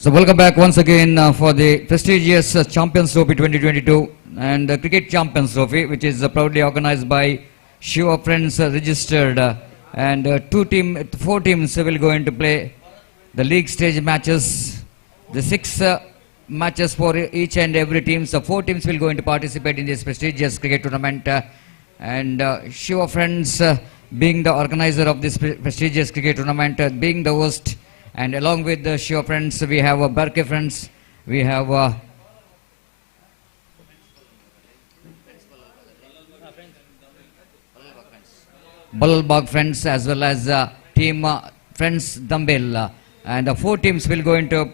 So welcome back once again for the prestigious Champions Trophy 2022 and Cricket Champions Trophy, which is proudly organized by Shiva Friends registered, and four teams will go into play the league stage matches. The six matches for each and every team. So four teams will go into participate in this prestigious cricket tournament, and Shiva Friends being the organizer of this prestigious cricket tournament, being the host. And along with the Shiva Friends, we have Barke Friends, we have Balalbag Friends, as well as team Friends Dumbbell. And the four teams will go into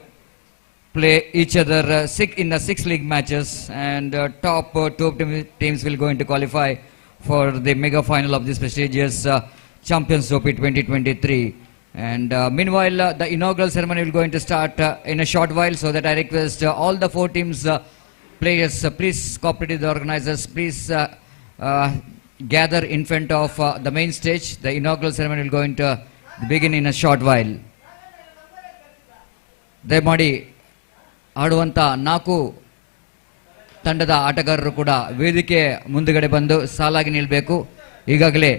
play each other in the six league matches, and top two teams will go into qualify for the mega final of this prestigious Champions Trophy 2023. And meanwhile, the inaugural ceremony will going to start in a short while, so that I request all the four teams players, please cooperate with the organizers, please gather in front of the main stage. The inaugural ceremony will going to begin in a short while. ದಯಮಾಡಿ ಆಡುವಂಥ ನಾಲ್ಕು ತಂಡದ ಆಟಗಾರರು ಕೂಡ ವೇದಿಕೆ ಮುಂದುಗಡೆ ಬಂದು ಸಾಲಾಗಿ ನಿಲ್ಲಬೇಕು. ಈಗಾಗಲೇ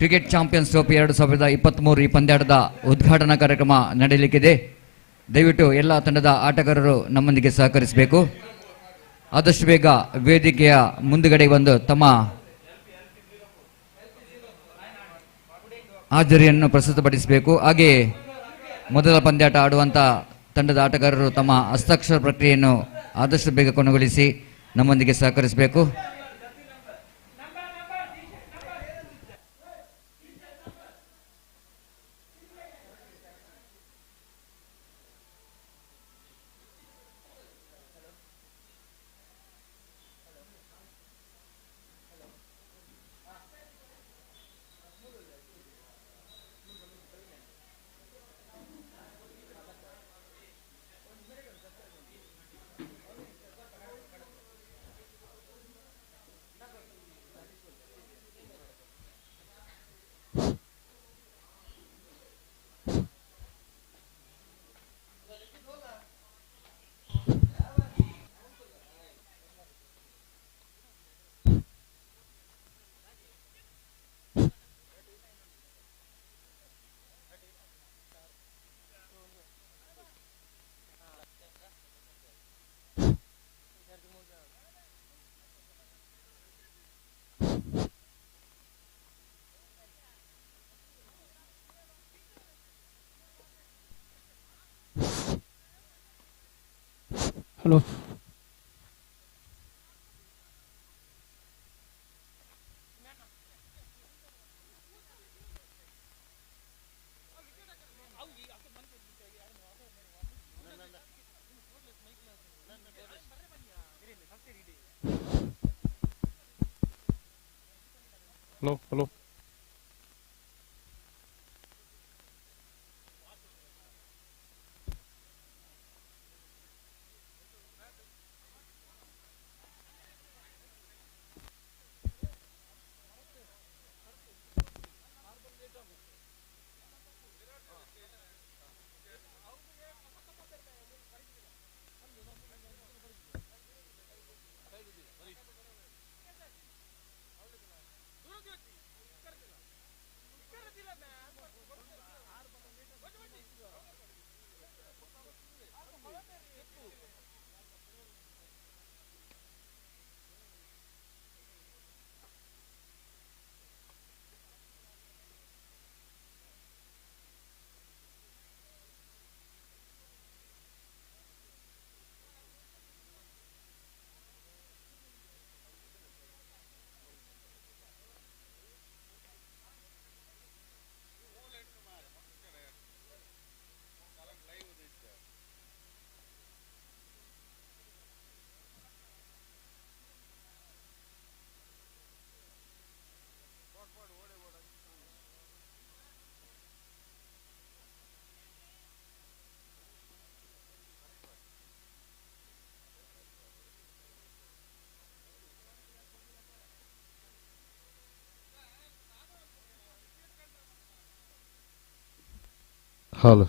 ಕ್ರಿಕೆಟ್ ಚಾಂಪಿಯನ್ಸ್ ಟ್ರೋಫಿ 2023 ಈ ಪಂದ್ಯಾಟದ ಉದ್ಘಾಟನಾ ಕಾರ್ಯಕ್ರಮ ನಡೆಯಲಿಕ್ಕಿದೆ. ದಯವಿಟ್ಟು ಎಲ್ಲ ತಂಡದ ಆಟಗಾರರು ನಮ್ಮೊಂದಿಗೆ ಸಹಕರಿಸಬೇಕು. ಆದಷ್ಟು ಬೇಗ ವೇದಿಕೆಯ ಮುಂದುಗಡೆ ಬಂದು ತಮ್ಮ ಹಾಜರಿಯನ್ನು ಪ್ರಸ್ತುತಪಡಿಸಬೇಕು. ಹಾಗೆ ಮೊದಲ ಪಂದ್ಯಾಟ ಆಡುವಂಥ ತಂಡದ ಆಟಗಾರರು ತಮ್ಮ ಹಸ್ತಾಕ್ಷರ ಪ್ರಕ್ರಿಯೆಯನ್ನು ಆದಷ್ಟು ಬೇಗ ಕೊನೆಗೊಳಿಸಿ ನಮ್ಮೊಂದಿಗೆ ಸಹಕರಿಸಬೇಕು. Hello. Hello. Hello.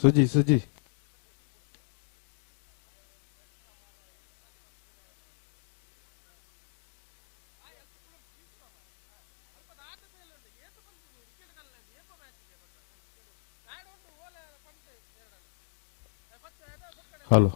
Suji hello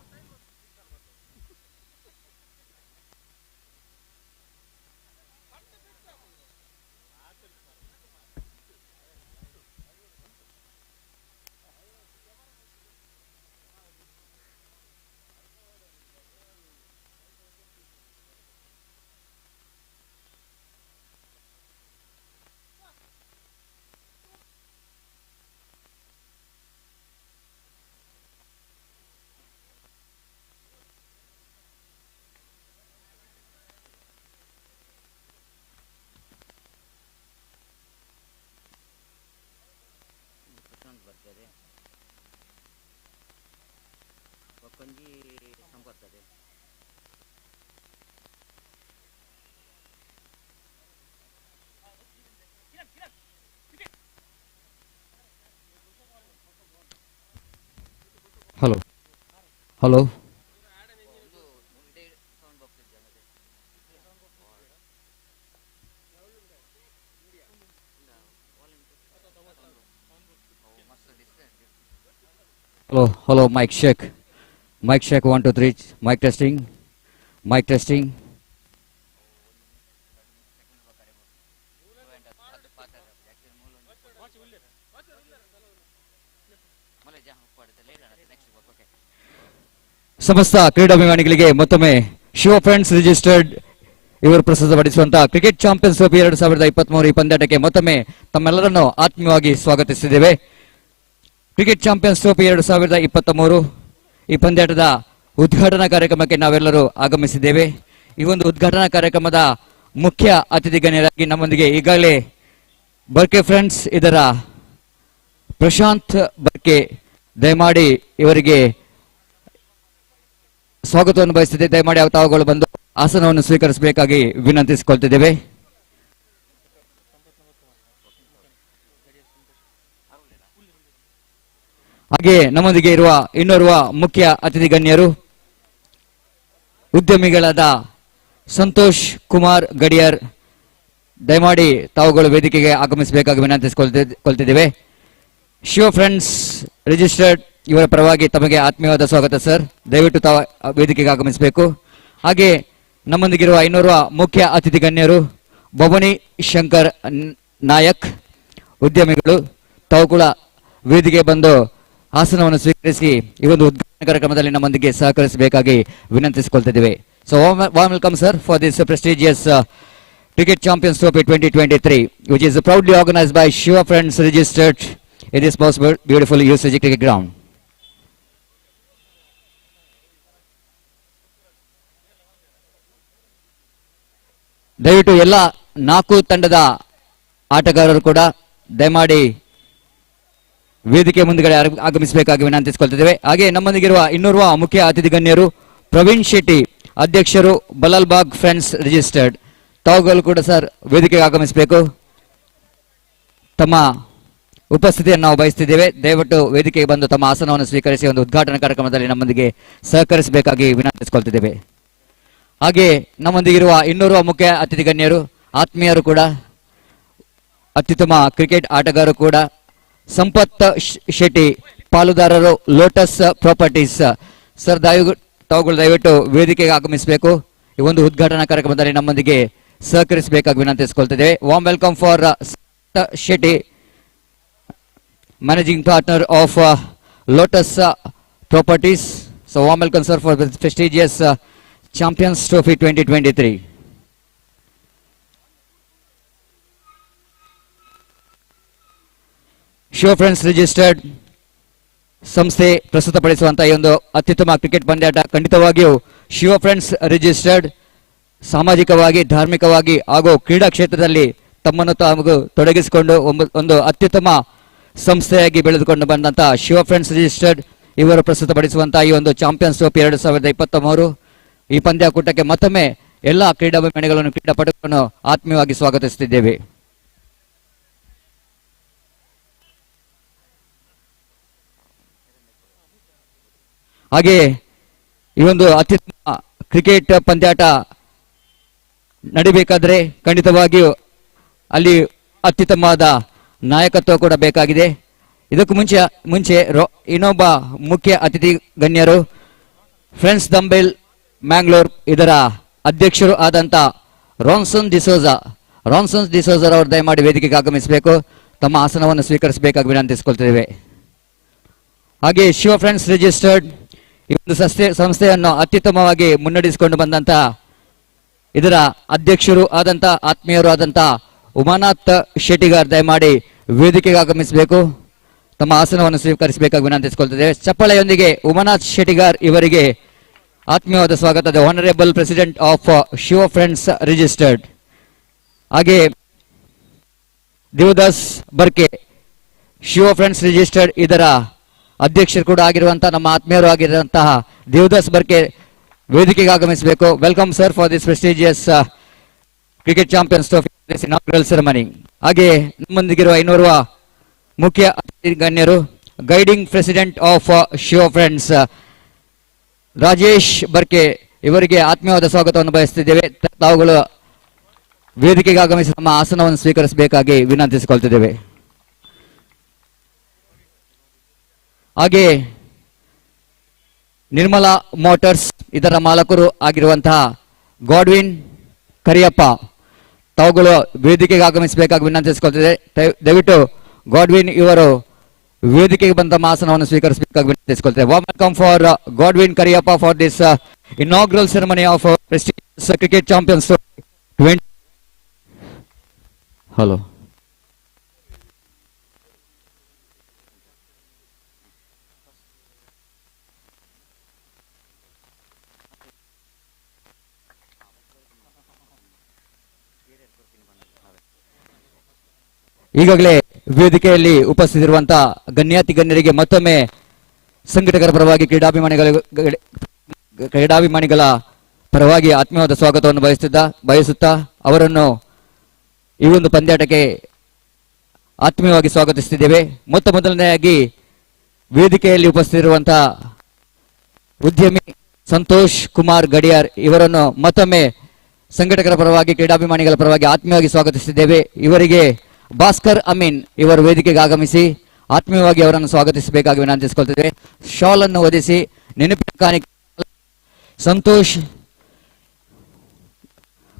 hello hello hello mike check 1 2 3 mike testing ಸಮಸ್ತ ಕ್ರೀಡಾಭಿಮಾನಿಗಳಿಗೆ ಮತ್ತೊಮ್ಮೆ ಶಿವ ಫ್ರೆಂಡ್ಸ್ ರಿಜಿಸ್ಟರ್ಡ್ ಇವರು ಪ್ರಸ್ತುತಪಡಿಸುವಂತಹ ಕ್ರಿಕೆಟ್ ಚಾಂಪಿಯನ್ಸ್ ಟ್ರೋಫಿ 2023 ಈ ಪಂದ್ಯಾಟಕ್ಕೆ ಮತ್ತೊಮ್ಮೆ ತಮ್ಮೆಲ್ಲರನ್ನು ಆತ್ಮೀಯವಾಗಿ ಸ್ವಾಗತಿಸಿದ್ದೇವೆ. ಕ್ರಿಕೆಟ್ ಚಾಂಪಿಯನ್ಸ್ ಟ್ರೋಫಿ 2023 ಈ ಪಂದ್ಯಾಟದ ಉದ್ಘಾಟನಾ ಕಾರ್ಯಕ್ರಮಕ್ಕೆ ನಾವೆಲ್ಲರೂ ಆಗಮಿಸಿದ್ದೇವೆ. ಈ ಒಂದು ಉದ್ಘಾಟನಾ ಕಾರ್ಯಕ್ರಮದ ಮುಖ್ಯ ಅತಿಥಿ ಗಣ್ಯರಾಗಿ ನಮ್ಮೊಂದಿಗೆ ಈಗಾಗಲೇ ಬರ್ಕೆ ಫ್ರೆಂಡ್ಸ್ ಇದರ ಪ್ರಶಾಂತ್ ಬರ್ಕೆ ದಯಮಾಡಿ ಇವರಿಗೆ ಸ್ವಾಗತವನ್ನು ಬಯಸುತ್ತಿದೆ. ದಯಮಾಡಿ ತಾವುಗಳು ಬಂದು ಆಸನವನ್ನು ಸ್ವೀಕರಿಸಬೇಕಾಗಿ ವಿನಂತಿಸಿಕೊಳ್ತಿದ್ದೇವೆ. ಹಾಗೆ ನಮ್ಮೊಂದಿಗೆ ಇರುವ ಇನ್ನೋರ್ವ ಮುಖ್ಯ ಅತಿಥಿ ಗಣ್ಯರು ಉದ್ಯಮಿಗಳಾದ ಸಂತೋಷ್ ಕುಮಾರ್ ಗಡಿಯರ್. ದಯಮಾಡಿ ತಾವುಗಳು ವೇದಿಕೆಗೆ ಆಗಮಿಸಬೇಕಾಗಿ ವಿನಂತಿಸಿಕೊಳ್ತಿದ್ದೇವೆ. ಶಿವ ಫ್ರೆಂಡ್ಸ್ ರಿಜಿಸ್ಟರ್ಡ್ ಇವರ ಪರವಾಗಿ ತಮಗೆ ಆತ್ಮೀಯವಾದ ಸ್ವಾಗತ ಸರ್. ದಯವಿಟ್ಟು ತಾವು ವೇದಿಕೆಗೆ ಆಗಮಿಸಬೇಕು. ಹಾಗೆ ನಮ್ಮೊಂದಿಗಿರುವ ಇನ್ನೋರ್ವ ಮುಖ್ಯ ಅತಿಥಿ ಗಣ್ಯರು ಭವಾನಿ ಶಂಕರ್ ನಾಯಕ್ ಉದ್ಯಮಿಗಳು. ತಾವು ಕೂಡ ವೇದಿಕೆ ಬಂದು ಆಸನವನ್ನು ಸ್ವೀಕರಿಸಿ ಈ ಒಂದು ಉದ್ಘಾಟನಾ ಕಾರ್ಯಕ್ರಮದಲ್ಲಿ ನಮ್ಮೊಂದಿಗೆ ಸಹಕರಿಸಬೇಕಾಗಿ ವಿನಂತಿಸಿಕೊಳ್ತಿದ್ದೇವೆ. So warm welcome sir for this prestigious Cricket Champions Trophy 2023, which is proudly organized by Shiva Friends Registered in this most beautiful UCG cricket ground. ದಯವಿಟ್ಟು ಎಲ್ಲ 4 ತಂಡದ ಆಟಗಾರರು ಕೂಡ ದಯಮಾಡಿ ವೇದಿಕೆ ಮುಂದುಗಡೆ ಆಗಮಿಸಬೇಕಾಗಿ ವಿನಂತಿಸಿಕೊಳ್ತಿದ್ದೇವೆ. ಹಾಗೆ ನಮ್ಮೊಂದಿಗಿರುವ ಇನ್ನೋರ್ವ ಮುಖ್ಯ ಅತಿಥಿ ಗಣ್ಯರು ಪ್ರವೀಣ್ ಶೆಟ್ಟಿ, ಅಧ್ಯಕ್ಷರು ಬಲಾಲ್ಬಾಗ್ ಫ್ರೆಂಡ್ಸ್ ರಿಜಿಸ್ಟರ್ಡ್. ತಾವುಗಳು ಕೂಡ ಸರ್ ವೇದಿಕೆಗೆ ಆಗಮಿಸಬೇಕು. ತಮ್ಮ ಉಪಸ್ಥಿತಿಯನ್ನು ನಾವು ಬಯಸ್ತಿದ್ದೇವೆ. ದಯವಿಟ್ಟು ವೇದಿಕೆಗೆ ಬಂದು ತಮ್ಮ ಆಸನವನ್ನು ಸ್ವೀಕರಿಸಿ ಒಂದು ಉದ್ಘಾಟನಾ ಕಾರ್ಯಕ್ರಮದಲ್ಲಿ ನಮ್ಮೊಂದಿಗೆ ಸಹಕರಿಸಬೇಕಾಗಿ ವಿನಂತಿಸಿಕೊಳ್ತಿದ್ದೇವೆ. ಹಾಗೆ ನಮ್ಮೊಂದಿಗಿರುವ ಇನ್ನೋರ್ವ ಮುಖ್ಯ ಅತಿಥಿ ಗಣ್ಯರು ಆತ್ಮೀಯರು ಕೂಡ ಅತ್ಯುತ್ತಮ ಕ್ರಿಕೆಟ್ ಆಟಗಾರರು ಕೂಡ ಸಂಪತ್ ಶೆಟ್ಟಿ, ಪಾಲುದಾರರು ಲೋಟಸ್ ಪ್ರಾಪರ್ಟೀಸ್. ಸರ್ ತಾವುಗಳು ದಯವಿಟ್ಟು ವೇದಿಕೆಗೆ ಆಗಮಿಸಬೇಕು. ಈ ಒಂದು ಉದ್ಘಾಟನಾ ಕಾರ್ಯಕ್ರಮದಲ್ಲಿ ನಮ್ಮೊಂದಿಗೆ ಸಹಕರಿಸಬೇಕಾಗಿ ವಿನಂತಿಸಿಕೊಳ್ತಿದ್ದೇವೆ. Warm welcome for Shetty, managing partner of Lotus Properties. So warm welcome sir for this prestigious Champions trophy 2023. Shiva Friends Registered ಸಂಸ್ಥೆ ಪ್ರಸ್ತುತಪಡಿಸುವಂತಹ ಈ ಒಂದು ಅತ್ಯುತ್ತಮ ಕ್ರಿಕೆಟ್ ಪಂದ್ಯಾಟ ಖಂಡಿತವಾಗಿಯೂ ಶಿವ ಫ್ರೆಂಡ್ಸ್ ರಿಜಿಸ್ಟರ್ಡ್ ಸಾಮಾಜಿಕವಾಗಿ, ಧಾರ್ಮಿಕವಾಗಿ ಹಾಗೂ ಕ್ರೀಡಾ ಕ್ಷೇತ್ರದಲ್ಲಿ ತಮ್ಮನ್ನು ತಾವು ತೊಡಗಿಸಿಕೊಂಡು ಒಂದು ಅತ್ಯುತ್ತಮ ಸಂಸ್ಥೆಯಾಗಿ ಬೆಳೆದುಕೊಂಡು ಬಂದಂತಹ ಶಿವ ಫ್ರೆಂಡ್ಸ್ ರಿಜಿಸ್ಟರ್ಡ್ ಇವರು ಪ್ರಸ್ತುತಪಡಿಸುವಂತಹ ಈ ಒಂದು ಚಾಂಪಿಯನ್ಸ್ ಟ್ರೋಫಿ 2023 ಈ ಪಂದ್ಯಾಕೂಟಕ್ಕೆ ಮತ್ತೊಮ್ಮೆ ಎಲ್ಲ ಕ್ರೀಡಾಭಿಮಾನಿಗಳನ್ನು, ಕ್ರೀಡಾಪಟುಗಳನ್ನು ಆತ್ಮೀಯವಾಗಿ ಸ್ವಾಗತಿಸುತ್ತಿದ್ದೇವೆ. ಹಾಗೆ ಈ ಒಂದು ಅತ್ಯುತ್ತಮ ಕ್ರಿಕೆಟ್ ಪಂದ್ಯಾಟ ನಡಿಬೇಕಾದ್ರೆ ಖಂಡಿತವಾಗಿಯೂ ಅಲ್ಲಿ ಅತ್ಯುತ್ತಮವಾದ ನಾಯಕತ್ವ ಕೂಡ ಬೇಕಾಗಿದೆ. ಇದಕ್ಕೂ ಮುಂಚೆ ಇನ್ನೊಬ್ಬ ಮುಖ್ಯ ಅತಿಥಿ ಗಣ್ಯರು ಫ್ರೆಂಡ್ಸ್ ದಂಬೆಲ್ ಮ್ಯಾಂಗ್ಳೂರ್ ಇದರ ಅಧ್ಯಕ್ಷರು ಆದಂತ ರಾನ್ಸನ್ ಡಿಸೋಜಾ ಅವರು ದಯಮಾಡಿ ವೇದಿಕೆಗೆ ಆಗಮಿಸಬೇಕು, ತಮ್ಮ ಆಸನವನ್ನು ಸ್ವೀಕರಿಸಬೇಕಾಗಿ ವಿನಂತಿಸಿಕೊಳ್ತಿದ್ದೇವೆ. ಹಾಗೆ ಶಿವ ಫ್ರೆಂಡ್ಸ್ ರಿಜಿಸ್ಟರ್ಡ್ ಈ ಒಂದು ಸಂಸ್ಥೆಯನ್ನು ಅತ್ಯುತ್ತಮವಾಗಿ ಮುನ್ನಡೆಸಿಕೊಂಡು ಬಂದಂತ ಇದರ ಅಧ್ಯಕ್ಷರು ಆದಂತ ಆತ್ಮೀಯರು ಆದಂತ ಉಮಾನಾಥ್ ಶೆಟ್ಟಿಗಾರ್ ದಯಮಾಡಿ ವೇದಿಕೆಗೆ ಆಗಮಿಸಬೇಕು, ತಮ್ಮ ಆಸನವನ್ನು ಸ್ವೀಕರಿಸಬೇಕಾಗಿ ವಿನಂತಿಸಿಕೊಳ್ತಿದ್ದೇವೆ. ಚಪ್ಪಳೆಯೊಂದಿಗೆ ಉಮಾನಾಥ್ ಶೆಟ್ಟಿಗಾರ್ ಇವರಿಗೆ ಆತ್ಮೀಯವಾದ ಸ್ವಾಗತ. The honourable president of Shiva Friends registered. ಹಾಗೆ ದೇವದಾಸ್ ಬರ್ಕೆ ಶಿವ ಫ್ರೆಂಡ್ಸ್ ರಿಜಿಸ್ಟರ್ಡ್ ಇದರ ಅಧ್ಯಕ್ಷರು ಕೂಡ ಆಗಿರುವಂತಹ ನಮ್ಮ ಆತ್ಮೀಯರು ಆಗಿರುವಂತಹ ದೇವದಾಸ್ ಬರ್ಕೆ ವೇದಿಕೆಗೆ ಆಗಮಿಸಬೇಕು. Welcome sir for this prestigious cricket Champions Trophy inaugural ceremony. ಹಾಗೆ ನಮ್ಮೊಂದಿಗಿರುವ ಇನ್ನೋರ್ವ ಮುಖ್ಯ ಅತಿಥಿ ಗಣ್ಯರು guiding president of Shiva Friends Rajesh Barke ಇವರಿಗೆ ಆತ್ಮೀಯವಾದ ಸ್ವಾಗತವನ್ನು ಬಯಸುತ್ತಿದ್ದೇವೆ. ತಾವುಗಳು ವೇದಿಕೆಗೆ ಆಗಮಿಸಿ ನಮ್ಮ ಆಸನವನ್ನು ಸ್ವೀಕರಿಸಬೇಕಾಗಿ ವಿನಂತಿಸಿಕೊಳ್ತಿದ್ದೇವೆ. ಹಾಗೆ ನಿರ್ಮಲಾ ಮೋಟಾರ್ಸ್ ಇದರ ಮಾಲಕರು ಆಗಿರುವಂತಹ ಗಾಡ್ವಿನ್ ಕರಿಯಪ್ಪ ತಾವುಗಳು ವೇದಿಕೆಗೆ ಆಗಮಿಸಬೇಕಾಗಿ ವಿನಂತಿಸಿಕೊಳ್ತಿದೆ. ದಯವಿಟ್ಟು ಗಾಡ್ವಿನ್ ಇವರು ವೇದಿಕೆಗೆ ಬಂದ ಆಸನವನ್ನು ಸ್ವೀಕರಿಸಬೇಕಾಗಿ ವಿನಂತಿಸಿಕೊಳ್ತೇವೆ. Warm welcome for Godwin Kariappa for this inaugural ceremony of prestigious cricket Champions 20. Hello. ಈಗಾಗಲೇ ವೇದಿಕೆಯಲ್ಲಿ ಉಪಸ್ಥಿತಿರುವಂತಹ ಗಣ್ಯಾತಿ ಗಣ್ಯರಿಗೆ ಮತ್ತೊಮ್ಮೆ ಸಂಘಟಕರ ಪರವಾಗಿ ಕ್ರೀಡಾಭಿಮಾನಿಗಳ ಪರವಾಗಿ ಆತ್ಮೀಯವಾದ ಸ್ವಾಗತವನ್ನು ಬಯಸುತ್ತಾ ಅವರನ್ನು ಈ ಒಂದು ಪಂದ್ಯಾಟಕ್ಕೆ ಆತ್ಮೀಯವಾಗಿ ಸ್ವಾಗತಿಸುತ್ತಿದ್ದೇವೆ. ಮೊದಲನೆಯಾಗಿ ವೇದಿಕೆಯಲ್ಲಿ ಉಪಸ್ಥಿತಿರುವಂತಹ ಉದ್ಯಮಿ ಸಂತೋಷ್ ಕುಮಾರ್ ಗಡಿಯಾರ್ ಇವರನ್ನು ಮತ್ತೊಮ್ಮೆ ಸಂಘಟಕರ ಪರವಾಗಿ ಕ್ರೀಡಾಭಿಮಾನಿಗಳ ಪರವಾಗಿ ಆತ್ಮೀಯವಾಗಿ ಸ್ವಾಗತಿಸುತ್ತಿದ್ದೇವೆ. ಇವರಿಗೆ ಭಾಸ್ಕರ್ ಅಮೀನ್ ಇವರು ವೇದಿಕೆಗೆ ಆಗಮಿಸಿ ಆತ್ಮೀಯವಾಗಿ ಅವರನ್ನು ಸ್ವಾಗತಿಸಬೇಕಾಗಿ ವಿನಂತಿಸಿಕೊಳ್ತಿದ್ದೇವೆ. ಶಾಲ್ ಅನ್ನು ಒದಿಸಿ ನೆನಪಿನ ಕಾಣಿಕೆ ಸಂತೋಷ್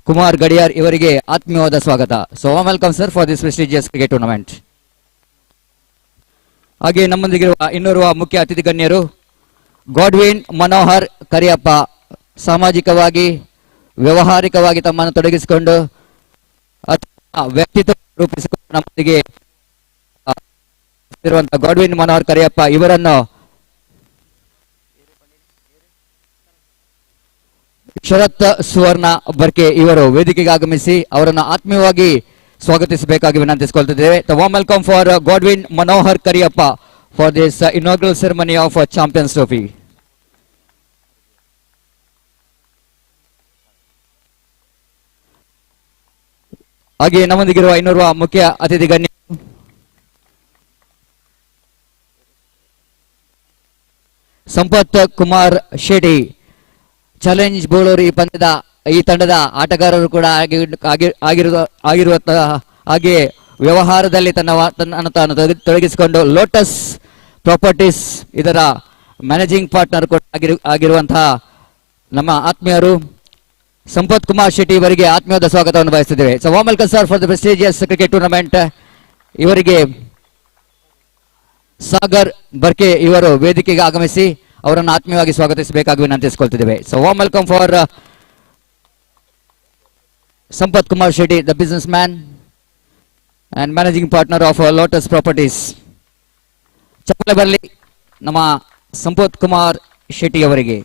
ಕುಮಾರ್ ಗಡಿಯಾರ್ ಇವರಿಗೆ ಆತ್ಮೀಯವಾದ ಸ್ವಾಗತ. So welcome sir for this prestigious cricket tournament. ಹಾಗೆ ನಮ್ಮೊಂದಿಗಿರುವ ಇನ್ನೋರ್ವ ಮುಖ್ಯ ಅತಿಥಿ ಗಣ್ಯರು ಗಾಡ್ವಿನ್ ಮನೋಹರ್ ಕರಿಯಪ್ಪ ಸಾಮಾಜಿಕವಾಗಿ ವ್ಯವಹಾರಿಕವಾಗಿ ತಮ್ಮನ್ನು ತೊಡಗಿಸಿಕೊಂಡು ವ್ಯಕ್ತಿತ್ವ ರೂಪಿಸಿಕೊಂಡು ನಮ್ಮೊಂದಿಗೆ ಇರುವಂತಹ ಗಾಡ್ವಿನ್ ಮನೋಹರ್ ಕರಿಯಪ್ಪ ಇವರನ್ನು ಶರತ್ ಸುವರ್ಣ ಬರ್ಕೆ ಇವರು ವೇದಿಕೆಗೆ ಆಗಮಿಸಿ ಅವರನ್ನು ಆತ್ಮೀಯವಾಗಿ ಸ್ವಾಗತಿಸಬೇಕಾಗಿ ವಿನಂತಿಸಿಕೊಳ್ತಿದ್ದೇವೆ. Warm welcome for Godwin Manohar Kariappa for this inaugural ceremony of Champions Trophy. ಹಾಗೆ ನಮ್ಮೊಂದಿಗಿರುವ ಇನ್ನೋರ್ವ ಮುಖ್ಯ ಅತಿಥಿ ಗಣ್ಯ ಸಂಪತ್ ಕುಮಾರ್ ಶೆಟ್ಟಿ ಚಾಲೆಂಜ್ ಬೌಲರ್ ಈ ತಂಡದ ಆಟಗಾರರು ಕೂಡ ಆಗಿರುವಂತಹ ಹಾಗೆ ವ್ಯವಹಾರದಲ್ಲಿ ತನ್ನನ್ನು ತಾನು ತೊಡಗಿಸಿಕೊಂಡು ಲೋಟಸ್ ಪ್ರಾಪರ್ಟೀಸ್ ಇದರ ಮ್ಯಾನೇಜಿಂಗ್ ಪಾರ್ಟ್ನರ್ ಕೂಡ ಆಗಿರುವಂತಹ ನಮ್ಮ ಆತ್ಮೀಯರು ಸಂಪತ್ ಕುಮಾರ್ ಶೆಟ್ಟಿ ಇವರಿಗೆ ಆತ್ಮೀಯವಾದ ಸ್ವಾಗತವನ್ನು ಬಯಸುತ್ತಿದ್ದೇವೆ. So warm welcome sir for the prestigious cricket tournament. ಇವರಿಗೆ ಸಾಗರ್ ಬರ್ಕೆ ಇವರು ವೇದಿಕೆಗೆ ಆಗಮಿಸಿ ಅವರನ್ನು ಆತ್ಮೀಯವಾಗಿ ಸ್ವಾಗತಿಸಬೇಕಾಗಿ ವಿನಂತಿಸಿಕೊಳ್ತಿದ್ದೇವೆ. So warm welcome for Sampath Kumar Shetty the businessman and managing partner of Lotus Properties. ಚಪ್ಪಲೆ ಬರಲಿ ನಮ್ಮ ಸಂಪತ್ ಕುಮಾರ್ ಶೆಟ್ಟಿ ಅವರಿಗೆ.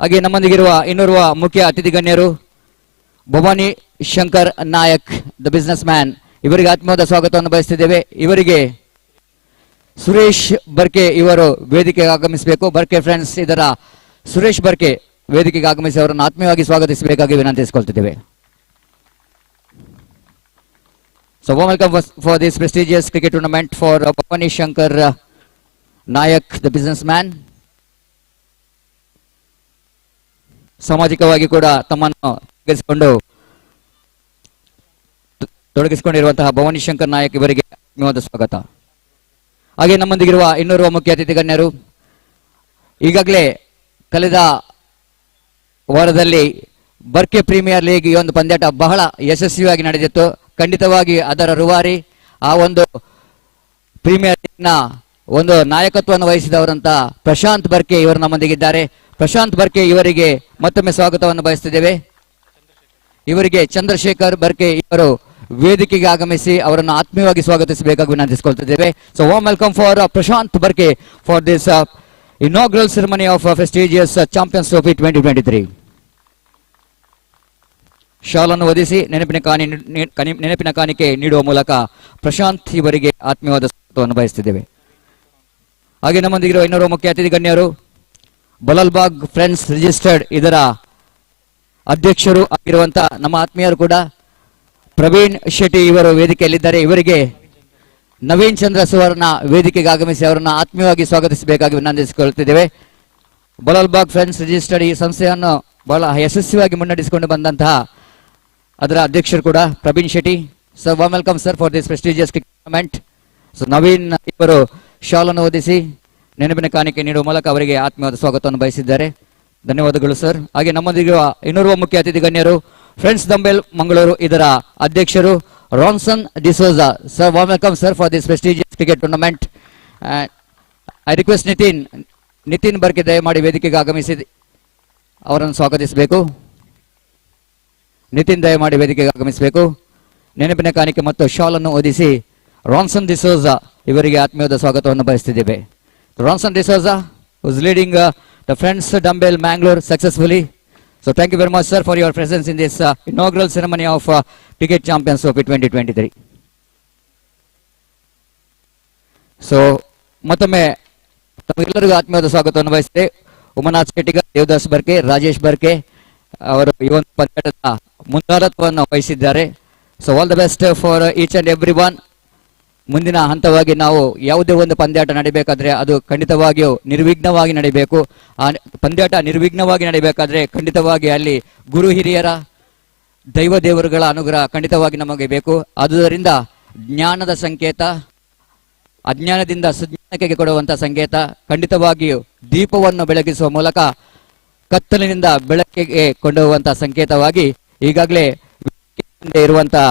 ಹಾಗೆ ನಮ್ಮೊಂದಿಗಿರುವ ಇನ್ನೋರ್ವ ಮುಖ್ಯ ಅತಿಥಿ ಗಣ್ಯರು Bhavani Shankar Nayak the businessman ಇವರಿಗೆ ಆತ್ಮೀಯವಾದ ಸ್ವಾಗತವನ್ನು ಬಯಸುತ್ತಿದ್ದೇವೆ. ಇವರಿಗೆ ಸುರೇಶ್ ಬರ್ಕೆ ಇವರು ವೇದಿಕೆಗೆ ಆಗಮಿಸಬೇಕು. ಬರ್ಕೆ ಫ್ರೆಂಡ್ಸ್ ಇದರ ಸುರೇಶ್ ಬರ್ಕೆ ವೇದಿಕೆಗೆ ಆಗಮಿಸಿ ಅವರನ್ನು ಆತ್ಮೀಯವಾಗಿ ಸ್ವಾಗತಿಸಬೇಕಾಗಿ ವಿನಂತಿಸಿಕೊಳ್ತಿದ್ದೇವೆ. So welcome for this prestigious cricket tournament for Bhavani Shankar Nayak the businessman. ಸಾಮಾಜಿಕವಾಗಿ ಕೂಡ ತಮ್ಮನ್ನು ತೊಡಗಿಸಿಕೊಂಡಿರುವಂತಹ ಭವಾನಿ ಶಂಕರ್ ನಾಯಕ್ ಇವರಿಗೆ ಆತ್ಮೀಯವಾದ ಸ್ವಾಗತ. ಹಾಗೆ ನಮ್ಮೊಂದಿಗಿರುವ ಇನ್ನೋರ್ವ ಮುಖ್ಯ ಅತಿಥಿ ಗಣ್ಯರು, ಈಗಾಗಲೇ ಕಳೆದ ವಾರದಲ್ಲಿ ಬರ್ಕೆ ಪ್ರೀಮಿಯರ್ ಲೀಗ್ ಈ ಒಂದು ಪಂದ್ಯಾಟ ಬಹಳ ಯಶಸ್ವಿಯಾಗಿ ನಡೆದಿತ್ತು. ಖಂಡಿತವಾಗಿ ಅದರ ರೂವಾರಿ ಆ ಒಂದು ಪ್ರೀಮಿಯರ್ ಲೀಗ್ನ ಒಂದು ನಾಯಕತ್ವವನ್ನು ವಹಿಸಿದವರಂತ ಪ್ರಶಾಂತ್ ಬರ್ಕೆ ಇವರು ನಮ್ಮೊಂದಿಗಿದ್ದಾರೆ. ಪ್ರಶಾಂತ್ ಬರ್ಕೆ ಇವರಿಗೆ ಮತ್ತೊಮ್ಮೆ ಸ್ವಾಗತವನ್ನು ಬಯಸುತ್ತಿದ್ದೇವೆ. ಇವರಿಗೆ ಚಂದ್ರಶೇಖರ್ ಬರ್ಕೆ ಇವರು ವೇದಿಕೆಗೆ ಆಗಮಿಸಿ ಅವರನ್ನು ಆತ್ಮೀಯವಾಗಿ ಸ್ವಾಗತಿಸಬೇಕಾಗಿ ವಿನಂತಿಸಿಕೊಳ್ತಿದ್ದೇವೆ. So warm welcome for Prashanth Barke for this inaugural ceremony of prestigious Champions Trophy 2023. ಶಾಲನ್ನು ಒದಿಸಿ ನೆನಪಿನ ಕಾಣಿಕೆ ನೀಡುವ ಮೂಲಕ ಪ್ರಶಾಂತ್ ಇವರಿಗೆ ಆತ್ಮೀಯವಾದ ಸ್ವಾಗತವನ್ನು ಬಯಸುತ್ತಿದ್ದೇವೆ. ಹಾಗೆ ನಮ್ಮೊಂದಿಗಿರುವ ಇನ್ನೋರ್ವ ಮುಖ್ಯ ಅತಿಥಿ ಗಣ್ಯರು, ಬಲಲ್ಬಾಗ್ ಫ್ರೆಂಡ್ಸ್ ರಿಜಿಸ್ಟರ್ಡ್ ಇದರ ಅಧ್ಯಕ್ಷರು ಆಗಿರುವಂತಹ ನಮ್ಮ ಆತ್ಮೀಯರು ಕೂಡ ಪ್ರವೀಣ್ ಶೆಟ್ಟಿ ಇವರು ವೇದಿಕೆಯಲ್ಲಿದ್ದಾರೆ. ಇವರಿಗೆ ನವೀನ್ ಚಂದ್ರ ಸುವರ್ಣ ವೇದಿಕೆಗೆ ಆಗಮಿಸಿ ಅವರನ್ನು ಆತ್ಮೀಯವಾಗಿ ಸ್ವಾಗತಿಸಬೇಕಾಗಿ ವಿನಂತಿಸಿಕೊಳ್ಳುತ್ತಿದ್ದೇವೆ. ಬಲಲ್ಬಾಗ್ ಫ್ರೆಂಡ್ಸ್ ರಿಜಿಸ್ಟರ್ಡ್ ಈ ಸಂಸ್ಥೆಯನ್ನು ಬಹಳ ಯಶಸ್ವಿಯಾಗಿ ಮುನ್ನಡೆಸಿಕೊಂಡು ಬಂದಂತಹ ಅದರ ಅಧ್ಯಕ್ಷರು ಕೂಡ Praveen Shetty. Sir warm welcome sir for this prestigious tournament. So Naveen ಇವರು ಶಾಲನ್ನು ಓದಿಸಿ ನೆನಪಿನ ಕಾಣಿಕೆ ನೀಡುವ ಮೂಲಕ ಅವರಿಗೆ ಆತ್ಮೀಯವಾದ ಸ್ವಾಗತವನ್ನು ಬಯಸಿದ್ದಾರೆ. ಧನ್ಯವಾದಗಳು ಸರ್. ಹಾಗೆ ನಮ್ಮೊಂದಿಗೆ ಇನ್ನೋರ್ವ ಮುಖ್ಯ ಅತಿಥಿ ಗಣ್ಯರು, ಫ್ರೆಂಡ್ಸ್ ದಂಬೆಲ್ ಮಂಗಳೂರು ಇದರ ಅಧ್ಯಕ್ಷರು Ronson D'Souza. Sir warm welcome sir for this prestigious cricket tournament. I request Nitin Barke ದಯಮಾಡಿ ವೇದಿಕೆಗೆ ಆಗಮಿಸಿ ಅವರನ್ನು ಸ್ವಾಗತಿಸಬೇಕು. ನಿತಿನ್ ದಯಮಾಡಿ ವೇದಿಕೆಗೆ ಆಗಮಿಸಬೇಕು. ನೆನಪಿನ ಕಾಣಿಕೆ ಮತ್ತು ಶಾಲನ್ನು ಓದಿಸಿ ರಾನ್ಸನ್ ಡಿಸೋಜಾ ಇವರಿಗೆ ಆತ್ಮೀಯವಾದ ಸ್ವಾಗತವನ್ನು ಬಯಸುತ್ತಿದ್ದೇವೆ. ರಾನ್ಸನ್ D'Souza was leading the Friends Dumbbell Mangalore successfully. So thank you very much sir for your presence in this inaugural ceremony of Cricket Champions Trophy 2023. So ಮತ್ತೊಮ್ಮೆ ತಮಗೆಲ್ಲರಿಗೂ ಆತ್ಮೀಯವಾದ ಸ್ವಾಗತವನ್ನು ಬಯಸಿದೆ. ಉಮನಾಥ್ ಶೆಟ್ಟಿಗ, ದೇವದಾಸ್ ಬರ್ಕೆ, ರಾಜೇಶ್ ಬರ್ಕೆ ಅವರು ಈ ಒಂದು ಪಂದ್ಯಾಟದ ಮುಂದಾಳತ್ವವನ್ನು ವಹಿಸಿದ್ದಾರೆ. So all the best for each and every one. ಮುಂದಿನ ಹಂತವಾಗಿ ನಾವು ಯಾವುದೇ ಒಂದು ಪಂದ್ಯಾಟ ನಡಿಬೇಕಾದ್ರೆ ಅದು ಖಂಡಿತವಾಗಿಯೂ ನಿರ್ವಿಘ್ನವಾಗಿ ನಡಿಬೇಕು. ಆ ಪಂದ್ಯಾಟ ನಿರ್ವಿಘ್ನವಾಗಿ ನಡಿಬೇಕಾದ್ರೆ ಖಂಡಿತವಾಗಿ ಅಲ್ಲಿ ಗುರು ಹಿರಿಯರ ದೈವ ದೇವರುಗಳ ಅನುಗ್ರಹ ಖಂಡಿತವಾಗಿ ನಮಗೆ ಬೇಕು. ಆದುದರಿಂದ ಜ್ಞಾನದ ಸಂಕೇತ ಅಜ್ಞಾನದಿಂದ ಸುಜ್ಞಾನಕ್ಕೆ ಕೊಡುವಂತಹ ಸಂಕೇತ ಖಂಡಿತವಾಗಿಯೂ ದೀಪವನ್ನು ಬೆಳಗಿಸುವ ಮೂಲಕ ಕತ್ತಲಿನಿಂದ ಬೆಳಕಿಗೆ ಕೊಂಡೊಯ್ಯುವಂತಹ ಸಂಕೇತವಾಗಿ ಈಗಾಗಲೇ ಇರುವಂತಹ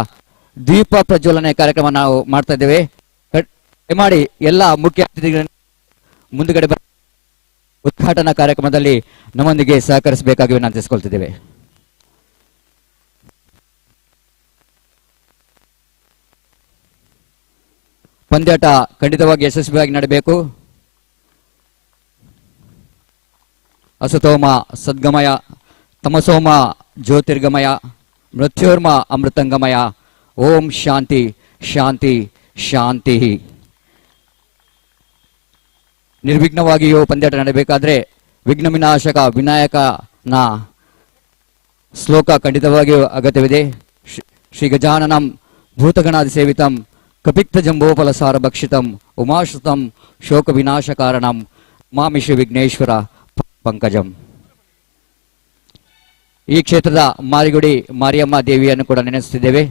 ದೀಪ ಪ್ರಜ್ವಲನೆ ಕಾರ್ಯಕ್ರಮ ನಾವು ಮಾಡ್ತಾ ಇದ್ದೇವೆ. ಮಾಡಿ ಎಲ್ಲ ಮುಖ್ಯ ಅತಿಥಿಗಳನ್ನು ಮುಂದುಗಡೆ ಉದ್ಘಾಟನಾ ಕಾರ್ಯಕ್ರಮದಲ್ಲಿ ನಮ್ಮೊಂದಿಗೆ ಸಹಕರಿಸಬೇಕಾಗಿ ವಿನಂತಿಸಿಕೊಳ್ತಿದ್ದೇವೆ. ಪಂದ್ಯಾಟ ಖಂಡಿತವಾಗಿ ಯಶಸ್ವಿಯಾಗಿ ನಡೆಯಬೇಕು. ಅಸತೋಮ ಸದ್ಗಮಯ, ತಮಸೋಮ ಜ್ಯೋತಿರ್ಗಮಯ, ಮೃತ್ಯೋರ್ಮ ಅಮೃತಂಗಮಯ. ಓಂ ಶಾಂತಿ ಶಾಂತಿ ಶಾಂತಿ. ನಿರ್ವಿಘ್ನವಾಗಿಯೂ ಪಂದ್ಯಾಟ ನಡೆಯಬೇಕಾದ್ರೆ ವಿಘ್ನ ವಿನಾಶಕ ವಿನಾಯಕನ ಶ್ಲೋಕ ಖಂಡಿತವಾಗಿಯೂ ಅಗತ್ಯವಿದೆ. ಶ್ರೀ ಗಜಾನನಂ ಭೂತಗಣಾದಿ ಸೇವಿತಂ ಕಪಿಕ್ತ ಜಂಬೋಫಲಸಾರ ಭಕ್ಷಿತಂ ಉಮಾಶ್ರುತಂ ಶೋಕ ವಿನಾಶ ಕಾರಣಂ ಮಾಮಿ ಶ್ರೀ ವಿಘ್ನೇಶ್ವರ ಪಂಕಜಂ. ಈ ಕ್ಷೇತ್ರದ ಮಾರಿಗುಡಿ ಮಾರಿಯಮ್ಮ ದೇವಿಯನ್ನು ಕೂಡ ನೆನೆಸುತ್ತಿದ್ದೇವೆ.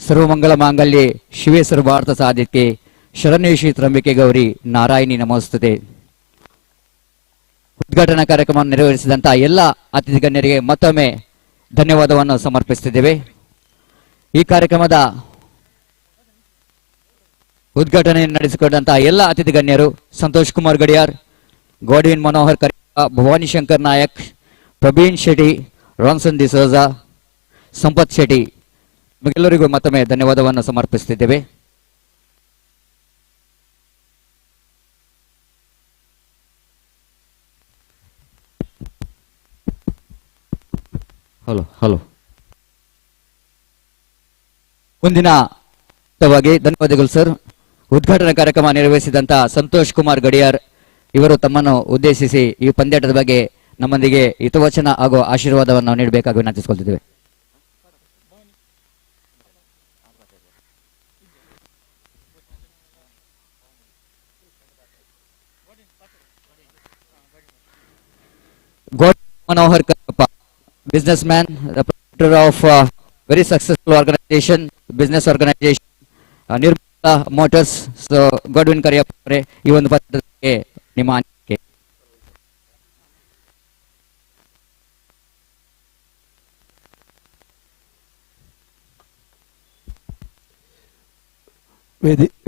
ಸರ್ವಮಂಗಲ ಮಾಂಗಲ್ಯೆ ಶಿವೇ ಸರ್ವಾರ್ಥ ಸಾಧಿಕೆ ಶರಣ್ಯೇ ಶ್ರೀ ತ್ರಂಬಿಕೆ ಗೌರಿ ನಾರಾಯಣಿ ನಮೋಸ್ತುತೆ. ಉದ್ಘಾಟನಾ ಕಾರ್ಯಕ್ರಮವನ್ನು ನೆರವೇರಿಸಿದಂತಹ ಎಲ್ಲ ಅತಿಥಿ ಗಣ್ಯರಿಗೆ ಮತ್ತೊಮ್ಮೆ ಧನ್ಯವಾದವನ್ನು ಸಮರ್ಪಿಸುತ್ತಿದ್ದೇವೆ. ಈ ಕಾರ್ಯಕ್ರಮದ ಉದ್ಘಾಟನೆಯನ್ನು ನಡೆಸಿಕೊಂಡಂತಹ ಎಲ್ಲ ಅತಿಥಿ ಗಣ್ಯರು ಸಂತೋಷ್ ಕುಮಾರ್ ಗಡಿಯಾರ್, ಗೋಡ್ವಿನ್ ಮನೋಹರ್ ಕರಿಯಪ್ಪ, ಭವಾನಿ ಶಂಕರ್ ನಾಯಕ್, ಪ್ರವೀಣ್ ಶೆಟ್ಟಿ, ರಾನ್ಸನ್ ಡಿಸೋಜಾ, ಸಂಪತ್ ಶೆಟ್ಟಿ ನಿಮಗೆಲ್ಲರಿಗೂ ಮತ್ತೊಮ್ಮೆ ಧನ್ಯವಾದವನ್ನು ಸಮರ್ಪಿಸುತ್ತಿದ್ದೇವೆ. ಹಲೋ ಹಲೋ ಮುಂದಿನ ಧನ್ಯವಾದಗಳು ಸರ್. ಉದ್ಘಾಟನಾ ಕಾರ್ಯಕ್ರಮ ನಿರ್ವಹಿಸಿದಂತಹ ಸಂತೋಷ್ ಕುಮಾರ್ ಗಡಿಯಾರ್ ಇವರು ತಮ್ಮನ್ನು ಉದ್ದೇಶಿಸಿ ಈ ಪಂದ್ಯಾಟದ ಬಗ್ಗೆ ನಮ್ಮೊಂದಿಗೆ ಹಿತವಚನ ಹಾಗೂ ಆಶೀರ್ವಾದವನ್ನು ನೀಡಬೇಕಾಗಿ ವಿನಂತಿಸಿಕೊಳ್ತಿದ್ದೇವೆ. Manohar Karappa, businessman, the proprietor of very successful organization, business organization, Nirmala Motors. So, Godwin Kariyappa ಅವರೇ ಈ ಒಂದು ಪತ್ರಕ್ಕೆ ನಿಮ್ಮ ಅನಿಸಿಕೆ.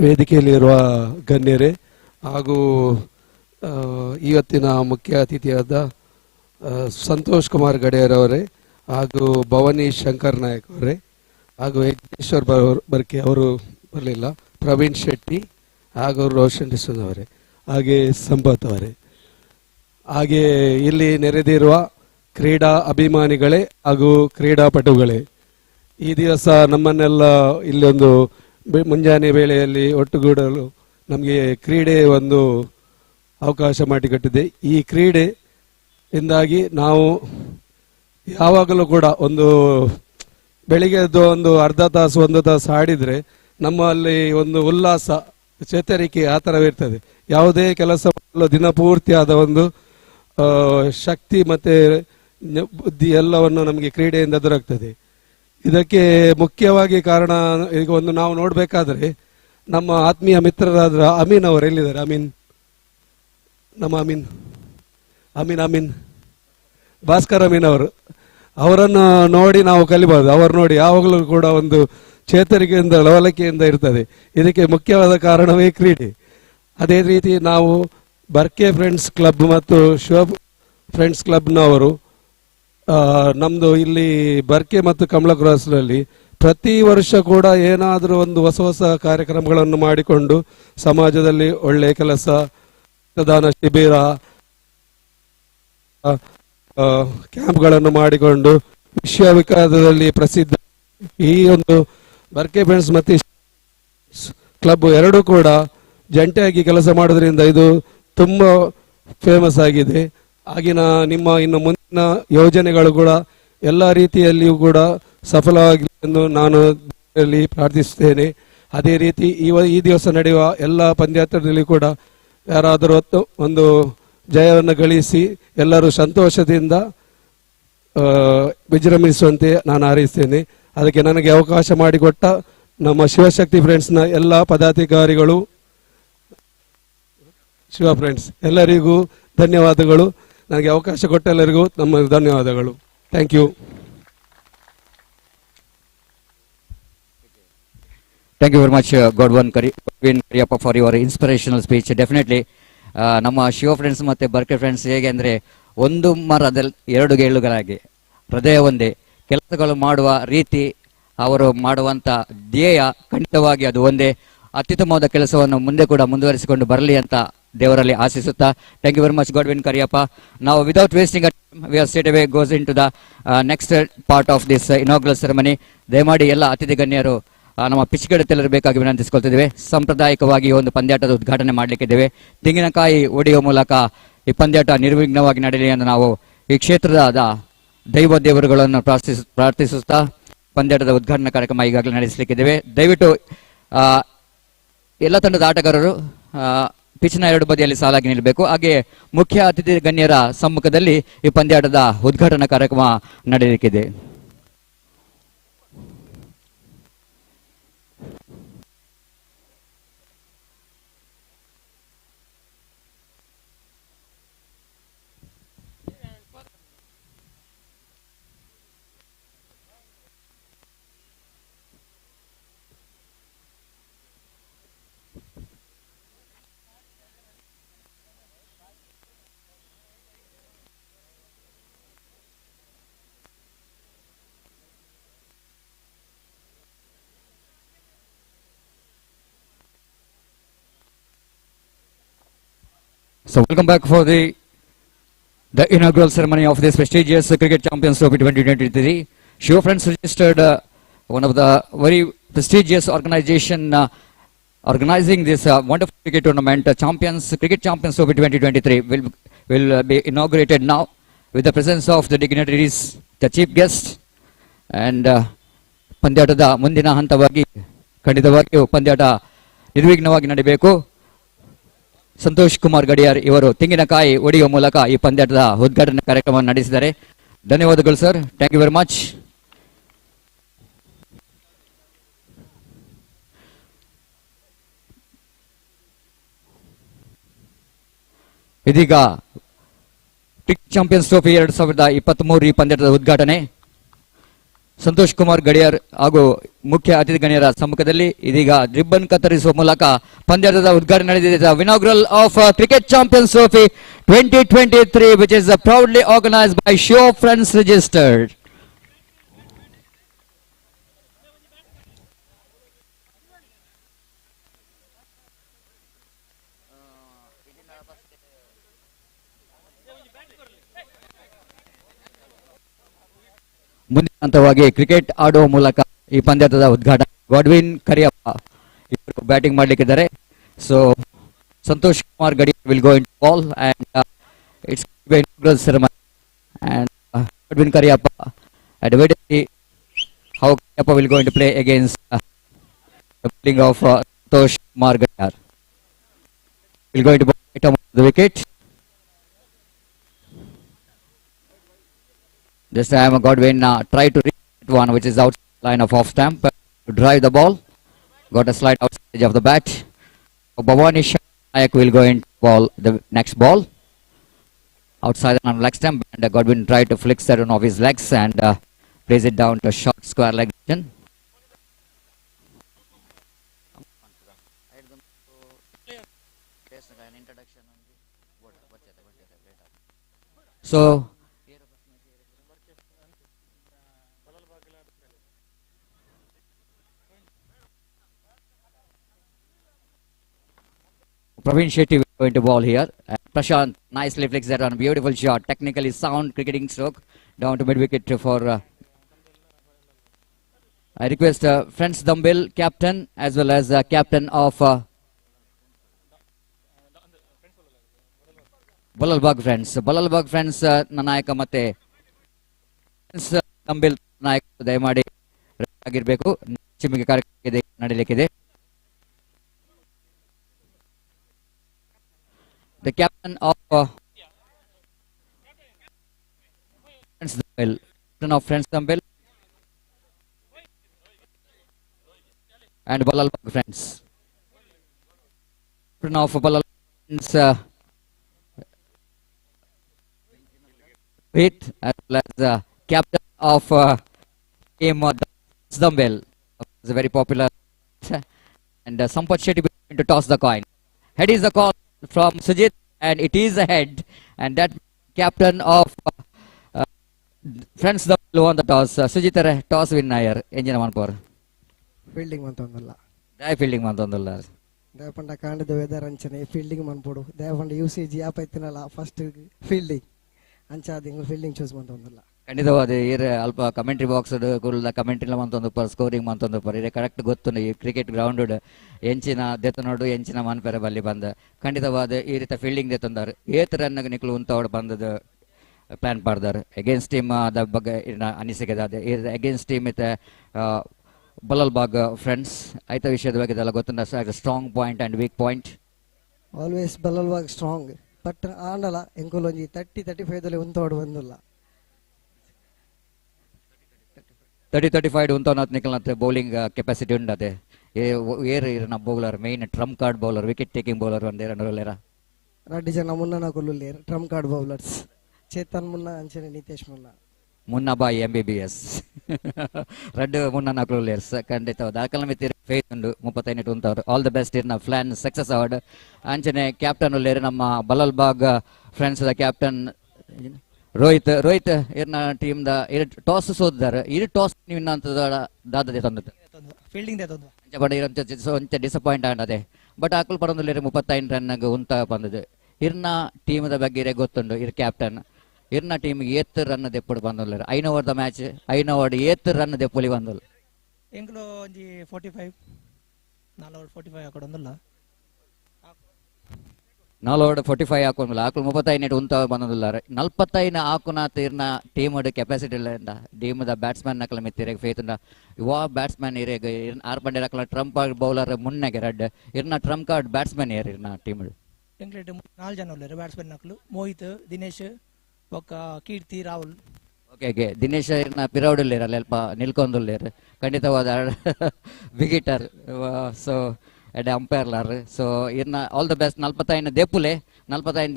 ವೇದಿಕೆಯಲ್ಲಿರುವ ಗಣ್ಯರೇ ಹಾಗೂ ಇವತ್ತಿನ ಮುಖ್ಯ ಅತಿಥಿಯಾದ ಸಂತೋಷ್ ಕುಮಾರ್ ಗಡಿಯಾರವರೇ ಹಾಗೂ ಭವಾನಿ ಶಂಕರ್ ನಾಯಕ್ ಅವರೇ ಹಾಗೂ ಯಜ್ಞೇಶ್ವರ್ ಬರ್ಕೆ ಅವರು ಬರಲಿಲ್ಲ, ಪ್ರವೀಣ್ ಶೆಟ್ಟಿ ಹಾಗೂ ರೋಷನ್ ಡಿಸನ್ ಅವರೇ, ಹಾಗೆ ಸಂಪತ್ ಅವರೇ, ಹಾಗೆ ಇಲ್ಲಿ ನೆರೆದಿರುವ ಕ್ರೀಡಾ ಅಭಿಮಾನಿಗಳೇ ಹಾಗೂ ಕ್ರೀಡಾಪಟುಗಳೇ, ಈ ದಿವಸ ನಮ್ಮನ್ನೆಲ್ಲ ಇಲ್ಲಿ ಒಂದು ಮುಂಜಾನೆ ವೇಳೆಯಲ್ಲಿ ಒಟ್ಟುಗೂಡಲು ನಮಗೆ ಕ್ರೀಡೆ ಒಂದು ಅವಕಾಶ ಮಾಡಿಕೊಟ್ಟಿದೆ. ಈ ಕ್ರೀಡೆಯಿಂದಾಗಿ ನಾವು ಯಾವಾಗಲೂ ಕೂಡ ಒಂದು ಬೆಳಿಗ್ಗೆದ್ದು ಒಂದು ಅರ್ಧ ತಾಸು ಒಂದು ತಾಸು ಆಡಿದರೆ ನಮ್ಮಲ್ಲಿ ಒಂದು ಉಲ್ಲಾಸ, ಚೇತರಿಕೆ ಆ ಥರವಿರ್ತದೆ. ಯಾವುದೇ ಕೆಲಸ ಮಾಡಲು ದಿನಪೂರ್ತಿ ಆದ ಒಂದು ಶಕ್ತಿ ಮತ್ತು ಬುದ್ಧಿ ಎಲ್ಲವನ್ನು ನಮಗೆ ಕ್ರೀಡೆಯಿಂದ ದೊರಕ್ತದೆ. ಇದಕ್ಕೆ ಮುಖ್ಯವಾಗಿ ಕಾರಣ ಈಗ ಒಂದು ನಾವು ನೋಡಬೇಕಾದ್ರೆ ನಮ್ಮ ಆತ್ಮೀಯ ಮಿತ್ರರಾದ ಅಮೀನ್ ಅವರು ಎಲ್ಲಿದ್ದಾರೆ? ಅಮೀನ್ ಭಾಸ್ಕರ್ ಅಮೀನ್ ಅವರು, ಅವರನ್ನು ನೋಡಿ ನಾವು ಕಲಿಬಹುದು. ಅವರು ನೋಡಿ ಯಾವಾಗಲೂ ಕೂಡ ಒಂದು ಚೇತರಿಕೆಯಿಂದ ಲವಲಕೆಯಿಂದ ಇರ್ತದೆ. ಇದಕ್ಕೆ ಮುಖ್ಯವಾದ ಕಾರಣವೇ ಕ್ರೀಡೆ. ಅದೇ ರೀತಿ ನಾವು ಬರ್ಕೆ ಫ್ರೆಂಡ್ಸ್ ಕ್ಲಬ್ ಮತ್ತು ಶಿವ ಫ್ರೆಂಡ್ಸ್ ಕ್ಲಬ್ನವರು ನಮ್ಮದು ಇಲ್ಲಿ ಬರ್ಕೆ ಮತ್ತು ಕಮಲ ಕ್ರಾಸ್ನಲ್ಲಿ ಪ್ರತಿ ವರ್ಷ ಕೂಡ ಏನಾದರೂ ಒಂದು ಹೊಸ ಹೊಸ ಕಾರ್ಯಕ್ರಮಗಳನ್ನು ಮಾಡಿಕೊಂಡು ಸಮಾಜದಲ್ಲಿ ಒಳ್ಳೆಯ ಕೆಲಸ, ರಕ್ತದಾನ ಶಿಬಿರ, ಕ್ಯಾಂಪ್ಗಳನ್ನು ಮಾಡಿಕೊಂಡು ವಿಶ್ವವಿಖ್ಯಾತದಲ್ಲಿ ಪ್ರಸಿದ್ಧ ಈ ಒಂದು ಬರ್ಕೆ ಫ್ರೆಂಡ್ಸ್ ಮತ್ತು ಕ್ಲಬ್ ಎರಡೂ ಕೂಡ ಜಂಟಿಯಾಗಿ ಕೆಲಸ ಮಾಡೋದ್ರಿಂದ ಇದು ತುಂಬ ಫೇಮಸ್ ಆಗಿದೆ. ಆಗಿನ ನಿಮ್ಮ ಇನ್ನು ಮುಂದಿನ ಯೋಜನೆಗಳು ಕೂಡ ಎಲ್ಲ ರೀತಿಯಲ್ಲಿಯೂ ಕೂಡ ಸಫಲವಾಗಲಿ ಎಂದು ನಾನು ಪ್ರಾರ್ಥಿಸುತ್ತೇನೆ. ಅದೇ ರೀತಿ ಈ ದಿವಸ ನಡೆಯುವ ಎಲ್ಲ ಪಂದ್ಯಾಟದಲ್ಲಿ ಕೂಡ ಯಾರಾದರೂ ಒಂದು ಜಯವನ್ನು ಗಳಿಸಿ ಎಲ್ಲರೂ ಸಂತೋಷದಿಂದ ವಿಜೃಂಭಿಸುವಂತೆ ನಾನು ಹಾರೈಸ್ತೇನೆ. ಅದಕ್ಕೆ ನನಗೆ ಅವಕಾಶ ಮಾಡಿಕೊಟ್ಟ ನಮ್ಮ ಶಿವಶಕ್ತಿ ಫ್ರೆಂಡ್ಸ್ನ ಎಲ್ಲ ಪದಾಧಿಕಾರಿಗಳು, ಶಿವ ಫ್ರೆಂಡ್ಸ್ ಎಲ್ಲರಿಗೂ ಧನ್ಯವಾದಗಳು. ನನಗೆ ಅವಕಾಶ ಕೊಟ್ಟ ಎಲ್ಲರಿಗೂ ನಮ್ಮ ಧನ್ಯವಾದಗಳು. Thank you. Thank you very much, Godwin Kariyappa, for your inspirational speech. Definitely, ನಮ್ಮ ಶಿವ ಫ್ರೆಂಡ್ಸ್ ಮತ್ತು ಬರ್ಕೆ ಫ್ರೆಂಡ್ಸ್ ಹೇಗೆ ಅಂದರೆ ಒಂದು ಮರದಲ್ಲಿ ಎರಡು ಗೆಲ್ಲುಗಳಾಗಿ ಹೃದಯ ಒಂದೇ, ಕೆಲಸಗಳು ಮಾಡುವ ರೀತಿ, ಅವರು ಮಾಡುವಂಥ ಧ್ಯೇಯ ಖಂಡಿತವಾಗಿ ಅದು ಒಂದೇ. ಅತ್ಯುತ್ತಮವಾದ ಕೆಲಸವನ್ನು ಮುಂದೆ ಕೂಡ ಮುಂದುವರಿಸಿಕೊಂಡು ಬರಲಿ ಅಂತ ದೇವರಲ್ಲಿ ಆಶಿಸುತ್ತಾ, thank you very much Godwin Kariappa. ನಾವು without wasting we are straight away goes into the next part of this inaugural ceremony. ದಯಮಾಡಿ ಎಲ್ಲ ಅತಿಥಿ ಗಣ್ಯರು ನಮ್ಮ ಪಿಚ್ಗಡತೆಲ್ಲರಬೇಕಾಗಿ ವಿನಂತಿಸಿಕೊಳ್ತಿದ್ದೇವೆ. ಸಾಂಪ್ರದಾಯಿಕವಾಗಿ ಒಂದು ಪಂದ್ಯಾಟದ ಉದ್ಘಾಟನೆ ಮಾಡಲಿಕ್ಕಿದ್ದೇವೆ. ತೆಂಗಿನಕಾಯಿ ಒಡೆಯುವ ಮೂಲಕ ಈ ಪಂದ್ಯಾಟ ನಿರ್ವಿಘ್ನವಾಗಿ ನಡೆಯಲಿ ಎಂದು ನಾವು ಈ ಕ್ಷೇತ್ರದ ದೈವ ದೇವರುಗಳನ್ನು ಪ್ರಾರ್ಥಿಸುತ್ತಾ ಪಂದ್ಯಾಟದ ಉದ್ಘಾಟನಾ ಕಾರ್ಯಕ್ರಮ ಈಗಾಗಲೇ ನಡೆಸಲಿಕ್ಕಿದ್ದೇವೆ. ದಯವಿಟ್ಟು ಎಲ್ಲ ತಂಡದ ಆಟಗಾರರು ಪಿಚ್ನ ಎರಡು ಬದಿಯಲ್ಲಿ ಸಾಲಾಗಿ ನಿಲ್ಲಬೇಕು. ಹಾಗೆ ಮುಖ್ಯ ಅತಿಥಿ ಗಣ್ಯರ ಸಮ್ಮುಖದಲ್ಲಿ ಈ ಪಂದ್ಯಾಟದ ಉದ್ಘಾಟನಾ ಕಾರ್ಯಕ್ರಮ ನಡೆಯಲಿಕ್ಕಿದೆ. So welcome back for the inaugural ceremony of this prestigious Cricket Champions Trophy 2023. Shiva Friends registered one of the very prestigious organization organizing this wonderful cricket tournament. Cricket Champions Trophy 2023 will be inaugurated now with the presence of the dignitaries, the chief guest, and ಪಂದ್ಯಾಟದ ಮುಂದಿನ ಹಂತವಾಗಿ ಖಂಡಿತವಾಗಿಯೂ ಪಂದ್ಯಾಟ ನಿರ್ವಿಘ್ನವಾಗಿ ನಡೆಯಬೇಕು. ಸಂತೋಷ್ ಕುಮಾರ್ ಗಡಿಯಾರ್ ಇವರು ತೆಂಗಿನಕಾಯಿ ಒಡೆಯುವ ಮೂಲಕ ಈ ಪಂದ್ಯದ ಉದ್ಘಾಟನಾ ಕಾರ್ಯಕ್ರಮವನ್ನು ನಡೆಸಿದ್ದಾರೆ. ಧನ್ಯವಾದಗಳು sir, thank you very much. ಇದೀಗ ಚಾಂಪಿಯನ್ಸ್ ಟ್ರೋಫಿ 2023 ಈ ಪಂದ್ಯದ ಉದ್ಘಾಟನೆ ಸಂತೋಷ್ ಕುಮಾರ್ ಗಡಿಯಾರ್ ಹಾಗೂ ಮುಖ್ಯ ಅತಿಥಿ ಗಣ್ಯರ ಸಮ್ಮುಖದಲ್ಲಿ ಇದೀಗ ರಿಬ್ಬನ್ ಕತ್ತರಿಸುವ ಮೂಲಕ ಪಂದ್ಯದ ಉದ್ಘಾಟನೆ ನಡೆದಿದೆ. Inaugural of cricket Champions trophy 2023 which is proudly organized by Shiva Friends Registered. ಮುಂದಿನ ಹಂತವಾಗಿ ಕ್ರಿಕೆಟ್ ಆಡುವ ಮೂಲಕ ಈ ಪಂದ್ಯದ ಉದ್ಘಾಟನೆ. ಗಾಡ್ವಿನ್ ಕರಿಯಪ್ಪ ಇವರು ಬ್ಯಾಟಿಂಗ್ ಮಾಡ್ಲಿಕ್ಕಿದ್ದಾರೆ. ಸೊ ಸಂತೋಷ್ ಕುಮಾರ್ ಗಡಿ will go in ball and it's inaugural ceremony and Gatwin Kariappa at wait to see how Kariappa will go into play against the bowling of Santosh Kumar Gayar. Will go into right on the wicket. This time Godwin tried to reach one which is outside the line of off stamp to drive the ball. Got a slight outside of the bat. Bhavani Nayak will go into ball the next ball. Outside on leg stump, and Godwin tried to flick that one off his legs and plays it down to short square leg position. So Praveen Shetty will go into ball here. Prashant nicely flicks that on. Beautiful shot. Technically sound cricketing stroke down to mid wicket for. I request Friends Dumbbell captain as well as captain of Balalbag Friends. Balalbag Friends Nanayaka Mate. Friends Dumbbell Nanayaka Dayamadi ಆಗಿರಬೇಕು. ಚಿಮ್ಮಿಗೆ ಕಾರ್ಯಕ್ರಮ ನಡೆಯಲಿಕ್ಕಿದೆ. The captain of Friends Dumbbell, captain of Friends Dumbbell and Balalbag Friends. Captain of Balalbag Friends with as well as captain of team Friends Dumbbell. It's a very popular and Sampath Shetty going to toss the coin. Head is the call from Sujit and it is ahead and that captain of Friends Dumbbell won the toss. Sujit toss win ayer enjina manpor fielding ಮಂತೊಂದಲ್ಲ ದಯ fielding ಮಂತೊಂದಲ್ಲ ದಯಪಂಡ ಕಾಂಡದ weather ಅಂಚನೆ fielding ಮನ್ಪೋಡು ದಯಪಂಡ usage ಆಪ್ ಐತಿನಲ್ಲ ಫಸ್ಟ್ ಫೀಲ್ಡಿಂಗ್ ಅಂಚಾದ ಫೀಲ್ಡಿಂಗ್ ಚೂಸ್ ಮಂತೊಂದಲ್ಲ ಖಂಡಿತವಾದ ಇರ ಅಲ್ಪ ಕಮೆಂಟ್ರಿ ಬಾಕ್ಸ್ ಕುಲ್ಲ ಕಮೆಂಟ್ರಿ ಮಂತೊಂದು ಪರ್ ಸ್ಕೋರಿಂಗ್ ಮಂತೊಂದು ಪರ್ ಇರೆ ಕರೆಕ್ಟ್ ಗೊತ್ತು ಈ ಕ್ರಿಕೆಟ್ ಗ್ರೌಂಡ್ ಎಂಚಿನ ದೆತ್ತನೋಡು ಎಂಚಿನ ಮನ್ಪೆರ ಬಲ್ಲಿ ಬಂದ ಖಂಡಿತವಾದ ಈ ರೀತಿ ಫೀಲ್ಡಿಂಗ್ ದೆತ್ತಂದಾರು ಏತ್ ರನ್ ನಿಕ್ಲು ಉಂತವಡು ಬಂದದ ಪ್ಲಾನ್ ಪಾಡ್ದಾರು ಅಗೇನ್ಸ್ಟ್ ಟೀಮ್ ಅದ ಬಗ್ಗೆ ಅನಿಸಿಕೆ ಅಗೇನ್ಸ್ಟ್ ಟೀಮ್ ಇತ್ತೆ Balalbag Friends ಐತ ವಿಷಯದ ಬಗ್ಗೆ ಎಲ್ಲ ಗೊತ್ತುಂಡ strong point and weak point always Balalbag strong but ಆಂಡಲ ಎಂಕುಲೊಂಜಿ 30-35 ದಲ್ಲಿ ಉಂತೋಡು ಬಂದಿಲ್ಲ 30-35 ಉಂತವನತ್ ನಿಕಲ್ನತ್ತೆ ಬೌಲಿಂಗ್ ಕೆಪಾಸಿಟಿ ಉಂಡತೆ ಏರ್ ಇರನ bowler main trump card bowler wicket taking bowler ಒಂದೇ ರಂಡರಲ್ಲೇರ ರಡ್ಡಿ ಜನ ಮುನ್ನನ ಕೊಲ್ಲುಲ್ಲೇರ್ ಟ್ರಂಪ್ ಕಾರ್ಡ್ ಬೌಲರ್ಸ್ ಚೇತನ್ ಮುನ್ನ ಅಂಚನೆ ನಿತೇಶ್ ಮುನ್ನ ಬಾಯಿ MBBS ರಡ್ಡು ಮುನ್ನ ನಕಲುಲೇರ್ಸ್ ಖಂಡಿತ ದಾಖಲ ಮಿತ್ತಿರ ಫೇತ್ ಉಂಡು 35 ಉಂತವ್ರು ಆಲ್ ದ ಬೆಸ್ಟ್ ಇರ್ನ ಪ್ಲಾನ್ ಸಕ್ಸಸ್ ಅವಾರ್ಡ್ ಅಂಚನೆ ಕ್ಯಾಪ್ಟನ್ ಉಲ್ಲೇರು ನಮ್ಮ ಬಲಲ್ಬಾಗ್ ಫ್ರೆಂಡ್ಸ್ ದ ಕ್ಯಾಪ್ಟನ್ ರೋಹಿತ್ ಇರ್ನ ಟೀಮ್ ದ ಟಾಸ್ ಸೋದಾರ ಇರು ಟಾಸ್ ನೀವು ದಾದದೆ ತಂದದ್ದು ಫೀಲ್ಡಿಂಗ್ ಬಟ್ ಒಂಚ ಡಿಸಪಾಯಿಂಟ್ ಆಂಡದೆ ಬಟ್ ಆಕಲ್ ಪರೊಂದುಲ್ಲೇರು 35 ರನ್ಗೆ ಉಂತ ಬಂದದ್ದು ಇರ್ನ ಟೀಮ್ದ ಬಗ್ಗೆ ಗೊತ್ತುಂಡು ಇರ್ ಕ್ಯಾಪ್ಟನ್ ಇರ್ನ ಟೀಮ್ ಏತ್ ರನ್ ದೆಪ್ಪಡು ಬಂದಲ್ಲ 5 ಓವರ್ ದ ಮ್ಯಾಚ್ 5 ಓವರ್ ಏತ್ ರನ್ ದೆಪ್ಪಲಿ ಬಂದಲ್ಲ ಎಂಕ್ಲು ಒಂಜಿ 45 4 ಓವರ್ 45 ಹಾಕೊಡೊಂದಲ್ಲ 4 ಓವರ್ 45 ಹಾಕೊಂಡಲ್ಲ ಆಕಲ್ 35 ಉಂತ ಬಂದಲ್ಲ 45 ಹಾಕುನಾತ ಇರ್ನ ಟೀಮ್ ಕೆಪಾಸಿಟಿ ಇಲ್ಲ ಟೀಮ್ ದ ಬ್ಯಾಟ್ಸ್ಮನ್ ನಕಲ ಮೆತ್ತಿರೆ ಫೇತ್ ಯುವ ಬ್ಯಾಟ್ಸ್ಮನ್ ಇರೆಗ ಆರ್ ಪಂಡೆ ನಕಲ ಟ್ರಂಪ್ ಬೌಲರ್ ಮುನ್ನೆಗೆ ರಡ್ ಇರ್ನ ಟ್ರಂಪ್ ಕಾರ್ಡ್ ಬ್ಯಾಟ್ಸ್ಮನ್ ಏರ್ ಇರ್ನ ಟೀಮ್ ಎಂಕ್ಲೆಟ್ 4 ಜನ ಉಳ್ಳಾರು ಬ್ಯಾಟ್ಸ್ಮನ್ ನಕಲು ಮೋಹಿತ್ ದಿನೇಶ್ ಬೊಕ್ಕ ಕೀರ್ತಿ ರಾಹುಲ್. ಓಕೆ ಓಕೆ ದಿನೇಶ್ ಇರ್ನ ಪಿರೌಡುಲ್ಲೇರಲ್ಲ ಅಲ್ಪ ನಿಲ್ಕೊಂಡುಲ್ಲೇರು ಖಂಡಿತವಾದ ವಿಕೆಟರ್ ಸೊ ಎಡೆ ಅಂಪೈರ್ಲಾರ್ ಸೊ ಇರ್ನ ಆಲ್ ದ ಬೆಸ್ಟ್ ನಲ್ಪತ್ತೈನ ದೆಪ್ಪುಲೆ ನಲ್ಪತ್ತೈನ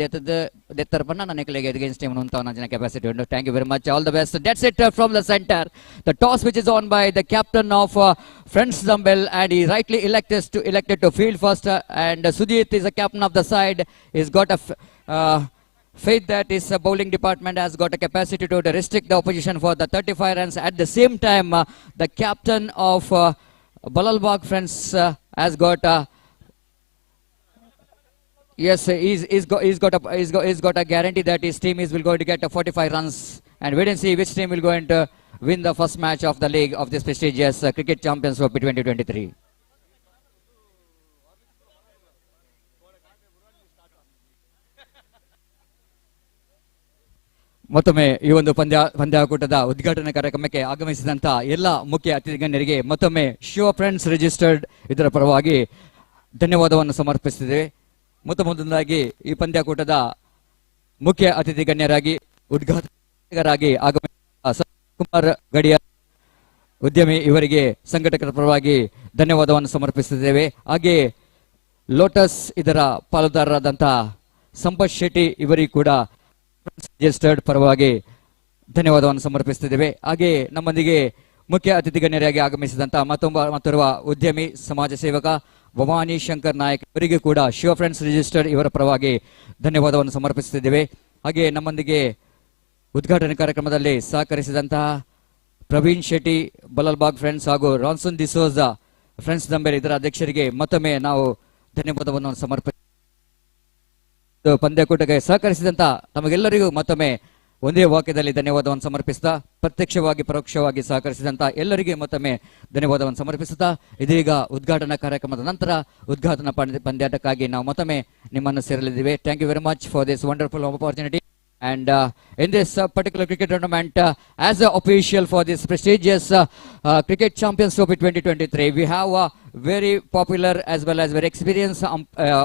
ದೆತ್ತರ ಪನ್ನ ನನ್ನ ನೆಕ್ಲೆಗೆ ಅಗೇನ್ಸ್ಟ್ ಟೀಮ್ ಅಂತ ನನ್ನ ಕೆಪಾಸಿಟಿ ಉಂಟು. Thank you very much, all the best. That's it from the centre. The toss which is on by the captain of Friends Dumbbell and he rightly elected to field first and Sujit is the captain of the side. He's got a faith that his bowling department has got a capacity to restrict the opposition for the 35 runs. At the same time, the captain of Balalbag Friends has got yes, he's got a guarantee that his team is will going to get 45 runs, and wait and see which team will going to win the first match of the league of this prestigious Cricket Champions Trophy 2023. ಮತ್ತೊಮ್ಮೆ ಈ ಒಂದು ಪಂದ್ಯಾಕೂಟದ ಉದ್ಘಾಟನಾ ಕಾರ್ಯಕ್ರಮಕ್ಕೆ ಆಗಮಿಸಿದಂತ ಎಲ್ಲ ಮುಖ್ಯ ಅತಿಥಿ ಗಣ್ಯರಿಗೆ ಮತ್ತೊಮ್ಮೆ ಶಿವ ಫ್ರೆಂಡ್ಸ್ ರಿಜಿಸ್ಟರ್ಡ್ ಇದರ ಪರವಾಗಿ ಧನ್ಯವಾದವನ್ನು ಸಮರ್ಪಿಸುತ್ತಿದ್ದೇವೆ. ಮೊದಲನೇದಾಗಿ ಈ ಪಂದ್ಯಾಕೂಟದ ಮುಖ್ಯ ಅತಿಥಿ ಗಣ್ಯರಾಗಿ ಉದ್ಘಾಟಕರಾಗಿ ಆಗಮಿಸಿದ ಕುಮಾರ್ ಗಡಿಯ ಉದ್ಯಮಿ ಇವರಿಗೆ ಸಂಘಟಕರ ಪರವಾಗಿ ಧನ್ಯವಾದವನ್ನು ಸಮರ್ಪಿಸುತ್ತಿದ್ದೇವೆ. ಹಾಗೆ ಲೋಟಸ್ ಇದರ ಪಾಲುದಾರರಾದಂತಹ ಸಂಪತ್ ಶೆಟ್ಟಿ ಇವರಿಗೂ ಕೂಡ ರಿಜಿಸ್ಟರ್ಡ್ ಪರವಾಗಿ ಧನ್ಯವಾದವನ್ನು ಸಮರ್ಪಿಸುತ್ತಿದ್ದೇವೆ. ಹಾಗೆ ನಮ್ಮೊಂದಿಗೆ ಮುಖ್ಯ ಅತಿಥಿ ಗಣ್ಯರಾಗಿ ಆಗಮಿಸಿದಂತಹ ಮತ್ತೋರ್ವ ಉದ್ಯಮಿ ಸಮಾಜ ಸೇವಕ ಭವಾನಿ ಶಂಕರ್ ನಾಯಕ್ ಇವರಿಗೂ ಕೂಡ ಶಿವ ಫ್ರೆಂಡ್ಸ್ ರಿಜಿಸ್ಟರ್ಡ್ ಇವರ ಪರವಾಗಿ ಧನ್ಯವಾದವನ್ನು ಸಮರ್ಪಿಸುತ್ತಿದ್ದೇವೆ. ಹಾಗೆ ನಮ್ಮೊಂದಿಗೆ ಉದ್ಘಾಟನಾ ಕಾರ್ಯಕ್ರಮದಲ್ಲಿ ಸಹಕರಿಸಿದಂತಹ ಪ್ರವೀಣ್ ಶೆಟ್ಟಿ ಬಲಲ್ಬಾಗ್ ಫ್ರೆಂಡ್ಸ್ ಹಾಗೂ ರಾನ್ಸನ್ ಡಿಸೋಜಾ ಫ್ರೆಂಡ್ಸ್ ದಂಬೆಲ್ ಇದರ ಅಧ್ಯಕ್ಷರಿಗೆ ಮತ್ತೊಮ್ಮೆ ನಾವು ಧನ್ಯವಾದವನ್ನು ಸಮರ್ಪಿಸ ಪಂದ್ಯಕೂಟಕ್ಕೆ ಸಹಕರಿಸಿದಂತ ತಮಗೆಲ್ಲರಿಗೂ ಮತ್ತೊಮ್ಮೆ ಒಂದೇ ವಾಕ್ಯದಲ್ಲಿ ಧನ್ಯವಾದವನ್ನು ಸಮರ್ಪಿಸುತ್ತಾ ಪ್ರತ್ಯಕ್ಷವಾಗಿ ಪರೋಕ್ಷವಾಗಿ ಸಹಕರಿಸಿದಂತ ಎಲ್ಲರಿಗೆ ಮತ್ತೊಮ್ಮೆ ಧನ್ಯವಾದವನ್ನು ಸಮರ್ಪಿಸುತ್ತಾ ಇದೀಗ ಉದ್ಘಾಟನಾ ಕಾರ್ಯಕ್ರಮದ ನಂತರ ಉದ್ಘಾಟನಾ ಪಂದ್ಯಾಟಕ್ಕಾಗಿ ನಾವು ಮತ್ತೊಮ್ಮೆ ನಿಮ್ಮನ್ನು ಸೇರಲಿದ್ದೇವೆ. Thank you very much for this wonderful opportunity. And in this particular cricket tournament, as an official for this prestigious Cricket Champions Trophy 2023, we have a very popular as well as very experienced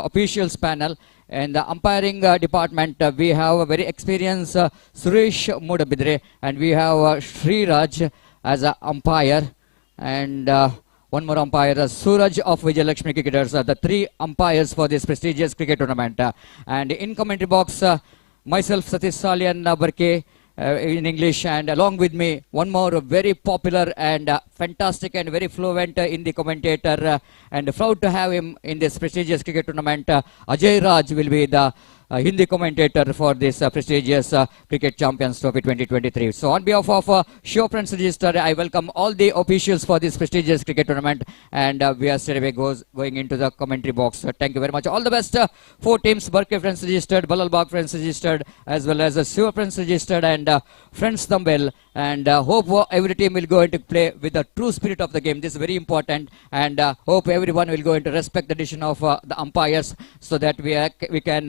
officials panel. In the umpiring department, we have a very experienced Suresh Mudabidre, and we have Sri Raj as an umpire, and one more umpire, Suraj of Vijayalakshmi Cricketers, the three umpires for this prestigious cricket tournament. And in commentary box, myself Satish Salian Barke in English, and along with me one more very popular and fantastic and very fluent Hindi commentator, and proud to have him in this prestigious cricket tournament. Ajay Raj will be the Hindi commentator for this prestigious Cricket Champions Trophy 2023. So on behalf of Shiva Friends Register, I welcome all the officials for this prestigious cricket tournament, and we are straight away going into the commentary box. Thank you very much. All the best. Four teams: Barke Friends Registered, Balalbag Friends Registered, as well as Shiva Friends Registered and Friends Dumbbell. And hope every team will go into play with the true spirit of the game. This is very important, and hope everyone will go into respect the decision of the umpires, so that we can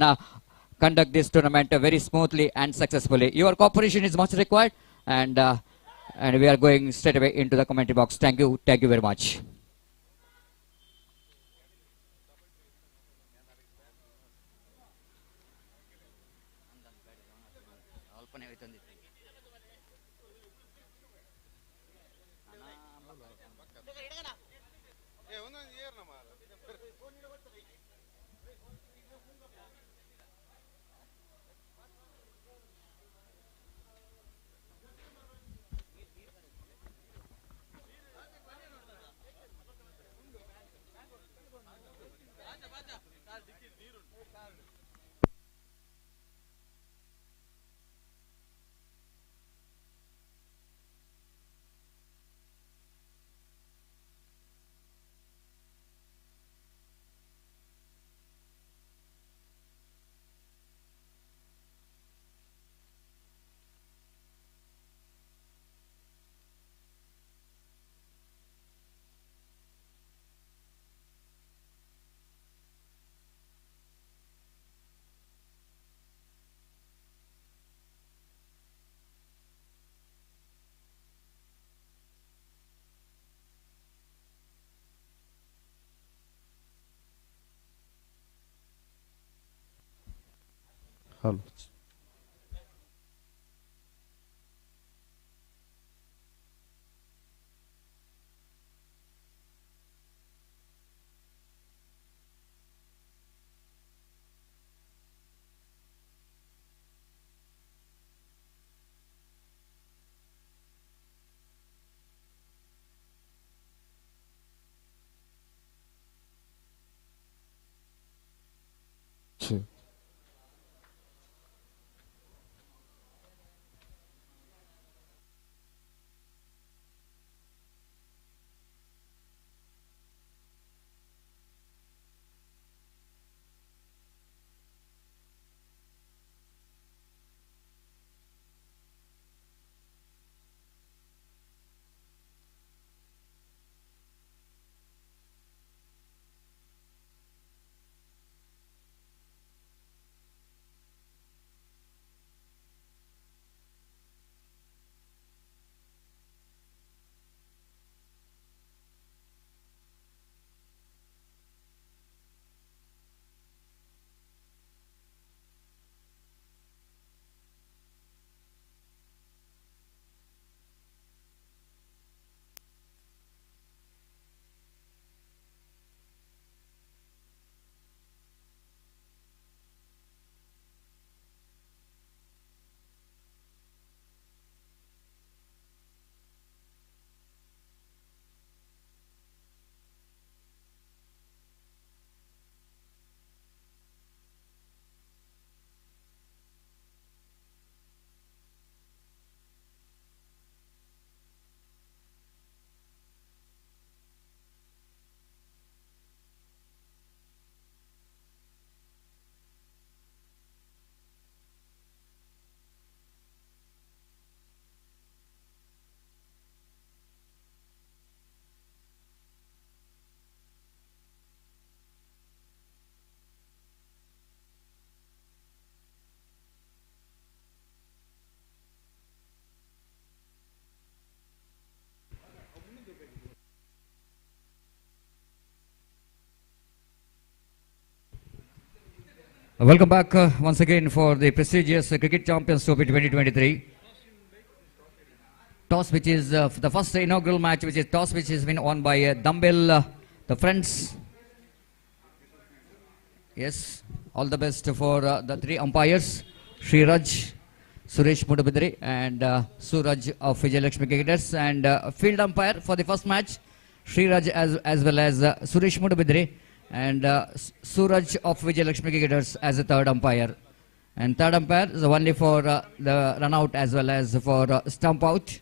conduct this tournament very smoothly and successfully. Your cooperation is much required, and we are going straight away into the commentary box. Thank you very much. చాలు. Sure. Welcome back once again for the prestigious Cricket Champions Trophy 2023. Toss, which is the first inaugural match, which is toss, which has been won by Dumbbell, the friends. Yes, all the best for the three umpires, Sriraj, Suresh Mudabidri, and Suraj of Vijayalakshmi Cricketers, and field umpire for the first match, Sriraj as well as Suresh Mudabidri, and Suraj of Vijayalakshmi Cricketers as a third umpire. And third umpire is only for the run out as well as for stump out.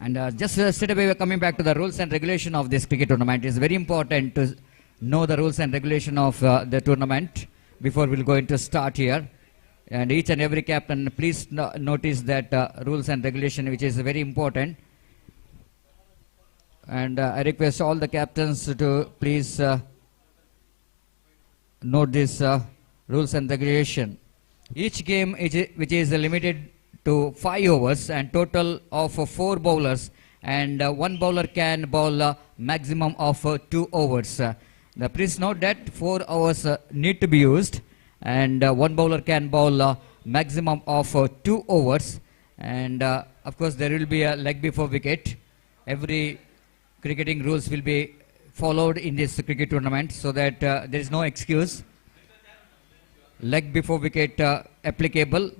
And just straight away, we're coming back to the rules and regulation of this cricket tournament. It's very important to know the rules and regulation of the tournament before we'll go into start here. And each and every captain, please notice that rules and regulation, which is very important. And I request all the captains to please note this rules and regulation. Each game, which is limited to 5 overs and total of 4 bowlers, and one bowler can bowl a maximum of 2 overs. Please note that 4 hours need to be used, and one bowler can bowl a maximum of 2 overs. And of course, there will be a leg before wicket. Every cricketing rules will be followed in this cricket tournament, so that there is no excuse. Leg before wicket applicable.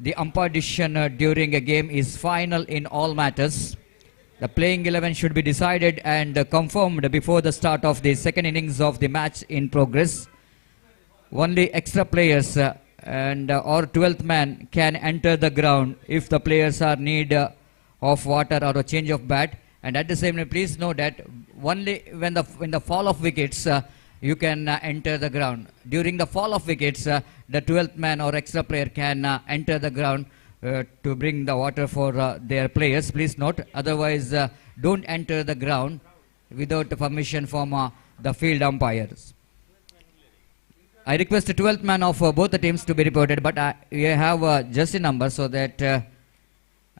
The umpire decision during a game is final in all matters. The playing 11 should be decided and confirmed before the start of the second innings of the match in progress. Only extra players and or 12th man can enter the ground if the players are need of water or a change of bat. And at the same time, please note that only when the fall of wickets, you can enter the ground. During the fall of wickets, the 12th man or extra player can enter the ground to bring the water for their players. Please note, otherwise don't enter the ground without permission from the field umpires. I request the 12th man of both the teams to be reported, but we have just a number, so that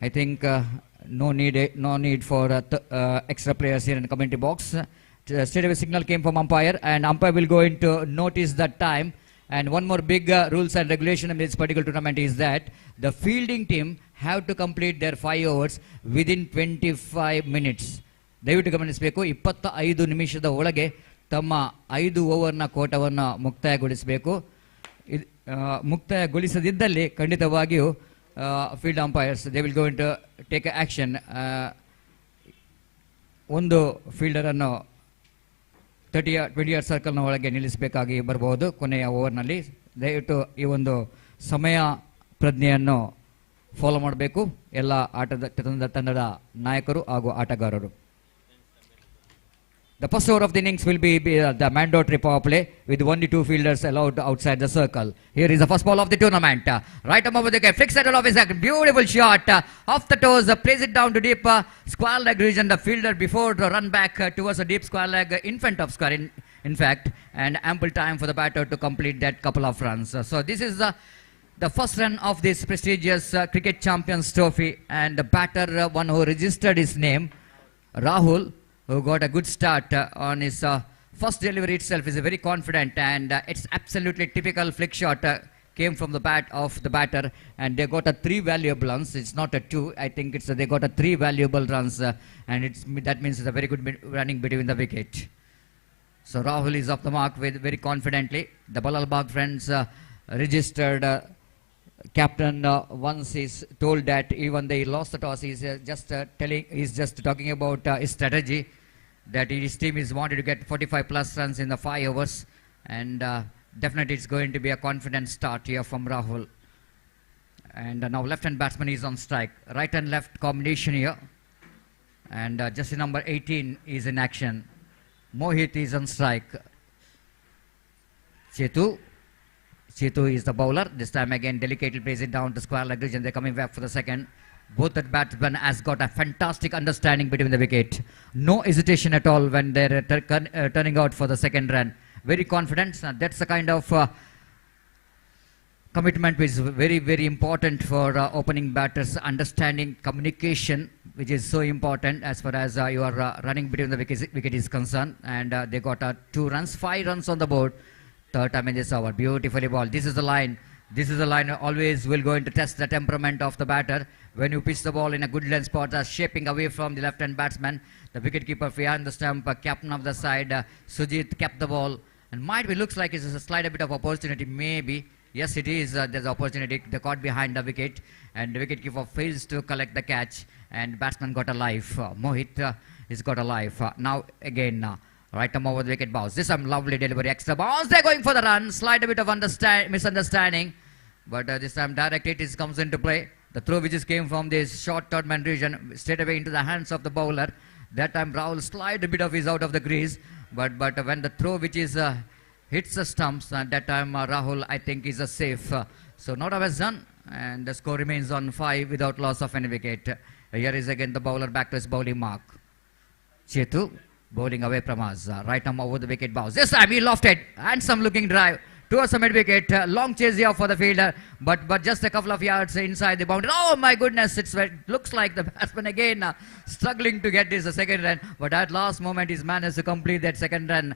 I think no need for extra players here in the commentary box. Straight away signal came from umpire, and umpire will go into notice the time, And one more big rules and regulation in this particular tournament is that the fielding team have to complete their 5 overs within 25 minutes. ದಯವಿಟ್ಟು ಗಮನಿಸಬೇಕು, 25 ನಿಮಿಷದ ಒಳಗೆ ತಮ್ಮ 5 ಓವರ್ನ ಕೋಟವನ್ನು ಮುಕ್ತಾಯಗೊಳಿಸಬೇಕು. ಮುಕ್ತಾಯಗೊಳಿಸದಿದ್ದಲ್ಲಿ ಖಂಡಿತವಾಗಿಯೂ field umpires they will going to take action. ಒಂದು ಫೀಲ್ಡರನ್ನು 20 ಯಾರ್ಡ್ ಸರ್ಕಲ್ನ ಒಳಗೆ ನಿಲ್ಲಿಸಬೇಕಾಗಿ ಬರಬಹುದು ಕೊನೆಯ ಓವರ್ನಲ್ಲಿ. ದಯವಿಟ್ಟು ಈ ಒಂದು ಸಮಯ ಪ್ರಜ್ಞೆಯನ್ನು ಫಾಲೋ ಮಾಡಬೇಕು ಎಲ್ಲ ತಂಡದ ನಾಯಕರು ಹಾಗೂ ಆಟಗಾರರು. The first over of the innings will be the mandatory power play with 1 to 2 fielders allowed outside the circle. Here is the first ball of the tournament. Right arm over the wicket, flicks it off his back. Beautiful shot off the toes, plays it down to deep square leg region. The fielder before to run back towards a deep square leg in front of square in fact, and ample time for the batter to complete that couple of runs. So this is the first run of this prestigious cricket champions trophy, and the batter one who registered his name, Rahul, who got a good start on his first delivery itself, is very confident, and it's absolutely typical flick shot came from the bat of the batter, and they got a 3 valuable runs. It's not a 2. I think it's they got a 3 valuable runs, and that means it's a very good running between the wicket. So Rahul is off the mark with very confidently. The Balalbagh friends registered captain once is told that even they lost the toss, he's just talking about his strategy, that his team is wanted to get 45 plus runs in the 5 overs, and definitely it's going to be a confident start here from Rahul. And now left hand batsman is on strike, right and left combination here, and just number 18 is in action. Mohit is on strike. Chetu is the bowler. This time again delicately plays it down to square leg region. They're coming back for the second. Both the batsmen has got a fantastic understanding between the wicket. No hesitation at all when they're turning out for the second run. Very confident. That's the kind of commitment which is very, very important for opening batters. Understanding communication, which is so important as far as you are running between the wicket is concerned. And they got 2 runs, 5 runs on the board. Third time in this over, beautifully ball. This is the line. This is the line always will going to test the temperament of the batter. When you pitch the ball in a good length spot, shaping away from the left-hand batsman, the wicket-keeper behind the stump, captain of the side, Sujit kept the ball, and might be looks like it's a slight bit of opportunity, maybe. Yes, it is. There's opportunity. They caught behind the wicket, and the wicket-keeper fails to collect the catch, and batsman got a life. Mohit has got a life. Now again. Right arm over the wicket bounce. This time lovely delivery, extra bounce. They're going for the run. Slight a bit of misunderstanding, but this time direct hit comes into play. The throw which came from this short third man region straight away into the hands of the bowler. That time Rahul slide a bit of his out of the crease, but when the throw which is hits the stumps, that time Rahul I think is a safe. So not a done, and the score remains on 5 without loss of any wicket. Here is again the bowler back to his bowling mark. Chetu bowling away from us. Right arm over the wicket bounce. This time he lofted. Handsome looking drive towards the mid wicket. Long chase here for the fielder, but just a couple of yards inside the boundary. Oh my goodness! It looks like the batsman again struggling to get this second run, but at last moment he's managed to complete that second run.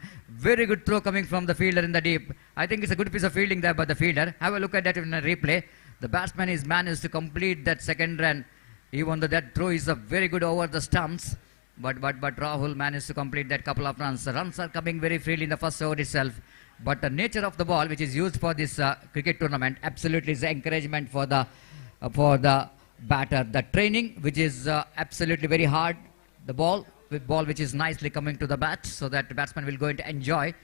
Very good throw coming from the fielder in the deep. I think it's a good piece of fielding there by the fielder. Have a look at that in a replay. The batsman is managed to complete that second run, even though that throw is a very good over the stumps. But Rahul managed to complete that couple of runs. The runs are coming very freely in the first over itself. But the nature of the ball, which is used for this cricket tournament, absolutely is encouragement for the batter. The training, which is absolutely very hard. The ball which is nicely coming to the bat, so that the batsman will go to enjoy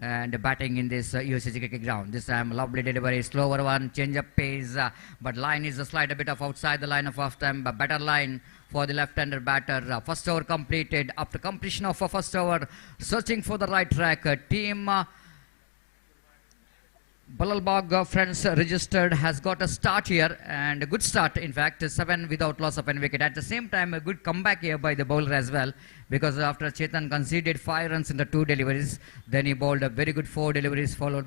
and batting in this UCG cricket ground. This time lovely delivery, slower one, change up pace, but line is a slight a bit of outside the line of off time, but better line for the left-hander batter. First over completed. After completion of a first over, searching for the right track, team Balalbagh friends registered has got a start here, and a good start in fact, 7 without loss of any wicket. At the same time, a good comeback here by the bowler as well, because after Chetan conceded 5 runs in the 2 deliveries, then he bowled a very good 4 deliveries followed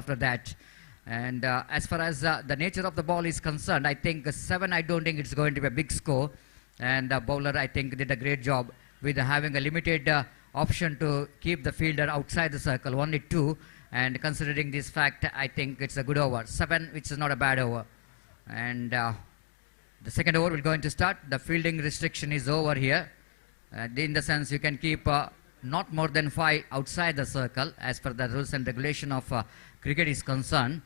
after that. And as far as the nature of the ball is concerned, I think 7, I don't think it's going to be a big score, and the bowler I think did a great job with having a limited option to keep the fielder outside the circle, only 2. And considering this fact, I think it's a good over. 7, which is not a bad over. And the second over will going to start. The fielding restriction is over here. In the sense you can keep not more than 5 outside the circle as per the rules and regulation of cricket is concerned.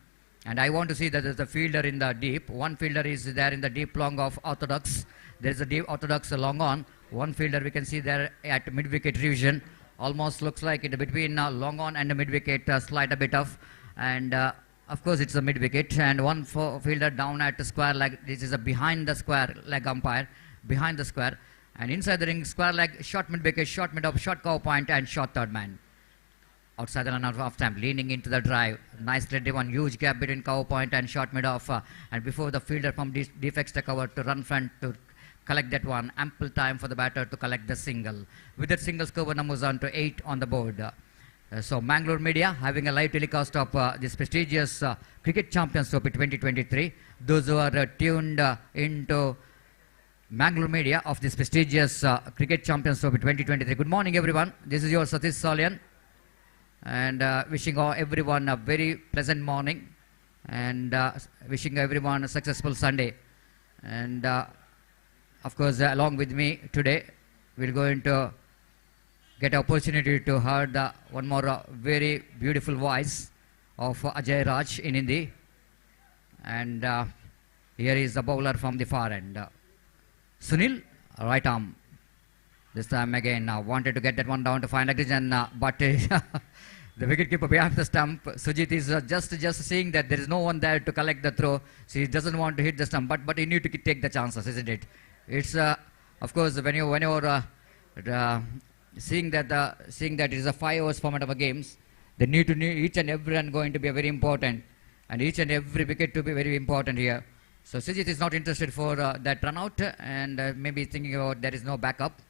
And I want to see that there's a fielder in the deep. One fielder is there in the deep long of orthodox. There's a deep orthodox long on. One fielder we can see there at mid-wicket revision. Almost looks like it between long on and the mid-wicket slide a bit of. And of course it's a mid-wicket. And one fielder down at the square leg. This is a behind the square leg umpire. Behind the square. And inside the ring, square leg, short mid-wicket, short mid-off, short cover point and short third man. Outside the line of off stamp, leaning into the drive. Nicely driven, huge gap between cover point and short mid-off. And before the fielder from defects the cover to run front to collect that one. Ample time for the batter to collect the single. With that single, score numbers on to 8 on the board. So Mangalore Media having a live telecast of this prestigious Cricket Champions Trophy 2023. Those who are tuned into Mangalore Media of this prestigious Cricket Champions Trophy 2023. Good morning everyone. This is your Satish Salyan. And wishing everyone a very pleasant morning. And wishing everyone a successful Sunday. And of course, along with me today, we're going to get an opportunity to hear one more very beautiful voice of Ajay Raj in Hindi. And here is the bowler from the far end. Sunil, right arm. This time again, wanted to get that one down to find aggression, but the wicketkeeper behind the stump, Sujit is just seeing that there is no one there to collect the throw. So he doesn't want to hit the stump, but he need to take the chances, isn't it? It's of course when you're seeing that it is a 5 overs format of a games, they need to each and every run going to be very important, and each and every wicket to be very important here. So Sujit is not interested for that run out, and maybe thinking about there is no backup.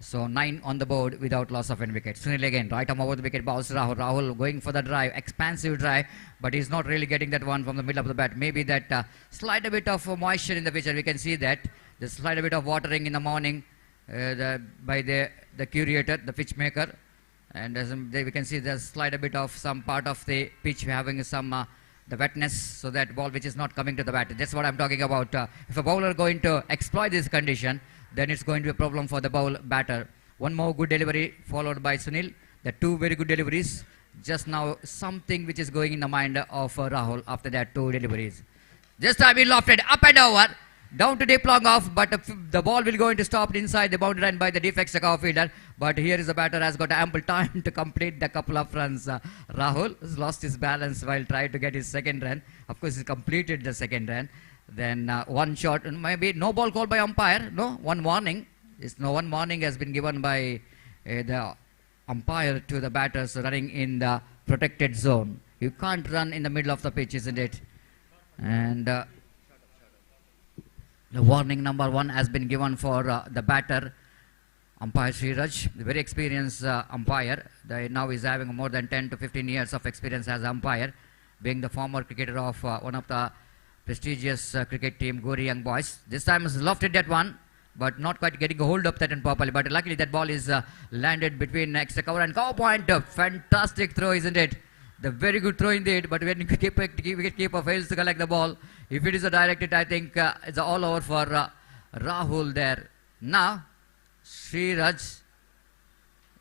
So 9 on the board without loss of any wicket. Sunil again, right arm over the wicket, bowls Rahul. Rahul going for the drive, expansive drive, but he's not really getting that one from the middle of the bat. Maybe that slight a bit of moisture in the pitch, and we can see that. The slight a bit of watering in the morning by the curator, the pitch maker. And we can see there's slight a bit of some part of the pitch having some the wetness, so that ball which is not coming to the bat. That's what I'm talking about. If a bowler going to exploit this condition, then it's going to be a problem for the batter. One more good delivery followed by Sunil. The 2 very good deliveries. Just now something which is going in the mind of Rahul after that 2 deliveries. This time he lofted up and over. Down to deep long off, but the ball will go into stop inside the boundary line by the defects cover fielder. But here is the batter has got ample time to complete the couple of runs. Rahul has lost his balance while trying to get his second run. Of course, he completed the second run. Then one shot, maybe no ball called by umpire. No, one warning. One warning has been given by the umpire to the batters running in the protected zone. You can't run in the middle of the pitch, isn't it? And the warning number 1 has been given for the batter, umpire Sriraj, the very experienced umpire. Now he's having more than 10 to 15 years of experience as umpire, being the former cricketer of one of the prestigious cricket team, Gori Young Boys. This time he's lofted that one, but not quite getting a hold of that and properly. But luckily that ball is landed between extra cover and cover point. Fantastic throw, isn't it? The very good throw indeed, but when wicketkeeper fails to collect the ball, if it is a direct hit, I think it's all over for Rahul there. Now, Sriraj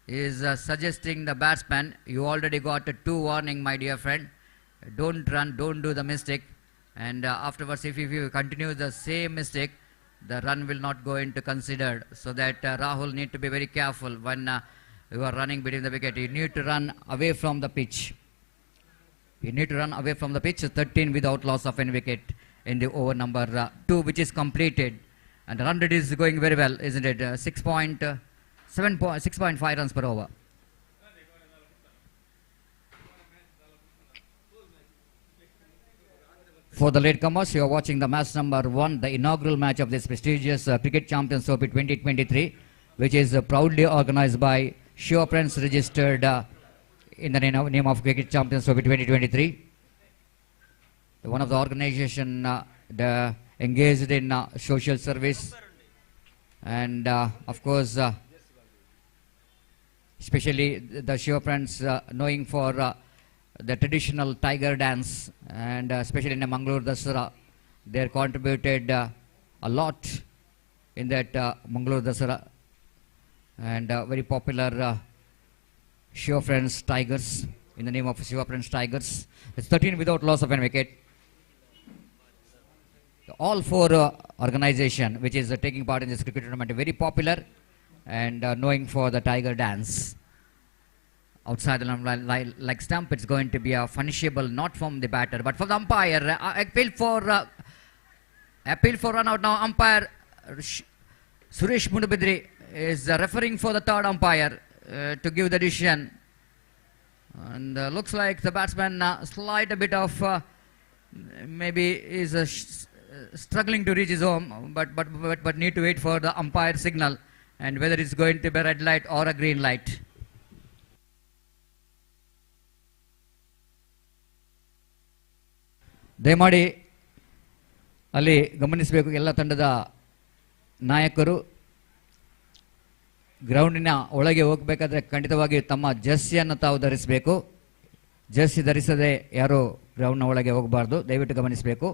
is suggesting the batsman, you already got a 2 warning, my dear friend. Don't run, don't do the mistake. And afterwards, if you continue the same mistake, the run will not go into considered. So that Rahul need to be very careful when you are running between the wicket. You need to run away from the pitch. You need to run away from the pitch. 13 without loss of any wicket in the over number 2, which is completed. And the run rate is going very well, isn't it? 6.5 runs per over. For the latecomers, you are watching the match number 1, the inaugural match of this prestigious Cricket Champions Trophy 2023, which is proudly organized by Shiva Friends, registered in the name of Cricket Champions Trophy 2023. One of the organization engaged in social service, and of course, especially the Shiva Friends knowing for the traditional tiger dance, and especially in the Mangalore Dasara, they contributed a lot in that Mangalore Dasara, and very popular Shiva Friends Tigers, in the name of Shiva Friends Tigers. It's 13 without loss of an wicket. All four organization which is taking part in this cricket tournament are very popular and knowing for the tiger dance. Outside the like stump, it's going to be a punishable not from the batter but from the umpire. Appeal for run out now. Umpire Suresh Mundabidri is referring for the third umpire to give the decision, and looks like the batsman slight a bit of maybe is struggling to reach his home, but need to wait for the umpire signal and whether it's going to be a red light or a green light. ದಯಮಾಡಿ ಅಲ್ಲಿ ಗಮನಿಸಬೇಕು, ಎಲ್ಲ ತಂಡದ ನಾಯಕರು ಗ್ರೌಂಡಿನ ಒಳಗೆ ಹೋಗಬೇಕಾದ್ರೆ ಖಂಡಿತವಾಗಿ ತಮ್ಮ ಜರ್ಸಿಯನ್ನು ತಾವು ಧರಿಸಬೇಕು. ಜರ್ಸಿ ಧರಿಸದೆ ಯಾರು ಗ್ರೌಂಡ್ನ ಒಳಗೆ ಹೋಗಬಾರ್ದು, ದಯವಿಟ್ಟು ಗಮನಿಸಬೇಕು.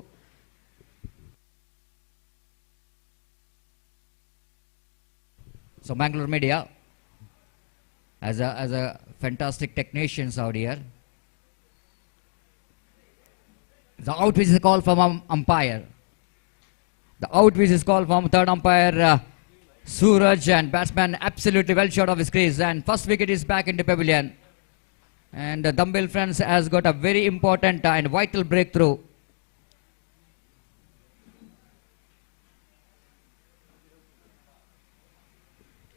So Mangalore media as a fantastic technicians out here. The out which is called from umpire. The out which is called from third umpire Suraj, and batsman absolutely well short of his crease, and first wicket is back into pavilion. And Dumbbell Friends has got a very important and vital breakthrough.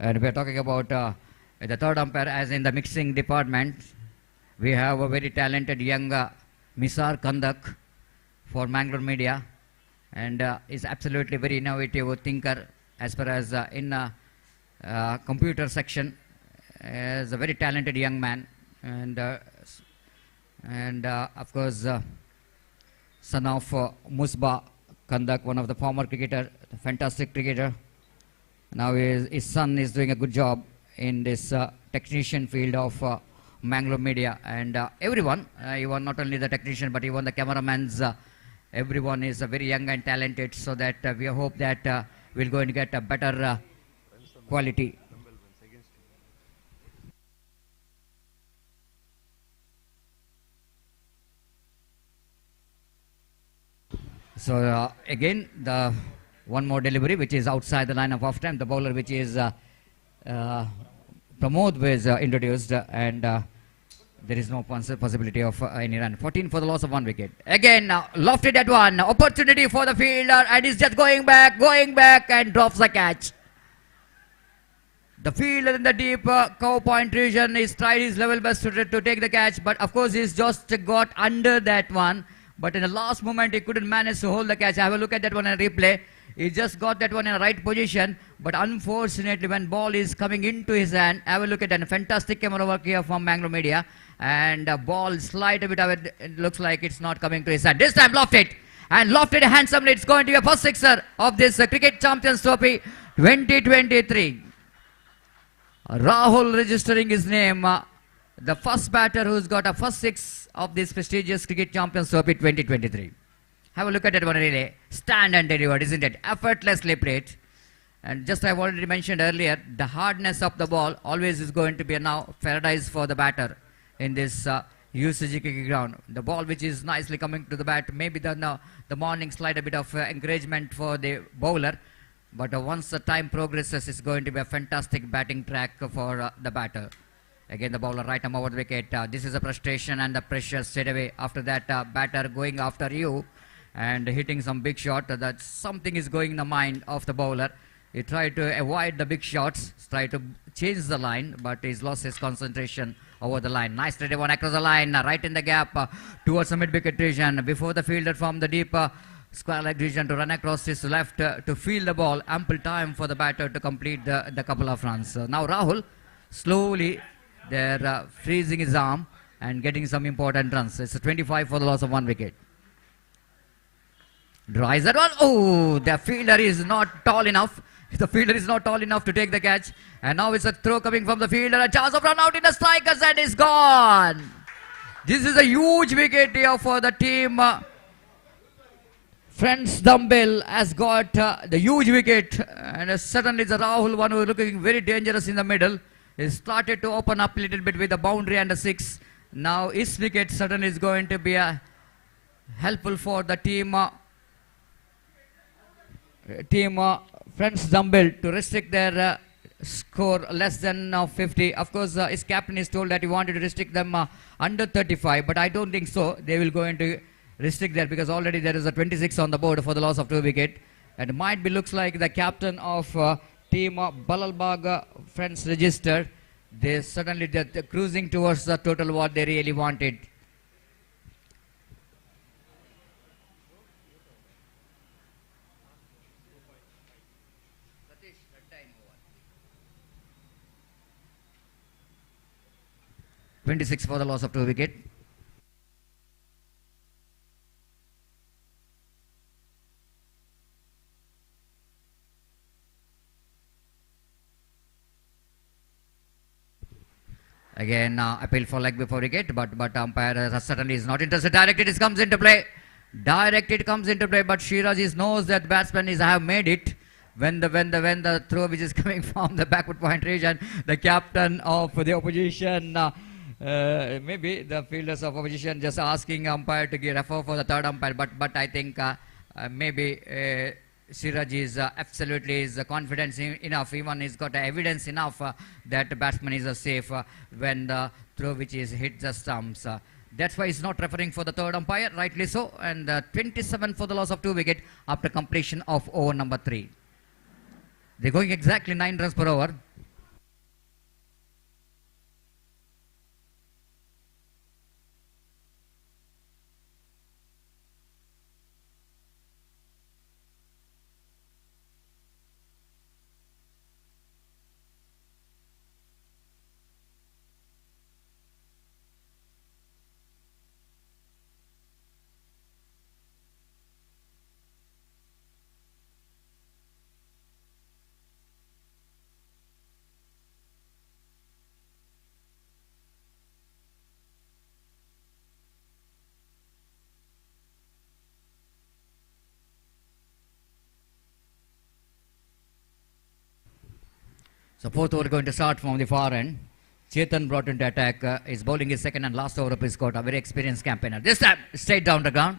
And we are talking about the third umpire as in the mixing department. We have a very talented young Misar Kandak for Mangalore media, and is absolutely very innovative thinker as far as in computer section. Is a very talented young man, and of course son of Musba Kandak, one of the former cricketer, fantastic cricketer. Now his son is doing a good job in this technician field of Mangalore media, and everyone, even not only the technician but even the cameramans, everyone is very young and talented, so that we hope that we're going to get a better quality. So again, the one more delivery which is outside the line of off time. The bowler which is Pramod was introduced, and there is no possibility of any run. 14 for the loss of one wicket. Again, lofted at one. Opportunity for the fielder, and he's just going back and drops the catch. The fielder in the deep cow point region is tried his level best to take the catch, but of course he's just got under that one. But in the last moment he couldn't manage to hold the catch. Have a look at that one in replay. He just got that one in the right position, but unfortunately when ball is coming into his hand, have a look at that. Fantastic camera work here from Mangalore media, and ball slide a bit of it. It looks like it's not coming to his hand. This time lofted, and lofted handsomely. It's going to be a first sixer of this Cricket Champions Trophy 2023. Rahul registering his name, the first batter who's got a first six of this prestigious Cricket Champions Trophy 2023. Have a look at that one really. Stand and delivered, isn't it? Effortlessly played. And just I've already mentioned earlier, the hardness of the ball always is going to be now paradise for the batter in this UCG cricket ground. The ball which is nicely coming to the bat, maybe the morning slide a bit of encouragement for the bowler. But once the time progresses, it's going to be a fantastic batting track for the batter. Again, the bowler right arm over the wicket. This is a frustration and the pressure straight away. After that, batter going after you and hitting some big shot. That something is going in the mind of the bowler. He tried to avoid the big shots, tried to change the line, but he's lost his concentration over the line. Nice steady one across the line, right in the gap towards the mid-wicket region. Before the fielder from the deep square leg region to run across his left to field the ball. Ample time for the batter to complete the couple of runs. Now Rahul slowly they're freezing his arm and getting some important runs. It's a 25 for the loss of one wicket. Drives that one. Oh, the fielder is not tall enough. The fielder is not tall enough to take the catch. And now it's a throw coming from the fielder. A chance of run out in the strikers, and is gone. This is a huge wicket here for the team. Friends Dumbbell has got the huge wicket, and suddenly the Rahul one who is looking very dangerous in the middle. He started to open up a little bit with the boundary and the six. Now his wicket suddenly is going to be helpful for the team. Friends Dumbbell to restrict their score less than 50. Of course, his captain is told that he wanted to restrict them under 35, but I don't think so. They will go into restrict that because already there is a 26 on the board for the loss of 2 wicket. And it might be looks like the captain of team Balalbagh Friends registered. They suddenly they're cruising towards the total what they really wanted. (26) for the loss of 2 wicket. Again, appeal for leg before wicket, but umpire certainly is not interested. Directed comes into play. Directed comes into play, but Shiraj knows that batsman is have made it. When the throw which is coming from the backward point region, the captain of the opposition, maybe the fielders of opposition just asking umpire to give refer for the third umpire, but I think maybe Siraj is absolutely is confident enough, even he's got evidence enough that the batsman is safe when the throw which is hit the stumps. That's why he's not referring for the third umpire, rightly so. And 27 for the loss of 2 wicket after completion of over number 3. They're going exactly 9 runs per over. So fourth over going to start from the far end. Chetan brought into attack. Is bowling his second and last over of his squad. A very experienced campaigner. This time straight down the ground.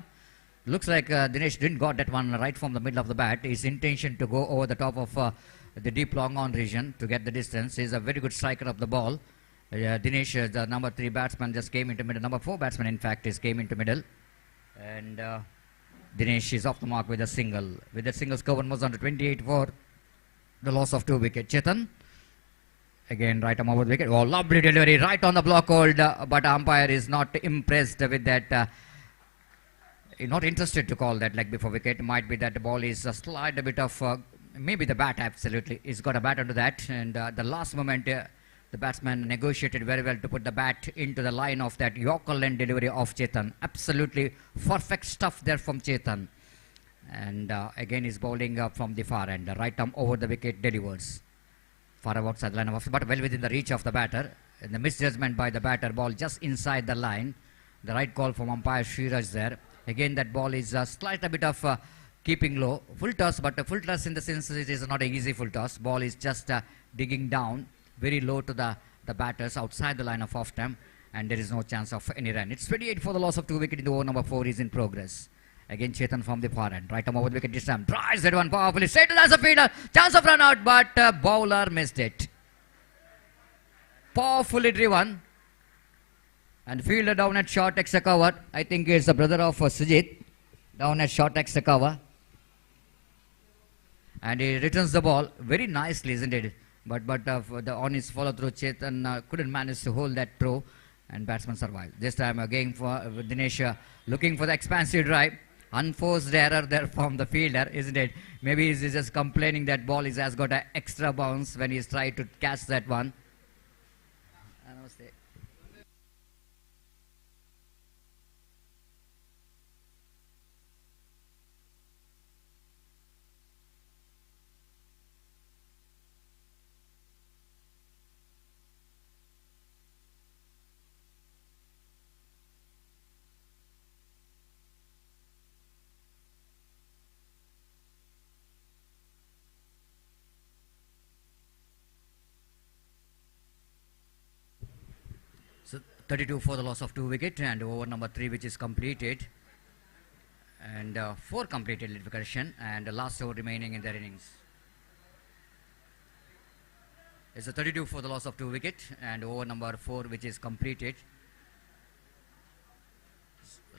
Looks like Dinesh didn't got that one right from the middle of the bat. His intention to go over the top of the deep long on region to get the distance. He's a very good striker of the ball. Dinesh, the number 3 batsman, just came into middle. Number 4 batsman, in fact, came into middle. And Dinesh is off the mark with a single. With that single score, one was under 28 for the loss of 2 wicket. Chetan. Again, right arm over the wicket. Oh, lovely delivery. Right on the block hold. But umpire is not impressed with that. Not interested to call that leg before wicket. Might be that the ball is a slight a bit of... maybe the bat, absolutely. He's got a bat onto that. And the last moment, the batsman negotiated very well to put the bat into the line of that Yorker length delivery of Chetan. Absolutely perfect stuff there from Chetan. And again, he's bowling from the far end. The right arm over the wicket delivers. Far outside the line of offside, but well within the reach of the batter. And the misjudgment by the batter, ball just inside the line. The right call from umpire Shiraj there. Again, that ball is slight a bit of keeping low. Full toss, but a full toss in the sense it is not an easy full toss. Ball is just digging down very low to the batters outside the line of off stump, and there is no chance of any run. It's 28 for the loss of 2 wicket in the over number 4 is in progress. Again, Chetan from the far end. Right arm over the wicket this time. Drives that one powerfully. Straight to the fielder. Chance of run out, but bowler missed it. Powerfully driven. And fielder down at short extra cover. I think it's the brother of Sujit. Down at short extra cover. And he returns the ball very nicely, isn't it? But on his follow through, Chetan couldn't manage to hold that throw. And batsman survived. This time again for Dinesh looking for the expansive drive. Unforced error there from the fielder, isn't it? Maybe he's just complaining that ball has got an extra bounce when he's tried to catch that one. 32 for the loss of 2 wicket, and over number 3 which is completed, and 4 completed lead correction, and the last over remaining in their innings. It's a 32 for the loss of 2 wicket, and over number 4 which is completed.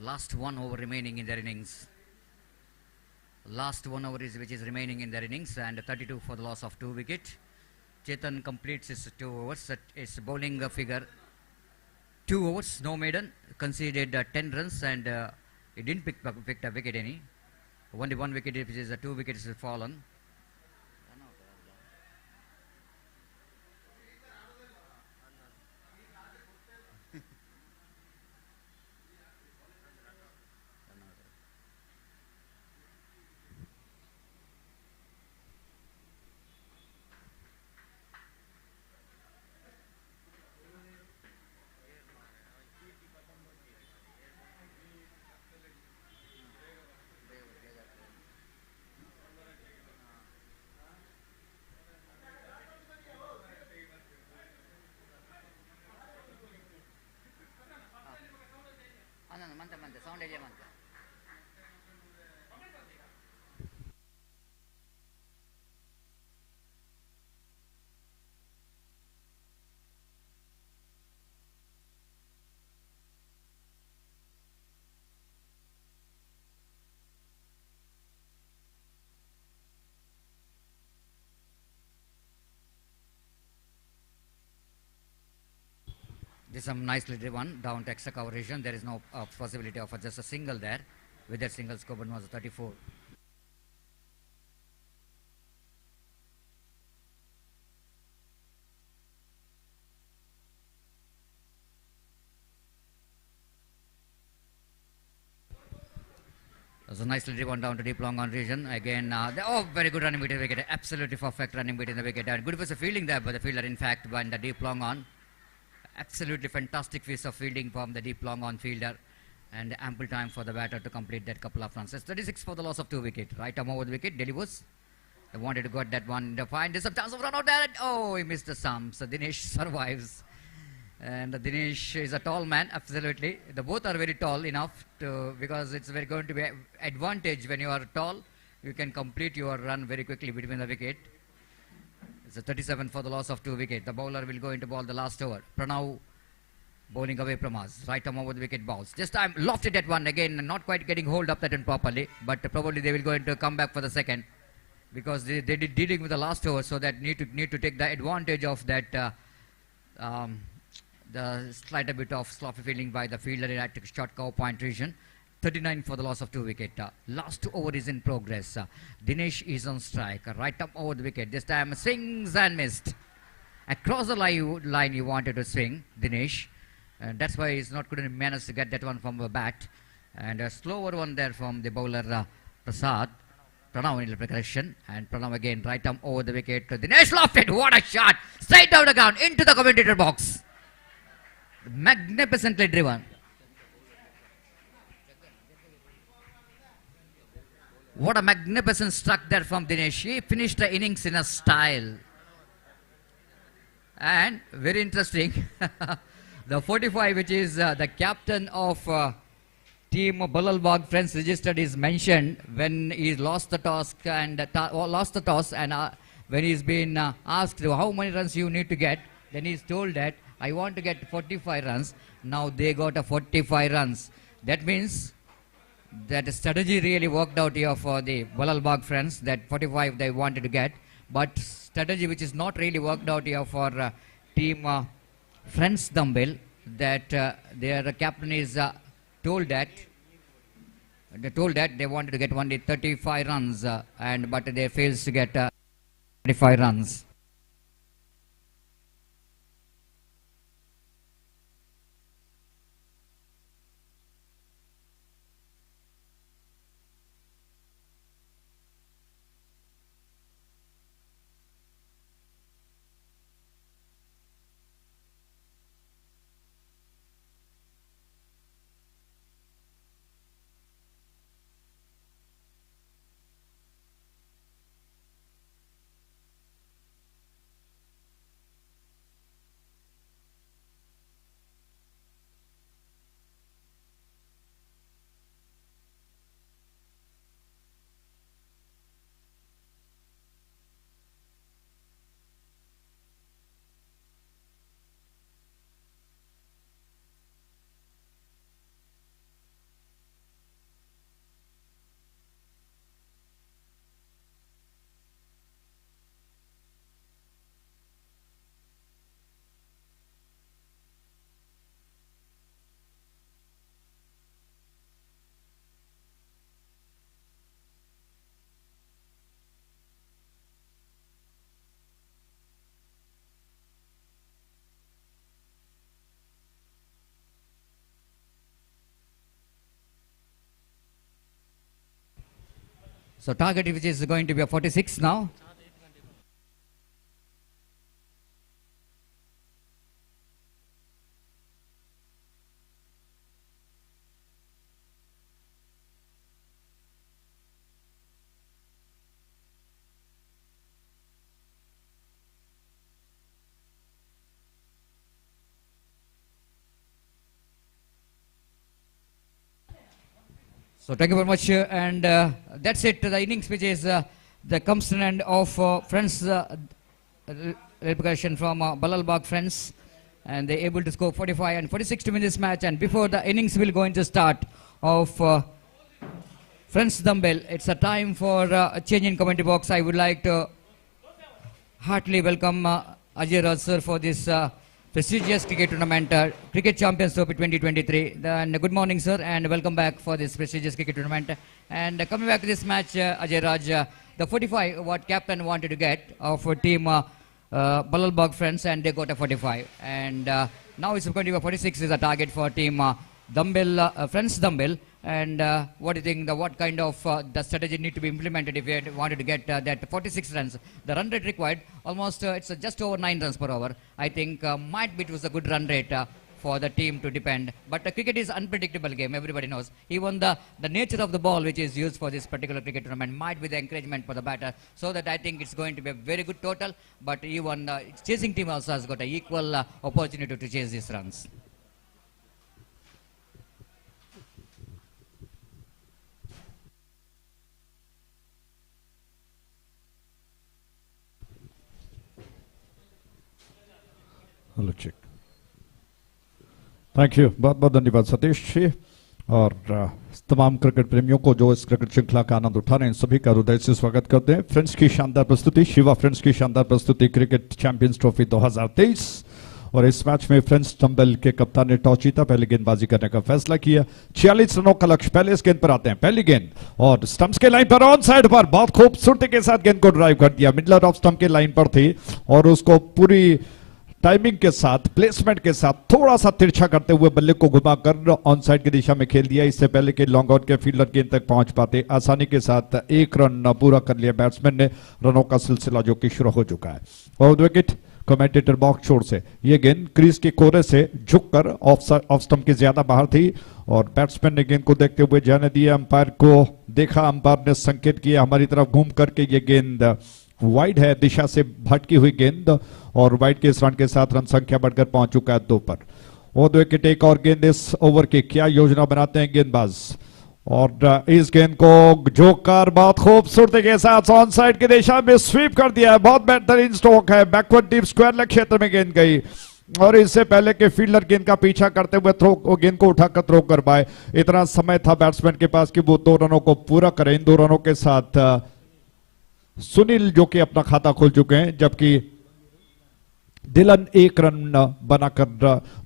Last 1 over remaining in their innings. Last 1 over which is remaining in their innings, and 32 for the loss of 2 wicket. Chetan completes his 2 overs. His bowling figure 2 overs, no maiden, conceded 10 runs, and he didn't pick a wicket any. Only 1 wicket, which is 2 wickets fallen. Sound This is some nicely driven down to extra coverage. There is no possibility of just a single there. With that single, score was 34. So nicely driven down to deep long on region. Again, very good running between the wicket. Absolutely perfect running between the wicket. And good was the fielding there by the fielder, in fact, when the deep long on. Absolutely fantastic piece of fielding from the deep long on fielder, and ample time for the batter to complete that couple of runs. It's 36 for the loss of 2 wicket. Right arm over the wicket, delivers. They wanted to get that one. They find there's some chance of run out there. Oh, he missed the sum. So Dinesh survives. And Dinesh is a tall man, absolutely. The both are very tall enough to, because it's very going to be an advantage when you are tall. You can complete your run very quickly between the wicket. It's a 37 for the loss of 2 wicket. The bowler will go into ball the last over. Pranav bowling away from us. Right arm over the wicket balls. This time lofted at one again, not quite getting hold up that one properly, but probably they will go into come back for the second, because they did dealing with the last over, so that need to take the advantage of that the slight bit of sloppy fielding by the fielder at short cover point region. 39 for the loss of 2 wicket. Last over is in progress. Dinesh is on strike. Right up over the wicket. This time swings and missed. Across the line he wanted to swing, Dinesh. And that's why he's not going to manage to get that one from the bat. And a slower one there from the bowler Pranav in the correction. And Pranav again right arm over the wicket. Dinesh lofted. What a shot. Straight down the ground into the commentator box. Magnificently driven. What a magnificent struck there from Dinesh. He finished the innings in a style. And very interesting, the 45, which is the captain of team Balalbagh Friends registered, is mentioned when he lost the toss and when he's been asked how many runs you need to get, then he's told that I want to get 45 runs. Now they got a 45 runs. That means that strategy really worked out here for the Balalbagh Friends, that 45 they wanted to get. But strategy which is not really worked out here for team Friends Dumbbell, that their captain is told that they wanted to get only 35 runs, but they fails to get 35 runs. So target which is going to be a 46 now. So thank you very much, and that's it. The innings which is the comes to an end of friends repercussion from Balalbagh friends, and they able to score 45 and 46 to win this match. And before the innings will going to start of friends dumbbell, it's a time for a change in commentary box. I would like to heartily welcome Ajay Raj sir for this prestigious cricket tournament, Cricket Champions Trophy 2023. And good morning, sir, and welcome back for this prestigious cricket tournament. And coming back to this match, Ajay Raj, the 45 what captain wanted to get of team Balalbagh friends, and they got a 45. And now it's going to be a 46 is a target for team dumbbell friends dumbbell. And what do you think? What kind of the strategy need to be implemented if you wanted to get that 46 runs? The run rate required almost it's just over 9 runs per hour. I think might be it was a good run rate for the team to depend. But cricket is unpredictable game. Everybody knows. Even the nature of the ball which is used for this particular cricket tournament might be the encouragement for the batter. So that I think it's going to be a very good total. But even chasing team also has got an equal opportunity to chase these runs. Hello check thank you बहुत बहुत धन्यवाद सतीश जी और तमाम cricket प्रेमियों को जो इस cricket श्रृंखला का आनंद उठा रहे हैं सभी का हृदय से स्वागत करते हैं। फ्रेंड्स की शानदार प्रस्तुति, शिवा फ्रेंड्स की शानदार प्रस्तुति क्रिकेट चैंपियंस ट्रॉफी 2023 और इस मैच में फ्रेंड्स डंबल के कप्तान ने टॉस जीता, पहले गेंदबाजी करने का फैसला किया। 46 रनों का लक्ष्य, पहले इस गेंद पर आते हैं, पहली गेंद और स्टंप्स के लाइन पर ऑन साइड पर बहुत खूबसूरती के साथ गेंद को ड्राइव कर दिया, मिडलर ऑफ स्टंप के लाइन पर थी और उसको पूरी टाइमिंग के साथ प्लेसमेंट के साथ थोड़ा सा तिरछा करते हुए बल्ले को घुमाकर ऑन साइड की दिशा में खेल दिया। इससे पहले कि लॉन्ग आउट के फील्डर गेंद तक पहुंच पाते, आसानी के साथ एक रन पूरा कर लिया बैट्समैन ने। रनों का सिलसिला जो कि शुरू हो चुका है और विकेट कमेंटेटर बॉक्स छोर से ये गेंद क्रीज के कोरे से झुककर ऑफ स्टंप के ज्यादा बाहर थी और बैट्समैन ने गेंद को देखते हुए जाने दिया। अंपायर को देखा, अंपायर ने संकेत किया हमारी तरफ घूम करके ये गेंद वाइड है, दिशा से भटकी हुई गेंद और वाइड के इस रन के साथ रन संख्या बढ़कर पहुंच चुका है 2 पर। और 2 विकेट एक और गेंद इस ओवर की, क्या योजना बनाते हैं गेंदबाज और इस गेंद को जोकर बहुत खूबसूरती के साथ ऑन साइड की दिशा में स्वीप कर दिया है। बहुत बेहतरीन स्ट्रोक है, बैकवर्ड डीप स्क्वायर लेग क्षेत्र में गेंद गई और इससे पहले कि फील्डर गेंद का पीछा करते हुए थ्रो गेंद को उठाकर थ्रो कर पाए, इतना समय था बैट्समैन के पास कि वो 2 रनों को पूरा करें। इन 2 रनों के साथ सुनील जो कि अपना खाता खोल चुके हैं, जबकि डिलन 1 रन बनाकर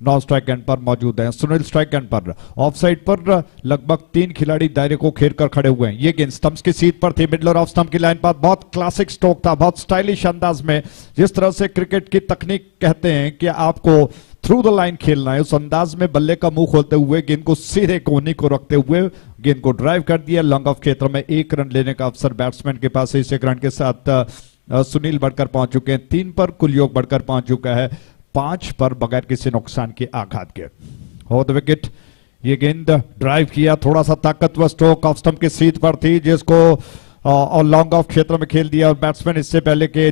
नॉन स्ट्राइक एंड पर मौजूद हैं। सुनील स्ट्राइक एंड पर, ऑफ साइड पर लगभग 3 खिलाड़ी दायरे को घेर कर खड़े हुए हैं। ये गेंद स्टंप्स की सीट पर थी, मिडलर ऑफ स्टंप की लाइन पर, बहुत क्लासिक स्ट्रोक था, बहुत स्टाइलिश अंदाज में, जिस तरह से क्रिकेट की तकनीक कहते हैं कि आपको थ्रू द लाइन खेलना है, उस अंदाज में बल्ले का मुंह खोलते हुए गेंद को सीधे कोहनी को रखते हुए गेंद को ड्राइव कर दिया। लॉन्ग ऑफ क्षेत्र में 1 रन लेने का अवसर बैट्समैन के पास है। इस 1 रन के साथ सुनील बढ़कर पहुंच चुके हैं 3 पर, कुल योग बढ़कर पहुंच चुका है 5 पर बगैर किसी नुकसान के आघात के। और विकेट ये गेंद ड्राइव किया, थोड़ा सा ताकतवर स्ट्रोक ऑफ स्टंप की सीध पर थी जिसको और लॉन्ग ऑफ क्षेत्र में खेल दिया और बैट्समैन इससे पहले के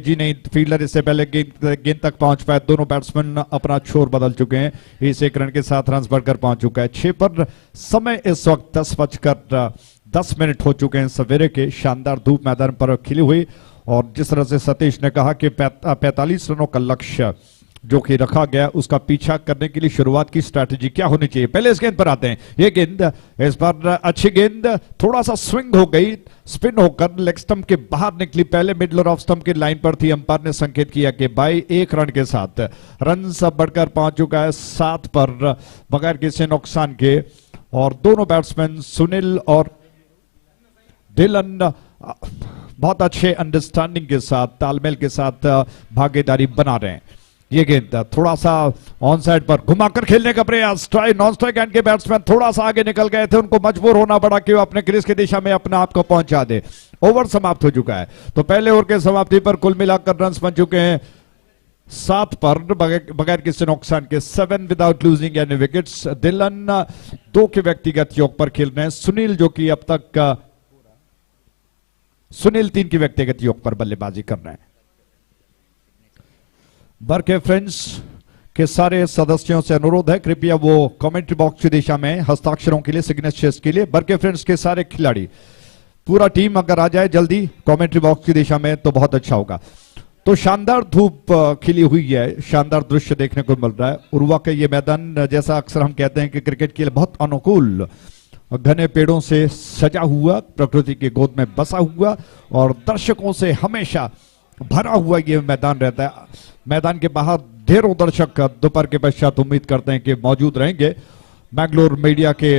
फील्डर इससे पहले गेंद तक पहुंच पाए। दोनों बैट्समैन अपना छोर बदल चुके हैं। इस 1 रन के साथ रन बढ़कर पहुंच चुका है 6 पर। समय इस वक्त 10:10 हो चुके हैं सवेरे के। शानदार धूप मैदान पर खिली हुई और जिस तरह से सतीश ने कहा कि 45 रनों का लक्ष्य जो कि रखा गया उसका पीछा करने के लिए शुरुआत की स्ट्रैटेजी क्या होनी चाहिए। पहले इस गेंद पर आते हैं, ये गेंद इस बार अच्छी गेंद, थोड़ा सा स्विंग हो गई, स्पिन होकर लेग स्टंप के बाहर निकली, पहले मिडलर ऑफ स्टंप की लाइन पर थी। अंपायर ने संकेत किया कि बाई 1 रन के साथ रन सब बढ़कर पहुंच चुका है 7 पर बगैर किसी नुकसान के। और दोनों बैट्समैन सुनील और डिलन बहुत अच्छे अंडरस्टैंडिंग के साथ, तालमेल के साथ भागीदारी बना रहे हैं। ये गेंद थोड़ा सा ऑन साइड पर घुमाकर खेलने का प्रयास, स्ट्राइक नॉन स्ट्राइक एंड के बैट्समैन थोड़ा सा आगे निकल गए थे, उनको मजबूर होना पड़ा कि वो अपने क्रीज की दिशा में अपने आप को पहुंचा दे। ओवर समाप्त हो चुका है। तो पहले ओवर के समाप्ति पर कुल मिलाकर रन बन चुके हैं 7 पर बगैर किसी नुकसान के, 7 विदाउट लूजिंग एनी विकेट्स। दिलन 2 के व्यक्तिगत योग पर खेल रहे हैं, सुनील जो कि अब तक सुनील 3 के व्यक्तिगत योग पर बल्लेबाजी कर रहे हैं। बर के फ्रेंड्स के सारे सदस्यों से अनुरोध है कृपया वो कमेंट्री बॉक्स की दिशा में हस्ताक्षरों के लिए, सिग्नेचर्स के लिए, बर के फ्रेंड्स के सारे खिलाड़ी, पूरा टीम अगर आ जाए जल्दी कमेंट्री बॉक्स की दिशा में तो बहुत अच्छा होगा। तो शानदार धूप खिली हुई है, शानदार दृश्य देखने को मिल रहा है। उर्वा का ये मैदान जैसा अक्सर हम कहते हैं कि क्रिकेट के लिए बहुत अनुकूल, घने पेड़ों से सजा हुआ, प्रकृति की गोद में बसा हुआ और दर्शकों से हमेशा भरा हुआ ये मैदान रहता है। मैदान के बाहर ढेरों दर्शक दोपहर के पश्चात उम्मीद करते हैं कि मौजूद रहेंगे। मैंगलोर मीडिया के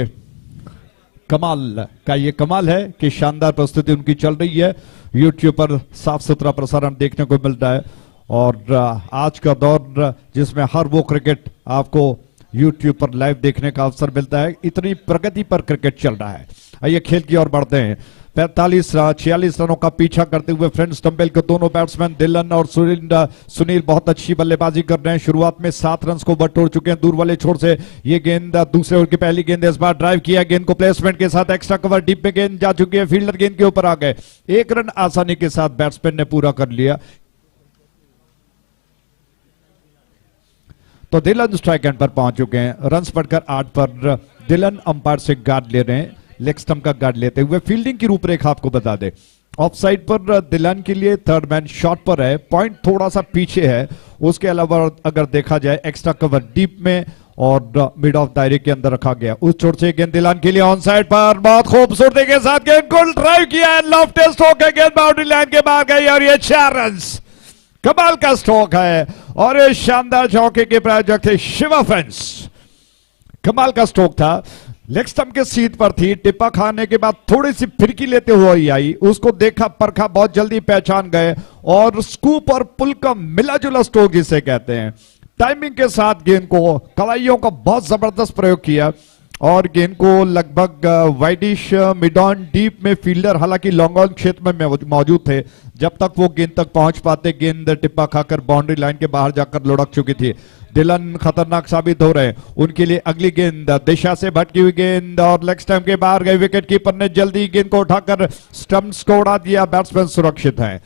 कमाल का ये कमाल है कि शानदार प्रस्तुति उनकी चल रही है, यूट्यूब पर साफ सुथरा प्रसारण देखने को मिल रहा है। और आज का दौर जिसमें हर वो क्रिकेट आपको यूट्यूब पर लाइव देखने का अवसर मिलता है, इतनी प्रगति पर क्रिकेट चल रहा है। आइए खेल की ओर बढ़ते हैं। 46 रनों का पीछा करते हुए फ्रेंड्स डंबेल के दोनों बैट्समैन दिलन और सुनील बहुत अच्छी बल्लेबाजी कर रहे हैं। शुरुआत में 7 रन को बटोर चुके हैं दूर वाले छोर से। ये गेंद दूसरे ओवर की पहली गेंद, इस बार ड्राइव किया, गेंद को प्लेसमेंट के साथ एक्स्ट्रा कवर डीप में गेंद जा चुकी है, फील्डर गेंद के ऊपर आ गए। 1 रन आसानी के साथ बैट्समैन ने पूरा कर लिया। तो दिलन स्ट्राइक एंड पर पहुंच चुके हैं। रन बढ़कर 8 पर दिलन अंपायर से गार्ड ले रहे हैं, लेग स्टंप का गार्ड लेते हुए। फील्डिंग की रूपरेखा आपको बता दे, ऑफ साइड पर दिलन के लिए थर्ड मैन शॉट पर है, पॉइंट थोड़ा सा पीछे है। उसके अलावा अगर देखा जाए एक्स्ट्रा कवर डीप में और मिड ऑफ दायरे के अंदर रखा गया। उस छोर से गेंद दिलन के लिए ऑन साइड पर बहुत खूबसूरती के साथ गेंद को ड्राइव किया है, लॉफ्टेड स्ट्रोक है, गेंद बाउंड्री लाइन के बाहर गई और ये 4 रन। कमाल का स्ट्रोक है और ये शानदार चौके के प्रायोजक थे शिवा फ्रेंड्स। कमाल का स्ट्रोक था, लेग स्टंप के सीध पर थी, टिप्पा खाने के बाद थोड़ी सी फिरकी लेते हुए आई, उसको देखा परखा, बहुत जल्दी पहचान गए और स्कूप और पुल का मिला जुला स्ट्रोक जिसे कहते हैं। टाइमिंग के साथ गेंद को कलाइयों का बहुत जबरदस्त प्रयोग किया और गेंद को लगभग वाइडिश मिड ऑन डीप में फील्डर हालांकि लॉन्ग ऑन क्षेत्र में मौजूद थे, जब तक वो गेंद तक पहुंच पाते गेंद टिप्पा खाकर बाउंड्री लाइन के बाहर जाकर लुढ़क चुकी थी। दिलन खतरनाक साबित हो रहे, उनके लिए अगली गेंद दिशा से भटकी हुई गेंद और लेग स्टंप के बाहर गई। विकेट कीपर ने जल्दी गेंद को उठाकर स्टंप्स को उड़ा दिया, बैट्समैन सुरक्षित है।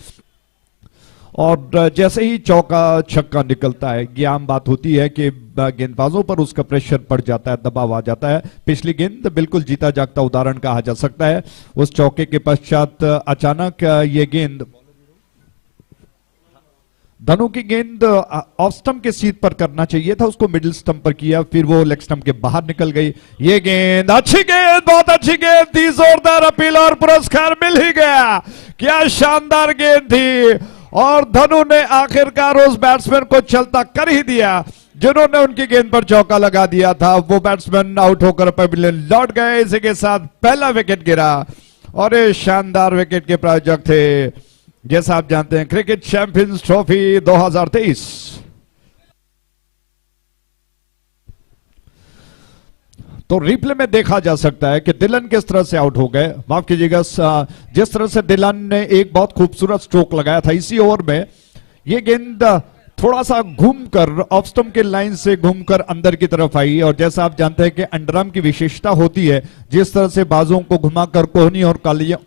और जैसे ही चौका छक्का निकलता है, ये आम बात होती है कि गेंदबाजों पर उसका प्रेशर पड़ जाता है, दबाव आ जाता है। पिछली गेंद बिल्कुल जीता जागता उदाहरण कहा जा सकता है। उस चौके के पश्चात अचानक ये गेंद धनु की गेंद ऑफ स्टंप के सीध पर करना चाहिए था, उसको मिडिल स्टंप पर किया, फिर वो लेग स्टंप के बाहर निकल गई। ये गेंद अच्छी गेंद, बहुत अच्छी गेंद थी, जोरदार अपील और पुरस्कार मिल ही गया। क्या शानदार गेंद थी और धनु ने आखिरकार उस बैट्समैन को चलता कर ही दिया जिन्होंने उनकी गेंद पर चौका लगा दिया था। वो बैट्समैन आउट होकर पवेलियन लौट गए। इसी के साथ पहला विकेट गिरा और ये शानदार विकेट के प्रायोजक थे, जैसा आप जानते हैं, क्रिकेट चैंपियंस ट्रॉफी 2023। तो रिप्ले में देखा जा सकता है कि दिलन किस तरह से आउट हो गए। माफ कीजिएगा, जिस तरह से दिलन ने एक बहुत खूबसूरत स्ट्रोक लगाया था इसी ओवर में, ये गेंद थोड़ा सा घूमकर ऑफ स्टंप के लाइन से घूमकर अंदर की तरफ आई और जैसा आप जानते हैं कि अंडरआर्म की विशेषता होती है, जिस तरह से बाजों को घुमाकर कोहनी और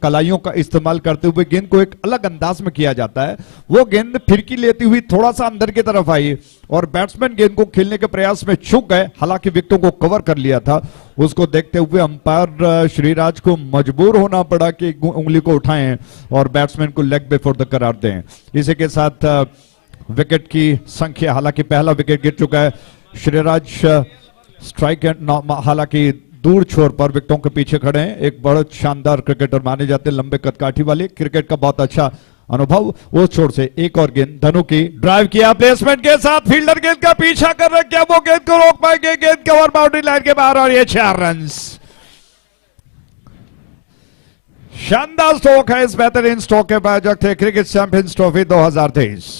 कलाइयों का इस्तेमाल करते हुए गेंद को एक अलग अंदाज में किया जाता है। वो गेंद फिरकी लेती हुई थोड़ा सा अंदर की तरफ आई और बैट्समैन गेंद को खेलने के प्रयास में चूक गए, हालांकि विकेटों को कवर कर लिया था। उसको देखते हुए अंपायर श्रीराज को मजबूर होना पड़ा कि उंगली को उठाएं और बैट्समैन को लेग बिफोर द करार दें। इसी के साथ विकेट की संख्या, हालांकि पहला विकेट गिर चुका है। श्रीराज स्ट्राइक एंड हालांकि दूर छोर पर विकेटों के पीछे खड़े हैं। एक बहुत शानदार क्रिकेटर माने जाते हैं, लंबे कदकाठी वाले, क्रिकेट का बहुत अच्छा अनुभव। उस छोर से एक और गेंद धनु की, ड्राइव किया प्लेसमेंट के साथ, फील्डर गेंद का पीछा कर रहे, क्या वो गेंद को रोक पाएंगे? गेंद कवर बाउंड्री लाइन के बाहर और ये 4 रन। शानदार स्ट्रोक है, इस बेहतरीन स्ट्रोक के प्रायोजक थे क्रिकेट चैंपियंस ट्रॉफी 2023।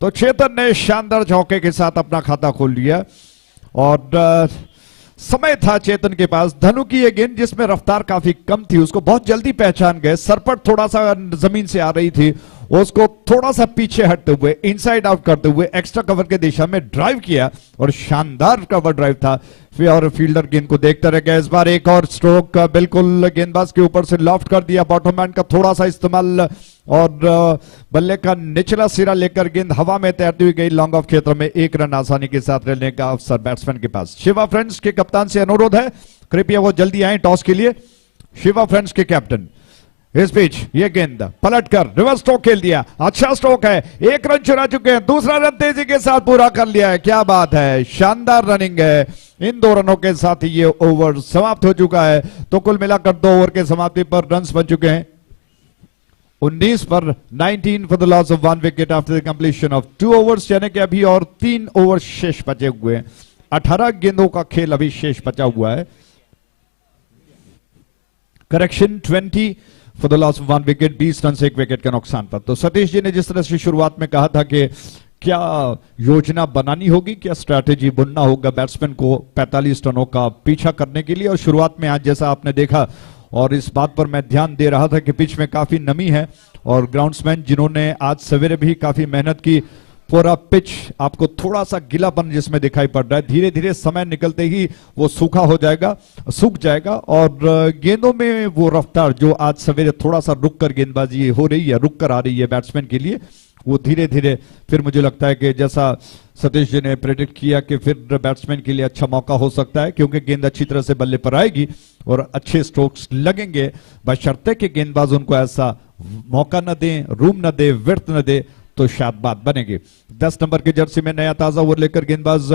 तो चेतन ने शानदार चौके के साथ अपना खाता खोल लिया और समय था चेतन के पास। धनु की ये गेंद जिसमें रफ्तार काफी कम थी उसको बहुत जल्दी पहचान गए। सरपट थोड़ा सा जमीन से आ रही थी, उसको थोड़ा सा पीछे हटते हुए इनसाइड आउट करते हुए एक्स्ट्रा कवर के दिशा में ड्राइव किया और शानदार कवर ड्राइव था। और फील्डर गेंद को देखते रह गए। इस बार एक और स्ट्रोक बिल्कुल गेंदबाज के ऊपर से लॉफ्ट कर दिया। बॉटम हैंड का थोड़ा सा इस्तेमाल और बल्ले का निचला सिरा लेकर गेंद हवा में तैरती हुई गई लॉन्ग ऑफ क्षेत्र में। एक रन आसानी के साथ लेने का अवसर बैट्समैन के पास। शिवा फ्रेंड्स के कप्तान से अनुरोध है कृपया वो जल्दी आए टॉस के लिए। शिवा फ्रेंड्स के कैप्टन। इस बीच ये गेंद पलटकर रिवर्स स्ट्रोक खेल दिया। अच्छा स्ट्रोक है, एक रन चुरा चुके हैं, दूसरा रन तेजी के साथ पूरा कर लिया है। क्या बात है, शानदार रनिंग है। इन 2 रनों के साथ ये ओवर समाप्त हो चुका है। तो कुल मिलाकर 2 ओवर के समाप्ति पर रन्स बन चुके हैं 19 पर 19 for the loss of 1 wicket after the completion of 2 overs, यानी कि अभी और 3 ओवर शेष बचे हुए हैं। 18 गेंदों का खेल अभी शेष बचा हुआ है। Correction 20 for the loss of 1 wicket, 20 run से 1 विकेट के नुकसान पर। तो सतीश जी ने जिस तरह से शुरुआत में कहा था कि क्या योजना बनानी होगी, क्या स्ट्रैटेजी बुनना होगा बैट्समैन को 45 रनों का पीछा करने के लिए, और शुरुआत में आज जैसा आपने देखा और इस बात पर मैं ध्यान दे रहा था कि पिच में काफी नमी है और ग्राउंड्समैन जिन्होंने आज सवेरे भी काफी मेहनत की, पूरा पिच आपको थोड़ा सा गीलापन जिसमें दिखाई पड़ रहा है। धीरे धीरे समय निकलते ही वो सूखा हो जाएगा, सूख जाएगा और गेंदों में वो रफ्तार जो आज सवेरे थोड़ा सा रुक कर गेंदबाजी हो रही है, रुक कर आ रही है बैट्समैन के लिए, वो धीरे धीरे फिर मुझे लगता है कि जैसा सतीश जी ने प्रेडिक्ट किया कि फिर बैट्समैन के लिए अच्छा मौका हो सकता है, क्योंकि गेंद अच्छी तरह से बल्ले पर आएगी और अच्छे स्ट्रोक्स लगेंगे, बशर्ते कि गेंदबाज उनको ऐसा मौका न दें, रूम न दे, विड्थ न दे, तो शायद बात बनेगी। 10 नंबर की जर्सी में नया ताजा ओवर लेकर गेंदबाज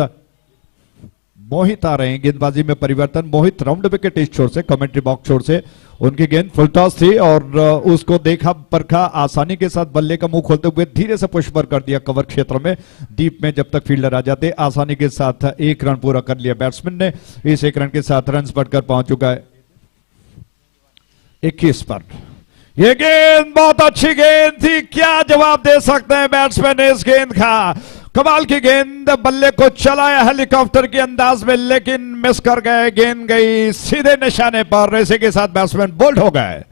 मोहित आ रहे हैं। गेंदबाजी में परिवर्तन। मोहित राउंड विकेट इस छोर से, कमेंट्री बॉक्स छोर से उनकी गेंद फुल टॉस थी और उसको देखा परखा, आसानी के साथ बल्ले का मुंह खोलते हुए धीरे से पुश पर कर दिया कवर क्षेत्र में, डीप में जब तक फील्डर आ जाते, आसानी के साथ 1 रन पूरा कर लिया बैट्समैन ने। इस 1 रन के साथ रन बढ़कर पहुंच चुका है 21 पर। यह गेंद बहुत अच्छी गेंद थी, क्या जवाब दे सकते हैं बैट्समैन ने इस गेंद का। कमाल की गेंद, बल्ले को चलाया हेलीकॉप्टर के अंदाज में, लेकिन मिस कर गए। गेंद गई सीधे निशाने पर, इसी के साथ बैट्समैन बोल्ड हो गए।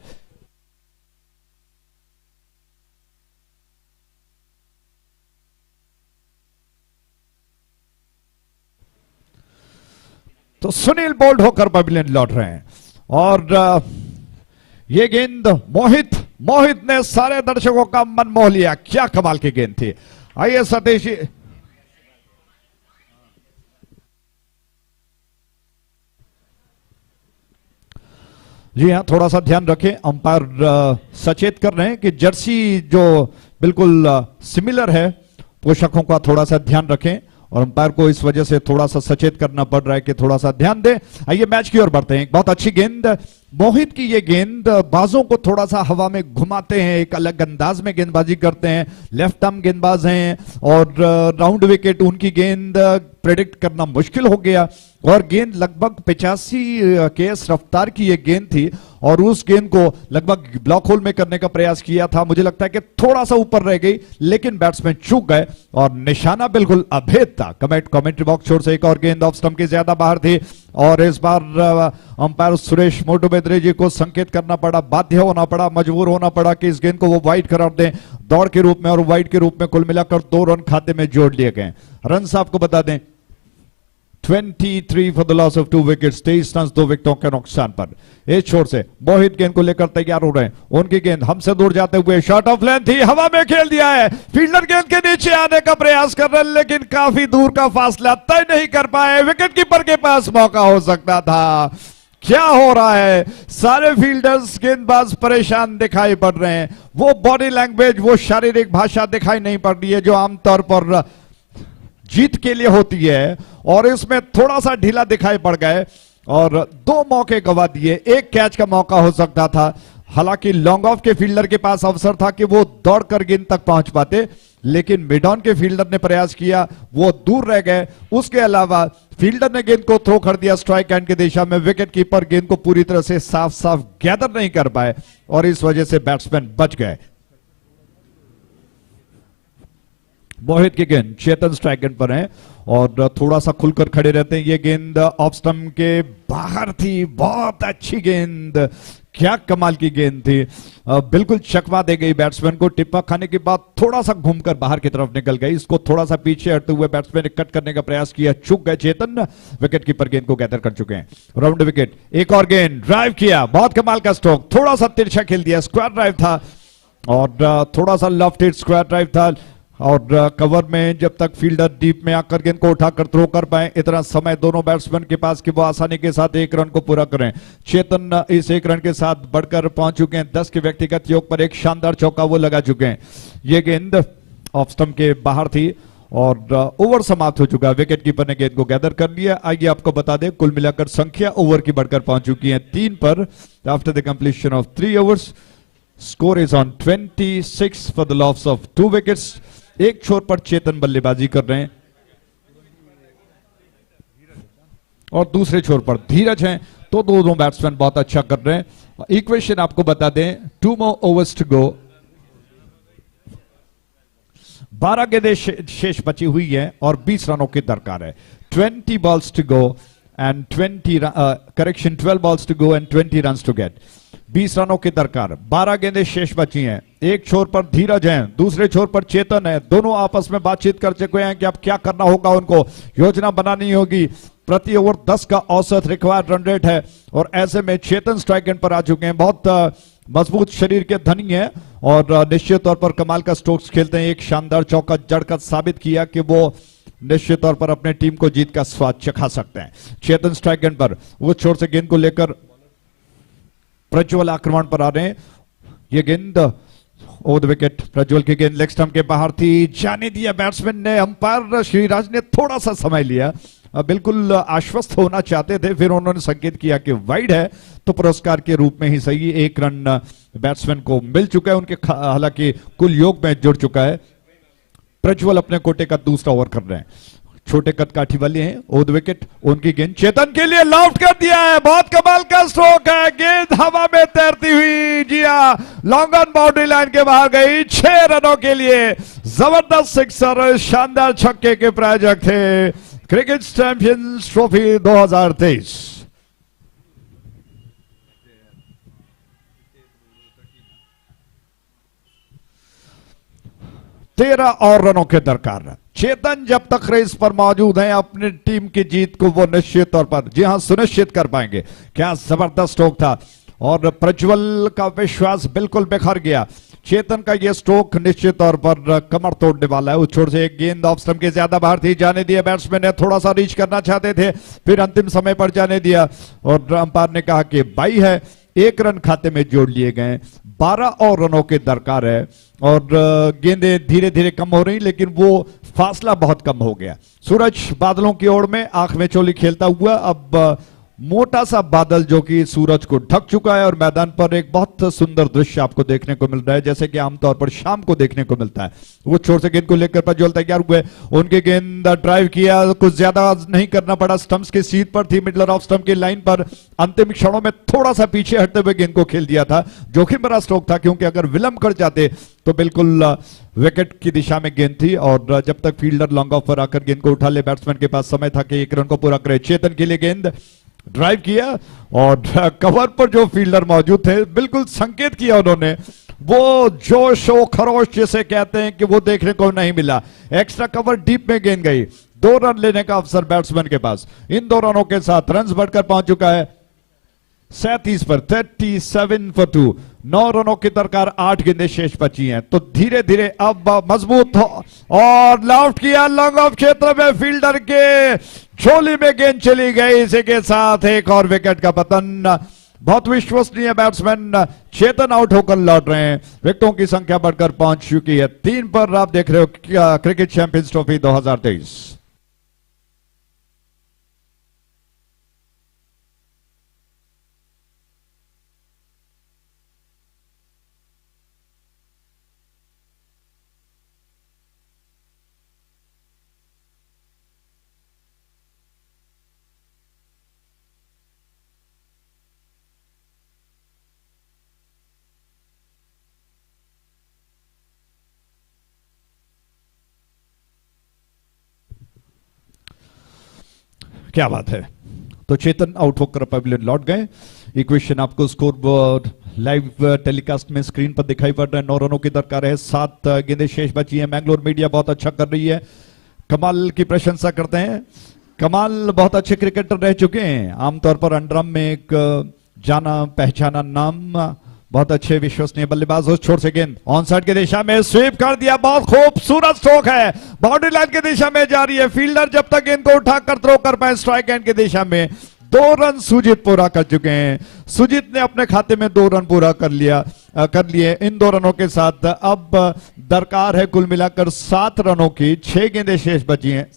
तो सुनील बोल्ड होकर पवेलियन लौट रहे हैं और ये गेंद मोहित ने सारे दर्शकों का मन मोह लिया। क्या कमाल की गेंद थी। आइए सतीश जी हाँ, थोड़ा सा ध्यान रखें। अंपायर सचेत कर रहे हैं कि जर्सी जो बिल्कुल सिमिलर है, पोशाकों का थोड़ा सा ध्यान रखें और अंपायर को इस वजह से थोड़ा सा सचेत करना पड़ रहा है कि थोड़ा सा ध्यान दें। आइए मैच की ओर बढ़ते हैं। बहुत अच्छी गेंद मोहित की, ये गेंद बाजों को थोड़ा सा हवा में घुमाते हैं, एक अलग अंदाज में गेंदबाजी करते हैं। लेफ्ट आर्म गेंदबाज हैं और राउंड विकेट, उनकी गेंद प्रेडिक्ट करना मुश्किल हो गया और गेंद लगभग 85 केएस रफ्तार की ये गेंद थी और उस गेंद को लगभग ब्लॉक होल में करने का प्रयास किया था। मुझे लगता है कि थोड़ा सा ऊपर रह गई, लेकिन बैट्समैन चूक गए और निशाना बिल्कुल अभेद था। कमेंट्री बॉक्स छोर से एक और गेंद ऑफ स्टंप की ज्यादा बाहर थी और इस बार अंपायर सुरेश मोटू बेदरे जी को संकेत करना पड़ा, बाध्य होना पड़ा, मजबूर होना पड़ा कि इस गेंद को वो वाइड करार दें दौड़ के रूप में, और वाइड के रूप में कुल मिलाकर 2 रन खाते में जोड़ लिए गए। रन आपको बता दें 23 for the loss of 2 wickets, 23 run 2 विकेटों के नुकसान पर। इस छोर से मोहित गेंद को लेकर तैयार हो रहे हैं। उनकी गेंद हमसे दूर जाते हुए शॉट ऑफ लेंथ थी, हवा में खेल दिया है। फील्डर गेंद के नीचे आने का प्रयास कर रहे हैं, लेकिन काफी दूर का फासला तय नहीं कर पाए। विकेट कीपर के पास मौका हो सकता था। क्या हो रहा है, सारे फील्डर्स गेंदबाज परेशान दिखाई पड़ रहे हैं। वो बॉडी लैंग्वेज, वो शारीरिक भाषा दिखाई नहीं पड़ रही है जो आमतौर पर जीत के लिए होती है, और इसमें थोड़ा सा ढीला दिखाई पड़ गए और 2 मौके गवा दिए। 1 कैच का मौका हो सकता था, हालांकि लॉन्ग ऑफ के फील्डर के पास अवसर था कि वो दौड़कर गेंद तक पहुंच पाते, लेकिन मिड ऑन के फील्डर ने प्रयास किया, वो दूर रह गए। उसके अलावा फील्डर ने गेंद को थ्रो कर दिया स्ट्राइक एंड की दिशा में। विकेट कीपर गेंद को पूरी तरह से साफ साफ गैदर नहीं कर पाए और इस वजह से बैट्समैन बच गए। मोहित की गेंद, चेतन स्ट्राइक एंड पर है और थोड़ा सा खुलकर खड़े रहते हैं। ये गेंद ऑफ स्टंप के बाहर थी, बहुत अच्छी गेंद, क्या कमाल की गेंद थी। बिल्कुल चकमा दे गई बैट्समैन को। टिप्पा खाने के बाद थोड़ा सा घूमकर बाहर की तरफ निकल गई। इसको थोड़ा सा पीछे हटते हुए बैट्समैन ने कट करने का प्रयास किया, चूक गए चेतन। विकेट कीपर गेंद को गैदर कर चुके हैं। राउंड विकेट, एक और गेंद, ड्राइव किया, बहुत कमाल का स्ट्रोक, थोड़ा सा तिरछा खेल दिया, स्क्वायर ड्राइव था और थोड़ा सा लेफ्ट हिट स्क्वायर ड्राइव था। और कवर में जब तक फील्डर डीप में आकर गेंद को उठाकर थ्रो कर पाए, इतना समय दोनों बैट्समैन के पास कि वो आसानी के साथ एक रन को पूरा करें। चेतन इस एक रन के साथ बढ़कर पहुंच चुके हैं 10 के व्यक्तिगत योग पर। एक शानदार चौका वो लगा चुके हैं। ये गेंद ऑफ स्टंप के बाहर थी और ओवर समाप्त हो चुका है। विकेट कीपर ने गेंद को गैदर कर लिया। आइए आपको बता दें, कुल मिलाकर संख्या ओवर की बढ़कर पहुंच चुकी है 3 पर after the completion of 3 overs. Score is on 26 for the loss of 2 wickets. एक छोर पर चेतन बल्लेबाजी कर रहे हैं और दूसरे छोर पर धीरज हैं, तो दोनों बैट्समैन बहुत अच्छा कर रहे हैं। इक्वेशन आपको बता दें, 2 more overs to go। 12 गेंदें शेष बची हुई है और 20 रनों की दरकार है। 20 balls to go and 12 balls to go and 20 runs to get। 20 रनों की दरकार, 12 गेंदें शेष बची हैं। एक छोर पर धीरज हैं, दूसरे छोर पर चेतन है। दोनों आपस में बातचीत कर चुके हैं कि अब क्या करना होगा, उनको योजना बनानी होगी। प्रति ओवर 10 का औसत रिक्वायर्ड रन रेट है और ऐसे में चेतन स्ट्राइक एंड पर आ चुके हैं। बहुत मजबूत शरीर के धनी है और निश्चित तौर पर कमाल का स्ट्रोक्स खेलते हैं। एक शानदार चौका जड़कर साबित किया कि वो निश्चित तौर पर अपने टीम को जीत का स्वाद चखा सकते हैं। चेतन स्ट्राइक एंड पर, वो छोर से गेंद को लेकर प्रज्वल आक्रमण पर आ रहे हैं। ये गेंद ओवर द विकेट, प्रज्वल की गेंद लेग स्टंप के बाहर थी, जाने दिया बैट्समैन ने। अंपायर श्रीराज ने थोड़ा सा समय लिया, बिल्कुल आश्वस्त होना चाहते थे, फिर उन्होंने संकेत किया कि वाइड है तो पुरस्कार के रूप में ही सही। एक रन बैट्समैन को मिल चुका है, उनके हालांकि कुल योग में जुड़ चुका है। प्रज्वल अपने कोटे का दूसरा ओवर कर रहे हैं। छोटे कद काठी वाले हैं। ओवर द विकेट, उनकी गेंद चेतन के लिए लॉफ्ट कर दिया है, बहुत कमाल का स्ट्रोक है। गेंद हवा में तैरती हुई, जी हां, लॉन्ग ऑन बाउंड्री लाइन के बाहर गई। 6 रनों के लिए जबरदस्त सिक्सर, शानदार छक्के के प्रायोजक थे क्रिकेट चैंपियंस ट्रॉफी 2023। 13 और रनों के दरकार। चेतन जब तक रेस पर मौजूद हैं, अपनी टीम की जीत को वो निश्चित तौर पर, जी हां, सुनिश्चित कर पाएंगे। क्या जबरदस्त स्ट्रोक था और प्रज्वल का विश्वास बिल्कुल बिखर गया। चेतन का ये स्ट्रोक निश्चित तौर पर कमर तोड़ने वाला है। उस छोर से एक गेंद ऑफ स्टंप के ज्यादा बाहर थी, जाने दिया। बैट्समैन ने थोड़ा सा रीच करना चाहते थे, फिर अंतिम समय पर जाने दिया और अंपायर ने कहा कि बाई है। 1 रन खाते में जोड़ लिए गए। 12 और रनों के दरकार है और गेंदें धीरे धीरे कम हो रही, लेकिन वो फासला बहुत कम हो गया। सूरज बादलों की ओर में आंख में चोली खेलता हुआ अब मोटा सा बादल जो कि सूरज को ढक चुका है और मैदान पर एक बहुत सुंदर दृश्य आपको देखने को मिल रहा है, जैसे कि आमतौर पर शाम को देखने को मिलता है। वो छोर से गेंद को लेकर प्रज्वल तैयार हुए, उनके गेंद ड्राइव किया, कुछ ज्यादा नहीं करना पड़ा। स्टंप्स की सीध पर थी, मिडलर ऑफ स्टंप की लाइन पर। अंतिम क्षणों में थोड़ा सा पीछे हटते हुए गेंद को खेल दिया था। जोखिम भरा स्ट्रोक था क्योंकि अगर विलंब कर जाते तो बिल्कुल विकेट की दिशा में गेंद थी और जब तक फील्डर लॉन्ग ऑफ पर आकर गेंद को उठा ले, बैट्समैन के पास समय था कि 1 रन को पूरा करे। चेतन के लिए गेंद ड्राइव किया और कवर पर जो फील्डर मौजूद थे, बिल्कुल संकेत किया उन्होंने। वो जोश और खरोश जिसे कहते हैं कि वो देखने को नहीं मिला। एक्स्ट्रा कवर डीप में गेंद गई। 2 रन लेने का अवसर बैट्समैन के पास। इन 2 रनों के साथ रन बढ़कर पहुंच चुका है 37 पर, 37 for 2। 9 रनों की दरकार, 8 गेंदें शेष बची हैं, तो धीरे धीरे अब मजबूत हो और लॉफ्ट किया लॉन्ग ऑफ क्षेत्र में, फील्डर के झोली में गेंद चली गई। इसी के साथ एक और विकेट का पतन। बहुत विश्वसनीय बैट्समैन चेतन आउट होकर लौट रहे हैं। विकेटों की संख्या बढ़कर पहुंच चुकी है 3 पर। आप देख रहे हो क्रिकेट चैंपियंस ट्रॉफी 2023। क्या बात है। तो चेतन आउट होकर पवेलियन लौट गए। इक्वेशन आपको स्कोर बोर्ड लाइव टेलीकास्ट में स्क्रीन पर दिखाई पड़ रहा है। 9 रनों की दरकार है, 7 गेंदें शेष बची हैं। मैंगलोर मीडिया बहुत अच्छा कर रही है, कमाल की प्रशंसा करते हैं। कमाल बहुत अच्छे क्रिकेटर रह चुके हैं, आमतौर पर अंडरम में एक जाना पहचाना नाम, बहुत अच्छे विश्वसनीय बल्लेबाज। उस छोर से गेंद ऑन साइड की दिशा में स्वीप कर दिया, बहुत खूबसूरत स्ट्रोक है, बाउंड्री लाइन की दिशा में जा रही है। फील्डर जब तक गेंद को उठाकर थ्रो कर पाए स्ट्राइक एंड की दिशा में। 2 रन सुजीत पूरा कर चुके हैं। सुजीत ने अपने खाते में 2 रन पूरा कर लिए। इन 2 रनों के साथ अब दरकार है कुल मिलाकर 7 रनों की। 6 गेंदें शेष बची हैं,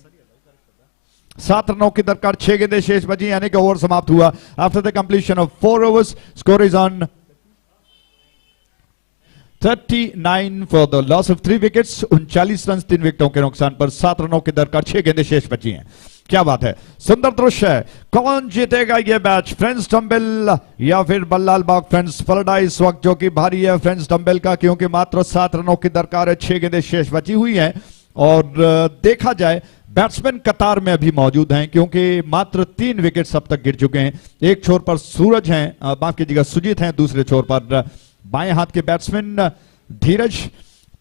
7 रनों की दरकार, 6 गेंदें शेष बची, यानी कि ओवर समाप्त हुआ। After the completion of 4 overs score is on 39 for the loss of 3 wickets. 39 run 3 विकेटों के नुकसान पर 7 रनों की दरकार, 6 गेंदें शेष बची हैं। क्या बात है, सुंदर दृश्य है। कौन जीतेगा ये मैच, फ्रेंड्स डंबेल या फिर बल्लाल बाग फ्रेंड्स? पलड़ा इस वक्त जो कि भारी है फ्रेंड्स डंबेल का, क्योंकि मात्र 7 रनों की दरकार है, 6 गेंदें शेष बची हुई हैं। और देखा जाए बैट्समैन कतार में अभी मौजूद हैं, क्योंकि मात्र 3 विकेट अब तक गिर चुके हैं। एक छोर पर सूरज हैं, माफ कीजिएगा सुजीत हैं, दूसरे छोर पर बाएं हाथ के बैट्समैन धीरज।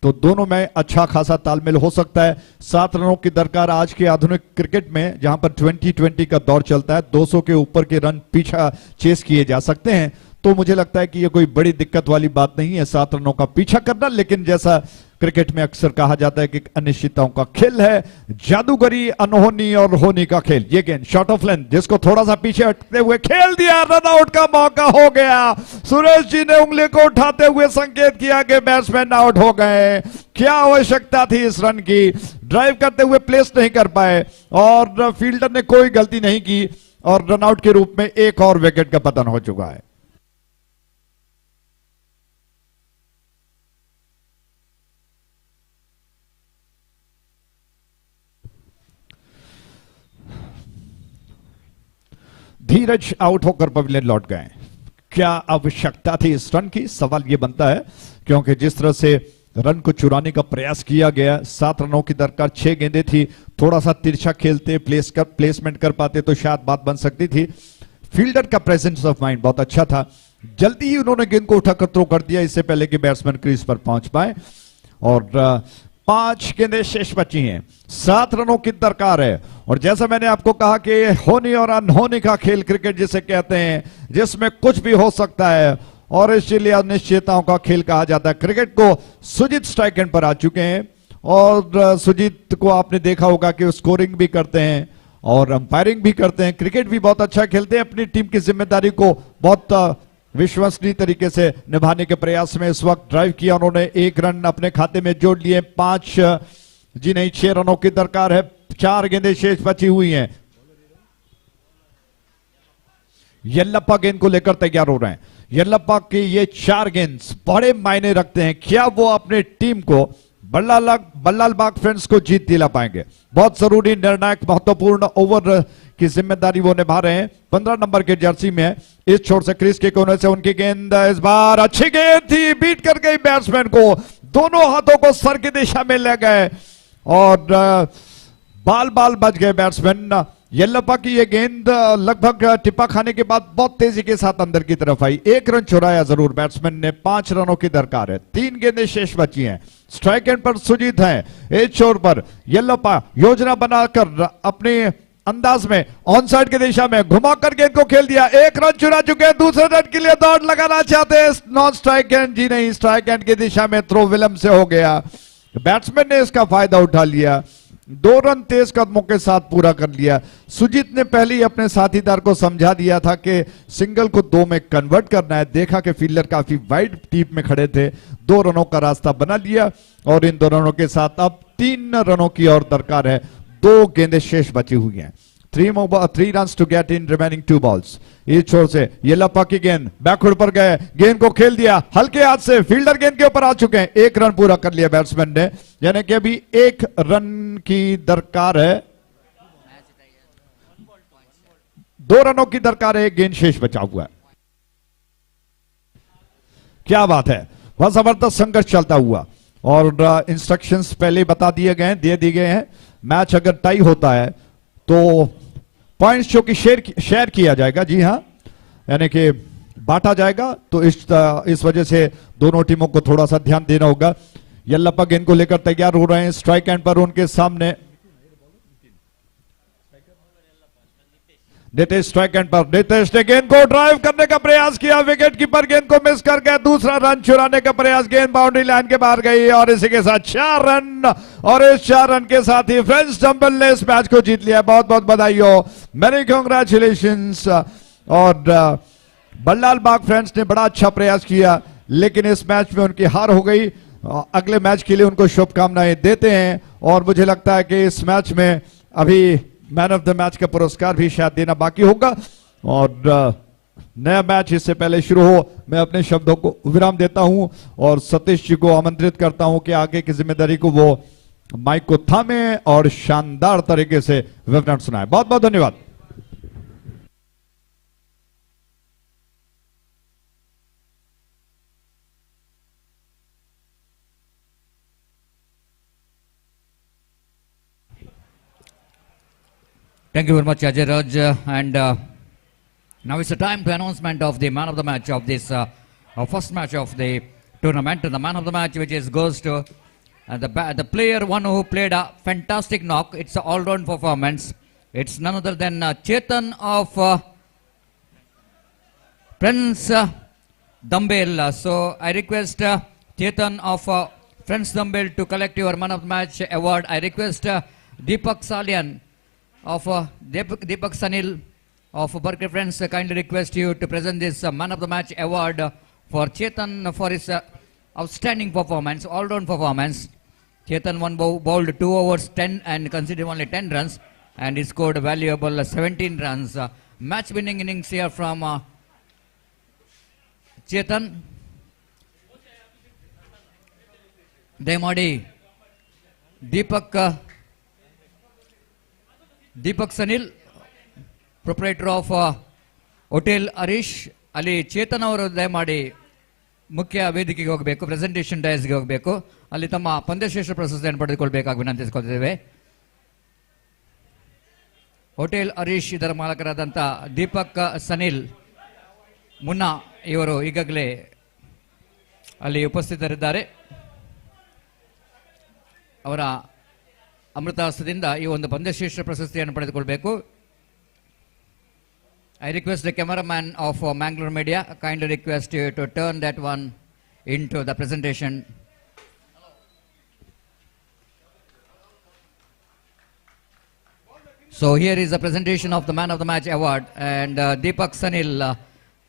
तो दोनों में अच्छा खासा तालमेल हो सकता है। 7 रनों की दरकार आज के आधुनिक क्रिकेट में, जहां पर 2020 का दौर चलता है, 200 के ऊपर के रन पीछा चेस किए जा सकते हैं। तो मुझे लगता है कि यह कोई बड़ी दिक्कत वाली बात नहीं है 7 रनों का पीछा करना। लेकिन जैसा क्रिकेट में अक्सर कहा जाता है कि अनिश्चितताओं का खेल है, जादूगरी अनहोनी और होनी का खेल। ये गेंद शॉर्ट ऑफ लेंथ जिसको थोड़ा सा पीछे हटते हुए खेल दिया, रन आउट का मौका हो गया। सुरेश जी ने उंगली को उठाते हुए संकेत किया कि बैट्समैन आउट हो गए। क्या आवश्यकता थी इस रन की, ड्राइव करते हुए प्लेस नहीं कर पाए और फील्डर ने कोई गलती नहीं की और रन आउट के रूप में एक और विकेट का पतन हो चुका है। धीरज आउट होकर पवेलियन लौट गए। क्या आवश्यकता थी इस रन की, सवाल यह बनता है, क्योंकि जिस तरह से रन को चुराने का प्रयास किया गया, 7 रनों की दरकार, 6 गेंदें थी, थोड़ा सा तिरछा खेलते, प्लेसमेंट कर पाते तो शायद बात बन सकती थी। फील्डर का प्रेजेंस ऑफ माइंड बहुत अच्छा था, जल्दी ही उन्होंने गेंद को उठाकर थ्रो कर दिया इससे पहले कि बैट्समैन क्रीज पर पहुंच पाए। और 5 गेंदें शेष बची हैं, 7 रनों की दरकार है। और जैसा मैंने आपको कहा कि होनी और अनहोनी का खेल क्रिकेट जिसे कहते हैं, जिसमें कुछ भी हो सकता है और इसलिए अनिश्चितताओं का खेल कहा जाता है। क्रिकेट को सुजीत स्ट्राइक एंड पर आ चुके हैं और सुजीत को आपने देखा होगा कि वो स्कोरिंग भी करते हैं और अंपायरिंग भी करते हैं, क्रिकेट भी बहुत अच्छा खेलते हैं। अपनी टीम की जिम्मेदारी को बहुत विश्वसनीय तरीके से निभाने के प्रयास में इस वक्त ड्राइव किया उन्होंने, 1 रन अपने खाते में जोड़ लिए। 6 रनों की दरकार है, 4 गेंदें शेष बची हुई हैं। येल्लप्पा गेंद को लेकर तैयार हो रहे हैं। येल्लप्पा के ये 4 गेंद बड़े मायने रखते हैं। क्या वो अपने टीम को बल्लाल बाग फ्रेंड्स को जीत दिला पाएंगे? बहुत जरूरी निर्णायक महत्वपूर्ण ओवर की जिम्मेदारी वो निभा रहे हैं। 15 नंबर के जर्सी में है। इस छोर से क्रीज के कोने से उनकी गेंद इस बार अच्छी गेंद थी, बीट कर गई बैट्समैन को, दोनों हाथों को सर की दिशा में ले गए और बाल बच गए बैट्समैन। येल्लप्पा की ये गेंद लगभग टिप्पा खाने के बाद बहुत तेजी के साथ अंदर की तरफ आई। 1 रन चुराया जरूर बैट्समैन ने। 5 रनों की दरकार है, 3 गेंदें शेष बची हैं। स्ट्राइक एंड पर सुजीत है, एक छोर पर येल्लप्पा योजना बनाकर अपने अंदाज में ऑन साइड की दिशा में घुमाकर गेंद को खेल दिया। 1 रन चुरा चुके हैं, दूसरे रन के लिए दौड़ लगाना चाहते हैं। नॉन स्ट्राइक एंड, जी नहीं, स्ट्राइक एंड की दिशा में थ्रो विलंब से हो गया। बैट्समैन ने इसका फायदा उठा लिया, 2 रन तेज कदमों के साथ पूरा कर लिया। सुजीत ने पहले ही अपने साथीदार को समझा दिया था कि सिंगल को 2 में कन्वर्ट करना है। देखा कि फील्डर काफी वाइड डीप में खड़े थे, 2 रनों का रास्ता बना लिया और इन 2 रनों के साथ अब 3 रनों की और दरकार है। 2 गेंदें शेष बची हुई हैं। 3 runs to get in remaining 2 balls. इस छोर से येल्लप्पा की गेंद बैकवर्ड पर गए, गेंद को खेल दिया हल्के हाथ से, फील्डर गेंद के ऊपर आ चुके हैं। 1 रन पूरा कर लिया बैट्समैन ने, यानी कि अभी 1 रन की दरकार है, 2 रनों की दरकार है, 1 गेंद शेष बचा हुआ है। क्या बात है, बहुत जबरदस्त संघर्ष चलता हुआ और इंस्ट्रक्शंस पहले बता दिए गए हैं। मैच अगर टाई होता है तो पॉइंट्स जो कि शेयर किया जाएगा, जी हाँ, यानी कि बांटा जाएगा। तो इस वजह से दोनों टीमों को थोड़ा सा ध्यान देना होगा। यल्लप्पा गेंद को लेकर तैयार हो रहे हैं, स्ट्राइक एंड पर उनके सामने नितेश स्ट्राइक एंड पर। नितेश ने गेंद को ड्राइव करने का प्रयास किया, विकेट कीपर गेंद को मिस कर गया, दूसरा रन चुराने का प्रयास, गेंद बाउंड्री लाइन के बाहर गई और इसी के साथ 4 रन, और इस 4 रन के साथ ही फ्रेंच डंबल ने इस मैच को जीत लिया। बहुत बहुत बधाई हो, मेनी कांग्रेचुलेशंस। और बल्लाल बाग फ्रेंड्स ने बड़ा अच्छा प्रयास किया, लेकिन इस मैच में उनकी हार हो गई। अगले मैच के लिए उनको शुभकामनाएं देते हैं, और मुझे लगता है कि इस मैच में अभी मैन ऑफ द मैच का पुरस्कार भी शायद देना बाकी होगा। और नया मैच इससे पहले शुरू हो, मैं अपने शब्दों को विराम देता हूं और सतीश जी को आमंत्रित करता हूं कि आगे की जिम्मेदारी को वो माइक को थामे और शानदार तरीके से विवरण सुनाए। बहुत बहुत धन्यवाद। Thank you very much, Ajay Raj. And now it's the time to announcement of the man of the match of this first match of the tournament. The man of the match, which is goes to the player one who played a fantastic knock. It's an all-round performance. It's none other than Chetan of Prince Dumbbell. So I request Chetan of Prince Dumbbell to collect your man of the match award. I request Deepak Salian of Deepak Sanil of Berkeley Friends, kindly request you to present this man of the match award for Chetan for his outstanding performance, all-round performance. Chetan bowled 2 overs 10 and conceded only 10 runs, and he scored a valuable 17 runs. Match winning innings here from Chetan. Demadi Deepak Sanil, proprietor of Hotel Arish, ಅಲ್ಲಿ ಚೇತನ್ ಅವರು ದಯಮಾಡಿ ಮುಖ್ಯ ವೇದಿಕೆಗೆ ಹೋಗಬೇಕು, presentation ಡೈಸ್ಗೆ ಹೋಗಬೇಕು, ಅಲ್ಲಿ ತಮ್ಮ ಪಂದ್ಯಶ್ರೇಷ್ಠ ಪ್ರಶಸ್ತಿಯನ್ನು ಪಡೆದುಕೊಳ್ಬೇಕಾಗಿ ವಿನಂತಿಸಿಕೊಳ್ತೇವೆ. ಹೋಟೆಲ್ ಹರೀಶ್ ಇದರ ಮಾಲಕರಾದಂಥ ದೀಪಕ್ ಸನಿಲ್ ಮುನ್ನಾ ಇವರು ಈಗಾಗಲೇ ಅಲ್ಲಿ ಉಪಸ್ಥಿತರಿದ್ದಾರೆ. ಅವರ ಅಮೃತಾಸ್ತ್ರದಿಂದ ಈ ಒಂದು ಪಂದ್ಯಶ್ರೇಷ್ಠ ಪ್ರಶಸ್ತಿಯನ್ನು ಪಡೆದುಕೊಳ್ಬೇಕು. I request the cameraman of Mangalore Media, kindly request you to turn that one into the presentation. So here is the presentation of the man of the match award, and Deepak Sanil,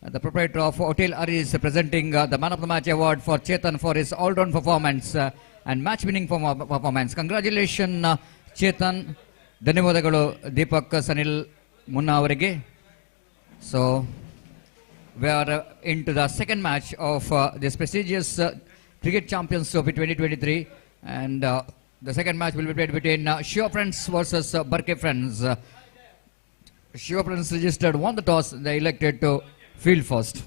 the proprietor of Hotel Ari, is presenting the man of the match award for Chetan for his all-round performance and match-winning performance. Congratulations, Chetan. ಧನ್ಯವಾದಗಳು ದೀಪಕ್ ಸನಿಲ್ ಮುನ್ನಾ ಅವರಿಗೆ. So we are into the second match of this prestigious Cricket Champions Trophy 2023, and the second match will be played between Shiva Friends versus Berkeley Friends. Shiva Friends registered, won the toss, they elected to field first.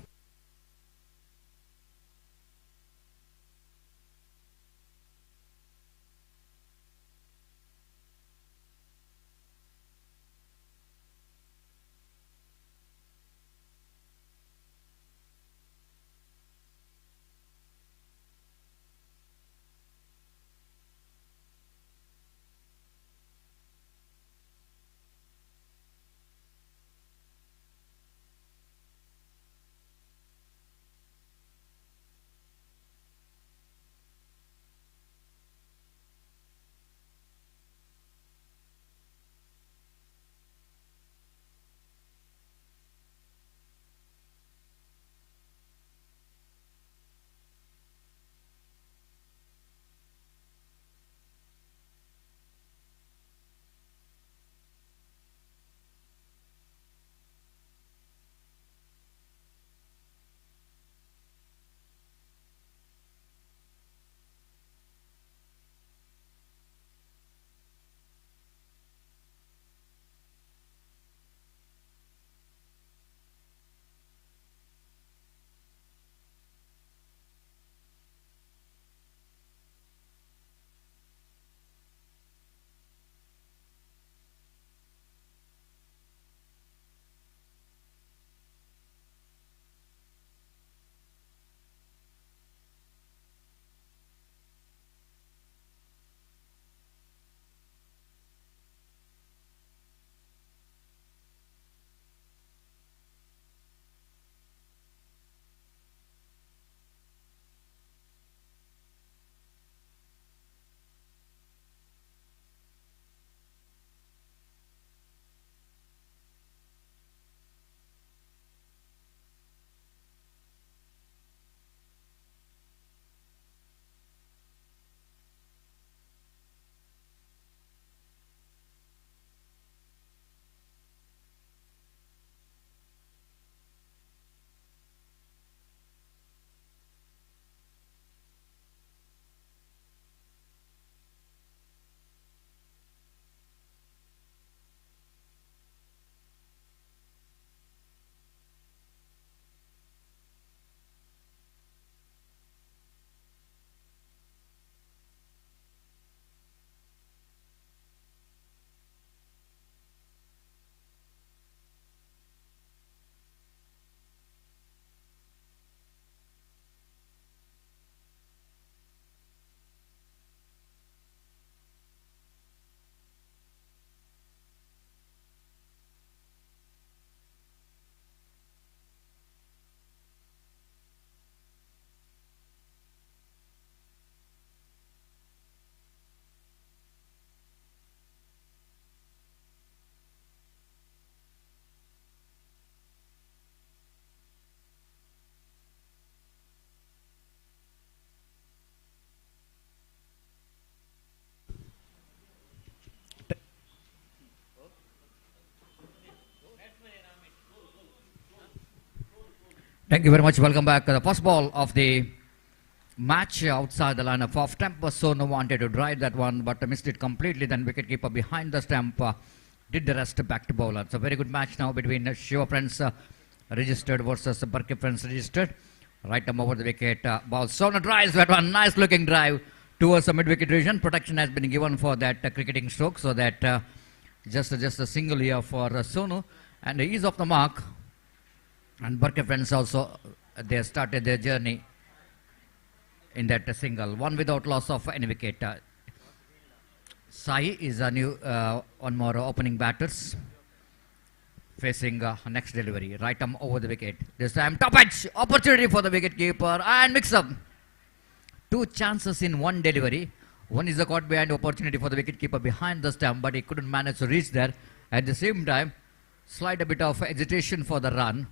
Thank you very much. Welcome back. The first ball of the match outside the line of off stump. Sonu wanted to drive that one, but missed it completely. Then wicketkeeper behind the stump did the rest back to bowler. It's a very good match now between Shiva Friends registered versus Barke Friends registered. Right arm over the wicket. Ball. Sonu drives that one. Nice looking drive towards the mid wicket region. Protection has been given for that cricketing stroke, so that just a single here for Sonu, and he is off the mark. And Barke Friends also, they started their journey in that single. One without loss of any wicket. Sai is a new, one more opening batters. Facing next delivery. Right arm over the wicket. This time top edge. Opportunity for the wicket keeper and mix up. Two chances in one delivery. One is a caught behind opportunity for the wicket keeper behind the stump, but he couldn't manage to reach there. At the same time, slight a bit of hesitation for the run.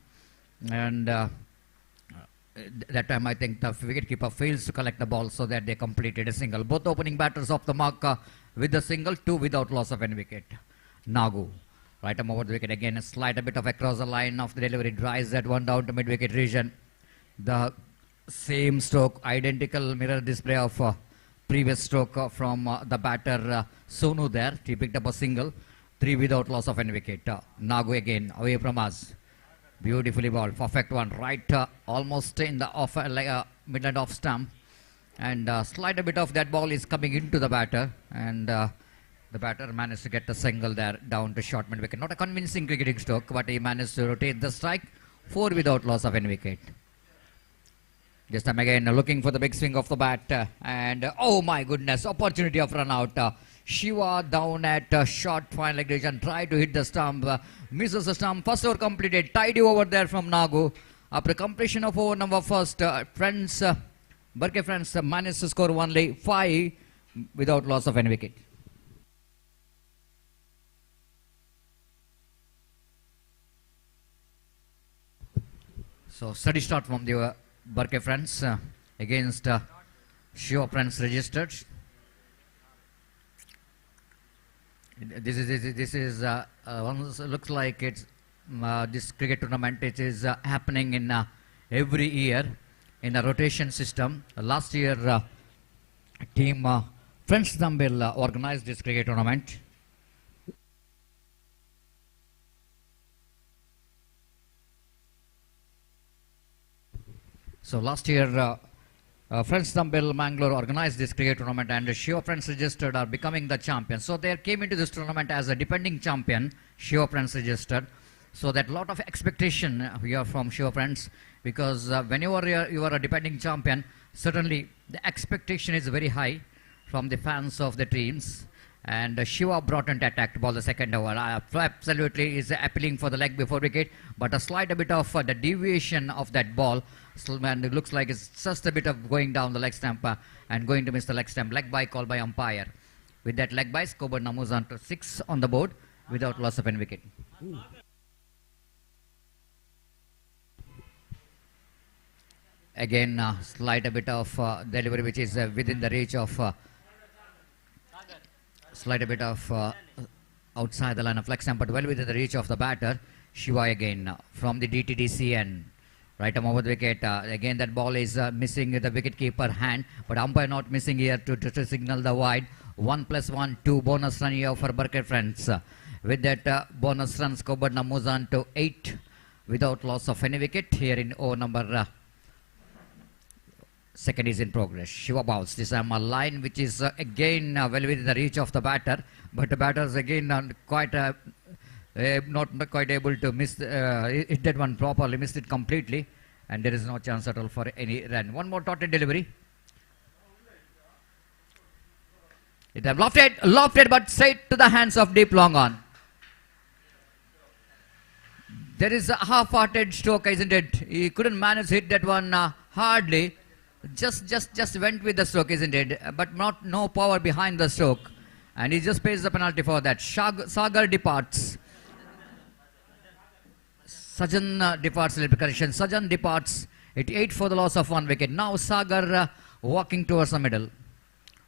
And that time I think the wicketkeeper fails to collect the ball, so that they completed a single. Both opening batters off the mark with the single, two without loss of any wicket. Nagu, right arm over the wicket again, a slight a bit of across the line of the delivery, drives that one down to mid wicket region. The same stroke, identical mirror display of previous stroke from the batter Sonu there. He picked up a single, three without loss of any wicket. Nagu again away from us. Beautifully ball, perfect one, right almost in the off, midland off stump, and slight a bit of that ball is coming into the batter, and the batter managed to get a single there down to short mid wicket. Not a convincing cricketing stroke, but he managed to rotate the strike, four without loss of any wicket. This time again looking for the big swing of the bat, and oh my goodness, opportunity of run out. Shiva down at short fine leg region, try to hit the stump, misses the stump. First over completed, tidy over there from Nagu. After completion of over number first, Friends, Barke Friends managed to score only 5 without loss of any wicket. So steady start from the Barke Friends against Shiva Friends registered. This is one looks like it's this cricket tournament. It is happening in every year in a rotation system. Last year, team Friends Dumbbell organized this cricket tournament. So last year, Friends Dumbbell Mangalore organized this cricket tournament, and Shiva Friends registered are becoming the champions. So they came into this tournament as a defending champion, Shiva Friends registered. So that lot of expectation here from Shiva Friends, because whenever you are a defending champion, certainly the expectation is very high from the fans of the teams. And Shiva brought in attack ball the second over. Absolutely is appealing for the leg before wicket, but a slight a bit of the deviation of that ball. And it looks like it's just a bit of going down the leg stump and going to miss the leg stump. Leg by call by umpire. With that leg by, Skobar now moves on to 6 on the board without loss of any wicket. Again, slight a bit of delivery which is within the reach of slight a bit of outside the line of leg stump, but well within the reach of the batter. Shiva again from the DTDCN. Right arm over the wicket. Again, that ball is missing the wicket keeper hand, but umpire not missing here to signal the wide. 1+1, 2 bonus run here for Barke Friends. With that bonus run, Skobar now moves on to 8 without loss of any wicket here in over number second is in progress. Shiva bowls. This time a line which is again well within the reach of the batter, but the batter is again not quite able to miss hit that one properly, missed it completely, and there is no chance at all for any run. One more dotted delivery. It have lofted, but straight to the hands of deep long on. There is a half-hearted stroke, isn't it? He couldn't manage to hit that one hardly. Just went with the stroke, isn't it? But no power behind the stroke, and he just pays the penalty for that. Sagar departs. Sajan departs, correction. Sajan departs. It 8 for the loss of 1 wicket. Now Sagar walking towards the middle.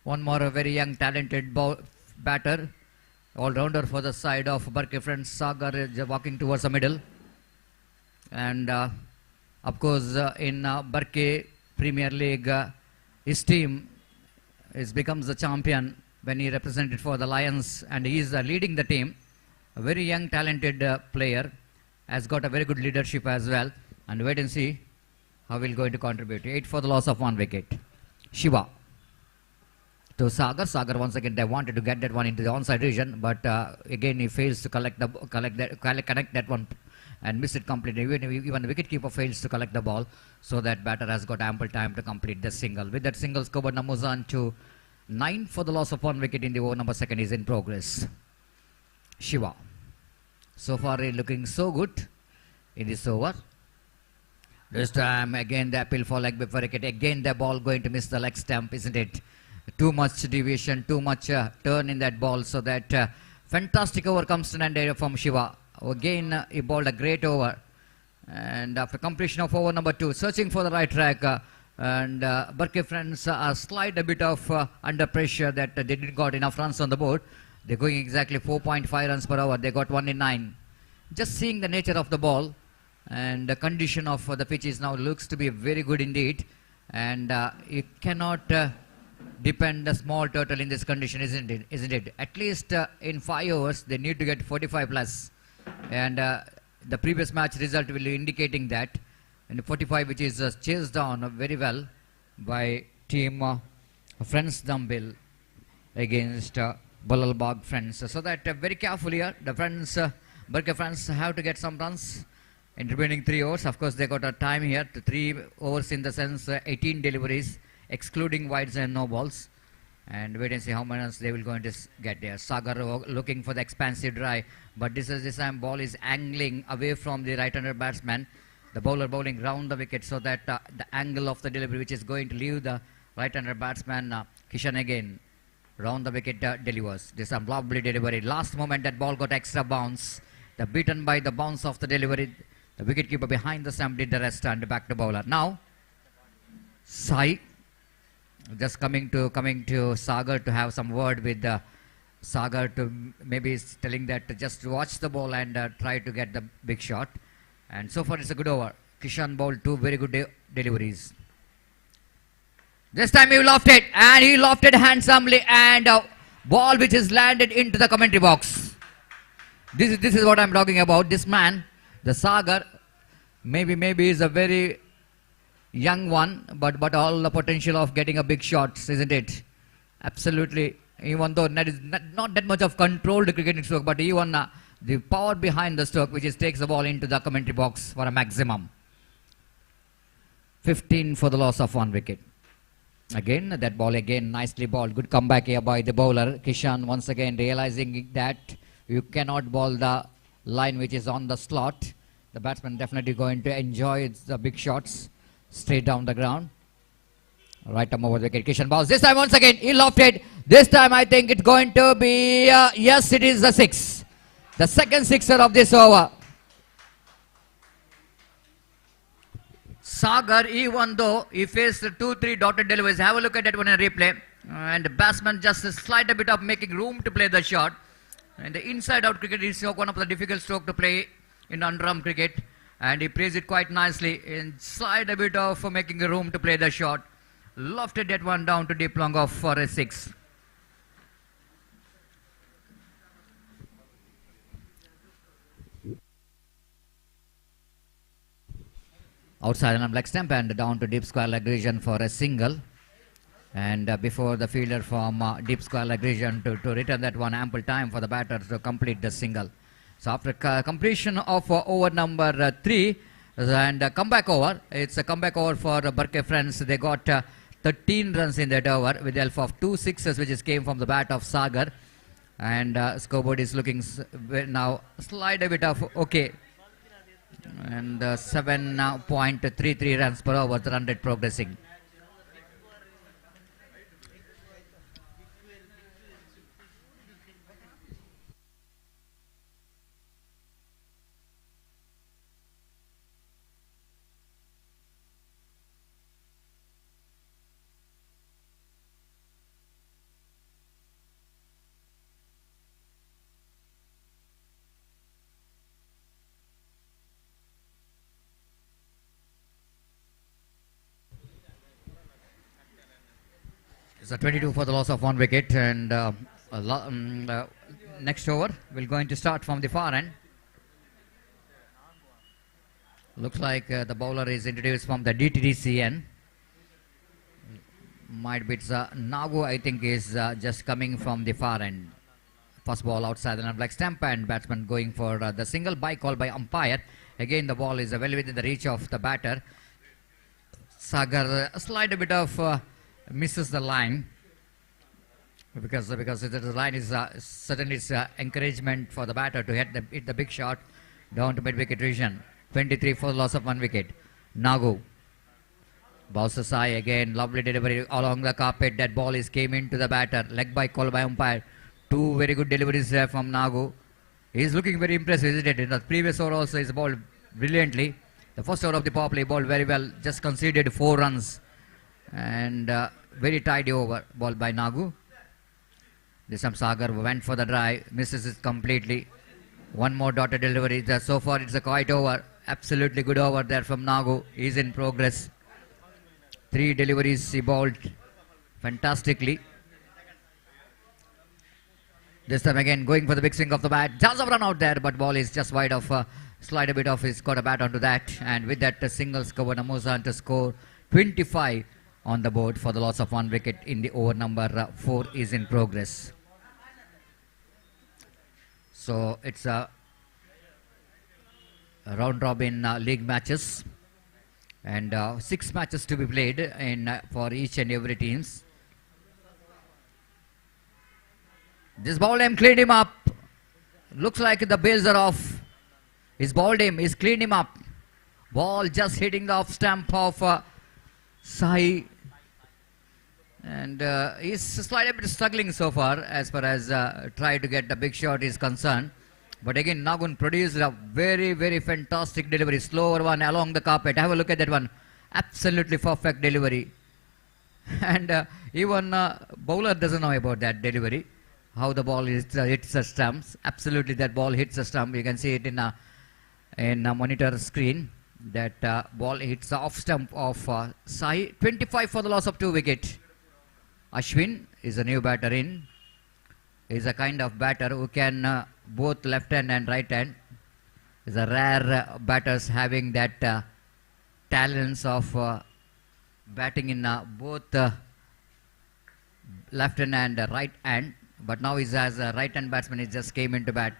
One more very young, talented batter, all-rounder for the side of Barke Friends. Sagar is walking towards the middle. And Of course, in Barke Premier League, his team becomes the champion when he represented for the Lions, and he is leading the team. A very young, talented player, has got a very good leadership as well. And wait and see how he'll going to contribute. 8 for the loss of 1 wicket. Shiva to Sagar. Sagar once again, they wanted to get that one into the onside region, but again he fails to connect that one and miss it completely. Even the wicketkeeper fails to collect the ball, so that batter has got ample time to complete the single. With that single, scored Namuzan to 9 for the loss of 1 wicket in the over number 2 is in progress. Shiva. So far looking so good in this over. This time again the appeal for leg before wicket. Again the ball going to miss the leg stump, isn't it? Too much deviation, too much turn in that ball, so that fantastic over comes to an end from Shiva. Again he bowled a great over, and after completion of over number 2, searching for the right track, and Barke friends are slight a bit of under pressure that they didn't got enough runs on the board. They're going exactly 4.5 runs per hour. They got 1 in 9. Just seeing the nature of the ball and the condition of the pitch is now looks to be very good indeed, and you cannot depend a small turtle in this condition, isn't it? At least in 5 overs they need to get 45 plus, and the previous match result will be indicating that, and 45 which is chased down very well by team Friends Dumbbell against Balalbag friends. So that very carefully the friends, Barke friends have to get some runs in remaining 3 overs. Of course, they got a time here to 3 overs in the sense 18 deliveries, excluding wides and no balls. And wait and see how many runs they will going to get there. Sagar looking for the expansive drive, but this time ball is angling away from the right-hander batsman. The bowler bowling round the wicket, so that the angle of the delivery which is going to leave the right-hander batsman Kishan again. Round the wicket delivers. This is lovely delivery. Last moment that ball got extra bounce. The beaten by the bounce of the delivery. The wicketkeeper behind the stump did the rest and back to bowler. Now, Sai just coming to Sagar to have some word with Sagar to maybe telling that to just watch the ball and try to get the big shot. And so far it's a good over. Kishan bowled 2 very good deliveries. This time he lofted, and he lofted handsomely, and ball which is landed into the commentary box. This is what I'm talking about. This man, the Sagar, maybe is a very young one, but all the potential of getting a big shot, isn't it? Absolutely. Even though that is not that much of controlled cricketing stroke, but even the power behind the stroke, which is takes the ball into the commentary box for a maximum. 15 for the loss of 1 wicket. Again, that ball again nicely bowled. Good comeback here by the bowler. Kishan once again realizing that you cannot bowl the line which is on the slot. The batsman definitely going to enjoy the big shots straight down the ground. Right arm over the wicket. Kishan bowls. This time once again he lofted. This time I think it's going to be, yes, it is the 6. The second sixer of this over. Sagar, even though he faced 2-3 dotted deliveries, have a look at that one in replay. And the batsman just a slight a bit of making room to play the shot. And the inside-out cricket is one of the difficult stroke to play in underarm cricket. And he plays it quite nicely. And slight a bit of making a room to play the shot. Lofted that one down to deep long off for a 6. Outside on leg stump and down to deep square leg region for a single. And before the fielder from deep square leg region to return that one, ample time for the batter to complete the single. So after completion of over number 3 and comeback over, it's a comeback over for Barke friends. They got 13 runs in that over with the help of 2 sixes which is came from the bat of Sagar. And scoreboard is looking now slight a bit of okay. And 7.33 runs per over, the run rate progressing. It's a 22 for the loss of 1 wicket, and next over we're going to start from the far end. Looks like the bowler is introduced from the DTDCN. Might be it's Nagu, I think, is just coming from the far end. First ball outside the non-black stump, and batsman going for the single by call by umpire. Again, the ball is well within the reach of the batter. Sagar slight a bit of misses the line because the line is certainly it's encouragement for the batter to hit the big shot down to mid-wicket region. 23 for the loss of 1 wicket. Nagu bounces high again. Lovely delivery along the carpet. That ball came into the batter. Leg by call by umpire. Two very good deliveries there from Nagu. He's looking very impressive, isn't it? In the previous over also he's bowled brilliantly. The first over of the power play bowled very well. Just conceded 4 runs. And very tidy over ball by Nagu. This time Sagar went for the drive. Misses it completely. One more dotted delivery. So far it's a quiet over. Absolutely good over there from Nagu. He's in progress. 3 deliveries he bowled fantastically. This time again going for the big swing of the bat. Chance of run out there, but ball is just wide of slide a bit off. He's got a bat onto that, and with that singles covered Amusan to score 25 on the board for the loss of 1 wicket in the over number 4 is in progress. So it's a round robin league matches, and 6 matches to be played in for each and every teams. This ball aim cleaned him up. Looks like the bails are off. He's bowled him. He's cleaned him up. Ball just hitting the off stump of Sai. And he's slightly bit struggling so far as try to get the big shot is concerned. But again, Nagun produced a very, very fantastic delivery. Slower one along the carpet. Have a look at that one. Absolutely perfect delivery. And even bowler doesn't know about that delivery. How the ball hits the stumps. Absolutely, that ball hits the stump. You can see it in a monitor screen. That ball hits the off stump of Sai. 25 for the loss of 2 wicket. Ashwin is a new batter in. Is a kind of batter who can both left hand and right hand. Is a rare batters having that talents of batting in both left hand and right hand. But now he's as a right hand batsman. He just came into bat.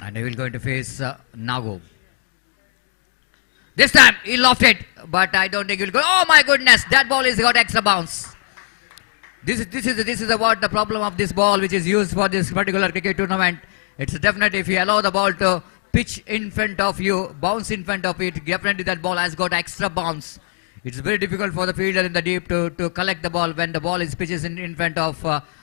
And he will going to face Nagu. This time he lofted, but I don't think he will go. Oh my goodness, that ball has got extra bounce. This is about the problem of this ball which is used for this particular cricket tournament. It's definitely if you allow the ball to pitch in front of you, bounce in front of it, definitely that ball has got extra bounce. It's very difficult for the fielder in the deep to collect the ball when the ball is pitches in front of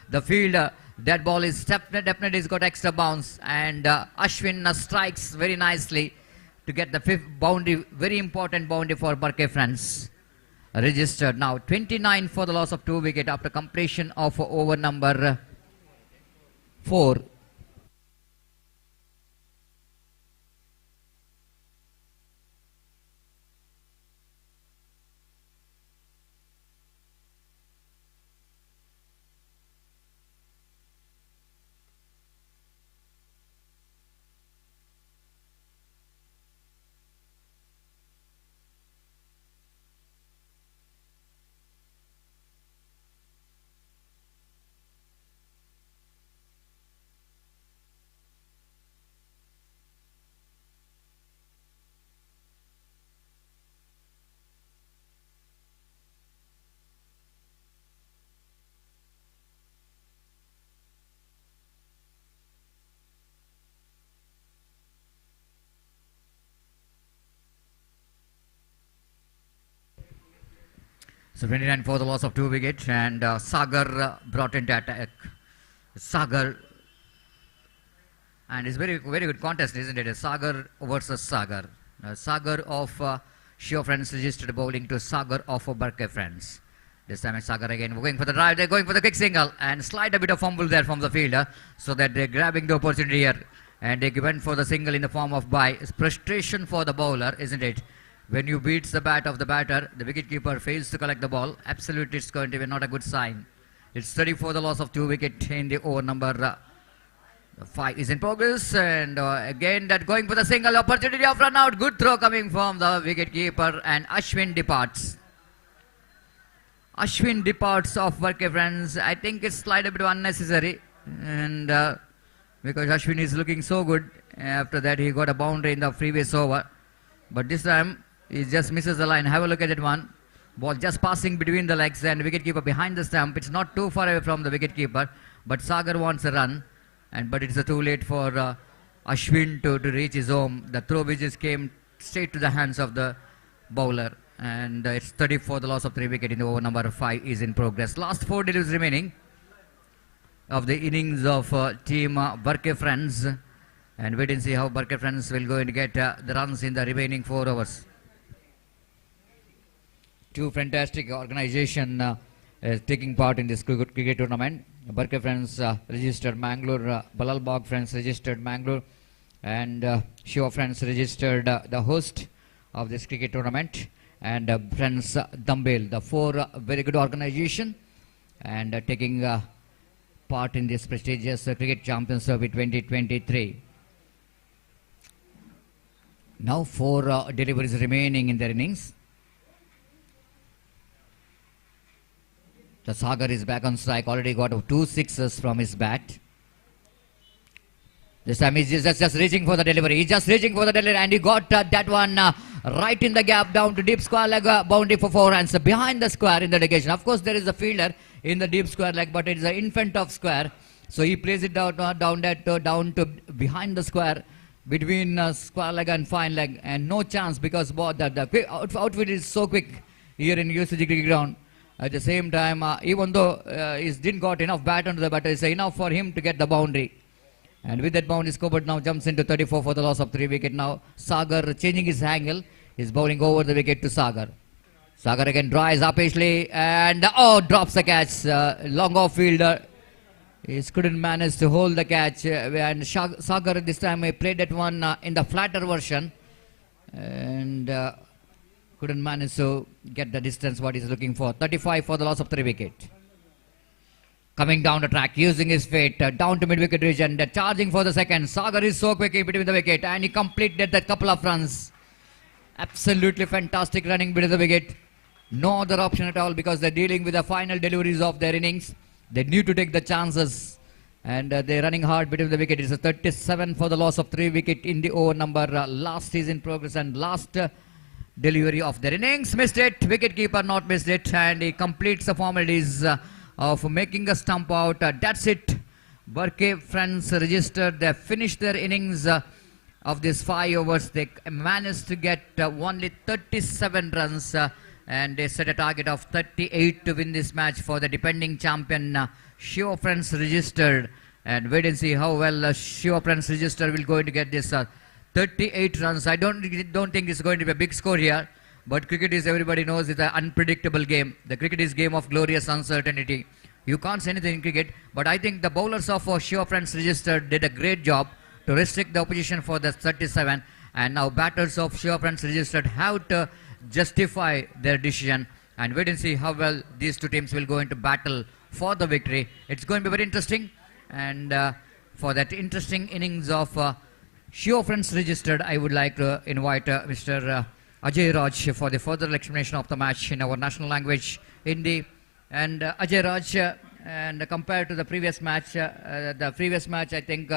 the fielder. That ball is definitely has got extra bounce, and Ashwin strikes very nicely to get the 5th boundary, very important boundary for Barke friends. Registered now 29 for the loss of 2 wicket after completion of over number 4. So 29 for the loss of 2 wickets, and Sagar brought into attack. Sagar, and it's very good contest, isn't it? Sagar versus Sagar. Sagar of Shiva friends registered bowling to Sagar of Barke friends. This time it's Sagar again going for the drive. They're going for the quick single and slide a bit of fumble there from the fielder, so that they're grabbing the opportunity here, and they went for the single in the form of bye. It's frustration for the bowler, isn't it? When you beats the bat of the batter, the wicketkeeper fails to collect the ball. Absolutely, it's going to be not a good sign. It's 34, the loss of 2 wickets in the over number 5 is in progress. And again, that going for the single opportunity of run out. Good throw coming from the wicketkeeper, and Ashwin departs. Ashwin departs off Barke friends. I think it's slightly bit unnecessary. And because Ashwin is looking so good. After that, he got a boundary in the previous over. But this time, he just misses the line. Have a look at that one. Ball just passing between the legs, and wicketkeeper behind the stump. It's not too far away from the wicketkeeper, but Sagar wants a run. But it's too late for Ashwin to reach his home. The throw which just came straight to the hands of the bowler. And it's 34, the loss of 3 wickets in the over number 5 is in progress. Last 4 deliveries remaining of the innings of team Barke Friends. And wait and see how Barke Friends will go and get the runs in the remaining 4 overs. Two fantastic organizations taking part in this cricket tournament. Barke Friends registered Mangalore, Balalbagh Friends registered Mangalore, and Shiva Friends registered the host of this cricket tournament, and Friends Dumbbell, the 4 very good organization, and taking part in this prestigious cricket championship 2023. Now 4 deliveries remaining in their innings. The Sagar is back on strike, already got 2 sixes from his bat. This time he's just reaching for the delivery. He's just reaching for the delivery, and he got that one right in the gap down to deep square leg boundary for 4 runs behind the square in the negation. Of course, there is a fielder in the deep square leg, but it is an infant of square. So he plays it down to behind the square, between square leg and fine leg, and no chance because the outfit is so quick here in UCG cricket ground. At the same time, even though he didn't got enough bat onto the batter, it's enough for him to get the boundary. And with that boundary, Scobert now jumps into 34 for the loss of 3 wickets. Now Sagar changing his angle, is bowling over the wicket to Sagar. Sagar again drives upishly and drops the catch. Long off fielder. He couldn't manage to hold the catch. And Sagar this time played that one in the flatter version. And couldn't manage to get the distance what he's looking for. 35 for the loss of 3 wickets. Coming down the track, using his feet down to mid-wicket region, charging for the second. Sagar is so quick in between the wicket, and he completed that couple of runs. Absolutely fantastic running between the wicket. No other option at all because they're dealing with the final deliveries of their innings. They need to take the chances, and they're running hard between the wicket. It's a 37 for the loss of 3 wickets in the over number. Last is in progress, and last delivery of their innings. Missed it. Wicketkeeper not missed it, and he completes the formalities of making a stump out. That's it. Barke Friends registered. They finished their innings of these 5 overs. They managed to get only 37 runs and they set a target of 38 to win this match for the defending champion. Shiva Friends registered, and wait and see how well Shiva Friends registered will going to get this 38 runs. I don't think it's going to be a big score here. But cricket is, everybody knows, it's an unpredictable game. The cricket is game of glorious uncertainty. You can't say anything in cricket, but I think the bowlers of Shiva Friends registered did a great job to restrict the opposition for the 37. And now batters of Shiva Friends registered have to justify their decision. And wait and see how well these two teams will go into battle for the victory. It's going to be very interesting. And for that interesting innings of Shiva Friends registered, I would like to invite Mr. Ajay Raj for the further explanation of the match in our national language, Hindi. And Ajay Raj, and compared to the previous match, I think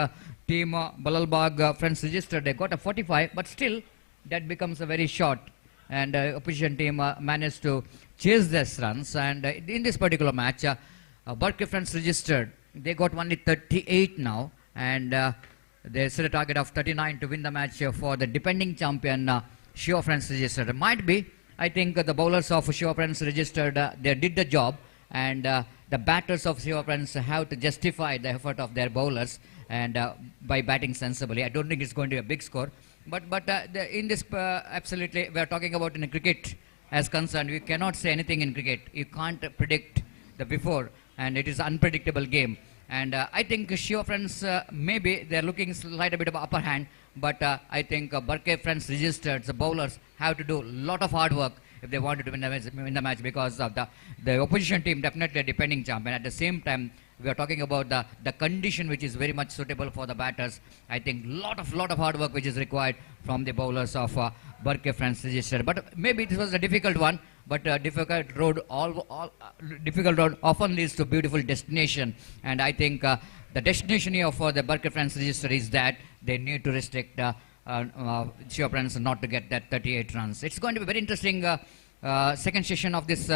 team Balalbagh Friends registered, they got a 45, but still that becomes a very short. And opposition team managed to chase these runs. And in this particular match, Barke Friends registered, they got only 38 now. And they set a target of 39 to win the match for the defending champion, Shiva Friends registered. Might be, I think the bowlers of Shiva Friends registered, they did the job, and the batters of Shiva Friends have to justify the effort of their bowlers and by batting sensibly. I don't think it's going to be a big score, but in this absolutely we are talking about in cricket as concerned. We cannot say anything in cricket. You can't predict the before, and it is an unpredictable game. And I think Shiva friends, maybe they're looking slight a bit of upper hand, but I think Burke friends registered, the bowlers have to do a lot of hard work if they wanted to win the match, because of the opposition team definitely a defending champion. At the same time, we are talking about the condition which is very much suitable for the batters. I think lot of hard work which is required from the bowlers of Burke friends registered. But maybe this was a difficult one, but difficult road often leads to beautiful destination. And I think the destination here for the Burke friends register is that they need to restrict Shiva friends not to get that 38 runs. It's going to be very interesting second session of this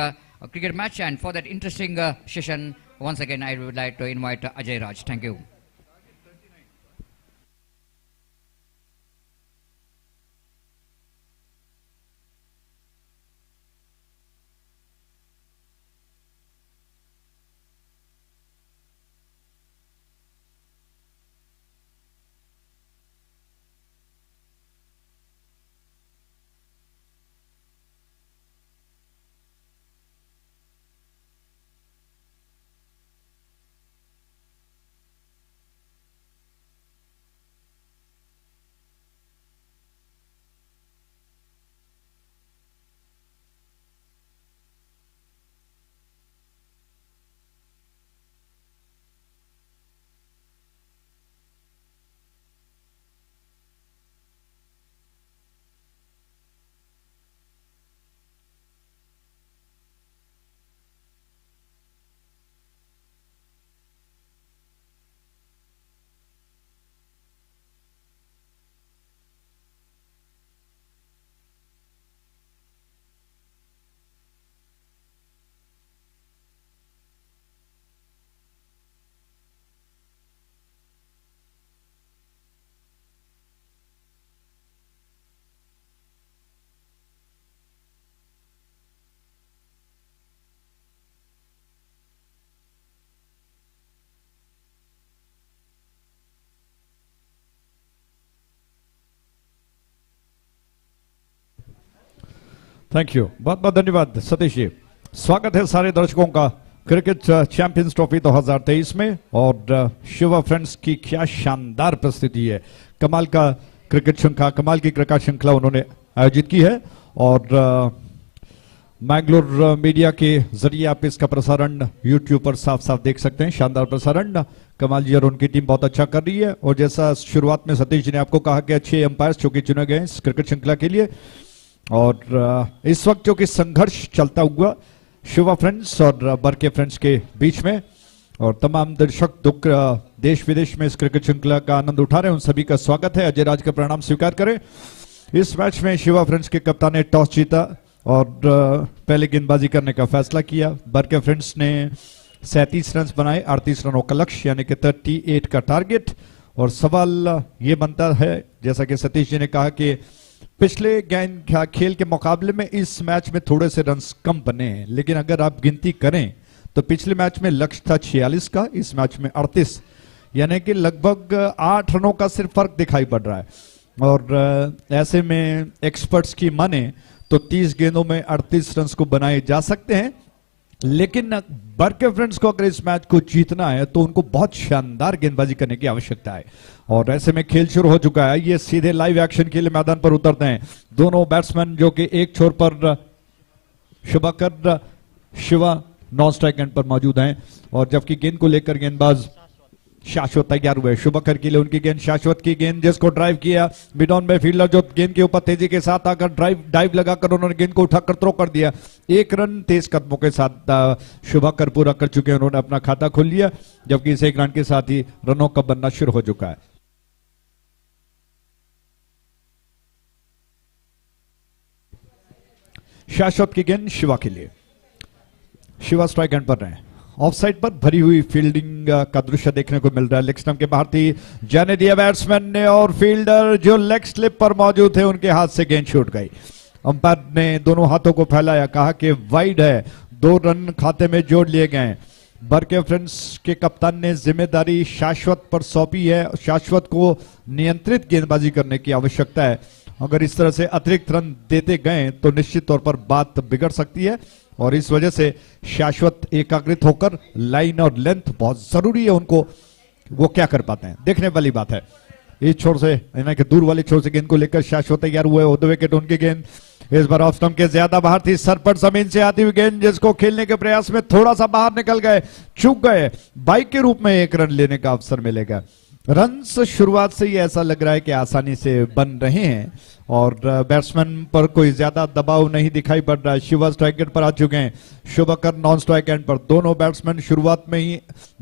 cricket match, and for that interesting session, once again I would like to invite Ajay Raj. Thank you. Thank you, बहुत बहुत धन्यवाद सतीश जी। स्वागत है सारे दर्शकों का cricket champions trophy 2023 में। और शिवा फ्रेंड्स की क्या शानदार प्रस्तुति है, कमाल का क्रिकेट श्रृंखला, कमाल की क्रिकेट श्रृंखला उन्होंने आयोजित की है। और मैंगलोर मीडिया के जरिए आप इसका प्रसारण यूट्यूब पर साफ साफ देख सकते हैं। शानदार प्रसारण, कमाल जी और उनकी टीम बहुत अच्छा कर रही है। और जैसा शुरुआत में सतीश जी ने आपको कहा कि 6 एम्पायर्स जो कि चुने गए इस क्रिकेट श्रृंखला के लिए। और इस वक्त जो कि संघर्ष चलता हुआ शिवा फ्रेंड्स और बरके फ्रेंड्स के बीच में, और तमाम दर्शक देश विदेश में इस क्रिकेट श्रृंखला का आनंद उठा रहे हैं, उन सभी का स्वागत है। अजय राज का प्रणाम स्वीकार करें। इस मैच में शिवा फ्रेंड्स के कप्तान ने टॉस जीता और पहले गेंदबाजी करने का फैसला किया। बरके फ्रेंड्स ने 37 रन बनाए, 38 रनों का लक्ष्य यानी कि 38 का टारगेट। और सवाल ये बनता है, जैसा कि सतीश जी ने कहा, कि पिछले खेल के मुकाबले में इस मैच में थोड़े से रन्स कम बने हैं, लेकिन अगर आप गिनती करें तो पिछले मैच में लक्ष्य था 46 का, इस मैच में 38, यानी कि लगभग 8 रनों का सिर्फ फर्क दिखाई पड़ रहा है। और ऐसे में एक्सपर्ट्स की माने तो 30 गेंदों में 38 रन को बनाए जा सकते हैं। लेकिन बरके फ्रेंड्स को अगर इस मैच को जीतना है तो उनको बहुत शानदार गेंदबाजी करने की आवश्यकता है। और ऐसे में खेल शुरू हो चुका है। ये सीधे लाइव एक्शन के लिए मैदान पर उतरते हैं दोनों बैट्समैन, जो कि एक छोर पर शिवा नॉन स्ट्राइक एंड पर मौजूद हैं, और जबकि गेंद को लेकर गेंदबाज शाश्वत तैयार हुए। शुभकर के लिए उनकी गेंद, शाश्वत की गेंद जिसको ड्राइव किया मिडॉन में फील्डर, जो गेंद के ऊपर तेजी के साथ आकर डाइव लगाकर उन्होंने गेंद को उठाकर थ्रो कर दिया। 1 रन तेज कदमों के साथ शुभकर पूरा कर चुके हैं, उन्होंने अपना खाता खोल लिया, जबकि इस 1 रन के साथ ही रनों का बनना शुरू हो चुका है। शाश्वत की गेंद शिवा के लिए, शिवा स्ट्राइक एंड पर रहे हैं। ऑफ साइड पर भरी हुई फील्डिंग का दृश्य देखने को मिल रहा है। लेग स्टंप के बाहर थी, जाने दिया बैट्समैन ने, और फील्डर जो लेग स्लिप पर मौजूद थे उनके हाथ से गेंद छूट गई। अंपायर ने दोनों हाथों को फैलाया, कहा कि वाइड है, 2 रन खाते में जोड़ लिए गए। बरके फ्रेंड्स के कप्तान ने जिम्मेदारी शाश्वत पर सौंपी है। शाश्वत को नियंत्रित गेंदबाजी करने की आवश्यकता है। अगर इस तरह से अतिरिक्त रन देते गए तो निश्चित तौर पर बात बिगड़ सकती है। और इस वजह से शाश्वत एकाग्रित होकर लाइन और लेंथ बहुत जरूरी है उनको, वो क्या कर पाते हैं देखने वाली बात है। इस छोर से यानी कि दूर वाले छोर से गेंद को लेकर शाश्वत तैयार हुए, ऑन द विकेट उनकी गेंद इस बार ऑफ स्टंप के ज्यादा बाहर थी, सर पर जमीन से आती हुई गेंद जिसको खेलने के प्रयास में थोड़ा सा बाहर निकल गए, चूक गए, बाइक के रूप में 1 रन लेने का अवसर मिलेगा। रन्स शुरुआत से ही ऐसा लग रहा है कि आसानी से बन रहे हैं और बैट्समैन पर कोई ज्यादा दबाव नहीं दिखाई पड़ रहा है। शिवा स्ट्राइक एंड पर आ चुके हैं, शुभकर नॉन स्ट्राइक एंड पर। दोनों बैट्समैन शुरुआत में ही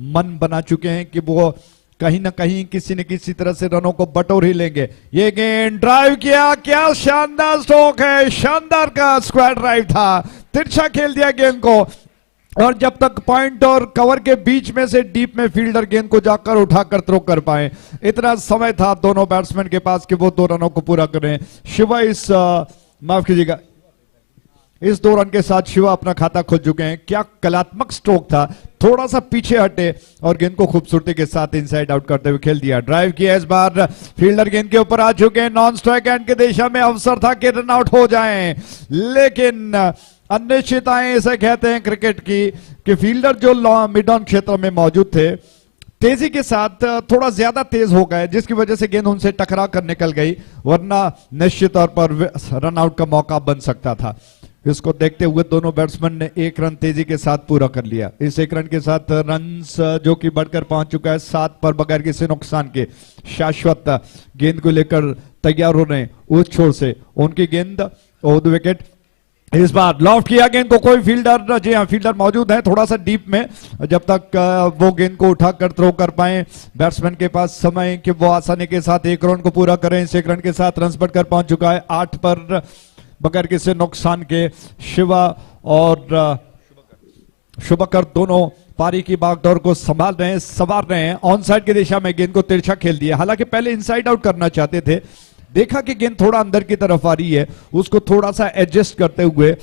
मन बना चुके हैं कि वो कहीं ना कहीं किसी न किसी तरह से रनों को बटोर ही लेंगे। ये गेंद ड्राइव किया, क्या शानदार स्ट्रोक है, शानदार का स्क्वायर ड्राइव था, तिरछा खेल दिया गेंद को और जब तक पॉइंट और कवर के बीच में से डीप में फील्डर गेंद को जाकर उठाकर थ्रो कर पाए, इतना समय था दोनों बैट्समैन के पास कि वो 2 रनों को पूरा करें। शिवा माफ कीजिएगा, इस 2 रन के साथ शिवा अपना खाता खोल चुके हैं। क्या कलात्मक स्ट्रोक था, थोड़ा सा पीछे हटे और गेंद को खूबसूरती के साथ इनसाइड आउट करते हुए खेल दिया। ड्राइव किया, इस बार फील्डर गेंद के ऊपर आ चुके हैं, नॉन स्ट्राइक एंड की दिशा में अवसर था कि रन आउट हो जाएं, लेकिन अनिश्चितताएं इसे कहते हैं क्रिकेट की कि फील्डर जो मिड ऑन क्षेत्र में मौजूद थे तेजी के साथ थोड़ा ज्यादा तेज हो गए, जिसकी वजह से गेंद उनसे टकरा कर निकल गई, वरना निश्चित तौर पर रन आउट का मौका बन सकता था। इसको देखते हुए दोनों बैट्समैन ने 1 रन तेजी के साथ पूरा कर लिया। इस 1 रन के साथ रन्स जो कि बढ़कर पहुंच चुका है 7 पर बगैर किसी नुकसान के। शाश्वत गेंद को लेकर तैयार हो रहे हैं उस छोर से, उनकी गेंद ऑफ द विकेट। इस बार लॉफ्ट किया गेंद को, कोई फील्डर, जी हाँ फील्डर मौजूद है थोड़ा सा डीप में, जब तक वो गेंद को उठाकर थ्रो कर पाए बैट्समैन के पास समय कि वो आसानी के साथ 1 रन को पूरा करें। इस 1 रन के साथ रन बढ़कर पहुंच चुका है 8 पर बगैर किसी नुकसान के। शिवा और शुभकर दोनों पारी की बागडोर को संभाल रहे हैं, संवार रहे हैं। ऑन साइड की दिशा में गेंद को तिरछा खेल दिया, हालांकि पहले इनसाइड आउट करना चाहते थे, देखा कि गेंद थोड़ा अंदर की तरफ आ रही है, उसको थोड़ा सा एडजस्ट करते हुए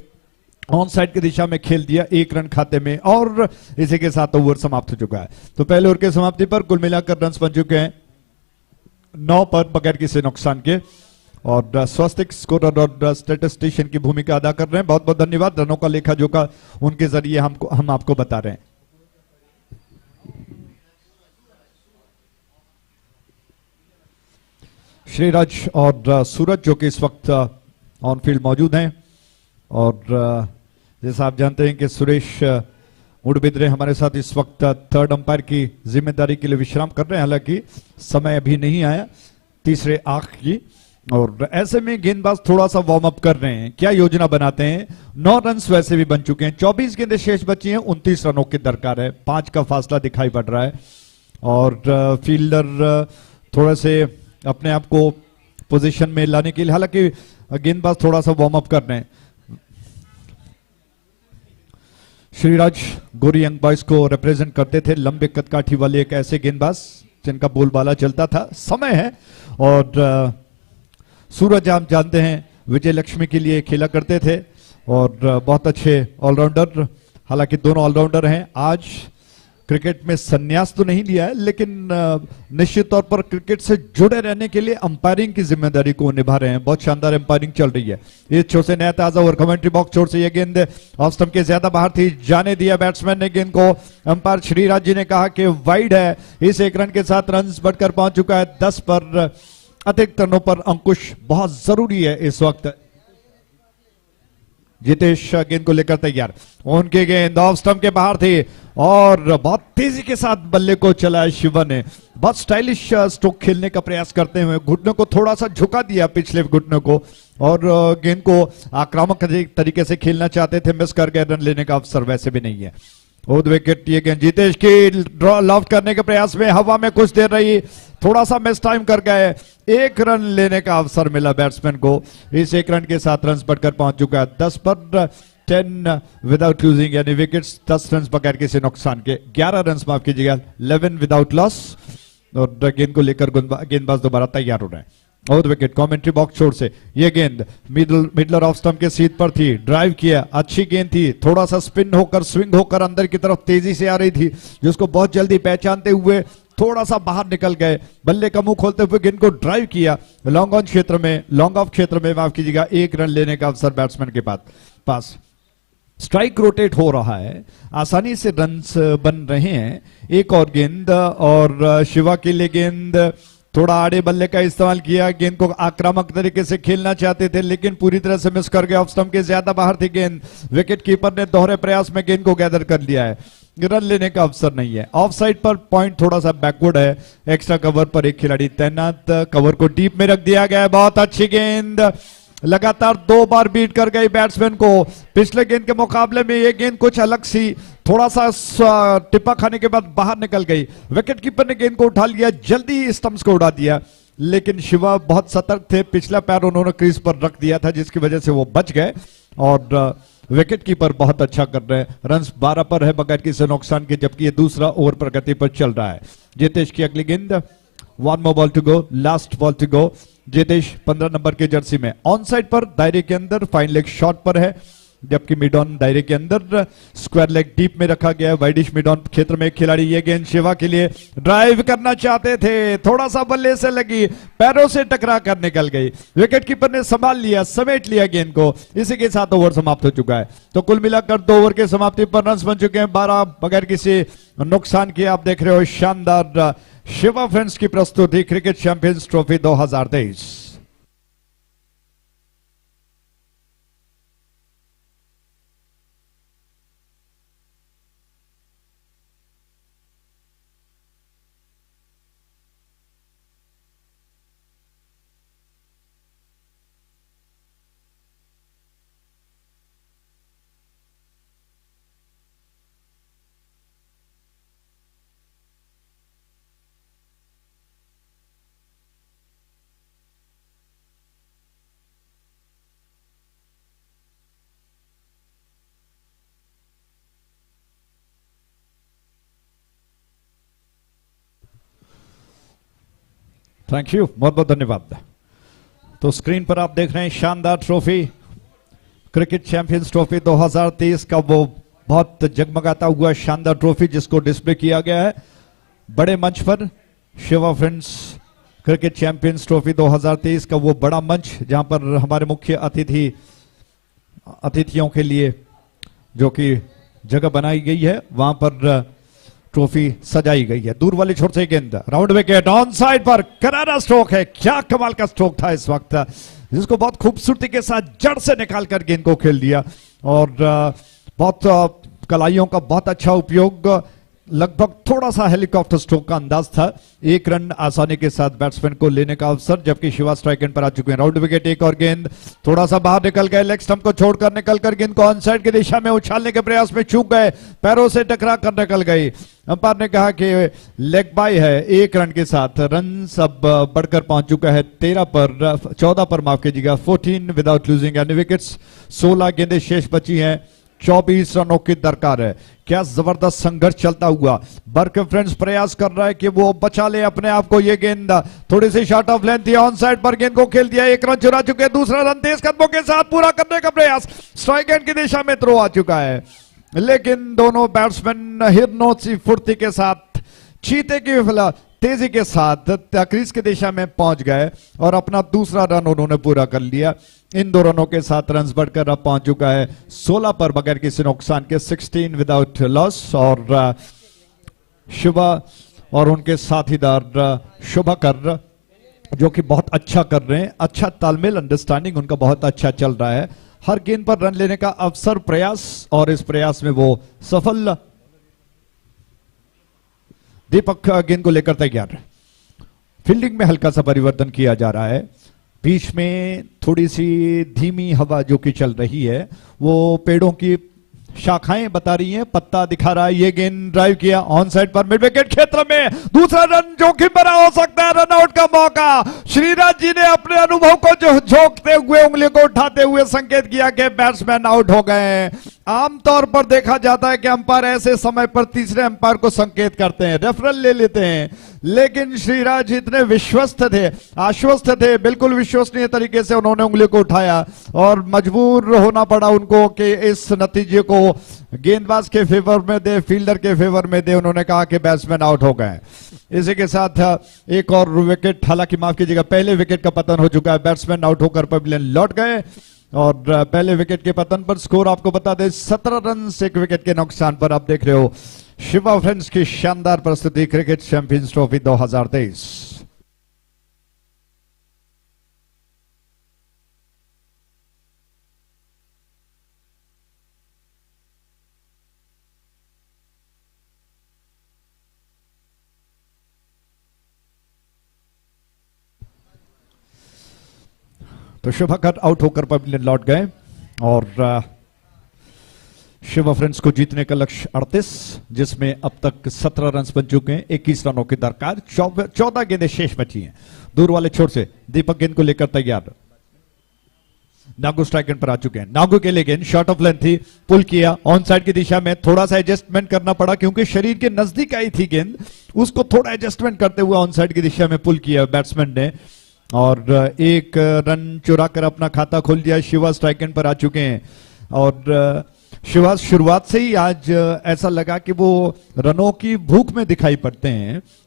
ऑन साइड की दिशा में खेल दिया 1 रन खाते में और इसी के साथ ओवर समाप्त हो चुका है। तो पहले ओवर की समाप्ति पर कुल मिलाकर रन बन चुके हैं 9 पर बगैर किसी नुकसान के और स्वस्तिक स्कोरर और स्टैटिस्टिशियन की भूमिका अदा कर रहे हैं। बहुत बहुत धन्यवाद। रनों का लेखा जोखा उनके जरिए हम आपको बता रहे हैं। श्रीराज और सूरज जो कि इस वक्त ऑन फील्ड मौजूद हैं और जैसा आप जानते हैं कि सुरेश मुडबिद्रे हमारे साथ इस वक्त 3rd अंपायर की जिम्मेदारी के लिए विश्राम कर रहे हैं, हालांकि समय अभी नहीं आया तीसरे आंख की, और ऐसे में गेंदबाज थोड़ा सा वार्म अप कर रहे हैं। क्या योजना बनाते हैं? 9 रन वैसे भी बन चुके हैं, 24 गेंदें शेष बची हैं, 29 रनों की दरकार है, 5 का फासला दिखाई पड़ रहा है और फील्डर थोड़े से अपने आप को पोजीशन में लाने के लिए, हालांकि गेंदबाज थोड़ा सा वार्म अप कर रहे हैं। श्रीराज गोरी यंग बॉयज को रिप्रेजेंट करते थे, लंबे कदकाठी वाले एक ऐसे गेंदबाज जिनका बोलबाला चलता था, समय है। और सूरज आप जानते हैं विजय लक्ष्मी के लिए खेला करते थे और बहुत अच्छे ऑलराउंडर, हालांकि दोनों ऑलराउंडर हैं। आज क्रिकेट में संन्यास तो नहीं लिया है, लेकिन निश्चित तौर पर क्रिकेट से जुड़े रहने के लिए अंपायरिंग की जिम्मेदारी को निभा रहे हैं। बहुत शानदार अंपायरिंग चल रही है। इस छोर से नया ताजा ओवर, कमेंट्री बॉक्स छोर से यह गेंद ऑफ स्टंप के ज्यादा बाहर थी, जाने दिया बैट्समैन ने गेंद को। अंपायर श्रीराज जी ने कहा कि वाइड है। इस 1 रन के साथ रन बढ़कर पहुंच चुका है 10 पर। अतिरिक्त रनों पर अंकुश बहुत जरूरी है इस वक्त। जितेश गेंद को लेकर तैयार, उनकी गेंद ऑफ स्टंप के बाहर थी और बहुत तेजी के साथ बल्ले को चलाया शिवा ने। बहुत स्टाइलिश स्ट्रोक खेलने का प्रयास करते हुए घुटनों को थोड़ा सा झुका दिया, पिछले घुटनों को, और गेंद को आक्रामक तरीके से खेलना चाहते थे, मिस कर गए। रन लेने का अवसर वैसे भी नहीं है। ओद विकेट ये गेंद जितेश की लॉफ्ट करने के प्रयास में हवा में कुछ देर रही, थोड़ा सा मिस टाइम कर गए। 1 रन लेने का अवसर मिला बैट्समैन को। इस 1 रन के साथ रन बढ़कर पहुंच चुका है 10 पर 10 विदाउट लूजिंग, यानी विकेट्स 10 रन बगैर किसी नुकसान के। 11 रन माफ कीजिएगा, 11 विदाउट लॉस। और गेंद को लेकर गेंदबाज दोबारा तैयार हो रहे हैं। और विकेट कमेंट्री बॉक्स छोर से ये गेंद मिडलर ऑफ स्टंप के सीध पर थी, ड्राइव किया, अच्छी गेंद थी, थोड़ा सा स्पिन होकर स्विंग होकर अंदर की तरफ तेजी से आ रही थी, जिसको बहुत जल्दी पहचानते हुए थोड़ा सा बाहर निकल गए। बल्ले का मुंह खोलते हुए गेंद को ड्राइव किया लॉन्ग ऑन क्षेत्र में, लॉन्ग ऑफ क्षेत्र में माफ कीजिएगा। 1 रन लेने का अवसर बैट्समैन के पास। स्ट्राइक रोटेट हो रहा है, आसानी से रन्स बन रहे हैं। एक और गेंद, और शिवा के लिए गेंद, थोड़ा आड़े बल्ले का इस्तेमाल किया, गेंद को आक्रामक तरीके से खेलना चाहते थे लेकिन पूरी तरह से मिस कर गए, ऑफ स्टंप के ज्यादा बाहर थी गेंद। विकेट कीपर ने दोहरे प्रयास में गेंद को गैदर कर लिया है, रन लेने का अवसर नहीं है। ऑफ साइड पर पॉइंट थोड़ा सा बैकवर्ड है, एक्स्ट्रा कवर पर एक खिलाड़ी तैनात, कवर को डीप में रख दिया गया है। बहुत अच्छी गेंद, लगातार 2 बार बीट कर गई बैट्समैन को। पिछले गेंद के मुकाबले में ये गेंद कुछ अलग सी, थोड़ा सा टिप्पा खाने के बाद बाहर निकल गई। विकेट कीपर ने गेंद को उठा लिया, जल्दी स्टंप्स को उड़ा दिया, लेकिन शिवा बहुत सतर्क थे, पिछला पैर उन्होंने क्रीज पर रख दिया था जिसकी वजह से वो बच गए। और विकेट कीपर बहुत अच्छा कर रहे हैं, रन्स 12 पर है बगैर किसी नुकसान के, जबकि ये दूसरा ओवर प्रगति पर चल रहा है। जितेश की अगली गेंद, 1 more ball to go, last ball to go. Jitesh 15 number के जर्सी में ऑन साइड पर, दायरे के अंदर, फाइन लेग शॉट पर है, जबकि मिड ऑन दायरे के अंदर, स्क्वायर लेग डीप में रखा गया है। वाइडिश मिड ऑन क्षेत्र में खिलाड़ी, ये गेंद शिवा के लिए, ड्राइव करना चाहते थे, थोड़ा सा बल्ले से लगी, पैरों से टकरा कर निकल गई। विकेट कीपर ने संभाल लिया, समेट लिया गेंद को। इसी के साथ ओवर समाप्त हो चुका है। तो कुल मिलाकर 2 ओवर के समाप्ति पर रन बन चुके हैं 12 बगैर किसी नुकसान के। आप देख रहे हो शानदार शिवा फ्रेंड्स की प्रस्तुति cricket champions trophy 2023। Thank you, बहुत बहुत धन्यवाद। तो स्क्रीन पर आप देख रहे हैं शानदार ट्रॉफी, क्रिकेट चैंपियंस ट्रॉफी 2023 का वो बहुत जगमगाता हुआ शानदार ट्रॉफी जिसको डिस्प्ले किया गया है बड़े मंच पर। Shiva friends cricket champions trophy 2023 का वो बड़ा मंच जहां पर हमारे मुख्य अतिथियों के लिए जो कि जगह बनाई गई है, वहां पर ट्रॉफी सजाई गई है। दूर वाली छोर से गेंद, राउंड विकेट, ऑन साइड पर करारा स्ट्रोक है। क्या कमाल का स्ट्रोक था इस वक्त, जिसको बहुत खूबसूरती के साथ जड़ से निकालकर गेंद को खेल दिया। और बहुत कलाइयों का बहुत अच्छा उपयोग, लगभग थोड़ा सा हेलीकॉप्टर स्ट्रोक का अंदाज था। 1 रन आसानी के साथ बैट्समैन को लेने का अवसर, जबकि शिवा स्ट्राइक एंड पर आ चुके हैं। राउंड विकेट, एक और गेंद, थोड़ा सा बाहर निकल गए, लेग स्टंप को छोड़कर निकलकर गेंद को ऑन साइड की दिशा में उछालने के प्रयास में चूक गए, पैरों से टकरा कर निकल गई। अंपायर ने कहा कि लेग बाय है। 1 रन के साथ रन अब बढ़कर पहुंच चुका है 14 पर माफ कीजिएगा, 14 विदाउट लूजिंग एनी विकेट्स। 16 गेंदें शेष बची हैं, 24 रनों की दरकार है। क्या जबरदस्त संघर्ष चलता हुआ, बर्क फ्रेंड्स प्रयास कर रहा है कि वो बचा ले अपने आप को। ये गेंद थोड़ी सी शॉर्ट ऑफ लेंथ थी, ऑन साइड पर गेंद को खेल दिया, 1 रन चुरा चुके, दूसरा रन तेज कदमों के साथ पूरा करने का प्रयास, स्ट्राइक एंड की दिशा में थ्रो आ चुका है, लेकिन दोनों बैट्समैन हिरनों सी फुर्ती के साथ, चीते की तेजी के साथ क्रीज की दिशा में पहुंच गए और अपना दूसरा रन उन्होंने पूरा कर लिया। इन 2 रनों के साथ रन बढ़कर अब पहुंच चुका है 16 पर बगैर किसी नुकसान के, 16 विदाउट लॉस। और शिवा और उनके साथीदार शुभकर जो कि बहुत अच्छा कर रहे हैं, अच्छा तालमेल, अंडरस्टैंडिंग उनका बहुत अच्छा चल रहा है। हर गेंद पर रन लेने का अवसर, प्रयास, और इस प्रयास में वो सफल। दीपक गेंद को लेकर तैयार। फील्डिंग में हल्का सा परिवर्तन किया जा रहा है, बीच में थोड़ी सी धीमी हवा जो कि चल रही है, वो पेड़ों की शाखाएं बता रही हैं, पत्ता दिखा रहा है। ये गेंद ड्राइव किया ऑन साइड पर मिड विकेट क्षेत्र में, दूसरा रन जोखिम भरा हो सकता है, रन आउट का मौका। श्रीराज जी ने अपने अनुभव को जो झोंकते हुए, उंगली को उठाते हुए संकेत किया कि बैट्समैन आउट हो गए। आमतौर पर देखा जाता है कि अंपायर ऐसे समय पर तीसरे अंपायर को संकेत करते हैं, रेफरल ले लेते हैं, लेकिन श्रीराज इतने विश्वस्त थे, आश्वस्त थे, बिल्कुल विश्वसनीय तरीके से उन्होंने उंगली को उठाया और मजबूर होना पड़ा उनको कि इस नतीजे को गेंदबाज के फेवर में दे, फील्डर के फेवर में दे। उन्होंने कहा कि बैट्समैन आउट हो गए। इसी के साथ एक और विकेट, हालांकि माफ कीजिएगा, पहले विकेट का पतन हो चुका है, बैट्समैन आउट होकर पवेलियन लौट गए और पहले विकेट के पतन पर स्कोर आपको बता दें 17 रन एक विकेट के नुकसान पर। आप देख रहे हो शिवा फ्रेंड्स की शानदार प्रस्तुति क्रिकेट चैंपियंस ट्रॉफी 2023। तो शुभकर आउट होकर पवेलियन लौट गए और शिवा फ्रेंड्स को जीतने का लक्ष्य 38, जिसमें अब तक 17 रन बन चुके हैं, 21 रनों की दरकार, 14 गेंदें शेष बची हैं। दूर वाले छोर से दीपक गेंद को लेकर तैयार, नागू स्ट्राइक एंड पर आ चुके हैं। नागू के लिए गेंद शॉर्ट ऑफ लेंथ थी, पुल किया ऑन साइड की दिशा में, थोड़ा सा एडजस्टमेंट करना पड़ा क्योंकि शरीर के नजदीक आई थी गेंद, उसको थोड़ा एडजस्टमेंट करते हुए ऑन साइड की दिशा में पुल किया बैट्समैन ने और एक रन चुरा कर अपना खाता खोल दिया। शिवा स्ट्राइक एंड पर आ चुके हैं और शिवा शुरुआत से ही आज ऐसा लगा कि वो रनों की भूख में दिखाई पड़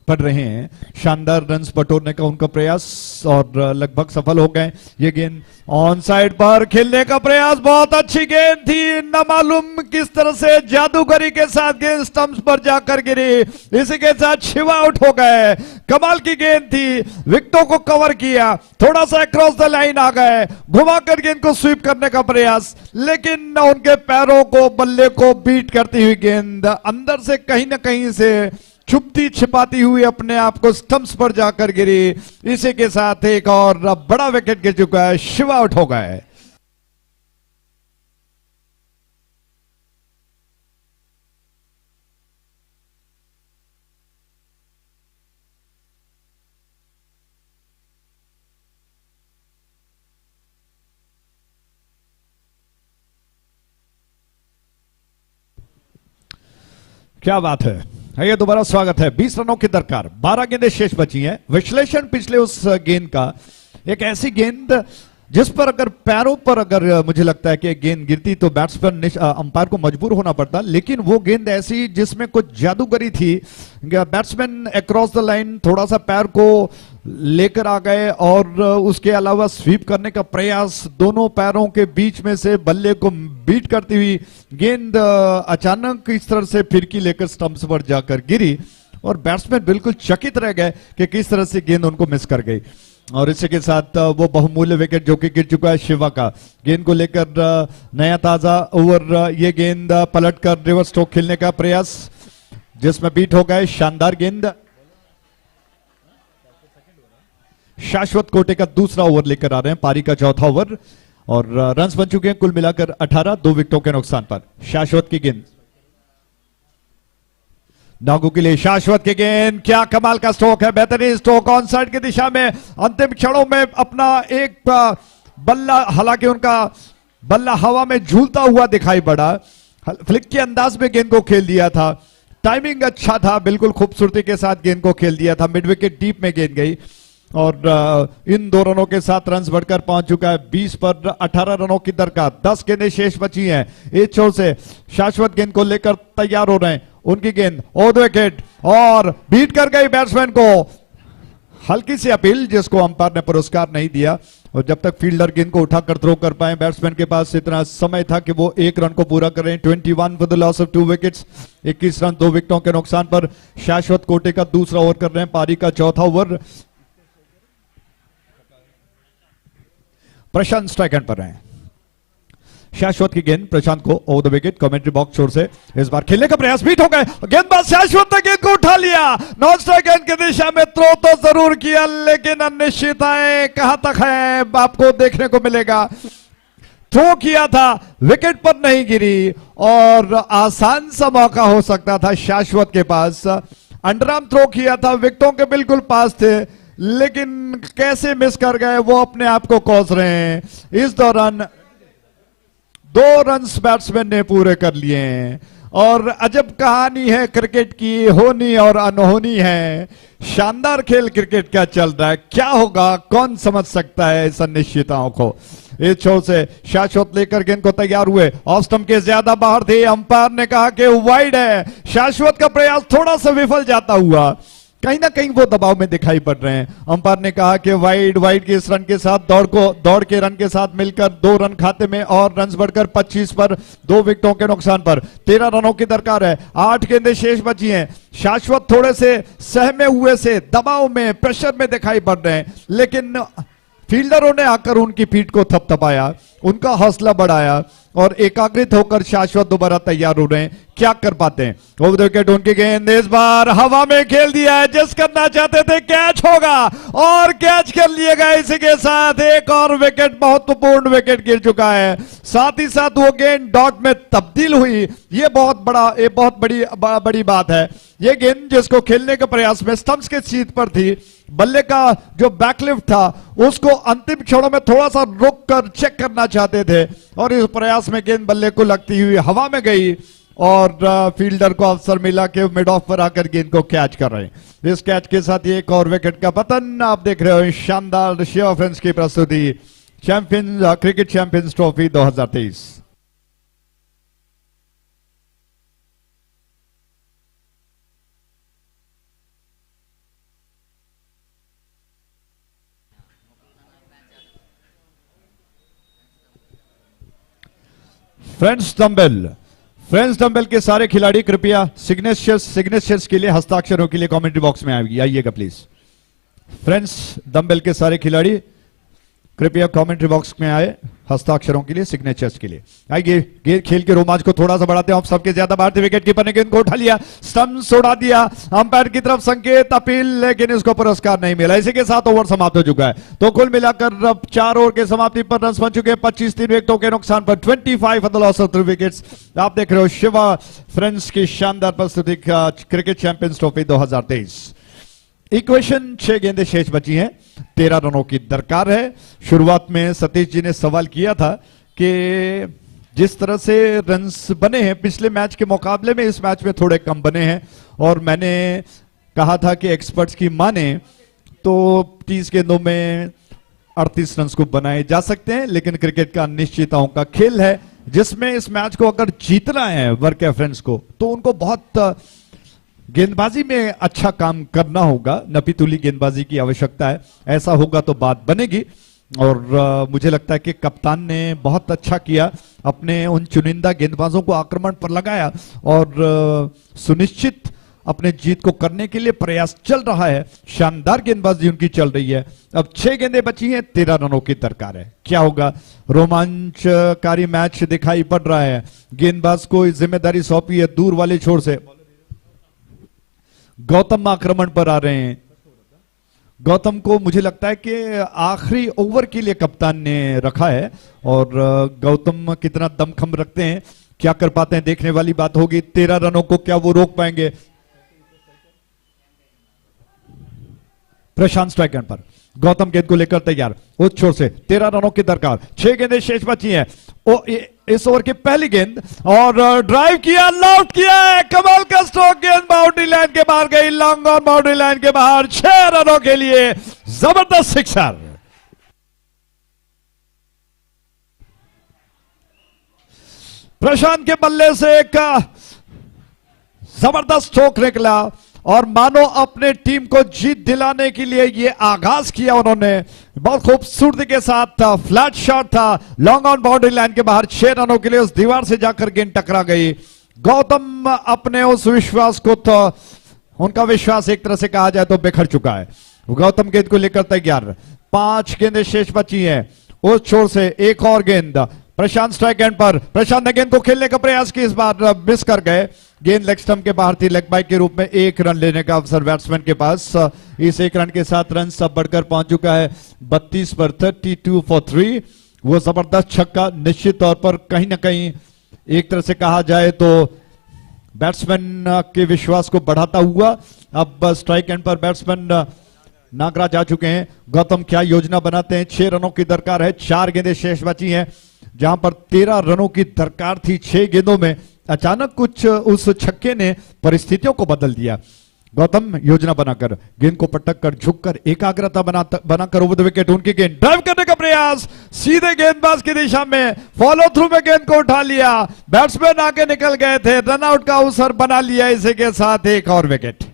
रहे हैं। शानदार रन्स बटोरने का उनका प्रयास और लगभग सफल हो गए। ये गेंद ऑन साइड पर खेलने का प्रयास, बहुत अच्छी गेंद थी, न मालूम किस तरह से जादूगरी के साथ गेंद स्टंप्स पर जाकर गिरी। इसी के साथ शिवा आउट हो गए। कमाल की गेंद थी, विकेटों को कवर किया, थोड़ा सा क्रॉस द लाइन आ गए, घुमाकर गेंद को स्वीप करने का प्रयास, लेकिन उनके पैरों को बल्ले को बीट करती हुई गेंद अंदर से कहीं ना कहीं से छुपती छिपाती हुई अपने आप को स्टंप्स पर जाकर गिरी। इसी के साथ एक और बड़ा विकेट गिर चुका है, शिवा आउट हो गए। क्या बात है, ये दोबारा स्वागत है। 20 रनों की दरकार, 12 गेंदें शेष बची हैं। विश्लेषण पिछले उस गेंद का, एक ऐसी गेंद जिस पर अगर पैरों पर अगर मुझे लगता है कि गेंद गिरती तो बैट्समैन अंपायर को मजबूर होना पड़ता, लेकिन वो गेंद ऐसी जिसमें कुछ जादूगरी थी। बैट्समैन अक्रॉस द लाइन थोड़ा सा पैर को लेकर आ गए और उसके अलावा स्वीप करने का प्रयास, दोनों पैरों के बीच में से बल्ले को बीट करती हुई गेंद अचानक इस तरह से फिरकी लेकर स्टंप्स पर जाकर गिरी और बैट्समैन बिल्कुल चकित रह गए कि किस तरह से गेंद उनको मिस कर गई। और इसी के साथ वो बहुमूल्य विकेट जो कि गिर चुका है शिवा का। गेंद को लेकर नया ताजा ओवर, ये गेंद पलटकर रिवर्स स्ट्रोक खेलने का प्रयास जिसमें बीट हो गए। शानदार गेंद, शाश्वत कोटे का दूसरा ओवर लेकर आ रहे हैं, पारी का चौथा ओवर और रन्स बन चुके हैं कुल मिलाकर 18, 2 विकेटों के नुकसान पर। शाश्वत की गेंद, नागू के लिए शाश्वत की गेंद, क्या कमाल का स्ट्रोक है, बेहतरीन स्ट्रोक ऑन साइड की दिशा में। अंतिम क्षणों में अपना एक बल्ला, हालांकि उनका बल्ला हवा में झूलता हुआ दिखाई पड़ा, फ्लिक के अंदाज में गेंद को खेल दिया था, टाइमिंग अच्छा था, बिल्कुल खूबसूरती के साथ गेंद को खेल दिया था, मिड विकेट डीप में गेंद गई और इन 2 रनों के साथ रन्स बढ़कर पहुंच चुका है 20 पर। 18 रनों की दरकार, 10 गेंदें शेष बची हैं। एक छोर से शाश्वत गेंद को लेकर तैयार हो रहे हैं, उनकी गेंद ऑन द विकेट और बीट कर गई बैट्समैन को। हल्की सी अपील जिसको अंपायर ने पुरस्कार नहीं दिया और जब तक फील्डर गेंद को उठाकर थ्रो कर पाए, बैट्समैन के पास इतना समय था कि वो 1 रन को पूरा करें। 21 for the loss of 2 wickets, 21 run 2 विकेटों के नुकसान पर। शाश्वत कोटे का दूसरा ओवर कर रहे हैं, पारी का चौथा ओवर। प्रशांत स्ट्राइक एंड पर रहे हैं। शाश्वत की गेंद प्रशांत को over the wicket, commentary box छोर से इस बार खेलने का प्रयास, बीट हो गए, गेंदबाज शाश्वत ने गेंद को उठा लिया, नॉन स्ट्राइक एंड की दिशा में थ्रो तो जरूर किया, लेकिन अनिश्चितताएं कहां तक है आपको देखने को मिलेगा। थ्रो किया था, विकेट पर नहीं गिरी और आसान सा मौका हो सकता था शाश्वत के पास। अंडरआर्म थ्रो किया था, विकेटों के बिल्कुल पास थे, लेकिन कैसे मिस कर गए वो अपने आप को कोस रहे हैं। इस दौरान 2 रन्स बैट्समैन ने पूरे कर लिए हैं और अजब कहानी है क्रिकेट की, होनी और अनहोनी है। शानदार खेल क्रिकेट का चल रहा है, क्या होगा कौन समझ सकता है इस अनिश्चितताओं को। इस छोर से शाश्वत लेकर गेंद को तैयार हुए, ऑफ स्टंप के ज्यादा बाहर थे, अंपायर ने कहा कि वाइड है। शाश्वत का प्रयास थोड़ा सा विफल जाता हुआ, कहीं ना कहीं वो दबाव में दिखाई पड़ रहे हैं। अंपायर ने कहा कि वाइड के इस रन के साथ दौड़ के रन के साथ मिलकर 2 रन खाते में और रन बढ़कर 25 पर 2 विकेटों के नुकसान पर 13 रनों की दरकार है। 8 गेंदें शेष बची हैं। शाश्वत थोड़े से सहमे हुए से दबाव में प्रेशर में दिखाई पड़ रहे हैं, लेकिन फील्डरों ने आकर उनकी पीठ को थपथपाया, उनका हौसला बढ़ाया और एकाग्रित होकर शाश्वत दोबारा तैयार हो रहे हैं। क्या कर पाते हैं? ओवर विकेट उनकी गेंद इस बार हवा में खेल दिया है। जिस करना चाहते थे कैच होगा और कैच कर लिया गया। इसी के साथ एक और विकेट, महत्वपूर्ण विकेट गिर चुका है। साथ ही साथ वो गेंद डॉट में तब्दील हुई। ये बहुत बड़ी बात है। ये गेंद जिसको खेलने के प्रयास में स्टंप्स के सीट पर थी, बल्ले का जो बैकलिफ्ट था उसको अंतिम क्षणों में थोड़ा सा रुक कर चेक करना चाहते थे और इस प्रयास में गेंद बल्ले को लगती हुई हवा में गई और फील्डर को अवसर मिला कि मिड ऑफ पर आकर गेंद को कैच कर रहे हैं। इस कैच के साथ एक और विकेट का पतन। आप देख रहे हो शानदार शिवा फ्रेंड्स की प्रस्तुति cricket champions trophy 2023। Friends dumbbell के सारे खिलाड़ी कृपया सिग्नेचर्स के लिए, हस्ताक्षरों के लिए कमेंट्री बॉक्स में आइएगा प्लीज। फ्रेंड्स डंबल के सारे खिलाड़ी कृपया कमेंट्री बॉक्स में आए, हस्ताक्षरों के लिए, सिग्नेचर्स के लिए आइए। गेंद खेल के रोमांच को थोड़ा सा बढ़ाते हैं। सबके ज्यादा भारतीय विकेट कीपर ने गेंद को उठा लिया, स्टंप्स उड़ा दिया। अंपायर की तरफ संकेत, अपील, लेकिन इसको पुरस्कार नहीं मिला। इसी के साथ ओवर समाप्त हो चुका है। तो कुल मिलाकर अब 4 ओवर के समाप्ति पर रन बन चुके हैं 25, 3 विकेटों के नुकसान पर 25 for the loss of 3 wickets. आप देख रहे हो शिवा फ्रेंड्स की शानदार प्रस्तुति क्रिकेट चैंपियंस ट्रॉफी 2023। इक्वेशन 6 गेंदें शेष बची हैं, 13 रनों की दरकार है। शुरुआत में सतीश जी ने सवाल किया था कि जिस तरह से रन्स बने हैं पिछले मैच के मुकाबले में इस मैच में थोड़े कम बने हैं, और मैंने कहा था कि एक्सपर्ट्स की माने तो 30 गेंदों में 38 रन को बनाए जा सकते हैं, लेकिन क्रिकेट का अनिश्चितताओं का खेल है जिसमें इस मैच को अगर जीतना है वर्क फ्रेंड्स को तो उनको बहुत गेंदबाजी में अच्छा काम करना होगा। नपीतुली गेंदबाजी की आवश्यकता है, ऐसा होगा तो बात बनेगी। और मुझे लगता है कि कप्तान ने बहुत अच्छा किया, अपने उन चुनिंदा गेंदबाजों को आक्रमण पर लगाया और सुनिश्चित अपने जीत को करने के लिए प्रयास चल रहा है। शानदार गेंदबाजी उनकी चल रही है। अब 6 गेंदें बची हैं, 13 रनों की दरकार है। क्या होगा? रोमांचकारी मैच दिखाई पड़ रहा है। गेंदबाज को जिम्मेदारी सौंपी है दूर वाले छोर से। गौतम आक्रमण पर आ रहे हैं। गौतम को मुझे लगता है कि आखिरी ओवर के लिए कप्तान ने रखा है, और गौतम कितना दमखम रखते हैं, क्या कर पाते हैं, देखने वाली बात होगी। 13 रनों को क्या वो रोक पाएंगे? प्रशांत स्ट्राइक एंड पर, गौतम गेंद को लेकर तैयार, उस छोर से 13 रनों की दरकार। 6 गेंदें शेष बची हैं। इस ओवर की पहली गेंद और ड्राइव किया, लॉफ्ट किया है, कमाल का स्ट्रोक, गेंद बाउंड्री लाइन के बाहर गई, लॉन्ग ऑन बाउंड्री लाइन के बाहर। 6 रनों के लिए जबरदस्त सिक्सर। प्रशांत के बल्ले से एक जबरदस्त स्ट्रोक निकला और मानो अपने टीम को जीत दिलाने के लिए ये आगाज किया उन्होंने। बहुत खूबसूरती के साथ फ्लैट शॉट था, लॉन्ग ऑन बाउंड्री लाइन के बाहर। 6 रनों के लिए उस दीवार से जाकर गेंद टकरा गई। गौतम अपने उस विश्वास को तो, उनका विश्वास एक तरह से कहा जाए तो बिखर चुका है। गौतम गेंद को लेकर तैयार। 5 गेंदें शेष बची हैं। उस छोर से एक और गेंद, प्रशांत स्ट्राइक एंड पर। प्रशांत ने गेंद को खेलने का प्रयास किया, इस बार मिस कर गए। गेंद लेग स्टंप के बाहर थी। लेग बाइक के रूप में 1 रन लेने का अवसर बैट्समैन के पास। इस 1 रन के साथ रन सब बढ़कर पहुंच चुका है 32 पर 32 फॉर 3। वो जबरदस्त छक्का निश्चित तौर पर कहीं ना कहीं एक तरह से कहा जाए तो बैट्समैन के विश्वास को बढ़ाता हुआ। अब स्ट्राइक एंड पर बैट्समैन नागराज आ चुके हैं। गौतम क्या योजना बनाते हैं? 6 रनों की दरकार है, 4 गेंदें शेष बची हैं। जहां पर 13 रनों की दरकार थी 6 गेंदों में, अचानक कुछ उस छक्के ने परिस्थितियों को बदल दिया। गौतम योजना बनाकर गेंद को पटक कर झुककर एकाग्रता बनाकर ओवर द विकेट उनकी गेंद ड्राइव करने का प्रयास, सीधे गेंदबाज की दिशा में फॉलो थ्रू में गेंद को उठा लिया। बैट्समैन आगे निकल गए थे, रनआउट का अवसर बना लिया। इसी के साथ एक और विकेट।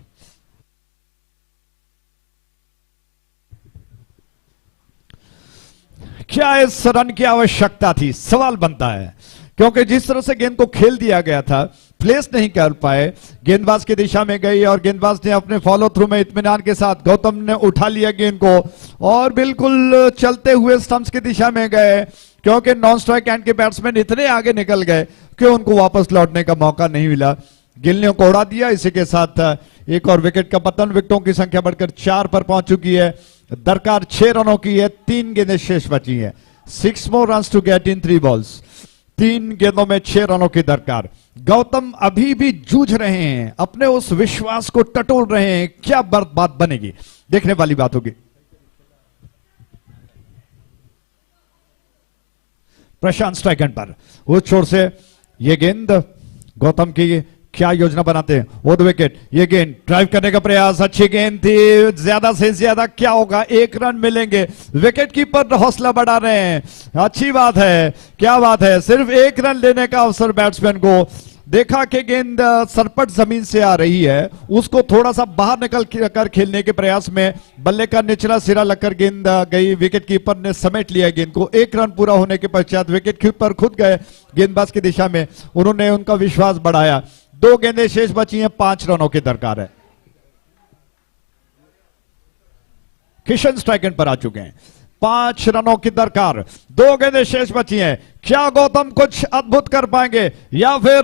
क्या इस रन की आवश्यकता थी, सवाल बनता है, क्योंकि जिस तरह से गेंद को खेल दिया गया था, प्लेस नहीं कर पाए, गेंदबाज की दिशा में गई और गेंदबाज ने अपने फॉलो थ्रू में इत्मीनान के साथ गौतम ने उठा लिया गेंद को और बिल्कुल चलते हुए स्टंप्स की दिशा में गए, क्योंकि नॉन स्ट्राइक एंड के बैट्समैन इतने आगे निकल गए कि उनको वापस लौटने का मौका नहीं मिला। गिल्लियों को उड़ा दिया। इसी के साथ एक और विकेट का पतन, विकेटों की संख्या बढ़कर 4 पर पहुंच चुकी है। दरकार 6 रनों की है, 3 गेंदें शेष बची हैं। 6 more runs to get in 3 balls। 3 गेंदों में 6 रनों की दरकार। गौतम अभी भी जूझ रहे हैं, अपने उस विश्वास को टटोल रहे हैं। क्या बात बनेगी, देखने वाली बात होगी। प्रशांत स्ट्राइक एंड पर उस छोर से ये गेंद गौतम की क्या योजना बनाते हैं। वो विकेट, ये गेंद ड्राइव करने का प्रयास, अच्छी गेंद थी, ज्यादा से ज्यादा क्या होगा, 1 रन मिलेंगे। विकेट कीपर हौसला बढ़ा रहे हैं, अच्छी बात है, क्या बात है। सिर्फ 1 रन लेने का अवसर बैट्समैन को। देखा कि गेंद सरपट जमीन से आ रही है, उसको थोड़ा सा बाहर निकल कर खेलने के प्रयास में बल्ले का निचला सिरा लगकर गेंद गई। विकेट कीपर ने समेट लिया गेंद को। 1 रन पूरा होने के पश्चात विकेट कीपर खुद गए गेंदबाज की दिशा में, उन्होंने उनका विश्वास बढ़ाया। 2 गेंदें शेष बची हैं, 5 रनों की दरकार है। किशन स्ट्राइक एंड पर आ चुके हैं, 5 रनों की दरकार, 2 गेंदें शेष बची हैं। क्या गौतम कुछ अद्भुत कर पाएंगे या फिर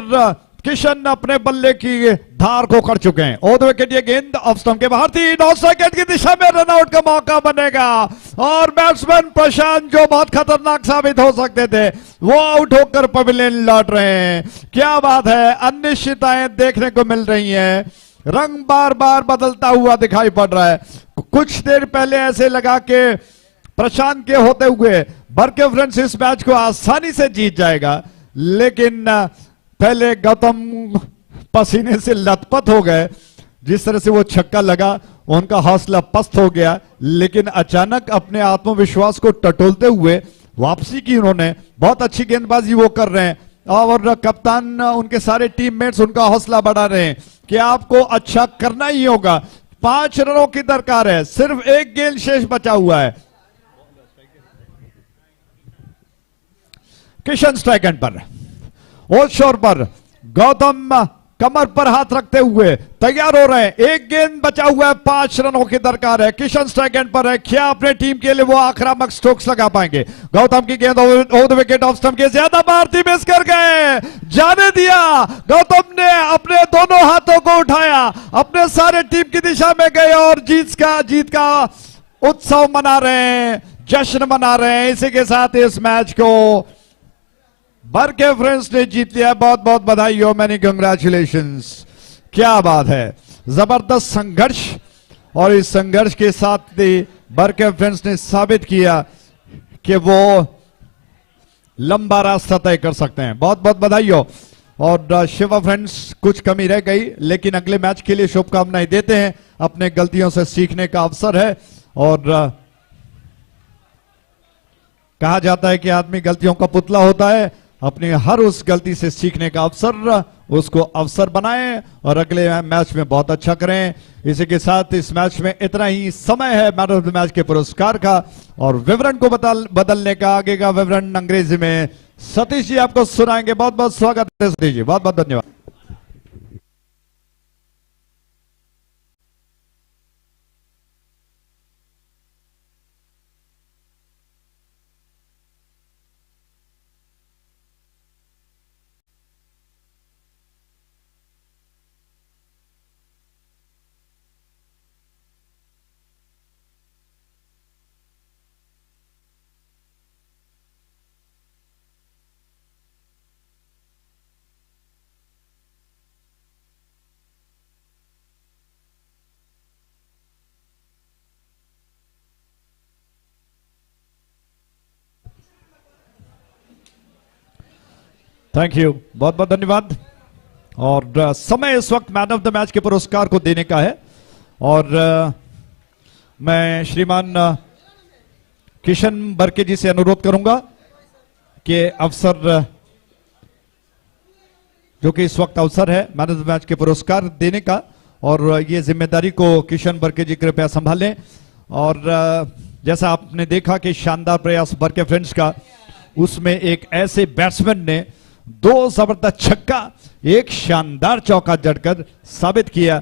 किशन अपने बल्ले की धार को कर चुके हैं। ऑफ द विकेट, ये गेंद ऑफ स्टंप के बाहर थी, नॉन स्ट्राइक की दिशा में रन आउट का मौका बनेगा और बैट्समैन प्रशांत जो बहुत खतरनाक साबित हो सकते थे वो आउट होकर पवेलियन लौट रहे हैं। क्या बात है, अनिश्चितताएं देखने को मिल रही हैं, रंग बार बार बदलता हुआ दिखाई पड़ रहा है। कुछ देर पहले ऐसे लगा कि प्रशांत के होते हुए बरके फ्रेंड्स इस मैच को आसानी से जीत जाएगा, लेकिन पहले गौतम पसीने से लथपथ हो गए। जिस तरह से वो छक्का लगा उनका हौसला पस्त हो गया, लेकिन अचानक अपने आत्मविश्वास को टटोलते हुए वापसी की उन्होंने। बहुत अच्छी गेंदबाजी वो कर रहे हैं और कप्तान उनके सारे टीममेट्स उनका हौसला बढ़ा रहे हैं कि आपको अच्छा करना ही होगा। 5 रनों की दरकार है, सिर्फ 1 गेंद शेष बचा हुआ है। किशन स्ट्राइक एंड पर, उस शोर पर गौतम कमर पर हाथ रखते हुए तैयार हो रहे हैं। 1 गेंद बचा हुआ है, 5 रनों की दरकार है। किशन स्ट्राइक एंड पर है, क्या अपने टीम के लिए वो आक्रामक स्ट्रोक्स लगा पाएंगे। गौतम की गेंद over the wicket off stump के ज्यादा भारती मिस कर गए, जाने दिया। गौतम ने अपने दोनों हाथों को उठाया, अपने सारे टीम की दिशा में गए और जीत का उत्सव मना रहे हैं, जश्न मना रहे हैं। इसी के साथ इस मैच को बरके फ्रेंड्स ने जीत लिया। बहुत बहुत बधाई हो, मैनी कंग्रेचुलेशंस। क्या बात है, जबरदस्त संघर्ष और इस संघर्ष के साथ ही बरके फ्रेंड्स ने साबित किया कि वो लंबा रास्ता तय कर सकते हैं। बहुत बहुत बधाई हो। और शिवा फ्रेंड्स, कुछ कमी रह गई, लेकिन अगले मैच के लिए शुभकामनाएं देते हैं। अपने गलतियों से सीखने का अवसर है और कहा जाता है कि आदमी गलतियों का पुतला होता है। अपनी हर उस गलती से सीखने का अवसर, उसको अवसर बनाएं और अगले मैच में बहुत अच्छा करें। इसी के साथ इस मैच में इतना ही समय है मैन ऑफ द मैच के पुरस्कार का और विवरण को बदलने का। आगे का विवरण अंग्रेजी में सतीश जी आपको सुनाएंगे। बहुत बहुत स्वागत है सतीश जी, बहुत बहुत धन्यवाद। थैंक यू, बहुत बहुत धन्यवाद। और समय इस वक्त मैन ऑफ द मैच के पुरस्कार को देने का है और मैं श्रीमान किशन बरके जी से अनुरोध करूंगा कि अवसर, जो कि इस वक्त अवसर है मैन ऑफ द मैच के पुरस्कार देने का, और ये जिम्मेदारी को किशन बरके जी कृपया संभालें। और जैसा आपने देखा कि शानदार प्रयास बरके फ्रेंड्स का, उसमें एक ऐसे बैट्समैन ने 2 जबरदस्त छक्का, एक शानदार चौका जड़कर साबित किया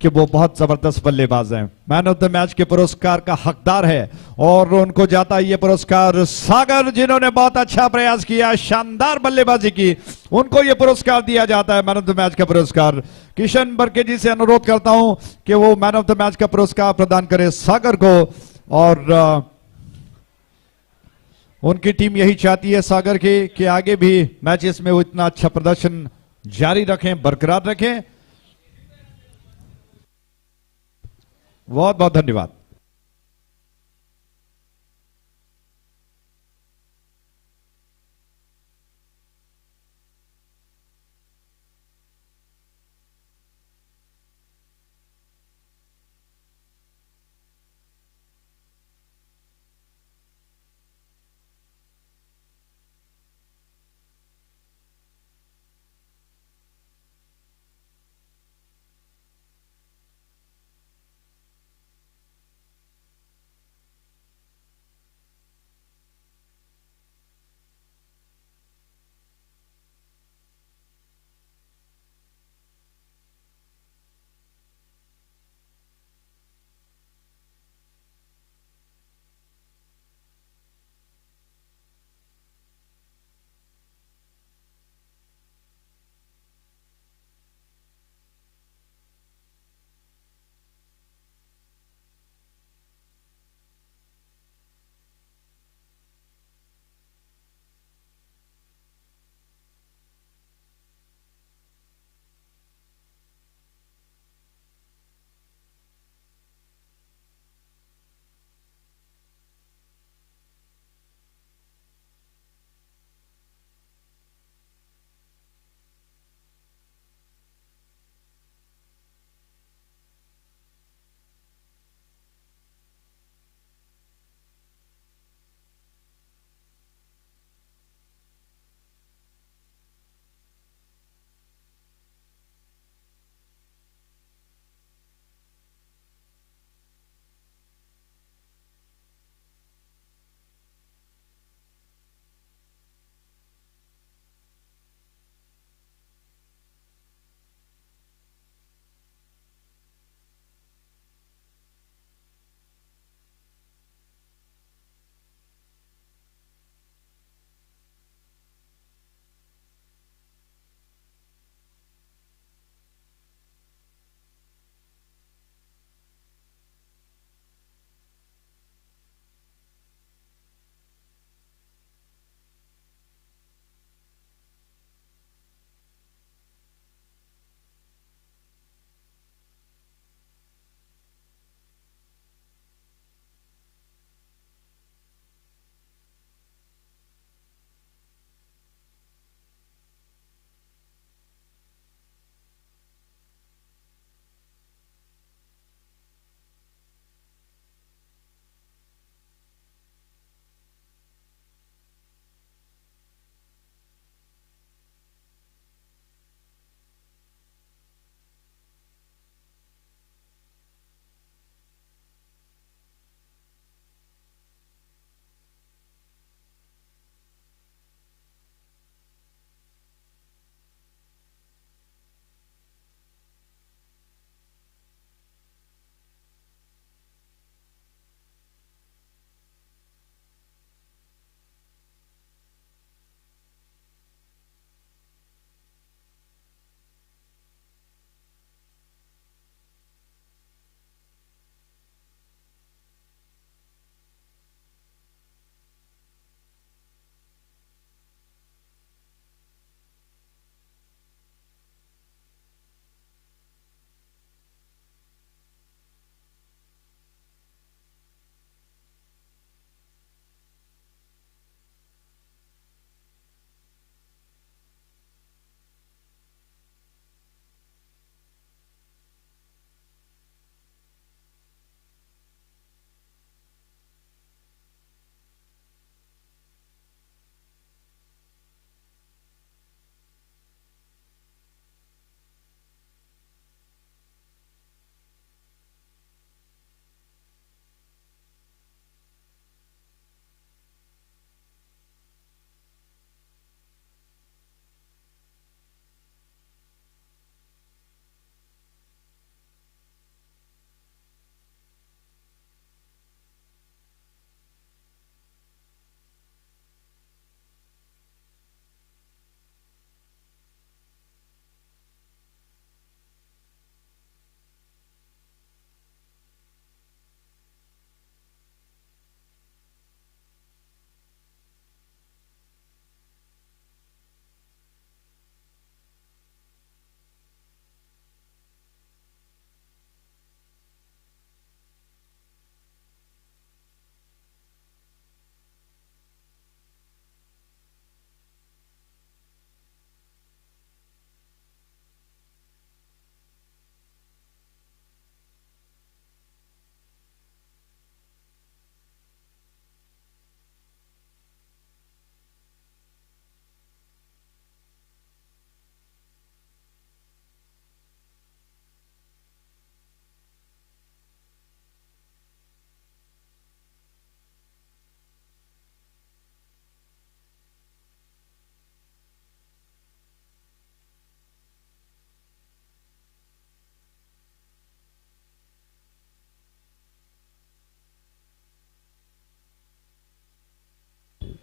कि वो बहुत जबरदस्त बल्लेबाज हैं। मैन ऑफ द मैच के पुरस्कार का हकदार है और उनको जाता है ये पुरस्कार सागर, जिन्होंने बहुत अच्छा प्रयास किया, शानदार बल्लेबाजी की, उनको ये पुरस्कार दिया जाता है मैन ऑफ द मैच का पुरस्कार। किशन बरके जी से अनुरोध करता हूं कि वो मैन ऑफ द मैच का पुरस्कार प्रदान करें सागर को, और उनकी टीम यही चाहती है सागर की कि आगे भी मैचेस में वो इतना अच्छा प्रदर्शन जारी रखें, बरकरार रखें। बहुत बहुत धन्यवाद।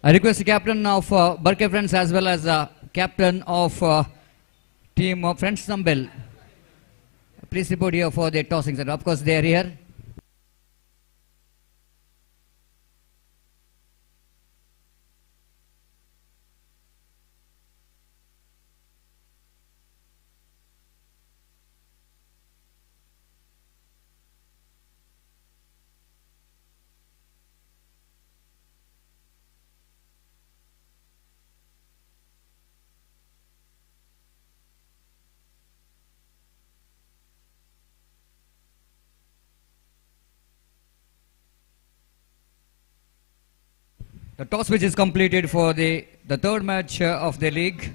I request the captain of Barke Friends as well as captain of team Friends Thumbel. Please report here for the tossing center. Of course, they are here. The toss which is completed for the third match of the league,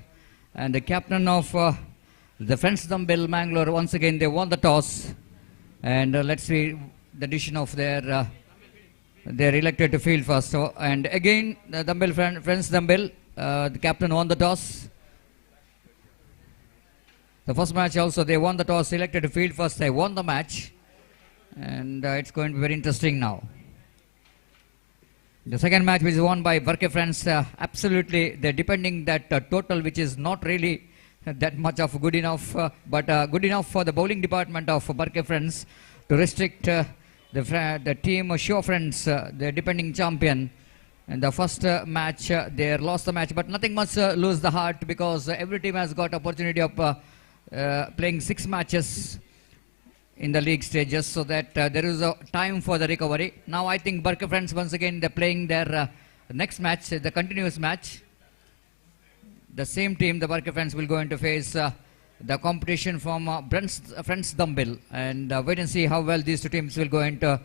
and the captain of the Friends Dumbbell Mangalore, once again they won the toss, and let's see the decision of their they're elected to field first. So, and again the Friends Dumbbell, the captain won the toss. The first match also they won the toss, elected to field first, they won the match, and it's going to be very interesting now. The second match which is won by Barke Friends, absolutely they're defending that total which is not really that much of good enough, but good enough for the bowling department of Barke Friends to restrict the team Shiva Friends, the defending champion. In the first match, they lost the match, but nothing much lose the heart because every team has got opportunity of playing 6 matches in the league stages, so that there is a time for the recovery. Now I think Barke Friends once again they're playing their next match, the continuous match. The same team, the Barke Friends, will go into face the competition from Friends Dumbbell, and wait and see how well these two teams will go into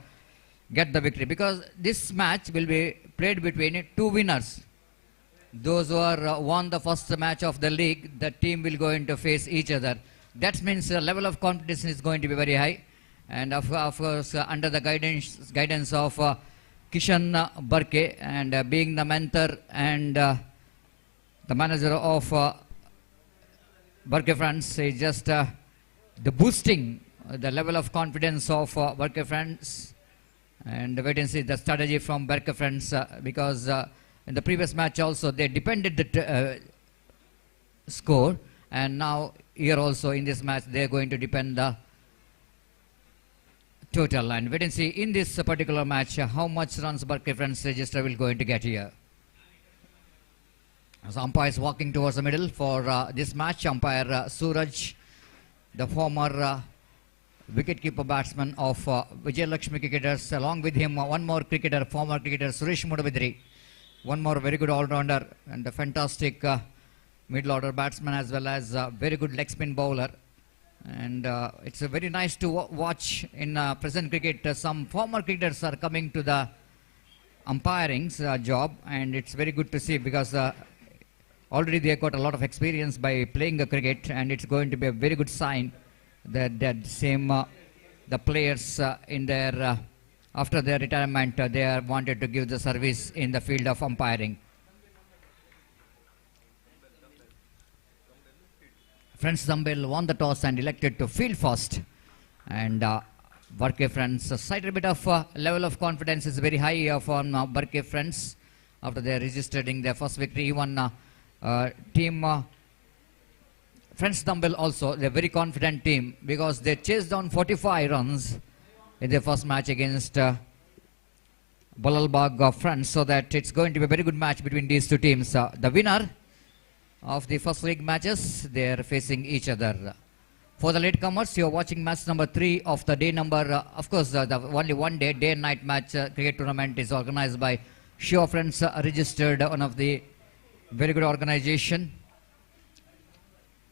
get the victory, because this match will be played between 2 winners. Those who are won the first match of the league, the team will go into face each other. That means the level of competition is going to be very high, and of course under the guidance of Kishan Barke, and being the mentor and the manager of Barke Friends, is just the boosting the level of confidence of Barke Friends, and wait and see the strategy from Barke Friends, because in the previous match also they depended the score, and now here also in this match they are going to depend the total, and wait and see in this particular match how much runs Barke Friends register will going to get here. As umpire is walking towards the middle for this match, umpire Suraj, the former wicketkeeper batsman of Vijay Lakshmi Cricketers, along with him one more cricketer, former cricketer Suresh Mudavidri, one more very good all-rounder and a fantastic middle order batsman, as well as a very good leg spin bowler. And it's very nice to watch in present cricket. Some former cricketers are coming to the umpiring job, and it's very good to see, because already they got a lot of experience by playing the cricket, and it's going to be a very good sign that the players in their after their retirement they are wanted to give the service in the field of umpiring. Friends Dumbbell won the toss and elected to field first, and Barke Friends cited a bit of level of confidence is very high from Barke Friends after they are registering their first victory. Even team Friends Dumbbell also, they're a very confident team, because they chased down 45 runs in their first match against Balalbagh Friends, so that it's going to be a very good match between these two teams. The winner of the first league matches, they are facing each other. For the latecomers, you are watching match number 3 of the day number, of course the only one day and night match cricket tournament is organized by Shiva Friends, registered one of the very good organization,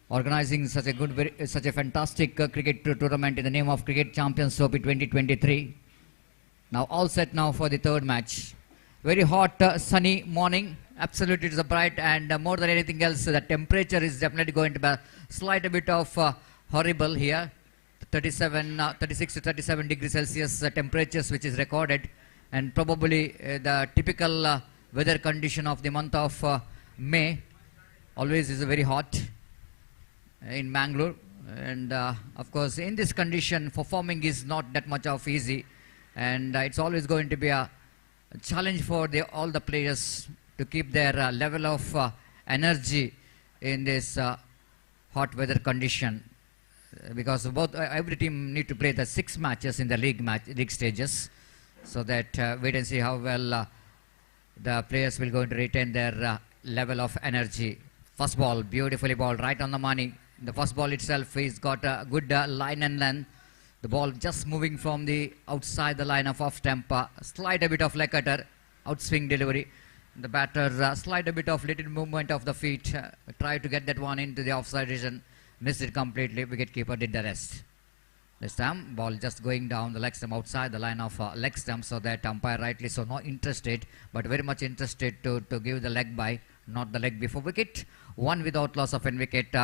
organizing such a good, such a fantastic cricket tournament in the name of Cricket Champions Trophy 2023. Now all set now for the third match. Very hot sunny morning. Absolutely, it is a bright, and more than anything else, the temperature is definitely going to be a slight bit of horrible here. 36 to 37 degrees Celsius temperatures which is recorded, and probably the typical weather condition of the month of May always is very hot in Mangalore, and of course in this condition performing is not that much of easy, and it's always going to be a challenge for all the players to keep their level of energy in this hot weather condition. Because both every team need to play the 6 matches in the league stages, so that wait and see how well the players will going to retain their level of energy. First ball, beautifully balled, right on the money. The first ball itself is got a good line and length. The ball just moving from the outside the line of off stump, slight a bit of leg cutter, outswing delivery. The batter slight a bit of little movement of the feet, try to get that one into the offside region, missed it completely. Wicketkeeper did the rest. This time ball just going down the leg stump, outside the line of leg stump, so that umpire rightly so not interested, but very much interested to give the leg by, not the leg before wicket. One without loss of an wicket,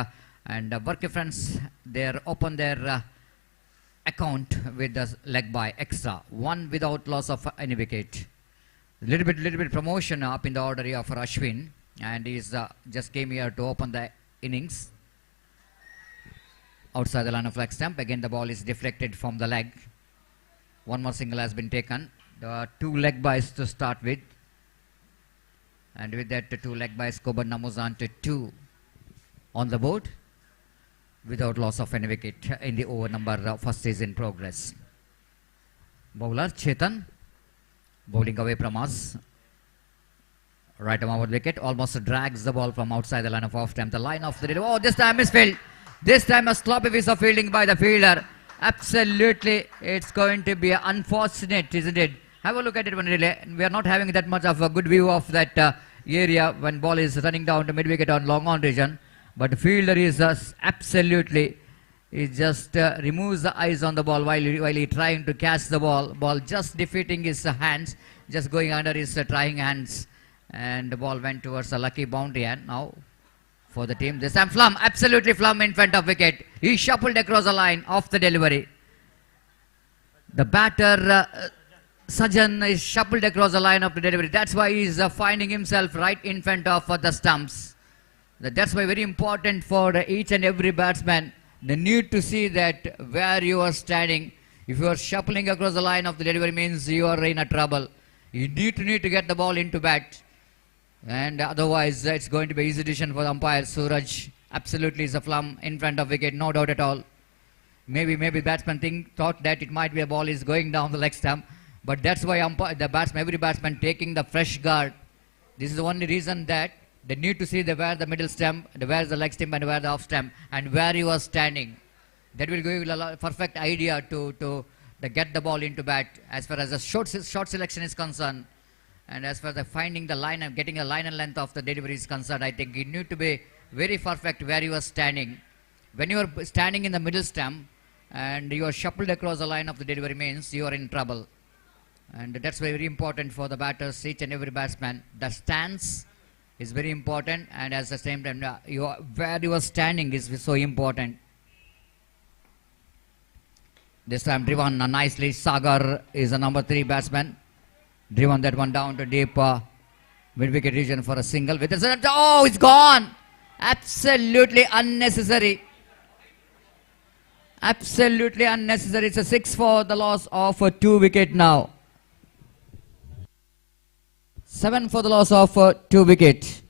and Burke friends, they open their account with the leg by extra. One without loss of any wicket. Little bit promotion up in the order here for Ashwin, and he's just came here to open the innings. Outside the line of leg stump, again the ball is deflected from the leg. One more single has been taken. There are 2 leg byes to start with, and with that 2 leg byes, Koban moves on to 2 on the board without loss of any wicket in the over number first is in progress. Bowler Chetan bowling away from us. Right arm over wicket, almost drags the ball from outside the line of off stump. The line of the oh, this time misfield. This time a sloppy piece of fielding by the fielder. Absolutely, it's going to be unfortunate, isn't it? Have a look at it one relay. We are not having that much of a good view of that area when ball is running down to mid wicket on long on region. But the fielder is absolutely, he just removes the eyes on the ball while he trying to catch the ball. Ball just defeating his hands, just going under his trying hands, and the ball went towards a lucky boundary. And now for the team, this time Flum, absolutely Flum in front of wicket. He shuffled across the line off the delivery. The batter Sajan is shuffled across the line of the delivery. That's why he's finding himself right in front of the stumps. That's why very important for each and every batsman. They need to see that where you are standing. If you are shuffling across the line of the delivery, means you are in a trouble. You need to get the ball into bat, and otherwise it's going to be easy decision for the umpire. Suraj absolutely is a Flum in front of wicket, no doubt at all. Maybe batsman thought that it might be a ball is going down the leg stump, but that's why every batsman taking the fresh guard. This is the only reason that they need to see where the middle stump, where the leg stump, and where the off stump, and where you are standing. That will give you a perfect idea to get the ball into bat as far as the short selection is concerned. And as far as finding the line and getting a line and length of the delivery is concerned, I think you need to be very perfect where you are standing. When you are standing in the middle stump and you are shuffled across the line of the delivery, means you are in trouble. And that's very important for the batters, each and every batsman. The stance is very important, and at the same time, where you are standing is so important. This time driven nicely. Sagar is a number 3 batsman. Driven that one down to deep mid-wicket region for a single. With a, oh, it's gone! Absolutely unnecessary. Absolutely unnecessary. It's a 6 for the loss of 2 wicket now. 7 for the loss of 2 wicket.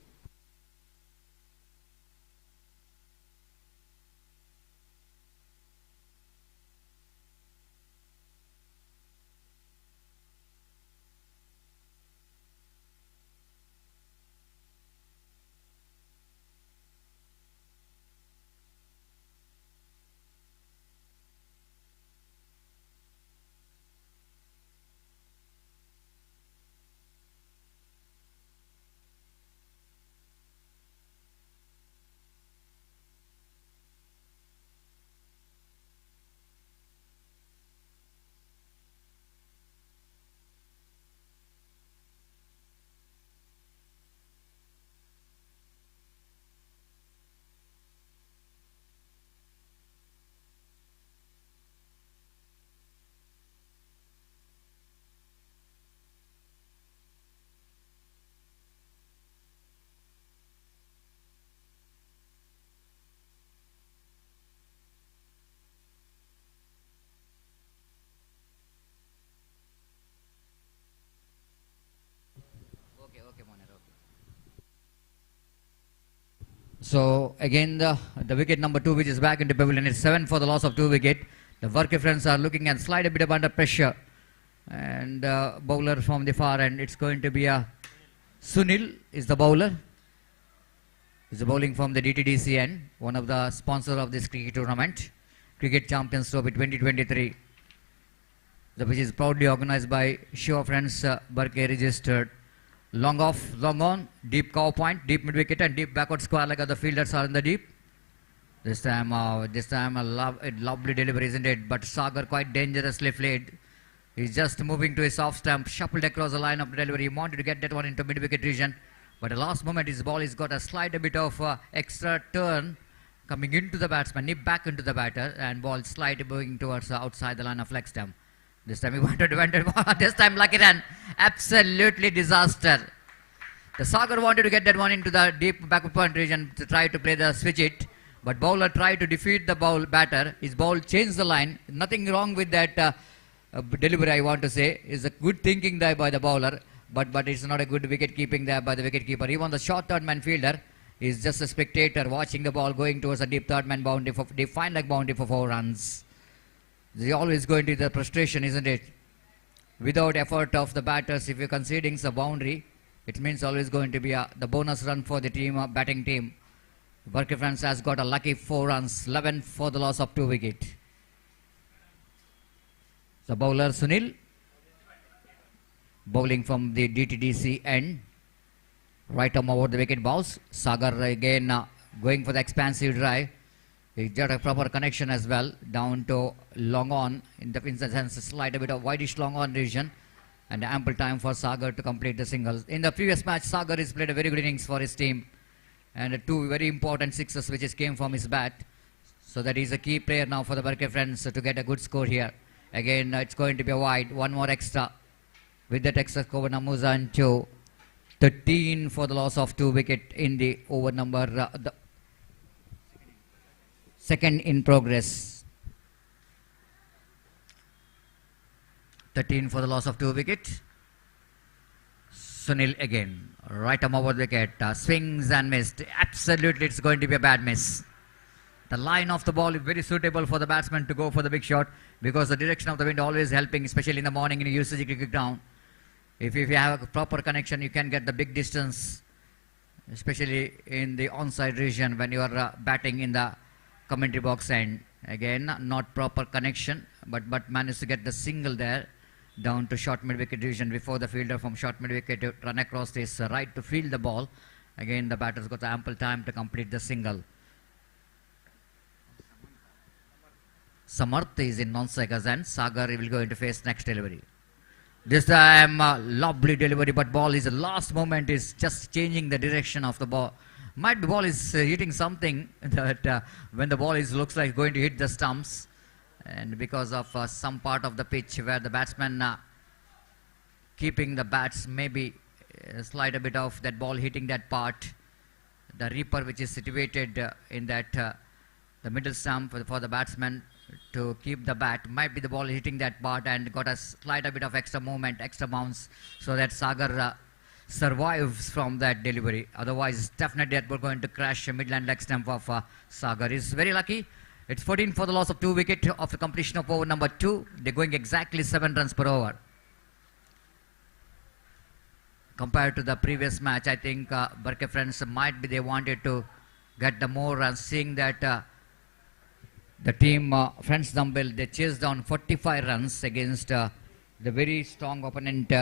So again the wicket number 2 which is back into pavilion is 7 for the loss of 2 wicket. The Varke friends are looking at slight a bit of under pressure, and bowler from the far end, it's going to be a Sunil is the bowler. He's bowling from the DTDCN, one of the sponsors of this cricket tournament, Cricket Champions Trophy 2023, which is proudly organized by Shiva friends, Barke registered. Long off, long on, deep cow point, deep mid wicket and deep backward square leg of the fielders are in the deep. This time a lovely delivery, isn't it? But Sagar quite dangerously played. He's just moving to his off stump, shuffled across the line of delivery. He wanted to get that one into mid wicket region, but at the last moment his ball has got a slight a bit of extra turn coming into the batsman, nip back into the batter, and ball slightly moving towards outside the line of leg stump. This time he wanted this time lucky run. Absolutely disaster. The Sagar wanted to get that one into the deep backward point region to try to play the switch it, but bowler tried to defeat the batter. His ball changed the line. Nothing wrong with that delivery, I want to say. Is a good thinking there by the bowler, but it's not a good wicket keeping there by the wicket keeper. Even the short third man fielder is just a spectator watching the ball going towards a deep third man boundary for deep fine leg boundary for 4 runs. They always going to the frustration, isn't it? Without effort of the batters, if you're conceding a boundary, it means always going to be the bonus run for the team, batting team. Barke France has got a lucky 4 runs, 11 for the loss of 2 wicket. The bowler Sunil, bowling from the DTDC end, right arm over the wicket balls. Sagar again going for the expansive drive. He got a proper connection as well down to long on, in the sense slight a bit of whitish long on region, and ample time for Sagar to complete the singles. In the previous match, Sagar has played a very good innings for his team, and 2 very important sixes which came from his bat, so that he's a key player now for the Barke friends to get a good score here. Again, it's going to be a wide, 1 more extra. With that extra score, Namuzan to 13 for the loss of 2 wicket in the over number the second in progress. 13 for the loss of 2 wicket. Sunil again, right arm over the wicket, swings and missed. Absolutely, it's going to be a bad miss. The line of the ball is very suitable for the batsman to go for the big shot, because the direction of the wind always helping, especially in the morning in a usage cricket ground. If you have a proper connection, you can get the big distance, especially in the onside region when you are batting in the commentary box end. Again, not proper connection, but managed to get the single there down to short mid wicket region before the fielder from short mid wicket to run across this right to field the ball. Again, the batter's got ample time to complete the single. Samarth is in non-strikers and Sagar will go into face next delivery. This time lovely delivery, but ball is the last moment is just changing the direction of the ball. Might the ball is hitting something that when the ball is looks like going to hit the stumps, and because of some part of the pitch where the batsman keeping the bats, maybe slide a bit of that ball hitting that part. The reaper which is situated in that the middle stump for the batsman to keep the bat, might be the ball hitting that part and got a slight a bit of extra movement, extra bounce, so that Sagar survives from that delivery. Otherwise, definitely that we're going to crash a midland leg stump of Sagar. Is very lucky. It's 14 for the loss of 2 wicket of the completion of over number 2. They're going exactly 7 runs per over. Compared to the previous match, I think Barke friends might be they wanted to get the more runs, seeing that the team Friends Dumbbell, they chased down 45 runs against the very strong opponent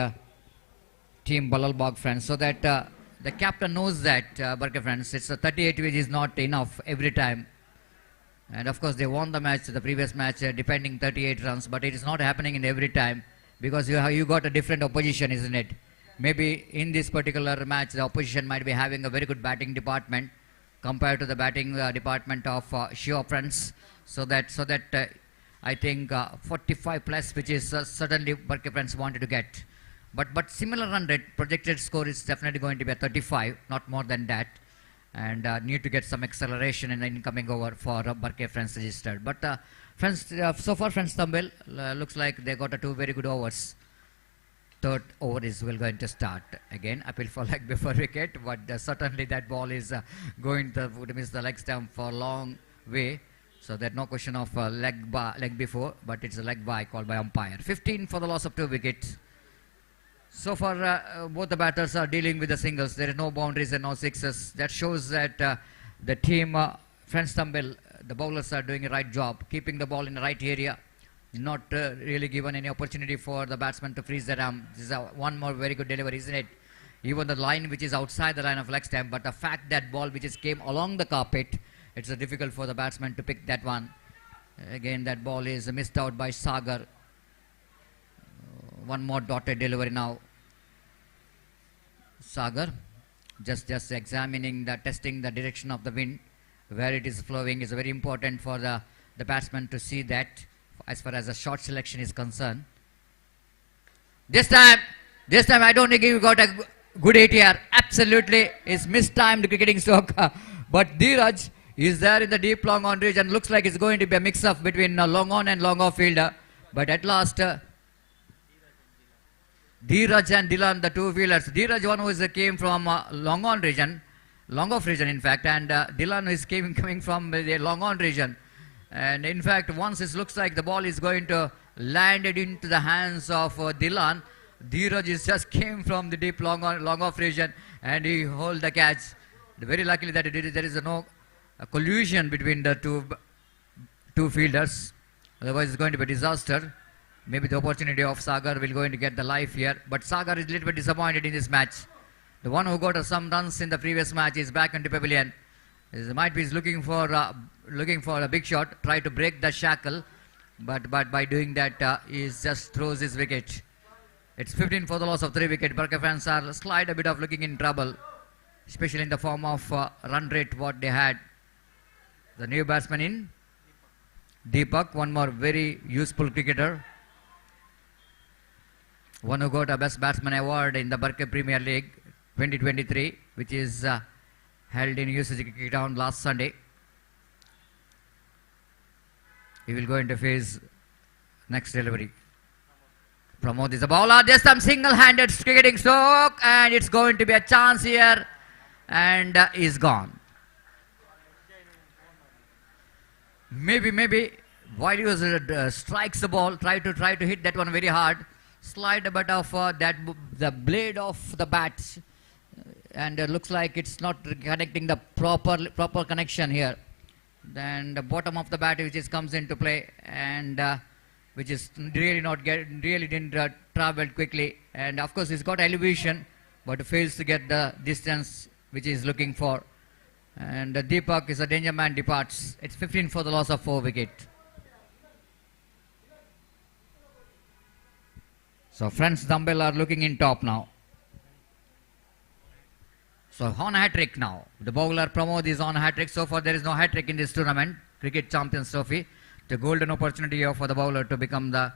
team Balalbag friends, so that the captain knows that Barke friends, it's a 38 which is not enough every time, and of course they won the match, the previous match defending 38 runs, but it is not happening in every time, because you got a different opposition, isn't it? Maybe in this particular match the opposition might be having a very good batting department compared to the batting department of Shiva friends, so that I think 45 plus, which is certainly Barke friends wanted to get. But similar run rate, projected score is definitely going to be a 35, not more than that, and need to get some acceleration in the incoming over for Barke friends registered. But friends, so far Friends Dumbbell looks like they got 2 very good overs. third over is going to start again. Appeal for leg before wicket, but certainly that ball is going to miss the leg stump for a long way. So there's no question of leg before, but it's a leg by called by umpire. 15 for the loss of 2 wickets. So far, both the batters are dealing with the singles. There is no boundaries and no sixes. That shows that the team, Friends Tumble, the bowlers are doing a right job, keeping the ball in the right area, not really given any opportunity for the batsman to freeze the arm. This is one more very good delivery, isn't it? Even the line which is outside the line of leg stump, but the fact that ball which is came along the carpet, it's difficult for the batsman to pick that one. Again, that ball is missed out by Sagar. One more dotted delivery now. Sagar just examining testing the direction of the wind, where it is flowing is very important for the batsman to see that as far as the shot selection is concerned. This time I don't think you got a good ATR. Absolutely is mistimed cricketing stroke. But Dheeraj is there in the deep long on region. Looks like it's going to be a mix up between long on and long off fielder. But at last Dheeraj and Dilan, the two fielders. Dheeraj one who came from long on region, long off region in fact, and Dilan is coming from the long on region. And in fact, once it looks like the ball is going to land it into the hands of Dilan, Dheeraj is just came from the deep long off region and he hold the catch. Very luckily that there is no collusion between the two fielders. Otherwise, it's going to be a disaster. Maybe the opportunity of Sagar will going to get the life here. But Sagar is a little bit disappointed in this match. The one who got some runs in the previous match is back into pavilion. He might be looking for a big shot, try to break the shackle, but by doing that, he just throws his wicket. It's 15 for the loss of 3 wickets. Barca fans are slight a bit of looking in trouble, especially in the form of run rate what they had. The new batsman in Deepak, one more very useful cricketer. One who got a Best Batsman award in the Barca Premier League 2023, which is held in UCG Cricket Ground last Sunday. He will go into face next delivery. Pramod is the bowler. There's some single-handed cricketing stroke, and it's going to be a chance here, and is gone. Maybe while he was strikes the ball, try to hit that one very hard. Slide a bit of the blade of the bat, and looks like it's not connecting the proper connection here. Then the bottom of the bat which comes into play, and which is really didn't travel quickly, and of course he's got elevation but fails to get the distance which he's looking for. And Deepak is a danger man, departs. It's 15 for the loss of 4 wickets. So Friends Dumbbell are looking in top now. So on hat-trick now. The bowler Pramod is on hat-trick. So far there is no hat-trick in this tournament, Cricket Champions Trophy. The golden opportunity for the bowler to become the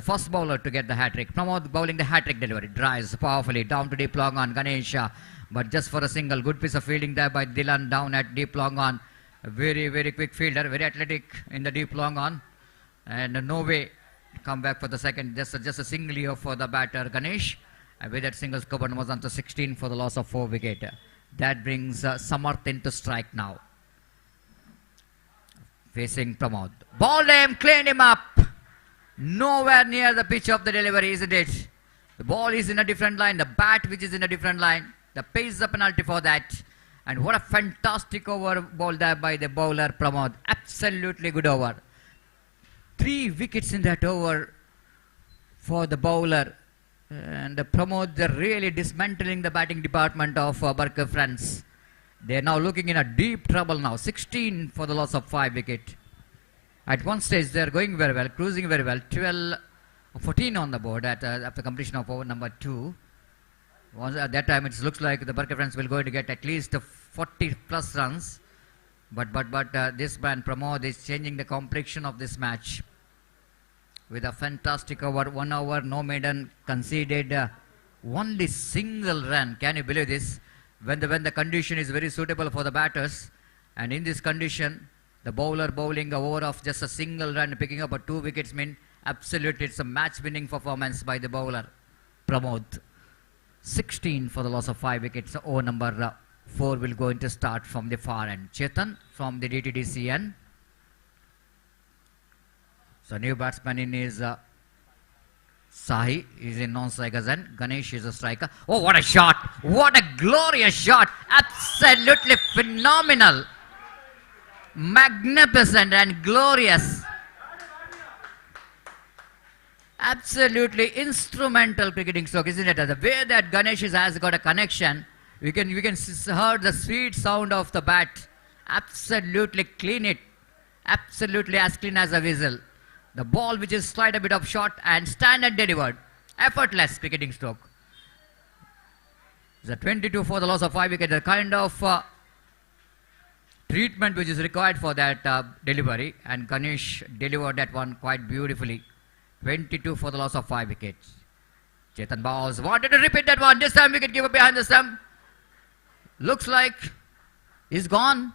first bowler to get the hat-trick. Pramod bowling the hat-trick delivery. Drives powerfully down to deep long on Ganesha. But just for a single. Good piece of fielding there by Dilan down at deep long on. A very, very quick fielder. Very athletic in the deep long on. And no way come back for the second. Just a single here for the batter Ganesh. And with that single scored was on to 16 for the loss of 4 wickets. That brings Samarth into strike now. Facing Pramod. Ball him, clean him up. Nowhere near the pitch of the delivery, isn't it? The ball is in a different line. The bat which is in a different line. The pace is a penalty for that. And what a fantastic over ball there by the bowler Pramod. Absolutely good over. 3 wickets in that over for the bowler. And Pramod, they're really dismantling the batting department of Barca Friends. They're now looking in a deep trouble now. 16 for the loss of 5 wickets. At one stage, they're going very well, cruising very well. 14 on the board after completion of over number 2. At that time, it looks like the Barca Friends will go to get at least 40 plus runs. But this man Pramod is changing the complexion of this match with a fantastic over. 1 over, no maiden, conceded only single run. Can you believe this? When the condition is very suitable for the batters, and in this condition, the bowler bowling a over of just a single run, picking up 2 wickets, mean absolutely it's a match-winning performance by the bowler. Pramod. 16 for the loss of 5 wickets. Over number 4 will go into start from the far end. Chetan from the DTDCN. So new batsman in is Sahi is in non-strikers and Ganesh is a striker. Oh, what a shot! What a glorious shot! Absolutely phenomenal! Magnificent and glorious. Absolutely instrumental cricketing stroke, isn't it? The way that Ganesh has got a connection, we can hear the sweet sound of the bat. Absolutely clean it. Absolutely as clean as a whistle. The ball which is slide a bit of shot and stand and delivered. Effortless cricketing stroke. The 22 for the loss of 5 wickets. The kind of treatment which is required for that delivery, and Ganesh delivered that one quite beautifully. 22 for the loss of 5 wickets. Chetan Bowles wanted to repeat that one. This time wicket keeper behind the stump. Looks like he's gone.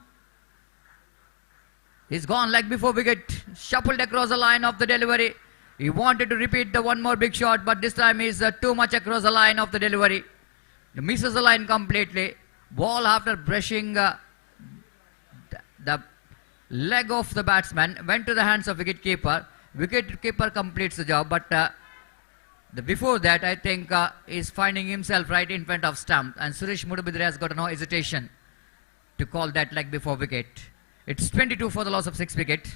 He's gone like before wicket. Shuffled across the line of the delivery. He wanted to repeat the one more big shot, but this time he's too much across the line of the delivery. He misses the line completely. Ball after brushing the leg of the batsman went to the hands of wicketkeeper. Wicketkeeper completes the job, but before that, I think is finding himself right in front of stump, and Suresh Mudabidre has got no hesitation to call that leg before wicket. It's 22 for the loss of 6 wicket,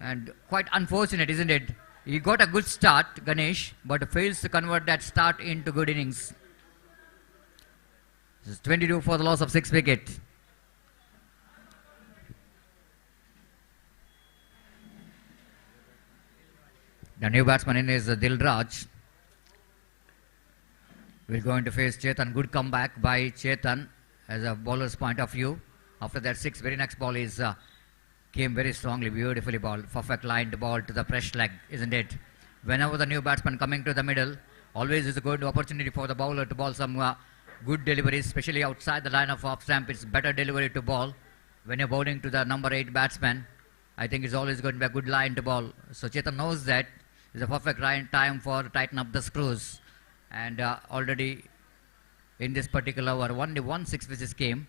and quite unfortunate, isn't it? He got a good start, Ganesh, but fails to convert that start into good innings. This is 22 for the loss of 6 wicket. The new batsman in is Dilraj. We're going to face Chetan. Good comeback by Chetan as a bowler's point of view. After that 6, very next ball is came very strongly, beautifully balled. Perfect lined ball to the fresh leg, isn't it? Whenever the new batsman coming to the middle, always is a good opportunity for the bowler to bowl some good deliveries, especially outside the line of off stump. It's better delivery to ball. When you're bowling to the number 8 batsman, I think it's always going to be a good line to ball. So Chetan knows that. It's a perfect time for tighten up the screws. And already in this particular over, only 1 6 pitches came.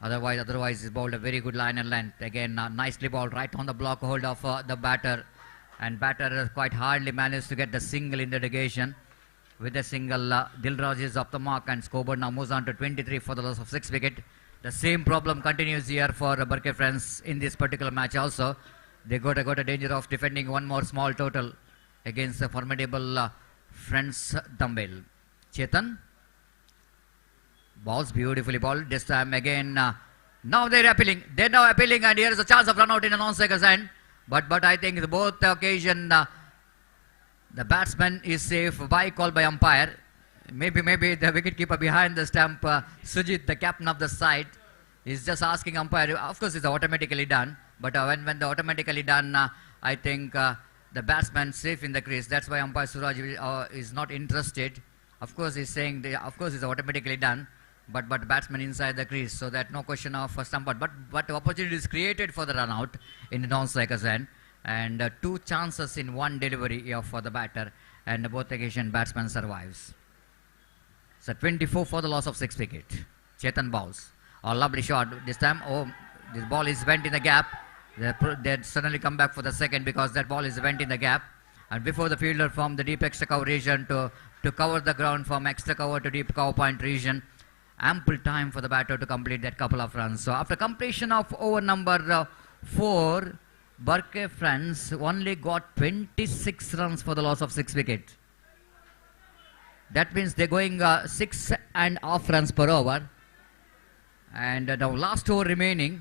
Otherwise, he bowled a very good line and length. Again, nicely bowled right on the block hold of the batter. And batter quite hardly managed to get the single in the negation. With the single, Dilraj is off the mark, and scoreboard now moves on to 23 for the loss of 6 wicket. The same problem continues here for Burke Friends in this particular match also. They got a danger of defending one more small total against the formidable Friends Dumbbell. Chetan balls beautifully balled. This time again, now they're appealing. They're now appealing, and here is a chance of run out in a non-strikers end. But I think both occasion the batsman is safe by call by umpire. Maybe the wicketkeeper behind the stump, Sujit, the captain of the side, is just asking umpire. Of course, it's automatically done. But when the automatically done, I think the batsman safe in the crease. That's why umpire Suraj is not interested. Of course, he's saying of course it's automatically done. But batsman inside the crease, so that no question of stump. But opportunity is created for the run out in the non-strikers end, and 2 chances in 1 delivery for the batter, and both occasion batsman survives. So 24 for the loss of 6 wicket. Chetan bowls. A lovely shot this time. Oh, this ball is went in the gap. They suddenly come back for the second because that ball is went in the gap, and before the fielder from the deep extra cover region to cover the ground from extra cover to deep cover point region. Ample time for the batter to complete that couple of runs. So after completion of over number 4, Burke Friends only got 26 runs for the loss of 6 wickets. That means they're going 6.5 runs per over. And now last over remaining,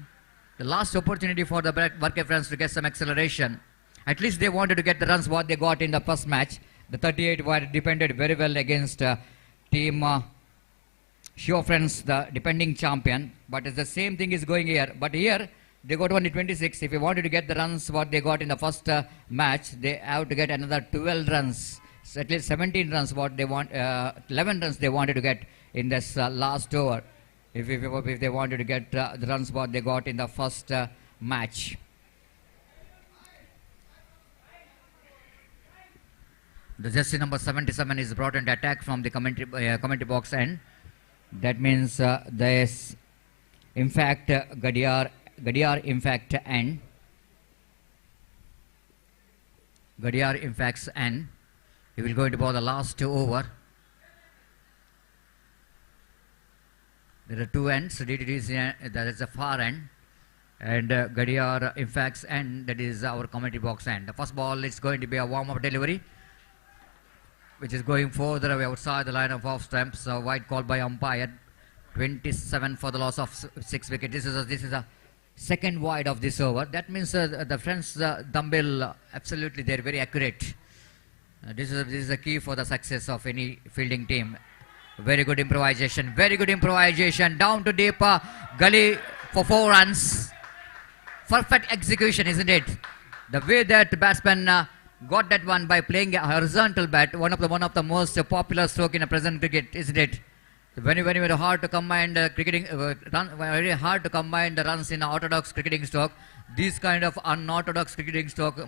the last opportunity for the Burke Friends to get some acceleration. At least they wanted to get the runs what they got in the first match. The 38 were depended very well against team Shiva Friends, the defending champion. But it's the same thing is going here. But here, they got only 26. If you wanted to get the runs what they got in the first match, they have to get another 12 runs. So at least 17 runs what they want, 11 runs they wanted to get in this last over. If they wanted to get the runs what they got in the first match. The jersey number 77 is brought into attack from the commentary box end. That means there's in fact Gadiar in fact end. Gadiar in fact end. He will go into ball the last over. There are two ends. DDD is that is the far end, and Gadiar in fact end, that is our commentary box end. The first ball is going to be a warm-up delivery, which is going further away outside the line of off stumps. Wide call by umpire. 27 for the loss of 6 wickets. This is a second wide of this over. That means the friends dumbbell absolutely they're very accurate. This is the key for the success of any fielding team. Very good improvisation. Very good improvisation. Down to deep gully for 4 runs. Perfect execution, isn't it? The way that batsman got that one by playing a horizontal bat, one of the most popular stroke in a present cricket, isn't it? Very hard to combine the very hard to combine the runs in orthodox cricketing stroke. These kind of unorthodox cricketing stroke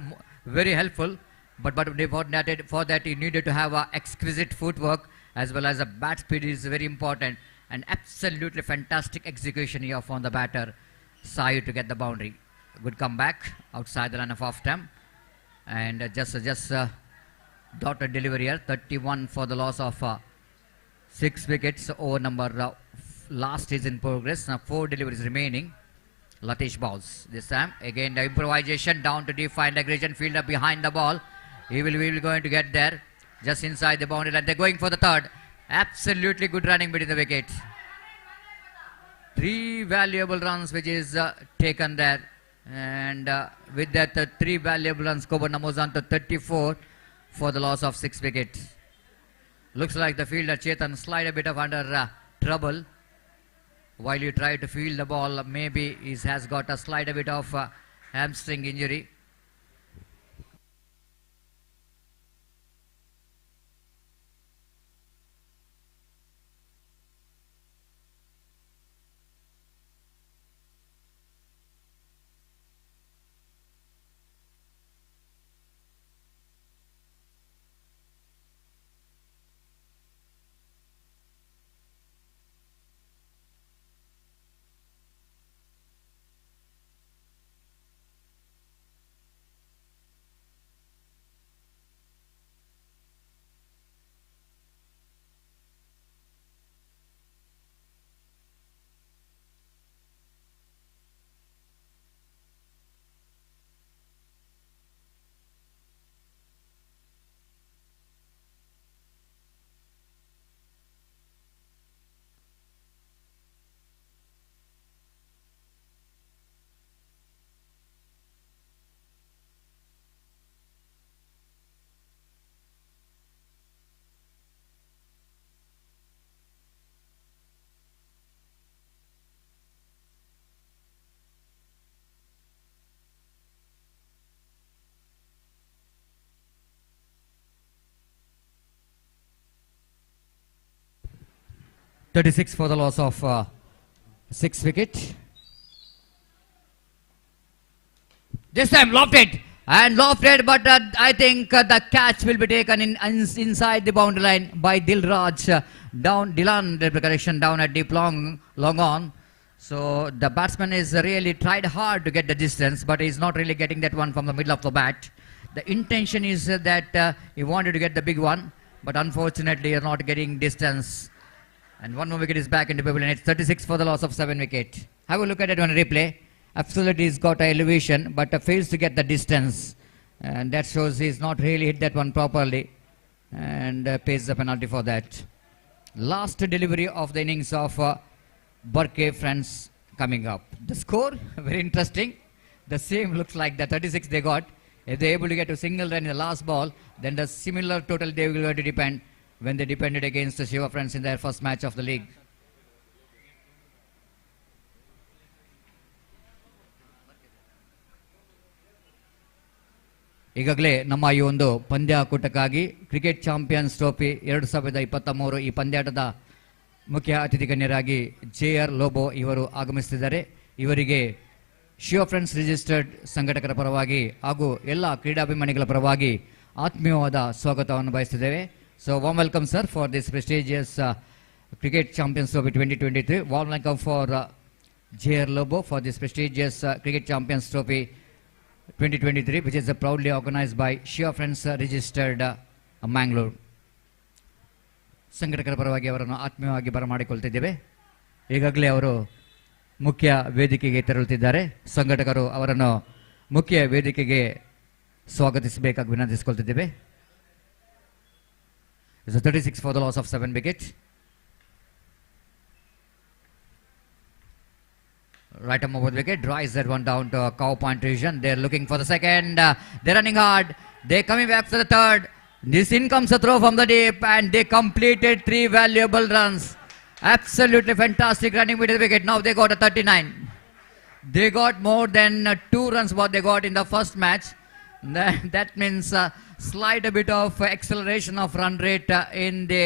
very helpful, but for that you needed to have exquisite footwork as well as a bat speed is very important, and absolutely fantastic execution here from the batter side to get the boundary. Good comeback outside the line of off stump, and just dotted delivery here. 31 for the loss of 6 wickets. Over number last is in progress. Now 4 deliveries remaining. Latish bowls this time. Again the improvisation down to deep, find aggression, fielder behind the ball. He will going to get there just inside the boundary line. They're going for the third. Absolutely good running between the wickets. 3 valuable runs which is taken there, and with that 3 valuable runs, Coburn moves on to 34 for the loss of 6 wickets. Looks like the fielder Chetan slide a bit of under trouble while you try to field the ball. Maybe he has got a slight a bit of hamstring injury. .36 for the loss of 6 wicket. This time lofted, but I think the catch will be taken inside the boundary line by Dilan down at deep long on. So the batsman is really tried hard to get the distance, but he's not really getting that one from the middle of the bat. The intention is that he wanted to get the big one, but unfortunately you're not getting distance. And one more wicket is back into pavilion. It's 36 for the loss of 7 wicket. Have a look at it on replay. Absolutely he's got an elevation, but fails to get the distance. And that shows he's not really hit that one properly. And pays the penalty for that. Last delivery of the innings of Burke friends coming up. The score, very interesting. The same looks like the 36 they got. If they're able to get a single run in the last ball, then the similar total they will going to depend when they depended against the Shiva friends in their first match of the league. ಈಗಾಗಲೇ ನಮ್ಮ ಈ ಒಂದು ಪಂದ್ಯಾಕೂಟಕ್ಕಾಗಿ cricket Champions trophy 2023 ಈ ಪಂದ್ಯಾಟದ ಮುಖ್ಯ ಅತಿಥಿ ಗಣ್ಯರಾಗಿ JR Lobo ಇವರು ಆಗಮಿಸುತ್ತಿದ್ದಾರೆ. ಇವರಿಗೆ ಶಿವ ಫ್ರೆಂಡ್ಸ್ ರಿಜಿಸ್ಟರ್ಡ್ ಸಂಘಟಕರ ಪರವಾಗಿ ಹಾಗೂ ಎಲ್ಲ ಕ್ರೀಡಾಭಿಮಾನಿಗಳ ಪರವಾಗಿ ಆತ್ಮೀಯವಾದ ಸ್ವಾಗತವನ್ನು ಬಯಸುತ್ತೇವೆ. So warm welcome sir for this prestigious cricket champions trophy 2023. Warm welcome for JR Lobo for this prestigious cricket champions trophy 2023, which is proudly organized by Shiva Friends registered Mangalore. ಸಂಘಟಕರ ಪರವಾಗಿ ಅವರನ್ನು ಆತ್ಮೀಯವಾಗಿ ಬರಮಾಡಿಕೊಳ್ತಿದ್ದೇವೆ. ಈಗಾಗಲೇ ಅವರು ಮುಖ್ಯ ವೇದಿಕೆಗೆ ತೆರಳುತ್ತಿದ್ದಾರೆ. ಸಂಘಟಕರು ಅವರನ್ನು ಮುಖ್ಯ ವೇದಿಕೆಗೆ ಸ್ವಾಗತಿಸಬೇಕಾಗಿ ವಿನಂತಿಸಿಕೊಳ್ತಿದ್ದೇವೆ. It's a 36 for the loss of 7 wickets. Right arm over the wicket, drives that one down to a cow point region. They're looking for the second. They're running hard. They're coming back for the third. This in comes a throw from the deep, and they completed 3 valuable runs. Absolutely fantastic running with the wicket. Now they got a 39. They got more than 2 runs what they got in the first match. That means slight a bit of acceleration of run rate in the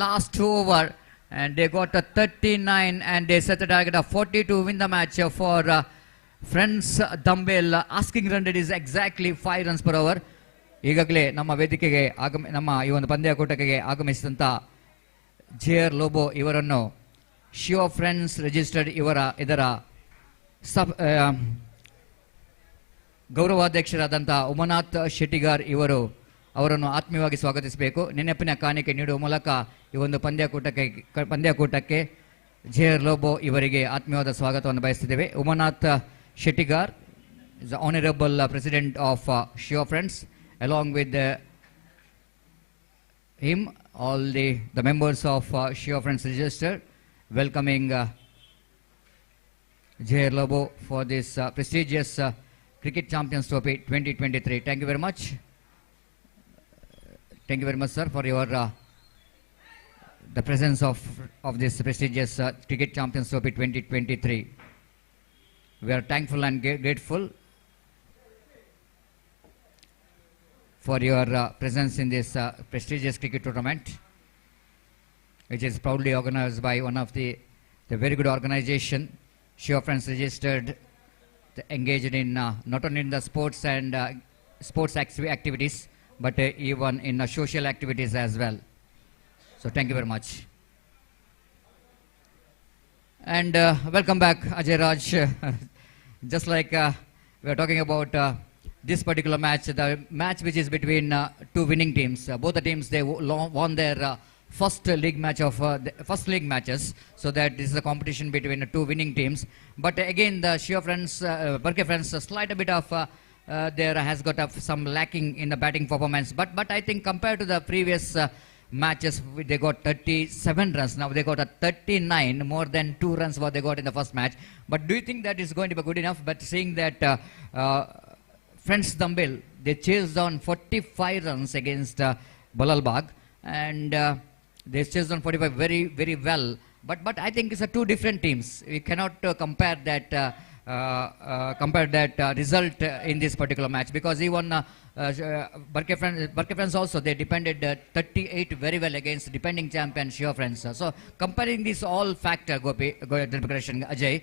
last over, and they got a 39 and they set a target of 40 to win the match for Friends Dumbbell. Asking run rate is exactly 5 runs per over. ಈಗಾಗಲೇ ನಮ್ಮ ವೇದಿಕೆಗೆ ನಮ್ಮ ಈ ಒಂದು ಪಂದ್ಯಾಕೂಟಕ್ಕೆ ಆಗಮಿಸಿದಂಥ JR Lobo ಇವರನ್ನು Shiva Friends Registered ಇದರ ಗೌರವಾಧ್ಯಕ್ಷರಾದಂಥ ಉಮನಾಥ್ ಶೆಟ್ಟಿಗಾರ್ ಅವರನ್ನು ಆತ್ಮೀಯವಾಗಿ ಸ್ವಾಗತಿಸಬೇಕು. ನೆನಪಿನ ಕಾಣಿಕೆ ನೀಡುವ ಮೂಲಕ ಈ ಒಂದು ಪಂದ್ಯಾಕೂಟಕ್ಕೆ JR ಲೋಬೋ ಇವರಿಗೆ ಆತ್ಮೀಯವಾದ ಸ್ವಾಗತವನ್ನು ಬಯಸುತ್ತಿದ್ದೇವೆ. Umanath Shettigar is the honorable president of Shiva Friends. Along with him, all the members of Shiva Friends registered, welcoming JR Lobo for this prestigious Cricket Champions Trophy 2023. Thank you very much. Thank you very much, sir, for your the presence of this prestigious Cricket Champions Trophy 2023. We are thankful and grateful for your presence in this prestigious cricket tournament, which is proudly organized by one of the very good organization, Shiva Friends registered, engaged in not only in the sports and sports activities, but even in social activities as well. So thank you very much. And welcome back, Ajay Raj. Just like we are talking about this particular match, the match which is between 2 winning teams. Both the teams, they won their first league matches, so that this is a competition between 2 winning teams. But again, the Shiva Friends, Barke Friends, slight a bit of there has got some lacking in the batting performance. But I think compared to the previous matches, they got 37 runs. Now they got a 39, more than 2 runs what they got in the first match. But do you think that is going to be good enough? But seeing that Friends Dumbbell, they chased down 45 runs against Balalbagh, and they chased down 45 very, very well. But I think it's 2 different teams. We cannot compare that result in this particular match, because even Barke Friends also, they defended 38 very well against defending champion Shiva Friends. So comparing this all factor, Ajay,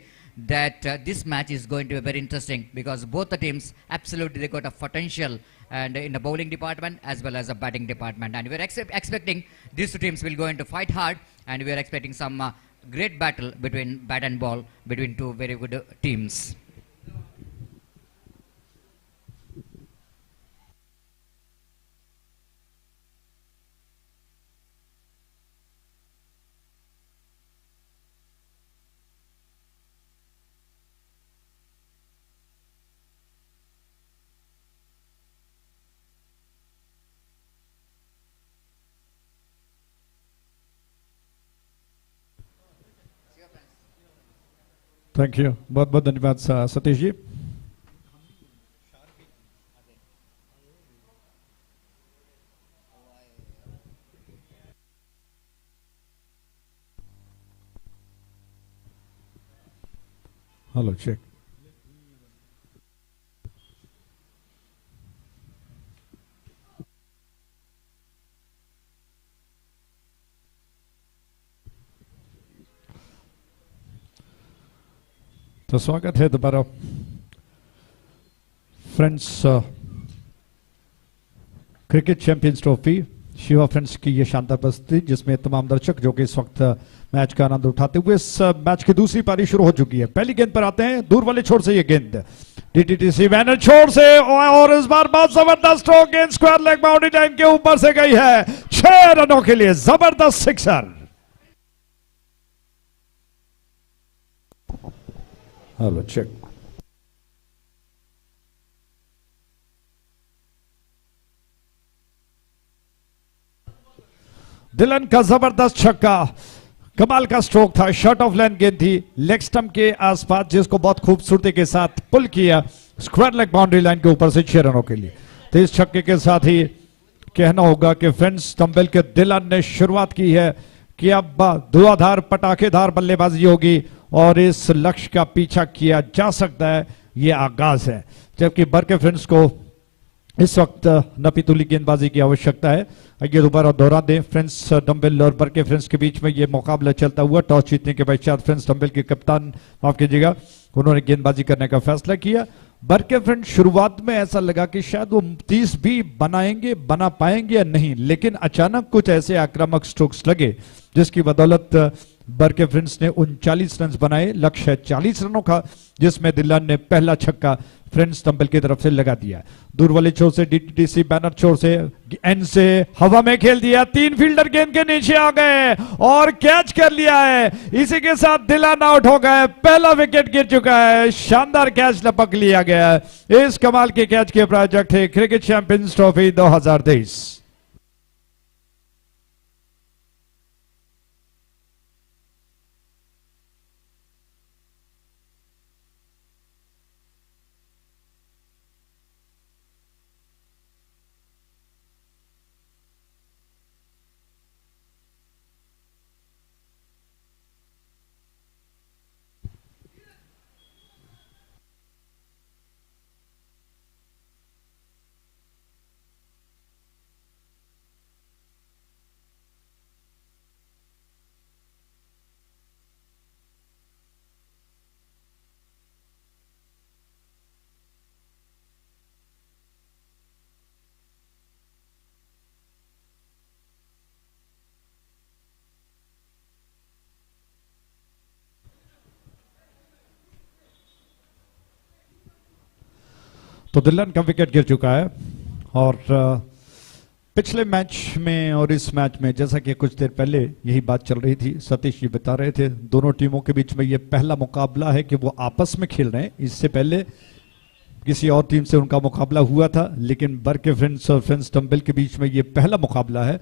that this match is going to be very interesting, because both the teams absolutely they got a potential, and in the bowling department as well as the batting department, and we are expecting these 2 teams will go into fight hard, and we are expecting some great battle between bat and ball between 2 very good teams. Thank you. बहुत धन्यवाद Satish ji. Hello, check. तो स्वागत है दोबारा friends cricket champions trophy Shiva friends की ये शानदार प्रस्तुति, जिसमें तमाम दर्शक जो कि इस वक्त मैच का आनंद उठाते हुए इस मैच की दूसरी पारी शुरू हो चुकी है। पहली गेंद पर आते हैं, दूर वाले छोर से ये गेंद डीटीटीसी बैनर छोर से, और इस बार बहुत जबरदस्त स्ट्रोक, गेंद स्क्वायर लेग बाउंड्री लाइन के ऊपर से गई है 6 रनों के लिए, जबरदस्त सिक्सर। हेलो चेक, दिलन का जबरदस्त छक्का, कमाल का स्ट्रोक था, शॉर्ट ऑफ लेंथ गेंद थी, लेग स्टंप के आसपास, जिसको बहुत खूबसूरती के साथ पुल किया स्क्वायर लेग बाउंड्री लाइन के ऊपर से 6 रनों के लिए। तो इस छक्के के साथ ही कहना होगा कि फ्रेंड्स दम्बेल के दिलन ने शुरुआत की है कि अब धुआंधार पटाखेदार बल्लेबाजी होगी और इस लक्ष्य का पीछा किया जा सकता है, ये आगाज है। जबकि बरके फ्रेंड्स को इस वक्त नपीतुली गेंदबाजी की आवश्यकता है। आइए दोबारा दोहरा दें, फ्रेंड्स डम्बेल और बरके फ्रेंड्स के बीच में ये मुकाबला चलता हुआ, टॉस जीतने के पश्चात फ्रेंड्स डम्बेल के कप्तान, माफ कीजिएगा, उन्होंने गेंदबाजी करने का फैसला किया। बरके फ्रेंड्स शुरुआत में ऐसा लगा कि शायद वो 30 भी बना पाएंगे या नहीं, लेकिन अचानक कुछ ऐसे आक्रामक स्ट्रोक्स लगे जिसकी बदौलत बरके फ्रेंड्स ने 39 रन बनाए, लक्ष्य है 40 रनों का, जिसमें दिलान ने पहला छक्का फ्रेंड्स दम्बेल की तरफ से लगा दिया। दूर वाले छोर से डीटीटीसी बैनर छोर से एंड से हवा में खेल दिया, 3 फील्डर गेंद के नीचे आ गए और कैच कर लिया है। इसी के साथ दिलान आउट हो गए, पहला विकेट गिर चुका है, शानदार कैच लपक लिया गया है। इस कमाल के कैच के प्रायोजक थे क्रिकेट चैंपियंस ट्रॉफी 2023। तो दिलन का विकेट गिर चुका है और पिछले मैच में और इस मैच में, जैसा कि कुछ देर पहले यही बात चल रही थी, सतीश जी बता रहे थे, दोनों टीमों के बीच में ये पहला मुकाबला है कि वो आपस में खेल रहे हैं। इससे पहले किसी और टीम से उनका मुकाबला हुआ था, लेकिन बरके फ्रेंड्स और फ्रेंड्स डम्बेल के बीच में ये पहला मुकाबला है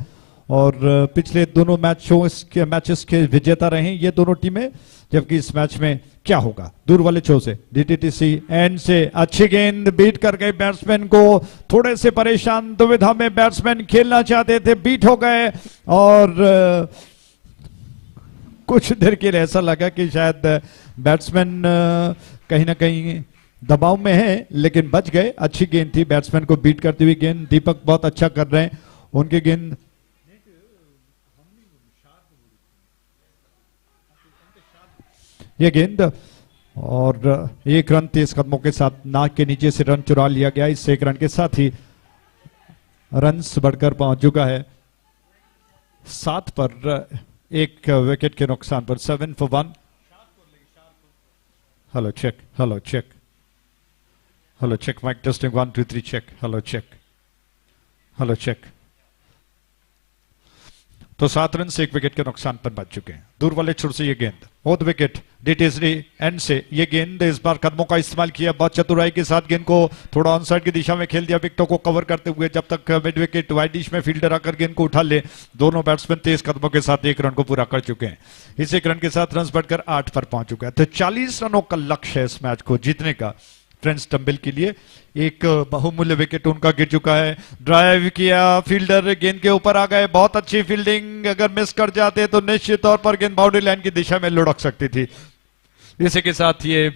और पिछले दोनों मैचेस के विजेता रहे ये दोनों टीमें। जबकि इस मैच में क्या होगा, दूर वाले छो से डीटीटीसी एंड से अच्छी गेंद बीट कर गए बैट्समैन को, थोड़े से परेशान दुविधा में बैट्समैन खेलना चाहते थे, बीट हो गए और कुछ देर के लिए ऐसा लगा कि शायद बैट्समैन कहीं ना कहीं दबाव में है, लेकिन बच गए। अच्छी गेंद थी, बैट्समैन को बीट करती हुई गेंद। दीपक बहुत अच्छा कर रहे हैं, उनकी गेंद ये गेंद और 1 रन तेज कदमों के साथ नाक के नीचे से रन चुरा लिया गया। इस 1 रन के साथ ही रन्स बढ़कर पहुंच चुका है 7 पर, 1 विकेट के नुकसान पर, 7 for 1। Hello check, hello check, hello check, mike testing 1 2 3 check, hello check, hello check. तो 7 रन से 1 विकेट के नुकसान पर बच चुके हैं। दूर वाले छोर से ये गेंद ओद विकेट डीटीसी एंड से ये गेंद, इस बार कदमों का इस्तेमाल किया, बहुत चतुराई के साथ गेंद को थोड़ा ऑन साइड की दिशा में खेल दिया, विकेटों को कवर करते हुए, जब तक मिड विकेट वाइड डिश में फील्डर आकर गेंद को उठा ले। दोनों बैट्समैन तेज कदमों के साथ 1 रन को पूरा कर चुके हैं। इस 1 रन के साथ रन बढ़कर 8 पर पहुंच चुका है। तो 40 रनों का लक्ष्य है इस मैच को जीतने का फ्रेंड्स डम्बेल के लिए। एक बहुमूल्य विकेट उनका गिर चुका है, ड्राइव किया, फील्डर गेंद के ऊपर आ गए, बहुत अच्छी फील्डिंग, अगर मिस कर जाते तो निश्चित तौर पर गेंद बाउंड्री लाइन की दिशा में लुढ़क सकती थी। इसी के साथ ये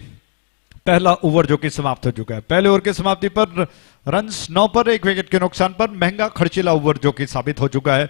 पहला ओवर जो कि समाप्त हो चुका है। पहले ओवर की समाप्ति पर रन्स 9 पर 1 विकेट के नुकसान पर, महंगा खर्चीला ओवर जो कि साबित हो चुका है।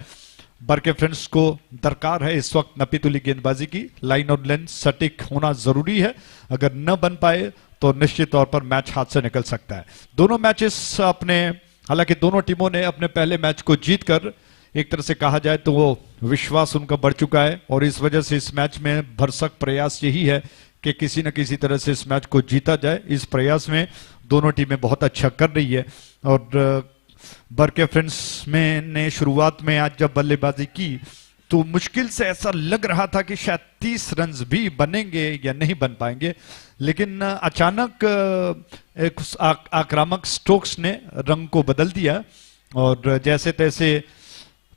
बरके फ्रेंड्स को दरकार है इस वक्त नपीतुली गेंदबाजी की, लाइन और लेंथ सटीक होना जरूरी है, अगर न बन पाए तो निश्चित तौर पर मैच हाथ से निकल सकता है। दोनों मैचेस अपने हालांकि दोनों टीमों ने अपने पहले मैच को जीतकर एक तरह से कहा जाए तो वो विश्वास उनका बढ़ चुका है और इस वजह से इस मैच में भरसक प्रयास यही है कि किसी न किसी तरह से इस मैच को जीता जाए। इस प्रयास में दोनों टीमें बहुत अच्छा कर रही है और बरके फ्रेंड्स में ने शुरुआत में आज जब बल्लेबाजी की तो मुश्किल से ऐसा लग रहा था कि शायद 30 रन भी बनेंगे या नहीं बन पाएंगे, लेकिन अचानक एक आक्रामक स्टोक्स ने रंग को बदल दिया और जैसे तैसे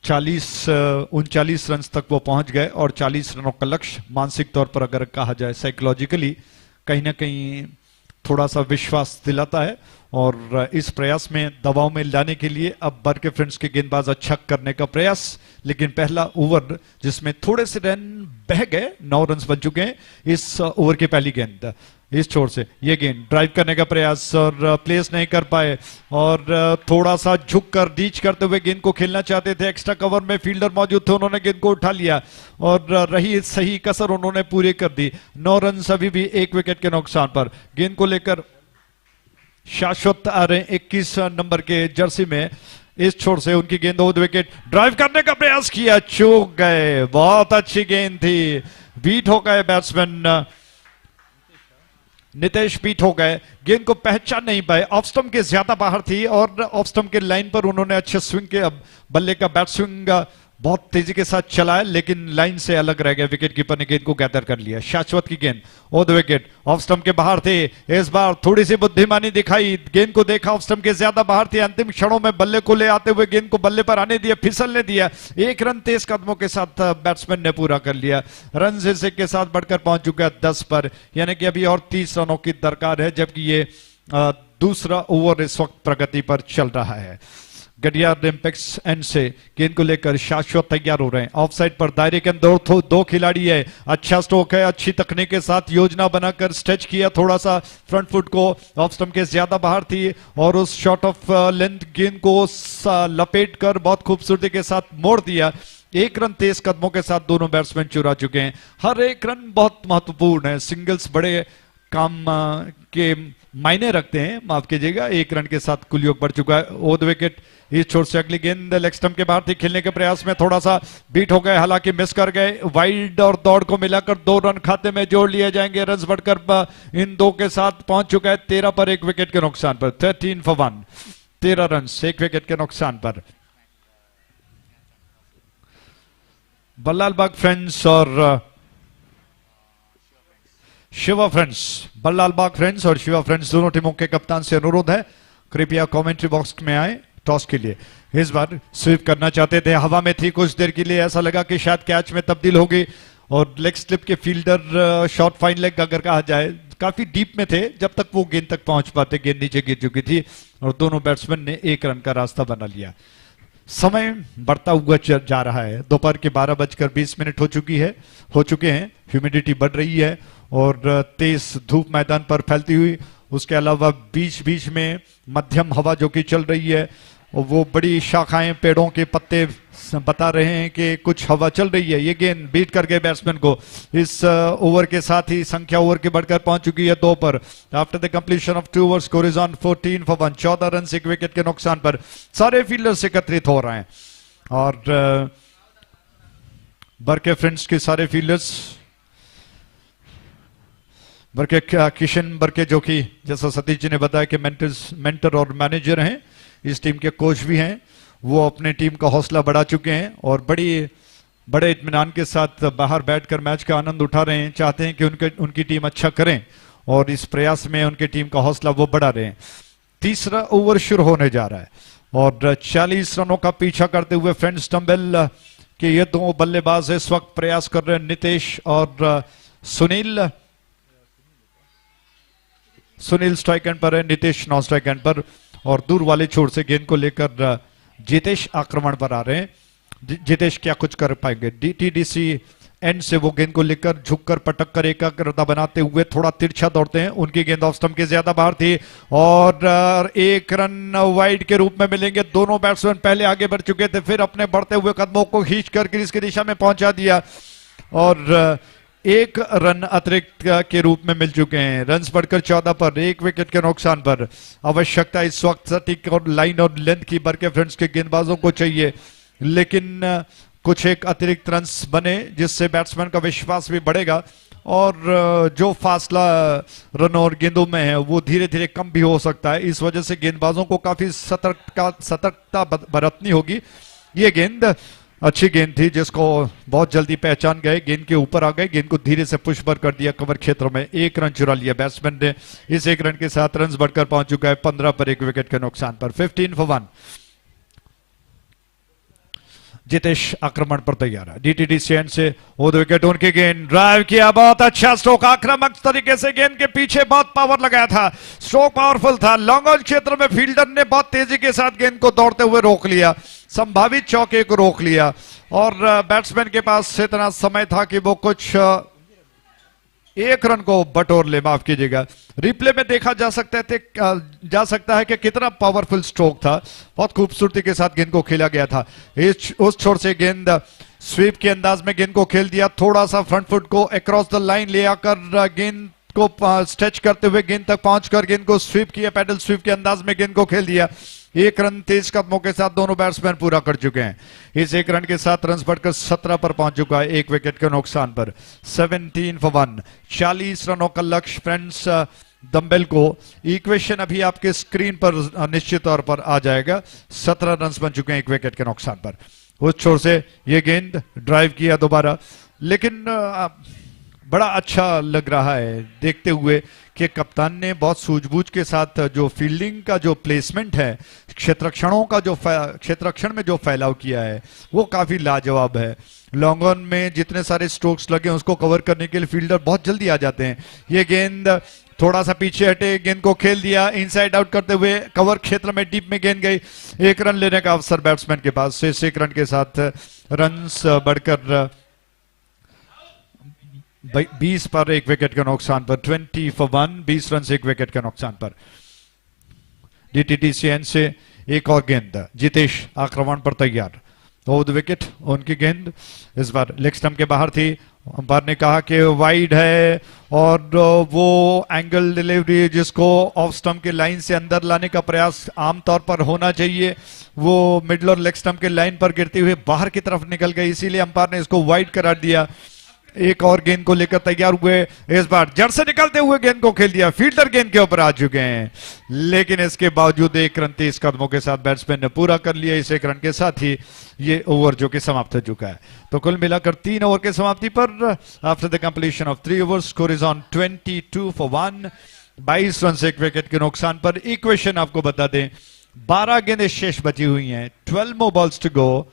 39 रन तक वो पहुंच गए और 40 रनों का लक्ष्य मानसिक तौर पर अगर कहा जाए साइकोलॉजिकली कहीं ना कहीं थोड़ा सा विश्वास दिलाता है और इस प्रयास में दबाव में लाने के लिए अब बरके फ्रेंड्स के गेंदबाज अच्छा करने का प्रयास, लेकिन पहला ओवर जिसमें थोड़े से रन बह गए, 9 रन बन चुके हैं इस ओवर की पहली गेंद इस छोर से ये गेंद ड्राइव करने का प्रयास और प्लेस नहीं कर पाए और थोड़ा सा झुक कर डीच करते हुए गेंद को खेलना चाहते थे। एक्स्ट्रा कवर में फील्डर मौजूद थे, उन्होंने गेंद को उठा लिया और रही सही कसर उन्होंने पूरी कर दी। 9 रन अभी भी 1 विकेट के नुकसान पर। गेंद को लेकर शाश्वत आ रहे 21 नंबर के जर्सी में इस छोर से उनकी गेंद ओवर विकेट ड्राइव करने का प्रयास किया, चूक गए। बहुत अच्छी गेंद थी, बीट हो गए बैट्समैन नितेश, बीट हो गए, गेंद को पहचान नहीं पाए। ऑफ स्टंप के ज्यादा बाहर थी और ऑफ स्टंप के लाइन पर उन्होंने अच्छे स्विंग के बल्ले का बैट स्विंग बहुत तेजी के साथ चलाया, लेकिन लाइन से अलग रह गया। विकेट कीपर ने गेंद को गैदर कर लिया। शाश्वत की गेंद over the wicket, off stump के बाहर थे। इस बार थोड़ी सी बुद्धिमानी दिखाई, गेंद को देखा ऑफ स्टंप के ज्यादा बाहर थे, अंतिम क्षणों में बल्ले को ले आते हुए गेंद को बल्ले पर आने दिया, फिसलने दिया। 1 रन तेज कदमों के साथ बैट्समैन ने पूरा कर लिया। रन से के साथ बढ़कर पहुंच चुका है 10 पर, यानी कि अभी और 30 रनों की दरकार है, जबकि ये दूसरा ओवर इस वक्त प्रगति पर चल रहा है। गडियार इम्पैक्ट्स एंड से गेंद को लेकर शाश्वत तैयार हो रहे हैं। ऑफ साइड पर दायरे के अंदर दो खिलाड़ी है, अच्छा स्ट्रोक है, अच्छी तकनीक के साथ योजना बनाकर स्ट्रेच किया, थोड़ा सा फ्रंट फुट को ऑफ स्टंप के ज्यादा बाहर थी और उस शॉट ऑफ लेंथ गेंद को लपेट कर बहुत खूबसूरती के साथ मोड़ दिया। 1 रन तेज कदमों के साथ दोनों बैट्समैन चुरा चुके हैं। हर एक रन बहुत महत्वपूर्ण है, सिंगल्स बड़े काम के मायने रखते हैं, माफ कीजिएगा। 1 रन के साथ कुल योग बढ़ चुका है। ओवर द विकेट इस छोर से अगली गेंद लेग स्टंप के बाहर थी, खेलने के प्रयास में थोड़ा सा बीट हो गए, हालांकि मिस कर गए। वाइड और दौड़ को मिलाकर 2 रन खाते में जोड़ लिए जाएंगे। रन बढ़कर इन 2 के साथ पहुंच चुका है 13 पर 1 विकेट के नुकसान पर। 13 for 1, 13 रन 1 विकेट के नुकसान पर। बल्लालबाग फ्रेंड्स और शिवा फ्रेंड्स, बल्लालबाग फ्रेंड्स और शिवा फ्रेंड्स दोनों टीमों के कप्तान से अनुरोध है कृपया कमेंट्री बॉक्स में आए। टॉस के लिए इस बार स्वीप करना चाहते थे, हवा में थी कुछ देर के लिए, ऐसा लगा कि शायद कैच में तब्दील होगी और लेग स्लिप के फील्डर शॉर्ट फाइन लेग अगर कहा जाए काफी डीप में थे, जब तक वो गेंद तक पहुंच पाते गेंद नीचे गिर चुकी थी और दोनों बैट्समैन ने 1 रन का रास्ता बना लिया। समय बढ़ता हुआ जा रहा है, दोपहर के 12:20 हो चुके हैं। ह्यूमिडिटी बढ़ रही है और तेज धूप मैदान पर फैलती हुई, उसके अलावा बीच बीच में मध्यम हवा जो कि चल रही है, वो बड़ी शाखाएं पेड़ों के पत्ते बता रहे हैं कि कुछ हवा चल रही है। ये गेंद बीट कर गए बैट्समैन को। इस ओवर के साथ ही संख्या ओवर के बढ़कर पहुंच चुकी है 2 पर। After the completion of 2 over score is on 14 for 1, 14 run 1 wicket के नुकसान पर। सारे फील्डर्स एकत्रित हो रहे हैं और बरके फ्रेंड्स के सारे फील्डर्स, बरके किशन बरके जो कि जैसा सतीश जी ने बताया कि मेंटर और मैनेजर हैं, इस टीम के कोच भी हैं, वो अपने टीम का हौसला बढ़ा चुके हैं और बड़े इत्मीनान के साथ बाहर बैठकर मैच का आनंद उठा रहे हैं। चाहते हैं कि उनकी टीम अच्छा करें और इस प्रयास में उनकी टीम का हौसला वो बढ़ा रहे हैं। तीसरा ओवर शुरू होने जा रहा है और 40 रनों का पीछा करते हुए फ्रेंड्स डंबेल के ये 2 बल्लेबाज इस वक्त प्रयास कर रहे हैं, नितेश और सुनील स्ट्राइक एंड पर है, नितेश नॉन स्ट्राइक एंड पर और दूर वाले छोर से गेंद को लेकर जितेश आक्रमण पर आ रहे हैं। जितेश क्या कुछ कर पाएंगे? टीडीसी एंड से वो गेंद को लेकर झुककर पटक कर एकाग्रता बनाते हुए थोड़ा तिरछा दौड़ते हैं। उनकी गेंद ऑफ स्टंप के ज्यादा बाहर थी और 1 रन वाइड के रूप में मिलेंगे। दोनों बैट्समैन पहले आगे बढ़ चुके थे, फिर अपने बढ़ते हुए कदमों को खींच कर क्रीज की दिशा में पहुंचा दिया और एक रन अतिरिक्त के रूप में मिल चुके हैं। रन्स बढ़कर 14 पर, 1 विकेट के नुकसान पर। आवश्यकता इस वक्त सटीक और लाइन और लेंथ की बरके फ्रेंड्स के गेंदबाजों को चाहिए, लेकिन कुछ एक अतिरिक्त रन्स बने जिससे बैट्समैन का विश्वास भी बढ़ेगा और जो फासला रन और गेंदों में है वो धीरे धीरे कम भी हो सकता है। इस वजह से गेंदबाजों को काफी सतर्कता बरतनी होगी। ये गेंद अच्छी गेंद थी जिसको बहुत जल्दी पहचान गए, गेंद के ऊपर आ गए, गेंद को धीरे से पुश बर कर दिया कवर क्षेत्र में। 1 रन चुरा लिया बैट्समैन ने। इस 1 रन के साथ रन बढ़कर पहुंच चुका है 15 पर, 1 विकेट के नुकसान पर। 15 for 1। जितेश आक्रमण पर तैयार है। डीटीडी स्टैंड से वो विकेट उनकी गेंद, ड्राइव किया, बहुत अच्छा स्ट्रोक, आक्रामक तरीके से गेंद के पीछे बहुत पावर लगाया था, स्ट्रोक पावरफुल था। लॉन्ग ऑन क्षेत्र में फील्डर ने बहुत तेजी के साथ गेंद को दौड़ते हुए रोक लिया, संभावित चौके को रोक लिया और बैट्समैन के पास इतना समय था कि वो कुछ 1 रन को बटोर ले, माफ कीजिएगा। रिप्ले में देखा जा सकता है कि कितना पावरफुल स्ट्रोक था, बहुत खूबसूरती के साथ गेंद को खेला गया था। उस छोर से गेंद स्वीप के अंदाज में गेंद को खेल दिया, थोड़ा सा फ्रंट फुट को अक्रॉस द लाइन ले आकर गेंद को स्ट्रेच करते हुए गेंद तक पहुंचकर गेंद को स्वीप किया, पैडल स्वीप के अंदाज में गेंद को खेल दिया। 1 रन तेज कदमों के साथ दोनों बैट्समैन पूरा कर चुके हैं। इस 1 रन के साथ रन बढ़कर 17 पर पहुंच चुका है, 1 विकेट के नुकसान पर। 17 for 1। 40 रनों का लक्ष्य फ्रेंड्स दम्बेल को। इक्वेशन अभी आपके स्क्रीन पर निश्चित तौर पर आ जाएगा। 17 रन बन चुके हैं 1 विकेट के नुकसान पर। उस छोर से ये गेंद ड्राइव किया दोबारा, लेकिन बड़ा अच्छा लग रहा है देखते हुए कि कप्तान ने बहुत सूझबूझ के साथ जो फील्डिंग का जो प्लेसमेंट है, क्षेत्ररक्षण में जो फैलाव किया है वो काफी लाजवाब है। लॉन्ग ऑन में जितने सारे स्ट्रोक्स लगे उसको कवर करने के लिए फील्डर बहुत जल्दी आ जाते हैं। ये गेंद थोड़ा सा पीछे हटे, गेंद को खेल दिया, इनसाइड आउट करते हुए कवर क्षेत्र में डीप में गेंद गई। 1 रन लेने का अवसर बैट्समैन के पास। 1 रन के साथ रन्स बढ़कर 20 पर, 1 विकेट के नुकसान पर। 20 for 1। 20 रन से 1 विकेट के नुकसान पर। डीटीटीसीएन से एक और गेंद, जितेश आक्रमण पर तैयार। ओवर द विकेट उनकी गेंद इस बार लेग स्टंप के बाहर थी। अंपायर ने कहा कि वाइड है और वो एंगल डिलीवरी जिसको ऑफ स्टंप के लाइन से अंदर लाने का प्रयास आमतौर पर होना चाहिए, वो मिडल और लेग स्टंप के लाइन पर गिरते हुए बाहर की तरफ निकल गई, इसीलिए अंपायर ने इसको वाइड करार दिया। एक और गेंद को लेकर तैयार हुए, इस बार जड़ से निकलते हुए गेंद को खेल दिया, फील्डर गेंद के ऊपर आ चुके हैं, लेकिन इसके बावजूद 1 रन 30 कदमों के साथ बैट्समैन ने पूरा कर लिया। इस 1 रन के साथ ही ये ओवर जो कि समाप्त हो चुका है। तो कुल मिलाकर 3 ओवर के समाप्ति पर after the completion of 3 overs score is on 22 for 1। 22 run से 1 विकेट के नुकसान पर। इक्वेशन आपको बता दें, 12 गेंदें शेष बची हुई हैं, 12 more balls to go,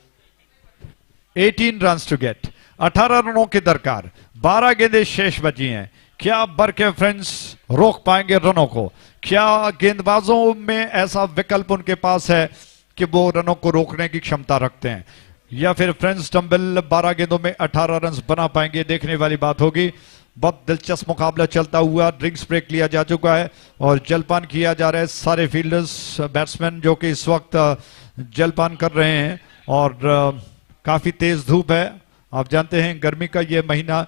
18 runs to get। 18 रनों की दरकार, 12 गेंदें शेष बची हैं। क्या बरके फ्रेंड्स रोक पाएंगे रनों को? क्या गेंदबाजों में ऐसा विकल्प उनके पास है कि वो रनों को रोकने की क्षमता रखते हैं, या फिर फ्रेंड्स डंबल 12 गेंदों में 18 रन बना पाएंगे? देखने वाली बात होगी। बहुत दिलचस्प मुकाबला चलता हुआ, ड्रिंक्स ब्रेक लिया जा चुका है और जलपान किया जा रहा है। सारे फील्डर्स बैट्समैन जो कि इस वक्त जलपान कर रहे हैं और काफी तेज धूप है। आप जानते हैं गर्मी का ये महीना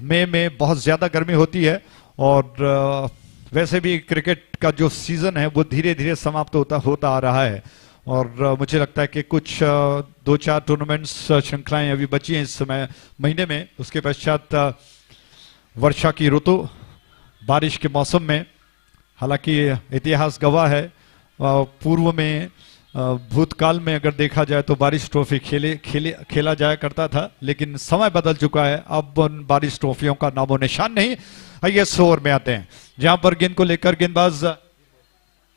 मई में बहुत ज्यादा गर्मी होती है और वैसे भी क्रिकेट का जो सीजन है वो धीरे धीरे समाप्त होता आ रहा है और मुझे लगता है कि कुछ 2-4 टूर्नामेंट्स श्रृंखलाएं अभी बची हैं इस समय महीने में। उसके पश्चात वर्षा की ऋतु, बारिश के मौसम में, हालांकि इतिहास गवाह है पूर्व में भूतकाल में अगर देखा जाए तो बारिश ट्रॉफी खेला जाया करता था, लेकिन समय बदल चुका है। अब उन बारिश ट्रॉफियों का नामो निशान नहीं। आइए 100 ओवर में आते हैं, जहां पर गेंद को लेकर गेंदबाज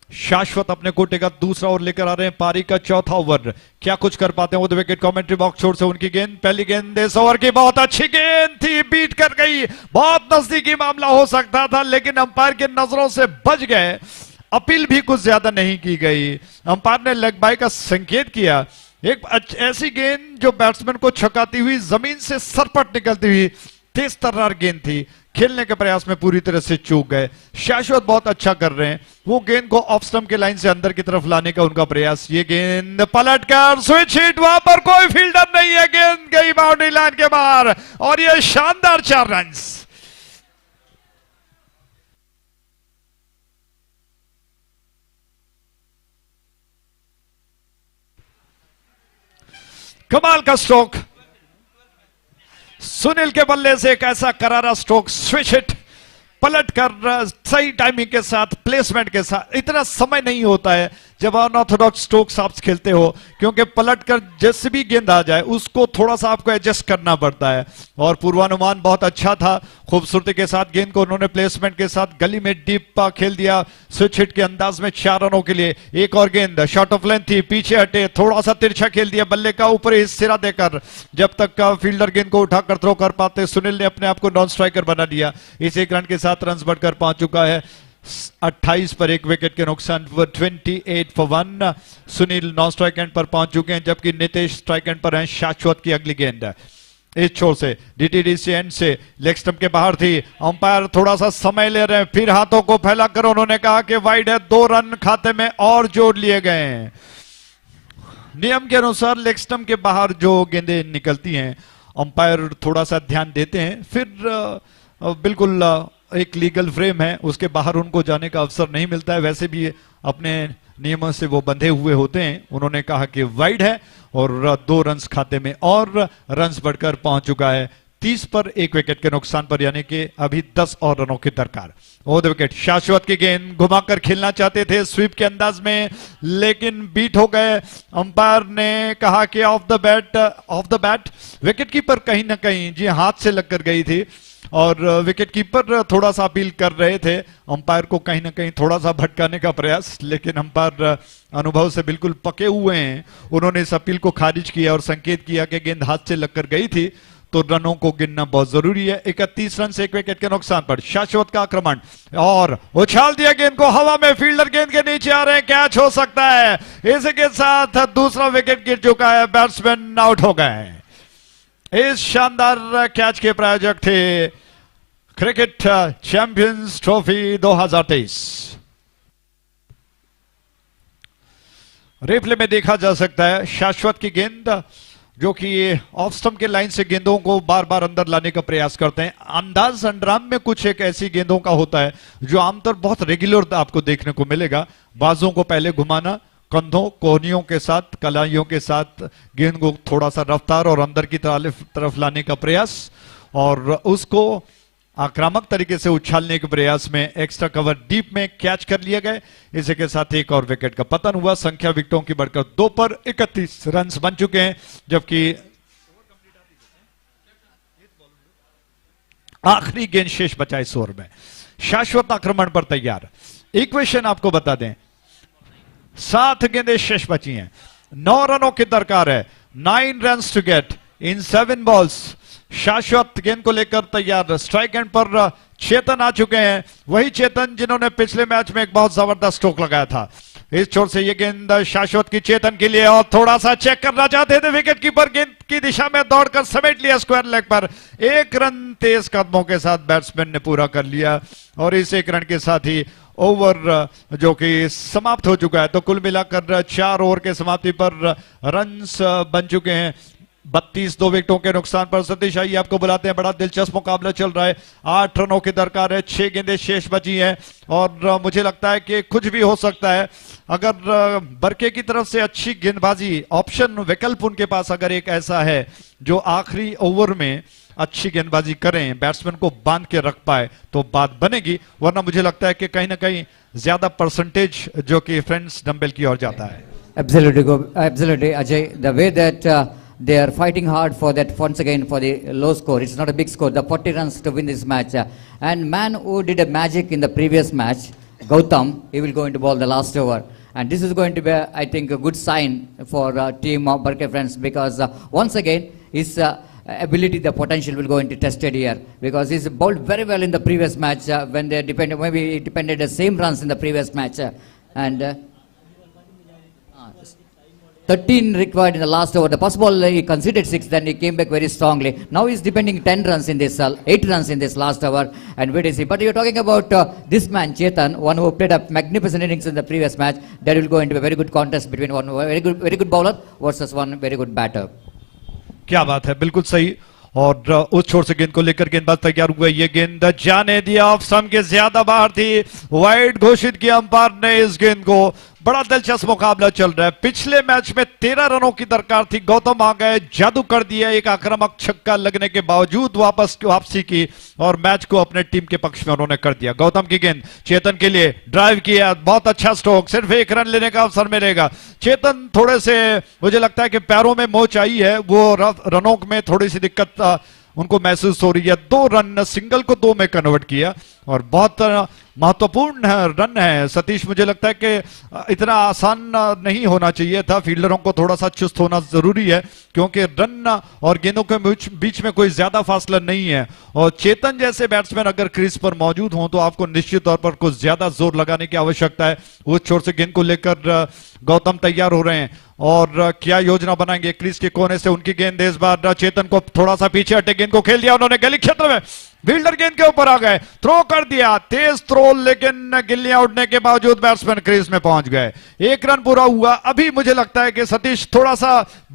शाश्वत अपने कोटे का दूसरा ओवर लेकर आ रहे हैं। पारी का चौथा ओवर, क्या कुछ कर पाते हैं? वो विकेट कमेंट्री बॉक्स छोर से उनकी गेंद, पहली गेंद इस ओवर की बहुत अच्छी गेंद थी, बीट कर गई, बहुत नजदीकी मामला हो सकता था लेकिन अंपायर की नजरों से बच गए। अपील भी कुछ ज्यादा नहीं की गई, अंपायर ने लेग बाय का संकेत किया। एक ऐसी गेंद जो बैट्समैन को छकाती हुई, जमीन से सरपट निकलती हुई तेज तर्रार गेंद थी। खेलने के प्रयास में पूरी तरह से चूक गए। शाश्वत बहुत अच्छा कर रहे हैं, वो गेंद को ऑफ स्टंप के लाइन से अंदर की तरफ लाने का उनका प्रयास। ये गेंद पलटकर स्विच हिट, वहां पर कोई फील्डर नहीं है, गेंद गई बाउंड्री लाइन के बाहर और ये शानदार 4 रन। कमाल का स्ट्रोक, सुनील के बल्ले से एक ऐसा करारा स्ट्रोक, स्विच हिट, पलट कर सही टाइमिंग के साथ, प्लेसमेंट के साथ। इतना समय नहीं होता है जब अनऑर्थोडॉक्स स्ट्रोक्स आप खेलते हो, क्योंकि पलट कर जैसे भी गेंद आ जाए उसको थोड़ा सा आपको एडजस्ट करना पड़ता है। और पूर्वानुमान बहुत अच्छा था, खूबसूरती के साथ गेंद को उन्होंने प्लेसमेंट के साथ गली में डीप खेल दिया, स्विच हिट के अंदाज में 4 रनों के लिए। एक और गेंद शॉर्ट ऑफ लेंथ थी, पीछे हटे, थोड़ा सा तिरछा खेल दिया बल्ले का ऊपर ही सिरा देकर, जब तक का फील्डर गेंद को उठाकर थ्रो कर पाते। सुनील ने अपने आप को नॉन स्ट्राइकर बना दिया। इस 1 रन के साथ रन बढ़कर पहुंच चुका है 28 पर 1 विकेट के नुकसान, 28 for 1। Sunil non strike and पर पहुंच चुके हैं, जबकि नितेश स्ट्राइक एंड पर हैं। शाश्वत की अगली गेंद इस छोर से डीटीडीसी एंड से लेग स्टंप के बाहर थी। अंपायर थोड़ा सा समय ले रहे हैं, फिर हाथों को फैलाकर उन्होंने कहा कि वाइड है। 2 रन खाते में और जोड़ लिए गए हैं। नियम के अनुसार लेग स्टंप के बाहर जो गेंदें निकलती हैं, अंपायर थोड़ा सा ध्यान देते हैं, फिर बिल्कुल एक लीगल फ्रेम है, उसके बाहर उनको जाने का अवसर नहीं मिलता है। वैसे भी अपने नियमों से वो बंधे हुए होते हैं। उन्होंने कहा कि वाइड है और 2 रन खाते में और रन्स बढ़कर पहुंच चुका है 30 पर 1 विकेट के नुकसान पर, यानी कि अभी 10 और रनों की दरकार। ओवर द विकेट शाश्वत की गेंद घुमाकर खेलना चाहते थे स्वीप के अंदाज में, लेकिन बीट हो गए। अंपायर ने कहा कि of the bat. Wicket keeper कहीं ना कहीं जी हाथ से लगकर गई थी और विकेट कीपर थोड़ा सा अपील कर रहे थे अंपायर को, कहीं ना कहीं थोड़ा सा भटकाने का प्रयास, लेकिन अंपायर अनुभव से बिल्कुल पके हुए हैं। उन्होंने इस अपील को खारिज किया और संकेत किया कि गेंद हाथ से लगकर गई थी तो रनों को गिनना बहुत जरूरी है। 31 रन से 1 विकेट के नुकसान पर शाश्वत का आक्रमण और उछाल दिया गेंद को हवा में, फील्डर गेंद के नीचे आ रहे हैं, कैच हो सकता है। इसी के साथ दूसरा विकेट गिर चुका है, बैट्समैन आउट हो गए। इस शानदार कैच के प्रायोजक थे क्रिकेट चैंपियंस ट्रॉफी 2023। रिप्ले में देखा जा सकता है शाश्वत की गेंद जो कि ऑफ स्टंप के लाइन से गेंदों को बार बार अंदर लाने का प्रयास करते हैं। अंदाज अंडराम में कुछ एक ऐसी गेंदों का होता है जो आमतौर बहुत रेगुलर आपको देखने को मिलेगा। बाजों को पहले घुमाना, कंधों कोहनियों के साथ, कलाइयों के साथ गेंद को थोड़ा सा रफ्तार और अंदर की तरफ लाने का प्रयास और उसको आक्रामक तरीके से उछालने के प्रयास में एक्स्ट्रा कवर डीप में कैच कर लिए गए। इसी के साथ एक और विकेट का पतन हुआ। संख्या विकेटों की बढ़कर 2 पर 31 रन बन चुके हैं, जबकि आखिरी गेंद शेष बचा इस ओवर में। शाश्वत आक्रमण पर तैयार। इक्वेशन आपको बता दें, 7 गेंदें शेष बची हैं, 9 रनों की दरकार है, 9 run to get in 7 balls. Shashwat गेंद को लेकर तैयार। स्ट्राइक एंड पर चेतन आ चुके हैं, वही चेतन जिन्होंने पिछले मैच में एक बहुत जबरदस्त स्ट्रोक लगाया था। इस छोर से ये गेंद शाश्वत की चेतन के लिए और थोड़ा सा चेक करना चाहते थे विकेट कीपर, गेंद की दिशा में दौड़कर समेट लिया स्क्वायर लेग पर। 1 रन तेज कदमों के साथ बैट्समैन ने पूरा कर लिया और इस 1 रन के साथ ही ओवर जो कि समाप्त हो चुका है। तो कुल मिलाकर 4 ओवर के समाप्ति पर रन्स बन चुके हैं 32, 2 विकेटों के नुकसान पर। सतीश आइए आपको बुलाते हैं, बड़ा दिलचस्प मुकाबला चल रहा है। 8 रनों की दरकार है, 6 गेंदें शेष बची हैं और मुझे लगता है कि कुछ भी हो सकता है। अगर बरके की तरफ से अच्छी गेंदबाजी ऑप्शन विकल्प उनके पास अगर एक ऐसा है जो आखिरी ओवर में अच्छी गेंदबाजी करें, बैट्समैन को बांध के रख पाए तो बात बनेगी, वरना मुझे लगता है कि कहीं ना कहीं ज्यादा परसेंटेज जो कि फ्रेंड्स डंबेल की ओर जाता है। Absolutely, Ajay. The way that they are fighting hard for that once again for the low score. It's not a big score. The 40 runs to win this match. And man who did a magic in the previous match, Gautam, he will go into ball the last over. And this is going to be, I think, a good sign for team of Barke friends because once again his ability, the potential will go into tested here because he's bowled very well in the previous match when they depended, maybe it depended the same runs in the previous match. And 13 required in the last over. The first ball he conceded 6, then he came back very strongly. Now he's depending 10 runs in this, 8 runs in this last over, and wait and see. But you're talking about this man, Chetan, one who played a magnificent innings in the previous match. That will go into a very good contest between one very good bowler versus one very good batter. क्या बात है, बिल्कुल सही। और उस छोर से गेंद को लेकर गेंदबाज तैयार हुए, ये गेंद जाने दिया, ऑफ स्टंप के ज्यादा बाहर थी, वाइड घोषित किया अंपायर ने इस गेंद को। बड़ा दिलचस्प मुकाबला चल रहा है। पिछले मैच में 13 रनों की दरकार थी, गौतम आ गए, जादू कर दिया, एक आक्रामक छक्का लगने के बावजूद वापसी की और मैच को अपने टीम के पक्ष में उन्होंने कर दिया। गौतम की गेंद चेतन के लिए, ड्राइव किया, बहुत अच्छा स्ट्रोक, सिर्फ 1 रन लेने का अवसर मिलेगा। चेतन थोड़े से, मुझे लगता है कि पैरों में मोच आई है, वो रनों में थोड़ी सी दिक्कत उनको महसूस हो रही है। 2 रन, सिंगल को 2 में कन्वर्ट किया और बहुत महत्वपूर्ण रन है। सतीश, मुझे लगता है कि इतना आसान नहीं होना चाहिए था, फील्डरों को थोड़ा सा चुस्त होना जरूरी है, क्योंकि रन और गेंदों के बीच में कोई ज्यादा फासला नहीं है। और चेतन जैसे बैट्समैन अगर क्रीज पर मौजूद हों तो आपको निश्चित तौर पर कुछ ज्यादा जोर लगाने की आवश्यकता है। उस छोर से गेंद को लेकर गौतम तैयार हो रहे हैं और क्या योजना बनाएंगे। क्रीज के कोने से उनकी गेंद, इस बार चेतन को थोड़ा सा पीछे हटे, गेंद को खेल दिया उन्होंने गली क्षेत्र में, फील्डर गेंद के ऊपर आ गए, थ्रो कर दिया, तेज थ्रो, लेकिन गिल्लियां उड़ने के बावजूद बैट्समैन क्रीज में पहुंच गए। 1 रन पूरा हुआ। अभी मुझे लगता है कि सतीश थोड़ा सा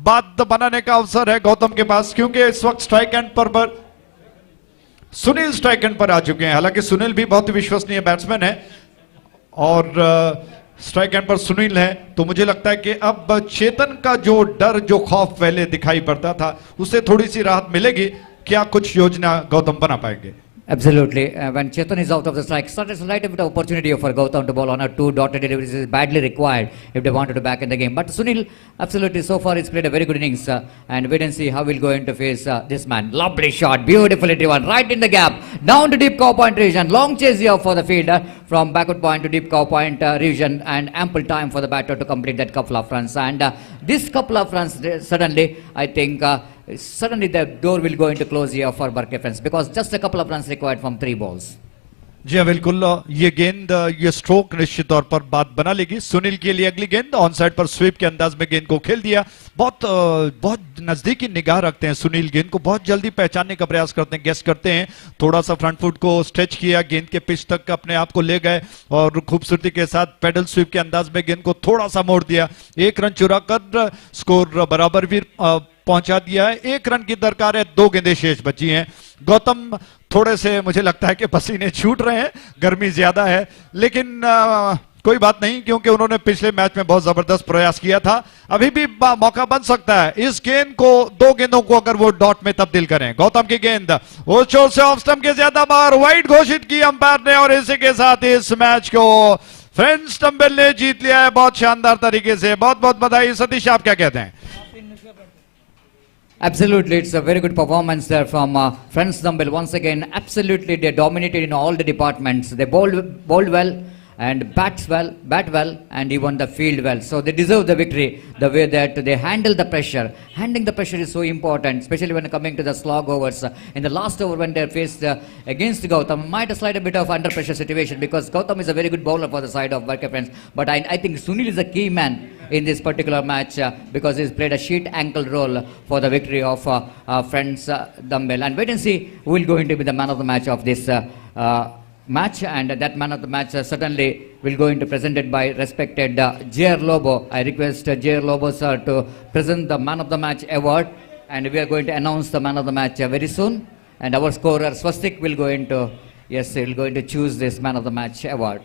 बात बनाने का अवसर है गौतम के पास, क्योंकि इस वक्त स्ट्राइक एंड पर सुनील स्ट्राइक एंड पर आ चुके हैं। हालांकि सुनील भी बहुत विश्वसनीय बैट्समैन है और स्ट्राइक एंड पर सुनील है, तो मुझे लगता है कि अब चेतन का जो डर, जो खौफ पहले दिखाई पड़ता था, उससे थोड़ी सी राहत मिलेगी। क्या कुछ योजना गौतम बना पाएंगे? Absolutely. When Chetan is out of the strike, started a slight bit of opportunity for Gautam to bowl on a 2 dotted deliveries is badly required if they wanted to back in the game. But Sunil, absolutely, so far he's played a very good innings and wait and see how we'll go into face this man. Lovely shot, beautifully driven, right in the gap, down to deep cow point region. Long chase here for the fielder from backward point to deep cow point region, and ample time for the batter to complete that couple of runs. And this couple of runs, suddenly, I think, suddenly the door will go into close here for Barke friends, because just a couple of runs required from 3 balls. जी हाँ, बिल्कुल। ये गेंद, ये stroke निश्चित तौर पर बात बना लेगी। सुनील के लिए अगली गेंद ऑन साइड पर स्वीप के अंदाज में गेंद को खेल दिया। बहुत नजदीकी निगाह रखते हैं सुनील, गेंद को बहुत जल्दी पहचानने का प्रयास करते हैं, गेस करते हैं। थोड़ा सा फ्रंट फुट को स्ट्रेच किया, गेंद के पिच तक अपने आप को ले गए और खूबसूरती के साथ पेडल स्वीप के अंदाज में गेंद को थोड़ा सा मोड़ दिया। 1 रन चुरा कर स्कोर बराबर भी पहुंचा दिया है। 1 रन की दरकार है, 2 गेंदें शेष बची हैं। गौतम थोड़े से, मुझे लगता है कि पसीने छूट रहे हैं, गर्मी ज्यादा है, लेकिन कोई बात नहीं, क्योंकि उन्होंने पिछले मैच में बहुत जबरदस्त प्रयास किया था। अभी भी मौका बन सकता है इस गेंद को, 2 गेंदों को अगर वो डॉट में तब्दील करें। गौतम की गेंद उस छोर से ऑफ स्टंप के ज्यादा बाहर, वाइड घोषित की अंपायर ने और इसी के साथ इस मैच को फ्रेंड्स डंबेल ने जीत लिया है बहुत शानदार तरीके से। बहुत बहुत बधाई। सतीश, आप क्या कहते हैं? Absolutely, it's a very good performance there from Friends Dumbbell. Once again, absolutely, they dominated in all the departments. They bowled well and bat well, and even the field well. So they deserve the victory. The way that they handle the pressure. Handling the pressure is so important, especially when coming to the slog overs. In the last over, when they're faced against Gautam, might a slight bit of under pressure situation, because Gautam is a very good bowler for the side of Barke friends. But I think Sunil is a key man in this particular match because he's played a sheet ankle role for the victory of Friends Dumbbell. And wait and see who will going to be the man of the match of this match, and that man of the match certainly will go into presented by respected J.R. Lobo. I request J.R. Lobo sir to present the man of the match award, and we are going to announce the man of the match very soon, and our scorer Swastik will go into, yes, he will go into choose this man of the match award.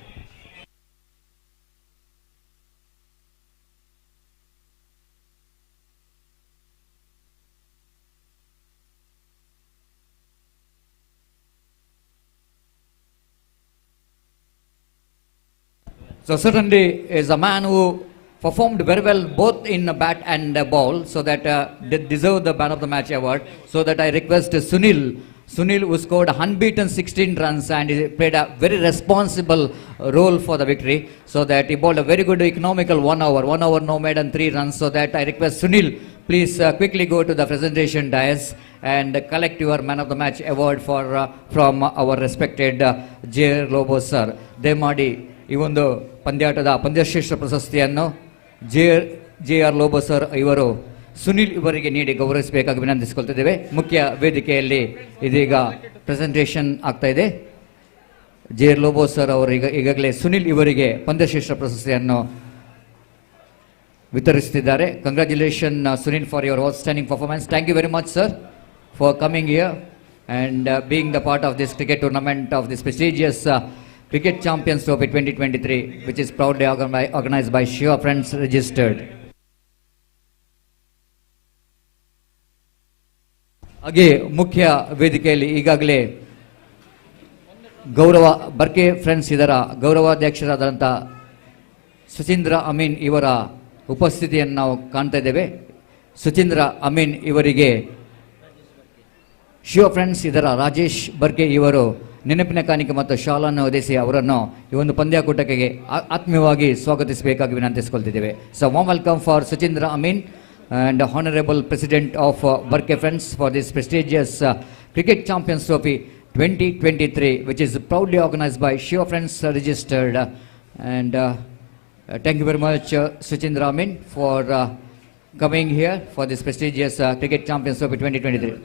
So certainly is a man who performed very well both in bat and ball, so that they deserve the man of the match award. So that I request Sunil, who scored 116 runs and he played a very responsible role for the victory. So that he bowled a very good economical 1 hour no made and 3 runs. So that I request Sunil, please quickly go to the presentation dais and collect your man of the match award for from our respected J. Lobo sir. Demadi ಈ ಒಂದು ಪಂದ್ಯಾಟದ ಪಂದ್ಯಶ್ರೇಷ್ಠ ಪ್ರಶಸ್ತಿಯನ್ನು JR Lobo sir ಇವರು ಸುನಿಲ್ ಇವರಿಗೆ ನೀಡಿ ಗೌರವಿಸಬೇಕಾಗಿ ವಿನಂತಿಸಿಕೊಳ್ತಿದ್ದೇವೆ. ಮುಖ್ಯ ವೇದಿಕೆಯಲ್ಲಿ ಇದೀಗ presentation ಆಗ್ತಾ ಇದೆ. JR ಲೋಬೋ ಸರ್ ಅವರು ಈಗಾಗಲೇ ಸುನಿಲ್ ಇವರಿಗೆ ಪಂದ್ಯಶ್ರೇಷ್ಠ ಪ್ರಶಸ್ತಿಯನ್ನು ವಿತರಿಸುತ್ತಿದ್ದಾರೆ. Congratulation Sunil for your outstanding performance. Thank you very much sir for coming here and being the part of this cricket tournament of this prestigious Cricket Champions Trophy 2023, which is proudly organized by Shiva Friends Registered. ಹಾಗೆ ಮುಖ್ಯ ವೇದಿಕೆಯಲ್ಲಿ ಈಗಾಗಲೇ Barke friends ಇದರ ಗೌರವಾಧ್ಯಕ್ಷರಾದಂಥ ಸುಚೀಂದ್ರ ಅಮೀನ್ ಇವರ ಉಪಸ್ಥಿತಿಯನ್ನು ನಾವು ಕಾಣ್ತಾ ಇದ್ದೇವೆ. ಸುಚೀಂದ್ರ ಅಮೀನ್ ಇವರಿಗೆ ಶಿವ ಫ್ರೆಂಡ್ಸ್ ಇದರ ರಾಜೇಶ್ ಬರ್ಕೆ ಇವರು ನೆನಪಿನ ಕಾಣಿಕೆ ಮತ್ತು ಶಾಲನ್ನು ಒದಗಿಸಿ ಅವರನ್ನು ಈ ಒಂದು ಪಂದ್ಯಾಕೂಟಕ್ಕೆ ಆತ್ಮೀಯವಾಗಿ ಸ್ವಾಗತಿಸಬೇಕಾಗಿ ವಿನಂತಿಸಿಕೊಳ್ತಿದ್ದೇವೆ. So warm welcome for Suchindra Ameen and Honorable President of Barke Friends for this prestigious Cricket Champions Trophy 2023, which is proudly organized by Shiva Friends Registered. And thank you very much, Suchindra Amin, for coming here for this prestigious Cricket Champions Trophy 2023.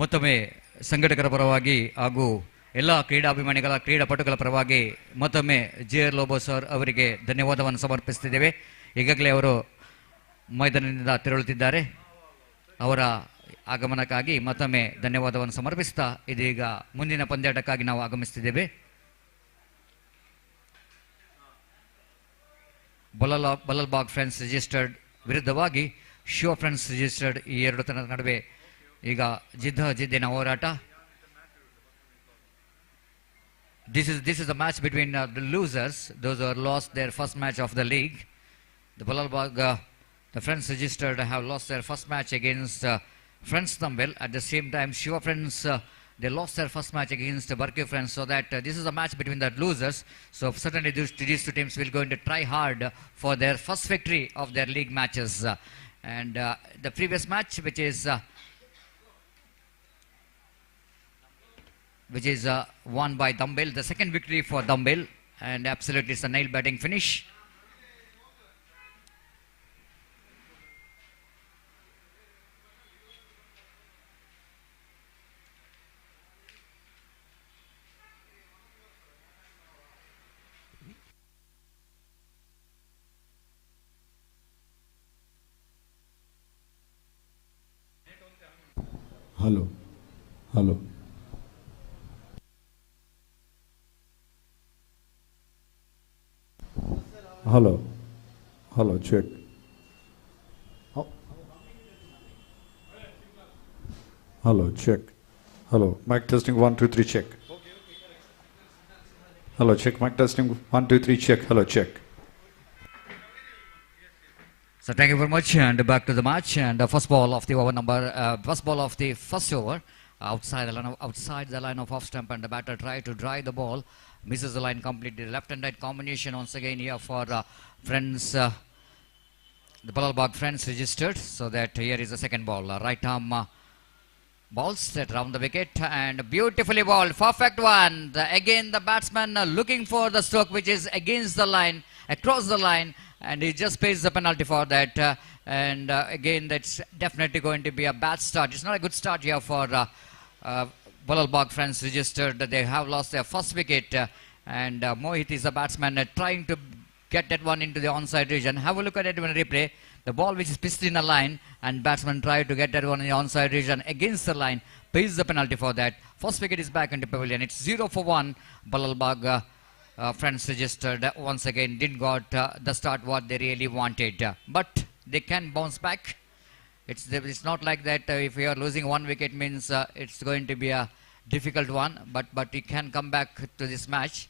ಮತ್ತೊಮ್ಮೆ ಸಂಘಟಕರ ಪರವಾಗಿ ಹಾಗೂ ಎಲ್ಲ ಕ್ರೀಡಾಭಿಮಾನಿಗಳ ಕ್ರೀಡಾಪಟುಗಳ ಪರವಾಗಿ ಮತ್ತೊಮ್ಮೆ JR Lobo sir ಅವರಿಗೆ ಧನ್ಯವಾದವನ್ನು ಸಮರ್ಪಿಸುತ್ತಿದ್ದೇವೆ. ಈಗಾಗಲೇ ಅವರು ಮೈದಾನದಿಂದ ತೆರಳುತ್ತಿದ್ದಾರೆ. ಅವರ ಆಗಮನಕ್ಕಾಗಿ ಮತ್ತೊಮ್ಮೆ ಧನ್ಯವಾದವನ್ನು ಸಮರ್ಪಿಸ್ತಾ ಇದೀಗ ಮುಂದಿನ ಪಂದ್ಯಾಟಕ್ಕಾಗಿ ನಾವು ಆಗಮಿಸುತ್ತಿದ್ದೇವೆ. ಬಲಲ್ಬಾಗ್ ಫ್ರೆಂಡ್ಸ್ ರಿಜಿಸ್ಟರ್ಡ್ ವಿರುದ್ಧವಾಗಿ ಶಿವ ಫ್ರೆಂಡ್ಸ್ ರಿಜಿಸ್ಟರ್ಡ್ ಈ ಎರಡು ತಂಡದ ನಡುವೆ ಈಗ ಜಿದ್ದಿನ ಹೋರಾಟ. This is a match between the losers, those who have lost their first match of the league. The Balalbag, the Friends Registered have lost their first match against Friends Thambel. At the same time, Shiva Friends, they lost their first match against Barke Friends, so that this is a match between the losers. So certainly these two teams will going to try hard for their first victory of their league matches. And the previous match, which is won by Thambel, the second victory for Thambel, and absolutely it's a nail batting finish. Hello. Check. Oh. Hello, check. Hello, mic testing 1 2 3 check. Hello, check, mic testing 1 2 3 check. Hello, check. So thank you very much, and back to the match. And the first ball of the first over, outside the line of off stump, and the batter tried to drive the ball, misses the line completely. Left and right combination once again here for Friends, the Balalbag Friends Registered. So that here is the second ball, right arm balls that round the wicket, and beautifully balled, perfect one. Again the batsman looking for the stroke which is against the line, across the line, and he just pays the penalty for that. And again, that's definitely going to be a bad start. It's not a good start here for Balalbag Friends Registered. They have lost their first wicket, and Mohit is the batsman trying to get that one into the onside region. Have a look at it in a replay. The ball which is pitched in a line, and batsman tried to get that one in the onside region against the line, pays the penalty for that. First wicket is back into pavilion. It's 0 for 1. Balalbagh friends registered once again, didn't got the start what they really wanted. But they can bounce back. It's not like that if you are losing one wicket means it's going to be a difficult one. But he can come back to this match.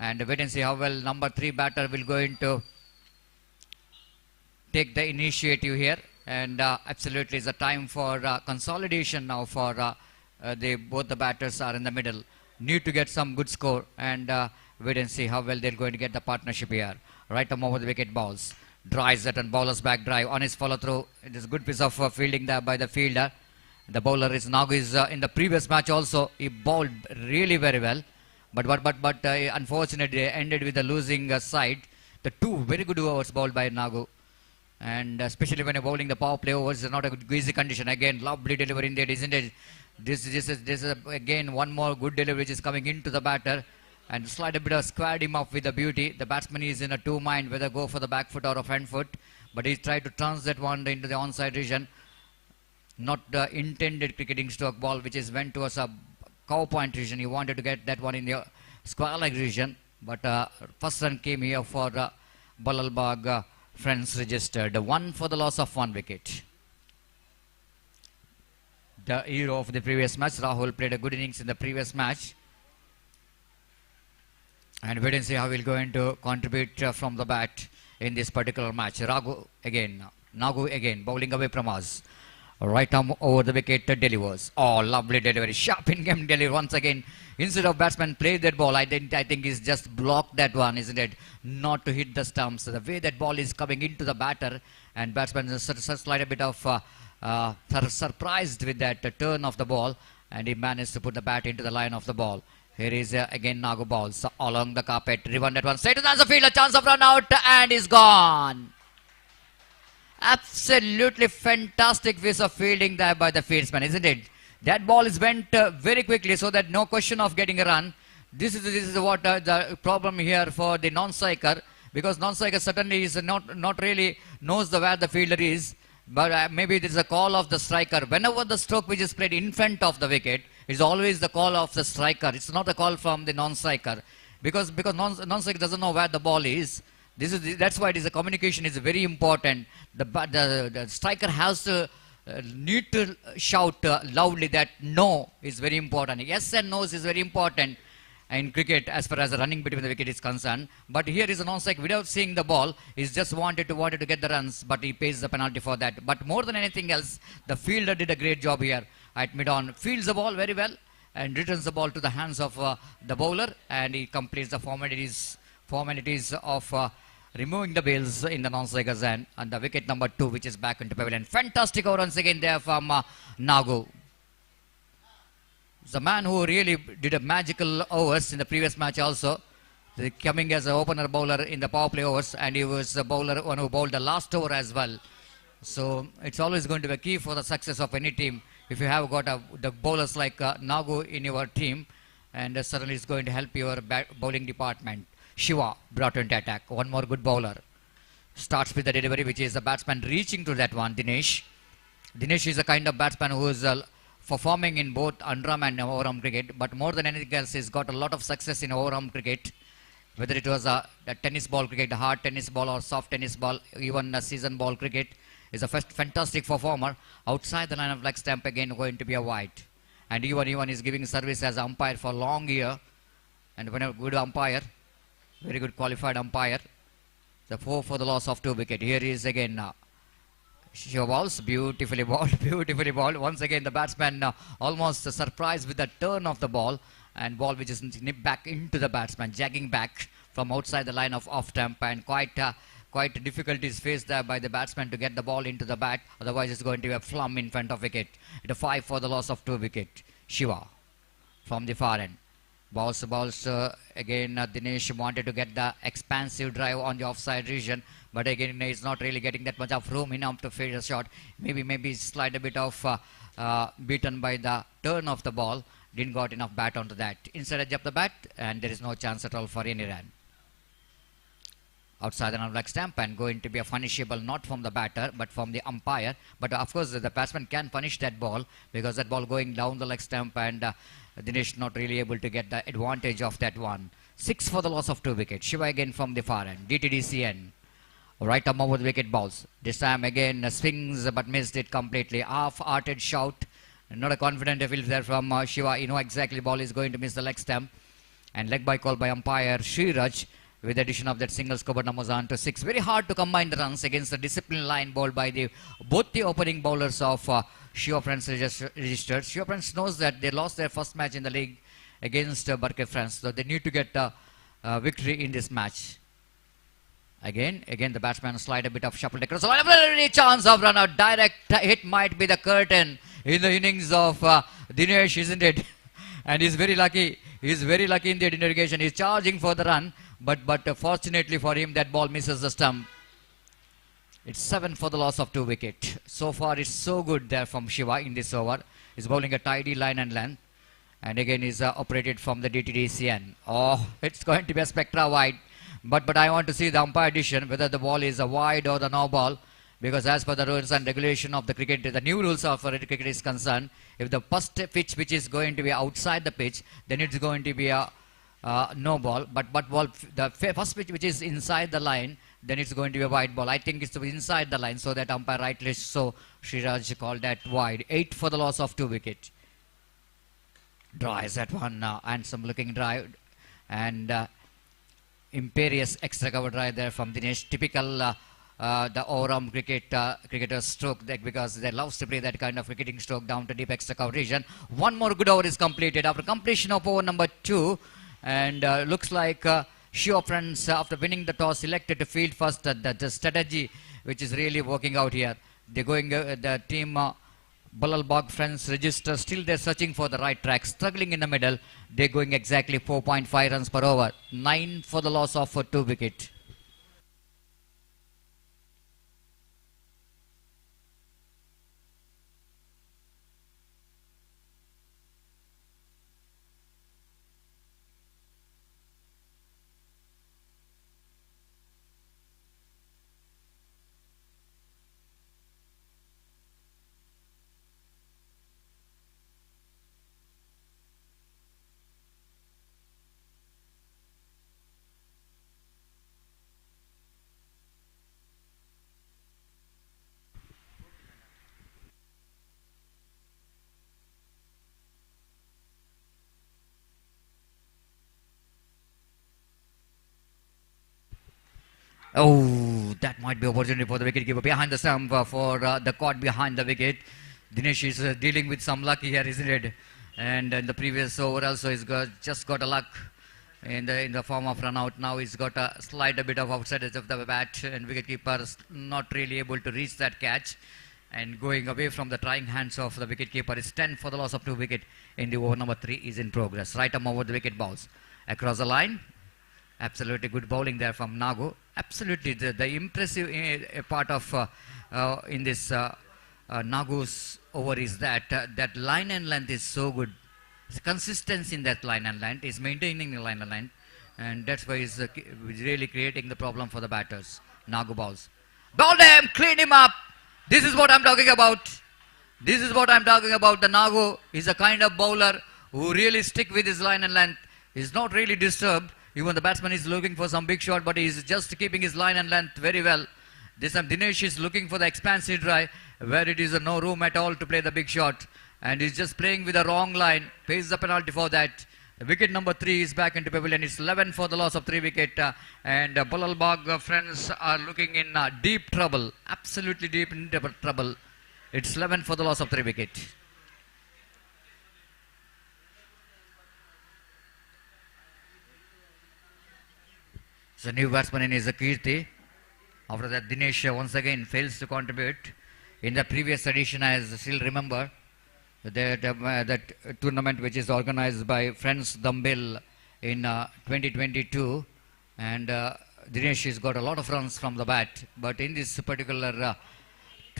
And wait and see how well number 3 batter will going to take the initiative here. And absolutely it's a time for consolidation now for both the batters are in the middle. Need to get some good score, and wait and see how well they're going to get the partnership here. Right arm over the wicket balls. Drives it and bowler's back drive on his follow through. It is a good piece of fielding there by the fielder. The bowler is Nagu is in the previous match also. He bowled really very well. But unfortunately ended with the losing side. The 2 very good overs bowled by Nagu. And especially when you're bowling the power play overs, it's not a good, easy condition. Again, lovely delivery in there, isn't it? This is again one more good delivery which is coming into the batter. And slight a bit of squared him up with the beauty. The batsman is in a 2 mind whether go for the back foot or a front foot. But he tried to translate one into the onside region. Not the intended cricketing stroke ball which is went towards a cow point region. He wanted to get that one in the square leg region. But first run came here for Balalbagh friends registered. 1 for the loss of 1 wicket. The hero of the previous match, Rahul, played a good innings in the previous match. And wait and see how he'll going to contribute from the bat in this particular match. Nagu again, bowling away from us. Right arm over the wicket delivers. Oh, lovely delivery. Sharp in-game delivery once again. Instead of batsman played that ball, I think he's just blocked that one, isn't it? Not to hit the stumps. The way that ball is coming into the batter, and batsman is slight a bit of surprised with that turn of the ball, and he managed to put the bat into the line of the ball. Here is again Nagu balls along the carpet. Driven that one straight to the answer field. A chance of run out, and is gone. Absolutely fantastic piece of fielding there by the fieldsman, isn't it? That ball is went very quickly, so that no question of getting a run. This is what the problem here for the non-striker, because non-striker certainly is not really knows where the fielder is, but maybe this is a call of the striker. Whenever the stroke which is played in front of the wicket, it's always the call of the striker. It's not a call from the non-striker, because non-striker doesn't know where the ball is. That's why the communication is very important. The striker has to need to shout loudly that no is very important. Yes and no is very important in cricket as far as the running between the wicket is concerned. But here is a non-strike without seeing the ball. He's just wanted to get the runs, but he pays the penalty for that. But more than anything else, the fielder did a great job here at mid-on. Fields the ball very well and returns the ball to the hands of the bowler, and he completes the formalities of removing the bails in the non-striker's end, and the wicket number 2 which is back into pavilion. Fantastic over once again there from Nagu. The man who really did a magical overs in the previous match also, coming as an opener bowler in the power play overs, and he was the bowler one who bowled the last over as well. So it's always going to be a key for the success of any team if you have got the bowlers like Nagu in your team, and certainly it's going to help your bowling department. Shiva brought into attack. One more good bowler. Starts with the delivery, which is the batsman reaching to that one, Dinesh. Dinesh is a kind of batsman who is performing in both underarm and overarm cricket, but more than anything else, he's got a lot of success in overarm cricket. Whether it was a tennis ball cricket, a hard tennis ball or soft tennis ball, even a season ball cricket, is a fantastic performer. Outside the line of leg stump, again going to be a wide. And even is giving service as umpire for long year, and when a good umpire, very good qualified umpire. The 4 for the loss of 2 wicket. Here is again Shiva balls, beautifully balled. Once again the batsman almost surprised with the turn of the ball, and ball which is nipped back into the batsman, jagging back from outside the line of off stump, and quite difficulties faced there by the batsman to get the ball into the bat. Otherwise it's going to be a flum in front of wicket. It a 5 for the loss of 2 wicket. Shiva from the far end. Balls again Dinesh wanted to get the expansive drive on the offside region, but again he's not really getting that much of room enough to field a shot. Maybe slide a bit of beaten by the turn of the ball. Didn't got enough bat onto that. Inside edge of the bat, and there is no chance at all for any run. outside the leg stump and going to be a punishable not from the batter but from the umpire. But of course the batsman can punish that ball because that ball going down the leg stump and Dinesh not really able to get the advantage of that one. 6 for the loss of 2 wickets. Shiva again from the far end. DTDCN. Right arm over the wicket balls. This time again swings but missed it completely. Half-hearted shout. Not a confident field there from Shiva. You know exactly the ball is going to miss the leg stump. And leg by call by umpire Sriraj with the addition of that single scored numbers on to 6. Very hard to combine the runs against the discipline line bowled by both the opening bowlers of Shiva Friends registered. Shiva Friends knows that they lost their first match in the league against Barke Friends. So they need to get a victory in this match. Again the batsman slide a bit of shuffle across. Any chance of run out. Direct hit might be the curtain in the innings of Dinesh, isn't it? And he's very lucky. He's very lucky in the irrigation. He's charging for the run. But fortunately for him, that ball misses the stump. It's 7 for the loss of 2 wickets. So far, it's so good there from Shiva in this over. He's bowling a tidy line and length. And again, he's operated from the DTDCN. Oh, it's going to be a spectra wide. But I want to see the umpire decision, whether the ball is a wide or the no ball. Because as per the rules and regulation of the cricket, the new rules of cricket is concerned, if the first pitch which is going to be outside the pitch, then it's going to be a no ball. But ball, the first pitch which is inside the line, then it's going to be a wide ball. I think it's inside the line, so that umpire rightly so Sriraj called that wide. 8 for the loss of 2 wickets. Dries that one, handsome looking drive, and imperious extra cover drive there from Dinesh. Typical the all-round cricketer stroke deck, because they love to play that kind of cricketing stroke down to deep extra cover region. One more good over is completed after completion of over number 2, and looks like Shiva Friends after winning the toss selected to field first. The strategy which is really working out here. They're going the team Balalbag Friends register, still they're searching for the right track, struggling in the middle. They're going exactly 4.5 runs per over. 9 for the loss of 2 wickets. Oh, that might be opportunity for the wicketkeeper behind the stump for the caught behind the wicket. Dinesh is dealing with some luck here, isn't it? And in the previous over also he's just got a luck in the form of run out. Now he's got a slight a bit of outside edge of the bat, and wicketkeeper not really able to reach that catch. And going away from the trying hands of the wicketkeeper is 10 for the loss of 2 wickets in the over number 3 is in progress. Right arm over the wicket balls. Across the line. Absolutely good bowling there from Nagu. Absolutely the impressive part of in this Nagu's over is that that line and length is so good. Consistency in that line and length is maintaining the line and length, and that's why he's really creating the problem for the batters. Nagu balls. Ball them, clean him up. This is what I'm talking about. This is what I'm talking about. The Nagu is a kind of bowler who really stick with his line and length. He's not really disturbed. Even the batsman is looking for some big shot, but he's just keeping his line and length very well. This time Dinesh is looking for the expansive drive, where it is no room at all to play the big shot. And he's just playing with the wrong line. Pays the penalty for that. Wicket number 3 is back into pavilion. It's 11 for the loss of 3 wickets. And Balalbag Friends are looking in deep trouble. Absolutely deep in trouble. It's 11 for the loss of 3 wickets. The new batsman in is Kirti. After that, Dinesh once again fails to contribute. In the previous edition, I still remember that tournament which is organized by Friends Dumbbell in 2022, and Dinesh has got a lot of runs from the bat, but in this particular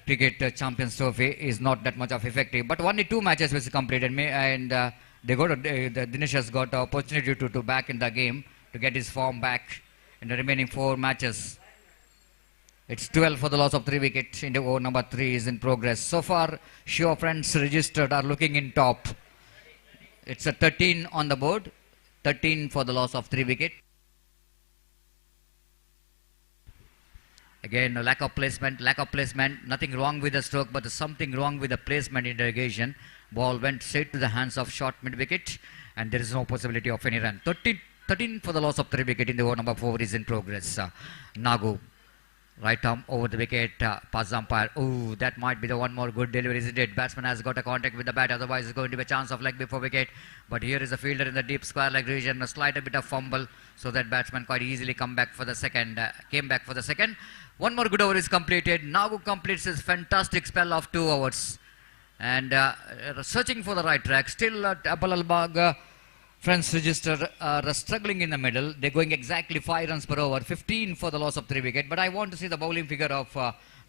cricket Champions Trophy is not that much of effective. But only 2 matches was completed, and Dinesh has got the opportunity to back in the game to get his form back in the remaining 4 matches. It's 12 for the loss of 3 wickets in the over number 3 is in progress. So far, Shiva friends registered are looking in top. It's a 13 on the board, 13 for the loss of 3 wicket. Again, a lack of placement, nothing wrong with the stroke, but something wrong with the placement in the irrigation. Ball went straight to the hands of short mid-wicket, and there is no possibility of any run. 13 for the loss of 3 wicket in the over number 4 is in progress. Nagu, right arm over the wicket, pass umpire. Oh, that might be the one more good delivery, isn't it? Batsman has got a contact with the bat, otherwise it's going to be a chance of leg before wicket. But here is a fielder in the deep square leg region, a slight bit of fumble, so that batsman quite easily came back for the second. One more good over is completed. Nagu completes his fantastic spell of 2 overs. And searching for the right track. Still at Balalbagh, friends register are struggling in the middle. They're going exactly 5 runs per over. 15 for the loss of 3 wicket. But I want to see the bowling figure of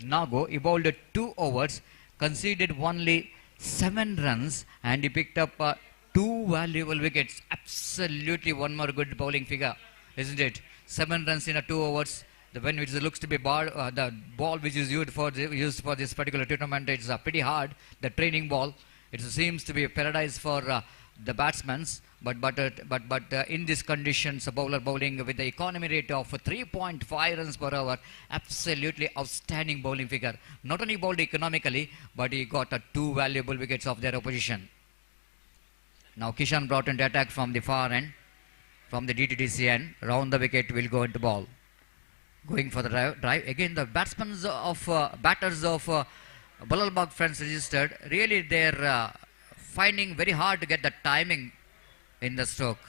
Nagu. He bowled 2 overs, conceded only 7 runs, and he picked up 2 valuable wickets. Absolutely one more good bowling figure, isn't it? 7 runs in 2 overs. The one which looks to be the ball which is used for this particular tournament, it's pretty hard. The training ball, it seems to be a paradise for the batsmen. But in these conditions, a bowler bowling with the economy rate of 3.5 runs per hour, absolutely outstanding bowling figure. Not only bowled economically, but he got 2 valuable wickets of their opposition. Now Kishan brought into attack from the far end, from the DTDC end. Round the wicket will go into ball. Going for the drive. Again, the batters of Balalbagh friends registered. Really, they're finding very hard to get the timing in the stroke.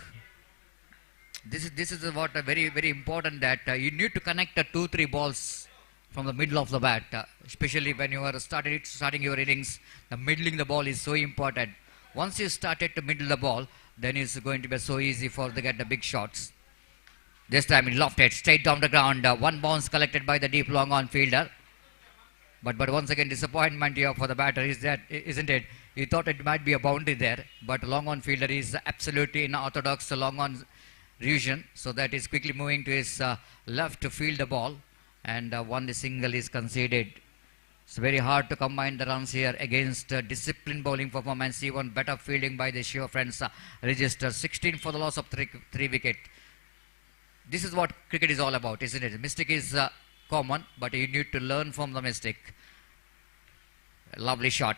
This is what very important, that you need to connect 2-3 balls from the middle of the bat, especially when you are starting your innings. The middling the ball is so important. Once you started to middle the ball, then it's going to be so easy for to get the big shots. This time he lofted straight down the ground. 1 bounce collected by the deep long on fielder. But once again, disappointment here for the batter is that, isn't it? He thought it might be a boundary there, but long on fielder is absolutely in orthodox long on region, so that is quickly moving to his left to field the ball, and the single is conceded. It's very hard to combine the runs here against disciplined bowling performance. Even better fielding by the Shiva friends. Register 16 for the loss of 3 wicket. This is what cricket is all about, isn't it? Mistake is common, but you need to learn from the mistake. Lovely shot,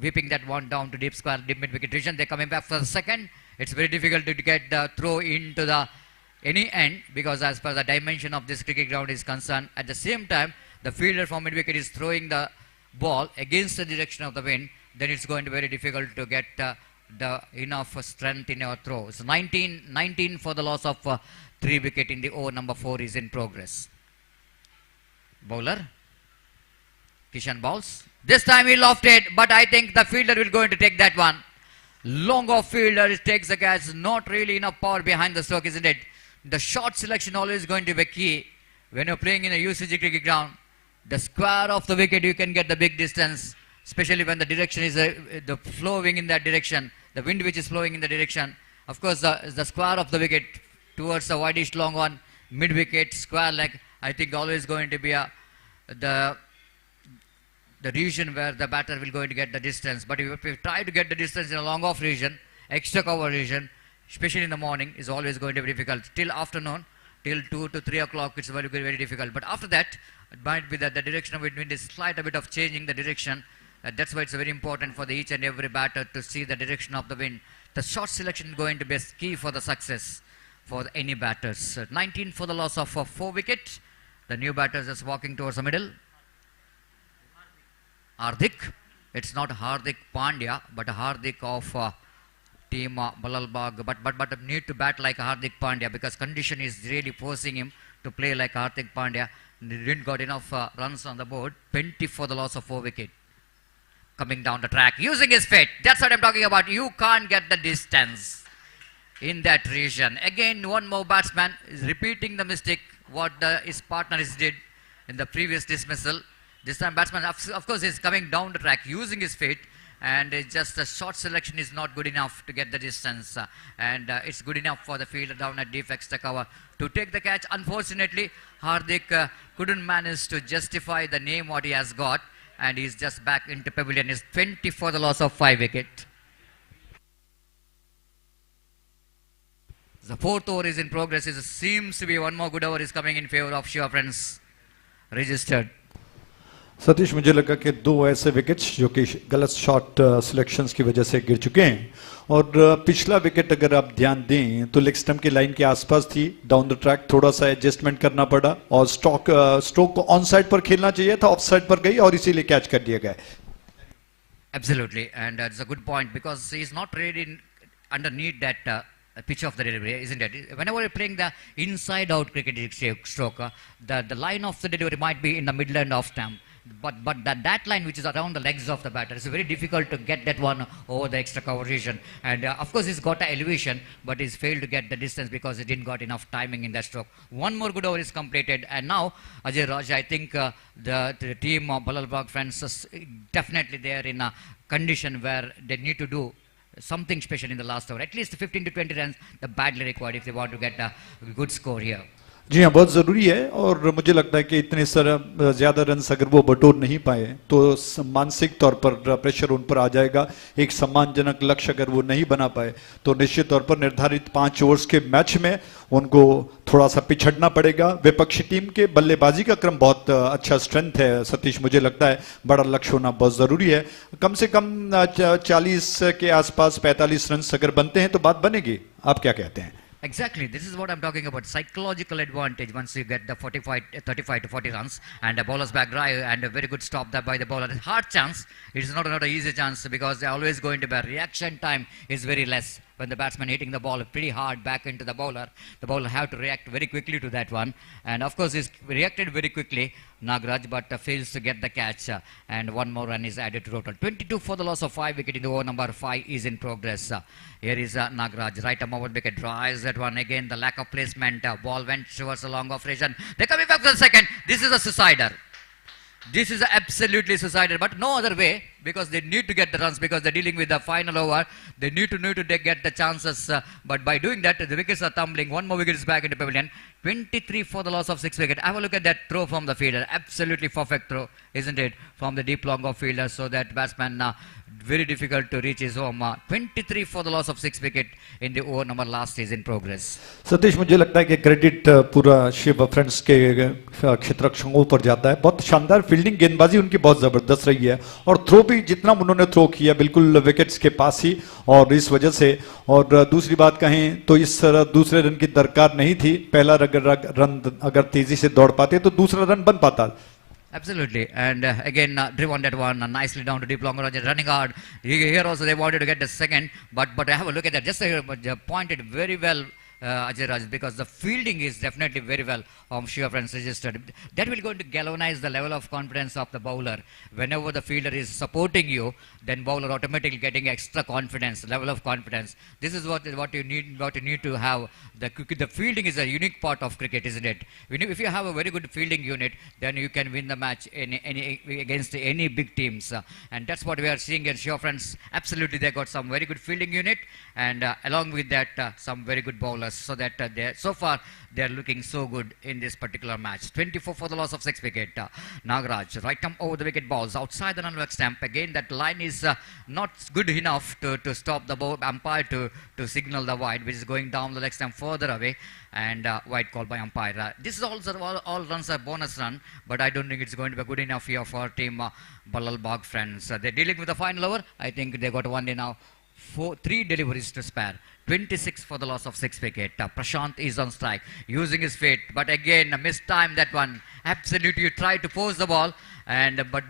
whipping that one down to deep square, deep mid-wicket region. They're coming back for the second. It's very difficult to get the throw into the any end, because as far as the dimension of this cricket ground is concerned, at the same time, the fielder from mid-wicket is throwing the ball against the direction of the wind, then it's going to be very difficult to get the enough strength in our throw. So 19 for the loss of 3 wicket in the over number 4 is in progress. Bowler Kishan bowls. This time he lofted, but I think the fielder will going to take that one. Long off fielder takes the catch. Not really enough power behind the stroke, isn't it? The short selection always going to be key when you're playing in a UCG cricket ground. The square of the wicket, you can get the big distance, especially when the direction is the flowing in that direction, the wind which is flowing in the direction. Of course, the square of the wicket towards the wideish long one, mid-wicket, square leg, I think always going to be the region where the batter will going to get the distance. But if you try to get the distance in a long off region, extra cover region, especially in the morning, is always going to be difficult. Till afternoon, till 2 to 3 o'clock, it's very difficult. But after that, it might be that the direction of wind is slight a bit of changing the direction. That's why it's very important for each and every batter to see the direction of the wind. The short selection is going to be key for the success for any batters. 19 for the loss of 4 wicket. The new batters is walking towards the middle. Hardik. It's not Hardik Pandya, but Hardik of team Balalbagh. But need to bat like Hardik Pandya, because condition is really forcing him to play like Hardik Pandya. He didn't got enough runs on the board. 20 for the loss of 4 wicket. Coming down the track, using his feet. That's what I'm talking about. You can't get the distance in that region. Again, one more batsman is repeating the mistake what his partners did in the previous dismissal. This time batsman, of course, is coming down the track using his feet, and just the short selection is not good enough to get the distance. And it's good enough for the fielder down at deep extra cover. to take the catch. Unfortunately, Hardik couldn't manage to justify the name what he has got, and he's just back into pavilion. It's 20 for the loss of 5 wicket. The fourth over is in progress. It seems to be one more good over is coming in favor of Shiva Friends. Registered. Satish, मुझे लगा कि दो ऐसे wickets जो कि गलत shot selections की वजह से गिर चुके हैं, और पिछला विकेट अगर आप ध्यान दें तो लेग स्टंप की लाइन के आसपास थी, डाउन द ट्रैक थोड़ा सा एडजस्टमेंट करना पड़ा, और स्ट्रोक को ऑन साइड पर खेलना चाहिए था, ऑफ साइड पर गई और इसीलिए कैच कर दिया गया. Absolutely, and it's a good point because he is not really underneath that pitch of the delivery, isn't it? Whenever you're playing the inside-out cricket stroke, the line of the delivery might be in the middle end of stump. But that line which is around the legs of the batter, it's very difficult to get that one over the extra coverage. And of course he's got an elevation, but he's failed to get the distance because he didn't got enough timing in that stroke. One more good over is completed, and now Ajay Raj, I think the team of Balalbagh Friends is definitely they are in a condition where they need to do something special in the last over. At least 15 to 20 runs the badly required if they want to get a good score here. जी हाँ, बहुत ज़रूरी है, और मुझे लगता है कि इतने ज़्यादा रन्स अगर वो बटोर नहीं पाए तो मानसिक तौर पर प्रेशर उन पर आ जाएगा. एक सम्मानजनक लक्ष्य अगर वो नहीं बना पाए तो निश्चित तौर पर निर्धारित 5 ओवर्स के मैच में उनको थोड़ा सा पिछड़ना पड़ेगा. विपक्षी टीम के बल्लेबाजी का क्रम बहुत अच्छा स्ट्रेंथ है सतीश, मुझे लगता है बड़ा लक्ष्य होना बहुत ज़रूरी है. कम से कम 40 के आसपास 45 रन्स अगर बनते हैं तो बात बनेगी. आप क्या कहते हैं? Exactly, this is what I'm talking about. Psychological advantage once you get the 35 to 40 runs and a bowler's back drive and a very good stop there by the bowler. Hard chance. It is not an easy chance because they're always going to be. Reaction time is very less. When the batsman hitting the ball pretty hard back into the bowler have to react very quickly to that one. And of course, he's reacted very quickly, Nagraj, but fails to get the catch. And one more run is added to total. 22 for the loss of 5 wicket in the over number 5 is in progress. Here is Nagraj, right arm over wicket, drives that one again. The lack of placement, ball went towards a long off range. They're coming back for the second. This is a suicider. This is absolutely suicidal, but no other way because they need to get the runs because they're dealing with the final over. They need to get the chances, but by doing that, the wickets are tumbling. One more wicket is back into pavilion. 23 for the loss of 6 wicket. Have a look at that throw from the fielder. Absolutely perfect throw, isn't it? From the deep long off fielder, so that batsman very difficult to reach his home. 23 for the loss of 6 wicket in the over number last is in progress. Satish, मुझे लगता है कि credit पूरा Shiva friends के क्षेत्ररक्षकों पर जाता है. बहुत शानदार फील्डिंग, गेंदबाजी उनकी बहुत जबरदस्त रही है, और थ्रो भी जितना उन्होंने थ्रो किया बिल्कुल विकेट्स के पास ही, और इस वजह से. और दूसरी बात कहें तो इस दूसरे रन की दरकार नहीं थी. पहला रन अगर तेजी से दौड़ पाते तो दूसरा रन बन पाता. Absolutely, and again driven that one nicely down to deep long range, running hard. Here also they wanted to get the second, but have a look at that. Just pointed very well, Ajay Raj, because the fielding is definitely very well Shiva Friends registered. That will going to galvanize the level of confidence of the bowler. Whenever the fielder is supporting you, then bowler automatically getting extra confidence, level of confidence. This is what you need to have. The fielding is a unique part of cricket, isn't it? If you have a very good fielding unit, then you can win the match against any big teams. And that's what we are seeing in Shiva Friends. Absolutely, they got some very good fielding unit, and along with that, some very good bowlers. So that so far they are looking so good in this particular match. 24 for the loss of 6 wicket. Nagraj, right arm over the wicket balls outside the non-work stamp. Again, that line is not good enough to stop the umpire to signal the wide, which is going down the leg stamp further away, and wide call by umpire. This is also all runs are bonus run, but I don't think it's going to be good enough here for team Balalbagh Friends. They're dealing with the final over. I think they got one day now. 3 deliveries to spare. 26 for the loss of 6 wicket. Prashant is on strike, using his feet, but again missed time that one. Absolutely tried to pose the ball, but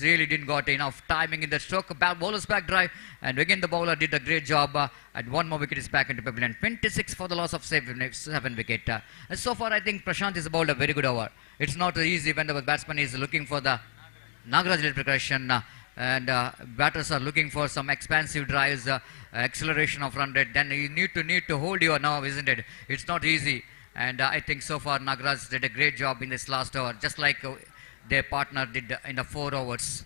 really didn't got enough timing in the stroke. Bowler's back drive, and again the bowler did a great job, and one more wicket is back into pavilion. 26 for the loss of 7 wicket. So far I think Prashant is bowled a very good over. It's not easy when the batsman is looking for the Nagraj progression, and batters are looking for some expansive drives, acceleration of run rate. Then you need to hold your nerve, isn't it? It's not easy, and I think so far Nagraj did a great job in this last over, just like their partner did in the 4 overs.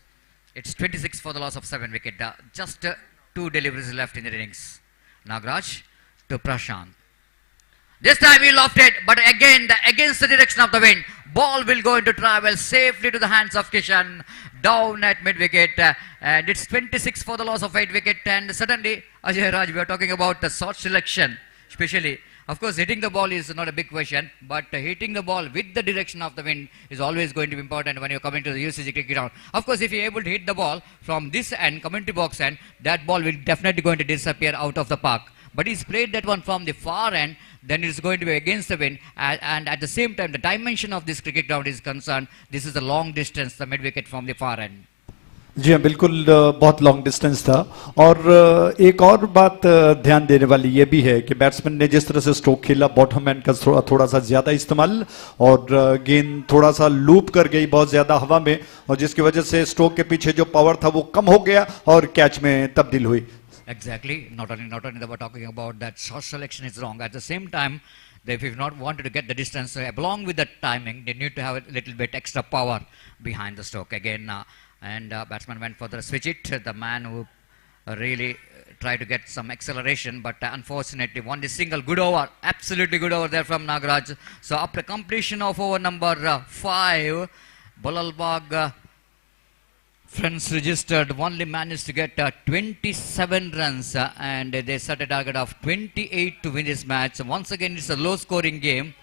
It's 26 for the loss of 7 wicket. Just 2 deliveries left in the innings. Nagraj to Prashant. This time he lofted, but again against the direction of the wind. Ball will going to travel safely to the hands of Kishan down at mid wicket, and it's 26 for the loss of 8 wicket. And suddenly, Ajay Raj, we are talking about the shot selection, especially. Of course, hitting the ball is not a big question, but hitting the ball with the direction of the wind is always going to be important when you're coming to the UCG cricket ground. Of course, if you're able to hit the ball from this end, community box end, that ball will definitely going to disappear out of the park. But he's played that one from the far end, then it's going to be against the wind. And at the same time, the dimension of this cricket ground is concerned, this is a long distance, the mid wicket from the far end. जी हाँ बिल्कुल बहुत long distance था और एक और बात ध्यान देने वाली ये भी है कि बैट्समैन ने जिस तरह से स्ट्रोक खेला बॉटम एंड का थोड़ा सा ज्यादा इस्तेमाल और गेंद थोड़ा सा लूप कर गई बहुत ज्यादा हवा में और जिसकी वजह से स्ट्रोक के पीछे जो पावर था वो कम हो गया और कैच में तब्दील हुई. Exactly. Not only that we're talking about that shot selection is wrong. At the same time, if you've not wanted to get the distance along with the timing, they need to have a little bit extra power behind the stroke. Again, batsman went for the switch it. The man who really tried to get some acceleration, but unfortunately won the single. Good over. Absolutely good over there from Nagaraj. So after completion of over number 5, Balalbagh friends registered only managed to get 27 runs and they set a target of 28 to win this match. Once again, it's a low scoring game,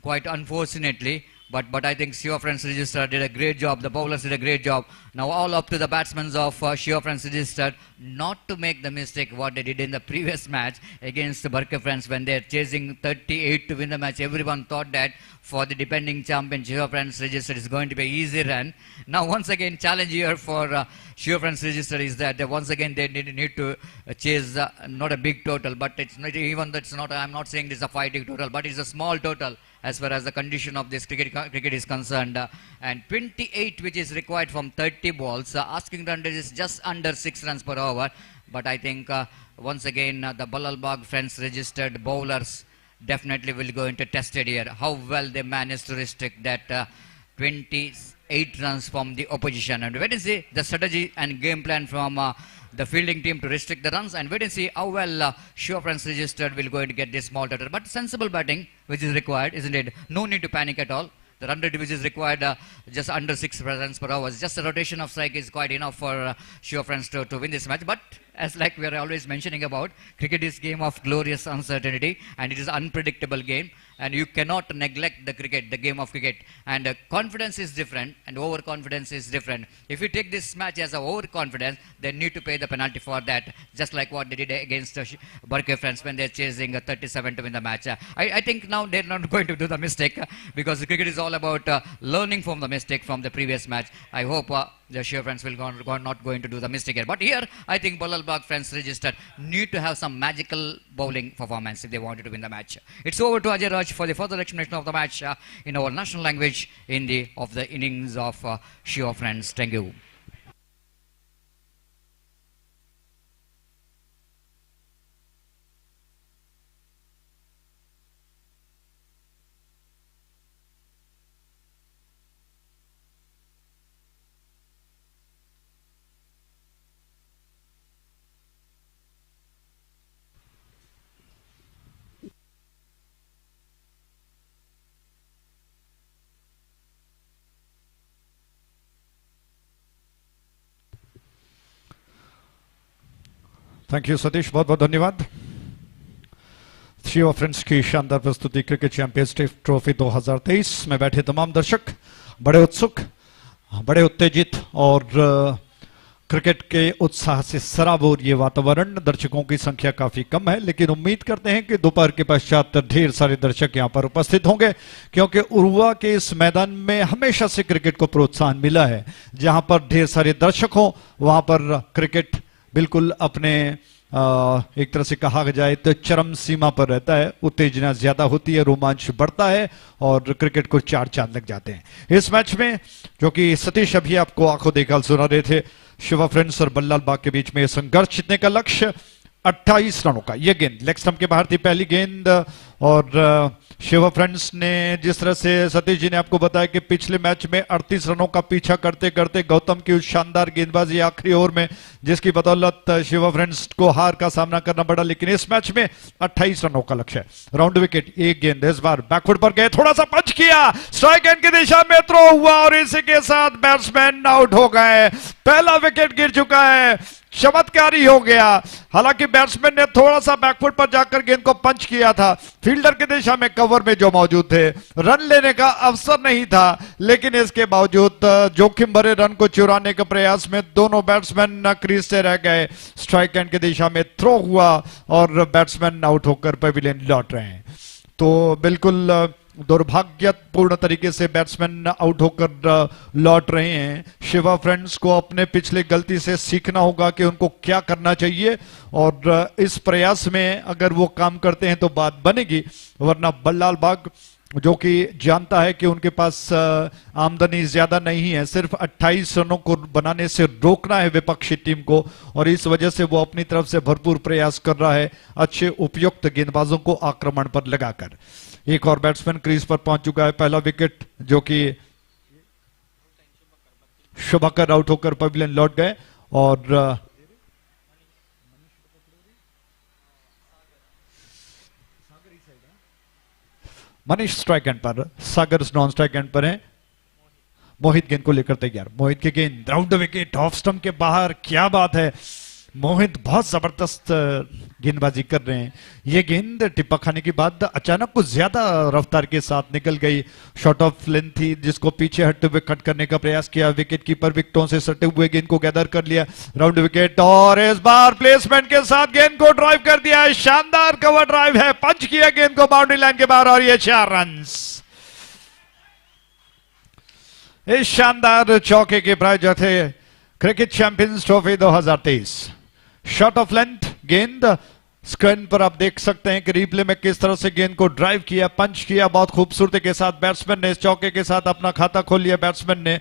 quite unfortunately. But I think Shiva Friends Registered did a great job. The bowlers did a great job. Now all up to the batsmen of Shiva Friends Registered not to make the mistake what they did in the previous match against the Barker Friends when they're chasing 38 to win the match. Everyone thought that for the defending champion Shiva Friends Registered is going to be an easy run. Now once again challenge here for Shiva Friends Registered is that once again they need to chase not a big total, but it's not even that's not. I'm not saying this is a fighting total, but it's a small total as far as the condition of this cricket is concerned. And 28 which is required from 30 balls. Asking run rate is just under 6 runs per over. But I think once again the Balalbagh Friends Registered bowlers definitely will go into tested here. How well they managed to restrict that 28 runs from the opposition. And wait and see the strategy and game plan from the fielding team to restrict the runs, and wait and see how well Shiva Friends Registered will going to get this small total. But sensible batting which is required, isn't it? No need to panic at all. The run rate which is required just under 6 runs per hour. Just a rotation of strike is quite enough for Shiva Friends to win this match. But as like we are always mentioning about, cricket is game of glorious uncertainty and it is unpredictable game. And you cannot neglect the game of cricket. And confidence is different and overconfidence is different. If you take this match as a overconfidence, they need to pay the penalty for that, just like what they did against Barker Friends when they're chasing 37 to win the match. I think now they're not going to do the mistake because the cricket is all about learning from the mistake from the previous match. I hope the Shiva Friends will not going to do the mistake here. But here, I think Balalbagh Friends Registered need to have some magical bowling performance if they wanted to win the match. It's over to Ajay Raj for the further explanation of the match in our national language in the innings of Shiva Friends. Thank you. Thank you Satish, बहुत बहुत धन्यवाद. Shiva friends की शानदार प्रस्तुति cricket champions trophy 2023 में बैठे तमाम दर्शक बड़े उत्सुक, बड़े उत्तेजित और क्रिकेट के उत्साह से सराबोर ये वातावरण. दर्शकों की संख्या काफी कम है, लेकिन उम्मीद करते हैं कि दोपहर के पश्चात ढेर सारे दर्शक यहां पर उपस्थित होंगे, क्योंकि उरुवा के इस मैदान में हमेशा से क्रिकेट को प्रोत्साहन मिला है. जहां पर ढेर सारे दर्शक हों वहां पर क्रिकेट बिल्कुल अपने एक तरह से कहा जाए तो चरम सीमा पर रहता है. उत्तेजना ज्यादा होती है, रोमांच बढ़ता है और क्रिकेट को 4 चांद लग जाते हैं. इस मैच में जो कि सतीश अभी आपको आंखों देखा सुना रहे थे, शिवा फ्रेंड्स और बल्लालबाग के बीच में संघर्ष जीतने का लक्ष्य 28 रनों का. यह गेंद लेग स्टंप के बाहर थी, पहली गेंद, और शिवा फ्रेंड्स ने जिस तरह से सतीश जी ने आपको बताया कि पिछले मैच में 38 रनों का पीछा करते करते गौतम की उस शानदार गेंदबाजी आखिरी ओवर में जिसकी बदौलत शिवा फ्रेंड्स को हार का सामना करना पड़ा, लेकिन इस मैच में 28 रनों का लक्ष्य है। राउंड विकेट, एक गेंद इस बार बैकफुट पर गए, थोड़ा सा पंच किया, स्ट्राइक एंड की दिशा में थ्रो हुआ और इसी के साथ बैट्समैन आउट हो गए। पहला विकेट गिर चुका है, चमत्कारी हो गया। हालांकि बैट्समैन ने थोड़ा सा बैकफुट पर जाकर गेंद को पंच किया था, फील्डर की दिशा में कवर में जो मौजूद थे, रन लेने का अवसर नहीं था, लेकिन इसके बावजूद जोखिम भरे रन को चुराने के प्रयास में दोनों बैट्समैन क्रीज से रह गए। स्ट्राइक एंड की दिशा में थ्रो हुआ और बैट्समैन आउट होकर पवेलियन लौट रहे हैं। तो बिल्कुल दुर्भाग्यपूर्ण तरीके से बैट्समैन आउट होकर लौट रहे हैं। शिवा फ्रेंड्स को अपने पिछले गलती से सीखना होगा कि उनको क्या करना चाहिए, और इस प्रयास में अगर वो काम करते हैं तो बात बनेगी, वरना बल्लाल बाग जो कि जानता है कि उनके पास आमदनी ज्यादा नहीं है, सिर्फ 28 रनों को बनाने से रोकना है विपक्षी टीम को, और इस वजह से वो अपनी तरफ से भरपूर प्रयास कर रहा है अच्छे उपयुक्त गेंदबाजों को आक्रमण पर लगाकर। एक और बैट्समैन क्रीज पर पहुंच चुका है। पहला विकेट जो कि शुभकर आउट होकर पवेलियन लौट गए, और मनीष स्ट्राइक एंड पर, सागर नॉन स्ट्राइक एंड पर है। मोहित गेंद को लेकर तैयार, मोहित की गेंद राउंड विकेट ऑफ स्टंप के बाहर, क्या बात है, मोहित बहुत जबरदस्त गेंदबाजी कर रहे हैं। ये गेंद टिप्पा खाने के बाद अचानक कुछ ज्यादा रफ्तार के साथ निकल गई, शॉट ऑफ लेंथ थी जिसको पीछे हटते हुए कट करने का प्रयास किया, विकेट कीपर विकेटों से सटे हुए गेंद को गैदर कर लिया, राउंड विकेट, और इस बार प्लेसमेंट के साथ गेंद को ड्राइव कर दिया, शानदार कवर ड्राइव है, पंच किया गेंद को बाउंड्री लाइन के बाहर और ये 4 रन। इस शानदार चौके के प्रायोजक थे cricket champions trophy 2023। Shot of length गेंद, स्क्रीन पर आप देख सकते हैं कि रिप्ले में किस तरह से गेंद को ड्राइव किया, पंच किया बहुत खूबसूरती के साथ। बैट्समैन ने इस चौके के साथ अपना खाता खोल लिया। बैट्समैन ने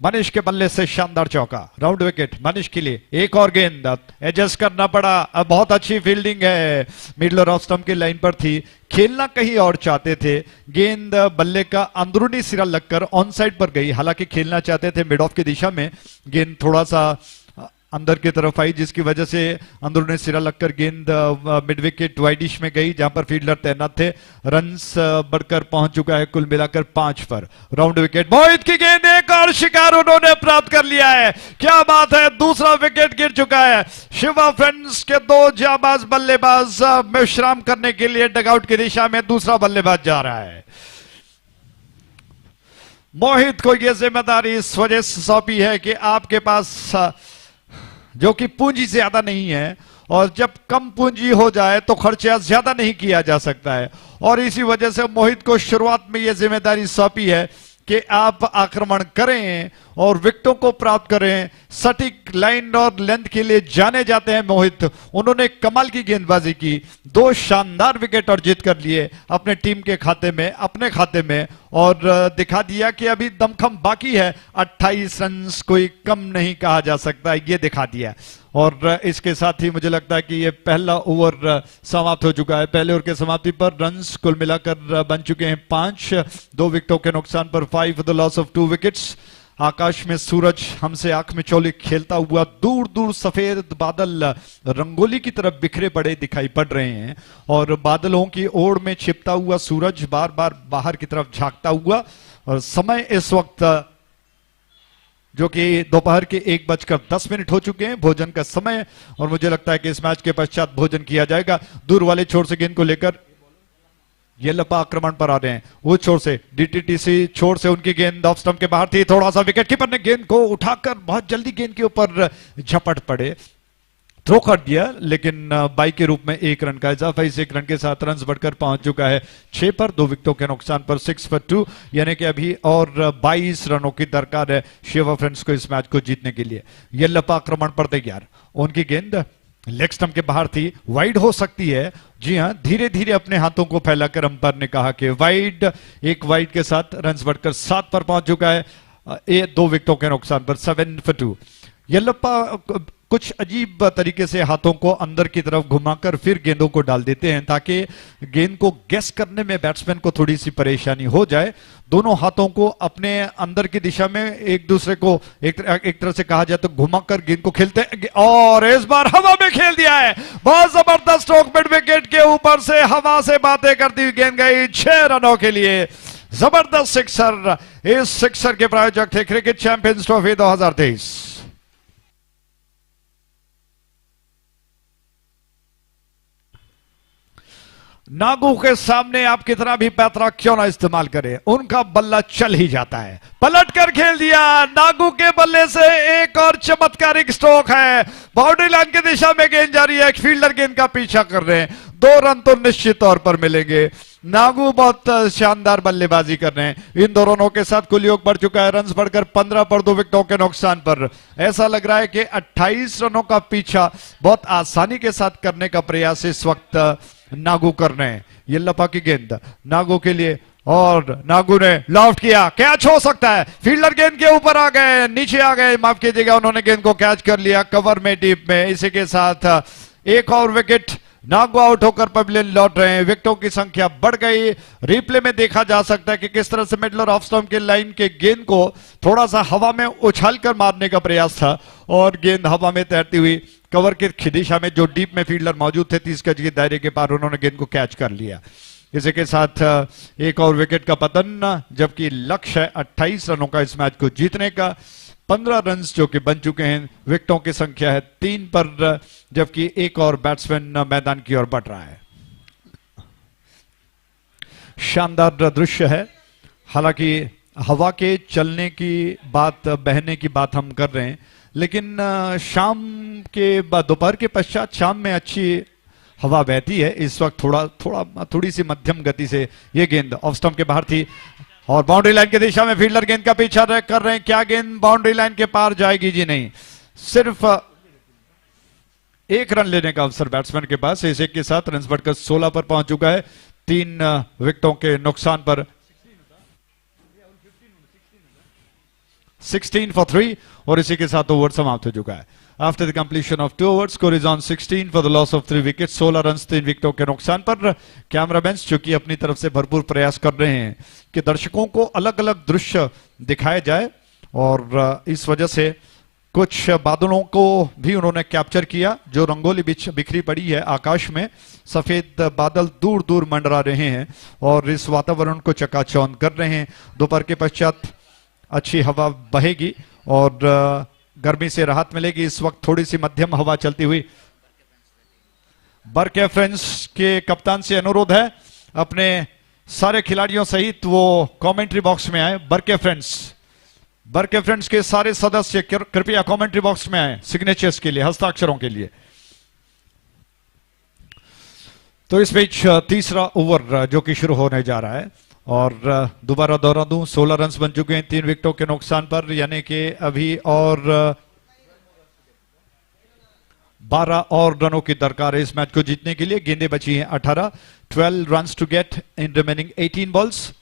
मनीष के बल्ले से शानदार चौका, राउंड विकेट मनीष के लिए। एक और गेंद, एडजस्ट करना पड़ा, अब बहुत अच्छी फील्डिंग है, मिडलर ऑफ स्टंप की लाइन पर थी, खेलना कहीं और चाहते थे, गेंद बल्ले का अंदरूनी सिरा लगकर ऑन साइड पर गई, हालांकि खेलना चाहते थे मिड ऑफ की दिशा में, गेंद थोड़ा सा अंदर की तरफ आई जिसकी वजह से अंदरूनी सिरा लगकर गेंद मिड विकेट वाइडिश में गई जहां पर फील्डर तैनात थे। रन्स बढ़कर पहुंच चुका है कुल मिलाकर 5 पर। राउंड विकेट, मोहित की गेंद, एक और शिकार उन्होंने प्राप्त कर लिया है, क्या बात है, दूसरा विकेट गिर चुका है। शिवा फ्रेंड्स के 2 जाबाज बल्लेबाज विश्राम करने के लिए डगआउट की दिशा में, दूसरा बल्लेबाज जा रहा है। मोहित को यह जिम्मेदारी इस वजह से सौंपी है कि आपके पास जो कि पूंजी ज्यादा नहीं है, और जब कम पूंजी हो जाए तो खर्चा ज्यादा नहीं किया जा सकता है, और इसी वजह से मोहित को शुरुआत में यह जिम्मेदारी सौंपी है कि आप आक्रमण करें और विकेटों को प्राप्त करें। सटीक लाइन और लेंथ के लिए जाने जाते हैं मोहित, उन्होंने कमाल की गेंदबाजी की, 2 शानदार विकेट और जीत कर लिए अपने टीम के खाते में, अपने खाते में, और दिखा दिया कि अभी दमखम बाकी है, 28 रन कोई कम नहीं कहा जा सकता, ये दिखा दिया। और इसके साथ ही मुझे लगता है कि ये पहला ओवर समाप्त हो चुका है। पहले ओवर के समाप्ति पर रन्स कुल मिलाकर बन चुके हैं 5, 2 विकेटों के नुकसान पर 5 द लॉस ऑफ 2 विकेट्स। आकाश में सूरज हमसे आंख में चोली खेलता हुआ, दूर दूर सफेद बादल रंगोली की तरफ बिखरे पड़े दिखाई पड़ रहे हैं, और बादलों की ओड़ में छिपता हुआ सूरज बार बार बाहर की तरफ झांकता हुआ, और समय इस वक्त जो कि दोपहर के 1:10 हो चुके हैं, भोजन का समय, और मुझे लगता है कि इस मैच के पश्चात भोजन किया जाएगा। दूर वाले छोर से गेंद को लेकर ये लपा आक्रमण पर आ रहे हैं, वो छोर से डीटीटीसी छोर से उनकी गेंद ऑफ स्टंप के बाहर थी, थोड़ा सा विकेट कीपर ने गेंद को उठाकर बहुत जल्दी गेंद के ऊपर झपट पड़े, थ्रो कर दिया, लेकिन बाई के रूप में 1 रन का इजाफा, इस 1 रन के साथ रन बढ़कर पहुंच चुका है 6 पर, 2 विकेटों के नुकसान पर 6 for 2, यानी कि अभी और 22 रनों की दरकार है शिवा फ्रेंड्स को इस मैच को जीतने के लिए। ये लपा आक्रमण पर तैयार, उनकी गेंद लेग स्टंप के बाहर थी, वाइड हो सकती है, जी हां, धीरे धीरे अपने हाथों को फैलाकर अंपायर ने कहा कि वाइड, एक वाइड के साथ रन बढ़कर 7 पर पहुंच चुका है, 2 विकेटों के नुकसान पर 7 for 2। यल्लप्पा कुछ अजीब तरीके से हाथों को अंदर की तरफ घुमाकर फिर गेंदों को डाल देते हैं ताकि गेंद को गेस करने में बैट्समैन को थोड़ी सी परेशानी हो जाए। दोनों हाथों को अपने अंदर की दिशा में एक दूसरे को एक तरह से कहा जाए तो घुमाकर गेंद को खेलते हैं और इस बार हवा में खेल दिया है। बहुत जबरदस्त स्ट्रोक मिड विकेट के ऊपर से हवा से बातें करती हुई गेंद गई 6 रनों के लिए। जबरदस्त सिक्सर। इस सिक्सर के प्रायोजक थे क्रिकेट चैंपियंस ट्रॉफी 2023। नागू के सामने आप कितना भी पैतरा क्यों ना इस्तेमाल करें, उनका बल्ला चल ही जाता है। पलट कर खेल दिया। नागू के बल्ले से एक और चमत्कारिक स्ट्रोक है। बाउंड्री लाइन की दिशा में गेंद जा रही है। एक फील्डर गेंद का पीछा कर रहे हैं। 2 रन तो निश्चित तौर पर मिलेंगे। नागू बहुत शानदार बल्लेबाजी कर रहे हैं। इन 2 रनों के साथ कुल योग बढ़ चुका है। रन बढ़कर 15 पर 2 विकेटों के नुकसान पर। ऐसा लग रहा है कि 28 रनों का पीछा बहुत आसानी के साथ करने का प्रयास इस वक्त नागू कर रहे हैं। ये लपा की गेंद नागू के लिए और नागू ने लॉफ्ट किया। कैच हो सकता है। फील्डर गेंद के ऊपर आ गए, नीचे आ गए, माफ कीजिएगा, उन्होंने गेंद को कैच कर लिया कवर में, डीप में। इसी के साथ एक और विकेट। नागू आउट होकर पवेलियन लौट रहे हैं। विकेटों की संख्या बढ़ गई। रिप्ले में देखा जा सकता है कि किस तरह से मिडलर ऑफ स्टंप के लाइन के गेंद को थोड़ा सा हवा में उछालकर मारने का प्रयास था और गेंद हवा में तैरती हुई कवर की दिशा में जो डीप में फील्डर मौजूद थे 30 गज के दायरे के पार, उन्होंने गेंद को कैच कर लिया। इसी के साथ एक और विकेट का पतन, जबकि लक्ष्य है 28 रनों का इस मैच को जीतने का। 15 रन जो कि बन चुके हैं। विकेटों की संख्या है 3 पर, जबकि एक और बैट्समैन मैदान की ओर बढ़ रहा है। शानदार दृश्य है। हालांकि हवा के चलने की बात, बहने की बात हम कर रहे हैं, लेकिन शाम के बाद, दोपहर के पश्चात शाम में अच्छी हवा बहती है। इस वक्त थोड़ी सी मध्यम गति से ये गेंद ऑफ स्टंप के बाहर थी और बाउंड्री लाइन की दिशा में फील्डर गेंद का पीछा कर रहे हैं। क्या गेंद बाउंड्री लाइन के पार जाएगी? जी नहीं। सिर्फ 1 रन लेने का अवसर बैट्समैन के पास। इस एक के साथ रन बढ़कर 16 पर पहुंच चुका है। 3 विकेटों के नुकसान पर 16 for 3 और इसी के साथ ओवर समाप्त हो चुका है। After the completion of 2 overs, score is on 16 for the loss of 3 wickets. 16 run 3 विकेटों के नुकसान पर। कैमरामैन जो कि अपनी तरफ से भरपूर प्रयास कर रहे हैं कि दर्शकों को अलग अलग दृश्य दिखाए जाए और इस वजह से कुछ बादलों को भी उन्होंने कैप्चर किया। जो रंगोली बिखरी पड़ी है आकाश में, सफेद बादल दूर दूर मंडरा रहे हैं और इस वातावरण को चकाचौंध कर रहे हैं। दोपहर के पश्चात अच्छी हवा बहेगी और गर्मी से राहत मिलेगी। इस वक्त थोड़ी सी मध्यम हवा चलती हुई। बरके फ्रेंड्स के कप्तान से अनुरोध है अपने सारे खिलाड़ियों सहित वो कमेंट्री बॉक्स में आए। बरके फ्रेंड्स के सारे सदस्य कृपया कमेंट्री बॉक्स में आए सिग्नेचर्स के लिए, हस्ताक्षरों के लिए। तो इस बीच तीसरा ओवर जो कि शुरू होने जा रहा है और दोबारा दोहरा दूं, 16 रन बन चुके हैं 3 विकेटों के नुकसान पर, यानी कि अभी और 12 और रनों की दरकार है इस मैच को जीतने के लिए। गेंदें बची हैं 18, 12 runs to get in remaining 18 balls.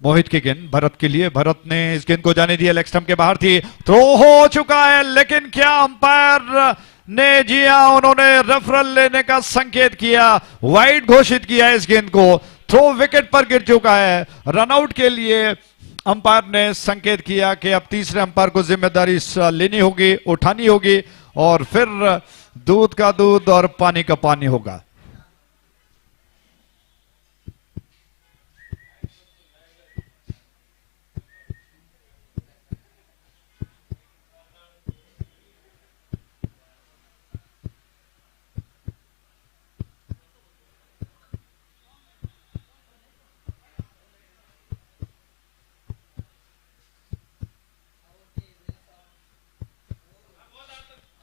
Mohit की गेंद भरत के लिए। भरत ने इस गेंद को जाने दिया, लेग स्टंप के बाहर थी, थ्रो हो चुका है, लेकिन क्या अंपायर ने जी हां, उन्होंने रेफरल लेने का संकेत किया, वाइड घोषित किया इस गेंद को। थ्रो विकेट पर गिर चुका है। रनआउट के लिए अंपायर ने संकेत किया कि अब तीसरे अंपायर को जिम्मेदारी लेनी होगी, उठानी होगी और फिर दूध का दूध और पानी का पानी होगा।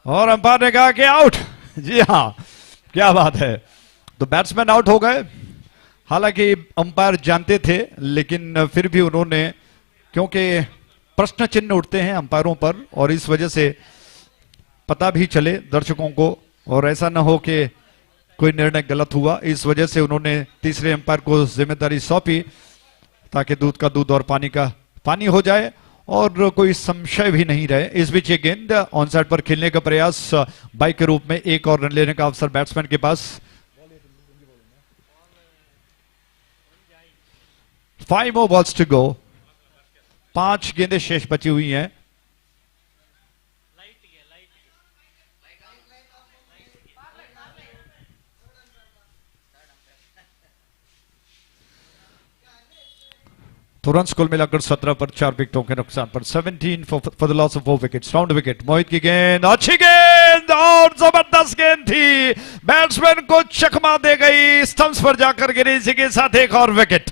और अंपायर ने कहा कि आउट। जी हां, क्या बात है। तो बैट्समैन आउट हो गए। हालांकि अंपायर जानते थे, लेकिन फिर भी उन्होंने, क्योंकि प्रश्न चिन्ह उठते हैं अंपायरों पर और इस वजह से पता भी चले दर्शकों को और ऐसा ना हो कि कोई निर्णय गलत हुआ, इस वजह से उन्होंने तीसरे अंपायर को जिम्मेदारी सौंपी ताकि दूध का दूध और पानी का पानी हो जाए और कोई संशय भी नहीं रहे। इस बीच ये गेंद ऑन साइड पर खेलने का प्रयास बाइक के रूप में, एक और रन लेने का अवसर बैट्समैन के पास। 5 more balls to go, 5 गेंदें शेष बची हुई हैं। तो रन्स कुल मिलाकर 17 पर 4 विकेटों के नुकसान पर 17 for the loss of 4 wickets. Round wicket, Mohit की गेंद, अच्छी गेंद और जबरदस्त गेंद थी, बैट्समैन को चकमा दे गई, स्टंप्स पर जाकर गिरी। इसी के साथ एक और विकेट।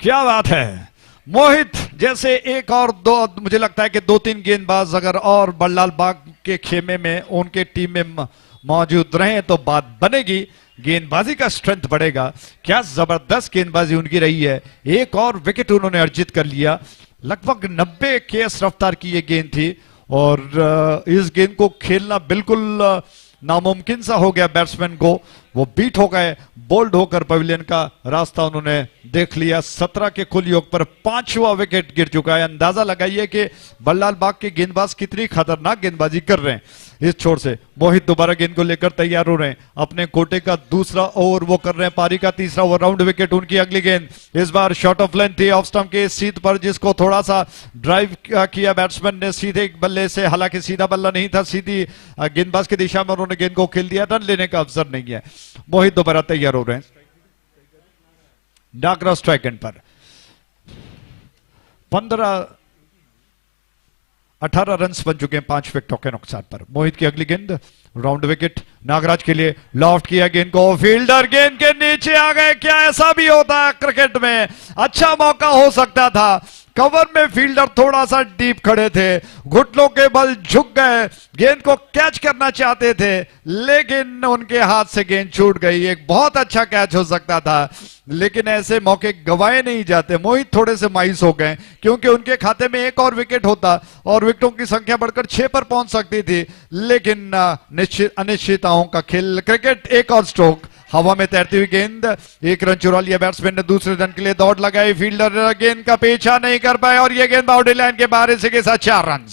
क्या बात है, मोहित जैसे एक और दो, मुझे लगता है कि 2-3 गेंदबाज अगर और बल्लाल बाग के खेमे में, उनके टीम में मौजूद रहे तो बात बनेगी, गेंदबाजी का स्ट्रेंथ बढ़ेगा। क्या जबरदस्त गेंदबाजी उनकी रही है, एक और विकेट उन्होंने अर्जित कर लिया। लगभग 90 केएस रफ्तार की ये गेंद थी और इस गेंद को खेलना बिल्कुल नामुमकिन सा हो गया बैट्समैन को। वो बीट हो गए, बोल्ड होकर पवेलियन का रास्ता उन्होंने देख लिया। 17 के कुल योग पर 5वां विकेट गिर चुका है। अंदाजा लगाइए कि बल्लाल बाग के गेंदबाज कितनी खतरनाक गेंदबाजी कर रहे हैं। इस छोर से मोहित दोबारा गेंद को लेकर तैयार हो रहे हैं, अपने कोटे का दूसरा ओवर वो कर रहे हैं, पारी का तीसरा ओवर। राउंड विकेट उनकी अगली गेंद, इस बार शॉर्ट ऑफ लेंथ थी, ऑफ स्टंप के सीध पर, जिसको थोड़ा सा ड्राइव किया बैट्समैन ने सीधे बल्ले से। हालांकि सीधा बल्ला नहीं था, सीधी गेंदबाज की दिशा में उन्होंने गेंद को खेल दिया, रन लेने का अवसर नहीं है। मोहित दोबारा तैयार हो रहे हैं, डाकरा स्ट्राइक एंड पर 18 रन्स बन चुके हैं 5 विकेटों के नुकसान पर। मोहित की अगली गेंद, राउंड विकेट नागराज के लिए, लॉफ्ट किया गेंद को, फील्डर गेंद के नीचे आ गए। क्या ऐसा भी होता है क्रिकेट में? अच्छा मौका हो सकता था, कवर में फील्डर थोड़ा सा डीप खड़े थे, घुटनों के बल झुक गए, गेंद को कैच करना चाहते थे लेकिन उनके हाथ से गेंद छूट गई। एक बहुत अच्छा कैच हो सकता था लेकिन ऐसे मौके गवाए नहीं जाते। मोहित थोड़े से मायूस हो गए क्योंकि उनके खाते में एक और विकेट होता और विकेटों की संख्या बढ़कर 6 पर पहुंच सकती थी, लेकिन अनिश्चितताओं का खेल क्रिकेट। एक और स्ट्रोक, हवा में तैरती हुई गेंद, 1 रन चुरा लिया बैट्समैन ने, दूसरे रन के लिए दौड़ लगाई, फील्डर गेंद का पीछा नहीं कर पाए और यह गेंद बाउंड्री लाइन के बाहर, इसी के साथ 4 रन।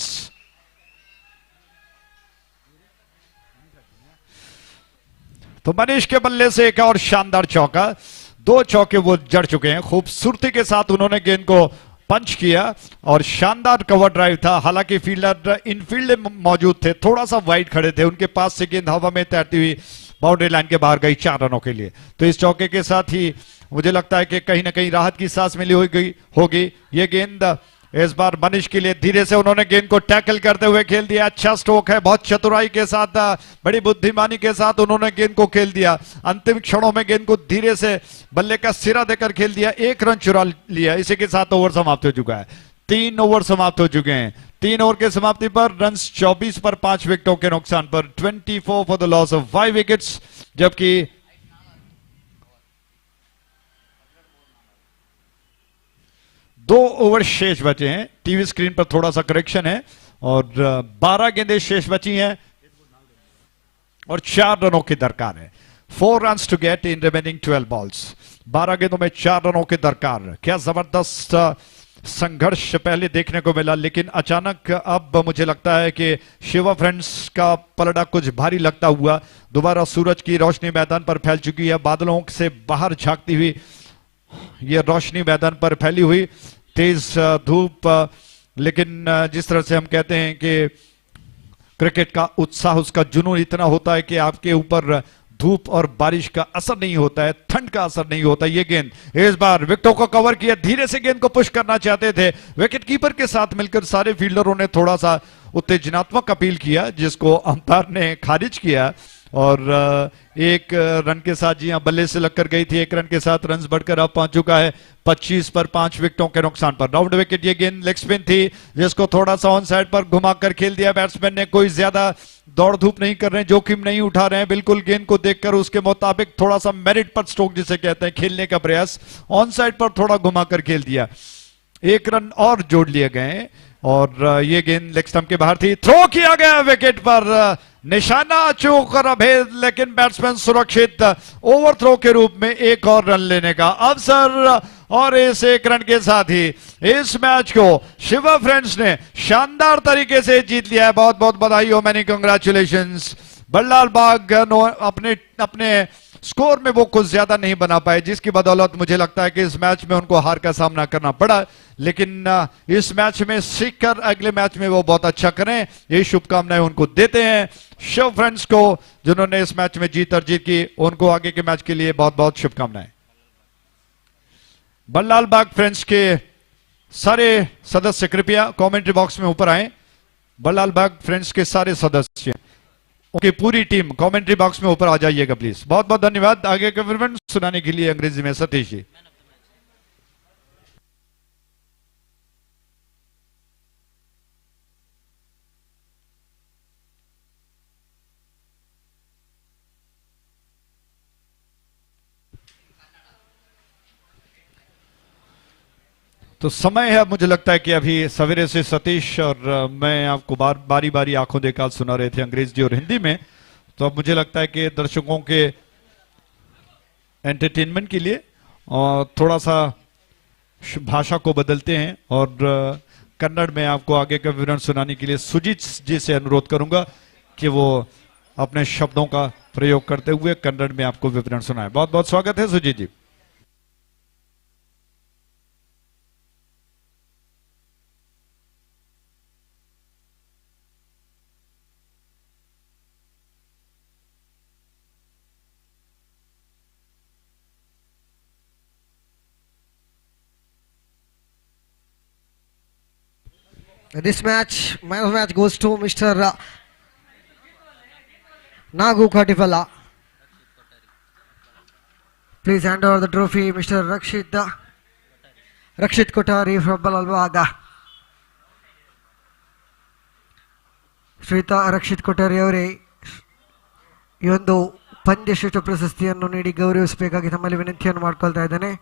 तो मनीष के बल्ले से एक और शानदार चौका, 2 चौके वो जड़ चुके हैं। खूबसूरती के साथ उन्होंने गेंद को पंच किया और शानदार कवर ड्राइव था। हालांकि फील्डर इनफील्ड में मौजूद थे, थोड़ा सा वाइड खड़े थे, उनके पास से गेंद हवा में तैरती हुई बाउंड्री लाइन के बाहर गई 4 रनों के लिए। तो इस चौके के साथ ही मुझे लगता है कि कहीं ना कहीं राहत की सांस मिली होगी। ये गेंद इस बार मनीष के लिए, धीरे से उन्होंने गेंद को टैकल करते हुए खेल दिया। अच्छा स्ट्रोक है, बहुत चतुराई के साथ, बड़ी बुद्धिमानी के साथ उन्होंने गेंद को खेल दिया। अंतिम क्षणों में गेंद को धीरे से बल्ले का सिरा देकर खेल दिया, 1 रन चुरा लिया। इसी के साथ ओवर समाप्त हो चुका है, 3 ओवर समाप्त हो चुके हैं। 3 ओवर के समाप्ति पर रन्स 24 पर 5 विकेटों के नुकसान पर, 24 for the loss of 5 wickets. जबकि 2 ओवर शेष बचे हैं। टीवी स्क्रीन पर थोड़ा सा करेक्शन है और 12 गेंदें शेष बची हैं और 4 रनों की दरकार है। 4 runs to get in remaining 12 balls. 12 गेंदों में 4 रनों की दरकार। क्या जबरदस्त संघर्ष पहले देखने को मिला, लेकिन अचानक अब मुझे लगता है कि शिवा फ्रेंड्स का पलड़ा कुछ भारी लगता हुआ। दोबारा सूरज की रोशनी मैदान पर फैल चुकी है, बादलों से बाहर झांकती हुई यह रोशनी मैदान पर फैली हुई, तेज धूप। लेकिन जिस तरह से हम कहते हैं कि क्रिकेट का उत्साह, उसका जुनून इतना होता है कि आपके ऊपर धूप और बारिश का असर नहीं होता है, ठंड का असर नहीं होता। ये गेंद इस बार विकेटों को कवर किया, धीरे से गेंद को पुश करना चाहते थे। विकेट कीपर के साथ मिलकर सारे फील्डरों ने थोड़ा सा उत्तेजनात्मक अपील किया, जिसको अंपायर ने खारिज किया और 1 रन के साथ, जी हां, बल्ले से लगकर गई थी, 1 रन के साथ रन बढ़कर अब पहुंच चुका है 25 पर 5 विकेटों के नुकसान पर। राउंड विकेट, ये गेंद लेग स्पिन थी, जिसको थोड़ा सा ऑन साइड पर घुमाकर खेल दिया बैट्समैन ने। कोई ज्यादा दौड़ धूप नहीं कर रहे हैं, जोखिम नहीं उठा रहे हैं, बिल्कुल गेंद को देखकर उसके मुताबिक थोड़ा सा मेरिट पर स्ट्रोक जिसे कहते हैं, खेलने का प्रयास। ऑन साइड पर थोड़ा घुमाकर खेल दिया, 1 रन और जोड़ लिए गए और ये गेंद लेग स्टंप के बाहर थी, थ्रो किया गया विकेट पर, निशाना चूक कर अभेद, लेकिन बैट्समैन सुरक्षित, ओवर थ्रो के रूप में एक और रन लेने का अवसर, और इस एक रन के साथ ही इस मैच को शिवा फ्रेंड्स ने शानदार तरीके से जीत लिया है। बहुत बहुत बधाई हो, मैनी कंग्रेचुलेशंस। बल्लाल बाग अपने अपने स्कोर में वो कुछ ज्यादा नहीं बना पाए, जिसकी बदौलत मुझे लगता है कि इस मैच में उनको हार का सामना करना पड़ा, लेकिन इस मैच में सीख कर अगले मैच में वो बहुत अच्छा करें, यही शुभकामनाएं उनको देते हैं। शिव फ्रेंड्स को जिन्होंने इस मैच में जीत की, उनको आगे के मैच के लिए बहुत बहुत शुभकामनाएं। बल्लाल बाग फ्रेंड्स के सारे सदस्य कृपया कमेंट्री बॉक्स में ऊपर आए। बल्लाल बाग फ्रेंड्स के सारे सदस्य, उनकी पूरी टीम कमेंट्री बॉक्स में ऊपर आ जाइएगा प्लीज। बहुत बहुत धन्यवाद। आगे के विवरण सुनाने के लिए अंग्रेजी में सतीश जी। तो समय है, मुझे लगता है कि अभी सवेरे से सतीश और मैं आपको बारी बारी आंखों देखा सुना रहे थे अंग्रेजी और हिंदी में, तो अब मुझे लगता है कि दर्शकों के एंटरटेनमेंट के लिए और थोड़ा सा भाषा को बदलते हैं और कन्नड़ में आपको आगे का विवरण सुनाने के लिए सुजीत जी से अनुरोध करूंगा कि वो अपने शब्दों का प्रयोग करते हुए कन्नड़ में आपको विवरण सुनाए। बहुत बहुत स्वागत है सुजीत जी। This match, man of the match goes to Mr. Nagu Kativala. Please hand over the trophy, Mr. Rakshit Kotari from Balalbaga. ಶ್ರೀಯುತ ರಕ್ಷಿತ್ ಕೊಠಾರಿ ಅವರೇ, ಈ ಒಂದು ಪಂದ್ಯಶ್ರೇಷ್ಠ ಪ್ರಶಸ್ತಿಯನ್ನು ನೀಡಿ ಗೌರವಿಸಬೇಕಾಗಿ ತಮ್ಮಲ್ಲಿ ವಿನಂತಿಯನ್ನು ಮಾಡ್ಕೊಳ್ತಾ ಇದ್ದೇನೆ.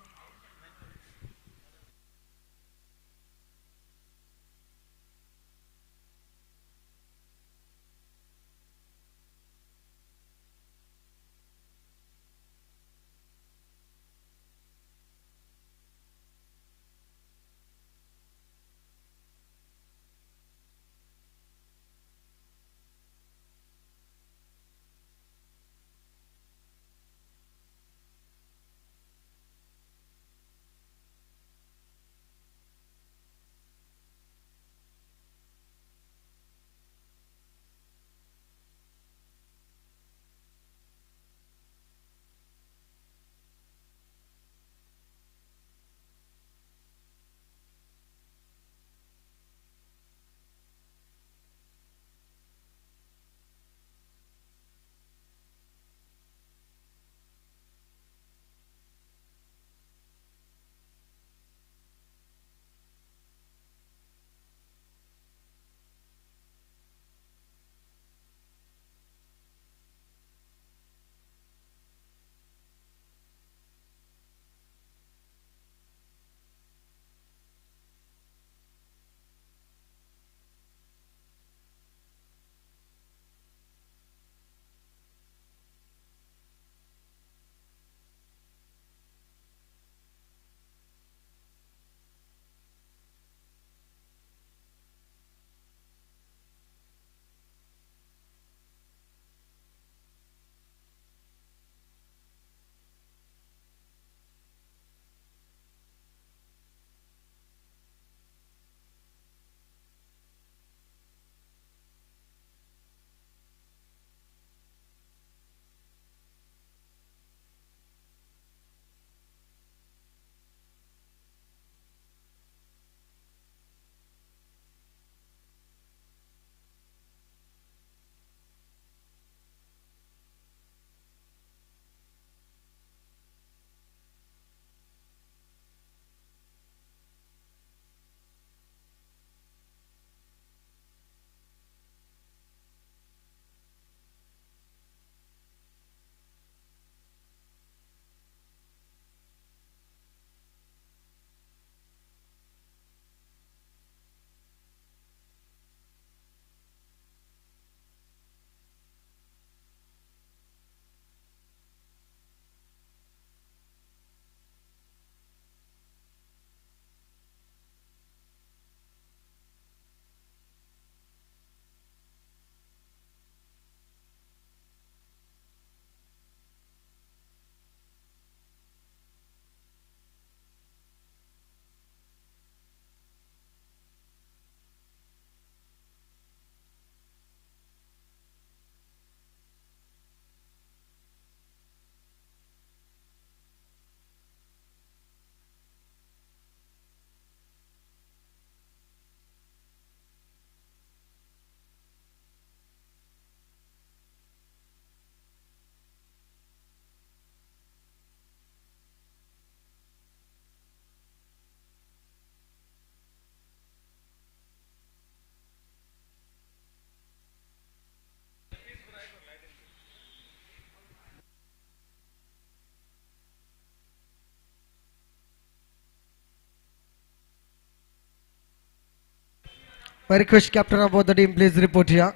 I request captain of both the team, please report here.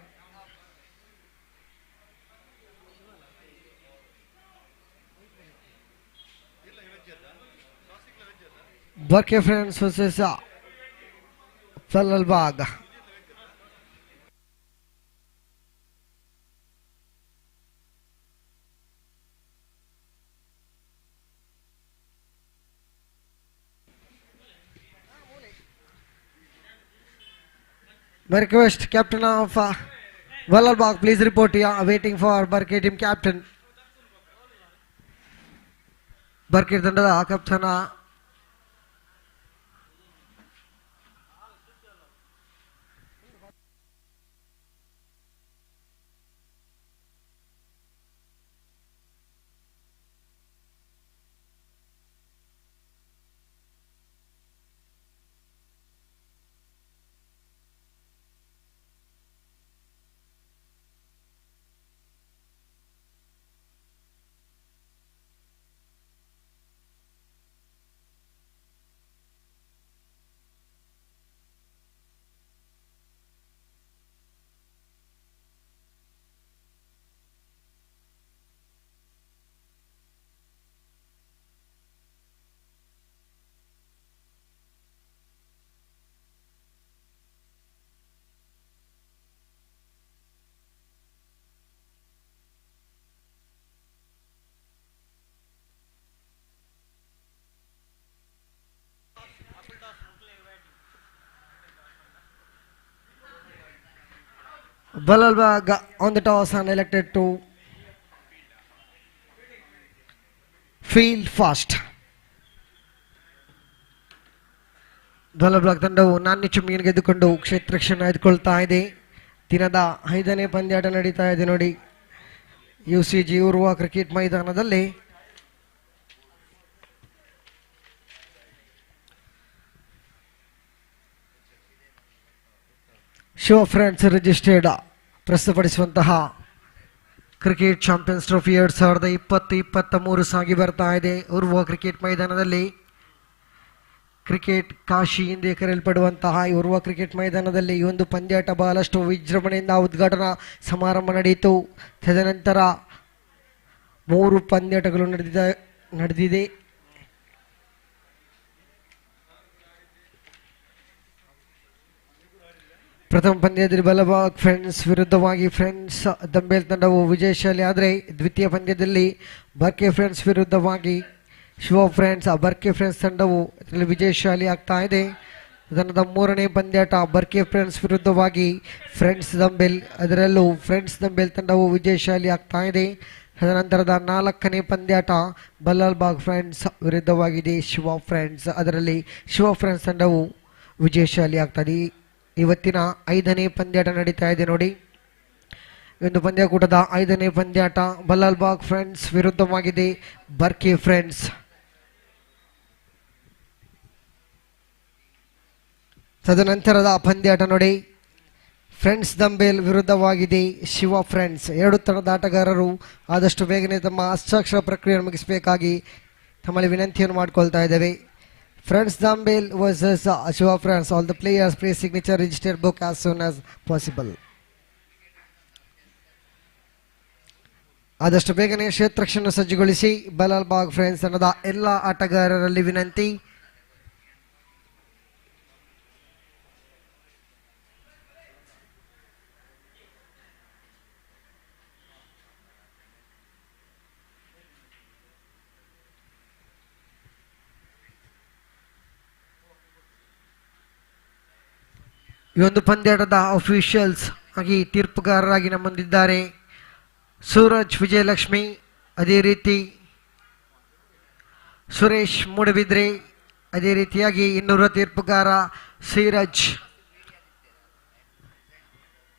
Barke Friends versus Falalbag. My request, captain of Valalbag, please report here. Waiting for Barke team captain. Barke Dandada, captain. Valalbag on the toss and elected to field first. Valalbag ತಂಡವು 4 ಚುಮ್ಮಿಯನ್ನು ಗೆದ್ದುಕೊಂಡು ಕ್ಷೇತ್ರ ರಕ್ಷಣೆ ಆಯ್ದುಕೊಳ್ತಾ ಇದೆ. ದಿನದ 5ನೇ ಪಂದ್ಯಾಟ ನಡೀತಾ ಇದೆ ನೋಡಿ ಯುಸಿಜಿ Urva cricket ಮೈದಾನದಲ್ಲಿ. ಶಿವ ಫ್ರೆಂಡ್ಸ್ ರಿಜಿಸ್ಟರ್ಡ್ ಪ್ರಸ್ತುತಪಡಿಸುವಂತಹ ಕ್ರಿಕೆಟ್ ಚಾಂಪಿಯನ್ಸ್ ಟ್ರೋಫಿ 2020-23 ಸಾಗಿ ಬರ್ತಾ ಇದೆ. ಉರ್ವ ಕ್ರಿಕೆಟ್ ಮೈದಾನದಲ್ಲಿ ಕ್ರಿಕೆಟ್ ಕಾಶಿ ಎಂದೇ ಕರೆಯಲ್ಪಡುವಂತಹ ಈ ಉರ್ವ ಕ್ರಿಕೆಟ್ ಮೈದಾನದಲ್ಲಿ ಈ ಒಂದು ಪಂದ್ಯಾಟ ಬಹಳಷ್ಟು ವಿಜೃಂಭಣೆಯಿಂದ ಉದ್ಘಾಟನಾ ಸಮಾರಂಭ ನಡೆಯಿತು. ತದನಂತರ 3 ಪಂದ್ಯಾಟಗಳು ನಡೆದಿದೆ. ಪ್ರಥಮ ಪಂದ್ಯದಲ್ಲಿ ಬಲಬಾಗ್ ಫ್ರೆಂಡ್ಸ್ ವಿರುದ್ಧವಾಗಿ ಫ್ರೆಂಡ್ಸ್ ದಂಬೇಲ್ ತಂಡವು ವಿಜಯಶಾಲಿ ಆದರೆ ದ್ವಿತೀಯ ಪಂದ್ಯದಲ್ಲಿ ಬರ್ಕೆ ಫ್ರೆಂಡ್ಸ್ ವಿರುದ್ಧವಾಗಿ ಶಿವ ಫ್ರೆಂಡ್ಸ್ ಬರ್ಕೆ ಫ್ರೆಂಡ್ಸ್ ತಂಡವು ಇದರಲ್ಲಿ ವಿಜಯಶಾಲಿ ಆಗ್ತಾ ಇದೆ. ಅದರ ಮೂರನೇ ಪಂದ್ಯಾಟ ಬರ್ಕೆ ಫ್ರೆಂಡ್ಸ್ ವಿರುದ್ಧವಾಗಿ ಫ್ರೆಂಡ್ಸ್ ದಂಬೇಲ್, ಅದರಲ್ಲೂ ಫ್ರೆಂಡ್ಸ್ ದಂಬೇಲ್ ತಂಡವು ವಿಜಯಶಾಲಿ ಆಗ್ತಾ ಇದೆ. ತದನಂತರದ 4ನೇ ಪಂದ್ಯಾಟ ಬಲ್ಲಾಲ್ಬಾಗ್ ಫ್ರೆಂಡ್ಸ್ ವಿರುದ್ಧವಾಗಿದೆ ಶಿವ ಫ್ರೆಂಡ್ಸ್, ಅದರಲ್ಲಿ ಶಿವ ಫ್ರೆಂಡ್ಸ್ ತಂಡವು ವಿಜಯಶಾಲಿ ಆಗ್ತದೆ. ಇವತ್ತಿನ 5ನೇ ಪಂದ್ಯಾಟ ನಡೀತಾ ಇದೆ ನೋಡಿ. ಒಂದು ಪಂದ್ಯಕೂಟದ 5ನೇ ಪಂದ್ಯಾಟ ಬಲ್ಲಾಲ್ಬಾಗ್ ಫ್ರೆಂಡ್ಸ್ ವಿರುದ್ಧವಾಗಿದೆ ಬರ್ಕೆ ಫ್ರೆಂಡ್ಸ್. ತದನಂತರದ ಪಂದ್ಯಾಟ ನೋಡಿ ಫ್ರೆಂಡ್ಸ್ ದಂಬೇಲ್ ವಿರುದ್ಧವಾಗಿದೆ ಶಿವ ಫ್ರೆಂಡ್ಸ್. 2 ತಂಡದ ಆಟಗಾರರು ಆದಷ್ಟು ಬೇಗನೆ ತಮ್ಮ ಹಸ್ತಾಕ್ಷರ ಪ್ರಕ್ರಿಯೆಯನ್ನು ಮುಗಿಸಬೇಕಾಗಿ ತಮ್ಮಲ್ಲಿ ವಿನಂತಿಯನ್ನು ಮಾಡಿಕೊಳ್ತಾ ಇದ್ದೇವೆ. Friends Dambel versus Shiva Friends. All the players please signature registered book as soon as possible. ಆದಷ್ಟು ಬೇಗನೆ ಕ್ಷೇತ್ರಕ್ಷನ್ನು ಸಜ್ಜುಗೊಳಿಸಿ. ಬಲ್ಲಾಲ್ಬಾಗ್ ಫ್ರೆಂಡ್ಸ್ ತಂಡದ ಎಲ್ಲ ಆಟಗಾರರಲ್ಲಿ ವಿನಂತಿ. ಈ ಒಂದು ಪಂದ್ಯಾಟದ ಅಫಿಷಿಯಲ್ಸ್ ಆಗಿ ತೀರ್ಪುಗಾರರಾಗಿ ನಮ್ಮ ಮುಂದಿದ್ದಾರೆ ಸೂರಜ್ ವಿಜಯಲಕ್ಷ್ಮಿ, ಅದೇ ರೀತಿ ಸುರೇಶ್ ಮೂಡಬಿದ್ರೆ, ಅದೇ ರೀತಿಯಾಗಿ ಇನ್ನೂರ ತೀರ್ಪುಗಾರ ಸಿರಾಜ್,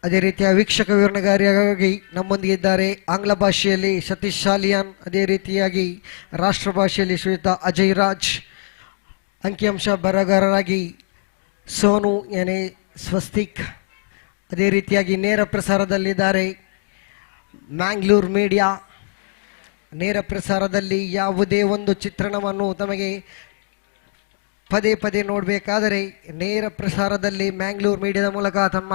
ಅದೇ ರೀತಿಯ ವೀಕ್ಷಕ ವಿವರಣೆಗಾರಿಯಾಗಿ ನಮ್ಮೊಂದಿಗೆ ಇದ್ದಾರೆ ಆಂಗ್ಲ ಭಾಷೆಯಲ್ಲಿ ಸತೀಶ್ ಶಾಲಿಯಾನ್, ಅದೇ ರೀತಿಯಾಗಿ ರಾಷ್ಟ್ರ ಭಾಷೆಯಲ್ಲಿ ಶ್ರೀಯುತ ಅಜಯ್ ರಾಜ್, ಅಂಕಿಅಂಶ ಬರಹಗಾರರಾಗಿ ಸೋನು ಎನೆ ಸ್ವಸ್ತಿಕ್, ಅದೇ ರೀತಿಯಾಗಿ ನೇರ ಪ್ರಸಾರದಲ್ಲಿದ್ದಾರೆ ಮ್ಯಾಂಗ್ಳೂರ್ ಮೀಡಿಯಾ. ನೇರ ಪ್ರಸಾರದಲ್ಲಿ ಯಾವುದೇ ಒಂದು ಚಿತ್ರಣವನ್ನು ತಮಗೆ ಪದೇ ಪದೇ ನೋಡಬೇಕಾದರೆ ನೇರ ಪ್ರಸಾರದಲ್ಲಿ ಮ್ಯಾಂಗ್ಳೂರ್ ಮೀಡಿಯಾದ ಮೂಲಕ ತಮ್ಮ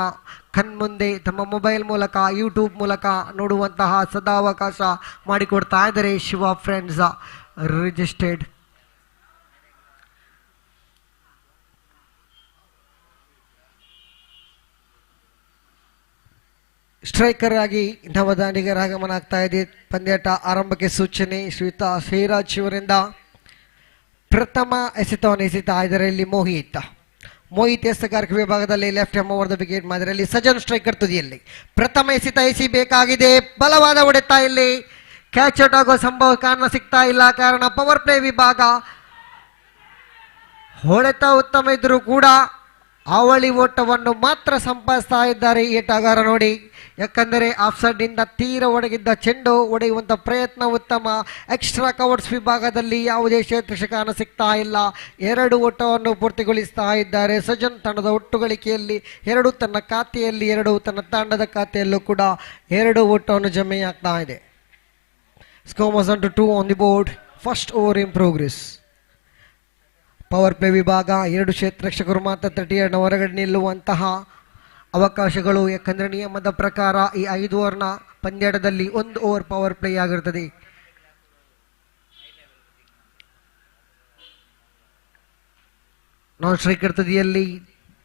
ಕಣ್ಮುಂದೆ ತಮ್ಮ ಮೊಬೈಲ್ ಮೂಲಕ ಯೂಟ್ಯೂಬ್ ಮೂಲಕ ನೋಡುವಂತಹ ಸದಾವಕಾಶ ಮಾಡಿಕೊಡ್ತಾ ಇದ್ದಾರೆ ಶಿವ ಫ್ರೆಂಡ್ಸ್ ರಿಜಿಸ್ಟರ್ಡ್. ಸ್ಟ್ರೈಕರ್ ಆಗಿ ನವದಾನಿಗರ ಆಗಮನ ಆಗ್ತಾ ಇದೆ. ಪಂದ್ಯಾಟ ಆರಂಭಕ್ಕೆ ಸೂಚನೆ ಶ್ರೀಯುತ ಶ್ರೀರಾಜ್ ಇವರಿಂದ. ಪ್ರಥಮ ಎಸೆತವನ್ನು ಎಸೆತಾ ಇದ್ದಾರೆ ಇಲ್ಲಿ ಮೋಹಿತ್ ಎಸೆಗಾರಿಕೆ ವಿಭಾಗದಲ್ಲಿ left hand over the wicket ಮಾದರಿಯಲ್ಲಿ ಸಜನ್ ಸ್ಟ್ರೈಕರ್ ತುದಿಯಲ್ಲಿ ಪ್ರಥಮ ಎಸೆತ ಎಸಿಬೇಕಾಗಿದೆ. ಬಲವಾದ ಹೊಡೆತ ಇಲ್ಲಿ ಕ್ಯಾಚ್ ಔಟ್ ಆಗೋ ಸಂಭವ ಕಾರಣ ಸಿಗ್ತಾ ಇಲ್ಲ. ಕಾರಣ ಪವರ್ ಪ್ಲೇ ವಿಭಾಗ ಹೊಡೆತ ಉತ್ತಮ ಇದ್ರೂ ಕೂಡ ಅವಳಿ ಓಟವನ್ನು ಮಾತ್ರ ಸಂಪಾದಿಸ್ತಾ ಇದ್ದಾರೆ ಈ ಆಟಗಾರ ನೋಡಿ. ಯಾಕಂದರೆ ಆಫ್ ಸೈಡ್ ಇಂದ ತೀರ ಒಡಗಿದ್ದ ಚೆಂಡು ಹೊಡೆಯುವಂತ ಪ್ರಯತ್ನ ಉತ್ತಮ. ಎಕ್ಸ್ಟ್ರಾ ಕವರ್ಸ್ ವಿಭಾಗದಲ್ಲಿ ಯಾವುದೇ ಕ್ಷೇತ್ರಶಕಾನ ಸಿಗ್ತಾ ಇಲ್ಲ. 2 ಓಟವನ್ನು ಪೂರ್ತಿಗೊಳಿಸ್ತಾ ಇದ್ದಾರೆ ಸಜನ್. ತಂಡದ ಒಟ್ಟುಗಳಿಕೆಯಲ್ಲಿ 2 ತನ್ನ ಖಾತೆಯಲ್ಲಿ 2 ತನ್ನ ತಂಡದ ಖಾತೆಯಲ್ಲೂ ಕೂಡ 2 ಓಟವನ್ನು ಜಮೆಯಾಗ್ತಾ ಇದೆ. Score was on to 2 on the board. First over in progress. Power play ವಿಭಾಗ 2 ಕ್ಷೇತ್ರರಕ್ಷಕರು ಮಾತ್ರ 32ನ ಹೊರಗಡೆ ನಿಲ್ಲುವಂತಹ ಅವಕಾಶಗಳು. ಯಾಕಂದರೆ ನಿಯಮದ ಪ್ರಕಾರ ಈ 5 ಓವರ್ನ ಪಂದ್ಯಾಟದಲ್ಲಿ 1 ಓವರ್ ಪವರ್ ಪ್ಲೇ ಆಗಿರುತ್ತದೆ. ನಾನ್ ಸ್ಟ್ರೈಕರ್ ತುದಿಯಲ್ಲಿ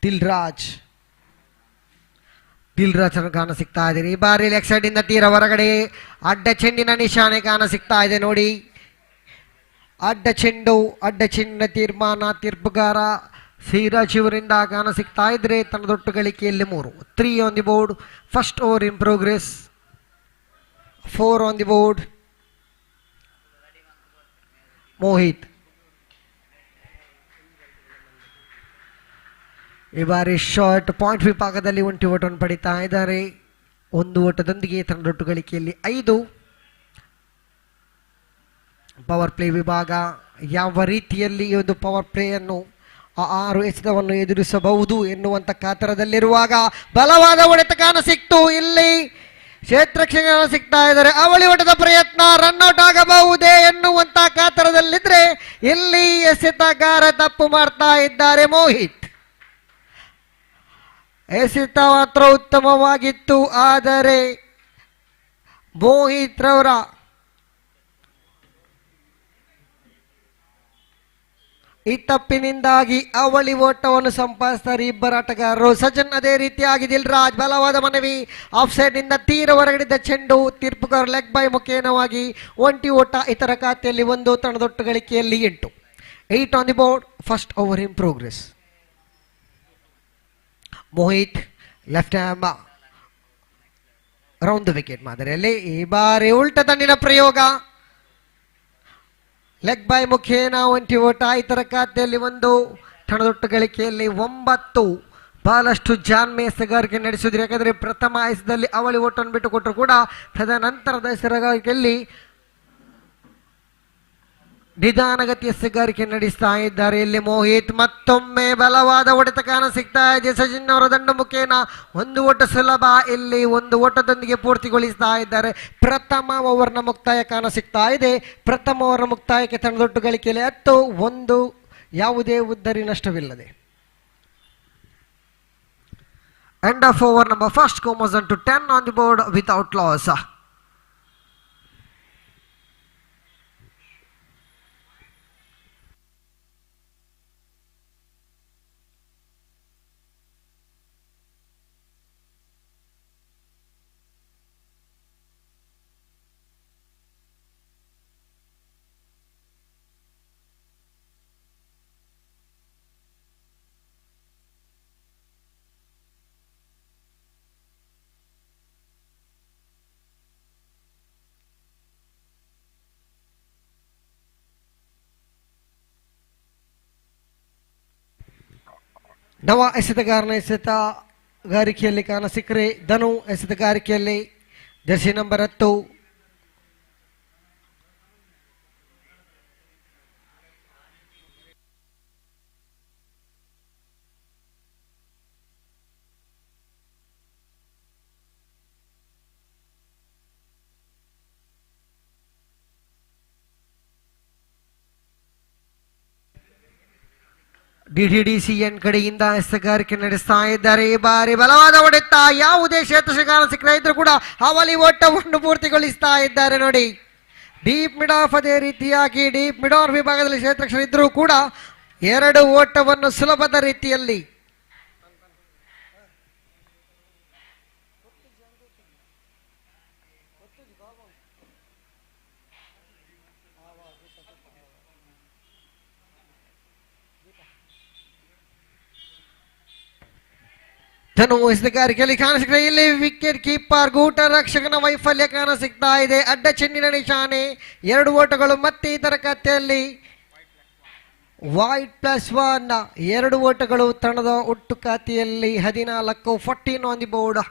ದಿಲ್ ರಾಜ್ ಕಾಣ ಸಿಗ್ತಾ ಇದೆ. ಈ ಬಾರಿ ಲೆಗ್ ಸೈಡ್ ಇಂದ ತೀರ ಹೊರಗಡೆ ಅಡ್ಡ ಚೆಂಡಿನ ನಿಶಾನೆ ಕಾಣ ಸಿಗ್ತಾ ಇದೆ ನೋಡಿ. ಅಡ್ಡ ಚೆಂಡಿನ ತೀರ್ಪುಗಾರ ಶ್ರೀರಾಜ್ ಇವರಿಂದ ಕಾಣ ಸಿಗ್ತಾ ಇದ್ರೆ ತನ್ನದೊಟ್ಟು ಗಳಿಕೆಯಲ್ಲಿ 3 on the board. First over in progress. 4 on the board. Mohit ಈ ಬಾರಿ ಶಾರ್ಟ್ ಪಾಯಿಂಟ್ ವಿಭಾಗದಲ್ಲಿ 1 ಓಟವನ್ನು ಪಡಿತಾ ಇದ್ದಾರೆ. 1 ಓಟದೊಂದಿಗೆ ತನ್ನದೊಟ್ಟು ಗಳಿಕೆಯಲ್ಲಿ 5. ಪವರ್ ಪ್ಲೇ ವಿಭಾಗ ಯಾವ ರೀತಿಯಲ್ಲಿ ಈ ಒಂದು ಪವರ್ ಪ್ಲೇ ಅನ್ನು 6 ಎಸೆತವನ್ನು ಎದುರಿಸಬಹುದು ಎನ್ನುವಂತ ಕಾತರದಲ್ಲಿರುವಾಗ ಬಲವಾದ ಹೊಡೆತ ಕಾಣ ಸಿಕ್ತು. ಇಲ್ಲಿ ಕ್ಷೇತ್ರಕ್ಷಣ ಸಿಗ್ತಾ ಇದ್ದಾರೆ. ಅವಳಿ ಓಟದ ಪ್ರಯತ್ನ ರನ್ಔಟ್ ಆಗಬಹುದೇ ಎನ್ನುವಂತ ಕಾತರದಲ್ಲಿದ್ರೆ ಇಲ್ಲಿ ಎಸೆತಗಾರ ತಪ್ಪು ಮಾಡ್ತಾ ಇದ್ದಾರೆ ಮೋಹಿತ್. ಎಸೆತ ಮಾತ್ರ ಉತ್ತಮವಾಗಿತ್ತು, ಆದರೆ ಮೋಹಿತ್ ರವರ ಈ ತಪ್ಪಿನಿಂದಾಗಿ ಅವಳಿ ಓಟವನ್ನು ಸಂಪಾದಿಸ್ತಾರೆ ಇಬ್ಬರು ಆಟಗಾರರು. ಸಜನ್ ಅದೇ ರೀತಿಯಾಗಿ ದಿಲ್ ರಾಜ್ ಬಲವಾದ ಮನವಿ. ಆಫ್ ಸೈಡ್ ಇಂದ ತೀರ ಹೊರಗಡೆದ ಚೆಂಡು ತೀರ್ಪುಗಾರ ಲೆಗ್ ಬೈ ಮುಖೇನವಾಗಿ 1 ಓಟ ಇತರ ಖಾತೆಯಲ್ಲಿ 1. ತಂಡದೊಟ್ಟು ಗಳಿಕೆಯಲ್ಲಿ 8 on the board. First over in progress. Mohit left hand round the wicket ಮಾದರಿಯಲ್ಲಿ ಈ ಬಾರಿ ಉಲ್ಟ ದಂಡಿನ ಪ್ರಯೋಗ. ಲೆಗ್ ಬೈ ಮುಖೇನ 1 ಓಟ ಇತರ ಖಾತೆಯಲ್ಲಿ 1. ತಂಡದೊಟ್ಟು ಗಳಿಕೆಯಲ್ಲಿ 9. ಬಹಳಷ್ಟು ಜಾನ್ಮೆ ಎಸೆಗಾರಿಕೆ ನಡೆಸಿದ್ರು. ಯಾಕಂದರೆ ಪ್ರಥಮ ಎಸೆತದಲ್ಲಿ ಅವಳಿ ಓಟವನ್ನು ಬಿಟ್ಟು ಕೊಟ್ಟರು ಕೂಡ ತದನಂತರದ ಎಸೆಗಾರಿಕೆಯಲ್ಲಿ ನಿಧಾನಗತಿ ಎಸೆಗಾರಿಕೆ ನಡೆಸ್ತಾ ಇದ್ದಾರೆ. ಇಲ್ಲಿ ಮೋಹಿತ್ ಮತ್ತೊಮ್ಮೆ ಬಲವಾದ ಹೊಡೆತ ಕಾಣ ಸಿಗ್ತಾ ಇದೆ. ಸಚಿನ್ ಅವರ ದಂಡ ಮುಖೇನ 1 ಓಟ ಸುಲಭ. ಇಲ್ಲಿ 1 ಓಟದೊಂದಿಗೆ ಪೂರ್ತಿಗೊಳಿಸ್ತಾ ಇದ್ದಾರೆ. ಪ್ರಥಮ ಓವರ್ನ ಮುಕ್ತಾಯ ಕಾಣ ಸಿಗ್ತಾ ಇದೆ. ಪ್ರಥಮ ಓವರ್ನ ಮುಕ್ತಾಯಕ್ಕೆ ತಂಡದೊಟ್ಟು ಗಳಿಕೆಯಲ್ಲಿ 10-1 ಯಾವುದೇ ಉದ್ದರಿ ನಷ್ಟವಿಲ್ಲದೆ. End of over number first. Score was on to 10 on the board without loss. ನವ ಎಸೆತಗಾರನ ಎಸೆತಗಾರಿಕೆಯಲ್ಲಿ ಕಾಣ ಸಿಕ್ಕರೆ ಧನು ಎಸೆತಗಾರಿಕೆಯಲ್ಲಿ ಜರ್ಸಿ ನಂಬರ್ 10. ಡಿಟಿಡಿಸಿಎನ್ ಕಡೆಯಿಂದ ಎಸೆಗಾರಿಕೆ ನಡೆಸ್ತಾ ಇದ್ದಾರೆ. ಈ ಬಾರಿ ಬಲವಾದ ಹೊಡೆತ, ಯಾವುದೇ ಕ್ಷೇತ್ರಶಗಾರ ಸಿಕ್ಕದೇ ಇದ್ರೂ ಕೂಡ ಅವಳಿ ಓಟವನ್ನು ಪೂರ್ತಿಗೊಳಿಸ್ತಾ ಇದ್ದಾರೆ ನೋಡಿ. ಡೀಪ್ ಮಿಡ್ ಆಫ್ ಅದೇ ರೀತಿಯಾಗಿ ಡೀಪ್ ಮಿಡ್ ಆಫ್ ವಿಭಾಗದಲ್ಲಿ ಕ್ಷೇತ್ರಕ್ಷ ಇದ್ರೂ ಕೂಡ 2 ಓಟವನ್ನು ಸುಲಭದ ರೀತಿಯಲ್ಲಿ ಧನು ಎಸೆಗಾರಿಕೆಯಲ್ಲಿ ಕಾಣಸಿಗ್ತಾ ಇಲ್ಲಿ ವಿಕೆಟ್ ಕೀಪರ್ ಗೂಟ ರಕ್ಷಕನ ವೈಫಲ್ಯ ಕಾಣಸಿಗ್ತಾ ಇದೆ. ಅಡ್ಡ ಚೆಂಡಿನ ನಿಶಾನೆ, 2 ಓಟಗಳು. ಮತ್ತೆ ಈ ತರಗತಿಯಲ್ಲಿ ವೈಟ್ +1 2 ಓಟಗಳು. ತಂಡದ ಒಟ್ಟು ಖಾತೆಯಲ್ಲಿ 14 14 ಆನ್ ದಿ ಬೋರ್ಡ್.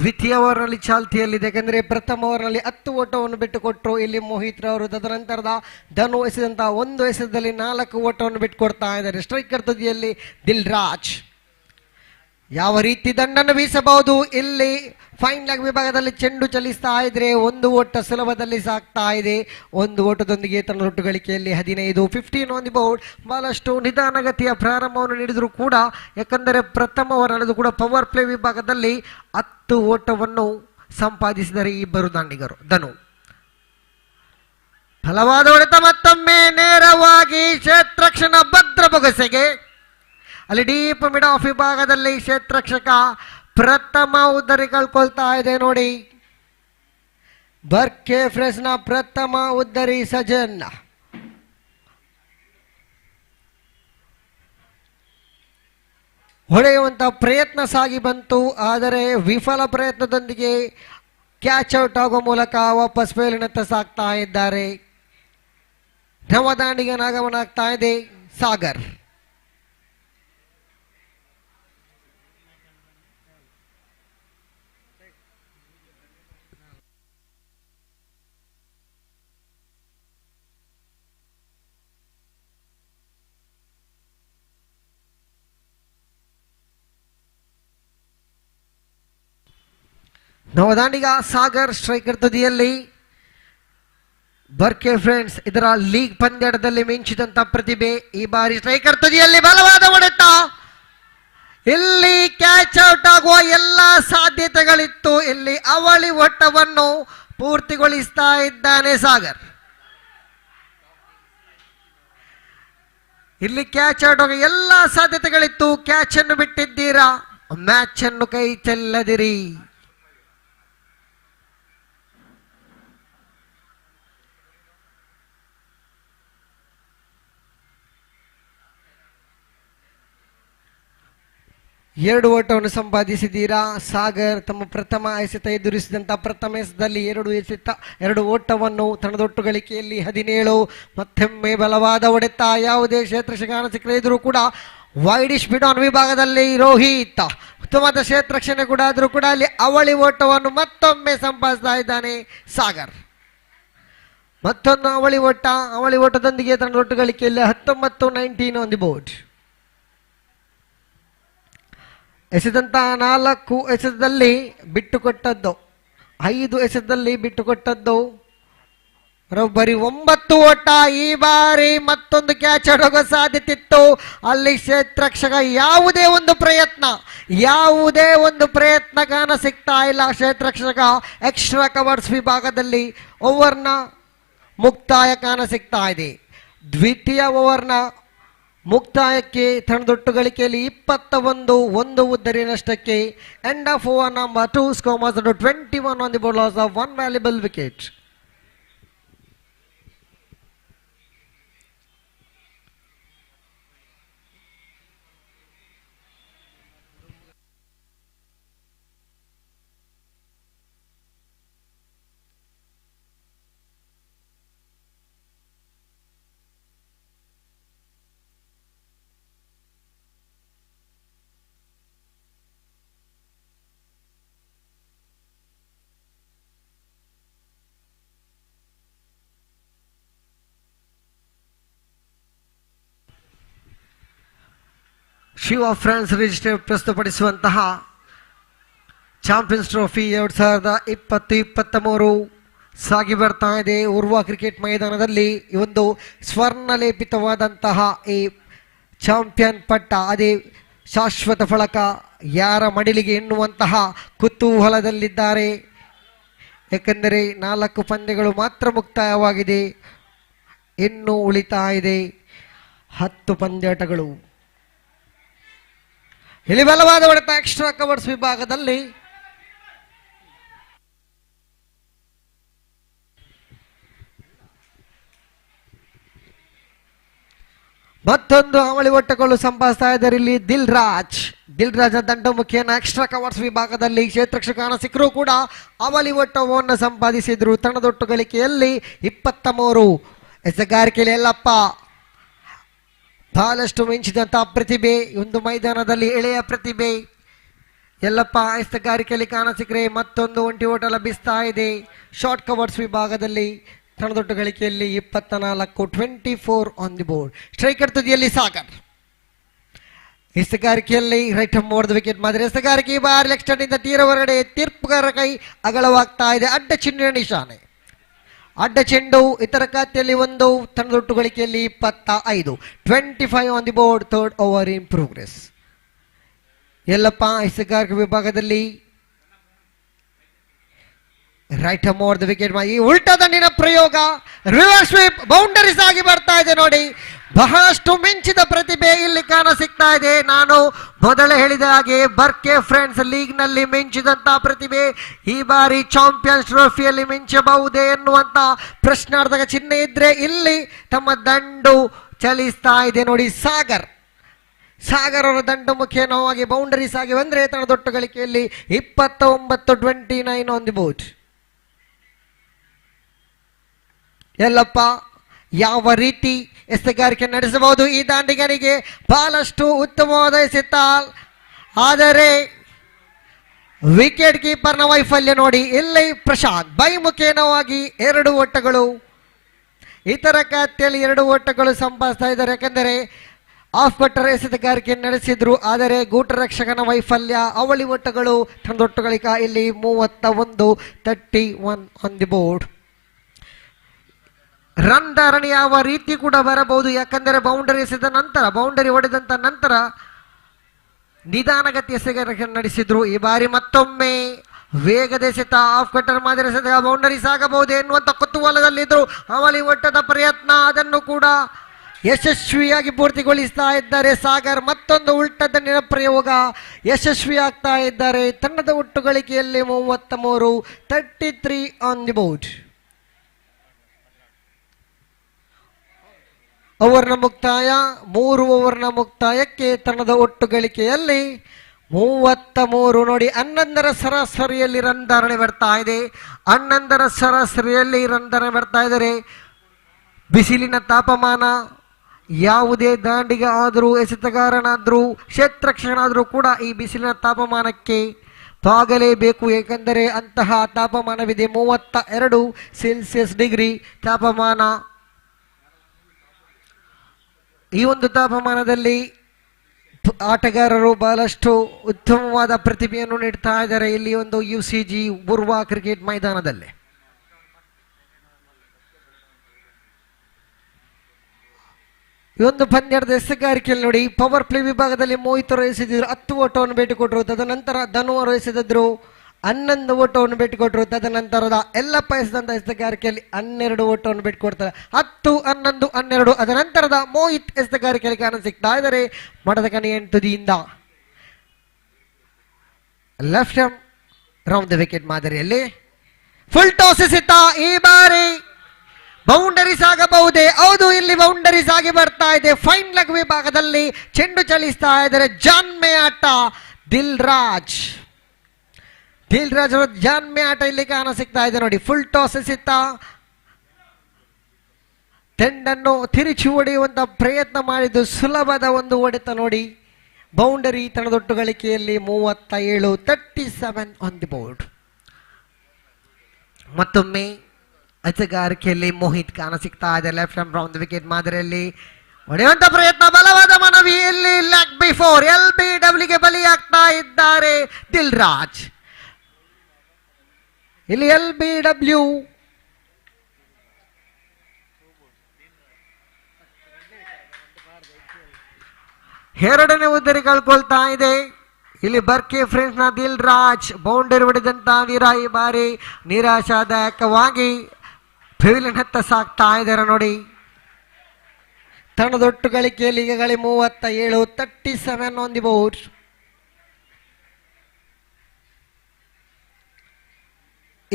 ದ್ವಿತೀಯ ಓವರ್ನಲ್ಲಿ ಚಾಲ್ತಿಯಲ್ಲಿದೆ, ಯಾಕೆಂದರೆ ಪ್ರಥಮ ಓವರ್ನಲ್ಲಿ 10 ಓಟವನ್ನು ಬಿಟ್ಟುಕೊಟ್ಟರು ಇಲ್ಲಿ ಮೋಹಿತ್ ರವರು. ತದನಂತರದ ಧನು ಎಸೆದಂತಹ 1 ಎಸೆತದಲ್ಲಿ 4 ಓಟವನ್ನು ಬಿಟ್ಟುಕೊಡ್ತಾ ಇದ್ದಾರೆ. ಸ್ಟ್ರೈಕರ್ ತುದಿಯಲ್ಲಿ ದಿಲ್ ರಾಜ್. ಯಾವ ರೀತಿ ದಂಡನ್ನು ಬೀಸಬಹುದು ಇಲ್ಲಿ ಫೈನ್ ಲೆಗ್ ವಿಭಾಗದಲ್ಲಿ ಚೆಂಡು ಚಲಿಸ್ತಾ ಇದ್ರೆ 1 ಓಟ ಸುಲಭದಲ್ಲಿ ಸಾಕ್ತಾ ಇದೆ. 1 ಓಟದೊಂದಿಗೆ ತನ್ನ ಒಟ್ಟು ಗಳಿಕೆಯಲ್ಲಿ 15 15 ಆನ್ ದಿ ಬೋರ್ಡ್. ಬಹಳಷ್ಟು ನಿಧಾನಗತಿಯ ಪ್ರಾರಂಭವನ್ನು ನೀಡಿದ್ರು ಕೂಡ, ಯಾಕಂದರೆ ಪ್ರಥಮ ಓವರ್ ನಡೆದು ಕೂಡ ಪವರ್ ಪ್ಲೇ ವಿಭಾಗದಲ್ಲಿ 10 ಓಟವನ್ನು ಸಂಪಾದಿಸಿದರೆ ಈ ಇಬ್ಬರು ದಾಂಡಿಗರು. ಧನು ಫಲವಾದ ಹೊಡೆತ, ಮತ್ತೊಮ್ಮೆ ನೇರವಾಗಿ ಕ್ಷೇತ್ರಕ್ಷಣ ಭದ್ರ ಬೊಗಸೆಗೆ. ಅಲ್ಲಿ ಡೀಪ್ ಮಿಡ್ ಆಫ್ ವಿಭಾಗದಲ್ಲಿ ಕ್ಷೇತ್ರಕ್ಷಕ ಪ್ರಥಮ ಉದ್ದರಿ ಕಳ್ಕೊಳ್ತಾ ಇದೆ ನೋಡಿ. ಬರ್ಕೆ ಫ್ರೆಸ್ನ ಪ್ರಥಮ ಉದ್ದರಿ ಸಜನ್. ಹೊಡೆಯುವಂತ ಪ್ರಯತ್ನ ಸಾಗಿ ಬಂತು, ಆದರೆ ವಿಫಲ ಪ್ರಯತ್ನದೊಂದಿಗೆ ಕ್ಯಾಚ್ ಔಟ್ ಆಗುವ ಮೂಲಕ ವಾಪಸ್ ಮೇಲಿನತ್ತ ಸಾಕ್ತಾ ಇದ್ದಾರೆ. ನವದಾಂಡಿಗೆ ಆಗಮನಾಗ್ತಾ ಇದೆ ಸಾಗರ್. ನವದಾಂಡಿಗ ಸಾಗರ್ ಸ್ಟ್ರೈಕರ್ ತುದಿಯಲ್ಲಿ. ಬರ್ಕೆ ಫ್ರೆಂಡ್ಸ್ ಇದರ ಲೀಗ್ ಪಂದ್ಯದಲ್ಲಿ ಮಿಂಚಿದಂತ ಪ್ರತಿಭೆ. ಈ ಬಾರಿ ಸ್ಟ್ರೈಕರ್ ತುದಿಯಲ್ಲಿ ಬಲವಾದ ಹೊಡೆತ, ಇಲ್ಲಿ ಕ್ಯಾಚ್ ಔಟ್ ಆಗುವ ಎಲ್ಲ ಸಾಧ್ಯತೆಗಳಿತ್ತು. ಇಲ್ಲಿ ಅವಳಿ ಓಟವನ್ನು ಪೂರ್ತಿಗೊಳಿಸ್ತಾ ಇದ್ದಾನೆ ಸಾಗರ್. ಇಲ್ಲಿ ಕ್ಯಾಚ್ ಔಟ್ ಆಗುವ ಎಲ್ಲ ಸಾಧ್ಯತೆಗಳಿತ್ತು. ಕ್ಯಾಚ್ ಅನ್ನು ಬಿಟ್ಟಿದ್ದೀರಾ, ಮ್ಯಾಚ್ ಅನ್ನು ಕೈ ಚೆಲ್ಲದಿರಿ. ಎರಡು ಓಟವನ್ನು ಸಂಪಾದಿಸಿದ್ದೀರಾ. ಸಾಗರ್ ತಮ್ಮ ಪ್ರಥಮ ಎಸೆತ ಎದುರಿಸಿದಂಥ ಪ್ರಥಮ ಎಸೆತದಲ್ಲಿ 2 ಓಟವನ್ನು ತಂಡದೊಟ್ಟು ಗಳಿಕೆಯಲ್ಲಿ 17. ಮತ್ತೊಮ್ಮೆ ಬಲವಾದ ಹೊಡೆತ, ಯಾವುದೇ ಕ್ಷೇತ್ರಕ್ಷಣ ಸಿಕ್ಕದಿದ್ರೂ ಕೂಡ ವೈಡಿಶ್ ಮಿಡ್ ಆನ್ ವಿಭಾಗದಲ್ಲಿ ರೋಹಿತ್ ಉತ್ತಮವಾದ ಕ್ಷೇತ್ರಕ್ಷಣೆ ಕೂಡ ಆದರೂ ಕೂಡ ಅಲ್ಲಿ ಅವಳಿ ಓಟವನ್ನು ಮತ್ತೊಮ್ಮೆ ಸಂಪಾದಿಸ್ತಾ ಇದ್ದಾನೆ ಸಾಗರ್. ಮತ್ತೊಂದು ಅವಳಿ ಓಟದೊಂದಿಗೆ ತಂಡದೊಟ್ಟು ಗಳಿಕೆಯಲ್ಲಿ 19 19 ಆನ್ ದಿ ಬೋರ್ಡ್. ಎಸೆದಂತ 4 ಎಸೆತದಲ್ಲಿ ಬಿಟ್ಟುಕೊಟ್ಟದ್ದು, 5 ಎಸೆತದಲ್ಲಿ ಬಿಟ್ಟುಕೊಟ್ಟದ್ದು ಬರೀ 9 ಓಟ. ಈ ಬಾರಿ ಮತ್ತೊಂದು ಕ್ಯಾಚ್ ಆಡೋಗೋ ಸಾಧ್ಯತೆ ಇತ್ತು. ಅಲ್ಲಿ ಕ್ಷೇತ್ರಕ್ಷಕ ಯಾವುದೇ ಒಂದು ಪ್ರಯತ್ನ ಕಾಣ ಸಿಗ್ತಾ ಇಲ್ಲ. ಕ್ಷೇತ್ರಕ್ಷಕ ಎಕ್ಸ್ಟ್ರಾ ಕವರ್ಸ್ ವಿಭಾಗದಲ್ಲಿ ಓವರ್ನ ಮುಕ್ತಾಯ ಕಾಣ ಸಿಗ್ತಾ ಇದೆ. ದ್ವಿತೀಯ ಓವರ್ನ ಮುಕ್ತಾಯಕ್ಕೆ ತಂಡದೊಟ್ಟು ಗಳಿಕೆಯಲ್ಲಿ 21 1 ಉದ್ದರಿ ನಷ್ಟಕ್ಕೆ. End of over number 2 score was 21 on the board, loss of 1 valuable wicket. Shiva Friends Registered ಪ್ರಸ್ತುತಪಡಿಸುವಂತಹ ಚಾಂಪಿಯನ್ಸ್ ಟ್ರೋಫಿ 2020-23 ಸಾಗಿ ಬರ್ತಾ ಇದೆ. ಉರ್ವ ಕ್ರಿಕೆಟ್ ಮೈದಾನದಲ್ಲಿ ಈ ಒಂದು ಸ್ವರ್ಣ ಲೇಪಿತವಾದಂತಹ ಈ ಚಾಂಪಿಯನ್ ಪಟ್ಟ ಅದೇ ಶಾಶ್ವತ ಫಲಕ ಯಾರ ಮಡಿಲಿಗೆ ಎನ್ನುವಂತಹ ಕುತೂಹಲದಲ್ಲಿದ್ದಾರೆ. ಏಕೆಂದರೆ 4 ಪಂದ್ಯಗಳು ಮಾತ್ರ ಮುಕ್ತಾಯವಾಗಿದೆ, ಇನ್ನು ಉಳಿತಾ ಇದೆ 10 ಪಂದ್ಯಾಟಗಳು. ಇಲ್ಲಿ ಬಲವಾದ ಹೊಡೆತ ಎಕ್ಸ್ಟ್ರಾ ಕವರ್ಸ್ ವಿಭಾಗದಲ್ಲಿ ಮತ್ತೊಂದು ಅವಳಿ ಒಟ್ಟುಗಳು ಸಂಪಾದಿಸ್ತಾ ಇದ್ದಾರೆ. ಇಲ್ಲಿ ದಿಲ್ ರಾಜ್ ದಂಡ ಮುಖೇನ ಎಕ್ಸ್ಟ್ರಾ ಕವರ್ಸ್ ವಿಭಾಗದಲ್ಲಿ ಕ್ಷೇತ್ರಕ್ಷ ಕಾಣ ಸಿಕ್ಕರೂ ಕೂಡ ಅವಳಿ ಒಟ್ಟವನ್ನು ಸಂಪಾದಿಸಿದ್ರು. ತಂಡದೊಟ್ಟು ಗಳಿಕೆಯಲ್ಲಿ 23. ಎಸೆಗಾರಿಕೆಯಲ್ಲಿ ಎಲ್ಲಪ್ಪ ಬಹಳಷ್ಟು ಮಿಂಚಿದಂತಹ ಪ್ರತಿಭೆ, ಒಂದು ಮೈದಾನದಲ್ಲಿ ಎಳೆಯ ಪ್ರತಿಭೆ ಎಲ್ಲಪ್ಪ ಎಸೆಗಾರಿಕೆಯಲ್ಲಿ ಕಾಣ ಸಿಕ್ಕರೆ ಮತ್ತೊಂದು ಒಂಟಿ ಓಟ ಲಭಿಸ್ತಾ ಇದೆ. ಶಾರ್ಟ್ ಕವರ್ಸ್ ವಿಭಾಗದಲ್ಲಿ ತಂಡದೊಟ್ಟು ಗಳಿಕೆಯಲ್ಲಿ 24, 24 ಆನ್ ದಿ ಬೋರ್ಡ್. ಸ್ಟ್ರೈಕರ್ ತುದಿಯಲ್ಲಿ ಸಾಗರ್. ಎಸೆಗಾರಿಕೆಯಲ್ಲಿ ರೈಟ್ ಮೋರ್ದ ವಿಕೆಟ್ ಮಾದರಿ ಎಸೆಗಾರಿಕೆ ಈ ಬಾರಿ ಲೆಗ್ ಸ್ಟಂಡ್ ಇಂದ ತೀರ ಹೊರಗಡೆ, ತೀರ್ಪುಗಾರ ಕೈ ಅಗಲವಾಗ್ತಾ ಇದೆ. ಅಡ್ಡ ಚಿಹ್ನೆ ನಿಶಾನೆ, ಅಡ್ಡ ಚೆಂಡು ಇತರ ಖಾತೆಯಲ್ಲಿ 1. ತಂಡದೊಟ್ಟು ಗಳಿಕೆಯಲ್ಲಿ 25, 25 on the board. 3rd over in progress. Yellappa ಎಸೆಗಾರಿಕೆ ವಿಭಾಗದಲ್ಲಿ ರೈಟ್ ಮೋರ್ದ ವಿಕೆಟ್ ಈ ಉಲ್ಟಾ ದಂಡಿನ ಪ್ರಯೋಗ, ರಿವರ್ಸ್ ಸ್ವೀಪ್, ಬೌಂಡರೀಸ್ ಆಗಿ ಬರ್ತಾ ಇದೆ ನೋಡಿ. ಬಹಳಷ್ಟು ಮಿಂಚಿದ ಪ್ರತಿಭೆ ಇಲ್ಲಿ ಕಾಣ ಸಿಗ್ತಾ ಇದೆ. ನಾನು ಮೊದಲೇ ಹೇಳಿದ ಹಾಗೆ ಬರ್ಕೆ ಫ್ರೆಂಡ್ಸ್ ಲೀಗ್ ನಲ್ಲಿ ಮಿಂಚಿದಂತ ಪ್ರತಿಭೆ ಈ ಬಾರಿ ಚಾಂಪಿಯನ್ಸ್ ಟ್ರೋಫಿಯಲ್ಲಿ ಮಿಂಚಬಹುದೇ ಎನ್ನುವಂತ ಪ್ರಶ್ನಾರ್ಥಕ ಚಿಹ್ನೆ ಇದ್ರೆ ಇಲ್ಲಿ ತಮ್ಮ ದಂಡು ಚಲಿಸ್ತಾ ಇದೆ ನೋಡಿ. ಸಾಗರ್ ಅವರ ದಂಡು ಮುಖೇನವಾಗಿ ಬೌಂಡರೀಸ್ ಆಗಿ ಬಂದ್ರೆ ತಂಡದೊಟ್ಟು ಗಳಿಕೆಯಲ್ಲಿ 29, 29 ಆನ್ ದಿ ಬೋರ್ಡ್. ಎಲ್ಲಪ್ಪ ಯಾವ ರೀತಿ ಎಸೆಗಾರಿಕೆ ನಡೆಸಬಹುದು ಈ ದಾಂಡಿಗನಿಗೆ ಬಹಳಷ್ಟು ಉತ್ತಮವಾದ ಎಸೆತ, ಆದರೆ ವಿಕೆಟ್ ಕೀಪರ್ನ ವೈಫಲ್ಯ ನೋಡಿ. ಇಲ್ಲಿ ಪ್ರಶಾಂತ್ ಬೈ ಮುಖೇನವಾಗಿ 2 ಓಟಗಳು, ಇತರ ಖಾತೆಯಲ್ಲಿ 2 ಓಟಗಳು ಸಂಪಾದಿಸ್ತಾ ಇದ್ದಾರೆ. ಯಾಕೆಂದರೆ ಆಫ್ ಬಟ್ಟರ್ ಎಸೆತಗಾರಿಕೆ ನಡೆಸಿದ್ರು, ಆದರೆ ಗೂಟ ರಕ್ಷಕನ ವೈಫಲ್ಯ. ಅವಳಿ ಓಟಗಳು ತಂಡೊಟ್ಟುಗಳಿಕ ಇಲ್ಲಿ 31, 31 ಆನ್ ದಿ ಬೋರ್ಡ್. ರನ್ ಧಾರಣೆ ಯಾವ ರೀತಿ ಕೂಡ ಬರಬಹುದು, ಯಾಕಂದರೆ ಬೌಂಡರಿ ಎಸೆದ ನಂತರ, ಬೌಂಡರಿ ಹೊಡೆದಂತ ನಂತರ ನಿಧಾನಗತಿ ಎಸೆಗಾರಿಕೆ ನಡೆಸಿದ್ರು. ಈ ಬಾರಿ ಮತ್ತೊಮ್ಮೆ ವೇಗದ ಎಸೆತ, ಆಫ್ ಕಟರ್ ಮಾದರಿ ಎಸೆತ, ಬೌಂಡರಿ ಸಾಗಬಹುದು ಎನ್ನುವಂತ ಕುತೂಹಲದಲ್ಲಿದ್ರು. ಅವಳಿ ಒಟ್ಟದ ಪ್ರಯತ್ನ, ಅದನ್ನು ಕೂಡ ಯಶಸ್ವಿಯಾಗಿ ಪೂರ್ತಿಗೊಳಿಸ್ತಾ ಇದ್ದಾರೆ ಸಾಗರ್. ಮತ್ತೊಂದು ಉಲ್ಟ ದಂಡಿನ ಪ್ರಯೋಗ ಯಶಸ್ವಿ ಆಗ್ತಾ ಇದ್ದಾರೆ. ತಂಡದ ಒಟ್ಟು ಗಳಿಕೆಯಲ್ಲಿ 33, 33 ಆನ್ ದಿ ಬೋರ್ಡ್. ಓವರ್ನ ಮುಕ್ತಾಯ, 3 ಓವರ್ನ ಮುಕ್ತಾಯಕ್ಕೆ ತಂಡದ ಒಟ್ಟು ಗಳಿಕೆಯಲ್ಲಿ 33 ನೋಡಿ. 11ರ ಸರಾಸರಿಯಲ್ಲಿ ರನ್ ಧಾರಣೆ ಬರ್ತಾ ಇದೆ. 11ರ ಸರಾಸರಿಯಲ್ಲಿ ರನ್ ಧಾರಣೆ ಬರ್ತಾ ಇದ್ದಾರೆ. ಬಿಸಿಲಿನ ತಾಪಮಾನ ಯಾವುದೇ ದಾಂಡಿಗ ಆದರೂ, ಎಸೆತಗಾರನಾದರೂ, ಕ್ಷೇತ್ರಕ್ಷನಾದರೂ ಕೂಡ ಈ ಬಿಸಿಲಿನ ತಾಪಮಾನಕ್ಕೆ ತಾಗಲೇಬೇಕು. ಏಕೆಂದರೆ ಅಂತಹ ತಾಪಮಾನವಿದೆ. 32 ಸೆಲ್ಸಿಯಸ್ ಡಿಗ್ರಿ ತಾಪಮಾನ. ಈ ಒಂದು ತಾಪಮಾನದಲ್ಲಿ ಆಟಗಾರರು ಬಹಳಷ್ಟು ಉತ್ತಮವಾದ ಪ್ರತಿಭೆಯನ್ನು ನೀಡ್ತಾ ಇದ್ದಾರೆ ಇಲ್ಲಿ ಒಂದು UCG ಬುರ್ವಾ ಕ್ರಿಕೆಟ್ ಮೈದಾನದಲ್ಲಿ. ಈ ಒಂದು ಪಂದ್ಯದ ಎಸೆಗಾರಿಕೆಯಲ್ಲಿ ನೋಡಿ, ಪವರ್ ಪ್ಲೇ ವಿಭಾಗದಲ್ಲಿ ಮೋಹಿತ್ ಅವರು ಎಸೆದಿದ್ರು 10 ಓಟವನ್ನು ಭೇಟಿ ಕೊಟ್ಟರು. ತದನಂತರ ಧನು ಅವರು ಎಸೆದಿದ್ರು 11 ಓಟವನ್ನು ಭೇಟಿ ಕೊಟ್ಟರು. ತದನಂತರದ ಎಲ್ಲಪ್ಪ ಎಸೆದಂತ ಎಸೆಗಾರಿಕೆಯಲ್ಲಿ 12 ಓಟವನ್ನು ಭೇಟಿ ಕೊಡ್ತಾರೆ. 10, 11, 12. ಅದನಂತರದ ಮೋಹಿತ್ ಎಸೆಗಾರಿಕೆಯಲ್ಲಿ ಕಾಣ ಸಿಗ್ತಾ ಇದ್ದಾರೆ. ಮಡದ ಕಣಿಯ ತುದಿಯಿಂದ ಲೆಫ್ಟ್ ರೌಂಡ್ ದ ವಿಕೆಟ್ ಮಾದರಿಯಲ್ಲಿ ಫುಲ್ ಟಾಸ್ ಎಸೆತ. ಈ ಬಾರಿ ಬೌಂಡರೀಸ್ ಆಗಬಹುದೇ? ಹೌದು, ಇಲ್ಲಿ ಬೌಂಡರೀಸ್ ಆಗಿ ಬರ್ತಾ ಇದೆ. ಫೈನ್ ಲೆಗ್ ವಿಭಾಗದಲ್ಲಿ ಚೆಂಡು ಚಲಿಸ್ತಾ ಇದ್ದಾರೆ. ಜಾನ್ಮೆ ಆಟ ದಿಲ್ ರಾಜ್ ಅವರ ಜಾನ್ಮೆ ಆಟ ಇಲ್ಲಿ ಕಾಣ ಸಿಗ್ತಾ ಇದೆ ನೋಡಿ. ಫುಲ್ ಟಾಸ್ ಎಸೆತ, ತೆಂಡನ್ನು ತಿರುಚಿ ಹೊಡೆಯುವಂತ ಪ್ರಯತ್ನ ಮಾಡಿದ್ದು, ಸುಲಭದ ಒಂದು ಹೊಡೆತ ನೋಡಿ. ಬೌಂಡರಿ ತಂಡದೊಟ್ಟು ಗಳಿಕೆಯಲ್ಲಿ 37, 37 ಆನ್ ದಿ ಬೋರ್ಡ್. ಮತ್ತೊಮ್ಮೆ ಎಸೆಗಾರಿಕೆಯಲ್ಲಿ ಮೋಹಿತ್ ಕಾಣ ಸಿಗ್ತಾ ಇದೆ. ಲೆಫ್ಟ್ ಆರ್ಮ್ ರೌಂಡ್ ವಿಕೆಟ್ ಮಾದರಿಯಲ್ಲಿ ಹೊಡೆಯುವಂತ ಪ್ರಯತ್ನ, ಬಲವಾದ ಮನವಿ. ಇಲ್ಲಿ ಲೆಗ್ ಬಿಫೋರ್ LBW ಗೆ ಬಲಿಯಾಗ್ತಾ ಇದ್ದಾರೆ ದಿಲ್ ರಾಜ್. ಇಲ್ಲಿ LBW ಎರಡನೇ ಉದ್ದರಿ ಕಳ್ಕೊಳ್ತಾ ಇದೆ. ಇಲ್ಲಿ ಬರ್ಕೆ ಫ್ರೆಂಡ್ಸ್ ನ ದಿಲ್ ರಾಜ್ ಬೌಂಡರಿ ಹೊಡೆದಂತ ವೀರ ಈ ಬಾರಿ ನಿರಾಶಾದಾಯಕವಾಗಿ ಪೆವಿಲಿಯನ್ ಹತ್ತ ಸಾಕ್ತಾ ಇದ್ದಾರೆ ನೋಡಿ. ತಂಡದೊಟ್ಟು ಗಳಿಕೆಯಲ್ಲಿ ಈಗ 37 37 ಆನ್ ದಿ ಬೋರ್ಡ್.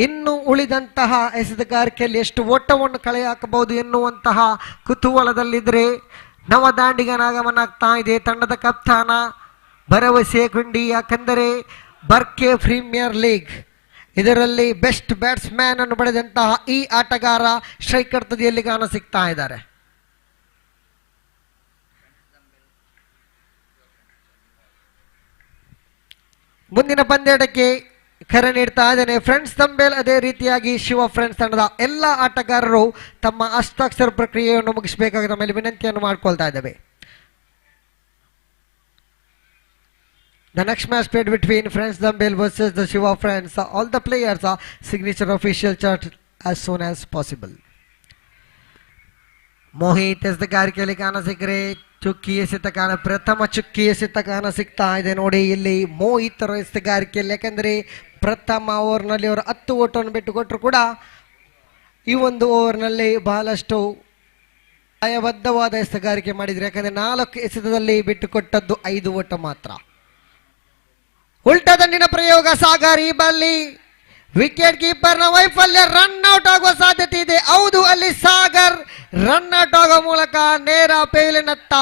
ಇನ್ನು ಉಳಿದಂತಹ ಎಸೆತಗಾರಿಕೆಯಲ್ಲಿ ಎಷ್ಟು ಓಟವನ್ನು ಕಳೆ ಹಾಕಬಹುದು ಎನ್ನುವಂತಹ ಕುತೂಹಲದಲ್ಲಿದ್ರೆ ನವದಾಂಡಿಗನಾಗಮನಾಗ್ತಾ ಇದೆ ತಂಡದ ಕಪ್ತಾನ ಭರವಸೆ ಗುಂಡಿ. ಯಾಕೆಂದರೆ ಬರ್ಕೆ ಪ್ರೀಮಿಯರ್ ಲೀಗ್ ಇದರಲ್ಲಿ ಬೆಸ್ಟ್ ಬ್ಯಾಟ್ಸ್ಮ್ಯಾನ್ ಅನ್ನು ಪಡೆದಂತಹ ಈ ಆಟಗಾರ ಸ್ಟ್ರೈಕರ್ ತುದಿಯಲ್ಲಿ ಕಾಣ ಸಿಗ್ತಾ ಇದ್ದಾರೆ. ಮುಂದಿನ ಪಂದ್ಯಾಟಕ್ಕೆ ಕರೆ ನೀಡ್ತಾ ಇದ್ದೇನೆ ಫ್ರೆಂಡ್ಸ್ ತಂಬೇಲ್. ಅದೇ ರೀತಿಯಾಗಿ ಶಿವ ಫ್ರೆಂಡ್ಸ್ ತಂಡದ ಎಲ್ಲ ಆಟಗಾರರು ತಮ್ಮ ಹಸ್ತಾಕ್ಷರ ಪ್ರಕ್ರಿಯೆಯನ್ನು ಮುಗಿಸಬೇಕಾಗಿ ನಮ್ಮಲ್ಲಿ ವಿನಂತಿಯನ್ನು ಮಾಡಿಕೊಳ್ತಾ ಇದ್ದೇವೆ. The next match played between Friends Dumbbell versus the Shiva Friends. All the players are signature official chart as soon as possible. Mohit ಎಸೆತಗಾರಿಕೆಯಲ್ಲಿ ಕಾಣ ಸಿಕ್ಕರೆ ಚುಕ್ಕಿ ಎಸೆತ ಪ್ರಥಮ ಚುಕ್ಕಿ ಎಸೆತ ಕಾಣ ಸಿಗ್ತಾ ಇದೆ ನೋಡಿ ಇಲ್ಲಿ ಮೋಹಿತ್ ಎಸೆತಗಾರಿಕೆಯಲ್ಲಿ. ಯಾಕಂದರೆ ಪ್ರಥಮ ಓವರ್ನಲ್ಲಿ ಅವರು 10 ಓಟವನ್ನು ಬಿಟ್ಟುಕೊಟ್ಟರು ಕೂಡ ಈ ಒಂದು ಓವರ್ನಲ್ಲಿ ಬಹಳಷ್ಟು ಲಯಬದ್ಧವಾದ ಎಸೆತಗಾರಿಕೆ ಮಾಡಿದ್ರು. ಯಾಕಂದರೆ 4 ಎಸೆತದಲ್ಲಿ ಬಿಟ್ಟುಕೊಟ್ಟದ್ದು 5 ಓಟ ಮಾತ್ರ. ಉಲ್ಟಾ ದಂಡಿನ ಪ್ರಯೋಗ ಸಾಗರ್ ಈ ಬಾಲಿ ವಿಕೆಟ್ ಕೀಪರ್ ನ ವೈಫಲ್ಯ ರನ್ ಔಟ್ ಆಗುವ ಸಾಧ್ಯತೆ ಇದೆ. ಹೌದು, ಅಲ್ಲಿ ಸಾಗರ್ ರನ್ ಔಟ್ ಆಗುವ ಮೂಲಕ ನೇರ ಪೆವಿಲಿಯನ್ ಹತ್ತ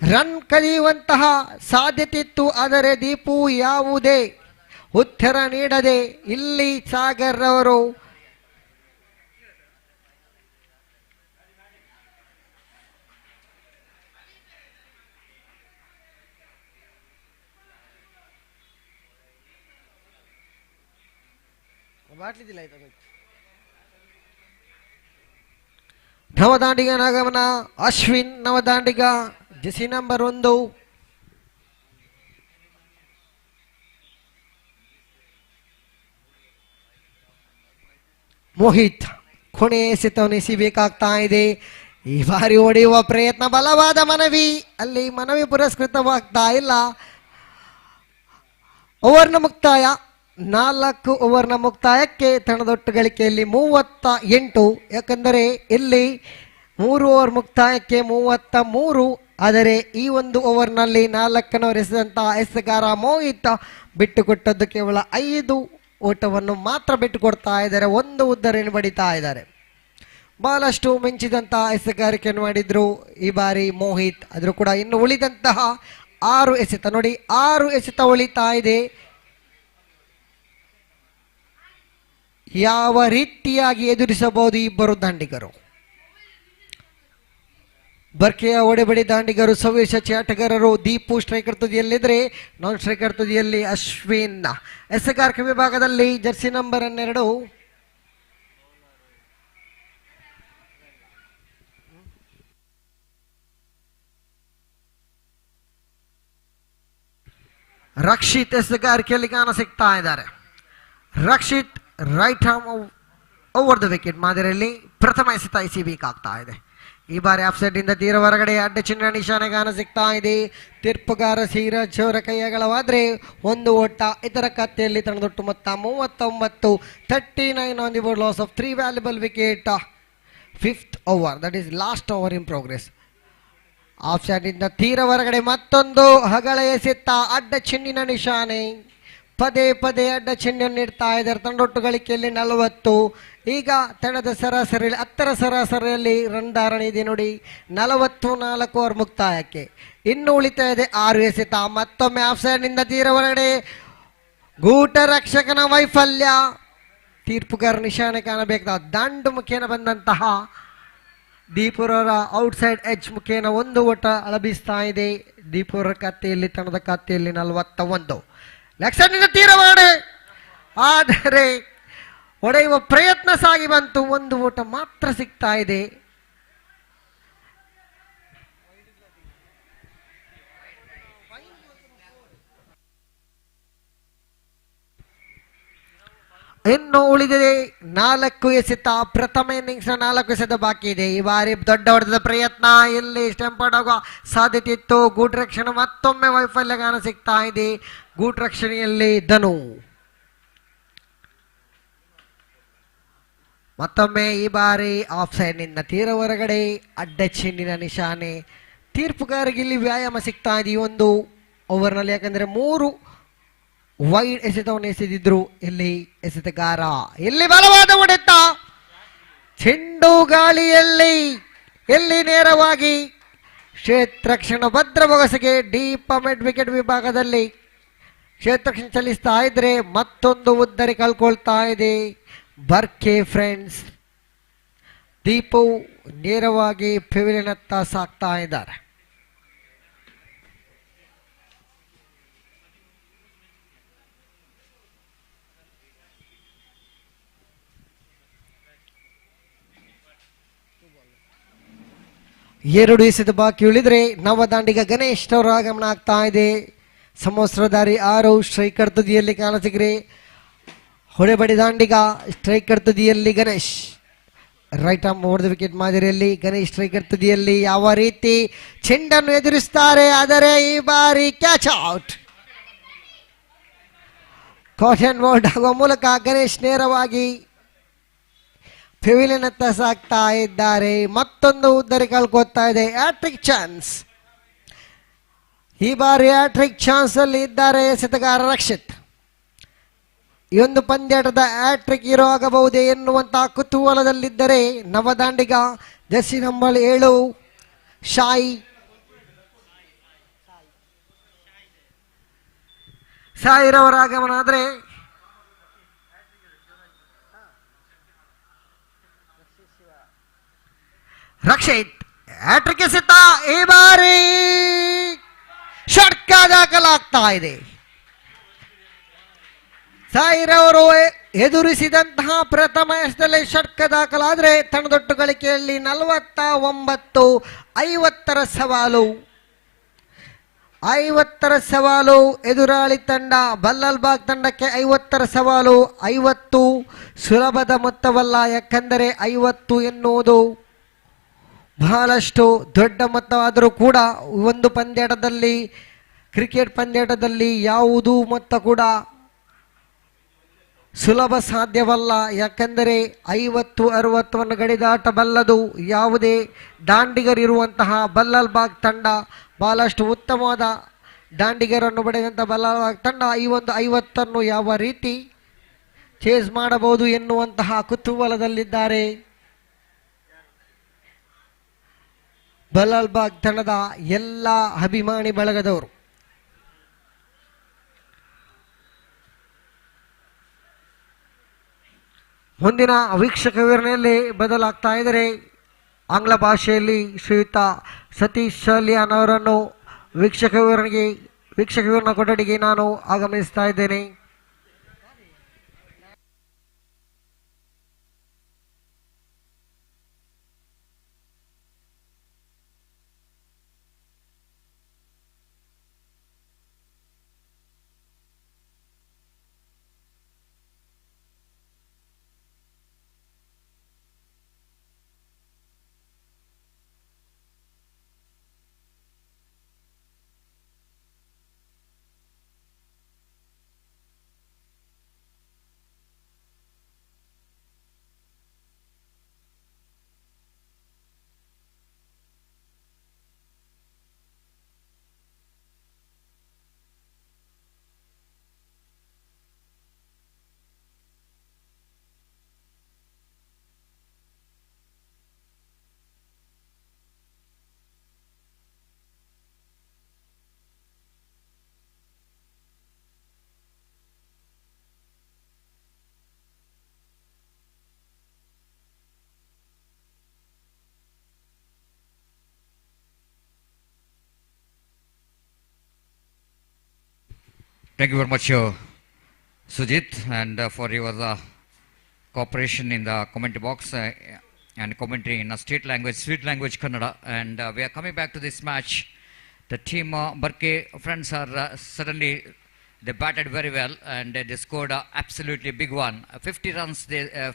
ರನ್ ಕದಿಯುವಂತಹ ಸಾಧ್ಯತೆ ಇತ್ತು. ಆದರೆ ದೀಪು ಯಾವುದೇ ಉತ್ತರ ನೀಡದೆ ಇಲ್ಲಿ ಸಾಗರ್ ಅವರು ನವದಾಂಡಿಗನಾಗಮನ ಅಶ್ವಿನ್ ನವದಾಂಡಿಗ ಜೆಸಿ ನಂಬರ್ 1. ಮೋಹಿತ್ ಕೊನೆ ಎಸೆತವನ್ನು ಎಸಿಬೇಕಾಗ್ತಾ ಇದೆ. ಈ ಬಾರಿ ಹೊಡೆಯುವ ಪ್ರಯತ್ನ ಬಲವಾದ ಮನವಿ, ಅಲ್ಲಿ ಮನವಿ ಪುರಸ್ಕೃತವಾಗ್ತಾ ಇಲ್ಲ. ಓವರ್ನ ಮುಕ್ತಾಯ 4 ಓವರ್ನ ಮುಕ್ತಾಯಕ್ಕೆ ತಂಡದೊಟ್ಟು ಗಳಿಕೆಯಲ್ಲಿ 38. ಯಾಕಂದರೆ ಇಲ್ಲಿ 3 ಓವರ್ ಮುಕ್ತಾಯಕ್ಕೆ 33. ಆದರೆ ಈ ಒಂದು ಓವರ್ನಲ್ಲಿ 4 ಎಸೆದಂತಹ ಎಸೆಗಾರ ಮೋಹಿತ್ ಬಿಟ್ಟುಕೊಟ್ಟದ್ದು ಕೇವಲ 5 ಓಟವನ್ನು ಮಾತ್ರ ಬಿಟ್ಟುಕೊಡ್ತಾ ಇದ್ದಾರೆ. 1 ಉದ್ದರೇನು ಬಡಿತಾ ಇದ್ದಾರೆ. ಬಹಳಷ್ಟು ಮಿಂಚಿದಂತಹ ಎಸೆಗಾರಿಕೆಯನ್ನು ಮಾಡಿದ್ರು ಈ ಬಾರಿ ಮೋಹಿತ್. ಆದರೂ ಕೂಡ ಇನ್ನು ಉಳಿದಂತಹ 6 ಎಸೆತ ನೋಡಿ, 6 ಎಸೆತ ಉಳಿತಾ ಇದೆ. ಯಾವ ರೀತಿಯಾಗಿ ಎದುರಿಸಬಹುದು ಇಬ್ಬರು ದಾಂಡಿಗರು? ಬರ್ಕೆಯ ಒಡೆಬಡಿ ದಾಂಡಿಗರು ಸವ್ಯಸಾಚಿ ಆಟಗಾರರು ದೀಪು ಸ್ಟ್ರೈಕರ್ ತುದಿಯಲ್ಲಿದ್ರೆ ನಾನ್ ಸ್ಟ್ರೈಕರ್ ತುದಿಯಲ್ಲಿ ಅಶ್ವಿನ್. ಎಸೆಗಾರಿಕೆ ವಿಭಾಗದಲ್ಲಿ ಜರ್ಸಿ ನಂಬರ್ 12 ರಕ್ಷಿತ್ ಎಸೆಗಾರಿಕೆಯಲ್ಲಿ ಕಾಣ ಸಿಗ್ತಾ ಇದ್ದಾರೆ. Rakshit right arm over the wicket ಮಾದರಿಯಲ್ಲಿ ಪ್ರಥಮ ಎಸೆತ ಎಸಿಬೇಕಾಗ್ತಾ ಇದೆ. ಈ ಬಾರಿ ಆಫ್ ಸೈಡ್ ಇಂದ ತೀರ ಹೊರಗಡೆ ಅಡ್ಡ ಚಿಹ್ನೆ ನಿಶಾನೆ ಕಾಣ ಸಿಗ್ತಾ ಇದೆ. ತೀರ್ಪುಗಾರ ಸೀರಜ್ ಅವರ ಕೈಯಗಳವಾದ್ರೆ 1 ಓಟ. ಇದರ ಖಾತೆಯಲ್ಲಿ ತಂಡದೊಟ್ಟು ಮೊತ್ತ 39. 39 on the board. Loss of 3 valuable wicket. 5th over, that is last over in progress. Of side ಇಂದ ತೀರ ಹೊರಗಡೆ ಮತ್ತೊಂದು ಹಗಳ ಎಸೆತ ಅಡ್ಡ ಚಿಹ್ನಿನ ನಿಶಾನೆ. ಪದೇ ಪದೇ ಅಡ್ಡ ಚಿಹ್ನೆಯನ್ನು ನೀಡ್ತಾ ಇದ್ದಾರೆ. ತಂಡೊಟ್ಟು ಗಳಿಕೆಯಲ್ಲಿ 40. ಈಗ ತಂಡದ ಸರಾಸರಿ 10ರ ಸರಾಸರಿಯಲ್ಲಿ ರನ್ ಧಾರಣೆ ಇದೆ ನೋಡಿ. 44 ಓವರ್ ಮುಕ್ತಾಯಕ್ಕೆ ಇನ್ನು ಉಳಿತಾ ಇದೆ 6 ಎಸೆತ. ಮತ್ತೊಮ್ಮೆ ಆಫ್ ಸೈಡ್ನಿಂದ ತೀರ ಹೊರಗಡೆ ಗೂಟ ರಕ್ಷಕನ ವೈಫಲ್ಯ. ತೀರ್ಪುಗಾರ ನಿಶಾನೆ ಕಾಣಬೇಕಾದ ದಂಡು ಮುಖೇನ ಬಂದಂತಹ ದೀಪುರವರ ಔಟ್ಸೈಡ್ ಎಡ್ಜ್ ಮುಖೇನ 1 ಓಟ ಅಳಬಿಸ್ತಾ ಇದೆ. ದೀಪುರ ಖಾತೆಯಲ್ಲಿ ತಂಡದ ಖಾತೆಯಲ್ಲಿ 41. ಲೆಗ್ ಸೈಡ್ನಿಂದ ತೀರ ಹೊರಗಡೆ ಆದರೆ ಹೊಡೆಯುವ ಪ್ರಯತ್ನ ಸಾಗಿ ಬಂತು. 1 ಓಟ ಮಾತ್ರ ಸಿಗ್ತಾ ಇದೆ. ಇನ್ನು ಉಳಿದಿದೆ 4 ಎಸೆತ. ಪ್ರಥಮ ಇನ್ನಿಂಗ್ಸ್ 4 ಎಸೆತ ಬಾಕಿ ಇದೆ. ಈ ಬಾರಿ ದೊಡ್ಡ ಹೊಡೆದ ಪ್ರಯತ್ನ, ಇಲ್ಲಿ ಸ್ಟಂಪೌಟ್ ಆಗುವ ಸಾಧ್ಯತೆ ಇತ್ತು. ಗೂಟ್ ರಕ್ಷಣೆ ಮತ್ತೊಮ್ಮೆ ವೈಫಲ್ಯ ಕಾಣ ಸಿಗ್ತಾ ಇದೆ. ಗೂಟ್ ರಕ್ಷಣೆಯಲ್ಲಿ ಧನು ಮತ್ತೊಮ್ಮೆ ಈ ಬಾರಿ ಆಫ್ ಸೈಡ್ ನಿಂದ ತೀರ ಹೊರಗಡೆ ಅಡ್ಡ ಚೆಂಡಿನ ನಿಶಾನೆ. ತೀರ್ಪುಗಾರರಿಗೆ ಇಲ್ಲಿ ವ್ಯಾಯಾಮ ಸಿಗ್ತಾ ಇದೆ ಈ ಒಂದು ಓವರ್ನಲ್ಲಿ. ಯಾಕಂದ್ರೆ 3 ವೈಡ್ ಎಸೆತವನ್ನು ಎಸೆದಿದ್ರು ಇಲ್ಲಿ ಎಸೆತಗಾರ. ಇಲ್ಲಿ ಬಲವಾದ ಹೊಡೆತ, ಚೆಂಡು ಗಾಳಿಯಲ್ಲಿ ಎಲ್ಲಿ ನೇರವಾಗಿ ಕ್ಷೇತ್ರಕ್ಷಣ ಭದ್ರ ಬೊಗಸೆಗೆ ಡೀಪ್ ಮಿಡ್ ವಿಕೆಟ್ ವಿಭಾಗದಲ್ಲಿ ಕ್ಷೇತ್ರಕ್ಷಣ ಚಲಿಸ್ತಾ ಇದ್ರೆ ಮತ್ತೊಂದು ಉದ್ದರಿ ಕಳ್ಕೊಳ್ತಾ ಇದೆ ಬರ್ಕೆ ಫ್ರೆಂಡ್ಸ್. ದೀಪು ನೇರವಾಗಿ ಪೆವಿಲಿಯನ್ ಹತ್ತ ಸಾಕ್ತಾ ಇದ್ದಾರೆ. ಎರಡು ಎಸೆತ ಬಾಕಿ ಉಳಿದ್ರೆ ನವದಾಂಡಿಗ ಗಣೇಶ್ ಅವರ ಆಗಮನ ಆಗ್ತಾ ಇದೆ. ಸಮವಸ್ತ್ರಧಾರಿ 6 ಸ್ಟ್ರೈಕರ್ ತುದಿಯಲ್ಲಿ ಕಾಣಸಿಗ್ರೆ ಹೊಡೆಬಡಿ ದಾಂಡಿಗ, ಸ್ಟ್ರೈಕರ್ ತುದಿಯಲ್ಲಿ ಗಣೇಶ್. ರೈಟ್ ಆರ್ಮ್ ಹೊಡೆದ ವಿಕೆಟ್ ಮಾದರಿಯಲ್ಲಿ ಗಣೇಶ್ ಸ್ಟ್ರೈಕರ್ ತುದಿಯಲ್ಲಿ ಯಾವ ರೀತಿ ಚೆಂಡನ್ನು ಎದುರಿಸ್ತಾರೆ. ಆದರೆ ಈ ಬಾರಿ ಕ್ಯಾಚ್ ಔಟ್. ಕಾಟನ್ ಬೋಲ್ಡ್ ಆಗುವ ಮೂಲಕ ಗಣೇಶ್ ನೇರವಾಗಿ ಪೆವಿಲಿಯನ್ ಹತ್ತ ಸಾಕ್ತಾ ಇದ್ದಾರೆ. ಮತ್ತೊಂದು ಉದ್ದರಿ ಕಳ್ಕೊತಾ ಇದೆ. Hattrick chance. ಈ ಬಾರಿ ಹ್ಯಾಟ್ರಿಕ್ ಚಾನ್ಸ್ ಅಲ್ಲಿ ಇದ್ದಾರೆ ಎಸೆತಗಾರ ರಕ್ಷಿತ್. ಈ ಒಂದು ಪಂದ್ಯಾಟದ ಹ್ಯಾಟ್ರಿಕ್ ಹೀರೋ ಆಗಬಹುದೇ ಎನ್ನುವಂತಹ ಕುತೂಹಲದಲ್ಲಿದ್ದರೆ ನವದಾಂಡಿಗ ಜರ್ಸಿ ನಂಬರ್ 7 ಸಾಯಿರವರ ಆಗಮನ ಆದರೆ ರಕ್ಷಿತ್ ಹ್ಯಾಟ್ರಿಕ್ ಎಸೆತ. ಈ ಬಾರಿ ಷಟ್ಕ ದಾಖಲಾಗ್ತಾ ಇದೆ. ಸಾಯಿರವರು ಎದುರಿಸಿದಂತಹ ಪ್ರಥಮ ಎಸೆತದಲ್ಲಿ ಷಟ್ಕ ದಾಖಲಾದ್ರೆ ತಂಡದೊಟ್ಟು ಗಳಿಕೆಯಲ್ಲಿ 49. 50ರ ಸವಾಲು. 50ರ ಸವಾಲು ಎದುರಾಳಿ ತಂಡ ಬಲ್ಲಲ್ಬಾಗ್ ತಂಡಕ್ಕೆ 50ರ ಸವಾಲು. 50 ಸುಲಭದ ಮೊತ್ತವಲ್ಲ. ಯಾಕಂದರೆ 50 ಎನ್ನುವುದು ಬಹಳಷ್ಟು ದೊಡ್ಡ ಮೊತ್ತವಾದರೂ ಕೂಡ ಒಂದು ಪಂದ್ಯಾಟದಲ್ಲಿ, ಕ್ರಿಕೆಟ್ ಪಂದ್ಯಾಟದಲ್ಲಿ ಯಾವುದೂ ಮೊತ್ತ ಕೂಡ ಸುಲಭ ಸಾಧ್ಯವಲ್ಲ. ಯಾಕೆಂದರೆ 50-60 ಗಡಿದಾಟಬಲ್ಲದು ಯಾವುದೇ ದಾಂಡಿಗರಿರುವಂತಹ ಬಲ್ಲಲ್ಬಾಗ್ ತಂಡ. ಬಹಳಷ್ಟು ಉತ್ತಮವಾದ ದಾಂಡಿಗರನ್ನು ಪಡೆದಂಥ ಬಲ್ಲಲ್ಬಾಗ್ ತಂಡ ಈ ಒಂದು 50 ಯಾವ ರೀತಿ ಚೇಸ್ ಮಾಡಬಹುದು ಎನ್ನುವಂತಹ ಕುತೂಹಲದಲ್ಲಿದ್ದಾರೆ ಬಲ್ಲಲ್ಬಾಗ್ ತಂಡದ ಎಲ್ಲ ಅಭಿಮಾನಿ ಬಳಗದವರು. ಮುಂದಿನ ವೀಕ್ಷಕ ವಿವರಣೆಯಲ್ಲಿ ಬದಲಾಗ್ತಾ ಇದ್ದಾರೆ. ಆಂಗ್ಲ ಭಾಷೆಯಲ್ಲಿ ಶ್ರೀಯುತ ಸತೀಶ್ ಶಾಲಿಯಾನ್ ಅವರನ್ನು ವೀಕ್ಷಕ ವಿವರಣಾ ಕೊಠಡಿಗೆ ನಾನು ಆಗಮಿಸ್ತಾ ಇದ್ದೇನೆ. Thank you very much, Sujit, and for your cooperation in the comment box and commentary in a state language, sweet language Kannada. And we are coming back to this match. The team Barke friends are suddenly they batted very well and they scored a absolutely big one. 50 runs,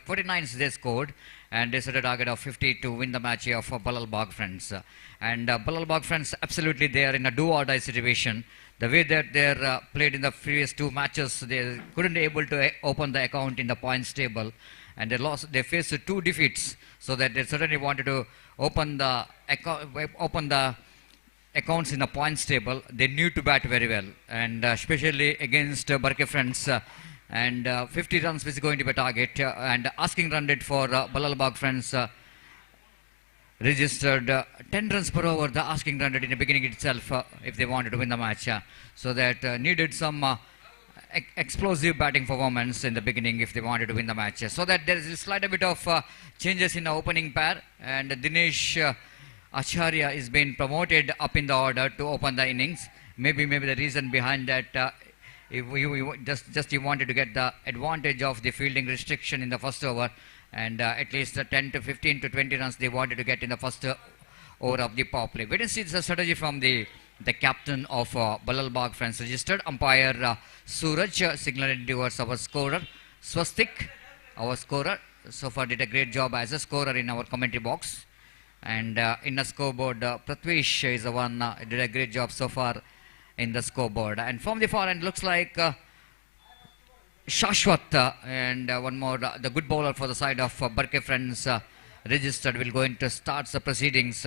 49 they scored, and they set a target of 50 to win the match here for Balalbagh friends. And Balalbagh friends, absolutely they are in a do-or-die situation. The way that they played in the previous two matches, they couldn't able to open the account in the points table, and they faced two defeats, so that they certainly wanted to open the accounts in the points table. They knew to bat very well, and especially against Barke friends, and 50 runs is going to be a target, and asking run rate for Balalbagh friends registered 10 runs per over, the asking run rate in the beginning itself, if they wanted to win the match. So that needed some explosive batting performance in the beginning if they wanted to win the match. So that there is a slight bit of changes in the opening pair, and Dinesh Acharya is being promoted up in the order to open the innings. Maybe the reason behind that, if he wanted to get the advantage of the fielding restriction in the first over, and at least 10 to 15 to 20 runs they wanted to get in the first over of the power play. Wait and see the strategy from the captain of Balalbagh friends. Registered umpire Suraj signaling towards our scorer Swastik, our scorer. So far did a great job as a scorer in our commentary box. And in the scoreboard, Pratvesh is the one did a great job so far in the scoreboard. And from the far end looks like Shashwat and one more, the good bowler for the side of Barke friends registered, will going to start the proceedings,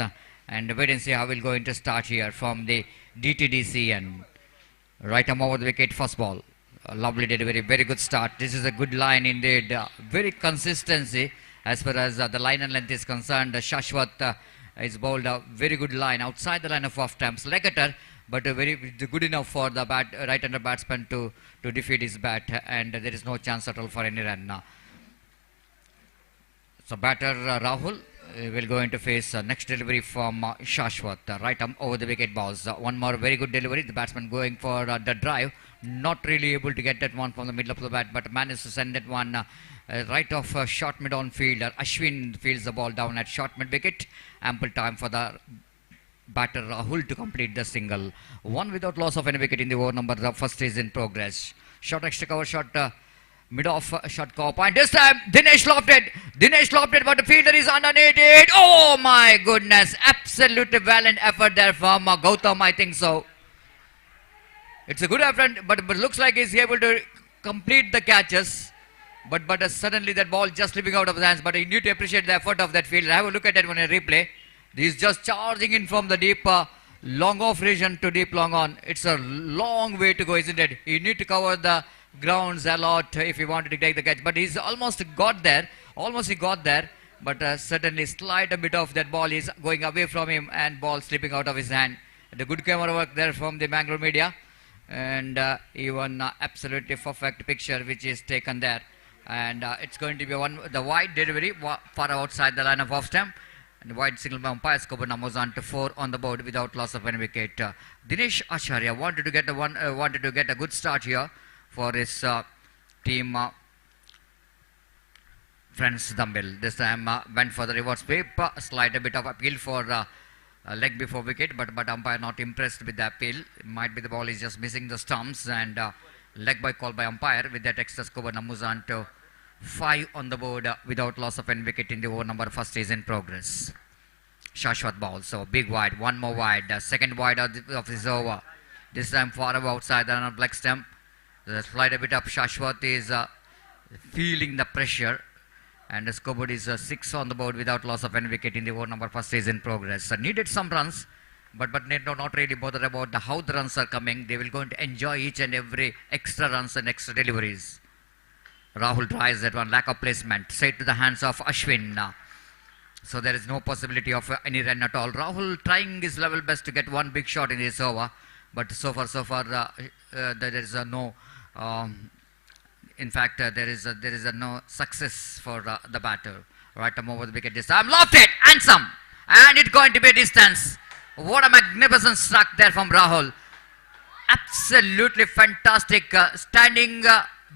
and wait and see how we'll going to start here from the DTDC. And right arm over the wicket, first ball. A lovely delivery, very good start. This is a good line indeed, very consistency as far as the line and length is concerned. Shashwat is bowled a very good line outside the line of off stumps. Legator, but very good enough for the right-hander batsman to defeat his bat, and there is no chance at all for any run. So batter Rahul will going to face next delivery from Shashwat, right arm over the wicket balls. One more very good delivery, the batsman going for the drive, not really able to get that one from the middle of the bat, but managed to send that one right off short mid on fielder. Ashwin fields the ball down at short mid wicket. Ample time for the batter Rahul to complete the single. One without loss of any wicket in the over number. The first is in progress. Short extra cover, shot mid off, shot cover point. This time Dinesh lofted, but the fielder is underneath it. Oh my goodness, absolutely valiant effort there from Gautam, I think so. It's a good effort, but looks like he's able to complete the catches. But suddenly that ball just slipping out of his hands. But you need to appreciate the effort of that fielder. Have a look at that one in replay. He's just charging in from the deep long off region to deep long on. It's a long way to go, isn't it? You need to cover the grounds a lot if you wanted to take the catch. But he's almost got there. But certainly slight a bit of that ball is going away from him and ball slipping out of his hand. The good camera work there from the Bangalore media. And even absolutely perfect picture which is taken there. And it's going to be the wide delivery far outside the line of off stump. And the wide signal by umpire Scoper moves on to 4 on the board without loss of any wicket. Dinesh Acharya wanted to get a good start here for his team friends Dumbbell. This time went for the reverse sweep, slight a bit of appeal for leg before wicket, but umpire not impressed with the appeal. It might be the ball is just missing the stumps, and leg by call by umpire. With that extra score moves on to 5 on the board without loss of any wicket in the over number. First is in progress. Shashwat ball, so big wide, one more wide, second wide of this over. This time far away outside the run of leg stump. The slide a bit up. Shashwat is feeling the pressure, and the scoreboard is 6 on the board without loss of any wicket in the over number. First is in progress. Needed some runs, but not really bothered about how the runs are coming. They will going to enjoy each and every extra runs and extra deliveries. Rahul tries that one, lack of placement, straight to the hands of Ashwin. So there is no possibility of any run at all. Rahul trying his level best to get one big shot in this over, but so far there is no. In fact, there is no success for the batter. Right arm over the wicket this time, lofted, handsome, and it's going to be a distance. What a magnificent struck there from Rahul. Absolutely fantastic, standing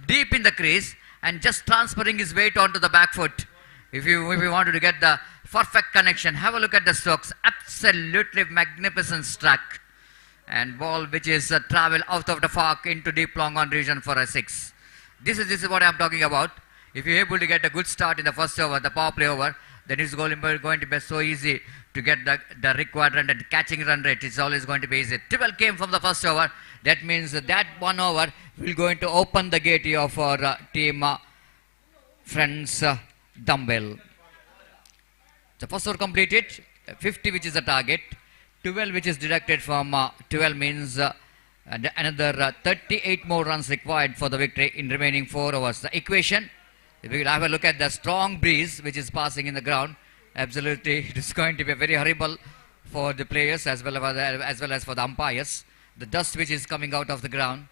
deep in the crease and just transferring his weight onto the back foot. If you wanted to get the perfect connection, have a look at the strokes. Absolutely magnificent struck. and ball which is travel out of the park into deep long on region for a 6. This is what I am talking about. If you're able to get a good start in the first over, the power play over, then it's going to be so easy to get the required run and catching run rate. It's always going to be easy. 12 came from the first over. That means that 1 over will going to open the gate of our team friends dumbbell. The first over completed, 50 which is the target, 12 which is deducted from 12 means another 38 more runs required for the victory in remaining 4 overs. The equation, we will have a look at the strong breeze which is passing in the ground. Absolutely, it is going to be very horrible for the players as well as for the umpires. The dust which is coming out of the ground,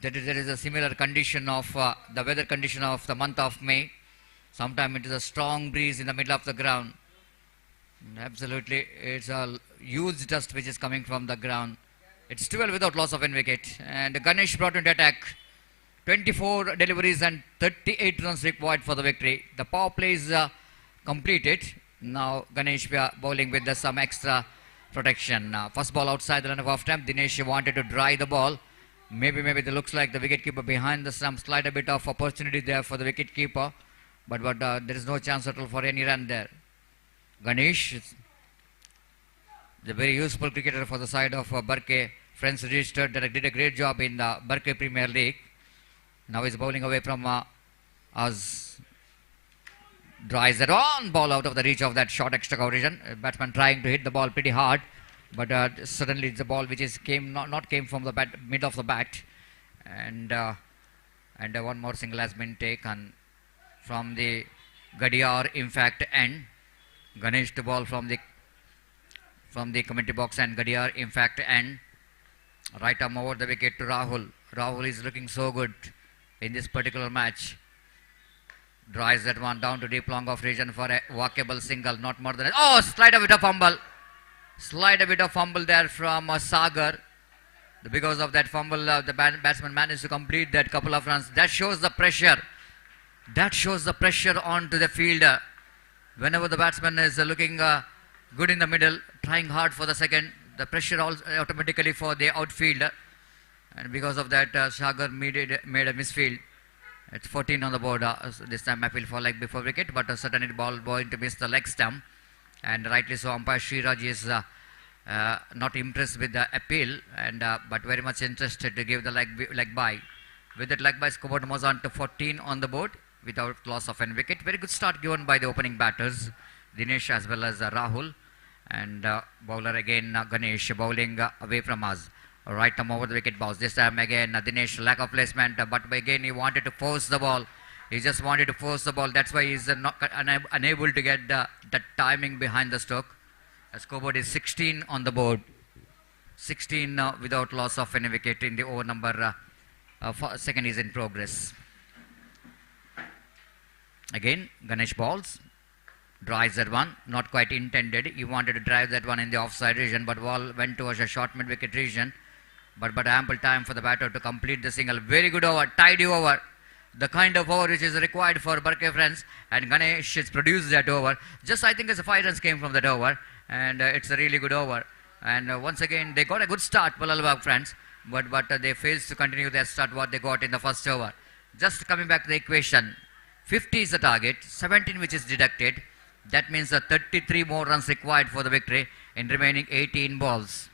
there is a similar condition of the weather condition of the month of May. Sometimes it is a strong breeze in the middle of the ground. Absolutely, it's a huge dust which is coming from the ground. It's 12 without loss of an wicket, and Ganesh brought into attack. 24 deliveries and 38 runs required for the victory. The power play is completed. Now Ganesh bowling with some extra protection. First ball outside the run of off stump. Dinesh wanted to dry the ball. Maybe it looks like the wicketkeeper behind the stump. Slight a bit of opportunity there for the wicketkeeper, but there is no chance at all for any run there. Ganesh is a very useful cricketer for the side of Barke. Friends registered that did a great job in the Barke Premier League. Now he's bowling away from us. Drives that on ball out of the reach of that short extra coverage. Batsman trying to hit the ball pretty hard, but suddenly it's a ball which is not came from the mid of the bat, and one more single has been taken from the Gadiar impact end. Ganesh the ball from the commentary box, and Gadiar impact end. Right arm over the wicket to Rahul. Rahul is looking so good in this particular match. Drives that one down to deep long off region for a walkable single, not more than a, oh, slight a bit of fumble. Slight a bit of fumble there from Sagar. Because of that fumble, the batsman managed to complete that couple of runs. That shows the pressure. That shows the pressure onto the fielder. Whenever the batsman is looking good in the middle, trying hard for the second, the pressure also automatically for the outfielder. And because of that, Sagar made a misfield. It's 14 on the board. So this time appeal for leg before wicket, but certainly ball going to miss the leg stump. And rightly so, umpire Sriraj is not impressed with the appeal, and but very much interested to give the leg by. With that leg by, scoreboard moves on to 14 on the board without loss of an wicket. Very good start given by the opening batters, Dinesh as well as Rahul. And bowler again Ganesh bowling away from us. Right arm over the wicket bounce. This time again Dinesh lack of placement, but again he wanted to force the ball. He just wanted to force the ball. That's why he's unable to get the timing behind the stroke. The scoreboard is 16 on the board. 16 without loss of any wicket in the over number second is in progress. Again Ganesh balls. Drives that one, not quite intended. He wanted to drive that one in the offside region, but ball went towards a short mid-wicket region. But ample time for the batter to complete the single. Very good over, tidy over. The kind of over which is required for Barke friends, and Ganesh has produced that over. Just I think as a 5 runs came from that over, and it's a really good over. And once again they got a good start, Palalbag friends, but they failed to continue their start what they got in the first over. Just coming back to the equation, 50 is the target, 17 which is deducted. That means 33 more runs required for the victory in remaining 18 balls.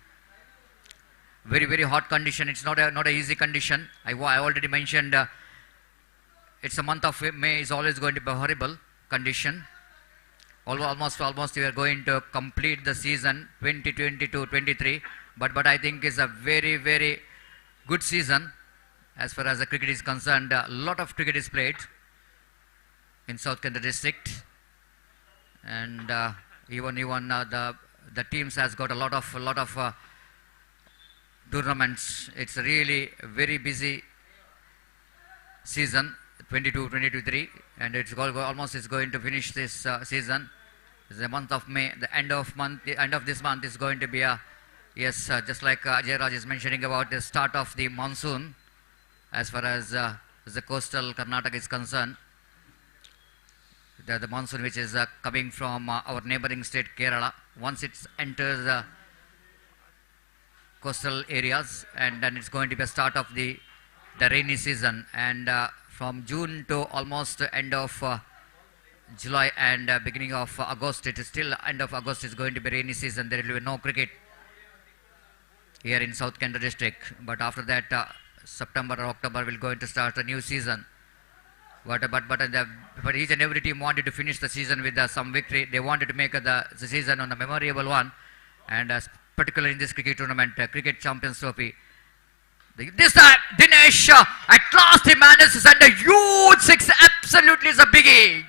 Very, very hot condition. It's not a easy condition. I already mentioned it's a month of May is always going to be a horrible condition. Almost we are going to complete the season 2022-23. But I think it's a very, very good season as far as the cricket is concerned. A lot of cricket is played in South Kent district. And even the teams has got a lot of tournaments. It's really very busy season 22-23, and it's going to finish this season. The month of May, the end of this month is going to be just like Ajay Raj is mentioning about the start of the monsoon as far as the coastal Karnataka is concerned. The monsoon which is coming from our neighboring state Kerala. Once it enters coastal areas, and then it's going to be a start of the rainy season. And from June to almost end of July and beginning of August, it is still end of August is going to be rainy season. There will be no cricket here in South Kendra district. But after that, September or October will going to start a new season. But each and every team wanted to finish the season with some victory. They wanted to make the season on a memorable one, and particularly in this cricket tournament, Cricket Champions Trophy. This time, Dinesh, at last he managed to send a huge six. Absolutely, is a biggie.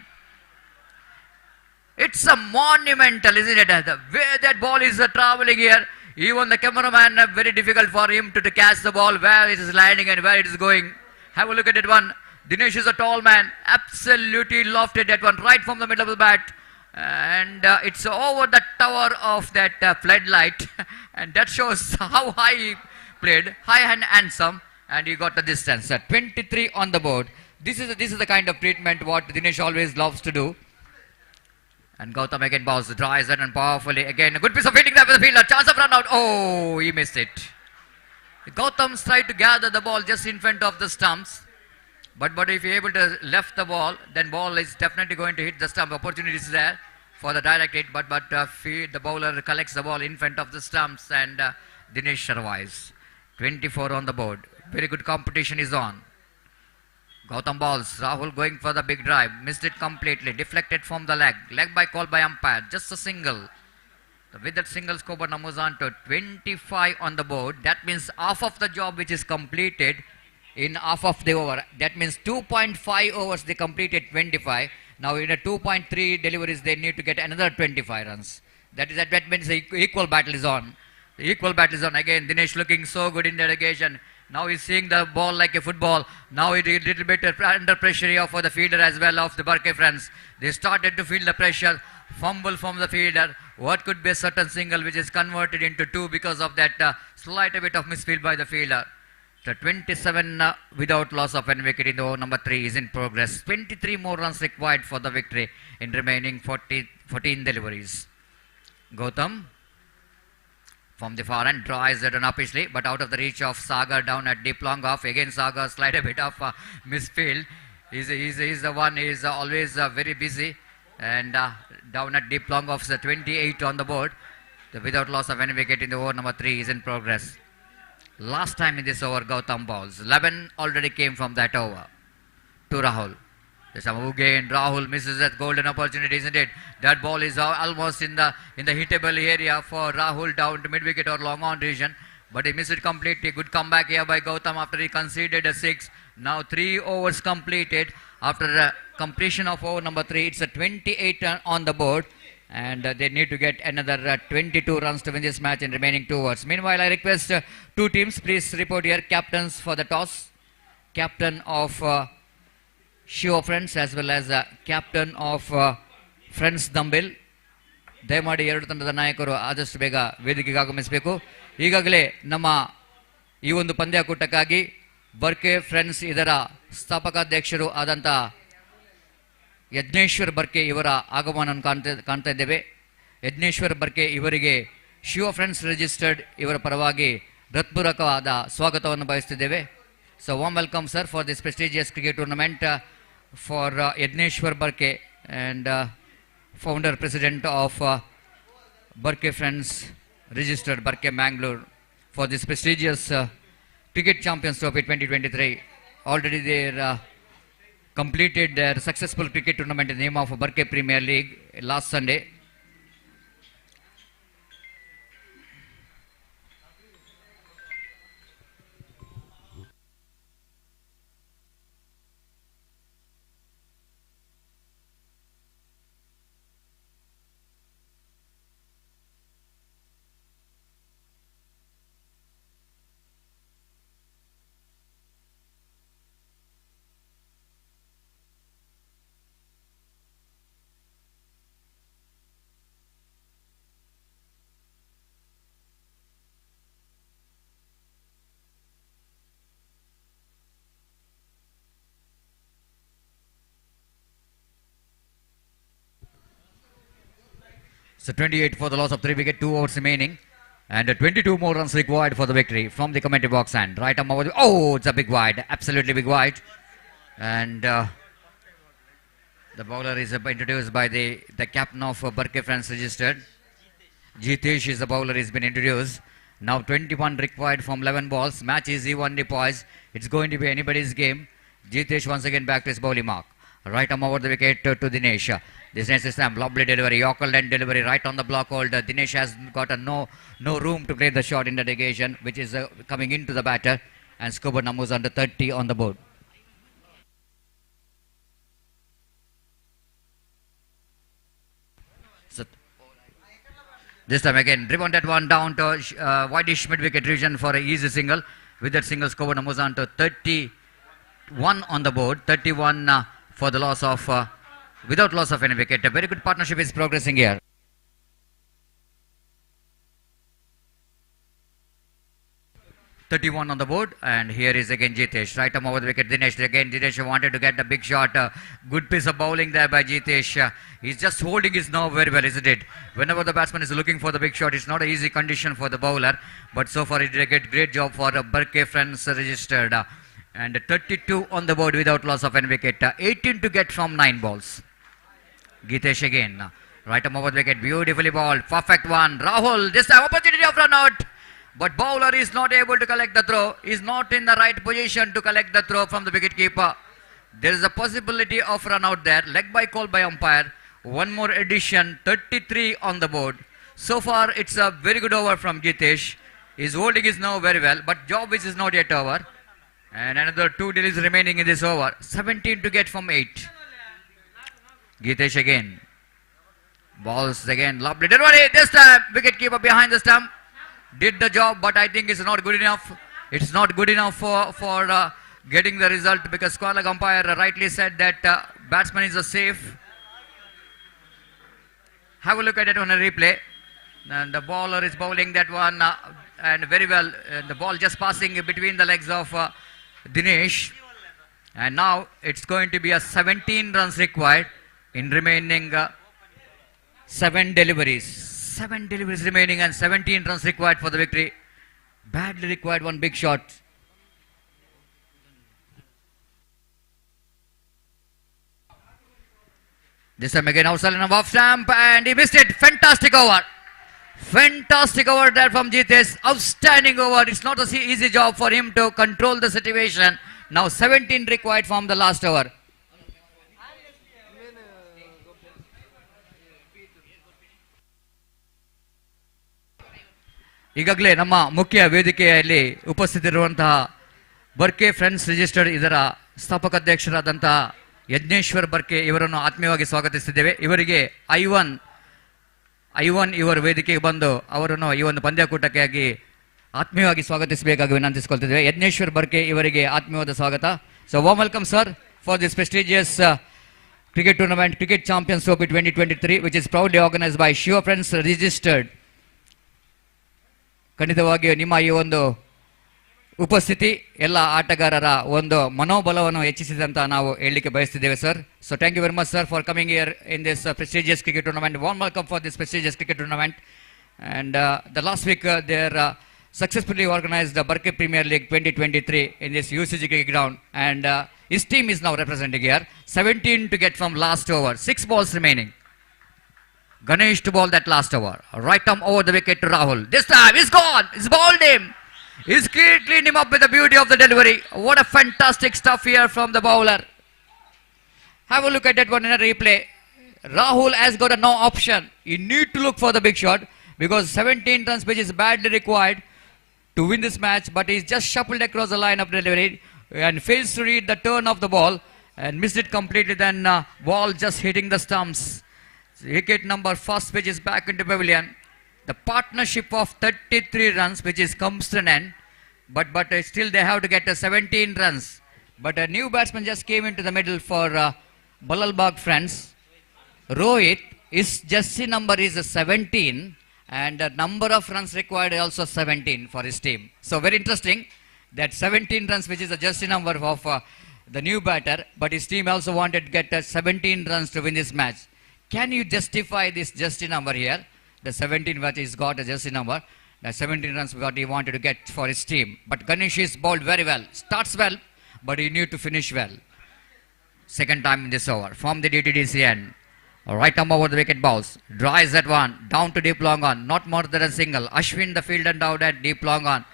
It's a monumental, isn't it? The way that ball is traveling here, even the cameraman, very difficult for him to catch the ball, where it is landing and where it is going. Have a look at that one. Dinesh is a tall man, absolutely lofted that one right from the middle of the bat. And it's over the tower of that floodlight. And that shows how high he played, high and handsome, and he got the distance. 23 on the board. This is the kind of treatment what Dinesh always loves to do. And Gautam again bows, drives it and powerfully. Again, a good piece of hitting there for the fielder. Chance of run out. Oh, he missed it. Gautam's tried to gather the ball just in front of the stumps. But if you're able to left the ball, then ball is definitely going to hit the stump. Opportunity is there for the direct hit. But the bowler collects the ball in front of the stumps, and Dinesh survives. 24 on the board. Very good competition is on. Gautam balls. Rahul going for the big drive. Missed it completely. Deflected from the leg. Leg by call by umpire. Just a single. With that single, score now moves on to 25 on the board. That means half of the job which is completed in half of the over. That means 2.5 overs they completed 25. Now in a 2.3 deliveries they need to get another 25 runs. That means the equal battle is on. The equal battle is on. Again, Dinesh looking so good in that occasion. Now he's seeing the ball like a football. Now it is a little bit under pressure here for the fielder as well of the Burke friends. They started to feel the pressure. Fumble from the fielder. What could be a certain single which is converted into two because of that slight bit of misfield by the fielder. The 27 without loss of an wicket in the over number 3 is in progress. 23 more runs required for the victory in remaining 14 deliveries. Gautam from the far end drives it unofficially, but out of the reach of Sagar down at deep long off. Again Sagar slight a bit of misfield. He's the one, he's always very busy, and down at deep long off, the 28 on the board. The without loss of any wicket in the over number 3 is in progress. Last time in this over, Gautam balls. 11 already came from that over to Rahul. Again, Rahul misses that golden opportunity, isn't it? That ball is almost in the hittable area for Rahul down to mid wicket or long on region, but he missed it completely. Good comeback here by Gautam after he conceded a 6. Now 3 overs completed after the completion of over number 3. It's a 28 on the board. And they need to get another 22 runs to win this match in remaining 2 overs. Meanwhile, I request two teams, please report here. Captains for the toss. Captain of Shiva Friends as well as captain of Friends Dumbbell. ದಯಮಾಡಿ ಎರಡು ತಂಡದ ನಾಯಕರು ಆದಷ್ಟು ಬೇಗ ವೇದಿಕೆಗೆ ಆಗಮಿಸಬೇಕು. ಈಗಾಗಲೇ ನಮ್ಮ ಈ ಒಂದು ಪಂದ್ಯಾಕೂಟಕ್ಕಾಗಿ ಬರ್ಕೆ ಫ್ರೆಂಡ್ಸ್ ಇದರ ಸ್ಥಾಪಕಾಧ್ಯಕ್ಷರು ಆದಂಥ ಯಜ್ಞೇಶ್ವರ್ ಬರ್ಕೆ ಇವರ ಆಗಮನವನ್ನು ಕಾಣ್ತಾ ಇದ್ದೇವೆ. ಯಜ್ಞೇಶ್ವರ್ ಬರ್ಕೆ ಇವರಿಗೆ ಶಿವ ಫ್ರೆಂಡ್ಸ್ ರಿಜಿಸ್ಟರ್ಡ್ ಇವರ ಪರವಾಗಿ ಹೃತ್ಪೂರ್ವಕವಾದ ಸ್ವಾಗತವನ್ನು ಬಯಸುತ್ತಿದ್ದೇವೆ. So warm welcome sir for this prestigious cricket tournament for Yajneshwar Barke and founder president of Burke Friends registered Burke Mangalore for this prestigious Cricket Champions Trophy 2023. Already they completed their successful cricket tournament in the name of Burke Premier League last Sunday. So 28 for the loss of 3 wicket, 2 overs remaining. And 22 more runs required for the victory from the commentary box. And right arm over. Oh, it's a big wide. Absolutely big wide. And the bowler is introduced by the captain of Barke Friends registered. Jitesh is the bowler. He's been introduced. Now 21 required from 11 balls. Match is evenly poised. It's going to be anybody's game. Jitesh once again back to his bowling mark. Right arm over the wicket to Dinesh. Dinesh is lovely delivery. Yorker and delivery right on the block hold. Dinesh has got no room to play the shot in the negation, which is coming into the batter. And score numbers under 30 on the board. So, this time again, driven that one down to wideish mid-wicket region for an easy single. With that single, score numbers on to 31 on the board. 31 for the loss of, without loss of any wicket. A very good partnership is progressing here. On the board, and here is again Jitesh. Right arm over the wicket. Dinesh again. Dinesh wanted to get the big shot. Good piece of bowling there by Jitesh. He's just holding his nerve very well, isn't it? Whenever the batsman is looking for the big shot, it's not an easy condition for the bowler. But so far, he did a great job for Barke Friends registered. And 32 on the board without loss of any wicket. 18 to get from 9 balls. Jitesh again. Right arm over the wicket. Beautifully bowled. Perfect one. Rahul. This time opportunity of run out. But bowler is not able to collect the throw. Is not in the right position to collect the throw from the wicketkeeper. There is a possibility of run out there. Leg by call by umpire. One more addition. 33 on the board. So far, it's a very good over from Jitesh. He's holding his nerve very well. But job which is not yet over. And another 2 delays remaining in this over. 17 to get from 8. Jitesh again. Balls again. Lovely delivery. This time, wicketkeeper behind the stump. Did the job, but I think it's not good enough. It's not good enough for getting the result, because squad leg umpire rightly said that batsman is a safe. Have a look at it on a replay. And the bowler is bowling that one and very well. The ball just passing between the legs of Dinesh. And now it's going to be a 17 runs required in remaining 7 deliveries. 7 deliveries remaining and 17 runs required for the victory. Badly required one big shot. This time again outside and off stamp, and he missed it. Fantastic over. Fantastic over there from Jitesh. Outstanding over. It's not an easy job for him to control the situation. Now 17 required from the last over. ಈಗಾಗಲೇ ನಮ್ಮ ಮುಖ್ಯ ವೇದಿಕೆಯಲ್ಲಿ ಉಪಸ್ಥಿತರಿರುವಂತಹ Barke Friends Registered ಇದರ ಸ್ಥಾಪಕ ಅಧ್ಯಕ್ಷರಾದಂತಹ ಯಜ್ಞೇಶ್ವರ್ ಬರ್ಕೆ ಇವರನ್ನು ಆತ್ಮೀಯವಾಗಿ ಸ್ವಾಗತಿಸಿದ್ದೇವೆ. ಇವರಿಗೆ ಐವನ್ ಇವರ ವೇದಿಕೆಗೆ ಬಂದು ಅವರನ್ನು ಈ ಒಂದು ಪಂದ್ಯಕೂಟಕ್ಕಾಗಿ ಆತ್ಮೀಯವಾಗಿ ಸ್ವಾಗತಿಸಬೇಕಾಗಿ ವಿನಂತಿಸಿಕೊಳ್ತಿದ್ದೇವೆ. ಯಜ್ಞೇಶ್ವರ್ ಬರ್ಕೆ ಇವರಿಗೆ ಆತ್ಮೀಯವಾದ ಸ್ವಾಗತ. So warm welcome sir for this prestigious cricket tournament, Cricket Champions Trophy 2023, which is proudly organized by Shiva Friends Registered. ಖಂಡಿತವಾಗಿಯೂ ನಿಮ್ಮ ಈ ಒಂದು ಉಪಸ್ಥಿತಿ ಎಲ್ಲ ಆಟಗಾರರ ಒಂದು ಮನೋಬಲವನ್ನು ಹೆಚ್ಚಿಸಿದಂತ ನಾವು ಹೇಳಲಿಕ್ಕೆ ಬಯಸ್ತಿದ್ದೇವೆ sir. So thank you very much sir for coming here in this prestigious cricket tournament. Warm welcome for this prestigious cricket tournament. And the last week they successfully organized the Barke Premier League 2023 in this UCG cricket ground, and his team is now representing here. 17 to get from last over. 6 balls remaining. Ganesh to bowl that last over. Right arm over the wicket to Rahul. This time he's gone. He's bowled him. He's cleaned him up with the beauty of the delivery. What a fantastic stuff here from the bowler. Have a look at that one in a replay. Rahul has got no option. You need to look for the big shot, because 17 runs which is badly required to win this match, but he's just shuffled across the line of delivery and fails to read the turn of the ball and missed it completely. Then ball just hitting the stumps. Wicket number first, which is back into pavilion. The partnership of 33 runs which is comes to an end, but still they have to get 17 runs. But a new batsman just came into the middle for Balalbagh Friends. Rohit, his jersey number is 17, and the number of runs required is also 17 for his team. So very interesting that 17 runs, which is the jersey number of the new batter, but his team also wanted to get 17 runs to win this match. Can you justify this jersey number here? The 17 which he's got a jersey number. the 17 runs what he wanted to get for his team. But Ganesh is bowled very well. Starts well, but he need to finish well. Second time in this over. From the DTDC end. Right arm over the wicket balls. Drives that one. Down to deep long on. Not more than a single. Ashwin the fielder down at deep long on.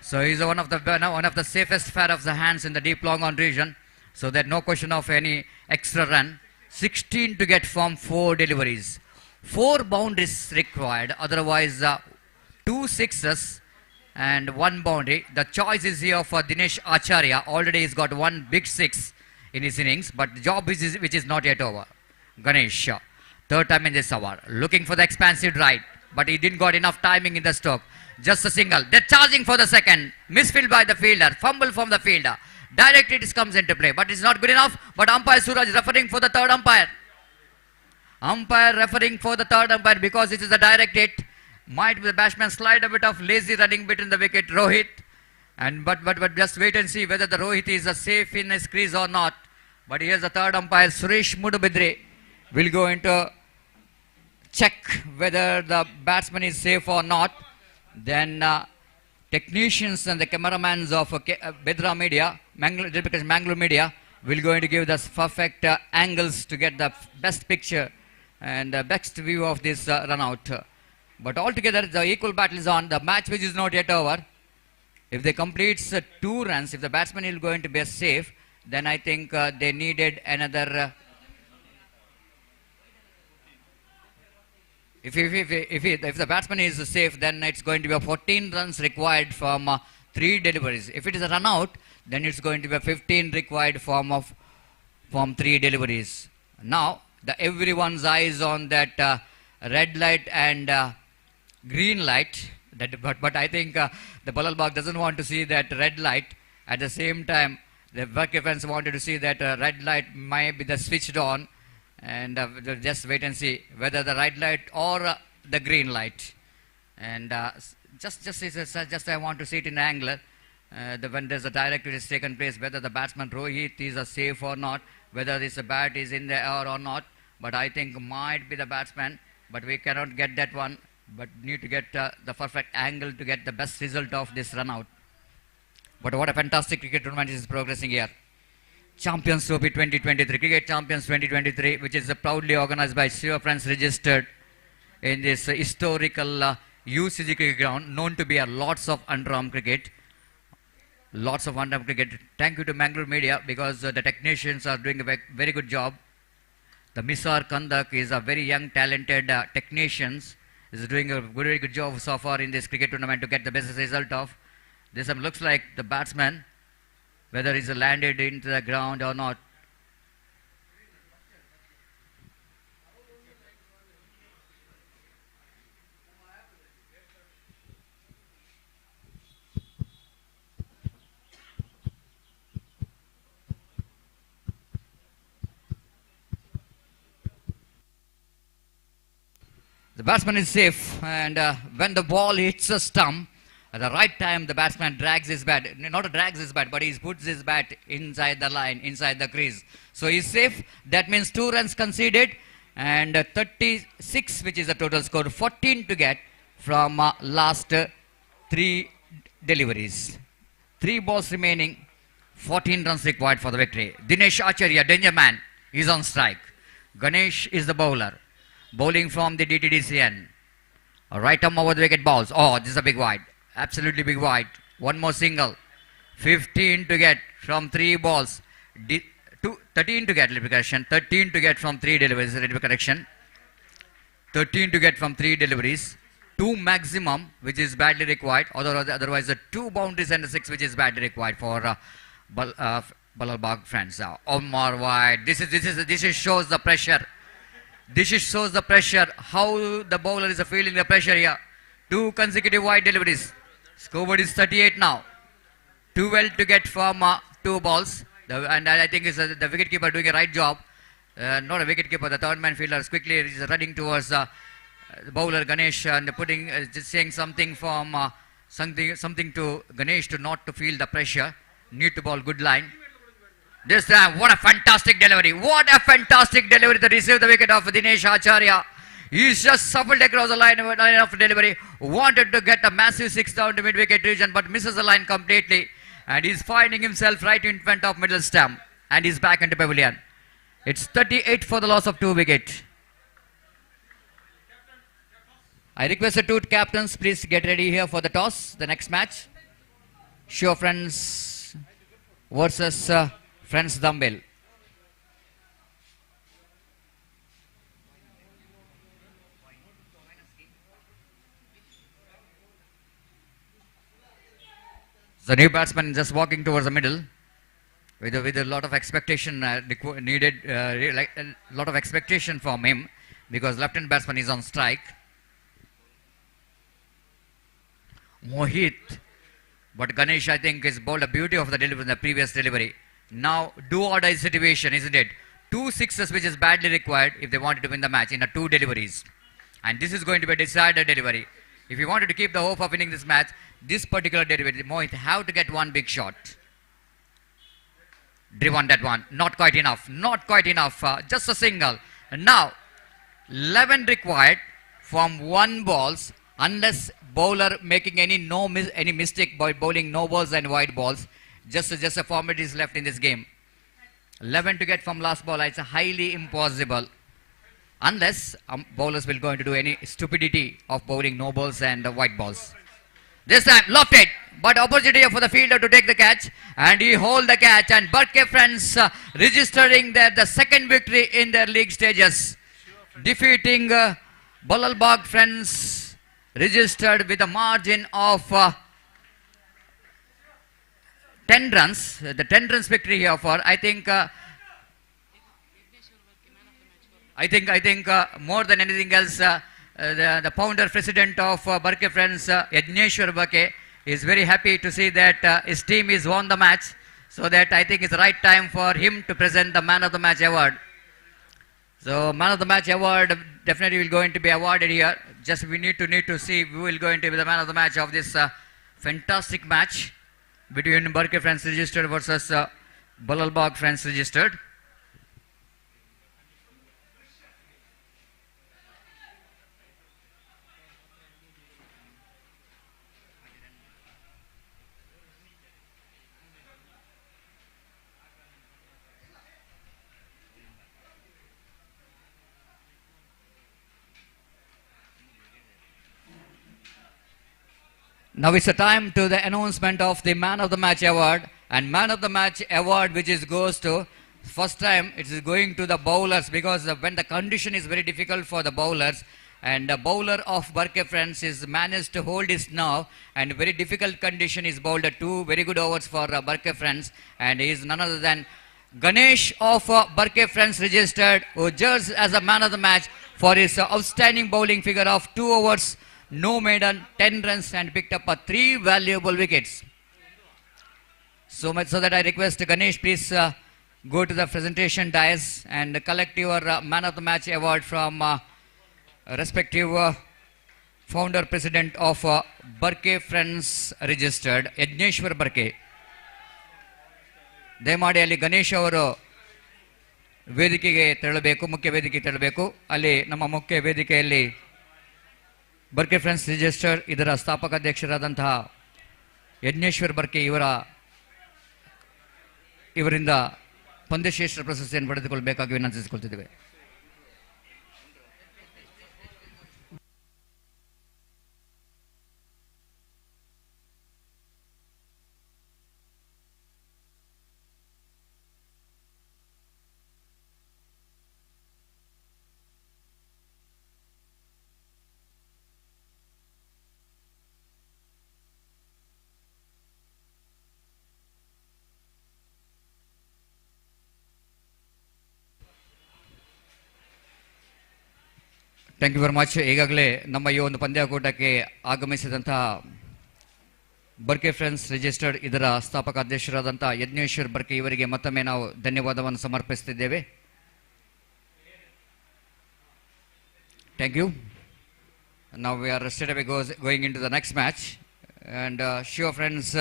So he's one of the safest pair of the hands in the deep long on region. So there's no question of any extra run. 16 to get from 4 deliveries. 4 boundaries required. Otherwise, 2 sixes and 1 boundary. The choice is here for Dinesh Acharya. Already he's got 1 big 6 in his innings. But the job which is not yet over. Ganesh, third time in this hour. Looking for the expansive right. But he didn't got enough timing in the stroke. Just a single. They're charging for the second. Misfield by the fielder. Fumble from the fielder. Direct it comes into play. But it's not good enough. But umpire Suraj referring for the third umpire. Umpire referring for the third umpire because it is a direct hit. Might the batsman slide a bit of lazy running between the wicket. Rohit. And but just wait and see whether the Rohit is safe in his crease or not. But here's the third umpire. Suresh Mudubidre will go into check whether the batsman is safe or not. Then technicians and the cameramans of Bedra Media, Mangalore Media, will going to give us perfect angles to get the best picture and best view of this run out. But altogether, the equal battle is on. The match which is not yet over. If they complete 2 runs, if the batsman is going to be safe, then I think they needed another. If the batsman is safe, then it's going to be 14 runs required from 3 deliveries. If it is a run out, then it's going to be 15 required from 3 deliveries. Now, everyone's eyes on that red light and green light. But I think the Balalbag doesn't want to see that red light. At the same time, the Barkey fans wanted to see that red light might be the switched on. And just wait and see whether the red light or the green light. And just I want to see it in angle. When there's a direct which is taken place, whether the batsman Rohit is safe or not, whether this bat is in the air or not. But I think might be the batsman. But we cannot get that one. But need to get the perfect angle to get the best result of this run out. But what a fantastic cricket tournament is progressing here. Champions Trophy 2023, Cricket Champions 2023, which is proudly organized by Shiva Friends registered in this historical UCG cricket ground, known to be a lots of underarm cricket. Lots of underarm cricket. Thank you to Mangalore Media because the technicians are doing a very good job. The Misar Kandak is a very young, talented technicians. Is doing a very good job so far in this cricket tournament to get the best result of. This looks like the batsman, whether he's landed into the ground or not. The batsman is safe, and when the ball hits a stump, at the right time, the batsman drags his bat. Not drags his bat, but he puts his bat inside the line, inside the crease. So he's safe. That means 2 runs conceded and 36, which is the total score. 14 to get from last 3 deliveries. 3 balls remaining. 14 runs required for the victory. Dinesh Acharya, danger man, is on strike. Ganesh is the bowler. Bowling from the DTDC end. Right arm over the wicket balls. Oh, this is a big wide. Absolutely big wide. 1 more single. 15 to get from 3 balls. 13 to get, little correction. 13 to get from 3 deliveries, little correction. 13 to get from 3 deliveries. 2 maximum, which is badly required. Otherwise, 2 boundaries and a 6, which is badly required for Balalbag friends. Omar wide. This shows the pressure. This shows the pressure. How the bowler is feeling the pressure here. 2 consecutive wide deliveries. Scoreboard is 38 now. 12 to get from 2 balls. And I think the wicketkeeper doing a right job. Not a wicketkeeper, the third man fielder is quickly running towards the bowler Ganesh and just saying something from something to Ganesh to not to feel the pressure. Need to ball good line. This time, what a fantastic delivery. What a fantastic delivery to receive the wicket of Dinesh Acharya. He's just shuffled across the line of delivery. Wanted to get a massive six down to mid-wicket region, but misses the line completely. And he's finding himself right in front of middle stump. And he's back into pavilion. It's 38 for the loss of 2 wickets. I request the two captains, please get ready here for the toss, the next match. Shiva Friends versus Friends Dumbbell. The new batsman just walking towards the middle with a lot of expectation needed, like a lot of expectation from him because left-hand batsman is on strike. Mohit, but Ganesh I think is bowled a beauty of the delivery in the previous delivery. Now do or die situation, isn't it? 2 sixes which is badly required if they wanted to win the match in a 2 deliveries. And this is going to be a decided delivery. If you wanted to keep the hope of winning this match, this particular delivery, Mohit have to get one big shot. Driven that one, not quite enough, just a single. And now 11 required from 1 balls unless bowler making any mistake by bowling no balls and wide balls. Just a format is left in this game. 11 to get from last ball, it's highly impossible unless bowlers will going to do any stupidity of bowling no balls and white balls. This time lofted, but opportunity for the fielder to take the catch, and he hold the catch, and Barke Friends registering the second victory in their league stages, defeating Balalbagh Friends, registered with a margin of 10 runs. The 10 runs victory here for I think more than anything else. The founder president of Barke Friends, Yajneshwar Barke, is very happy to see that his team is won the match. So that I think it's the right time for him to present the Man of the Match award. So Man of the Match award definitely will going to be awarded here. Just we need to see who will going to be the Man of the Match of this fantastic match between Barke Friends registered versus Balalbagh Friends registered. Now it's a time to the announcement of the Man of the Match award, and Man of the Match award which is goes to, first time it is going to the bowlers, because when the condition is very difficult for the bowlers, and the bowler of Barke Friends is managed to hold his nerve, and very difficult condition is bowled 2 very good overs for Barke Friends, and he is none other than Ganesh of Barke Friends registered, who judged as a Man of the Match for his outstanding bowling figure of 2 overs, no maiden, 10 runs, and picked up 3 valuable wickets. So much so that I request Ganesh, please go to the presentation dais and collect your Man of the Match award from respective founder president of Barke Friends registered, Yajneshwar Barke. ದಯಮಾಡಿ ಅಲ್ಲಿ ಗಣೇಶ್ ಅವರು ವೇದಿಕೆಗೆ ತೆರಳಬೇಕು, ಮುಖ್ಯ ವೇದಿಕೆಗೆ ತೆರಳಬೇಕು. ಅಲ್ಲಿ ನಮ್ಮ ಮುಖ್ಯ ವೇದಿಕೆಯಲ್ಲಿ ಬರ್ಕೆ ಫ್ರೆಂಡ್ಸ್ ರಿಜಿಸ್ಟರ್ ಇದರ ಸ್ಥಾಪಕ ಅಧ್ಯಕ್ಷರಾದಂತಹ ಯಜ್ಞೇಶ್ವರ್ ಬರ್ಕೆ ಇವರಿಂದ ಪಂದ್ಯಶ್ರೇಷ್ಠ ಪ್ರಶಸ್ತಿಯನ್ನು ಪಡೆದುಕೊಳ್ಳಬೇಕಾಗಿ ವಿನಂತಿಸಿಕೊಳ್ತಿದ್ದೇವೆ. Thank you very much. ಈಗಾಗಲೇ ನಮ್ಮ ಈ ಒಂದು ಪಂದ್ಯಾಕೂಟಕ್ಕೆ ಆಗಮಿಸಿದಂತಹ ಬರ್ಕೆ ಫ್ರೆಂಡ್ಸ್ ರಿಜಿಸ್ಟರ್ಡ್ ಇದರ ಸ್ಥಾಪಕ ಅಧ್ಯಕ್ಷರಾದಂಥ ಯಜ್ಞೇಶ್ವರ್ ಬರ್ಕೆ ಇವರಿಗೆ ಮತ್ತೊಮ್ಮೆ ನಾವು ಧನ್ಯವಾದವನ್ನು ಸಮರ್ಪಿಸುತ್ತಿದ್ದೇವೆ. Thank you. ನಾವು we are straight away going into the next match, and Shiva Friends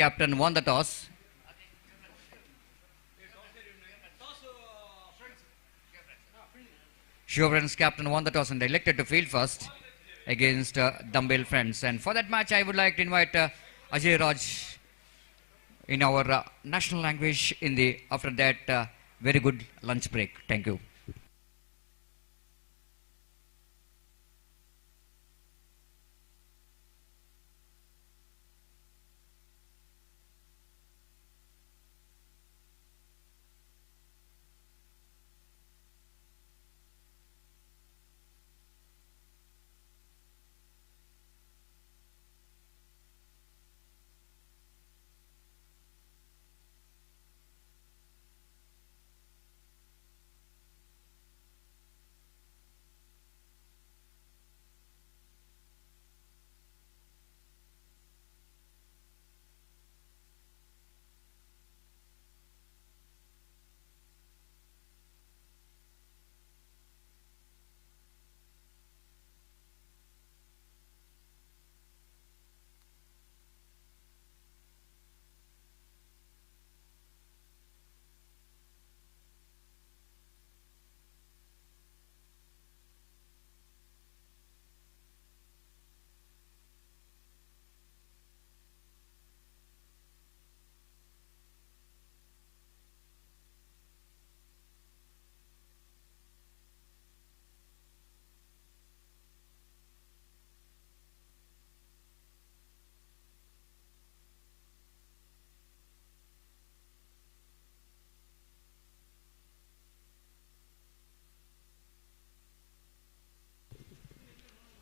captain won the toss. Shiva Friends captain won the toss and elected to field first against Dumbbell Friends. And for that match, I would like to invite Ajay Raj in our national language in the after that very good lunch break. Thank you.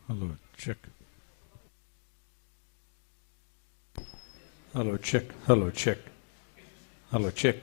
Hello, check. Hello, check. Hello, check. Hello, check.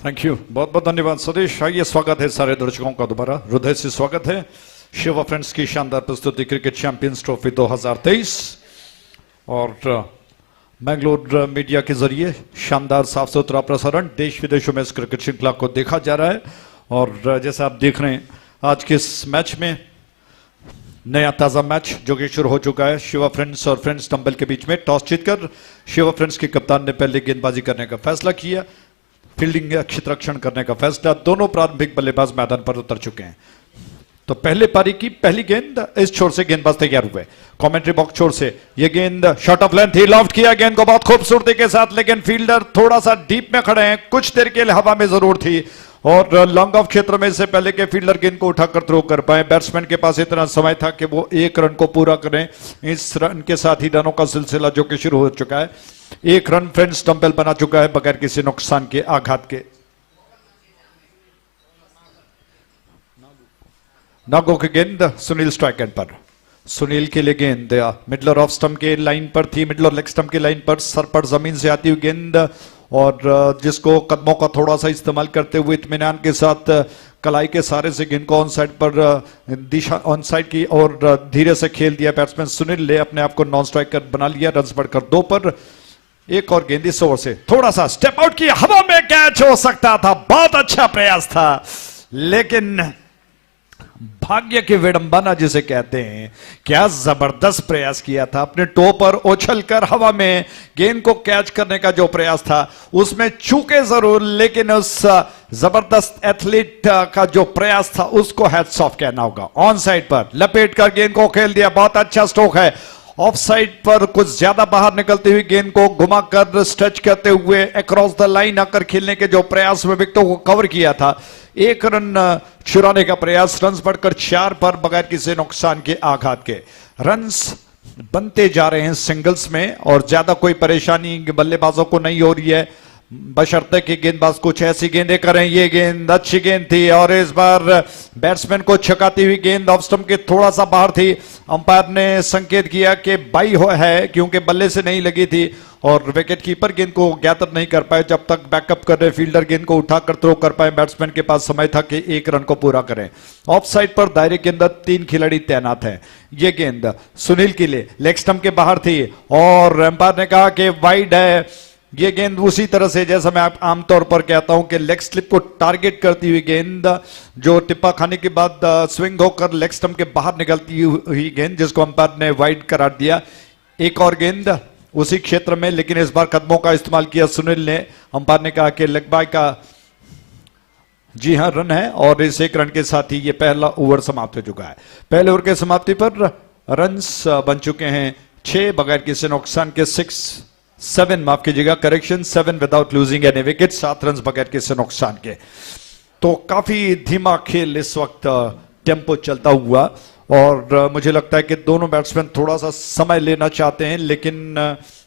Thank you, बहुत बहुत धन्यवाद सतीश। आइए, स्वागत है सारे दर्शकों का दोबारा हृदय से स्वागत है शिवा फ्रेंड्स की शानदार प्रस्तुति क्रिकेट चैंपियंस ट्रॉफी 2023 और मैंगलोर मीडिया के जरिए शानदार साफ सुथरा प्रसारण देश विदेशों में इस क्रिकेट श्रृंखला को देखा जा रहा है। और जैसा आप देख रहे हैं आज के इस मैच में नया ताजा मैच जो कि शुरू हो चुका है शिवा फ्रेंड्स और फ्रेंड्स डंबल के बीच में। टॉस जीतकर शिवा फ्रेंड्स के कप्तान ने पहले गेंदबाजी करने का फैसला किया, फील्डिंग क्षेत्ररक्षण करने का फैसला। दोनों प्रारंभिक बल्लेबाज मैदान पर उतर चुके हैं। तो पहले पारी की पहली गेंद इस छोर से गेंदबाज तैयार हुए, कमेंट्री बॉक्स छोर से ये गेंद shot of length he loft किया गेंद को बहुत खूबसूरती के साथ, लेकिन फील्डर थोड़ा सा डीप में खड़े हैं, कुछ देर के लिए हवा में जरूर थी और लॉन्ग ऑफ क्षेत्र में इससे पहले के फील्डर गेंद को उठाकर थ्रो कर पाए। बैट्समैन के पास इतना समय था कि वो एक रन को पूरा करें। इस रन के साथ ही रनों का सिलसिला जो कि शुरू हो चुका है, एक रन फ्रेंड्स डंबल बना चुका है बगैर किसी नुकसान के, आघात के। नागो की गेंद सुनील स्ट्राइक एंड पर, सुनील के लिए गेंद मिडलर ऑफ स्टंप के लाइन पर थी, मिडलर लेग स्टंप की लाइन पर सर पर जमीन से आती हुई गेंद और जिसको कदमों का थोड़ा सा इस्तेमाल करते हुए इत्मीनान के साथ कलाई के सारे से गेंद को ऑन साइड पर दिशा ऑन साइड की और धीरे से खेल दिया बैट्समैन सुनील ले अपने आप को नॉन स्ट्राइकर बना लिया। रन बढ़कर 2 पर। एक और गेंद इस ओवर से थोड़ा सा स्टेप आउट की, हवा में कैच हो सकता था, बहुत अच्छा प्रयास था, लेकिन भाग्य की विडंबना जिसे कहते हैं, क्या जबरदस्त प्रयास किया था। अपने टो पर उछलकर हवा में गेंद को कैच करने का जो प्रयास था उसमें चूके जरूर, लेकिन उस जबरदस्त एथलीट का जो प्रयास था उसको हैट्स ऑफ कहना होगा। ऑन साइड पर लपेट कर गेंद को खेल दिया, बहुत अच्छा स्ट्रोक है ऑफ साइड पर कुछ ज्यादा बाहर निकलती हुई गेंद को घुमाकर स्ट्रेच करते हुए अक्रॉस द लाइन आकर खेलने के जो प्रयास में विकेटों को कवर किया था, 1 रन चुराने का प्रयास, रन बढ़कर 4 पर बगैर किसी नुकसान के आघात के रन्स बनते जा रहे हैं सिंगल्स में और ज्यादा कोई परेशानी बल्लेबाजों को नहीं हो रही है, बशर्ते कि गेंदबाज कुछ ऐसी गेंदें करें। ये गेंद अच्छी गेंद थी और इस बार बैट्समैन को छकाती हुई गेंद ऑफ स्टंप के थोड़ा सा बाहर थी। अंपायर ने संकेत किया कि बाई है क्योंकि बल्ले से नहीं लगी थी और विकेट कीपर गेंद को गैदर नहीं कर पाए। जब तक बैकअप कर रहे फील्डर गेंद को उठाकर थ्रो कर पाए, बैट्समैन के पास समय था कि 1 रन को पूरा करें। ऑफ साइड पर दायरे के अंदर 3 खिलाड़ी तैनात हैं। ये गेंद सुनील के लिए लेग स्टंप के बाहर थी और अंपायर ने कहा कि वाइड है। ये गेंद उसी तरह से जैसा मैं आमतौर पर कहता हूं कि लेग स्लिप को टारगेट करती हुई गेंद, जो टिप्पा खाने के बाद स्विंग होकर लेग स्टंप के बाहर निकलती हुई गेंद, जिसको अंपायर ने वाइड करार दिया। एक और गेंद उसी क्षेत्र में, लेकिन इस बार कदमों का इस्तेमाल किया सुनील ने। अंपायर ने कहा कि लेग बाय का जी हां रन है और इस 1 रन के साथ ही ये पहला ओवर समाप्त हो चुका है। पहले ओवर के समाप्ति पर रन्स बन चुके हैं 6 बगैर किसी नुकसान के, 7 माफ कीजिएगा, correction 7 without losing any wicket, 7 run बगैर किसी नुकसान के। तो काफी धीमा खेल इस वक्त टेम्पो चलता हुआ और मुझे लगता है कि दोनों बैट्समैन थोड़ा सा समय लेना चाहते हैं, लेकिन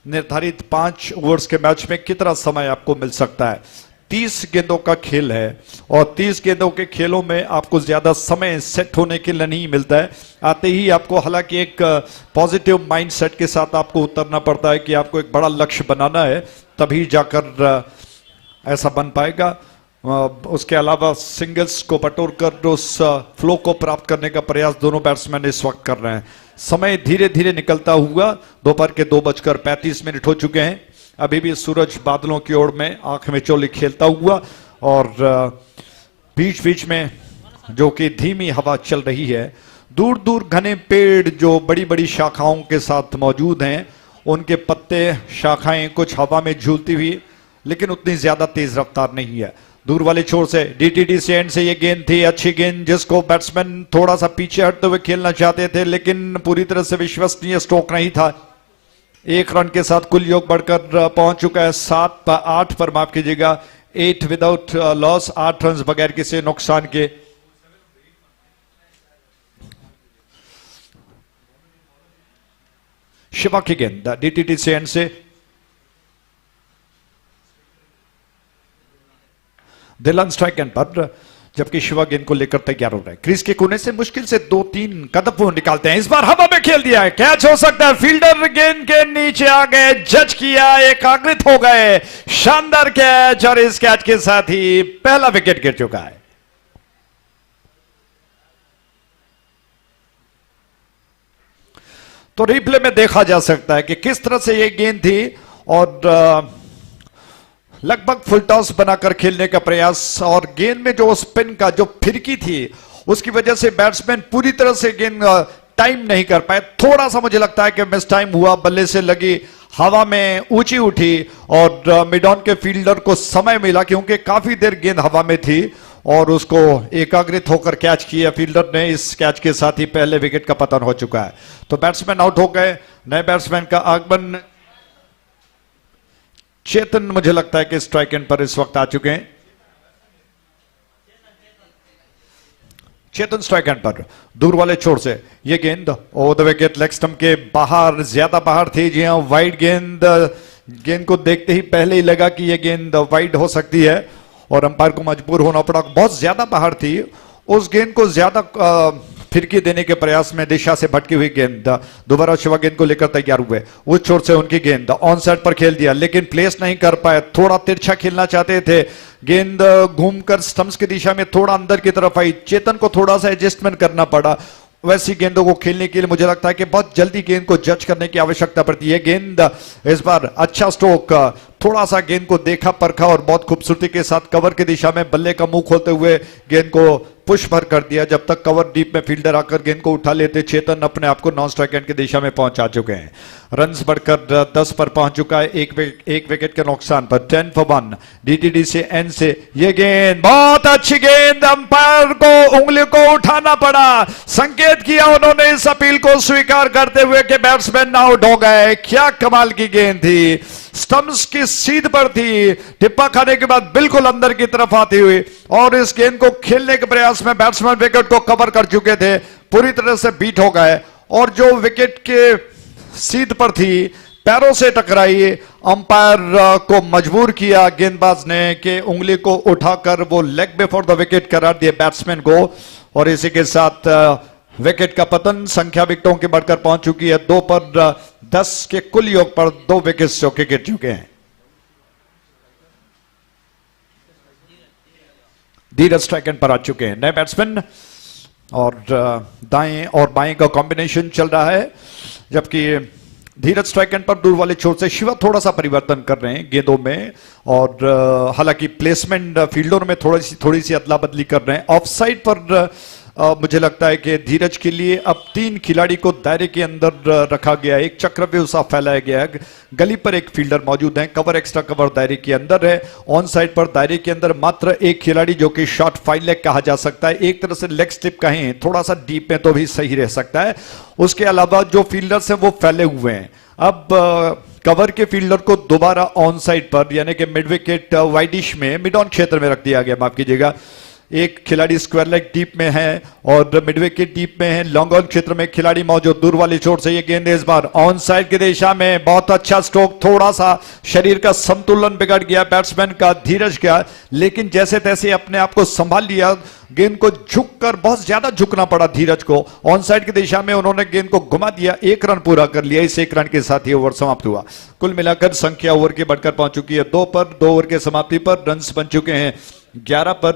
निर्धारित 5 ओवर्स के मैच में कितना समय आपको मिल सकता है। 30 गेंदों का खेल है और 30 गेंदों के खेलों में आपको ज्यादा समय सेट होने के लिए नहीं मिलता है। आते ही आपको हालांकि एक पॉजिटिव माइंडसेट के साथ आपको उतरना पड़ता है कि आपको एक बड़ा लक्ष्य बनाना है, तभी जाकर ऐसा बन पाएगा। उसके अलावा सिंगल्स को बटोर कर उस फ्लो को प्राप्त करने का प्रयास दोनों बैट्समैन इस वक्त कर रहे हैं। समय धीरे धीरे निकलता हुआ दोपहर के 2:35 हो चुके हैं। अभी भी सूरज बादलों की ओर में आंख में चोली खेलता हुआ और बीच बीच में जो कि धीमी हवा चल रही है। दूर दूर घने पेड़ जो बड़ी बड़ी शाखाओं के साथ मौजूद हैं, उनके पत्ते शाखाएं कुछ हवा में झूलती हुई, लेकिन उतनी ज्यादा तेज रफ्तार नहीं है। दूर वाले छोर से डीटीटी से एंड से ये गेंद थी, अच्छी गेंद जिसको बैट्समैन थोड़ा सा पीछे हटते हुए खेलना चाहते थे, लेकिन पूरी तरह से विश्वसनीय स्ट्रोक नहीं था। 1 रन के साथ कुल योग बढ़कर पहुंच चुका है 8 पर माफ कीजिएगा, 8 विदाउट लॉस, 8 रन बगैर किसी नुकसान के। शिवा की गेंद डीटीटी से एंड से दिलन स्ट्राइक एंड पर, जबकि शिवा गेंद को लेकर तैयार हो रहे हैं। क्रीज के कोने से मुश्किल से 2-3 कदम वो निकालते हैं। इस बार हवा में खेल दिया है, कैच हो सकता है, फील्डर गेंद के नीचे आ गए, जज किया, एकाग्रित हो गए, शानदार कैच और इस कैच के साथ ही पहला विकेट गिर चुका है। तो रिप्ले में देखा जा सकता है कि किस तरह से यह गेंद थी और लगभग फुल टॉस बनाकर खेलने का प्रयास, और गेंद में जो स्पिन का जो फिरकी थी उसकी वजह से बैट्समैन पूरी तरह से गेंद टाइम नहीं कर पाए। थोड़ा सा मुझे लगता है कि मिस टाइम हुआ, बल्ले से लगी, हवा में ऊंची उठी और मिड ऑन के फील्डर को समय मिला क्योंकि काफी देर गेंद हवा में थी और उसको एकाग्रित होकर कैच किया फील्डर ने। इस कैच के साथ ही पहले विकेट का पतन हो चुका है। तो बैट्समैन आउट हो गए, नए बैट्समैन का आगमन। चेतन मुझे लगता है कि स्ट्राइक एंड पर इस वक्त आ चुके हैं। चेतन स्ट्राइक एंड पर, दूर वाले छोर से ये गेंद over the wicket, leg stump के बाहर, ज्यादा बाहर थी। जी हां, वाइड गेंद, गेंद को देखते ही पहले ही लगा कि ये गेंद वाइड हो सकती है और अंपायर को मजबूर होना पड़ा। बहुत ज्यादा बाहर थी, उस गेंद को ज्यादा फिरकी देने के प्रयास में दिशा से भटकी हुई गेंद, दोबारा शिवा गेंद को लेकर तैयार हुए। उस छोर से उनकी गेंद ऑन साइड पर खेल दिया, लेकिन प्लेस नहीं कर पाए, थोड़ा तिरछा खेलना चाहते थे। गेंद घूमकर स्टंप्स की दिशा में थोड़ा अंदर की तरफ आई, चेतन को थोड़ा सा एडजस्टमेंट करना पड़ा। वैसी गेंदों को खेलने के लिए मुझे लगता है कि बहुत जल्दी गेंद को जज करने की आवश्यकता पड़ती है। गेंद इस बार अच्छा स्ट्रोक, थोड़ा सा गेंद को देखा परखा और बहुत खूबसूरती के साथ कवर की दिशा में बल्ले का मुंह खोलते हुए गेंद को पुश भर कर दिया। जब तक कवर डीप में फील्डर आकर गेंद को उठा लेते, चेतन अपने आप को नॉन स्ट्राइक एंड की दिशा में पहुंचा चुके हैं। रन्स बढ़कर 10 पर पहुंच चुका है, एक विकेट के नुकसान पर। 10 for 1 डीटीडी से एन से ये गेंद, बहुत अच्छी गेंद, अंपायर को उंगली को उठाना पड़ा, संकेत किया उन्होंने इस अपील को स्वीकार करते हुए कि बैट्समैन आउट हो गए। क्या कमाल की गेंद थी, स्टंप्स की सीध पर थी, टिप्पा खाने के बाद बिल्कुल अंदर की तरफ आती हुई, और इस गेंद को खेलने के प्रयास में बैट्समैन विकेट को कवर कर चुके थे, पूरी तरह से बीट हो गए, और जो विकेट के सीध पर थी पैरों से टकराई, अंपायर को मजबूर किया गेंदबाज ने कि उंगली को उठाकर वो लेग बिफोर द विकेट करार दिए बैट्समैन को, और इसी के साथ विकेट का पतन। संख्या विकेटों की बढ़कर पहुंच चुकी है 2 पर 10 के कुल योग पर 2 विकेट चौके गिर चुके हैं। धीरज स्ट्राइक एंड पर आ चुके हैं नए बैट्समैन, और दाएं और बाएं का कॉम्बिनेशन चल रहा है, जबकि धीरज स्ट्राइक एंड पर दूर वाले छोर से शिवा थोड़ा सा परिवर्तन कर रहे हैं गेंदों में, और हालांकि प्लेसमेंट फील्डर में थोड़ी सी अदला बदली कर रहे हैं। ऑफ साइड पर मुझे लगता है कि धीरज के लिए अब 3 खिलाड़ी को दायरे के अंदर रखा गया है, एक चक्रव्यूह सा फैलाया गया है, गली पर एक फील्डर मौजूद है, कवर एक्स्ट्रा कवर दायरे के अंदर है, ऑन साइड पर दायरे के अंदर मात्र एक खिलाड़ी जो कि शॉर्ट 5 लेग कहा जा सकता है, एक तरह से लेग स्लिप कहें, थोड़ा सा डीप में तो भी सही रह सकता है। उसके अलावा जो फील्डर्स हैं वो फैले हुए हैं। अब कवर के फील्डर को दोबारा ऑन साइड पर यानी कि मिड विकेट वाइडिश में, मिड ऑन क्षेत्र में रख दिया गया, माफ कीजिएगा। एक खिलाड़ी स्क्वायर लेग डीप में है और मिड विकेट डीप में है, लॉन्ग ऑन क्षेत्र में खिलाड़ी मौजूद। दूर वाली चोट से ये गेंद इस बार ऑन साइड की दिशा में, बहुत अच्छा स्ट्रोक, थोड़ा सा शरीर का संतुलन बिगड़ गया बैट्समैन का, धीरज का, लेकिन जैसे तैसे अपने आप को संभाल लिया। गेंद को झुककर, बहुत ज्यादा झुकना पड़ा धीरज को, ऑन साइड की दिशा में उन्होंने गेंद को घुमा दिया, 1 रन पूरा कर लिया। इस 1 रन के साथ ही ओवर समाप्त हुआ। कुल मिलाकर संख्या ओवर की बढ़कर पहुंच चुकी है 2 पर। 2 ओवर के समाप्ति पर रन बन चुके हैं 11 पर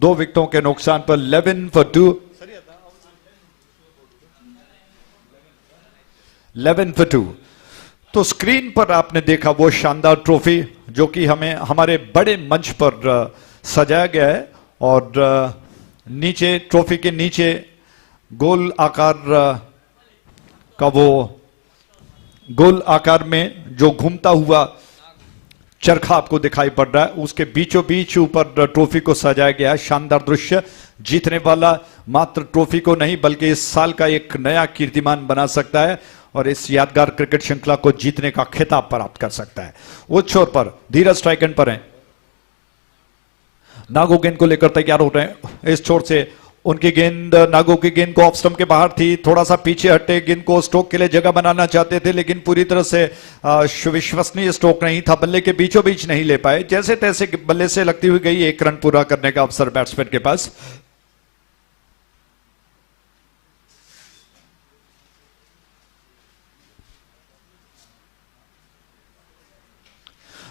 2 विकेटों के नुकसान पर 11 for 2। 11 for 2। तो स्क्रीन पर आपने देखा वो शानदार ट्रॉफी जो कि हमें हमारे बड़े मंच पर सजाया गया है, और नीचे ट्रॉफी के नीचे गोल आकार का वो गोल आकार में जो घूमता हुआ चरखा आपको दिखाई पड़ रहा है, उसके बीचों बीच ऊपर ट्रॉफी को सजाया गया है। शानदार दृश्य। जीतने वाला मात्र ट्रॉफी को नहीं बल्कि इस साल का एक नया कीर्तिमान बना सकता है और इस यादगार क्रिकेट श्रृंखला को जीतने का खिताब प्राप्त कर सकता है। उस छोर पर धीरज स्ट्राइक एंड पर हैं, नागो गेंद को लेकर तैयार हो रहे हैं। इस छोर से उनकी गेंद, नागो की गेंद को ऑफ स्टंप के बाहर थी, थोड़ा सा पीछे हटे, गेंद को स्ट्रोक के लिए जगह बनाना चाहते थे, लेकिन पूरी तरह से विश्वसनीय स्ट्रोक नहीं था, बल्ले के बीचों बीच नहीं ले पाए। जैसे तैसे बल्ले से लगती हुई गई, 1 रन पूरा करने का अवसर बैट्समैन के पास।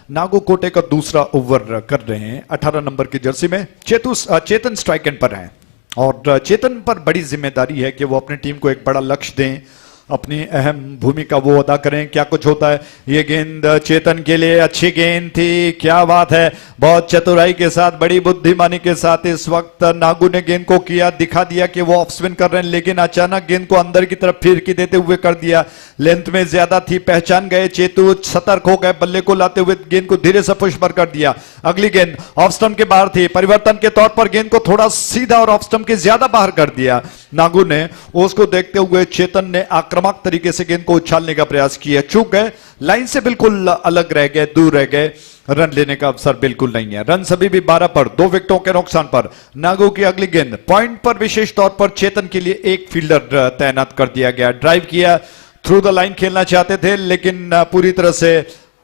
नागो कोटे का दूसरा ओवर कर रहे हैं 18 नंबर की जर्सी में। चेतन स्ट्राइक एंड पर हैं और चेतन पर बड़ी जिम्मेदारी है कि वो अपनी टीम को एक बड़ा लक्ष्य दें, अपनी अहम भूमिका वो अदा करें। क्या कुछ होता है। ये गेंद चेतन के लिए अच्छी गेंद थी, क्या बात है, बहुत चतुराई के साथ, बड़ी बुद्धिमानी के साथ इस वक्त नागू ने गेंद को किया, दिखा दिया कि वो ऑफ स्पिन कर रहे हैं, लेकिन अचानक गेंद को अंदर की तरफ फिर की देते हुए कर दिया। लेंथ में ज्यादा थी, पहचान गए चेतू, सतर्क हो गए, बल्ले को लाते हुए गेंद को धीरे से पुश पर कर दिया। अगली गेंद ऑफ स्टंप के बाहर थी, परिवर्तन के तौर पर गेंद को थोड़ा सीधा और ऑफ स्टंप के ज्यादा बाहर कर दिया नागू ने। उसको देखते हुए चेतन ने आक्रामक तरीके से गेंद को उछालने का प्रयास किया, चूक गए, लाइन से बिल्कुल अलग रह गए, दूर रह गए, रन लेने का अवसर बिल्कुल नहीं है। रन सभी भी 12 पर, 2 विकेटों के नुकसान पर। नागो की अगली गेंद पॉइंट पर विशेष तौर पर चेतन के लिए एक फील्डर तैनात कर दिया गया, ड्राइव किया, थ्रू द लाइन खेलना चाहते थे, लेकिन पूरी तरह से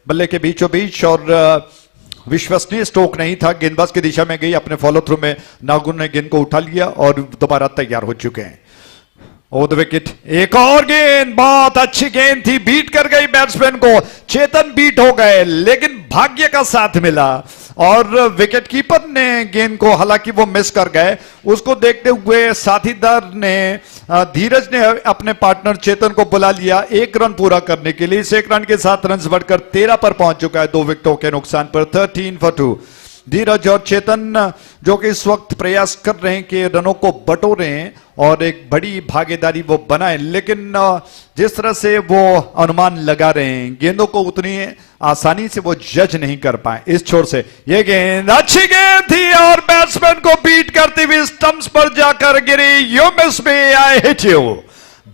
बल्ले के बीचों बीच और विश्वसनीय स्ट्रोक नहीं था, गेंदबाज की दिशा में गई, अपने फॉलो थ्रू में नागो ने गेंद को उठा लिया और दोबारा तैयार हो चुके हैं। ओवर द विकेट एक और गेंद, बहुत अच्छी गेंद थी, बीट कर गई बैट्समैन को, चेतन बीट हो गए, लेकिन भाग्य का साथ मिला और विकेट कीपर ने गेंद को, हालांकि वो मिस कर गए, उसको देखते हुए साथीदार ने, धीरज ने अपने पार्टनर चेतन को बुला लिया 1 रन पूरा करने के लिए। इस 1 रन के साथ रन बढ़कर 13 पर पहुंच चुका है 2 विकेटों के नुकसान पर। 13 for 2। धीरज और चेतन जो कि इस वक्त प्रयास कर रहे हैं कि रनों को बटोरें और एक बड़ी भागीदारी वो बनाए, लेकिन जिस तरह से वो अनुमान लगा रहे हैं गेंदों को उतनी आसानी से वो जज नहीं कर पाए। इस छोर से ये गेंद अच्छी गेंद थी और बैट्समैन को बीट करती हुई स्टंप्स पर जाकर गिरी। You miss me I hit you,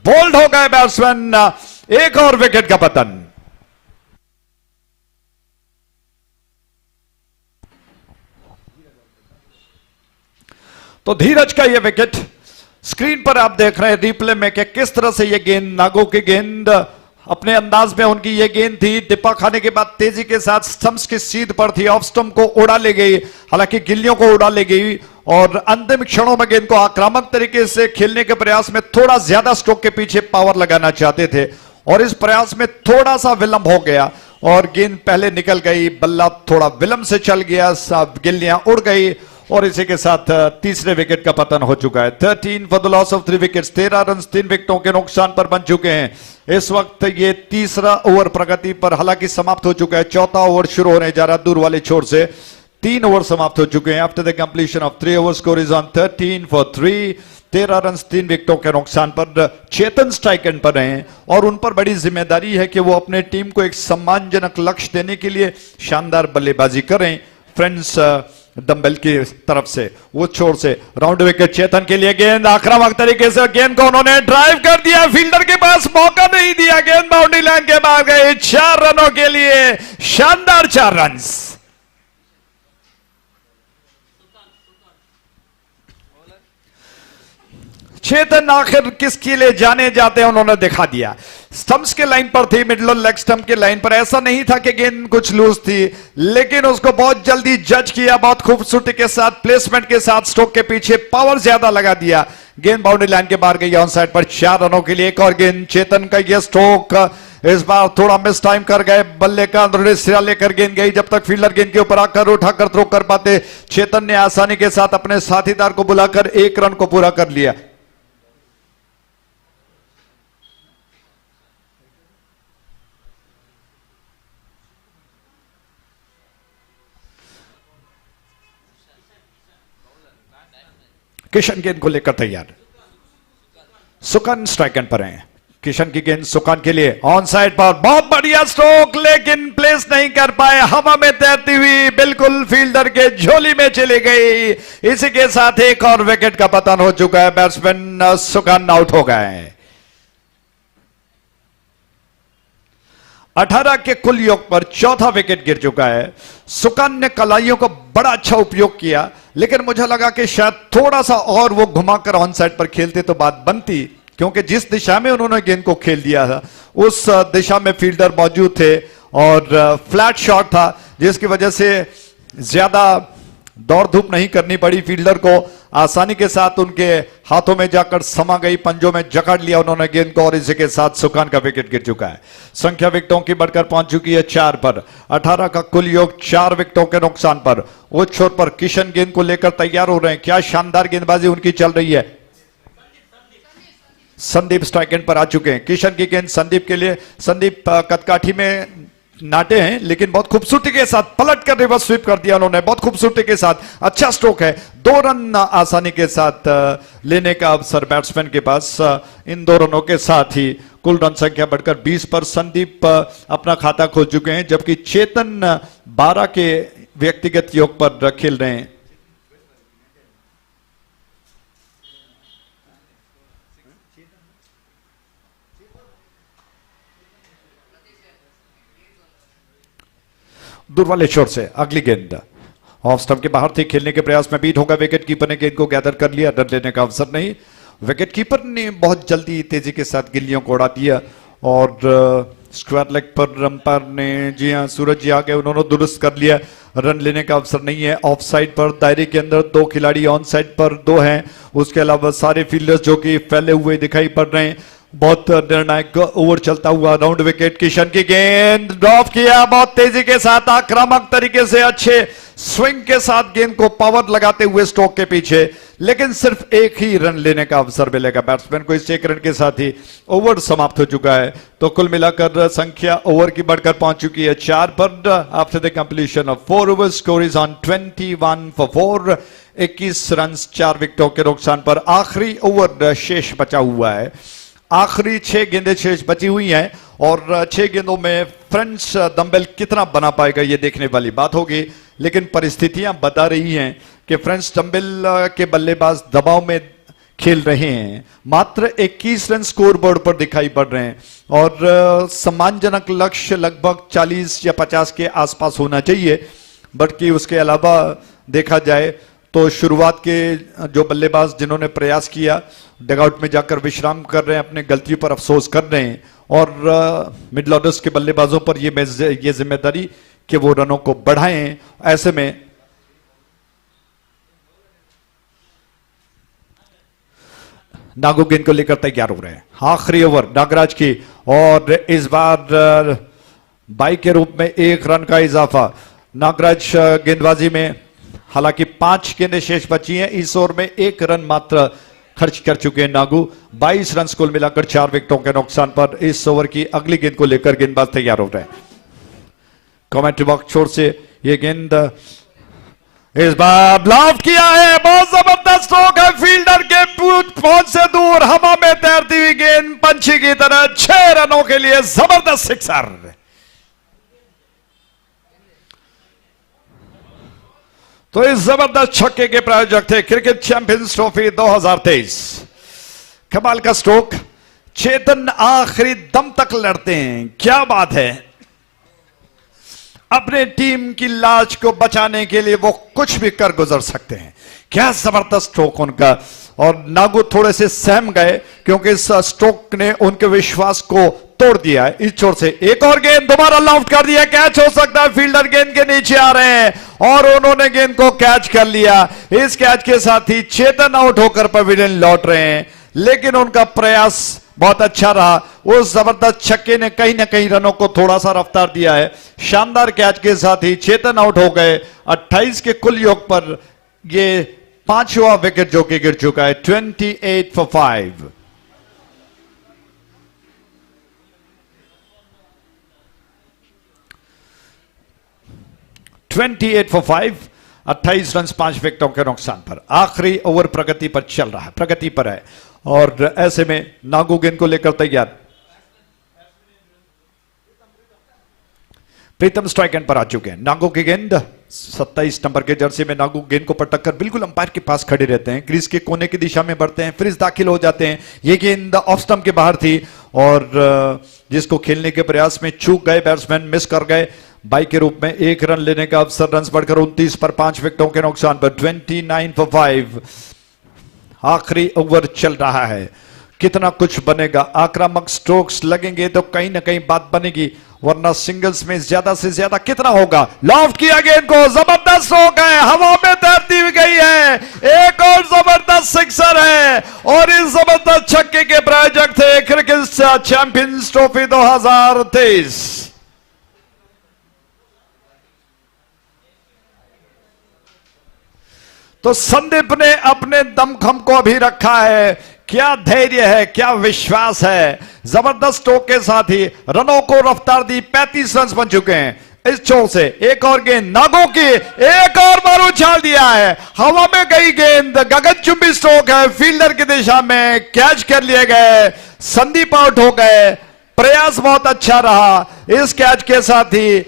bowled हो गए बैट्समैन, एक और विकेट का पतन। तो धीरज का यह विकेट स्क्रीन पर आप देख रहे हैं रिप्ले में कि किस तरह से यह गेंद, नागो की गेंद अपने अंदाज में उनकी यह गेंद थी, टिप्पा खाने के बाद तेजी के साथ स्टंप्स की सीध पर थी, ऑफ स्टंप को उड़ा ले गई, हालांकि गिल्लियों को उड़ा ले गई और अंतिम क्षणों में गेंद को आक्रामक तरीके से खेलने के प्रयास में थोड़ा ज्यादा स्ट्रोक के पीछे पावर लगाना चाहते थे और इस प्रयास में थोड़ा सा विलंब हो गया और गेंद पहले निकल गई, बल्ला थोड़ा विलंब से चल गया, सब गिल्लियां उड़ गई और इसी के साथ तीसरे विकेट का पतन हो चुका है। 13 for the loss of 3 wickets, 13 run 3 विकेटों के नुकसान पर बन चुके हैं। इस वक्त ये तीसरा ओवर प्रगति पर हालांकि समाप्त हो चुका है, चौथा ओवर शुरू होने जा रहा दूर वाले छोर से। 3 ओवर समाप्त हो चुके हैं। After the completion of 3 over score is on 13 for 3, 13 run 3 विकेटों के नुकसान पर चेतन स्ट्राइक एंड पर हैं और उन पर बड़ी जिम्मेदारी है कि वो अपने टीम को एक सम्मानजनक लक्ष्य देने के लिए शानदार बल्लेबाजी करें। फ्रेंड्स डंबल की तरफ से वो छोर से राउंड विकेट चेतन के लिए गेंद आक्रामक तरीके से गेंद को उन्होंने ड्राइव कर दिया, फील्डर के पास मौका नहीं दिया, गेंद बाउंड्री लाइन के बाहर गई। 4 रनों के लिए शानदार 4 रन। चेतन आखिर किसके लिए जाने जाते हैं उन्होंने दिखा दिया। स्टंप्स के लाइन पर थी, मिडल लेग स्टंप के लाइन पर, ऐसा नहीं था कि गेंद कुछ लूज थी, लेकिन उसको बहुत जल्दी जज किया, बहुत खूबसूरती के साथ प्लेसमेंट के साथ स्ट्रोक के पीछे पावर ज्यादा लगा दिया, गेंद बाउंड्री लाइन के बाहर गई ऑन साइड पर। 4 रनों के लिए एक और गेंद। चेतन का यह स्ट्रोक इस बार थोड़ा मिस टाइम कर गए, बल्ले का अंदरूनी सिरा लेकर गेंद गई, जब तक फील्डर गेंद के ऊपर आकर उठाकर थ्रो कर पाते, चेतन ने आसानी के साथ अपने साथीदार को बुलाकर 1 रन को पूरा कर लिया। किशन गेंद को लेकर तैयार, सुकन स्ट्राइक एंड पर हैं। किशन की गेंद सुकन के लिए ऑन साइड पर, बहुत बढ़िया स्ट्रोक, लेकिन प्लेस नहीं कर पाए, हवा में तैरती हुई बिल्कुल फील्डर के झोली में चली गई। इसी के साथ एक और विकेट का पतन हो चुका है, बैट्समैन सुकन आउट हो गए। 18 के कुल योग पर चौथा विकेट गिर चुका है। सुकन ने कलाइयों का बड़ा अच्छा उपयोग किया, लेकिन मुझे लगा कि शायद थोड़ा सा और वो घुमाकर ऑन साइड पर खेलते तो बात बनती, क्योंकि जिस दिशा में उन्होंने गेंद को खेल दिया था उस दिशा में फील्डर मौजूद थे और फ्लैट शॉट था, जिसकी वजह से ज्यादा दौड़ धूप नहीं करनी पड़ी, फील्डर को आसानी के साथ उनके हाथों में जाकर समा गई, पंजों में जकड़ लिया उन्होंने गेंद को और इसी के साथ सुकान का विकेट गिर चुका है। संख्या विकेटों की बढ़कर पहुंच चुकी है 4 पर। 18 का कुल योग 4 विकेटों के नुकसान पर। वो छोर पर किशन गेंद को लेकर तैयार हो रहे हैं, क्या शानदार गेंदबाजी उनकी चल रही है। संदीप स्ट्राइक एंड पर आ चुके हैं। किशन की गेंद संदीप के लिए, संदीप कदकाठी में नाटे हैं, लेकिन बहुत खूबसूरती के साथ पलट कर रिवर्स स्वीप कर दिया उन्होंने, बहुत खूबसूरती के साथ, अच्छा स्ट्रोक है। 2 रन आसानी के साथ लेने का अवसर बैट्समैन के पास। इन 2 रनों के साथ ही कुल रन संख्या बढ़कर 20 पर संदीप अपना खाता खोल चुके हैं, जबकि चेतन 12 के व्यक्तिगत योग पर खेल रहे हैं। दूर वाले शॉट से अगली गेंद ऑफ स्टंप के बाहर थी, खेलने के प्रयास में बीट होगा, विकेट कीपर ने गेंद को गैदर कर लिया, रन लेने का अवसर नहीं। विकेट कीपर ने बहुत जल्दी तेजी के साथ गिल्लियों को उड़ा दिया और स्क्वायर लेग पर अंपायर ने, जी हां सूरज जी आ गए, उन्होंने दुरुस्त कर लिया, रन लेने का अवसर नहीं है। ऑफ साइड पर दायरे के अंदर 2 खिलाड़ी, ऑन साइड पर 2 हैं, उसके अलावा सारे फील्डर्स जो कि फैले हुए दिखाई पड़ रहे हैं। बहुत निर्णायक ओवर चलता हुआ राउंड विकेट। किशन की गेंद ड्रॉप किया, बहुत तेजी के साथ आक्रामक तरीके से अच्छे स्विंग के साथ गेंद को पावर लगाते हुए स्ट्रोक के पीछे, लेकिन सिर्फ एक ही रन लेने का अवसर मिलेगा बैट्समैन को। इस एक रन के साथ ही ओवर समाप्त हो चुका है। तो कुल मिलाकर संख्या ओवर की बढ़कर पहुंच चुकी है 4 पर। After the completion of 4 overs, score is on 21 for 4। 21 run 4 विकेटों के नुकसान पर आखिरी ओवर शेष बचा हुआ है। आखिरी 6 गेंदें शेष बची हुई हैं और 6 गेंदों में फ्रेंड्स दम्बेल कितना बना पाएगा ये देखने वाली बात होगी। लेकिन परिस्थितियां बता रही हैं कि फ्रेंड्स दम्बेल के बल्लेबाज दबाव में खेल रहे हैं। मात्र 21 रन स्कोर बोर्ड पर दिखाई पड़ रहे हैं और सम्मानजनक लक्ष्य लगभग 40 या 50 के आसपास होना चाहिए। बल्कि उसके अलावा देखा जाए तो शुरुआत के जो बल्लेबाज जिन्होंने प्रयास किया डगआउट में जाकर विश्राम कर रहे हैं, अपने गलती पर अफसोस कर रहे हैं और मिडिल ऑर्डर्स के बल्लेबाजों पर ये जिम्मेदारी कि वो रनों को बढ़ाएं। ऐसे में नागो गेंद को लेकर तैयार हो रहे हैं। आखिरी ओवर नागराज की और इस बार बाई के रूप में 1 रन का इजाफा। नागराज गेंदबाजी में हालांकि 5 गेंदें शेष बची हैं। इस ओवर में 1 रन मात्र खर्च कर चुके हैं नागू। 22 रन कुल मिलाकर 4 विकेटों के नुकसान पर इस ओवर की अगली गेंद को लेकर गेंदबाज तैयार हो रहे हैं। कमेंट्री बॉक्स छोर से ये गेंद इस बार ब्लॉक किया है। बहुत जबरदस्त स्ट्रोक है फील्डर के पहुंच से दूर, हवा में तैरती हुई गेंद पंछी की तरह 6 रनों के लिए जबरदस्त सिक्सर। तो इस जबरदस्त छक्के के प्रायोजक थे क्रिकेट चैंपियंस ट्रॉफी 2023। कमाल का स्ट्रोक, चेतन आखिरी दम तक लड़ते हैं। क्या बात है, अपने टीम की लाज को बचाने के लिए वो कुछ भी कर गुजर सकते हैं। क्या जबरदस्त स्ट्रोक उनका। और नागू थोड़े से सहम गए क्योंकि इस स्ट्रोक ने उनके विश्वास को तोड़ दिया है। इस छोर से एक और गेंद दोबारा लॉफ्ट कर दिया, कैच हो सकता है। फील्डर गेंद के नीचे आ रहे हैं और उन्होंने गेंद को कैच कर लिया। इस कैच के साथ ही चेतन आउट होकर पवेलियन लौट रहे हैं, लेकिन उनका प्रयास बहुत अच्छा रहा। उस जबरदस्त छक्के ने कहीं ना कहीं रनों को थोड़ा सा रफ्तार दिया है। शानदार कैच के साथ ही चेतन आउट हो गए। 28 के कुल योग पर ये 5वां विकेट जो कि गिर चुका है। 28 for 5। for 5, 28 रन 5 विकेटों के नुकसान पर। आखिरी ओवर प्रगति पर चल रहा है, प्रगति पर है और ऐसे में नागू गेंद को लेकर तैयार। प्रीतम स्ट्राइक एंड पर आ चुके हैं। नागू की गेंद 27 नंबर के जर्सी में नागू गेंद को पटक कर बिल्कुल अंपायर के पास खड़े रहते हैं। क्रीज के कोने की दिशा में बढ़ते हैं, फिर दाखिल हो जाते हैं। ये गेंद ऑफ स्टंप के बाहर थी और जिसको खेलने के प्रयास में चूक गए बैट्समैन, मिस कर गए। बाई के रूप में 1 रन लेने का अवसर, रन बढ़कर 29 पर 5 विकेटों के नुकसान पर। 29 for 5। आखिरी ओवर चल रहा है। कितना कुछ बनेगा, आक्रामक स्ट्रोक्स लगेंगे तो कहीं ना कहीं बात बनेगी, वरना सिंगल्स में ज्यादा से ज्यादा कितना होगा। लॉफ्ट किया गेंद को, जबरदस्त स्ट्रोक है, हवा में तैरती हुई गई है। एक और जबरदस्त सिक्सर है और इस जबरदस्त छक्के के प्रायोजक थे क्रिकेट चैंपियंस ट्रॉफी 2023। तो संदीप ने अपने दमखम को अभी रखा है। क्या धैर्य है, क्या विश्वास है। जबरदस्त स्ट्रोक के साथ ही रनों को रफ्तार दी। 35 रन बन चुके हैं। इस छोर से एक और गेंद नागो की, एक और बार उछाल दिया है। हवा में गई गेंद, गगनचुंबी स्ट्रोक है, फील्डर की दिशा में कैच कर लिए गए। संदीप आउट हो गए। प्रयास बहुत अच्छा रहा। इस कैच के साथ ही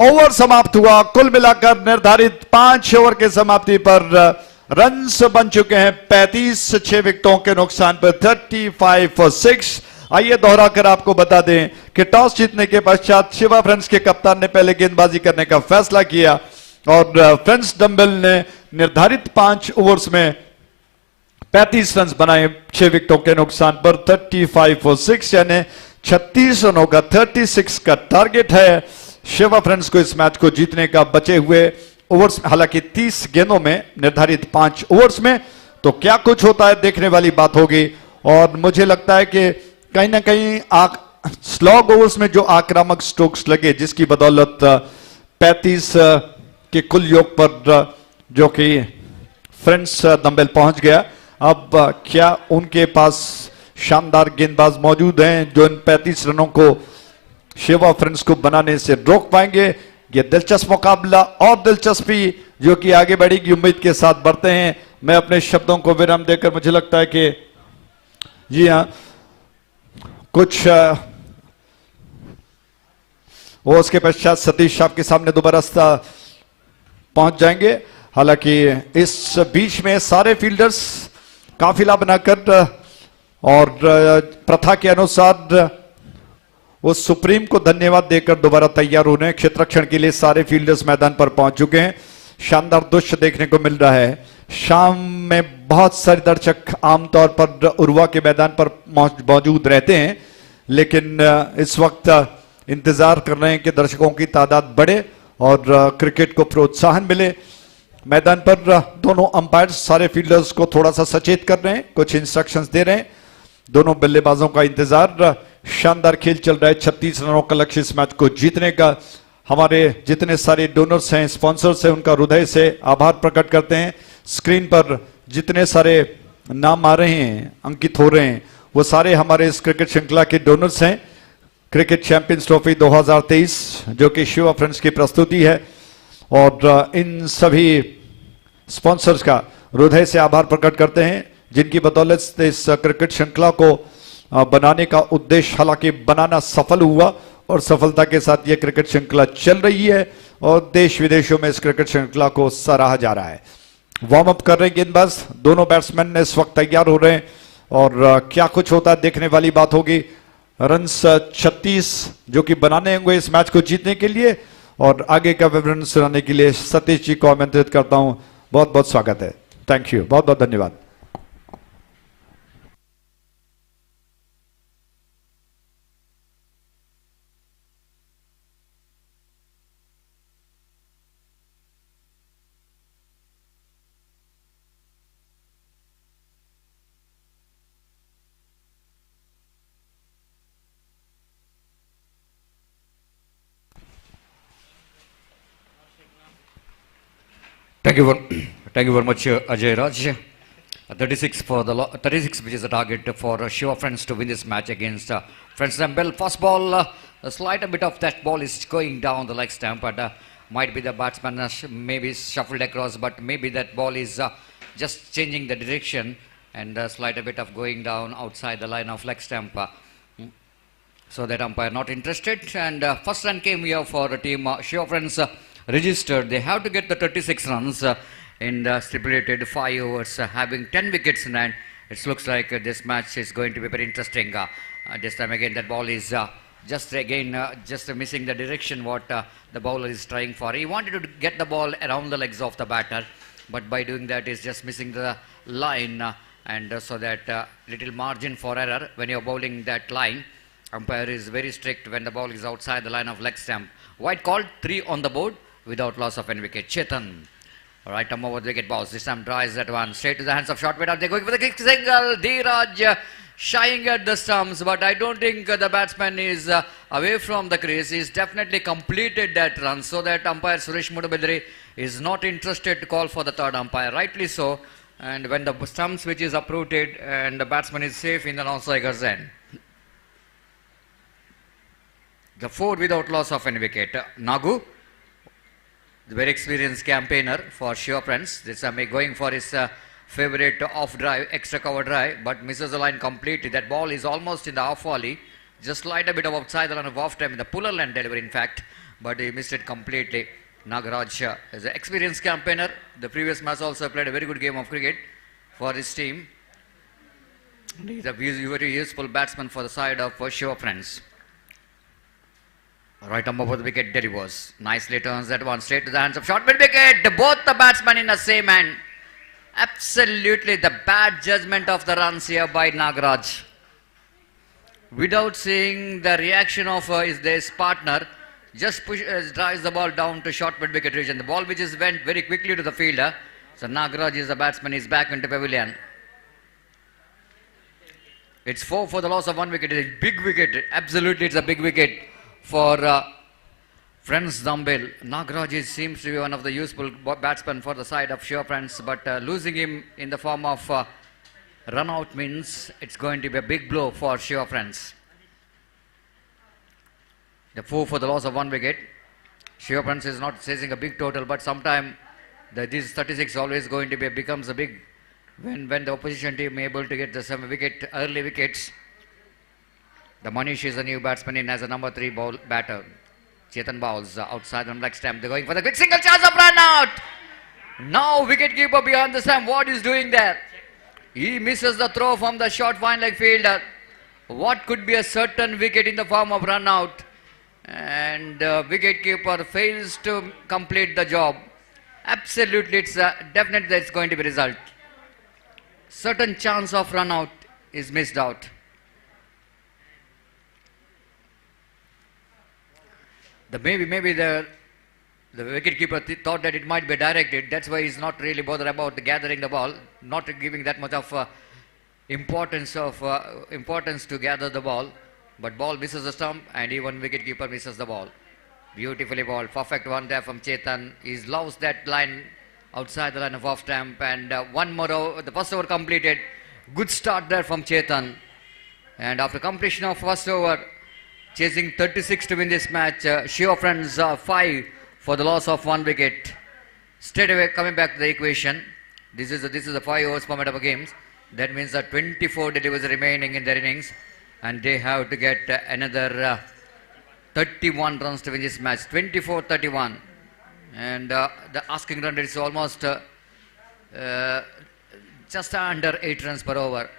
ओवर समाप्त हुआ। कुल मिलाकर निर्धारित 5 ओवर के समाप्ति पर रन्स बन चुके हैं 35, 6 विकेटों के नुकसान पर। 35 for 6। आइए दोहरा कर आपको बता दें कि टॉस जीतने के पश्चात शिवा फ्रेंड्स के कप्तान ने पहले गेंदबाजी करने का फैसला किया और फ्रेंड्स डंबेल ने निर्धारित 5 ओवर्स में 35 रन बनाए 6 विकेटों के नुकसान पर। 35 for 6 यानी 36 रनों का 36 का टारगेट है शिवा फ्रेंड्स को इस मैच को जीतने का। बचे हुए ओवर्स, हालांकि 30 गेंदों में निर्धारित 5 ओवर्स में, तो क्या कुछ होता है देखने वाली बात होगी। और मुझे लगता है कि कहीं ना कहीं स्लॉग ओवर्स में जो आक्रामक स्ट्रोक्स लगे, जिसकी बदौलत 35 के कुल योग पर जो कि फ्रेंड्स दंबेल पहुंच गया। अब क्या उनके पास शानदार गेंदबाज मौजूद हैं जो इन 35 रनों को शिवा फ्रेंड्स को बनाने से रोक पाएंगे? ये दिलचस्प मुकाबला और दिलचस्पी जो कि आगे बढ़ेगी उम्मीद के साथ बढ़ते हैं। मैं अपने शब्दों को विराम देकर मुझे लगता है कि जी हाँ कुछ वो उसके पश्चात सतीश आपके सामने दोबारा पहुंच जाएंगे। हालांकि इस बीच में सारे फील्डर्स काफिला बनाकर और प्रथा के अनुसार वो सुप्रीम को धन्यवाद देकर दोबारा तैयार होने हैं। क्षेत्ररक्षण के लिए सारे फील्डर्स मैदान पर पहुंच चुके हैं। शानदार दृश्य देखने को मिल रहा है। शाम में बहुत सारे दर्शक आमतौर पर उर्वा के मैदान पर मौजूद रहते हैं, लेकिन इस वक्त इंतजार कर रहे हैं कि दर्शकों की तादाद बढ़े और क्रिकेट को प्रोत्साहन मिले। मैदान पर दोनों अंपायर सारे फील्डर्स को थोड़ा सा सचेत कर रहे हैं, कुछ इंस्ट्रक्शंस दे रहे हैं। दोनों बल्लेबाजों का इंतजार। शानदार खेल चल रहा है। 36 रनों का लक्ष्य इस मैच को जीतने का। हमारे जितने सारे डोनर्स हैं, स्पॉन्सर्स हैं, उनका हृदय से आभार प्रकट करते हैं। स्क्रीन पर जितने सारे नाम आ रहे हैं, अंकित हो रहे हैं, वो सारे हमारे इस क्रिकेट श्रृंखला के डोनर्स हैं। क्रिकेट चैंपियंस ट्रॉफी 2023 जो कि शिवा फ्रेंड्स की प्रस्तुति है, और इन सभी स्पॉन्सर्स का हृदय से आभार प्रकट करते हैं जिनकी बदौलत से इस क्रिकेट श्रृंखला को बनाने का उद्देश्य हालांकि बनाना सफल हुआ और सफलता के साथ ये क्रिकेट श्रृंखला चल रही है और देश विदेशों में इस क्रिकेट श्रृंखला को सराहा जा रहा है। वार्म अप कर रहे हैं गेंदबाज। दोनों बैट्समैन इस वक्त तैयार हो रहे हैं और क्या कुछ होता है देखने वाली बात होगी। रन्स 36 जो कि बनाने होंगे इस मैच को जीतने के लिए, और आगे का विवरण सुनाने के लिए सतीश जी को आमंत्रित करता हूं। बहुत बहुत स्वागत है। थैंक यू, बहुत बहुत धन्यवाद। Thank you very much, Ajay Raj. 36 for the 36, which is the target for Shiva Friends to win this match against Friends Bell. First ball, a slight bit of that ball is going down the leg stump, but might be the batsman maybe shuffled across, but maybe that ball is just changing the direction and a slight bit of going down outside the line of leg stump. So that umpire not interested, and first run came here for the team Shiva Friends. Registered, they have to get the 36 runs in the stipulated 5 overs, having 10 wickets in hand. It looks like this match is going to be very interesting. This time again, that ball is just missing the direction what the bowler is trying for. He wanted to get the ball around the legs of the batter, but by doing that, is just missing the line, and so that little margin for error when you're bowling that line. Umpire is very strict when the ball is outside the line of leg stump. White called, 3 on the board, without loss of any wicket. Chetan, right arm over the wicket balls. This time tries that one straight to the hands of short wicket. They're going for the kick single. Dheeraj shying at the stumps, but I don't think the batsman is away from the crease. He's definitely completed that run, so that umpire Suresh Mudabidri is not interested to call for the third umpire. Rightly so. And when the stump switch is uprooted and the batsman is safe in the non-striker's end. The 4 without loss of any wicket. Nagu, the very experienced campaigner for Shiva Friends. This time going for his favorite off drive, extra cover drive, but misses the line completely. That ball is almost in the off volley, just slight a bit of outside the line of off time in the puller land delivery in fact, but he missed it completely. Nagaraj is an experienced campaigner. The previous match also played a very good game of cricket for his team. He's a very useful batsman for the side of Shiva Friends. Right arm over the wicket delivers. Nicely turns that one straight to the hands of short mid wicket. Both the batsmen in the same hand. Absolutely the bad judgment of the runs here by Nagaraj. Without seeing the reaction of his partner, just drives the ball down to short mid wicket region. The ball which is went very quickly to the fielder. So Nagaraj is the batsman, is back into pavilion. It's 4 for the loss of 1 wicket. It's a big wicket. Absolutely, it's a big wicket for Friends Dumbbell, Nagaraj seems to be one of the useful batsmen for the side of Shiva Friends, but losing him in the form of run out means it's going to be a big blow for Shiva Friends. The 4 for the loss of 1 wicket. Shiva Friends is not chasing a big total, but sometime this 36 always going to be becomes a big when the opposition team able to get the early wickets. The Manish is a new batsman in as a number 3 batter. Chetan bowls outside on leg stump. They're going for the quick single chance of run out. Now wicketkeeper behind the stump. What is doing there? He misses the throw from the short fine leg fielder. What could be a certain wicket in the form of run out? And wicketkeeper fails to complete the job. Absolutely, it's definitely it's going to be result. Certain chance of run out is missed out. Maybe the wicketkeeper thought that it might be directed. That's why he's not really bothered about gathering the ball, not giving that much of importance to gather the ball. But ball misses the stump, and even wicketkeeper misses the ball. Beautifully balled, perfect one there from Chetan. He's lost that line outside the line of off stump, and one more over. The first over completed. Good start there from Chetan. And after completion of first over, chasing 36 to win this match. Shiva Friends 5 for the loss of 1 wicket. Straight away coming back to the equation. This is the 5 overs format of a games. That means that 24 deliveries remaining in their innings, and they have to get another 31 runs to win this match. 24-31, and the asking run rate is almost just under 8 runs per over.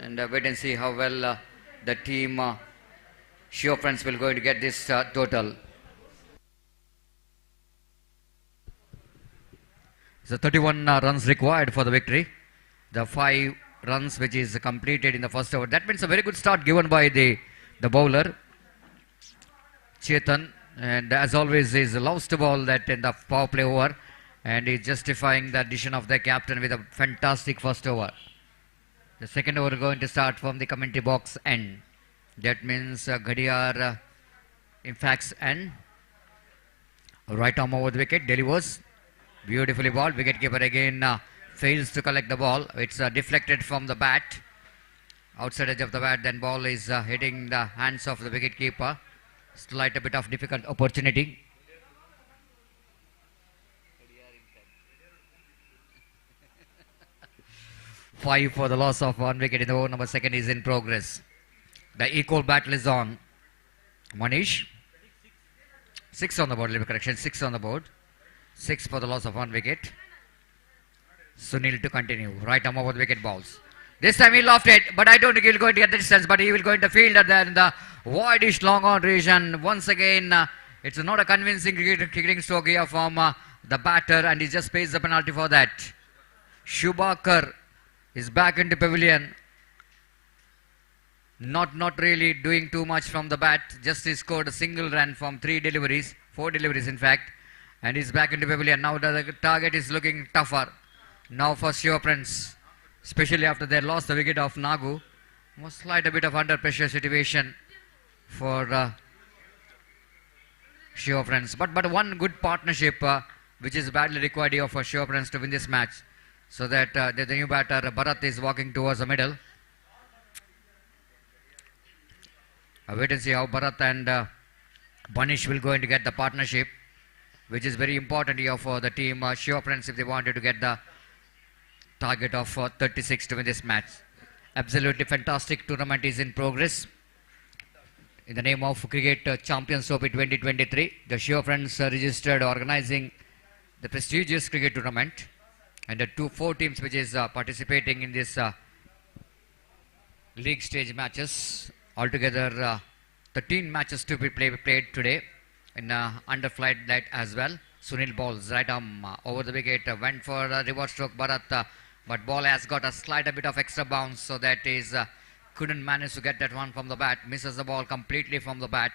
And wait and see how well the team. Shiva Friends will going to get this total. So 31 runs required for the victory. The 5 runs which is completed in the first over. That means a very good start given by the bowler Chetan. And as always, he loves to bowl that in the power play over, and he's justifying the addition of the captain with a fantastic first over. The second over going to start from the commentary box end. That means Ghadiyar impacts and right arm over the wicket, delivers. Beautifully balled. Wicketkeeper again fails to collect the ball. It's deflected from the bat. Outside edge of the bat, then ball is hitting the hands of the wicketkeeper. Slight a bit of difficult opportunity. Five for the loss of 1 wicket in the over number 2 is in progress. The equal battle is on. Manish. 6 on the board, little correction. 6 on the board. 6 for the loss of 1 wicket. Sunil to continue. Right arm over the wicket balls. This time he lofted it, but I don't think he'll go to get the distance, but he will go into field there in the widish long on region. Once again, it's not a convincing cricketing stroke here from the batter, and he just pays the penalty for that. Shubhakar is back into pavilion. Not really doing too much from the bat. Just he scored a single run from 4 deliveries in fact, and he's back into pavilion. Now the target is looking tougher. Now for Shiva Friends, especially after they lost the wicket of Nagu. Most slight a bit of under pressure situation for Shiva Friends. But one good partnership which is badly required here for Shiva Friends to win this match. So that the new batter Bharat is walking towards the middle. Wait and see how Bharat and Banish will go in to get the partnership, which is very important here for the team Shiva Friends if they wanted to get the target of 36 to win this match. Absolutely fantastic tournament is in progress. In the name of Cricket Champions Trophy 2023, the Shiva Friends registered organizing the prestigious cricket tournament, and the 4 teams which is participating in this league stage matches. Altogether 13 matches to be played today in underflight light as well. Sunil balls right arm over the wicket, went for a reverse stroke Bharat, but ball has got a slight a bit of extra bounce, so that is couldn't manage to get that one from the bat. Misses the ball completely from the bat.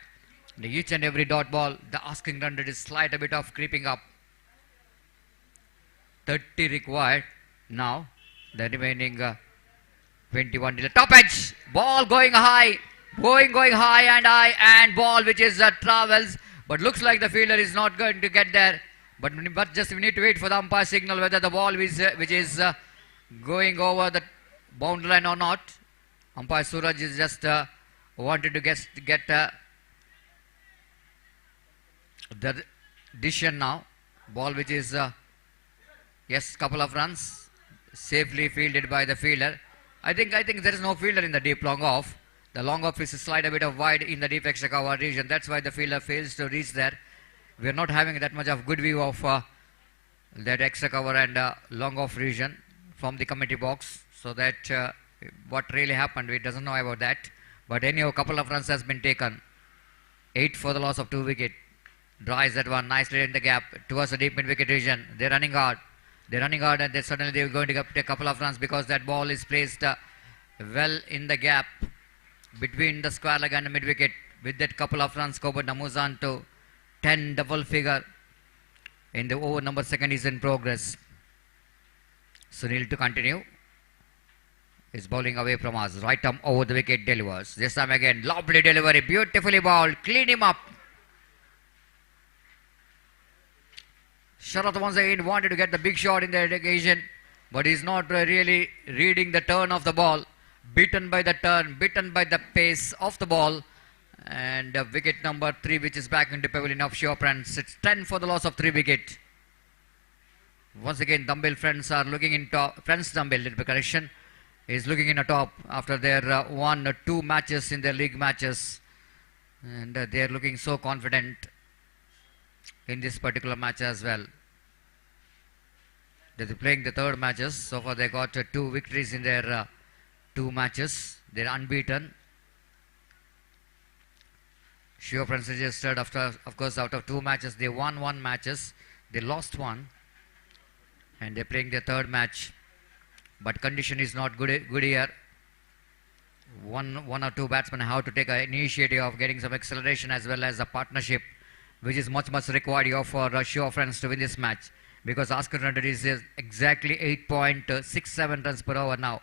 Each and every dot ball, the asking run rate is slight a bit of creeping up. 30 required now. The remaining 21 to the top edge. Ball going high, going high and high, and ball which is travels But looks like the fielder is not going to get there. But just we need to wait for the umpire signal whether the ball which is going over the boundary line or not. Umpire Suraj is just wanted to get the decision now. Ball which is yes, couple of runs safely fielded by the fielder. I think there is no fielder in the deep long off. The long off is a slide a bit of wide in the deep extra cover region. That's why the fielder fails to reach there. We are not having that much of good view of that extra cover and long off region from the committee box. So that what really happened, we doesn't know about that. But anyhow, a couple of runs has been taken. 8 for the loss of 2 wicket. Drives that one nicely in the gap towards the deep mid wicket region. They're running hard. And then suddenly they're going to take a couple of runs because that ball is placed well in the gap between the square leg and the mid wicket. With that couple of runs, Kobat moves on to 10 double figure in the over number second is in progress. Sunil to continue. Is bowling away from us. Right arm over the wicket delivers. This time again, lovely delivery, beautifully bowled. Clean him up. Sharath once again wanted to get the big shot in that occasion, but he's not really reading the turn of the ball. Beaten by the turn, beaten by the pace of the ball. And wicket number 3, which is back into pavilion of Shiva friends. It's 10 for the loss of 3 wicket. Once again, Dumbbell friends are looking in top. Friends Dumbbell, little correction, is looking in a top after their 1 or 2 matches in their league matches. And they are looking so confident in this particular match as well. They're playing the 3rd matches. So far they got 2 victories in their 2 matches. They're unbeaten. Shiva friends registered after, of course, out of 2 matches, they won 1 matches. They lost 1. And they're playing their 3rd match. But condition is not good here. One or 2 batsmen have to take an initiative of getting some acceleration as well as a partnership, which is much required here for Shiva friends to win this match. Because Oscar run rate is exactly 8.67 runs per over now.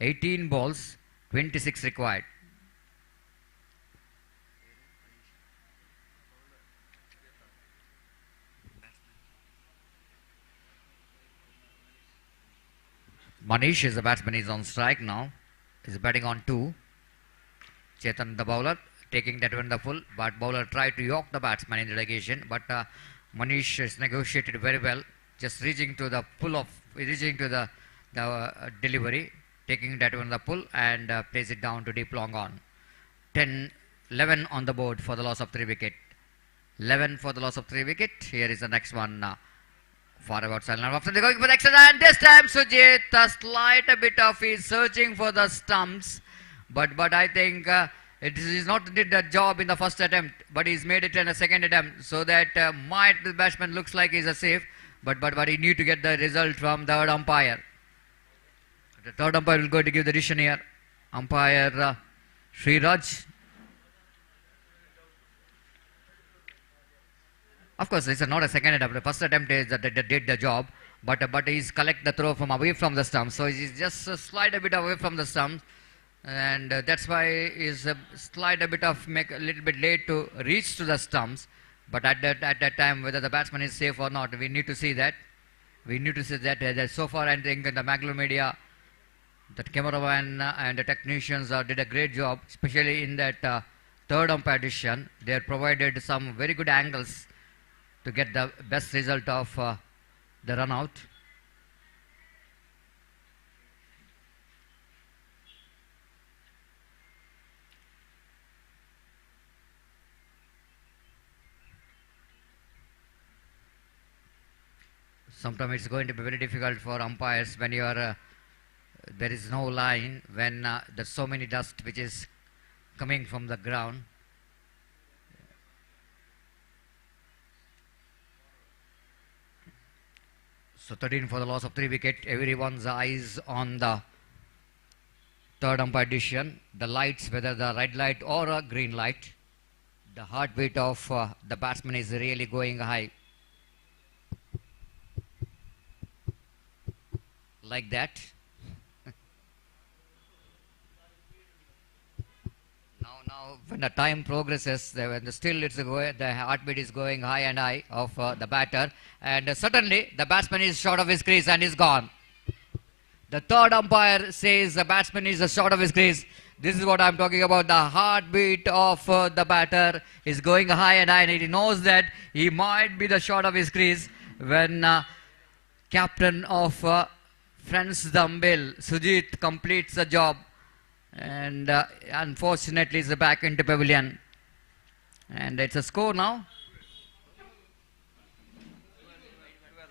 18 balls, 26 required. Manish is the batsman, is on strike now. He's batting on 2. Chetan the bowler, taking that one the full, but bowler tried to york the batsman in the occasion, but Manish has negotiated very well, just reaching to the delivery, taking that one the pull and plays it down to deep long on. 11 on the board for the loss of 3 wicket. 11 for the loss of 3 wicket. Here is the next one. Far about silent after they're going for the extra, and this time Sujit slight a bit of he's searching for the stumps, but I think it is not did the job in the first attempt, but he's made it in a second attempt, so that might the batsman looks like he's a safe, but he need to get the result from the 3rd umpire. The 3rd umpire will go to give the decision here. Umpire Sri Raj. Of course, it's not a second attempt. The first attempt is that they did the job, but he's collect the throw from away from the stump. So he's just slide a bit away from the stump, and that's why he's slide a bit of make a little bit late to reach to the stumps. But at that time, whether the batsman is safe or not, we need to see that. We need to see that. So far, I think in the Mangalore media, the cameraman and the technicians did a great job, especially in that 3rd umpire decision. They have provided some very good angles to get the best result of the run out. Sometimes it's going to be very difficult for umpires when you are there is no line, when there's so many dust which is coming from the ground. So 13 for the loss of 3 wicket. Everyone's eyes on the 3rd umpire decision. The lights, whether the red light or a green light, the heartbeat of the batsman is really going high. Like that. Now when the time progresses, still the heartbeat is going high and high of the batter, and suddenly the batsman is short of his crease and is gone. The third umpire says the batsman is short of his crease. This is what I'm talking about. The heartbeat of the batter is going high and high, and he knows that he might be the short of his crease when captain of Friends Dumbbell, Sujit, completes the job, and unfortunately is back into pavilion. And it's a score now.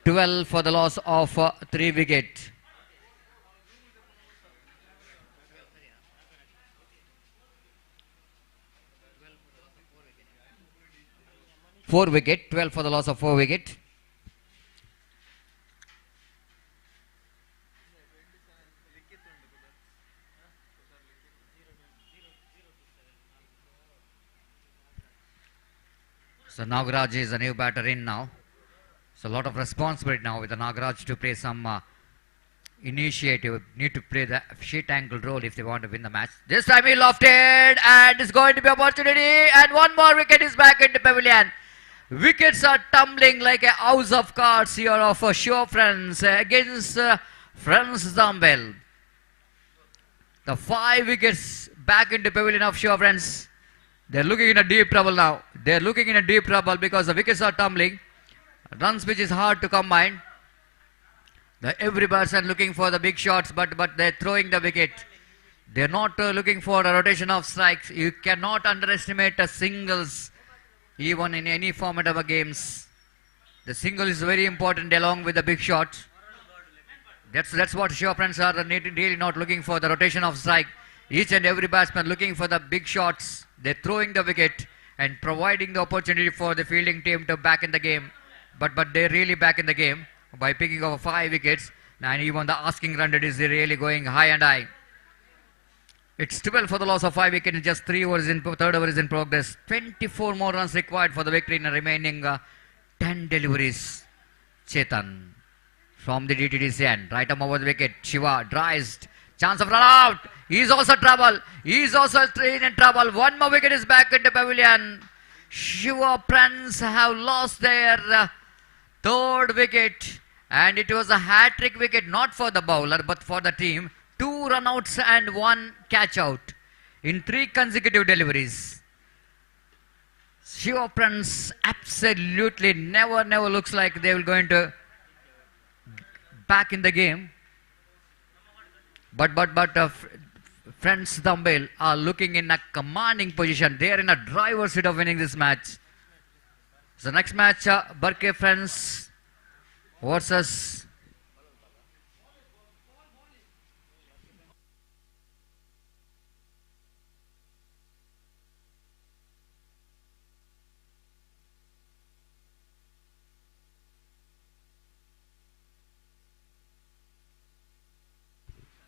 12 for the loss of 3 wickets. 4 wicket, 12 for the loss of 4 wicket. So Nagaraj is a new batter in now. So a lot of responsibility now with the Nagaraj to play some initiative. Need to play the sheet angle role if they want to win the match. This time he lofted, and it's going to be opportunity, and one more wicket is back into pavilion. Wickets are tumbling like a house of cards here of Shiva Friends against Friends Dumbbell. The 5 wickets back into pavilion of Shiva Friends. They're looking in a deep trouble now. They're looking in a deep trouble because the wickets are tumbling. Runs which is hard to combine. Every person looking for the big shots, but they're throwing the wicket. They're not looking for a rotation of strikes. You cannot underestimate a singles. Even in any format of a games, the single is very important along with the big shot. That's what Shiva Friends are really not looking for, the rotation of strike. Each and every batsman looking for the big shots. They're throwing the wicket and providing the opportunity for the fielding team to back in the game. But they're really back in the game by picking over 5 wickets. And even the asking run rate is really going high and high. It's 12 for the loss of 5 wickets in just 3 overs third over is in progress. 24 more runs required for the victory in the remaining 10 deliveries. Chetan from the DTDC end. Right arm over the wicket. Shiva drives. Chance of run out. He's also trouble. He's also in trouble. One more wicket is back into pavilion. Shiva Friends have lost their third wicket. And it was a hat-trick wicket, not for the bowler, but for the team. 2 run-outs and 1 catch-out in 3 consecutive deliveries. Shiva Friends absolutely never looks like they will going to back in the game. But Friends Dumbbell are looking in a commanding position. They are in a driver's seat of winning this match. So next match, Barke Friends versus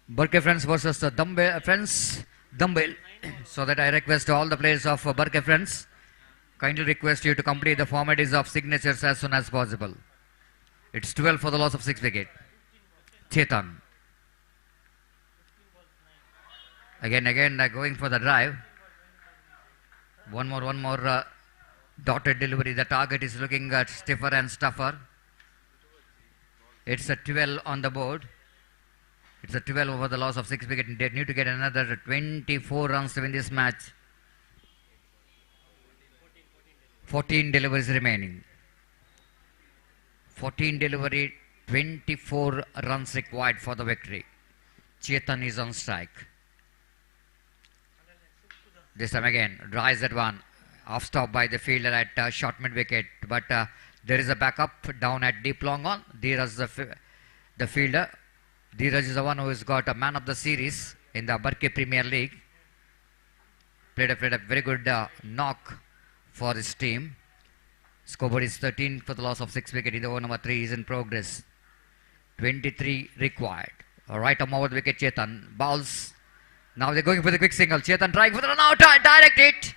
Barke Friends versus the Friends Dumbbell. So that I request all the players of Barke Friends, kindly request you to complete the formalities of signatures as soon as possible. It's 12 for the loss of 6 wicket. Chetan. Again, going for the drive. One more dotted delivery. The target is looking stiffer and stuffer. It's a 12 on the board. It's a 12 over the loss of 6 wicket. They need to get another 24 runs to win this match. 14 deliveries remaining. 14 delivery, 24 runs required for the victory. Chetan is on strike. This time again, drives that one. Off stop by the fielder at short mid wicket. But there is a backup down at deep long on. Dheeraj the fielder. Dheeraj is the one who has got a man of the series in the Barke Premier League. Played a very good knock for his team. Scoreboard is 13 for the loss of 6 wicket. Over number 3 is in progress. 23 required. Right arm over the wicket, Chetan. Bowls. Now they're going for the quick single. Chetan trying for the run out. Direct it.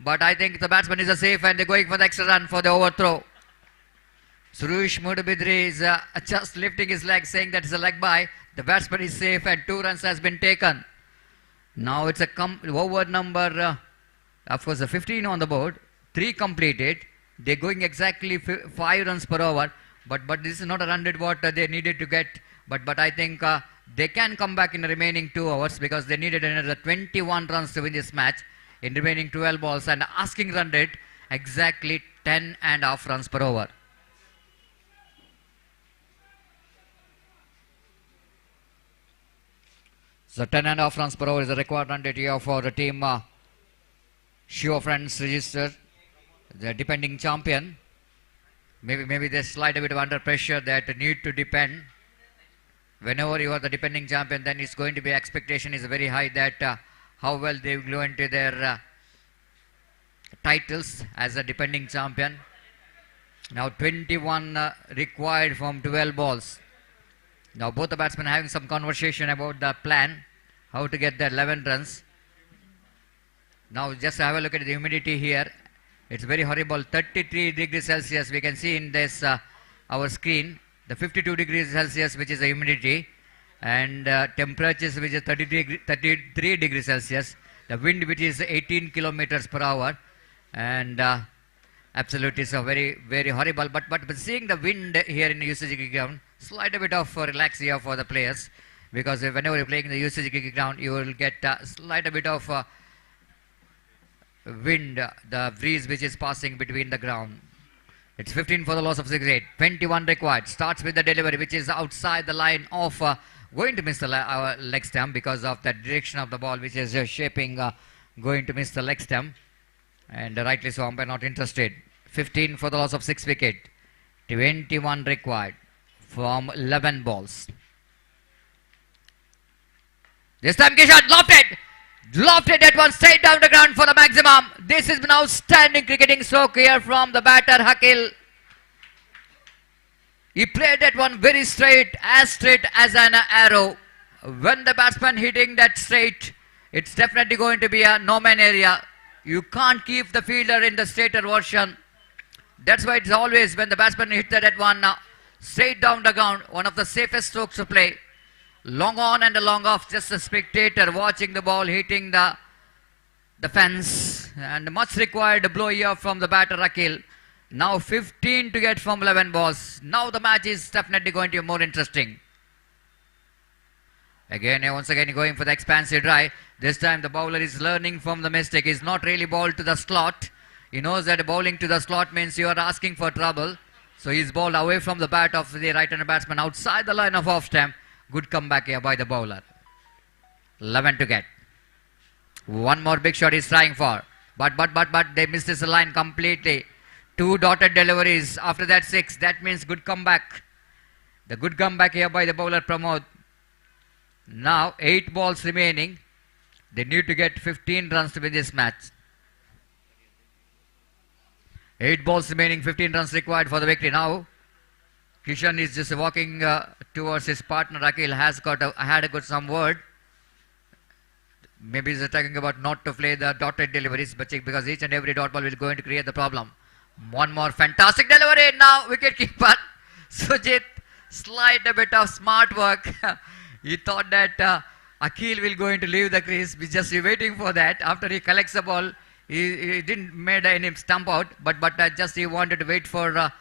But I think the batsman is safe and they're going for the extra run for the overthrow. Suresh Mudabidri is just lifting his leg, saying that it's a leg by. The batsman is safe and 2 runs has been taken. Now it's a over number Of course, the 15 on the board, 3 completed. They're going exactly 5 runs per over. But this is not a run rate what they needed to get. But I think they can come back in the remaining 2 hours because they needed another 21 runs to win this match in remaining 12 balls, and asking run rate exactly 10.5 runs per over. So 10.5 runs per over is the required run rate here for the team Shiva Friends registered, the defending champion. Maybe they slide a bit of under pressure that need to depend. Whenever you are the defending champion, then it's going to be expectation is very high that how well they will go into their titles as a defending champion. Now 21 required from 12 balls. Now both the batsmen are having some conversation about the plan, how to get the 11 runs. Now just have a look at the humidity here. It's very horrible, 33 degrees Celsius. We can see in this our screen, the 52 degrees Celsius, which is the humidity, and temperatures which is 33 degrees Celsius. The wind which is 18 kilometers per hour, and absolutely so very, very horrible. But seeing the wind here in the UCG cricket ground, slight a bit of relax here for the players, because whenever you're playing in the UCG cricket ground, you will get slight a bit of wind, the breeze which is passing between the ground. It's 15 for the loss of 6-8. 21 required. Starts with the delivery which is outside the line of going to miss the leg stump because of the direction of the ball which is shaping going to miss the leg stump. And rightly so, umpire not interested. 15 for the loss of 6 wicket. 21 required from 11 balls. This time Kishan lofted that one straight down the ground for the maximum. This is an outstanding cricketing stroke here from the batter Hakil. He played that one very straight as an arrow. When the batsman hitting that straight, it's definitely going to be a no-man area. You can't keep the fielder in the straighter version. That's why it's always when the batsman hit that one straight down the ground, one of the safest strokes to play. Long on and long off, just a spectator watching the ball hitting the fence, and much required blow here from the batter Akil. Now 15 to get from 11 balls. Now the match is definitely going to be more interesting. Once again going for the expansive drive. This time the bowler is learning from the mistake. He's not really bowled to the slot. He knows that bowling to the slot means you are asking for trouble. So he's bowled away from the bat of the right-hander batsman outside the line of off stump. Good comeback here by the bowler. 11 to get. One more big shot he's trying for. But they missed this line completely. 2 dotted deliveries. After that 6. That means good comeback. The good comeback here by the bowler Pramod. Now 8 balls remaining. They need to get 15 runs to win this match. 8 balls remaining, 15 runs required for the victory. Now Kishan is just walking towards his partner. Akil has had some word. Maybe he's talking about not to play the dotted deliveries, but because each and every dot ball will going to create the problem. One more fantastic delivery. Now wicket keeper Sujit slide a bit of smart work. He thought that Akil will going to leave the crease. We're just waiting for that. After he collects the ball, he didn't made any stump out, but just he wanted to wait for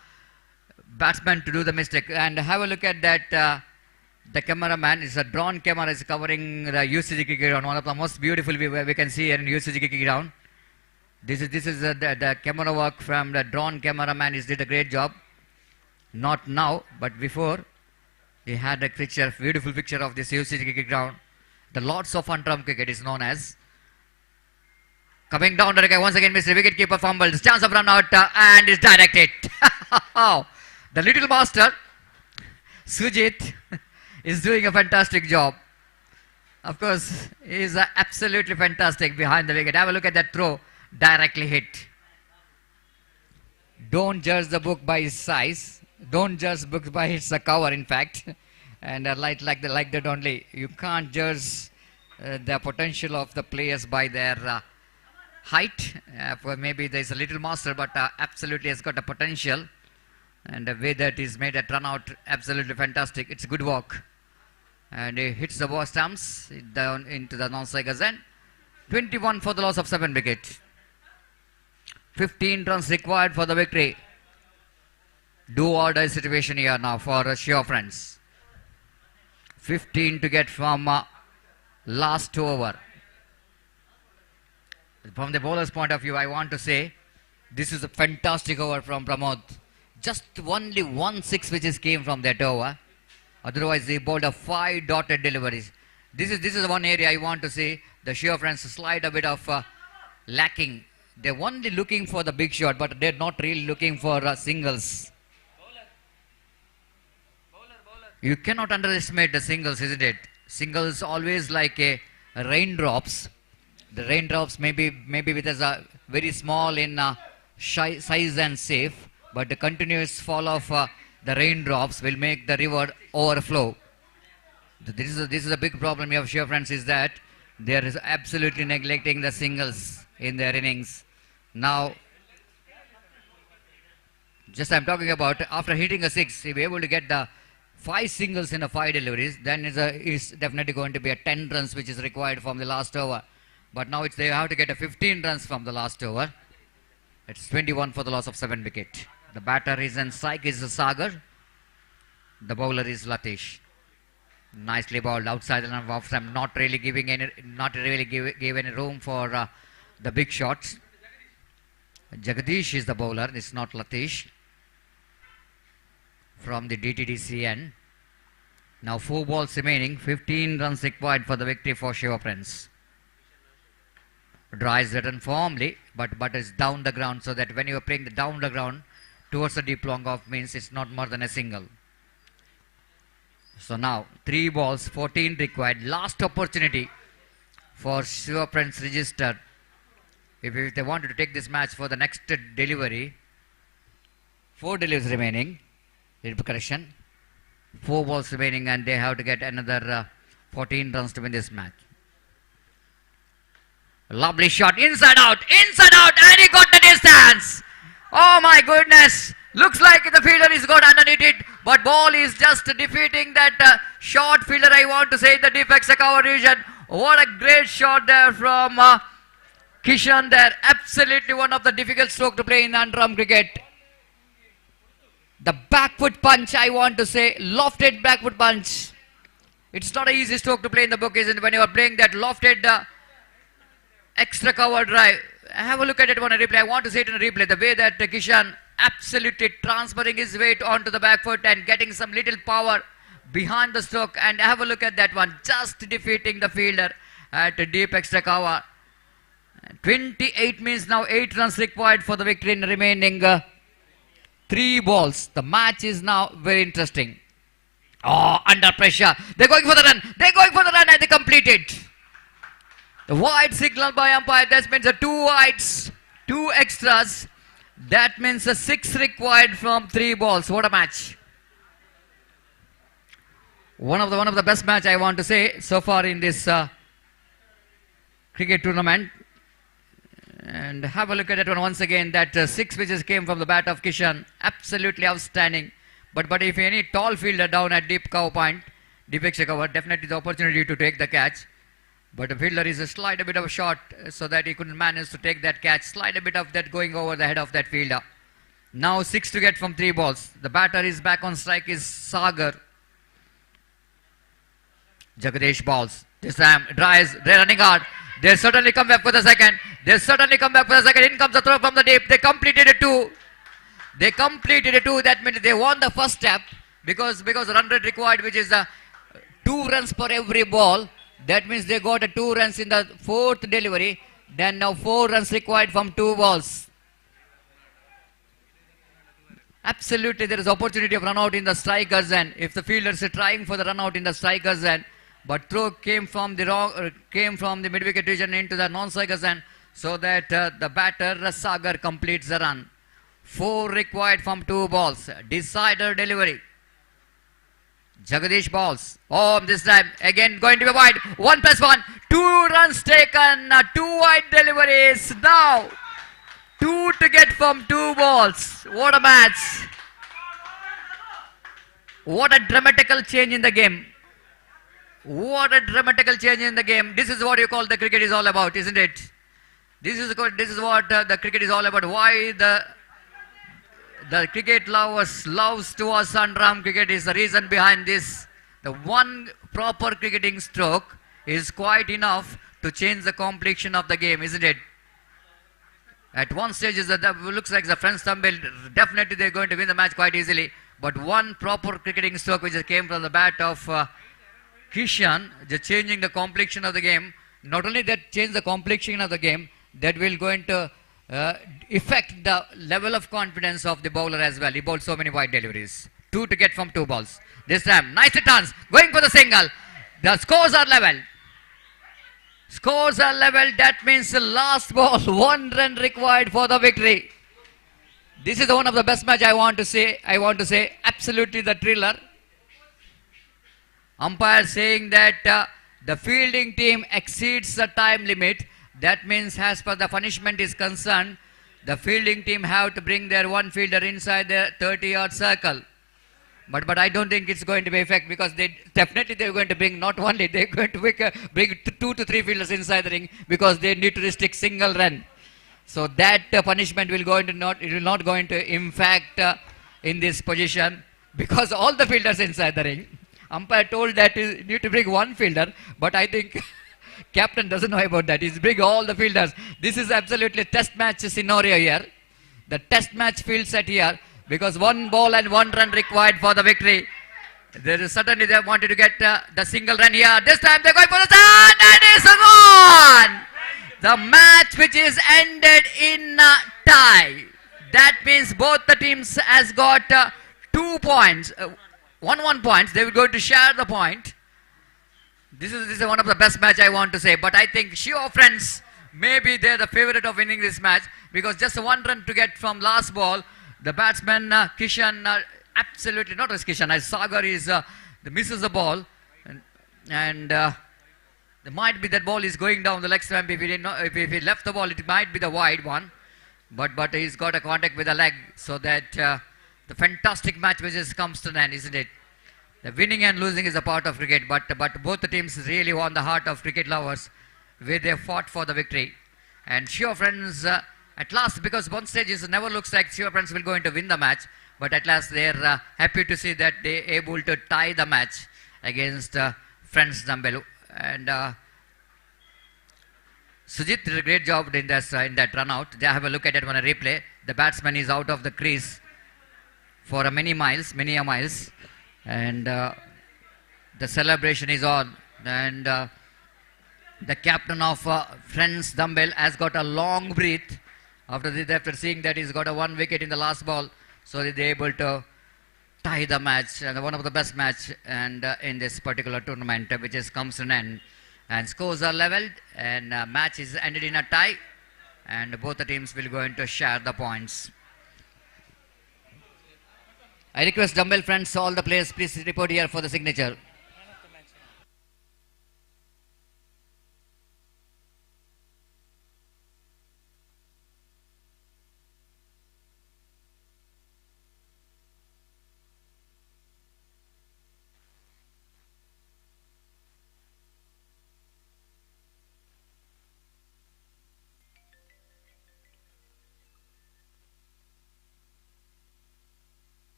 batsman to do the mistake. And have a look at that. The cameraman is a drone camera is covering the UCG cricket ground, one of the most beautiful we can see here in UCG cricket ground. This is the camera work from the drone cameraman. He did a great job. Not now, but before. He had a picture, beautiful picture of this UCG cricket ground. The Lords of Antrim cricket is known as. Coming down the wicket once again, Mr. Wicketkeeper fumbles. Chance of run out and is directed. The little master, Sujit, is doing a fantastic job. Of course, he is absolutely fantastic behind the wicket. Have a look at that throw, directly hit. Don't judge the book by its size. Don't judge books by its cover, in fact. And like that only. You can't judge the potential of the players by their height. Maybe there's a little master, but absolutely has got a potential. And the way that he's made a run out, absolutely fantastic. It's good work. And he hits the ball stumps down into the non-strikers end. 21 for the loss of 7 wicket. 15 runs required for the victory. Do or die situation here now for Shiva friends. 15 to get from last over. From the bowler's point of view, I want to say this is a fantastic over from Pramod. Just only 1 6 which came from that over. Otherwise, they bowled a 5 dotted deliveries. This is one area I want to say the Shiva friends slide a bit of lacking. They're only looking for the big shot, but they're not really looking for singles. You cannot underestimate the singles, isn't it? Singles always like a raindrops. The raindrops maybe with us very small in size and safe, but the continuous fall of the raindrops will make the river overflow. This is a big problem you have, Shiva friends, is that they are absolutely neglecting the singles in their innings. Now, just I'm talking about after hitting a 6, if you're able to get the 5 singles in the 5 deliveries, then it's definitely going to be a 10 runs which is required from the last over. But now they have to get a 15 runs from the last over. It's 21 for the loss of 7 wicket. The batter is in strike is Sagar. The bowler is Latish. Nicely bowled outside and off stump, not really give any room for the big shots. Jagadish is the bowler. It's not Latish. From the DTDCN. Now 4 balls remaining, 15 runs required for the victory for Shiva friends. Draw is written firmly, but it's down the ground, so that when you are playing down the ground towards the deep long off means it's not more than a single. So now 3 balls, 14 required. Last opportunity for Shiva friends register. If they wanted to take this match for the next delivery, 4 deliveries remaining. Correction. 4 balls remaining and they have to get another 14 runs to win this match. Lovely shot, inside out, and he got the distance. Oh my goodness. Looks like the fielder is got underneath it, but ball is just defeating that short fielder, I want to say, the deep extra cover region. What a great shot there from Kishan there. Absolutely one of the difficult stroke to play in under-arm cricket. The back foot punch, I want to say, lofted back foot punch. It's not an easy stroke to play in the book, isn't it? When you are playing that lofted extra cover drive. Have a look at it on a replay. I want to see it in a replay. The way that Kishan absolutely transferring his weight onto the back foot and getting some little power behind the stroke. And have a look at that one. Just defeating the fielder at a deep extra cover. 28 means now 8 runs required for the victory in the remaining 3 balls. The match is now very interesting. Oh, under pressure. They're going for the run. And they complete it. The wide signal by umpire. That means 2 wides, 2 extras. That means a 6 required from 3 balls. What a match. One of the best match, I want to say, so far in this cricket tournament. And have a look at that one once again. That 6 which came from the bat of Kishan. Absolutely outstanding. But if any tall fielder down at deep cover point, deep extra cover, definitely the opportunity to take the catch. But the fielder is a slight a bit of a shot so that he couldn't manage to take that catch. Slight a bit of that going over the head of that fielder. Now 6 to get from 3 balls. The batter is back on strike is Sagar. Jagadish balls. This time tries. They're running hard. They'll certainly come back for the second. In comes the throw from the deep. They completed a 2. That means they won the first step because run rate required, which is 2 runs per every ball. That means they got 2 runs in the 4th delivery. Then now 4 runs required from 2 balls. Absolutely, there is opportunity of run out in the strikers end. If the fielders are trying for the run out in the strikers end, but throw came from the mid wicket region into the non-strikers end, so that the batter Sagar completes the run. 4 required from 2 balls. Decider delivery. Jagadish balls. Oh, this time again going to be wide. 1+1. 2 runs taken. 2 wide deliveries. Now 2 to get from 2 balls. What a match. What a dramatical change in the game. This is what you call the cricket is all about, isn't it? This is what the cricket is all about. Why the cricket lovers loves to watch Sandram cricket is the reason behind this. The one proper cricketing stroke is quite enough to change the complexion of the game, isn't it? At one stage, that looks like the French Thumbel, definitely they're going to win the match quite easily. But one proper cricketing stroke which came from the bat of Kishan, just changing the complexion of the game. Not only that change the complexion of the game, that will going to affect the level of confidence of the bowler as well. He bowled so many wide deliveries. 2 to get from 2 balls. This time, nice returns, going for the single. The scores are level. Scores are level. That means the last ball, 1 run required for the victory. This is one of the best match I want to say. Absolutely the thriller. Umpire saying that the fielding team exceeds the time limit. That means as per the punishment is concerned, the fielding team have to bring their one fielder inside the 30-yard circle. But I don't think it's going to be effect because they're going to bring not only, they're going to bring 2 to 3 fielders inside the ring because they need to restrict single run. So that punishment will not going to impact in this position because all the fielders inside the ring. Umpire told that you need to bring one fielder, but I think captain doesn't know about that. He's bring all the fielders. This is absolutely test match scenario here. The test match field set here because 1 ball and 1 run required for the victory. There is certainly they wanted to get the single run here. This time they're going for the sun and it's gone. The match which is ended in a tie. That means both the teams has got 2 points. 1 points. They will go to share the point. This is one of the best match I want to say. But I think Shiva friends, maybe they're the favorite of winning this match because just 1 run to get from last ball. The batsman Kishan, absolutely not as Kishan, as Sagar is misses the ball. And there might be that ball is going down the leg stump. If he left the ball, it might be the wide one. But he's got a contact with the leg so that the fantastic match which comes to an end, isn't it? The winning and losing is a part of cricket, but both the teams really won the heart of cricket lovers where they fought for the victory. And Shiva friends, at last, because one stage it never looks like Shiva friends will going to win the match, but at last they're happy to see that they're able to tie the match against Friends Dambelu. And Sujit did a great job in that run out. They have a look at it on a replay. The batsman is out of the crease for many miles, and the celebration is on. And the captain of Friends Dumbbell has got a long breath after seeing that he's got a 1 wicket in the last ball, so they're able to tie the match, and one of the best match and in this particular tournament, which is comes to an end. And scores are leveled, and match is ended in a tie, and both the teams will go into share the points. I request Dumbbell friends, all the players, please report here for the signature.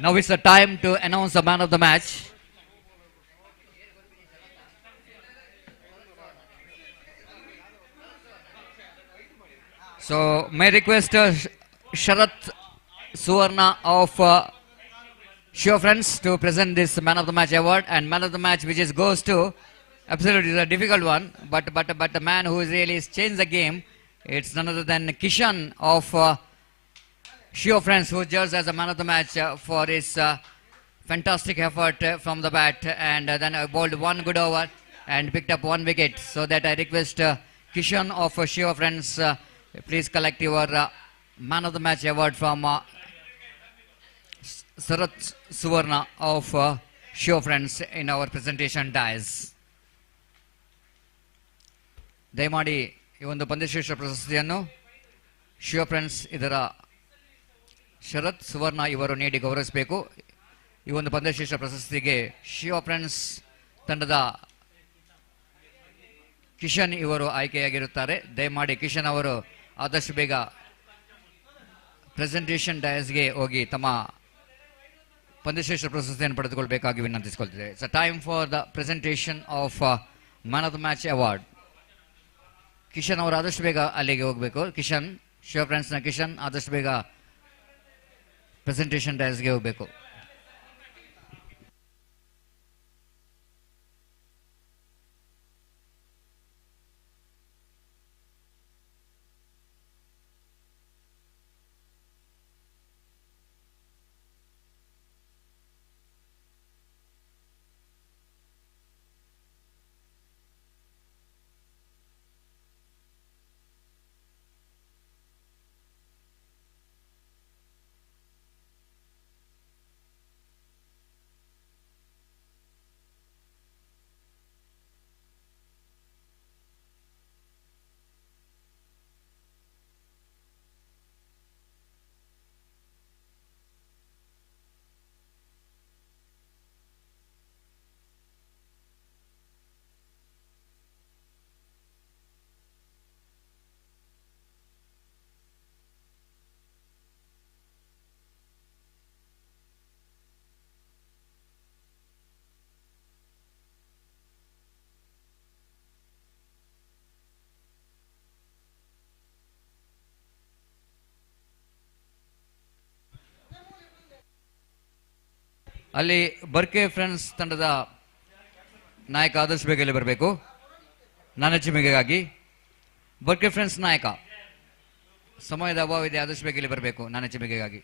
Now it's the time to announce the man of the match. So may I request Sharat Suvarna of Shiva Friends to present this man of the match award, and man of the match which is goes to, absolutely is a difficult one, but the man who has really changed the game, it's none other than Kishan of Shiva Friends, who judged as a man of the match for his fantastic effort from the bat, and then bowled one good over and picked up one wicket. So that I request Kishan of Shiva Friends, please collect your man of the match award from Sarat Suvarna of Shiva Friends in our presentation dais. ದಯಮಾಡಿ ಈ ಒಂದು ಪಂದ್ಯಶ್ರೇಷ್ಠ ಪ್ರಶಸ್ತಿಯನ್ನು Shiva friends ಇದರ ಶರತ್ ಸುವರ್ಣ ಇವರು ನೀಡಿ ಗೌರವಿಸಬೇಕು. ಈ ಒಂದು ಪಂದ್ಯಶ್ರೇಷ್ಠ ಪ್ರಶಸ್ತಿಗೆ ಶಿವ ಫ್ರೆಂಡ್ಸ್ ತಂಡದ ಕಿಶನ್ ಇವರು ಆಯ್ಕೆಯಾಗಿರುತ್ತಾರೆ. ದಯಮಾಡಿ ಕಿಶನ್ ಅವರು ಆದಷ್ಟು ಬೇಗ ಪ್ರೆಸೆಂಟೇಷನ್ ಡಯಸ್ಗೆ ಹೋಗಿ ತಮ್ಮ ಪಂದ್ಯಶ್ರೇಷ್ಠ ಪ್ರಶಸ್ತಿಯನ್ನು ಪಡೆದುಕೊಳ್ಳಬೇಕಾಗಿ ವಿನಂತಿಸಿಕೊಳ್ತಿದೆ. It's time for the presentation of man of the match award. Kishan ಅವರು ಆದಷ್ಟು ಬೇಗ ಅಲ್ಲಿಗೆ ಹೋಗಬೇಕು. ಕಿಶನ್, ಶಿವ ಫ್ರೆಂಡ್ಸ್ನ ಕಿಶನ್ ಆದಷ್ಟು ಬೇಗ ಪ್ರೆಸೆಂಟೇಷನ್ ಡಯಸ್ಗೆ ಹೋಗಬೇಕು. ಅಲ್ಲಿ ಬರ್ಕೆ ಫ್ರೆಂಡ್ಸ್ ತಂಡದ ನಾಯಕ ಆದಷ್ಟು ಬೇಗ ಇಲ್ಲಿ ಬರಬೇಕು. ನಾನಚಿಮಿಗೆಗಾಗಿ ಬರ್ಕೆ ಫ್ರೆಂಡ್ಸ್ ನಾಯಕ, ಸಮಯದ ಅಭಾವ ಇದೆ, ಆದಷ್ಟು ಬೇಗ ಇಲ್ಲಿ ಬರಬೇಕು ನಾನಚಿಮಿಗೆಗಾಗಿ.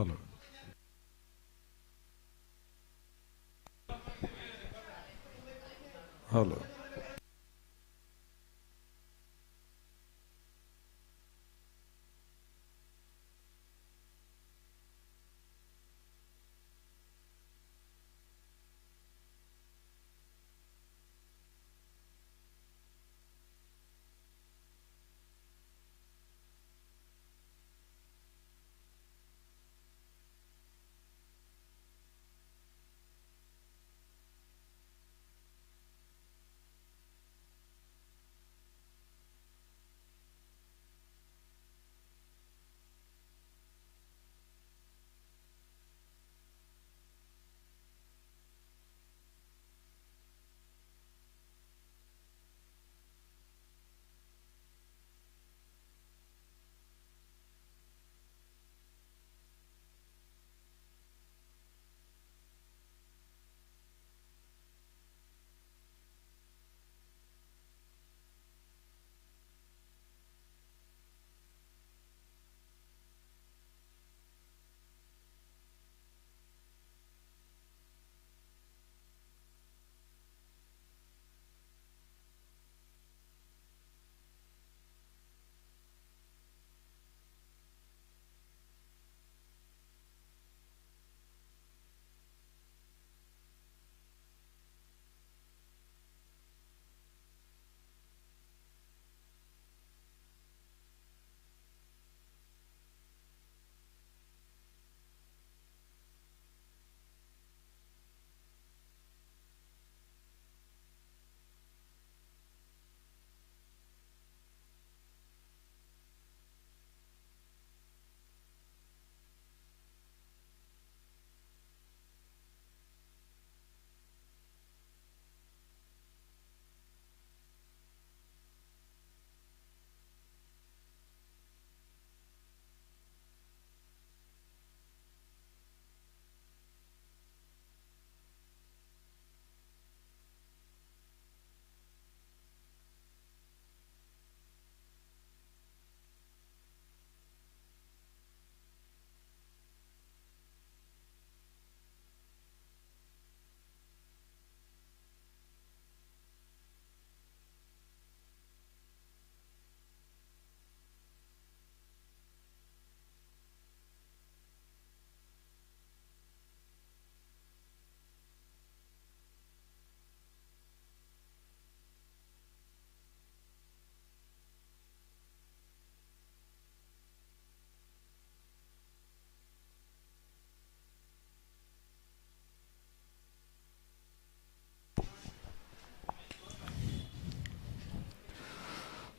हेलो हेलो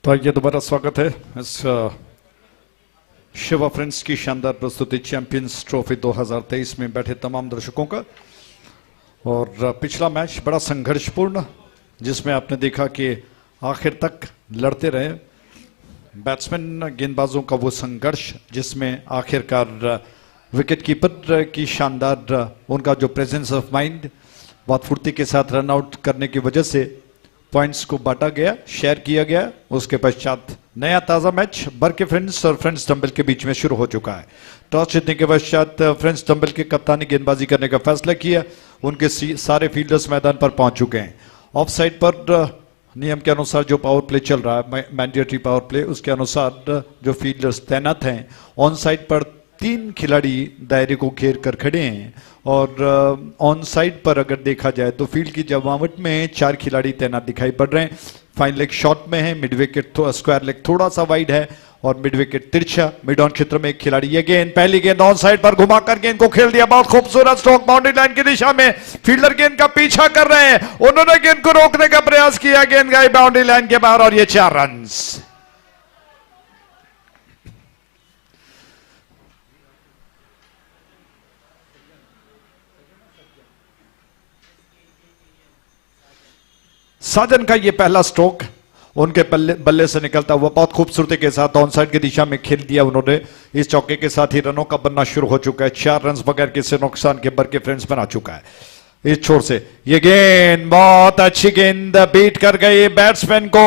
तो आइए दोबारा स्वागत है इस शिवा फ्रेंड्स की शानदार प्रस्तुति चैंपियंस ट्रॉफी 2023 में बैठे तमाम दर्शकों का। और पिछला मैच बड़ा संघर्षपूर्ण, जिसमें आपने देखा कि आखिर तक लड़ते रहे बैट्समैन गेंदबाजों का वो संघर्ष, जिसमें आखिरकार विकेट कीपर की शानदार उनका जो प्रेजेंस ऑफ माइंड, बहुत फुर्ती के साथ रन आउट करने की वजह से पॉइंट्स को बांटा गया, शेयर किया गया। उसके पश्चात नया ताजा मैच बर्के फ्रेंड्स और फ्रेंड्स डंबल के बीच में शुरू हो चुका है। टॉस जीतने के पश्चात फ्रेंड्स डंबल के कप्तानी गेंदबाजी करने का फैसला किया। उनके सारे फील्डर्स मैदान पर पहुंच चुके हैं। ऑफ साइड पर नियम के अनुसार जो पावर प्ले चल रहा है, मैंडेटरी पावर प्ले, उसके अनुसार जो फील्डर्स तैनात हैं, ऑन साइड पर 3 खिलाड़ी दायरे को घेर कर खड़े हैं। और ऑन साइड पर अगर देखा जाए तो फील्ड की जमावट में 4 खिलाड़ी तैनात दिखाई पड़ रहे हैं। फाइन लेग शॉर्ट में है, मिड विकेट स्क्वायर लेग थोड़ा सा वाइड है और मिड विकेट तिरछा। मिड ऑन क्षेत्र में एक खिलाड़ी, ये गेंद पहली गेंद ऑन साइड पर घुमाकर गेंद को खेल दिया। बहुत खूबसूरत स्ट्रोक बाउंड्री लाइन की दिशा में, फील्डर गेंद का पीछा कर रहे हैं, उन्होंने गेंद को रोकने का प्रयास किया, गेंद गई बाउंड्री लाइन के बाहर और ये 4 रन। साजन का ये पहला स्ट्रोक उनके बल्ले से निकलता हुआ बहुत खूबसूरती के साथ ऑन साइड की दिशा में खेल दिया उन्होंने। इस चौके के साथ ही रनों का बनना शुरू हो चुका है। 4 रन बगैर किसी नुकसान के बर्के फ्रेंड्स बना चुका है। इस छोर से ये गेंद बहुत अच्छी गेंद बीट कर गई बैट्समैन को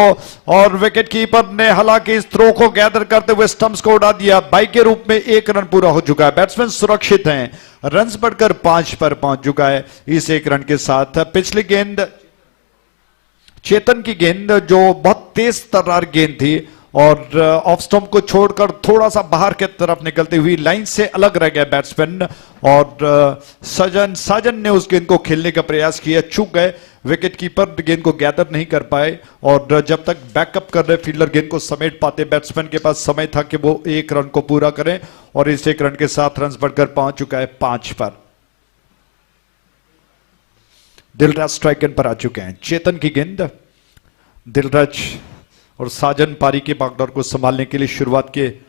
और विकेट कीपर ने हालांकि इस थ्रो को गैदर करते हुए स्टंप्स को उड़ा दिया। बाई के रूप में 1 रन पूरा हो चुका है। बैट्समैन सुरक्षित हैं, रन्स बढ़कर 5 पर पहुंच चुका है इस 1 रन के साथ। पिछली गेंद चेतन की गेंद जो बहुत तेज तर्रार गेंद थी और ऑफ स्टंप को छोड़कर थोड़ा सा बाहर की तरफ निकलती हुई लाइन से अलग रह गया बैट्समैन और साजन ने उस गेंद को खेलने का प्रयास किया, चूक गए। विकेट कीपर गेंद को गैदर नहीं कर पाए और जब तक बैकअप कर रहे फील्डर गेंद को समेट पाते, बैट्समैन के पास समय था कि वो 1 रन को पूरा करें और इस 1 रन के साथ रन बढ़कर पहुंच चुका है 5 पर। दिलराज स्ट्राइक एंड पर आ चुके हैं। चेतन की गेंद, दिलराज और साजन पारी के बागडोर को संभालने के लिए शुरुआत किए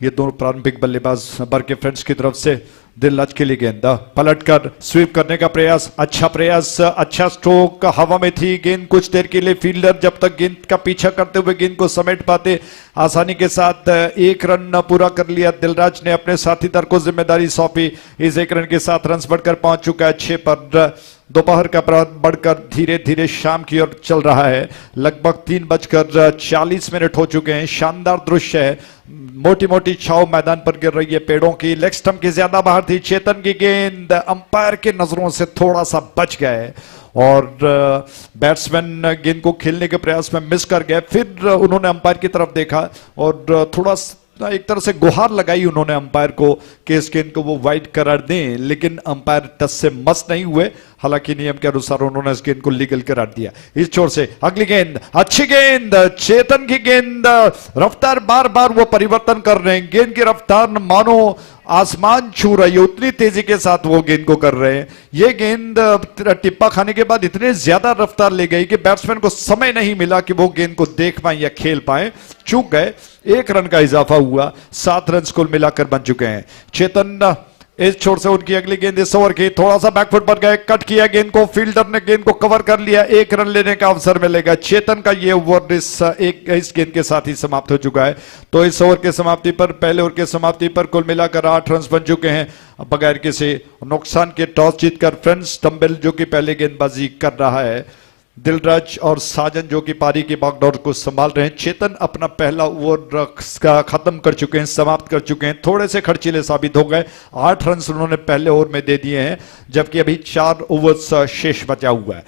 ये दोनों प्रारंभिक बल्लेबाज बरके फ्रेंड्स की तरफ से। दिलराज के लिए गेंद पलटकर स्वीप करने का प्रयास, अच्छा स्ट्रोक, हवा में थी गेंद कुछ देर के लिए। फील्डर जब तक गेंद का पीछा करते हुए गेंद को समेट पाते, आसानी के साथ 1 रन पूरा कर लिया। दिलराज ने अपने साथीदार को जिम्मेदारी सौंपी। इस 1 रन के साथ रन बढ़कर पहुंच चुका है 6 पर। दोपहर का प्रहर बढ़कर धीरे धीरे शाम की ओर चल रहा है। लगभग 3:40 हो चुके हैं। शानदार दृश्य है, मोटी मोटी छाव मैदान पर गिर रही है पेड़ों की। लेग स्टंप की ज्यादा बाहर थी। चेतन की गेंद अंपायर के नजरों से थोड़ा सा बच गए और बैट्समैन गेंद को खेलने के प्रयास में मिस कर गए। फिर उन्होंने अंपायर की तरफ देखा और थोड़ा एक तरह से गुहार लगाई उन्होंने अंपायर को कि इस गेंद को वो वाइड करार दें, लेकिन अंपायर टच से मस नहीं हुए। हालांकि नियम के अनुसार उन्होंने इस गेंद को लीगल करार दिया। इस छोर से अगली गेंद, अच्छी गेंद, चेतन की गेंद, रफ्तार बार बार वो परिवर्तन कर रहे हैं। गेंद की रफ्तार मानो आसमान छू रही है, उतनी तेजी के साथ वो गेंद को कर रहे हैं। ये गेंद टिप्पा खाने के बाद इतने ज्यादा रफ्तार ले गई कि बैट्समैन को समय नहीं मिला कि वो गेंद को देख पाए या खेल पाए, चूक गए। 1 रन का इजाफा हुआ, 7 रन कुल मिलाकर बन चुके हैं। चेतन इस छोर से उनकी अगली गेंद इस ओवर की, थोड़ा सा बैकफुट पर गए, कट किया गेंद को, फील्डर ने गेंद को कवर कर लिया। 1 रन लेने का अवसर मिलेगा। चेतन का ये ओवर इस गेंद के साथ ही समाप्त हो चुका है। तो इस ओवर के समाप्ति पर, पहले ओवर के समाप्ति पर कुल मिलाकर 8 रन बन चुके हैं बगैर किसी नुकसान के। टॉस जीतकर फ्रेंड्स डम्बेल जो कि पहले गेंदबाजी कर रहा है, दिलराज और साजन जो कि पारी के बागडोर को संभाल रहे हैं। चेतन अपना पहला ओवर खत्म कर चुके हैं, समाप्त कर चुके हैं। थोड़े से खर्चीले साबित हो गए। 8 रन उन्होंने पहले ओवर में दे दिए हैं, जबकि अभी 4 ओवर्स शेष बचा हुआ है।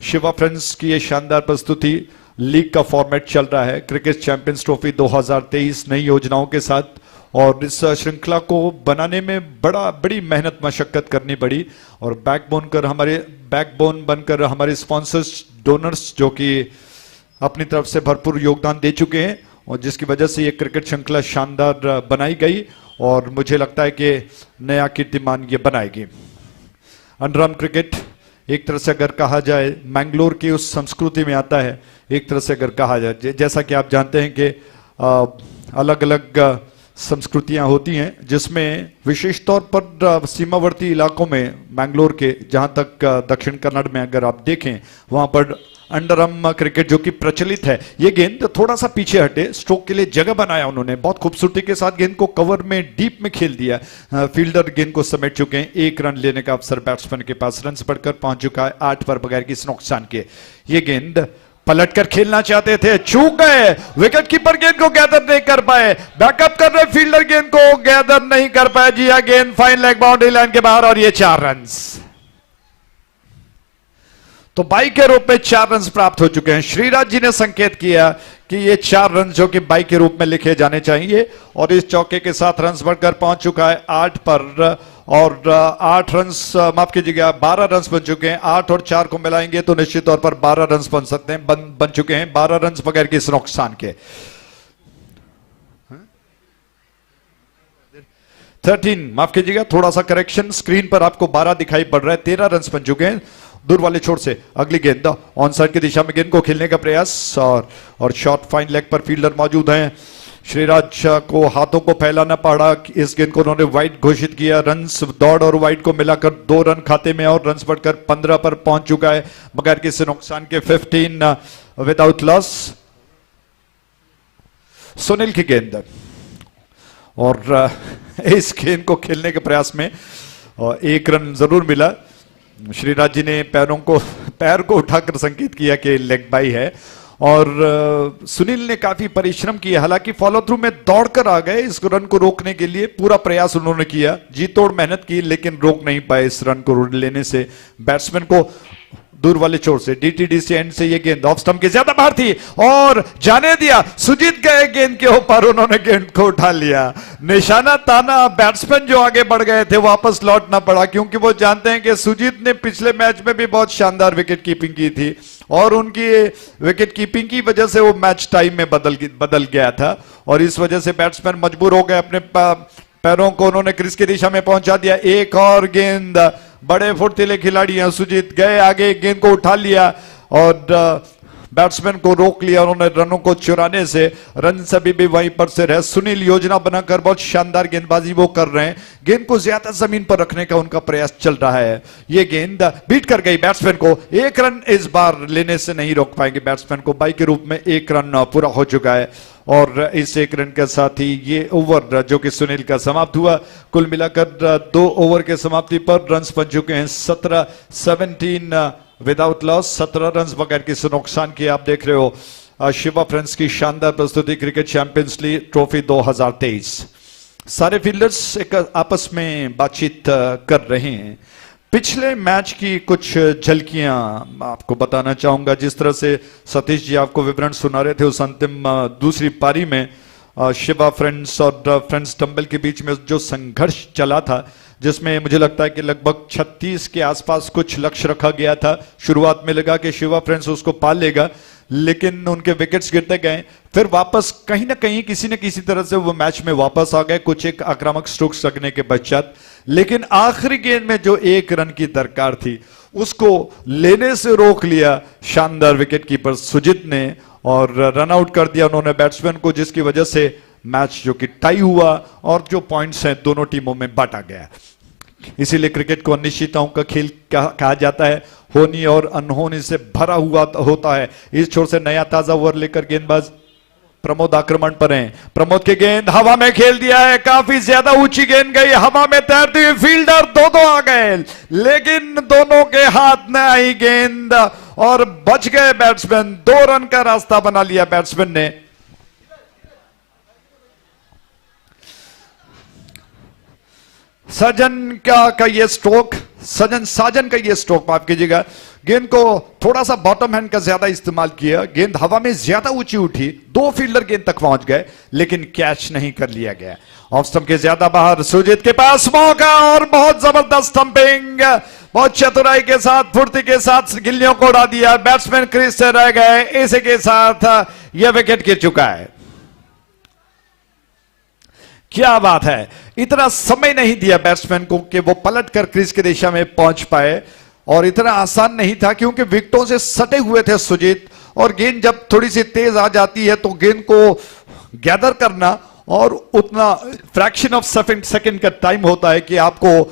शिवा फ्रेंड्स की ये शानदार प्रस्तुति, लीग का फॉर्मेट चल रहा है क्रिकेट चैंपियंस ट्रॉफी 2023 नई योजनाओं के साथ, और इस श्रृंखला को बनाने में बड़ी मेहनत मशक्कत करनी पड़ी और बैकबोन बनकर हमारे स्पॉन्सर्स, डोनर्स जो कि अपनी तरफ से भरपूर योगदान दे चुके हैं और जिसकी वजह से ये क्रिकेट श्रृंखला शानदार बनाई गई और मुझे लगता है कि नया कीर्तिमान ये बनाएगी। अंडरआर्म क्रिकेट एक तरह से अगर कहा जाए मैंगलोर की उस संस्कृति में आता है। एक तरह से अगर कहा जाए, जैसा कि आप जानते हैं कि अलग अलग संस्कृतियां होती हैं, जिसमें विशेष तौर पर सीमावर्ती इलाकों में मैंगलोर के, जहां तक दक्षिण कन्नड़ में अगर आप देखें, वहां पर अंडरआर्म क्रिकेट जो कि प्रचलित है। ये गेंद थोड़ा सा पीछे हटे, स्ट्रोक के लिए जगह बनाया उन्होंने, बहुत खूबसूरती के साथ गेंद को कवर में डीप में खेल दिया। फील्डर गेंद को समेट चुके हैं। 1 रन लेने का अवसर बैट्समैन के पास, रन बढ़कर पहुंच चुका है 8 पर बगैर किसी नुकसान के। ये गेंद पलटकर खेलना चाहते थे, चूक गए। विकेट कीपर गेंद को गैदर नहीं कर पाए, बैकअप कर रहे फील्डर गेंद को गैदर नहीं कर पाए। जी हां, गेंद फाइन लेग बाउंड्री लाइन के बाहर और ये 4 रन। तो बाई के रूप में 4 रन प्राप्त हो चुके हैं। श्रीराज जी ने संकेत किया कि ये 4 रन जो कि बाई के रूप में लिखे जाने चाहिए और इस चौके के साथ रन बढ़कर पहुंच चुका है 8 पर और 8 रन, माफ कीजिएगा 12 रन बन चुके हैं। 8 और 4 को मिलाएंगे तो निश्चित तौर पर 12 रन बन सकते हैं, बन चुके हैं 12 रन बगैर किसी नुकसान के। 13, माफ कीजिएगा, थोड़ा सा करेक्शन, स्क्रीन पर आपको 12 दिखाई पड़ रहा है। 13 रन बन चुके हैं। दूर वाले छोर से अगली गेंद ऑन साइड की दिशा में गेंद को खेलने का प्रयास और शॉट फाइन लेग पर फील्डर मौजूद हैं। श्रीराज को हाथों को फैलाना पड़ा। इस गेंद को उन्होंने वाइड घोषित किया। रन्स, दौड़ और वाइड को मिलाकर 2 रन खाते में और रन्स बढ़कर 15 पर पहुंच चुका है बगैर किसी नुकसान के। 15 विदाउट लॉस। सुनील की गेंद और इस गेंद को खेलने के प्रयास में 1 रन जरूर मिला। श्रीराज जी ने पैर को उठाकर संकेत किया कि लेग बाई है, और सुनील ने काफी परिश्रम किया, हालांकि फॉलो थ्रू में दौड़कर आ गए इस रन को रोकने के लिए, पूरा प्रयास उन्होंने किया, जी तोड़ मेहनत की, लेकिन रोक नहीं पाए इस रन को लेने से बैट्समैन को। दूर वाले छोर से डीटीडी से एंड से ये गेंद ऑफ स्टंप के ज्यादा बाहर थी और जाने दिया, सुजीत गए गेंद के ऊपर, उन्होंने गेंद को उठा लिया, निशाना ताना, बैट्समैन जो आगे बढ़ गए थे वापस लौटना पड़ा, क्योंकि वो जानते हैं कि सुजीत ने पिछले मैच में भी बहुत शानदार विकेट कीपिंग की थी और उनकी विकेट कीपिंग की वजह से वो मैच टाइम में बदल गया था, और इस वजह से बैट्समैन मजबूर हो गए, अपने पैरों को उन्होंने क्रीज की दिशा में पहुंचा दिया। एक और गेंद, बड़े फुर्तीले खिलाड़ी हैं सुजीत, गए आगे, गेंद को उठा लिया और बैट्समैन को रोक लिया उन्होंने रनों को चुराने से। रन सभी भी वहीं पर से रहे। सुनील योजना बनाकर बहुत शानदार गेंदबाजी वो कर रहे हैं, गेंद को ज्यादा जमीन पर रखने का उनका प्रयास चल रहा है। ये गेंद बीट कर गई बैट्समैन को, एक रन इस बार लेने से नहीं रोक पाएंगे बैट्समैन को, बाई के रूप में एक रन पूरा हो चुका है और इस एक रन के साथ ही ये ओवर जो कि सुनील का समाप्त हुआ। कुल मिलाकर 2 ओवर के समाप्ति पर रन्स बन चुके हैं 17 विदाउट लॉस, 17 रन्स बगैर किसी नुकसान के। आप देख रहे हो शिवा फ्रेंड्स की शानदार प्रस्तुति क्रिकेट चैंपियंस लीग ट्रॉफी 2023। सारे फील्डर्स एक आपस में बातचीत कर रहे हैं। पिछले मैच की कुछ झलकियां आपको बताना चाहूंगा, जिस तरह से सतीश जी आपको विवरण सुना रहे थे उस अंतिम दूसरी पारी में शिवा फ्रेंड्स और फ्रेंड्स डंबल के बीच में जो संघर्ष चला था, जिसमें मुझे लगता है कि लगभग 36 के आसपास कुछ लक्ष्य रखा गया था। शुरुआत में लगा कि शिवा फ्रेंड्स उसको पार लेगा, लेकिन उनके विकेट्स गिरते गए, फिर वापस कहीं ना कहीं किसी न किसी तरह से वो मैच में वापस आ गए, कुछ एक आक्रामक स्ट्रोक्स लगने के पश्चात। लेकिन आखिरी गेंद में जो एक रन की दरकार थी उसको लेने से रोक लिया शानदार विकेट कीपर सुजीत ने और रन आउट कर दिया उन्होंने बैट्समैन को, जिसकी वजह से मैच जो कि टाई हुआ और जो पॉइंट्स हैं दोनों टीमों में बांटा गया। इसीलिए क्रिकेट को अनिश्चितताओं का खेल कहा जाता है, होनी और अनहोनी से भरा हुआ होता है। इस छोर से नया ताजा ओवर लेकर गेंदबाज प्रमोद आक्रमण पर हैं। प्रमोद की गेंद हवा में खेल दिया है, काफी ज्यादा ऊंची गेंद गई, हवा में तैरती हुई फील्डर दो आ गए, लेकिन दोनों के हाथ में आई गेंद और बच गए बैट्समैन। 2 रन का रास्ता बना लिया बैट्समैन ने। साजन का ये स्ट्रोक माफ कीजिएगा, गेंद को थोड़ा सा बॉटम हैंड का ज्यादा इस्तेमाल किया, गेंद हवा में ज्यादा ऊंची उठी, 2 फील्डर गेंद तक पहुंच गए लेकिन कैच नहीं कर लिया गया। ऑफ स्टंप के ज्यादा बाहर सुजीत के पास मौका और बहुत जबरदस्त स्टंपिंग, बहुत चतुराई के साथ फुर्ती के साथ गिल्लियों को उड़ा दिया, बैट्समैन क्रीज से रह गए। इसी के साथ यह विकेट गिर चुका है। क्या बात है, इतना समय नहीं दिया बैट्समैन को कि वो पलट कर क्रीज की दिशा में पहुंच पाए, और इतना आसान नहीं था क्योंकि विकेटों से सटे हुए थे सुजीत, और गेंद जब थोड़ी सी तेज आ जाती है तो गेंद को गैदर करना और उतना फ्रैक्शन ऑफ सेकंड का टाइम होता है कि आपको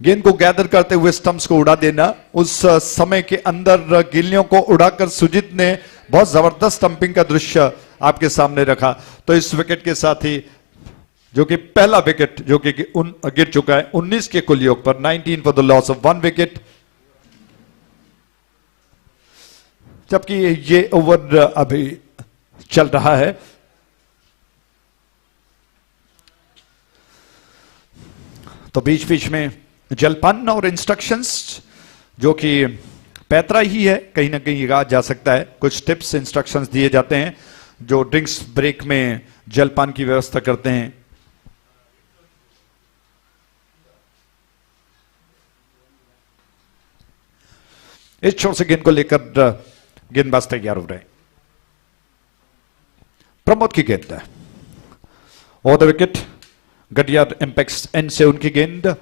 गेंद को गैदर करते हुए स्टंप्स को उड़ा देना। उस समय के अंदर गिल्लियों को उड़ाकर सुजीत ने बहुत जबरदस्त स्टंपिंग का दृश्य आपके सामने रखा। तो इस विकेट के साथ ही जो कि पहला विकेट जो कि गिर चुका है 19 के कुल योग पर, 19 for the loss of 1 wicket. जबकि ये ओवर अभी चल रहा है। तो बीच बीच में जलपान और इंस्ट्रक्शंस जो कि पैतरा ही है, कहीं ना कहीं कहा जा सकता है, कुछ टिप्स इंस्ट्रक्शंस दिए जाते हैं जो ड्रिंक्स ब्रेक में जलपान की व्यवस्था करते हैं। इस छोर से गेंद को लेकर गेंदबाज तैयार हो रहे हैं। प्रमोद की गेंद over the wicket, Gadiyar impact end से उनकी गेंद,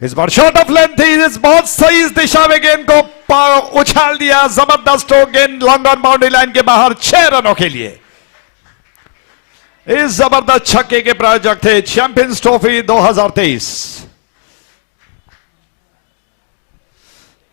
इस बार शॉट ऑफ लेंथ थी, इस बहुत सही इस दिशा में गेंद को उछाल दिया, जबरदस्त स्ट्रोक, गेंद लॉन्ग ऑन बाउंड्री लाइन के बाहर 6 रनों के लिए। इस जबरदस्त छक्के के प्रायोजक थे चैंपियंस ट्रॉफी 2023।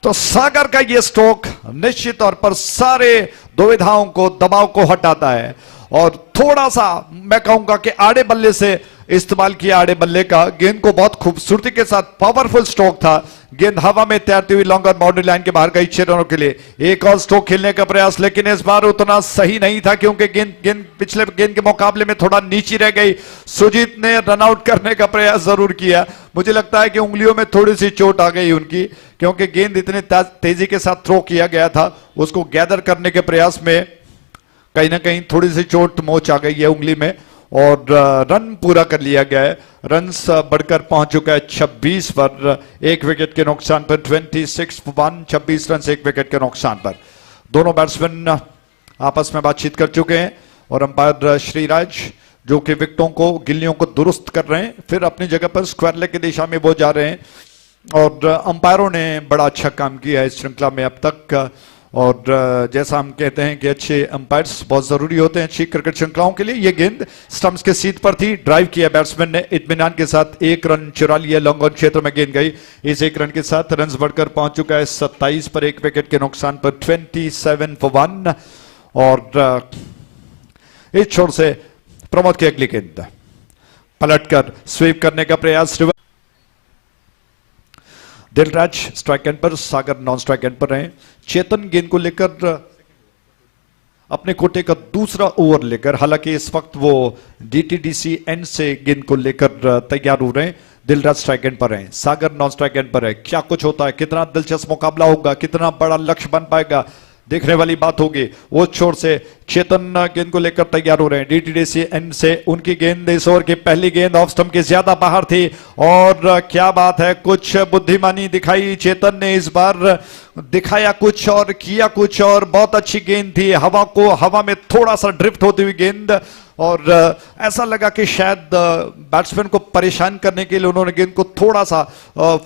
तो सागर का यह स्ट्रोक निश्चित तौर पर सारे दुविधाओं को, दबाव को हटाता है और थोड़ा सा मैं कहूंगा कि आड़े बल्ले से इस्तेमाल किया आड़े बल्ले का। गेंद को बहुत खूबसूरती के साथ पावरफुल स्ट्रोक था, गेंद हवा में तैरती हुई लॉन्ग और बाउंड्री लाइन के बाहर गई 6 रनों के लिए। एक और स्ट्रोक खेलने का प्रयास, लेकिन इस बार उतना सही नहीं था क्योंकि गेंद पिछले गेंद के मुकाबले में थोड़ा नीचे रह गई। सुजीत ने रन आउट करने का प्रयास जरूर किया, मुझे लगता है कि उंगलियों में थोड़ी सी चोट आ गई उनकी, क्योंकि गेंद इतने तेजी के साथ थ्रो किया गया था, उसको गैदर करने के प्रयास में कहीं ना कहीं थोड़ी सी चोट मोच आ गई है उंगली में, और रन पूरा कर लिया गया है। रन्स बढ़कर पहुंच चुका है 26 पर, 1 विकेट के नुकसान पर। 26-1, 26 रन 1 विकेट के नुकसान पर। दोनों बैट्समैन आपस में बातचीत कर चुके हैं और अंपायर श्रीराज जो कि विकेटों को, गिल्लियों को दुरुस्त कर रहे हैं, फिर अपनी जगह पर स्क्वायर लेग की दिशा में वो जा रहे हैं। और अंपायरों ने बड़ा अच्छा काम किया है इस श्रृंखला में अब तक, और जैसा हम कहते हैं कि अच्छे अंपायर्स बहुत जरूरी होते हैं अच्छी क्रिकेट श्रृंखलाओं के लिए। ये गेंद स्टंप्स के सीध पर थी, ड्राइव किया बैट्समैन ने इत्मीनान के साथ, 1 रन चुरा लिया, लॉन्ग ऑन क्षेत्र में गेंद गई। इस 1 रन के साथ रन बढ़कर पहुंच चुका है 27 पर, 1 विकेट के नुकसान पर। 27 for 1, और इस छोर से प्रमोद की अगली गेंद पलटकर स्वीप करने का प्रयास। दिलराज स्ट्राइक एंड पर, सागर नॉन स्ट्राइक एंड पर रहे। चेतन गेंद को लेकर अपने कोटे का दूसरा ओवर लेकर, हालांकि इस वक्त वो डीटीडीसी एंड से गेंद को लेकर तैयार हो रहे हैं। दिलराज स्ट्राइक एंड पर है, सागर नॉन स्ट्राइक एंड पर है। क्या कुछ होता है, कितना दिलचस्प मुकाबला होगा, कितना बड़ा लक्ष्य बन पाएगा, देखने वाली बात होगी। वो छोर से चेतन गेंद को लेकर तैयार हो रहे हैं डीटीडीसी एंड से। उनकी गेंद इस ओवर की पहली गेंद ऑफ स्टंप के ज्यादा बाहर थी, और क्या बात है, कुछ बुद्धिमानी दिखाई चेतन ने इस बार, दिखाया कुछ और किया कुछ, और बहुत अच्छी गेंद थी। हवा में थोड़ा सा ड्रिफ्ट होती हुई गेंद, और ऐसा लगा कि शायद बैट्समैन को परेशान करने के लिए उन्होंने गेंद को थोड़ा सा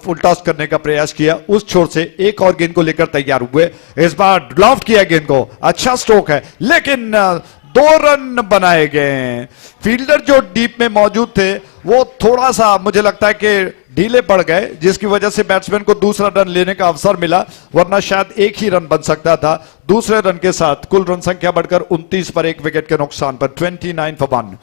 फुल टॉस करने का प्रयास किया। उस छोर से एक और गेंद को लेकर तैयार हुए, इस बार लॉफ्ट किया गेंद को, अच्छा स्ट्रोक है, लेकिन 2 रन बनाए गए। फील्डर जो डीप में मौजूद थे वो थोड़ा सा मुझे लगता है कि ढीले पड़ गए, जिसकी वजह से बैट्समैन को दूसरा रन लेने का अवसर मिला, वरना शायद 1 ही रन बन सकता था। दूसरे रन के साथ कुल रन संख्या बढ़कर 29 पर, 1 विकेट के नुकसान पर। 29 for 1।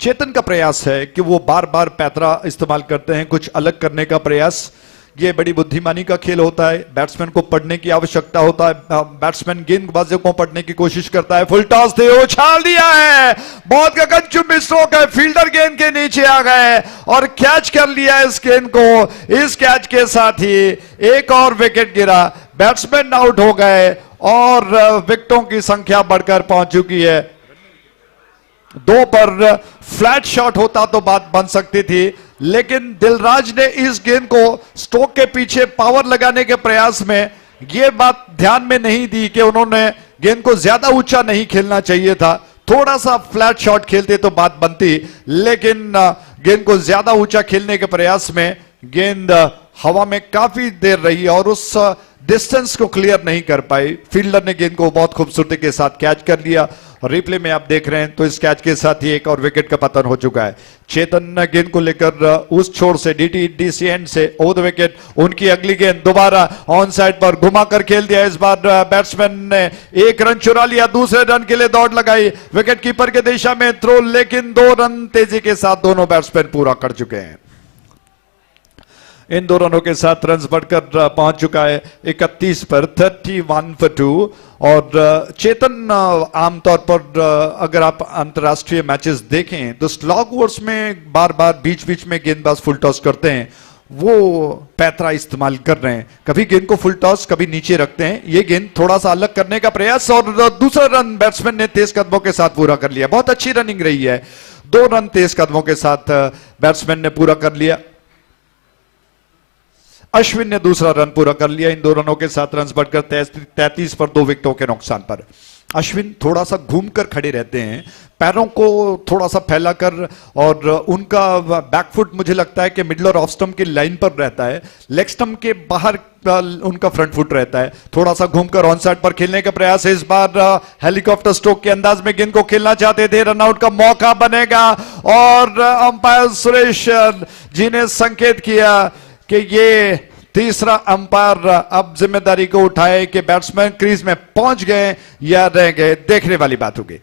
चेतन का प्रयास है कि वो बार बार पैतरा इस्तेमाल करते हैं, कुछ अलग करने का प्रयास। ये बड़ी बुद्धिमानी का खेल होता है, बैट्समैन को पढ़ने की आवश्यकता होता है। बैट्समैन गेंदबाजों को पढ़ने की कोशिश करता है। फुल टॉस थे, उछाल दिया है, बहुत गगनचुंबी स्ट्रोक है, फील्डर गेंद के नीचे आ गए और कैच कर लिया इस गेंद को। इस कैच के साथ ही एक और विकेट गिरा, बैट्समैन आउट हो गए और विकेटों की संख्या बढ़कर पहुंच चुकी है 2 पर। फ्लैट शॉट होता तो बात बन सकती थी, लेकिन दिलराज ने इस गेंद को स्ट्रोक के पीछे पावर लगाने के प्रयास में यह बात ध्यान में नहीं दी कि उन्होंने गेंद को ज्यादा ऊंचा नहीं खेलना चाहिए था। थोड़ा सा फ्लैट शॉट खेलते तो बात बनती, लेकिन गेंद को ज्यादा ऊंचा खेलने के प्रयास में गेंद हवा में काफी देर रही और उस डिस्टेंस को क्लियर नहीं कर पाई। फील्डर ने गेंद को बहुत खूबसूरती के साथ कैच कर लिया। रिप्ले में आप देख रहे हैं तो इस कैच के साथ ही एक और विकेट का पतन हो चुका है। चेतन गेंद को लेकर उस छोर से डीटीडीसी एंड से ओवर द विकेट। उनकी अगली गेंद दोबारा ऑन साइड पर घुमाकर खेल दिया। इस बार बैट्समैन ने 1 रन चुरा लिया, दूसरे रन के लिए दौड़ लगाई विकेट कीपर के दिशा में थ्रो, लेकिन 2 रन तेजी के साथ दोनों बैट्समैन पूरा कर चुके हैं। इन 2 रनों के साथ रन बढ़कर पहुंच चुका है 31 पर, 31 for 2। और चेतन आमतौर पर अगर आप अंतर्राष्ट्रीय मैचेस देखें तो स्लॉग ओवर्स में बार बार बीच बीच में गेंदबाज फुल टॉस करते हैं, वो पैतरा इस्तेमाल कर रहे हैं, कभी गेंद को फुल टॉस कभी नीचे रखते हैं। ये गेंद थोड़ा सा अलग करने का प्रयास और दूसरा रन बैट्समैन ने तेज कदमों के साथ पूरा कर लिया। बहुत अच्छी रनिंग रही है, 2 रन तेज कदमों के साथ बैट्समैन ने पूरा कर लिया। अश्विन ने दूसरा रन पूरा कर लिया। इन 2 रनों के साथ रन बढ़कर 33 पर 2 विकेटों के नुकसान पर। अश्विन थोड़ा सा घूमकर खड़े रहते हैं, पैरों को थोड़ा सा फैलाकर, और उनका बैकफुट मुझे लगता है कि मिडल और ऑफ स्टंप की लाइन पर रहता है, लेग स्टंप के बाहर उनका फ्रंट फुट रहता है। थोड़ा सा घूमकर ऑन साइड पर खेलने का प्रयास है। इस बार हेलीकॉप्टर स्ट्रोक के अंदाज में गेंद को खेलना चाहते थे, रन आउट का मौका बनेगा और अंपायर सुरेश जी ने संकेत किया कि ये तीसरा अंपायर अब जिम्मेदारी को उठाए कि बैट्समैन क्रीज में पहुंच गए या रह गए, देखने वाली बात होगी।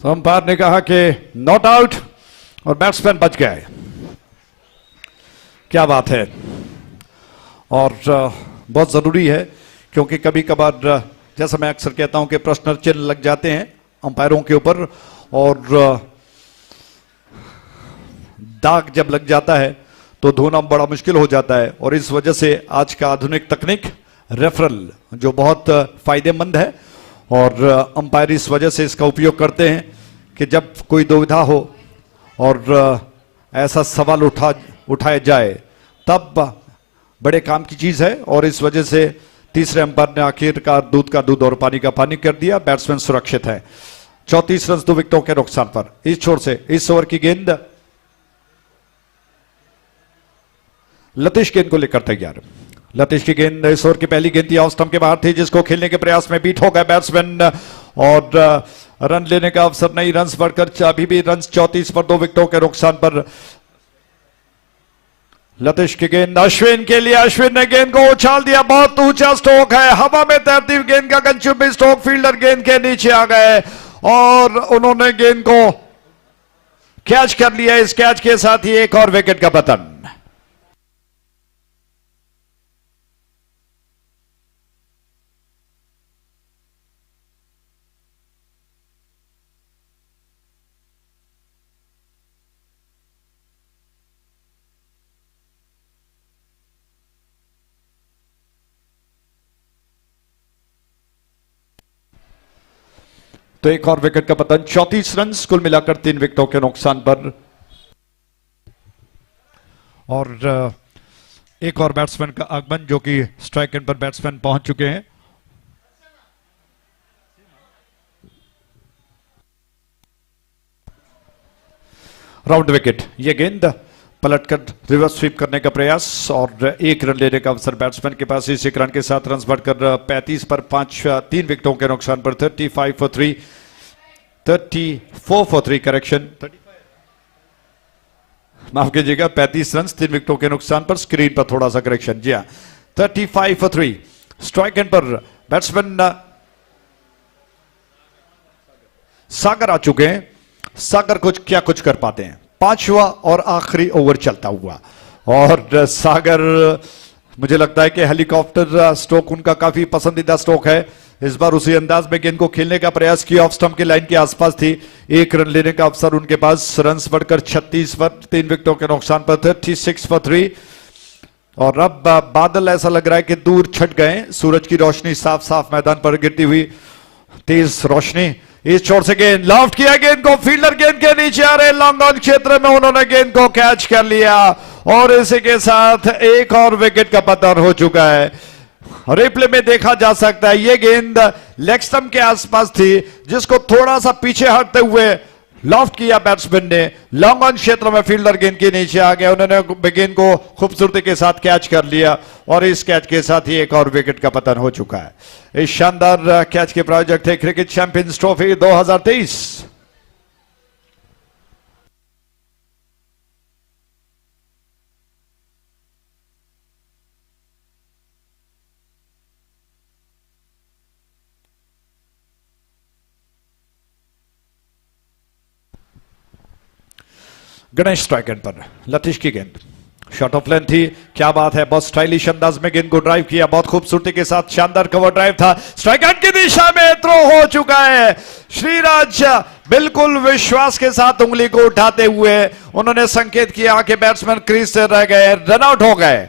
तो अंपायर ने कहा कि नॉट आउट और बैट्समैन बच गए। क्या बात है। और बहुत जरूरी है क्योंकि कभी कभार जैसा मैं अक्सर कहता हूं कि प्रश्न चिन्ह लग जाते हैं अंपायरों के ऊपर, और दाग जब लग जाता है तो धोना बड़ा मुश्किल हो जाता है। और इस वजह से आज का आधुनिक तकनीक रेफरल जो बहुत फायदेमंद है, और अंपायर इस वजह से इसका उपयोग करते हैं कि जब कोई दुविधा हो और ऐसा सवाल उठाया जाए तब बड़े काम की चीज है। और इस वजह से तीसरे अंपायर ने आखिरकार दूध का दूध और पानी का पानी कर दिया। बैट्समैन सुरक्षित है। 34 रन 2 विकेटों के नुकसान पर। इस छोर से इस ओवर की गेंद लतीश गेंद को लेकर तैयार। लतीश की गेंद इस ओवर की पहली गेंद थी, ऑफ स्टंप के बाहर थी, जिसको खेलने के प्रयास में बीट हो गए बैट्समैन, और रन लेने का अवसर नहीं। रन बढ़कर अभी भी रन 34 पर 2 विकेटों के नुकसान पर। लतीश की गेंद अश्विन के लिए, अश्विन ने गेंद को उछाल दिया। बहुत ऊंचा स्ट्रोक है, हवा में तैरती हुई गेंद का कंचुम्बी स्ट्रोक, फील्डर गेंद के नीचे आ गए और उन्होंने गेंद को कैच कर लिया। इस कैच के साथ ही एक और विकेट का पतन। तो एक और विकेट का पतन। 34 रन कुल मिलाकर 3 विकेटों के नुकसान पर। और एक और बैट्समैन का आगमन, जो कि स्ट्राइक एंड पर बैट्समैन पहुंच चुके हैं। Round wicket. यह गेंद पलटकर रिवर्स स्वीप करने का प्रयास और 1 रन लेने का अवसर बैट्समैन के पास। इस 1 रन के साथ रन बढ़कर 35 पर 3 विकेटों के नुकसान पर। 34 फॉर 3 करेक्शन, माफ कीजिएगा, 35 रन 3 विकेटों के नुकसान पर। स्क्रीन पर थोड़ा सा करेक्शन। जी हाँ, 35 फॉर 3। स्ट्राइक एंड पर बैट्समैन सागर आ चुके हैं। सागर कुछ कर पाते हैं। 5वां और आखिरी ओवर चलता हुआ, और सागर मुझे लगता है कि हेलीकॉप्टर स्ट्रोक उनका काफी पसंदीदा स्ट्रोक है। इस बार उसी अंदाज में गेंद को खेलने का प्रयास किया। ऑफ स्टंप की लाइन के आसपास थी। 1 रन लेने का अवसर उनके पास। रन बढ़कर 36 पर 3 विकेटों के नुकसान पर। 36 फॉर 3। और अब बादल ऐसा लग रहा है कि दूर छट गए। सूरज की रोशनी साफ साफ मैदान पर गिरती हुई, तेज रोशनी। इस छोर से गेंद लॉफ्ट किया, गेंद को फील्डर गेंद के नीचे आ रहे लॉन्ग ऑन क्षेत्र में उन्होंने गेंद को कैच कर लिया, और इसी के साथ एक और विकेट का पतन हो चुका है। रिप्ले में देखा जा सकता है, यह गेंद लेग स्टंप के आसपास थी, जिसको थोड़ा सा पीछे हटते हुए लॉफ्ट किया बैट्समैन ने। लॉन्ग ऑन क्षेत्र में फील्डर गेंद के नीचे आ गया, उन्होंने गेंद को खूबसूरती के साथ कैच कर लिया, और इस कैच के साथ ही एक और विकेट का पतन हो चुका है। इस शानदार कैच के प्रायोजक थे cricket champions trophy 2023। Ganesh strike and पर। लतीश की गेंद शॉट ऑफ लेंथ थी। क्या बात है, बहुत स्टाइलिश अंदाज में गेंद को ड्राइव किया, बहुत खूबसूरती के साथ शानदार कवर ड्राइव था। स्ट्राइक आउट की दिशा में थ्रो हो चुका है। श्रीराज बिल्कुल विश्वास के साथ उंगली को उठाते हुए उन्होंने संकेत किया कि बैट्समैन क्रीज से रह गए, रन आउट हो गए।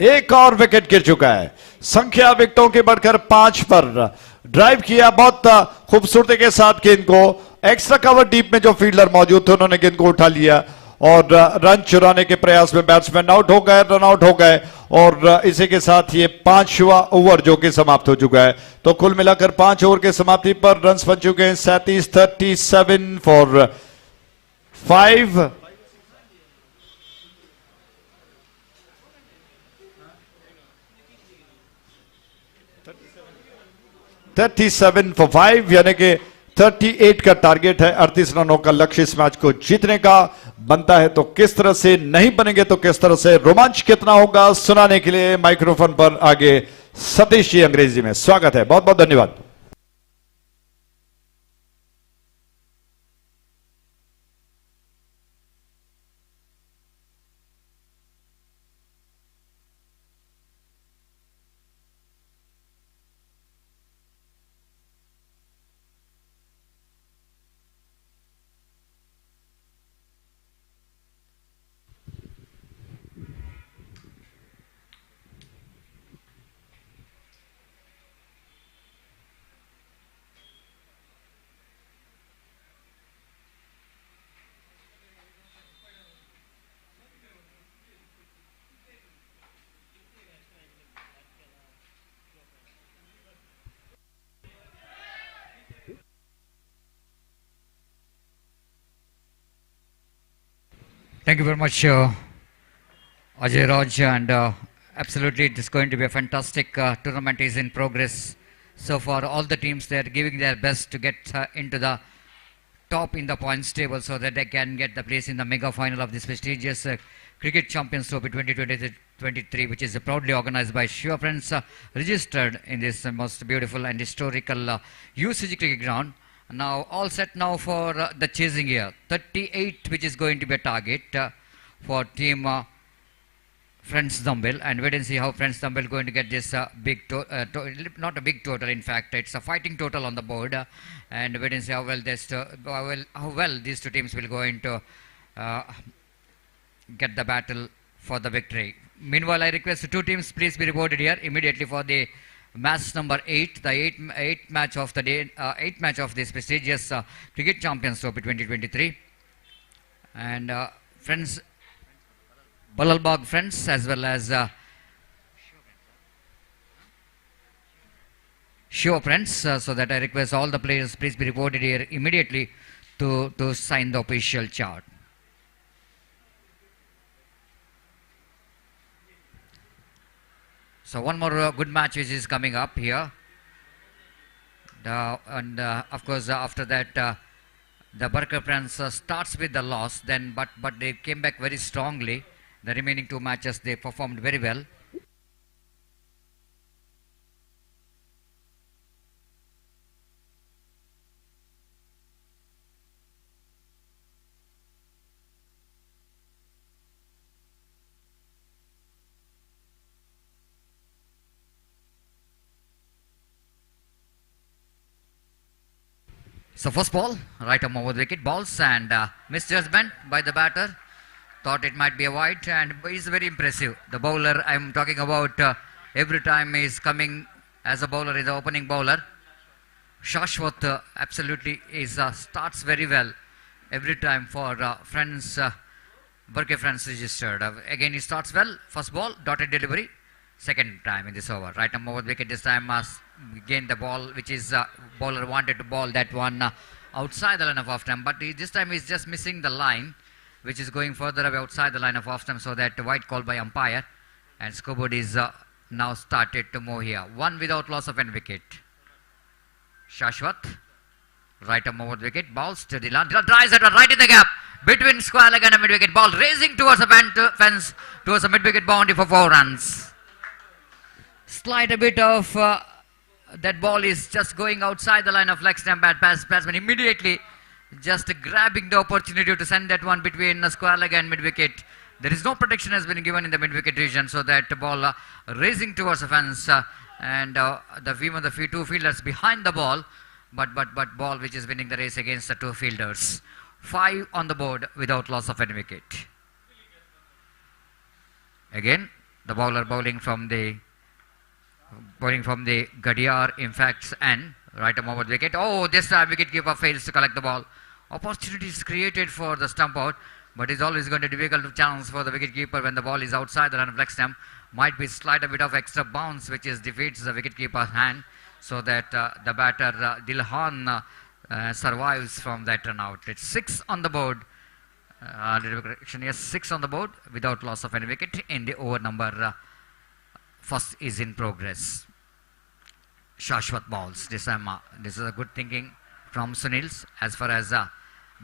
एक और विकेट गिर चुका है। संख्या विकेटों की बढ़कर 5 पर। ड्राइव किया बहुत खूबसूरती के साथ गेंद को। एक्स्ट्रा कवर डीप में जो फील्डर मौजूद थे उन्होंने गेंद को उठा लिया, और रन चुराने के प्रयास में बैट्समैन आउट हो गए, रन आउट हो गए। और इसी के साथ ये 5वां ओवर जो कि समाप्त हो चुका है। तो कुल मिलाकर 5 ओवर के समाप्ति पर रन बन चुके हैं 37 फॉर 5। 37 फॉर 5, यानी कि 38 का टारगेट है। 38 रनों का लक्ष्य इस मैच को जीतने का बनता है। तो किस तरह से नहीं बनेंगे तो किस तरह से, रोमांच कितना होगा, सुनाने के लिए माइक्रोफोन पर आगे सतीश जी अंग्रेजी में। स्वागत है, बहुत बहुत धन्यवाद। Thank you very much, Ajay Raj, and absolutely it is going to be a fantastic tournament is in progress. So far, all the teams they are giving their best to get into the top in the points table so that they can get the place in the mega final of this prestigious Cricket Champions Trophy 2023, which is proudly organized by Shiva Friends, registered in this most beautiful and historical UCG cricket ground. Now all set now for the chasing here. 38, which is going to be a target for team Friends Dumbbell, and wait and see how Friends Dumbbell going to get this not a big total. In fact, it's a fighting total on the board, and wait and see how well these two teams will go into get the battle for the victory. Meanwhile, I request the two teams please be reported here immediately for the match number 8, the 8th match of the day, 8th match of this prestigious Cricket Champions Trophy 2023, and Friends. Balalbag Friends as well as Shiva Friends, so that I request all the players please be reported here immediately to sign the official chart. So one more good match which is coming up here, and of course after that the Barker Friends starts with the loss, then but they came back very strongly. The remaining two matches they performed very well. So first ball, right arm over the wicket, balls, and misjudgment by the batter. Thought it might be a wide, and he's very impressive. The bowler I'm talking about, every time he's coming as a bowler, is the opening bowler. Shashwat absolutely is starts very well every time for Friends, Burke Friends registered. Again he starts well. First ball, dotted delivery. Second time in this over, right arm over the wicket. This time gained the ball, which is bowler wanted to ball that one outside the line of off stump, but this time he's just missing the line, which is going further away outside the line of off stump, so that white call by umpire, and scoreboard is now started to move here. One without loss of an wicket. Shashwat, right arm over the wicket, balls to Dilan. Dilan tries it right in the gap between square leg and a mid wicket. Ball racing towards the fence, towards a mid wicket boundary for 4 runs. Slight a bit of that ball is just going outside the line of leg stump. Batsman immediately just grabbing the opportunity to send that one between square leg and mid wicket. There is no protection has been given in the mid wicket region, so that ball racing towards the fence, and the two fielders behind the ball, but ball which is winning the race against the two fielders. 5 on the board without loss of any wicket. Again the bowler bowling from the Gadiar, in fact, and right arm over the wicket. Oh, this time wicketkeeper fails to collect the ball. Opportunities created for the stump out, but it's always going to be a difficult chance for the wicketkeeper when the ball is outside the line of leg stump. Might be slight a bit of extra bounce, which is defeats the wicketkeeper's hand, so that the batter Dilhan survives from that run out. It's 6 on the board. Yes, 6 on the board without loss of any wicket in the over number. First is in progress. Shashwat balls. This is a good thinking from Sunil's as far as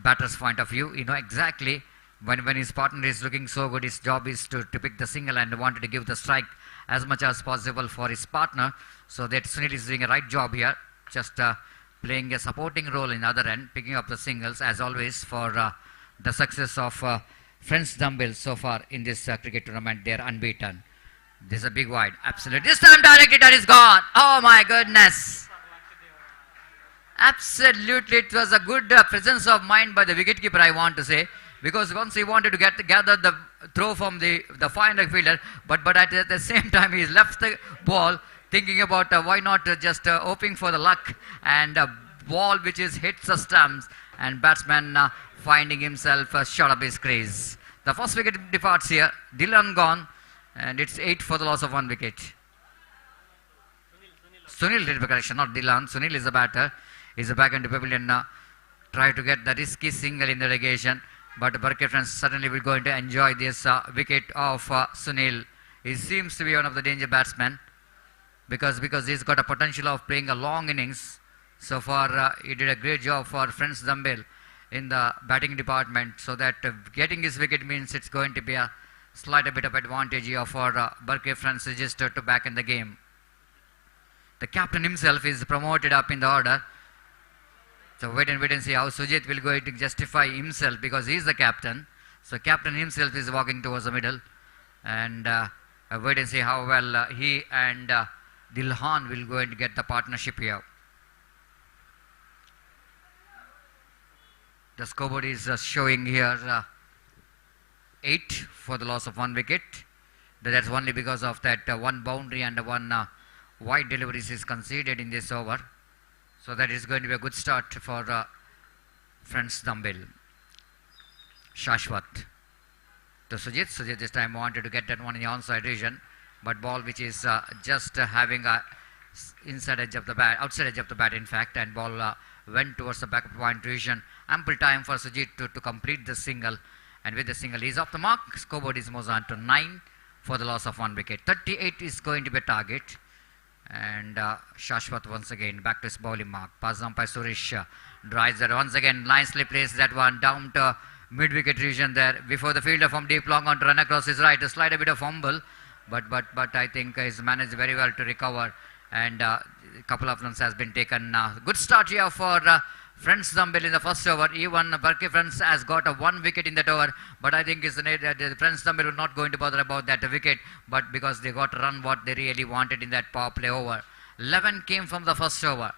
batter's point of view. You know exactly when his partner is looking so good, his job is to pick the single and wanted to give the strike as much as possible for his partner. So that Sunil is doing a right job here, just playing a supporting role in the other end, picking up the singles as always for the success of Friends Dumbbell so far in this cricket tournament. They are unbeaten. This is a big wide, absolutely. This time directly that is gone. Oh my goodness. Absolutely, it was a good presence of mind by the wicketkeeper, I want to say, because once he wanted to gather the throw from the final fielder, but at the same time he left the ball thinking about why not just hoping for the luck, and a ball which is hits the stumps, and batsman finding himself short of his crease. The first wicket departs here, Dylan gone, and it's 8 for the loss of 1 wicket. Sunil did the correction, not Dylan. Sunil is the batter. He's back into pavilion now. Try to get the risky single in the relegation. But Barke friends certainly will going to enjoy this wicket of Sunil. He seems to be one of the danger batsmen because he's got a potential of playing a long innings. So far, he did a great job for Friends Dumbbell in the batting department. So that getting his wicket means it's going to be a slight bit of advantage here for Barke Friends registered to back in the game. The captain himself is promoted up in the order. So wait and see how Sujit will go to justify himself because he is the captain. So captain himself is walking towards the middle. And wait and see how well he and Dilhan will go and get the partnership here. The scoreboard is showing here 8 for the loss of 1 wicket. That's only because of that one boundary and one wide deliveries is conceded in this over. So that is going to be a good start for Friends Dumbbell. Shashwat to Sujit. Sujit this time wanted to get that one in the onside region, but ball which is just having a inside edge of the bat, outside edge of the bat in fact, and ball went towards the back point region. Ample time for Sujit to complete the single, and with the single he's off the mark. Scoreboard is moves on to 9 for the loss of 1 wicket. 38 is going to be a target. And Shashwat once again back to his bowling mark. Pass on by Suresh. Drives that once again. Nicely placed that one down to mid-wicket region there. Before the fielder from deep long on to run across his right. A slight a bit of fumble. But I think he's managed very well to recover. And a couple of runs has been taken. Good start here for Friends Dumbbell in the first over. Even Barke Friends has got a 1 wicket in that over, but I think the Friends Dumbbell were not going to bother about that wicket, but because they got to run what they really wanted in that power play over. 11 came from the first over.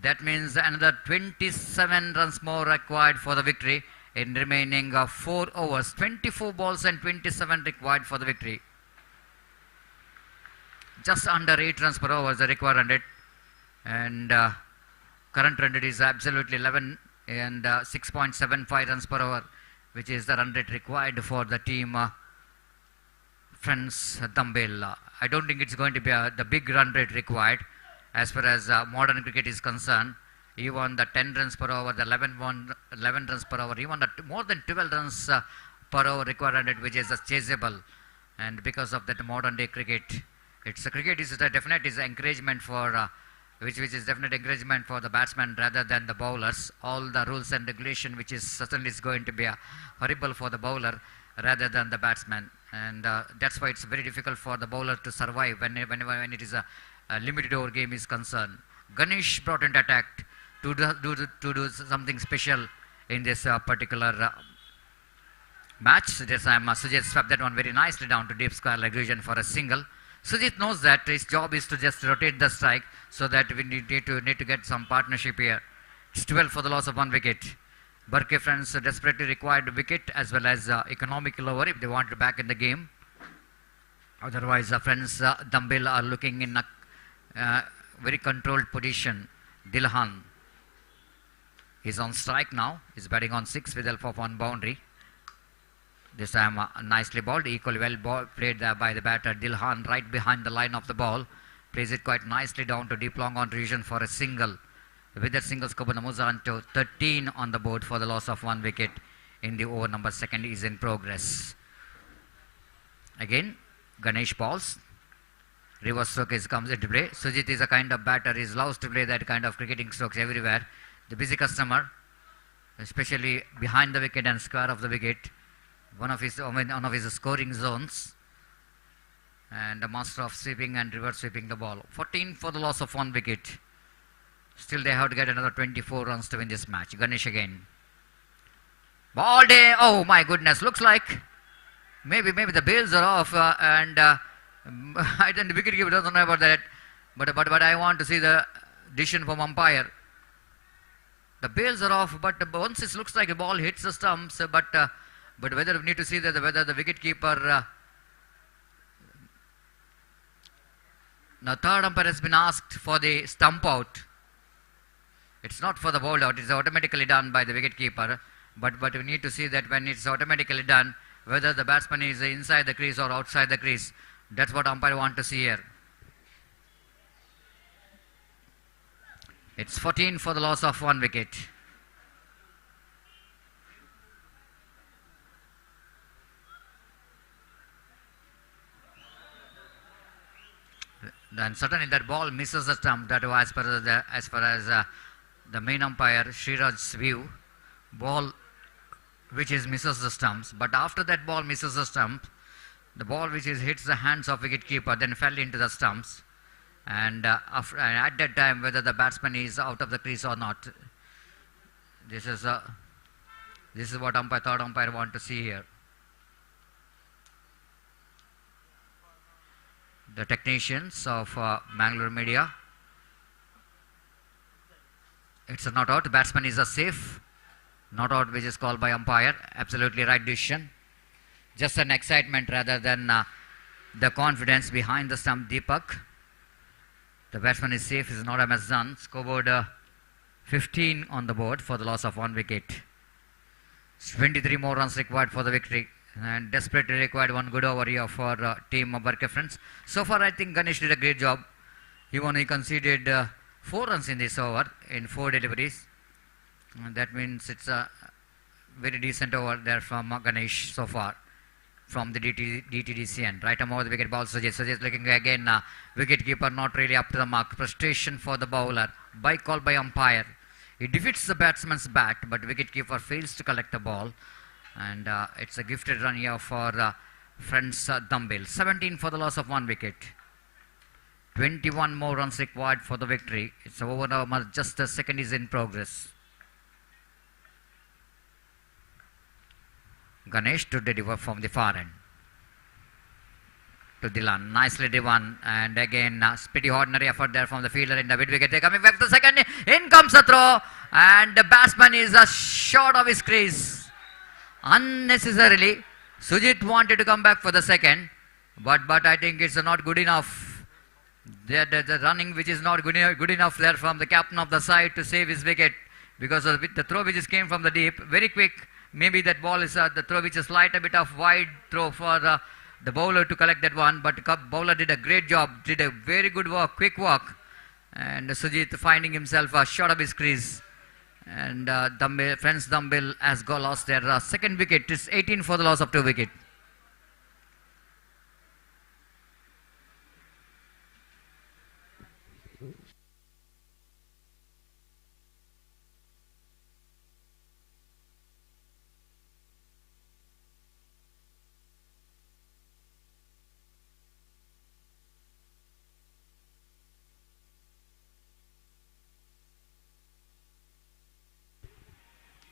That means another 27 runs more required for the victory in remaining 4 overs. 24 balls and 27 required for the victory. Just under 8 runs per over is the required 100, and current run rate is absolutely 11 and 6.75 runs per hour, which is the run rate required for the team Friends Dumbbell. I don't think it's going to be the big run rate required as far as modern cricket is concerned. Even the 10 runs per hour, the 11 runs per hour, even the more than 12 runs per hour required run rate, which is chaseable. And because of that modern day cricket, cricket is definitely encouragement for which is definite encouragement for the batsman rather than the bowlers. All the rules and regulation, which is certainly is going to be horrible for the bowler rather than the batsman, and that's why it's very difficult for the bowler to survive when it is a limited over game is concerned. Ganesh brought into attack to do something special in this particular match. This time Sujit swept that one very nicely down to deep square leg region for a single. Sujit knows that his job is to just rotate the strike, so that we need to get some partnership here. It's 12 for the loss of 1 wicket. Barke Friends desperately required wicket as well as economical over if they want to back in the game. Otherwise, Friends Dumbbell are looking in a very controlled position. Dilhan is on strike now. He's batting on 6 with help of 1 boundary. This time nicely balled, equally well played by the batter Dilhan right behind the line of the ball. Plays it quite nicely down to deep long on region for a single. With that single, scoreboard moves on to 13 on the board for the loss of 1 wicket in the over number 2 is in progress. Again, Ganesh balls. Reverse stroke comes into play. Sujit is a kind of batter. He loves to play that kind of cricketing strokes everywhere. The busy customer, especially behind the wicket and square of the wicket. One of his scoring zones, and a master of sweeping and reverse sweeping the ball. 14 for the loss of 1 wicket. Still they have to get another 24 runs to win this match. Ganesh again. Ball day. Oh my goodness. Looks like maybe the bails are off and I think the wicketkeeper doesn't know about that. But I want to see the decision from umpire. The bails are off, but once it looks like a ball hits the stumps, but whether we need to see that whether the wicketkeeper, now third umpire has been asked for the stump out. It's not for the ball out, it's automatically done by the wicketkeeper. But we need to see that when it's automatically done, whether the batsman is inside the crease or outside the crease. That's what umpire want to see here. It's 14 for the loss of 1 wicket. And certainly that ball misses the stump. That was as far as the main umpire Sriraj's view. Ball which is misses the stumps. But after that ball misses the stump, the ball which is hits the hands of wicketkeeper then fell into the stumps. And at that time, whether the batsman is out of the crease or not, this is what third umpire want to see here. The technicians of Bangalore media. It's a not out. Batsman is a safe. Not out, which is called by umpire. Absolutely right decision. Just an excitement rather than the confidence behind the stump. Deepak. The batsman is safe. Is not a mess done. Scoreboard 15 on the board for the loss of 1 wicket. 23 more runs required for the victory. And desperately required one good over here for team Barke Friends. So far, I think Ganesh did a great job. He only conceded 4 runs in this over in 4 deliveries. And that means it's a very decent over there from Ganesh so far from the DTDC end. Right over the wicket ball. Sajid looking again. Wicketkeeper not really up to the mark. Frustration for the bowler. By call by umpire. He defeats the batsman's bat, but wicketkeeper fails to collect the ball. And it's a gifted run here for Friends Dumbbell. 17 for the loss of 1 wicket. 21 more runs required for the victory. It's over now, just a second is in progress. Ganesh to deliver from the far end. To Dilan, nicely driven, and again pretty ordinary effort there from the fielder in the mid wicket. They're coming back to the second. In comes the throw, and the batsman is short of his crease. Unnecessarily, Sujit wanted to come back for the second, but I think it's not good enough. The running which is not good enough there from the captain of the side to save his wicket, because of the throw which came from the deep, very quick. Maybe that ball is the throw which is slight a bit of wide throw for the bowler to collect that one, but the bowler did a great job, did a very good work, quick walk, and Sujit finding himself short of his crease. And Friends Dumbbell has lost their second wicket. It's 18 for the loss of 2 wicket.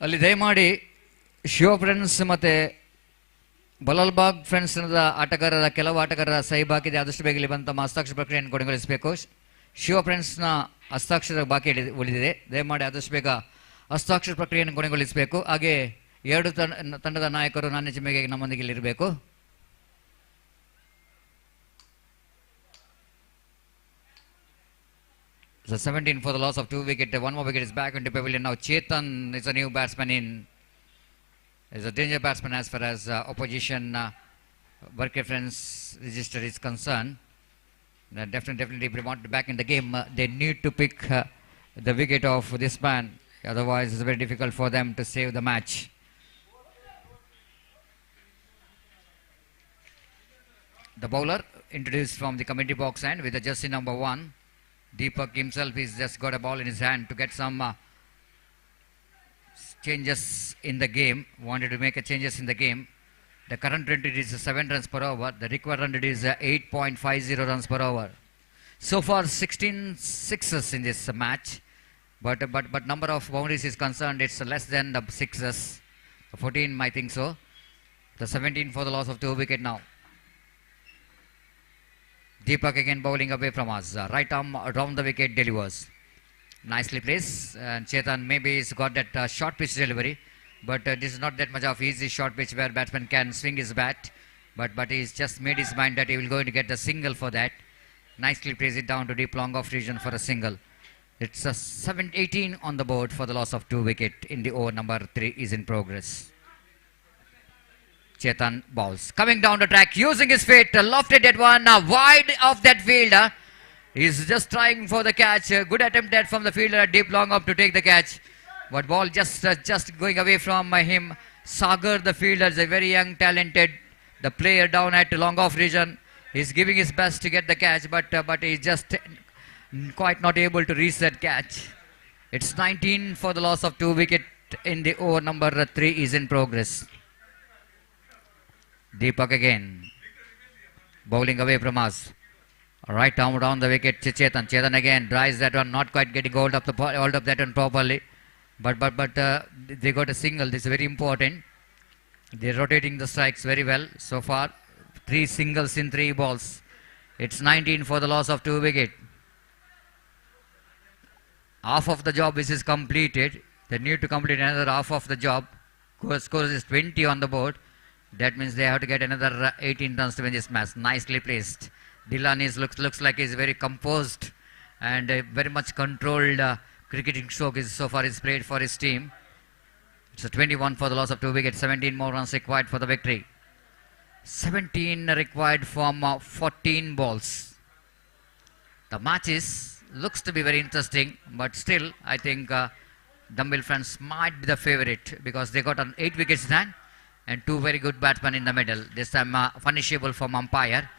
ಅಲ್ಲಿ ದಯಮಾಡಿ Shiva friends ಮತ್ತು ಬಲಲ್ಬಾಗ್ friends ಆಟಗಾರರ ಕೆಲವು ಆಟಗಾರರ ಸಹಿ ಬಾಕಿ ಇದೆ. ಆದಷ್ಟು ಬೇಗ ಇಲ್ಲಿ ಬಂದು ತಮ್ಮ ಹಸ್ತಾಕ್ಷರ ಪ್ರಕ್ರಿಯೆಯನ್ನು ಕೊನೆಗೊಳಿಸಬೇಕು. ಶಿವ ಫ್ರೆಂಡ್ಸ್ನ ಹಸ್ತಾಕ್ಷರ ಬಾಕಿ ಉಳಿದಿದೆ. ದಯಮಾಡಿ ಆದಷ್ಟು ಬೇಗ ಹಸ್ತಾಕ್ಷರ ಪ್ರಕ್ರಿಯೆಯನ್ನು ಕೊನೆಗೊಳಿಸಬೇಕು. ಹಾಗೆ 2 ತಂಡದ ನಾಯಕರು ನಾಣ್ಯ ಚಿಮ್ಮೆಗೆ ನಮ್ಮೊಂದಿಗೆ ಇಲ್ಲಿರಬೇಕು. So 17 for the loss of 2 wicket. 1 more wicket is back into pavilion now. Chetan is a new batsman in. Is a danger batsman as far as opposition Barke Friends register is concerned. Definitely if they want back in the game, they need to pick the wicket of this man. Otherwise, it's very difficult for them to save the match. The bowler introduced from the committee box end with the jersey number 1. Deepak himself has just got a ball in his hand to get some changes in the game. Wanted to make changes in the game. The current run rate is 7 runs per over. The required run rate is 8.50 runs per over. So far 16 sixes in this match. But number of boundaries is concerned, it's less than the 6s. 14 I think so. The 17 for the loss of 2 wicket now. Deepak again bowling away from us. Right arm around the wicket delivers. Nicely placed. And Chetan maybe has got that short pitch delivery. But this is not that much of easy short pitch where batsman can swing his bat. But he's just made his mind that he will going to get the single for that. Nicely plays it down to deep long off region for a single. It's a 18 on the board for the loss of 2 wicket in the over. Number 3 is in progress. Chetan bowls. Coming down the track, using his feet, lofted that one, wide of that fielder. He's just trying for the catch. Good attempt there from the fielder, deep long up to take the catch. But ball just going away from him. Sagar, the fielder, is a very young, talented, the player down at long off region. He's giving his best to get the catch, but he's just quite not able to reach that catch. It's 19 for the loss of 2 wicket in the over number 3 is in progress. Deepak again, bowling away from us. Right down the wicket, Chetan. Chetan again drives that one, not quite getting hold of that one properly. But they got a single. This is very important. They're rotating the strikes very well so far. 3 singles in 3 balls. It's 19 for the loss of 2 wicket. Half of the job is completed. They need to complete another half of the job. Score is 20 on the board. That means they have to get another 18 runs to win this match. Nicely placed. Dylan looks like he's very composed and very much controlled cricketing stroke is so far is played for his team. It's a 21 for the loss of 2 wickets. 17 more runs required for the victory. 17 required from 14 balls. The match looks to be very interesting, but still I think Dumbbell friends might be the favorite because they got an 8 wickets then and 2 very good batsmen in the middle. This time punishable from umpire,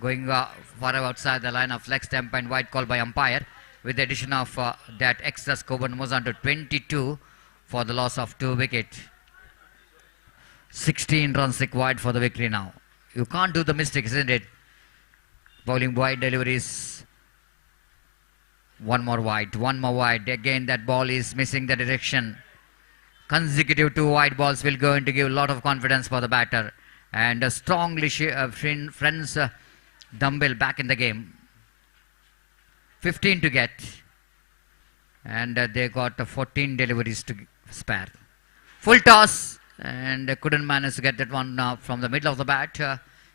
going far outside the line of leg stump and wide call by umpire. With the addition of that extra score moves on to 22 for the loss of 2 wickets. 16 runs required for the victory now. You can't do the mistakes, isn't it? Bowling wide deliveries. One more wide. Again, that ball is missing the direction. Consecutive 2 wide balls will going to give a lot of confidence for the batter. And strongly friends Dumbbell back in the game. 15 to get. And they got 14 deliveries to spare. Full toss. And couldn't manage to get that one from the middle of the bat.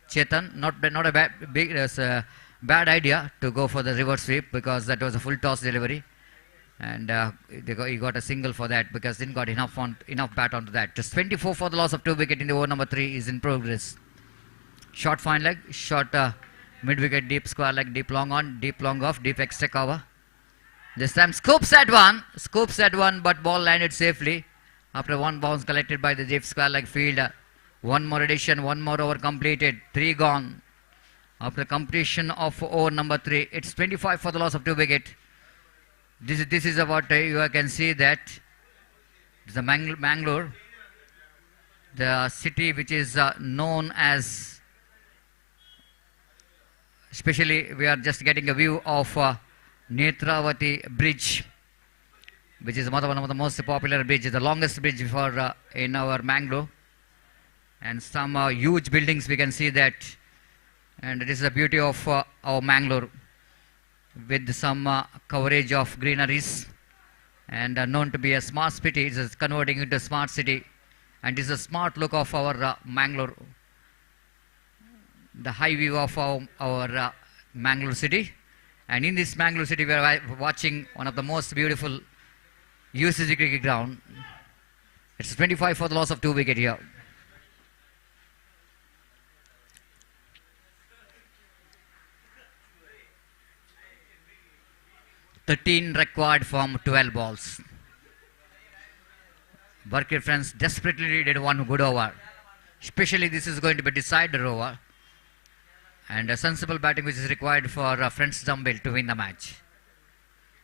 Chetan, not a bad idea to go for the reverse sweep because that was a full toss delivery. And he got a single for that because didn't got enough bat onto that. Just 24 for the loss of 2 wicket in the over number 3 is in progress. Short fine leg, short mid wicket, deep square leg, deep long on, deep long off, deep extra cover. This time scoops at one, but ball landed safely after one bounce collected by the deep square leg fielder. One more addition, one more over completed, 3 gone. After completion of over number 3, it's 25 for the loss of 2 wicket. This is what you can see that the Mangalore, the city which is known as, especially we are just getting a view of Netravati Bridge, which is one of the most popular bridges, the longest bridge for in our Mangalore, and some huge buildings we can see that, and it is the beauty of our Mangalore, with some coverage of greeneries, and known to be a smart city. It is converting into a smart city, and it is a smart look of our Mangalore, the high view of our Mangalore city. And in this Mangalore city we are watching one of the most beautiful UCG cricket ground. It's 25 for the loss of 2 wicket here. $13 required from 12 balls. Berkeley friends desperately needed one good over. Especially this is going to be decider over. And a sensible batting which is required for friends Dumbbell to win the match.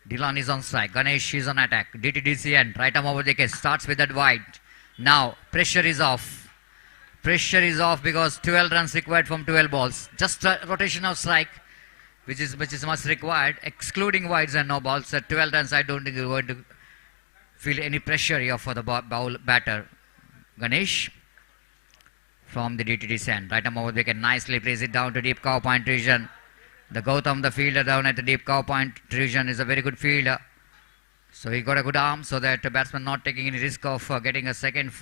Dylan is on strike. Ganesh is on attack. DTDC and right arm over the case. Starts with that wide. Now pressure is off. Pressure is off because 12 runs required from 12 balls. Just a rotation of strike, which is much required, excluding wides and no balls. At 12 runs, I don't think you're going to feel any pressure here for the batter. Ganesh from the DTD end. Right arm over the wicket, nicely plays it down to deep cow point region. The Gautam, the fielder down at the deep cow point region, is a very good fielder. So he got a good arm so that the batsman not taking any risk of getting a second.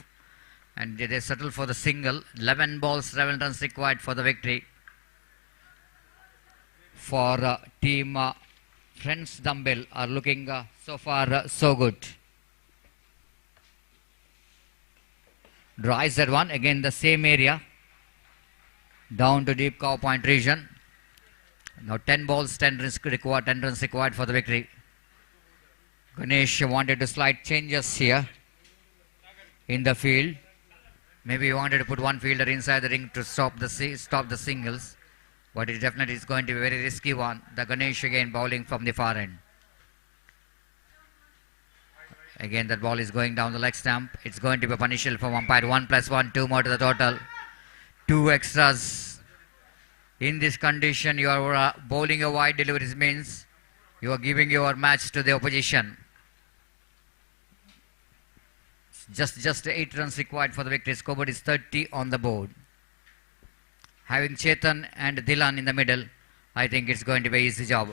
And they settle for the single. 11 balls, 7 runs required for the victory. For team friends Dumbbell are looking so far so good. Drives that one, again the same area, down to deep cow point region. Now 10 balls, 10 runs required for the victory. Ganesh wanted to slight changes here in the field. Maybe he wanted to put one fielder inside the ring to stop the singles. but it definitely is going to be a very risky one. The Ganesh again bowling from the far end. Again, that ball is going down the leg stump. It's going to be punishable from umpire. 1+1, 2 more to the total. 2 extras. In this condition, you are bowling a wide deliveries means you are giving your match to the opposition. Just 8 runs required for the victory. Scoreboard is 30 on the board. Having Chetan and Dilan in the middle, I think it's going to be an easy job.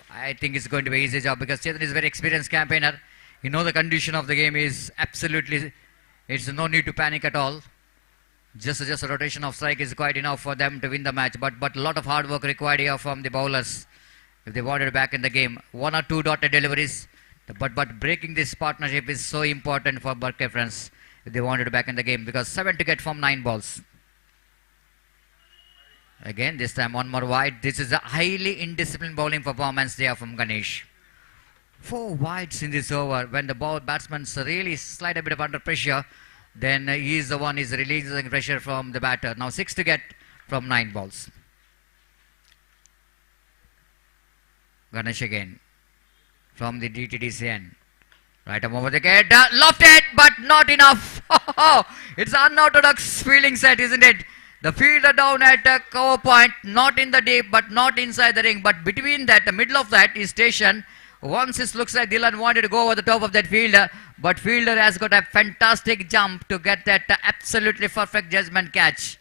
Because Chetan is a very experienced campaigner. You know the condition of the game is absolutely, it's no need to panic at all. Just a rotation of strike is quite enough for them to win the match. But a lot of hard work required here from the bowlers if they wanted back in the game. 1 or 2 dotted deliveries. But breaking this partnership is so important for Burke friends if they wanted back in the game, because 7 to get from 9 balls. Again, this time 1 more wide. This is a highly indisciplined bowling performance there from Ganesh. 4 wides in this over. When the batsman really slide a bit of under pressure, then he is the one is releasing pressure from the batter. Now 6 to get from 9 balls. Ganesh again from the DTDC end. Right arm over the gate. Lofted, but not enough. It's unorthodox fielding set, isn't it? The fielder down at cover point, not in the deep, but not inside the ring. But between that, the middle of that is stationed. Once it looks like Dylan wanted to go over the top of that fielder, but fielder has got a fantastic jump to get that absolutely perfect judgment catch.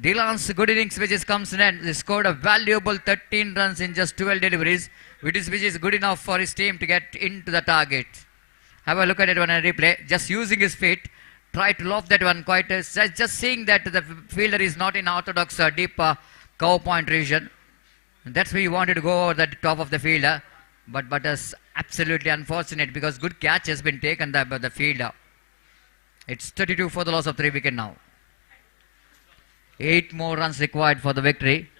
Dylan's good innings which comes in. He scored a valuable 13 runs in just 12 deliveries, which is good enough for his team to get into the target. Have a look at it on a replay. Just using his feet, try to loft that one quite. Just seeing that the fielder is not in orthodox deep cover point region. That's why he wanted to go over the top of the fielder. But it's absolutely unfortunate because good catch has been taken by the fielder. It's 32 for the loss of 3 wickets now. 8 more runs required for the victory.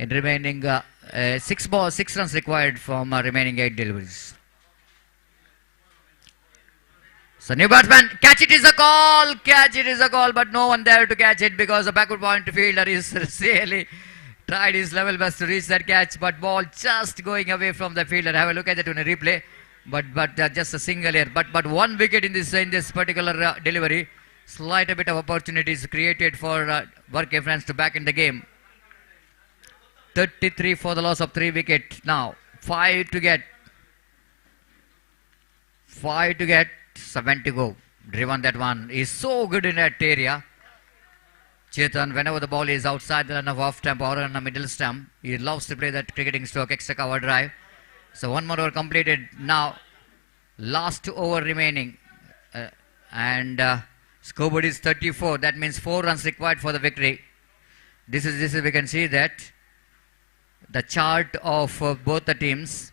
In remaining 6 runs required from remaining 8 deliveries. So new batsman, catch it is a call, but no one there to catch it because the backward point fielder is really tried his level best to reach that catch, but ball just going away from the fielder. Have a look at it on a replay, but just a single here. But 1 wicket in this particular delivery. Slight a bit of opportunities created for Burke friends to back in the game. 33 for the loss of 3 wickets now. 5 to get. 7 to go. Driven that one. Is so good in that area. Chetan, whenever the ball is outside the run of off stump or on a middle stump, he loves to play that cricketing stroke, extra cover drive. So 1 more over completed now. Last over remaining. Scoreboard is 34. That means 4 runs required for the victory. This is we can see that the chart of both the teams,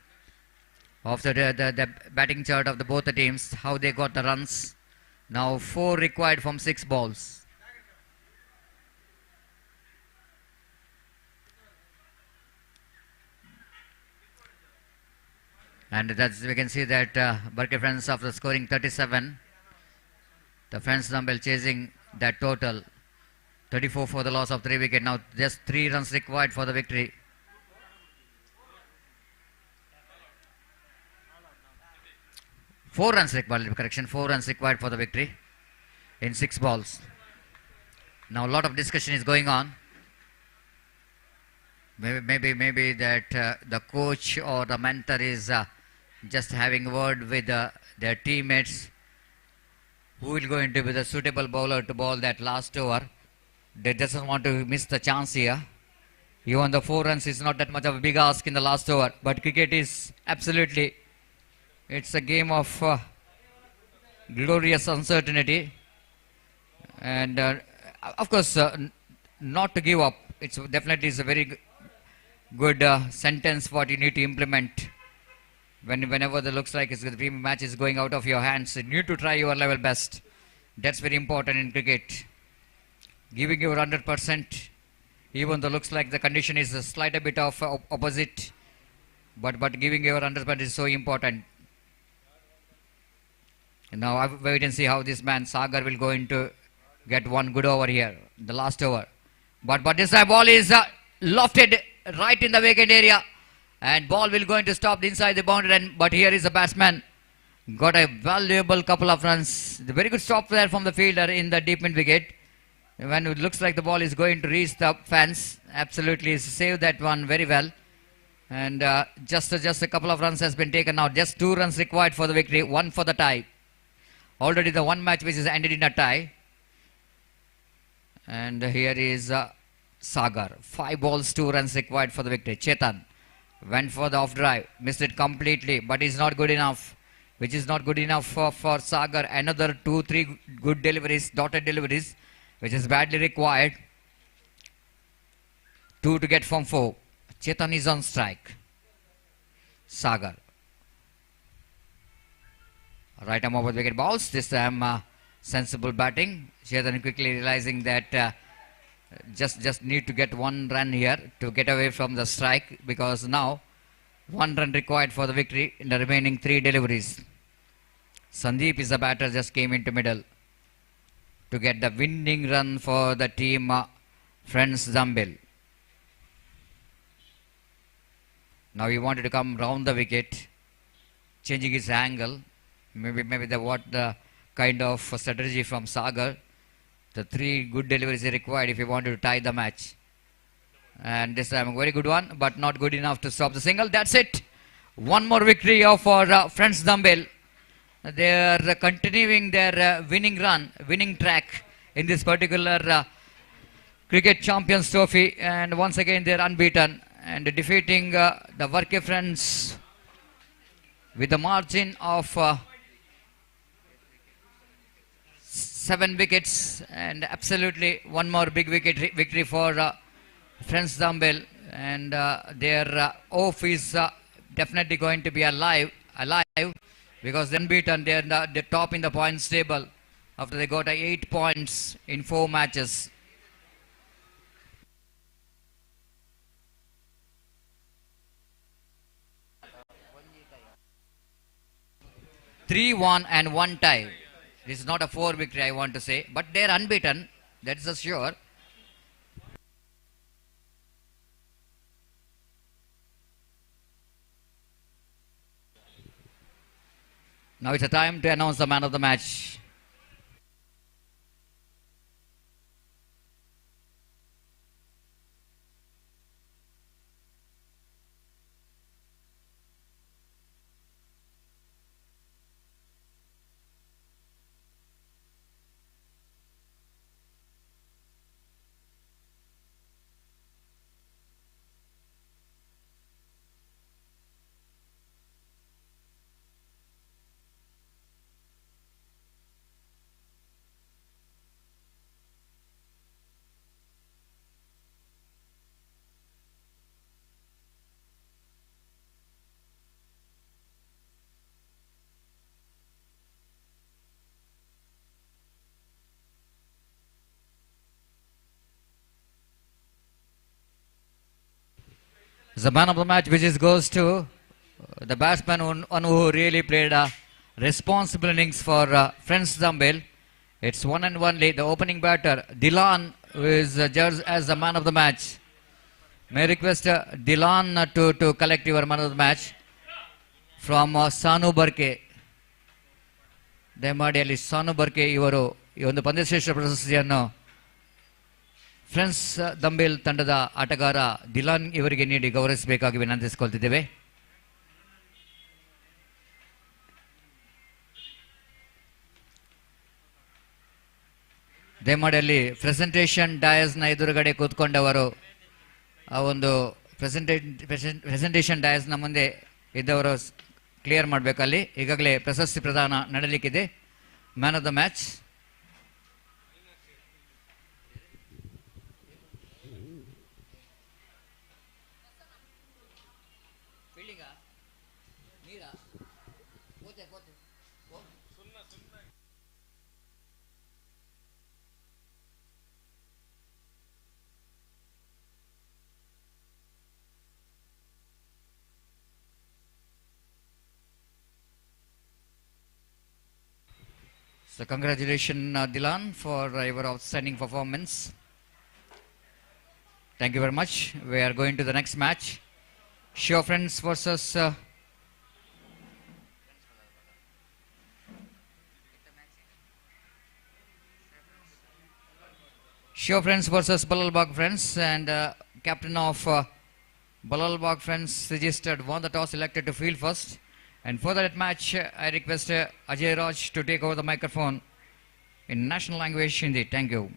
of the batting chart of both the teams, how they got the runs. Now 4 required from 6 balls. And that's we can see that Burke friends after scoring 37, the friends dumbbell chasing that total. 34 for the loss of 3 wickets. Now just 3 runs required for the victory. Four runs required for the victory in 6 balls. Now a lot of discussion is going on. Maybe that the coach or the mentor is just having a word with their teammates who will going to be the suitable bowler to bowl that last over. They doesn't want to miss the chance here. Even the 4 runs is not that much of a big ask in the last over, but cricket is absolutely, it's a game of glorious uncertainty, and of course not to give up. It's definitely is a very good sentence what you need to implement whenever it looks like the match is going out of your hands. You need to try your level best. That's very important in cricket. Giving your 100%, even though looks like the condition is a slight a bit of opposite, but giving your 100% is so important. Now I wait and see how this man Sagar will go into get 1 good over here, the last over. But this time ball is lofted right in the vacant area. And ball will going to stop inside the boundary. But here is the batsman. Got a valuable couple of runs. The very good stop there from the fielder in the deep mid wicket. When it looks like the ball is going to reach the fence, absolutely saved that one very well. And just a couple of runs has been taken out. Just 2 runs required for the victory, 1 for the tie. Already the one match which is ended in a tie. And here is Sagar. 5 balls, 2 runs required for the victory. Chetan went for the off drive, missed it completely, but is not good enough. Which is not good enough for Sagar. Another 2-3 good deliveries, dotted deliveries, which is badly required. 2 to get from 4. Chetan is on strike. Sagar. Right arm over the wicket balls. This time sensible batting. Chetan quickly realizing that just need to get 1 run here to get away from the strike, because now 1 run required for the victory in the remaining 3 deliveries. Sandeep is the batter, just came into middle to get the winning run for the team Friends Zambil. Now he wanted to come round the wicket, changing his angle. Maybe the kind of strategy from Sagar. The 3 good deliveries are required if he wanted to tie the match. And this time a very good one, but not good enough to stop the single. That's it. 1 more victory for Friends Zambil. They are continuing their winning track in this particular Cricket Champions Trophy, and once again they are unbeaten and defeating the Varke Friends with a margin of 7 wickets, and absolutely 1 more big victory for Friends Zambil, and their off is definitely going to be alive. Because they're unbeaten. They're the top in the points table after they got 8 points in 4 matches. Three, 1 and 1 tie. This is not a 4 victory, I want to say, but they're unbeaten. That is for sure. Now it's a time to announce the man of the match. The man of the match, which goes to the batsman who really played a responsible innings for Friends Zambil. It's 1 and 1 lead. The opening batter, Dilan, who is judged as the man of the match. May I request Dilan to collect your man of the match from Sanu Barke. ದಯಮಾಡಿ ಅಲ್ಲಿ ಸಾನು ಬರ್ಕೆ ಇವರು ಈ ಒಂದು ಪಂದ್ಯಶ್ರೇಷ್ಠ ಪ್ರಶಸ್ತಿಯನ್ನು friends ದಂಬೇಲ್ ತಂಡದ ಆಟಗಾರ ದಿಲಾನ್ ಇವರಿಗೆ ನೀಡಿ ಗೌರವಿಸಬೇಕಾಗಿ ವಿನಂತಿಸಿಕೊಳ್ತಿದ್ದೇವೆ. ದಯಮಾಡಿ ಅಲ್ಲಿ ಪ್ರೆಸೆಂಟೇಷನ್ ಡಯಸ್ನ ಎದುರುಗಡೆ ಕೂತ್ಕೊಂಡವರು ಆ ಒಂದು ಪ್ರೆಸೆಂಟೇಷನ್ ಡಯಸ್ನ ಮುಂದೆ ಇದ್ದವರು ಕ್ಲಿಯರ್ ಮಾಡಬೇಕಲ್ಲಿ. ಈಗಾಗಲೇ ಪ್ರಶಸ್ತಿ ಪ್ರದಾನ ನಡೆಯಲಿಕ್ಕಿದೆ. Man of the match So congratulations Dilan for your outstanding performance. Thank you very much. We are going to the next match. Shiva Friends versus Shiva Friends versus Balalbag Friends, and captain of Balalbag Friends registered won the toss, elected to field first. And for that match, I request Ajay Raj to take over the microphone in national language Hindi. Thank you.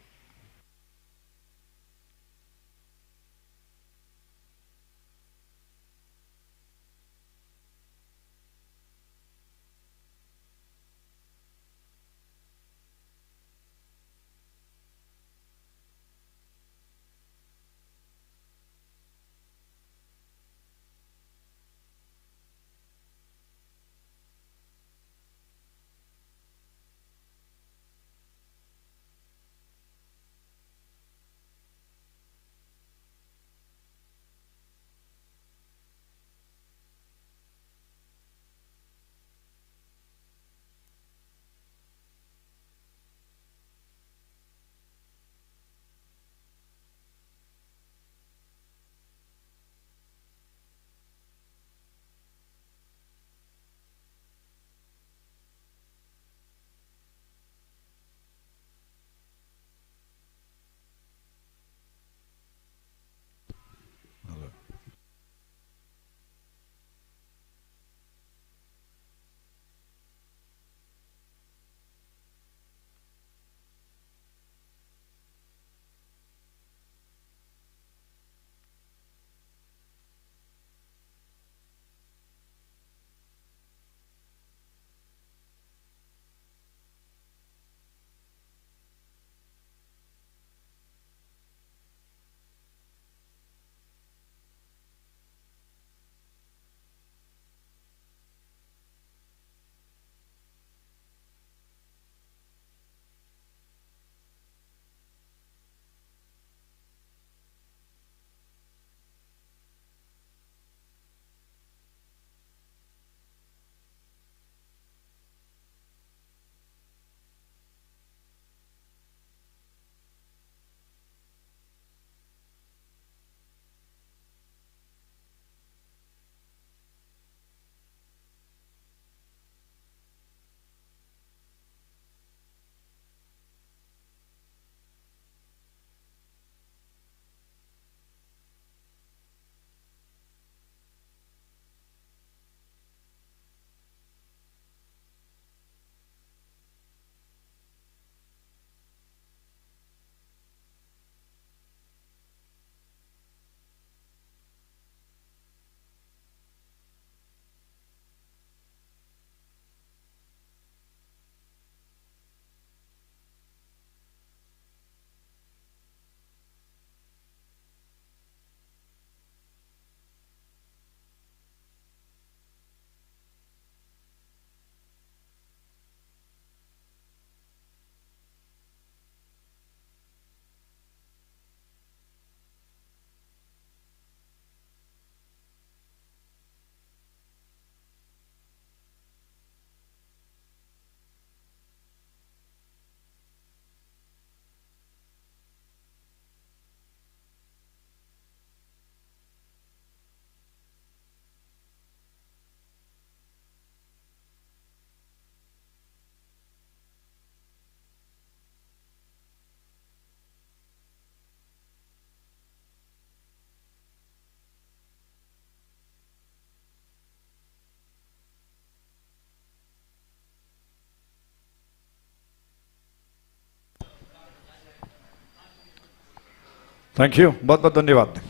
Thank you, बहुत बहुत धन्यवाद।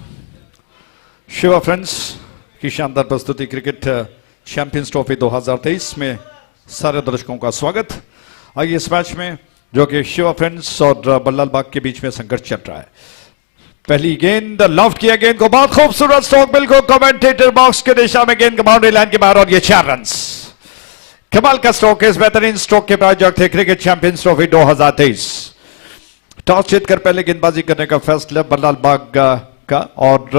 Shiva friends की शानदार प्रस्तुति cricket champions trophy 2023 में सारे दर्शकों का स्वागत। आइए इस मैच में जो कि शिवा फ्रेंड्स और बल्लाल बाग के बीच में संघर्ष चल रहा है। पहली गेंद लॉफ्ट किया, गेंद को बहुत खूबसूरत स्ट्रोक, बिल्कुल कमेंटेटर बॉक्स के दिशा में गेंद बाउंड्री लाइन के बाहर, और ये 4 रन। कमाल का स्ट्रोक है। इस बेहतरीन स्ट्रोक के प्रायोजक थे क्रिकेट चैंपियंस ट्रॉफी 2023। टॉस जीतकर पहले गेंदबाजी करने का फैसला बल्लाल बाग का, और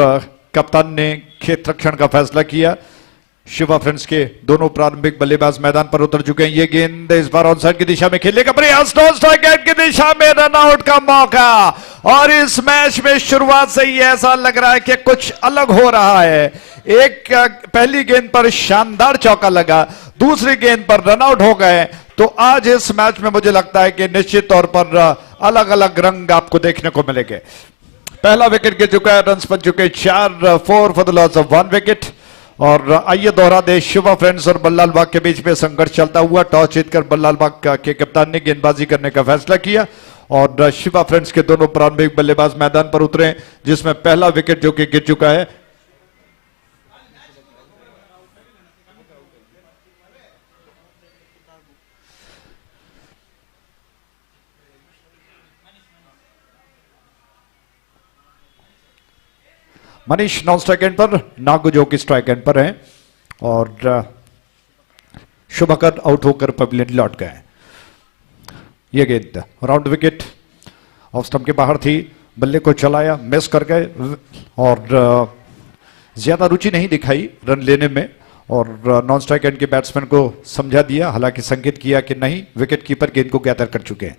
कप्तान ने खेत रक्षण का फैसला किया। शिवा फ्रेंड्स के दोनों प्रारंभिक बल्लेबाज मैदान पर उतर चुके हैं। ये गेंद इस बार ऑन साइड की दिशा में खेलने का प्रयास, नॉन स्ट्राइक गेंद की दिशा में रन आउट का मौका। और इस मैच में शुरुआत से ही ऐसा लग रहा है कि कुछ अलग हो रहा है। एक पहली गेंद पर शानदार चौका लगा, दूसरी गेंद पर रन आउट हो गए। तो आज इस मैच में मुझे लगता है कि निश्चित तौर पर अलग अलग रंग आपको देखने को मिलेंगे। पहला विकेट गिर चुका है, रन बन चुके 4 for the loss of 1 wicket. और आइए दोहरा दे, शिवा फ्रेंड्स और बल्लाल बाग के बीच में संघर्ष चलता हुआ। टॉस जीतकर बल्लाल बाग के कप्तान ने गेंदबाजी करने का फैसला किया और शिवा फ्रेंड्स के दोनों प्रारंभिक बल्लेबाज मैदान पर उतरे, जिसमें पहला विकेट जो कि गिर चुका है। मनीष नॉन स्ट्राइक एंड पर, नागू जो कि स्ट्राइक एंड पर हैं और शुभकर आउट होकर पवेलियन लौट गए। ये गेंद राउंड विकेट ऑफ स्टंप के बाहर थी, बल्ले को चलाया, मिस कर गए और ज्यादा रुचि नहीं दिखाई रन लेने में और नॉन स्ट्राइक एंड के बैट्समैन को समझा दिया, हालांकि संकेत किया कि नहीं, विकेट कीपर गेंद को गैदर कर चुके हैं।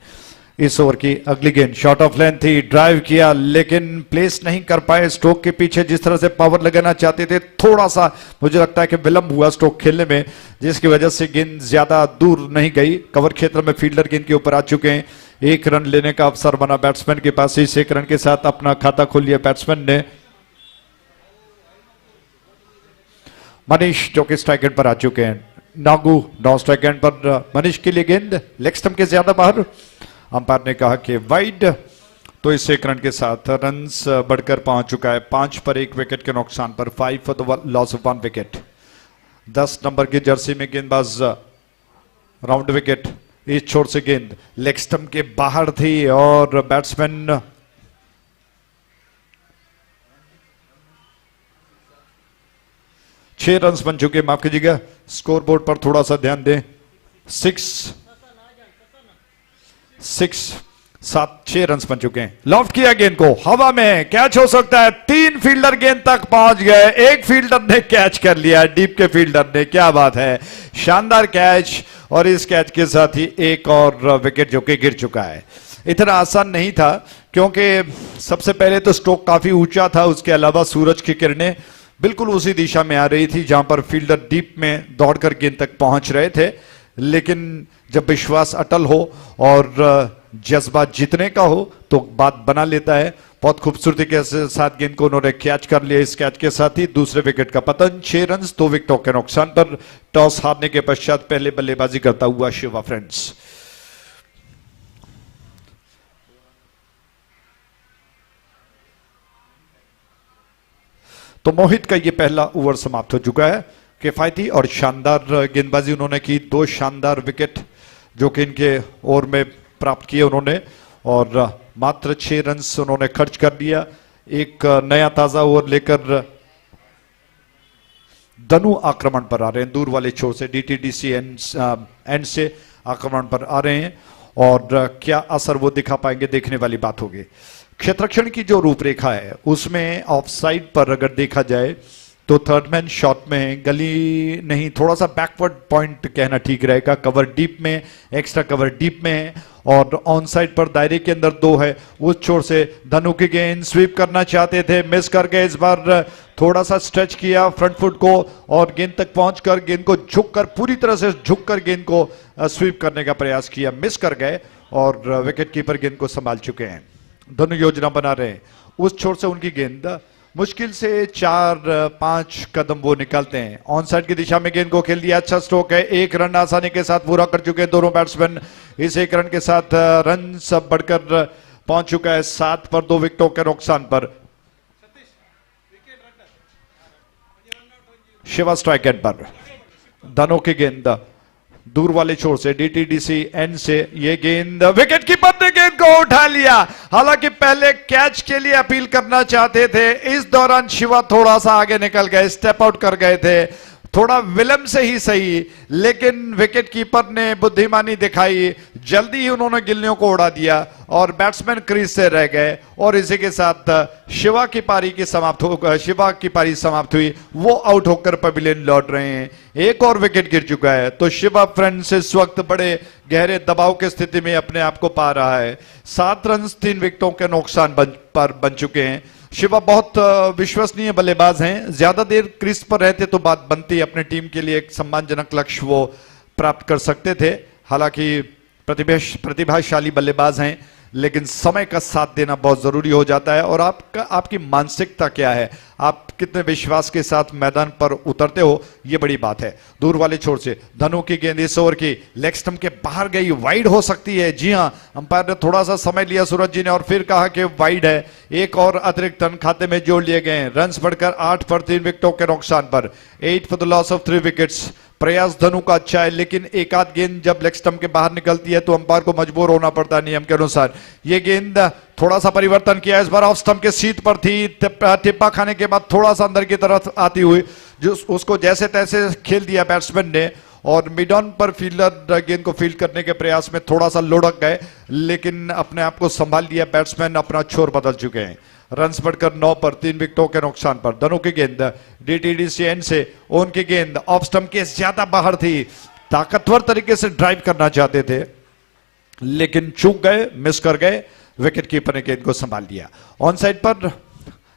इस ओवर की अगली गेंद शॉट ऑफ लेंथ थी, ड्राइव किया लेकिन प्लेस नहीं कर पाए। स्ट्रोक के पीछे जिस तरह से पावर लगाना चाहते थे, थोड़ा सा मुझे लगता है कि विलंब हुआ स्ट्रोक खेलने में, जिसकी वजह से गेंद ज्यादा दूर नहीं गई। कवर क्षेत्र में फील्डर गेंद के ऊपर आ चुके हैं। 1 रन लेने का अवसर बना बैट्समैन के पास। इस 1 रन के साथ अपना खाता खोल लिया बैट्समैन ने। मनीष जो कि स्ट्राइक एंड पर आ चुके हैं, नागू नॉन स्ट्राइक एंड पर। मनीष के लिए गेंद लेग स्टंप के ज्यादा बाहर, अंपायर ने कहा कि वाइड। तो इस 1 रन के साथ रन्स बढ़कर पहुंच चुका है 5 पर 1 विकेट के नुकसान पर, 5 for the loss of 1 wicket. 10 number की जर्सी में गेंदबाज राउंड विकेट। इस छोर से गेंद लेग स्टंप के बाहर थी और बैट्समैन 6 रन बन चुके, माफ कीजिएगा, स्कोरबोर्ड पर थोड़ा सा ध्यान दें। 6 रन बन चुके हैं। लॉफ्ट किया गेंद को, हवा में कैच हो सकता है। 3 फील्डर गेंद तक पहुंच गए, 1 फील्डर ने कैच कर लिया, डीप के फील्डर ने। क्या बात है, शानदार कैच। और इस कैच के साथ ही एक और विकेट जो कि गिर चुका है। इतना आसान नहीं था क्योंकि सबसे पहले तो स्ट्रोक काफी ऊंचा था, उसके अलावा सूरज की किरणें बिल्कुल उसी दिशा में आ रही थी जहां पर फील्डर डीप में दौड़कर गेंद तक पहुंच रहे थे। लेकिन जब विश्वास अटल हो और जज्बा जीतने का हो तो बात बना लेता है। बहुत खूबसूरती के साथ गेंद को उन्होंने कैच कर लिया। इस कैच के साथ ही दूसरे विकेट का पतन। 6 रन 2 विकेटों के नुकसान पर। टॉस हारने के पश्चात पहले बल्लेबाजी करता हुआ शिवा फ्रेंड्स। तो मोहित का ये पहला ओवर समाप्त हो चुका है। किफायती और शानदार गेंदबाजी उन्होंने की। 2 शानदार विकेट जो कि इनके ओवर में प्राप्त किए उन्होंने और मात्र 6 रन उन्होंने खर्च कर दिया। एक नया ताजा ओवर लेकर धनु आक्रमण पर आ रहे हैं, दूर वाले छोर से डीटीडीसी एंड से आक्रमण पर आ रहे हैं और क्या असर वो दिखा पाएंगे, देखने वाली बात होगी। क्षेत्ररक्षण की जो रूपरेखा है उसमें ऑफ साइड पर अगर देखा जाए तो थर्ड मैन शॉट में गली नहीं, थोड़ा सा बैकवर्ड पॉइंट कहना ठीक रहेगा। कवर डीप में, एक्स्ट्रा कवर डीप में है और ऑन साइड पर दायरे के अंदर 2 है। उस छोर से धनु की गेंद स्वीप करना चाहते थे, मिस कर गए। इस बार थोड़ा सा स्ट्रेच किया फ्रंट फुट को और गेंद तक पहुंचकर गेंद को झुककर, पूरी तरह से झुककर गेंद को स्वीप करने का प्रयास किया, मिस कर गए और विकेट कीपर गेंद को संभाल चुके हैं। धनु योजना बना रहे हैं। उस छोर से उनकी गेंद मुश्किल से 4-5 कदम वो निकालते हैं। ऑन साइड की दिशा में गेंद को खेल दिया, अच्छा स्ट्रोक है। 1 रन आसानी के साथ पूरा कर चुके हैं दोनों बैट्समैन। इस 1 रन के साथ रन सब बढ़कर पहुंच चुका है 7 पर 2 विकेटों के नुकसान पर। शिवा स्ट्राइक एंड पर। धनु की गेंद दूर वाले छोर से डीटीडीसी एंड से ये गेंद, विकेट कीपर ने गेंद को उठा लिया। हालांकि पहले कैच के लिए अपील करना चाहते थे, इस दौरान शिवा थोड़ा सा आगे निकल गए, स्टेप आउट कर गए थे। थोड़ा विलंब से ही सही, लेकिन विकेट कीपर ने बुद्धिमानी दिखाई, जल्दी ही उन्होंने गिल्लियों को उड़ा दिया और बैट्समैन क्रीज से रह गए और इसी के साथ शिवा की पारी समाप्त हुई। वो आउट होकर पवेलियन लौट रहे हैं। एक और विकेट गिर चुका है, तो शिवा फ्रेंड्स इस वक्त बड़े गहरे दबाव की स्थिति में अपने आप को पा रहा है। 7 रन 3 विकेटों के नुकसान पर बन चुके हैं। शिवा बहुत विश्वसनीय बल्लेबाज हैं, ज्यादा देर क्रीज पर रहते तो बात बनती, अपने टीम के लिए एक सम्मानजनक लक्ष्य वो प्राप्त कर सकते थे। हालांकि प्रतिभाशाली बल्लेबाज हैं, लेकिन समय का साथ देना बहुत जरूरी हो जाता है। और आपकी मानसिकता क्या है, आप कितने विश्वास के साथ मैदान पर उतरते हो, यह बड़ी बात है। दूर वाले छोर से धनु की गेंद इस ओवर की लेग स्टंप के बाहर गई, वाइड हो सकती है। जी हां, अंपायर ने थोड़ा सा समय लिया सूरज जी ने और फिर कहा कि वाइड है। एक और अतिरिक्त रन खाते में जोड़ लिए गए। रन्स बढ़कर 8 पर 3 विकेटों के नुकसान पर, 8 for the loss of 3 wickets. प्रयास धनु का अच्छा है, लेकिन एक आध गेंद जब लेग स्टंप के बाहर निकलती है तो अंपायर को मजबूर होना पड़ता है नियम के अनुसार। ये गेंद थोड़ा सा परिवर्तन किया, इस बार ऑफ स्टंप के सीध पर थी, टिप्पा खाने के बाद थोड़ा सा अंदर की तरफ आती हुई, जो उसको जैसे तैसे खेल दिया बैट्समैन ने और मिड ऑन पर फील्डर गेंद को फील्ड करने के प्रयास में थोड़ा सा लुढ़क गए, लेकिन अपने आप को संभाल लिया। बैट्समैन अपना छोर बदल चुके हैं। रन्स बढ़कर 9 पर 3 विकेटों के नुकसान पर। धनु की गेंद डीटीडीसी एंड से, उनकी गेंद ऑफ स्टंप के ज्यादा बाहर थी, ताकतवर तरीके से ड्राइव करना चाहते थे लेकिन चूक गए, मिस कर गए। विकेट कीपर ने गेंद को संभाल लिया। ऑन साइड पर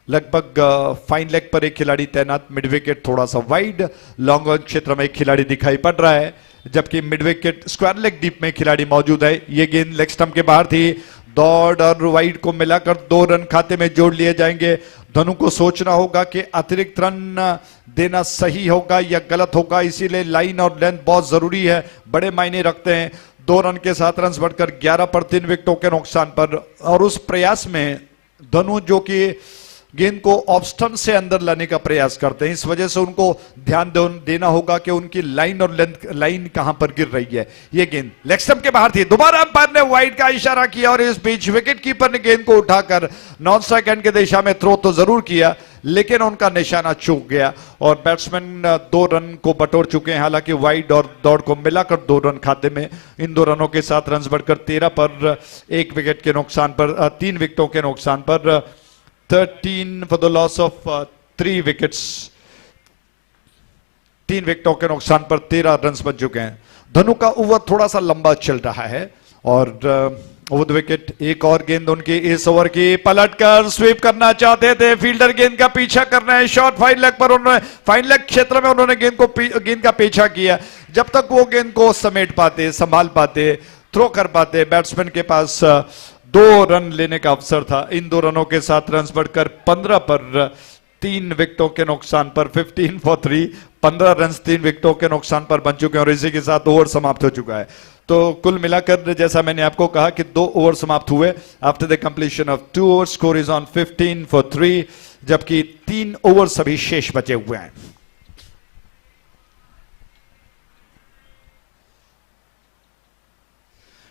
लगभग फाइन लेग पर एक खिलाड़ी तैनात, मिड विकेट थोड़ा सा वाइड, लॉन्ग ऑन क्षेत्र में एक खिलाड़ी दिखाई पड़ रहा है, जबकि mid wicket square leg deep में खिलाड़ी मौजूद है। यह गेंद लेग स्टंप के बाहर थी, दौड़ और वाइड को मिलाकर 2 रन खाते में जोड़ लिए जाएंगे। धनु को सोचना होगा कि अतिरिक्त रन देना सही होगा या गलत होगा, इसीलिए लाइन और लेंथ बहुत जरूरी है, बड़े मायने रखते हैं। 2 रन के साथ रन बढ़कर 11 पर 3 विकेटों के नुकसान पर। और उस प्रयास में धनु जो कि गेंद को ऑफ स्टंप से अंदर लाने का प्रयास करते हैं, इस वजह से उनको ध्यान देना होगा कि उनकी लाइन और लाइन कहां पर गिर रही है। यह गेंद लेग स्टंप के बाहर थी, दोबारा अंपायर ने वाइड का इशारा किया और इस बीच विकेट कीपर ने गेंद को उठाकर नॉन स्ट्राइक एंड के दिशा में थ्रो तो जरूर किया, लेकिन उनका निशाना चूक गया और बैट्समैन 2 रन को बटोर चुके हैं। हालांकि वाइड और दौड़ को मिलाकर 2 रन खाते में। इन 2 रनों के साथ रन बढ़कर 13 पर 1 विकेट के नुकसान पर, 3 विकेटों के नुकसान पर, 13 for the loss of 3 wickets. 3 विकेटों के नुकसान पर 13 रन बच चुके हैं। धनु का ओवर थोड़ा सा लंबा चल रहा है और ओवर द विकेट एक और गेंद उनकी इस ओवर की, पलटकर स्वीप करना चाहते थे, फील्डर गेंद का पीछा करना है। शॉर्ट फाइन लेग पर उन्होंने, फाइन लेग क्षेत्र में उन्होंने गेंद का पीछा किया। जब तक वो गेंद को समेट पाते, संभाल पाते, थ्रो कर पाते, बैट्समैन के पास 2 रन लेने का अवसर था। इन 2 रनों के साथ रन बढ़कर 15 पर 3 विकेटों के नुकसान पर, 15 फॉर 3, 15 रन 3 विकेटों के नुकसान पर बन चुके हैं और इसी के साथ ओवर समाप्त हो चुका है। तो कुल मिलाकर जैसा मैंने आपको कहा कि 2 ओवर समाप्त हुए। After the completion of 2 over score is on 15 for 3, जबकि 3 ओवर सभी शेष बचे हुए हैं।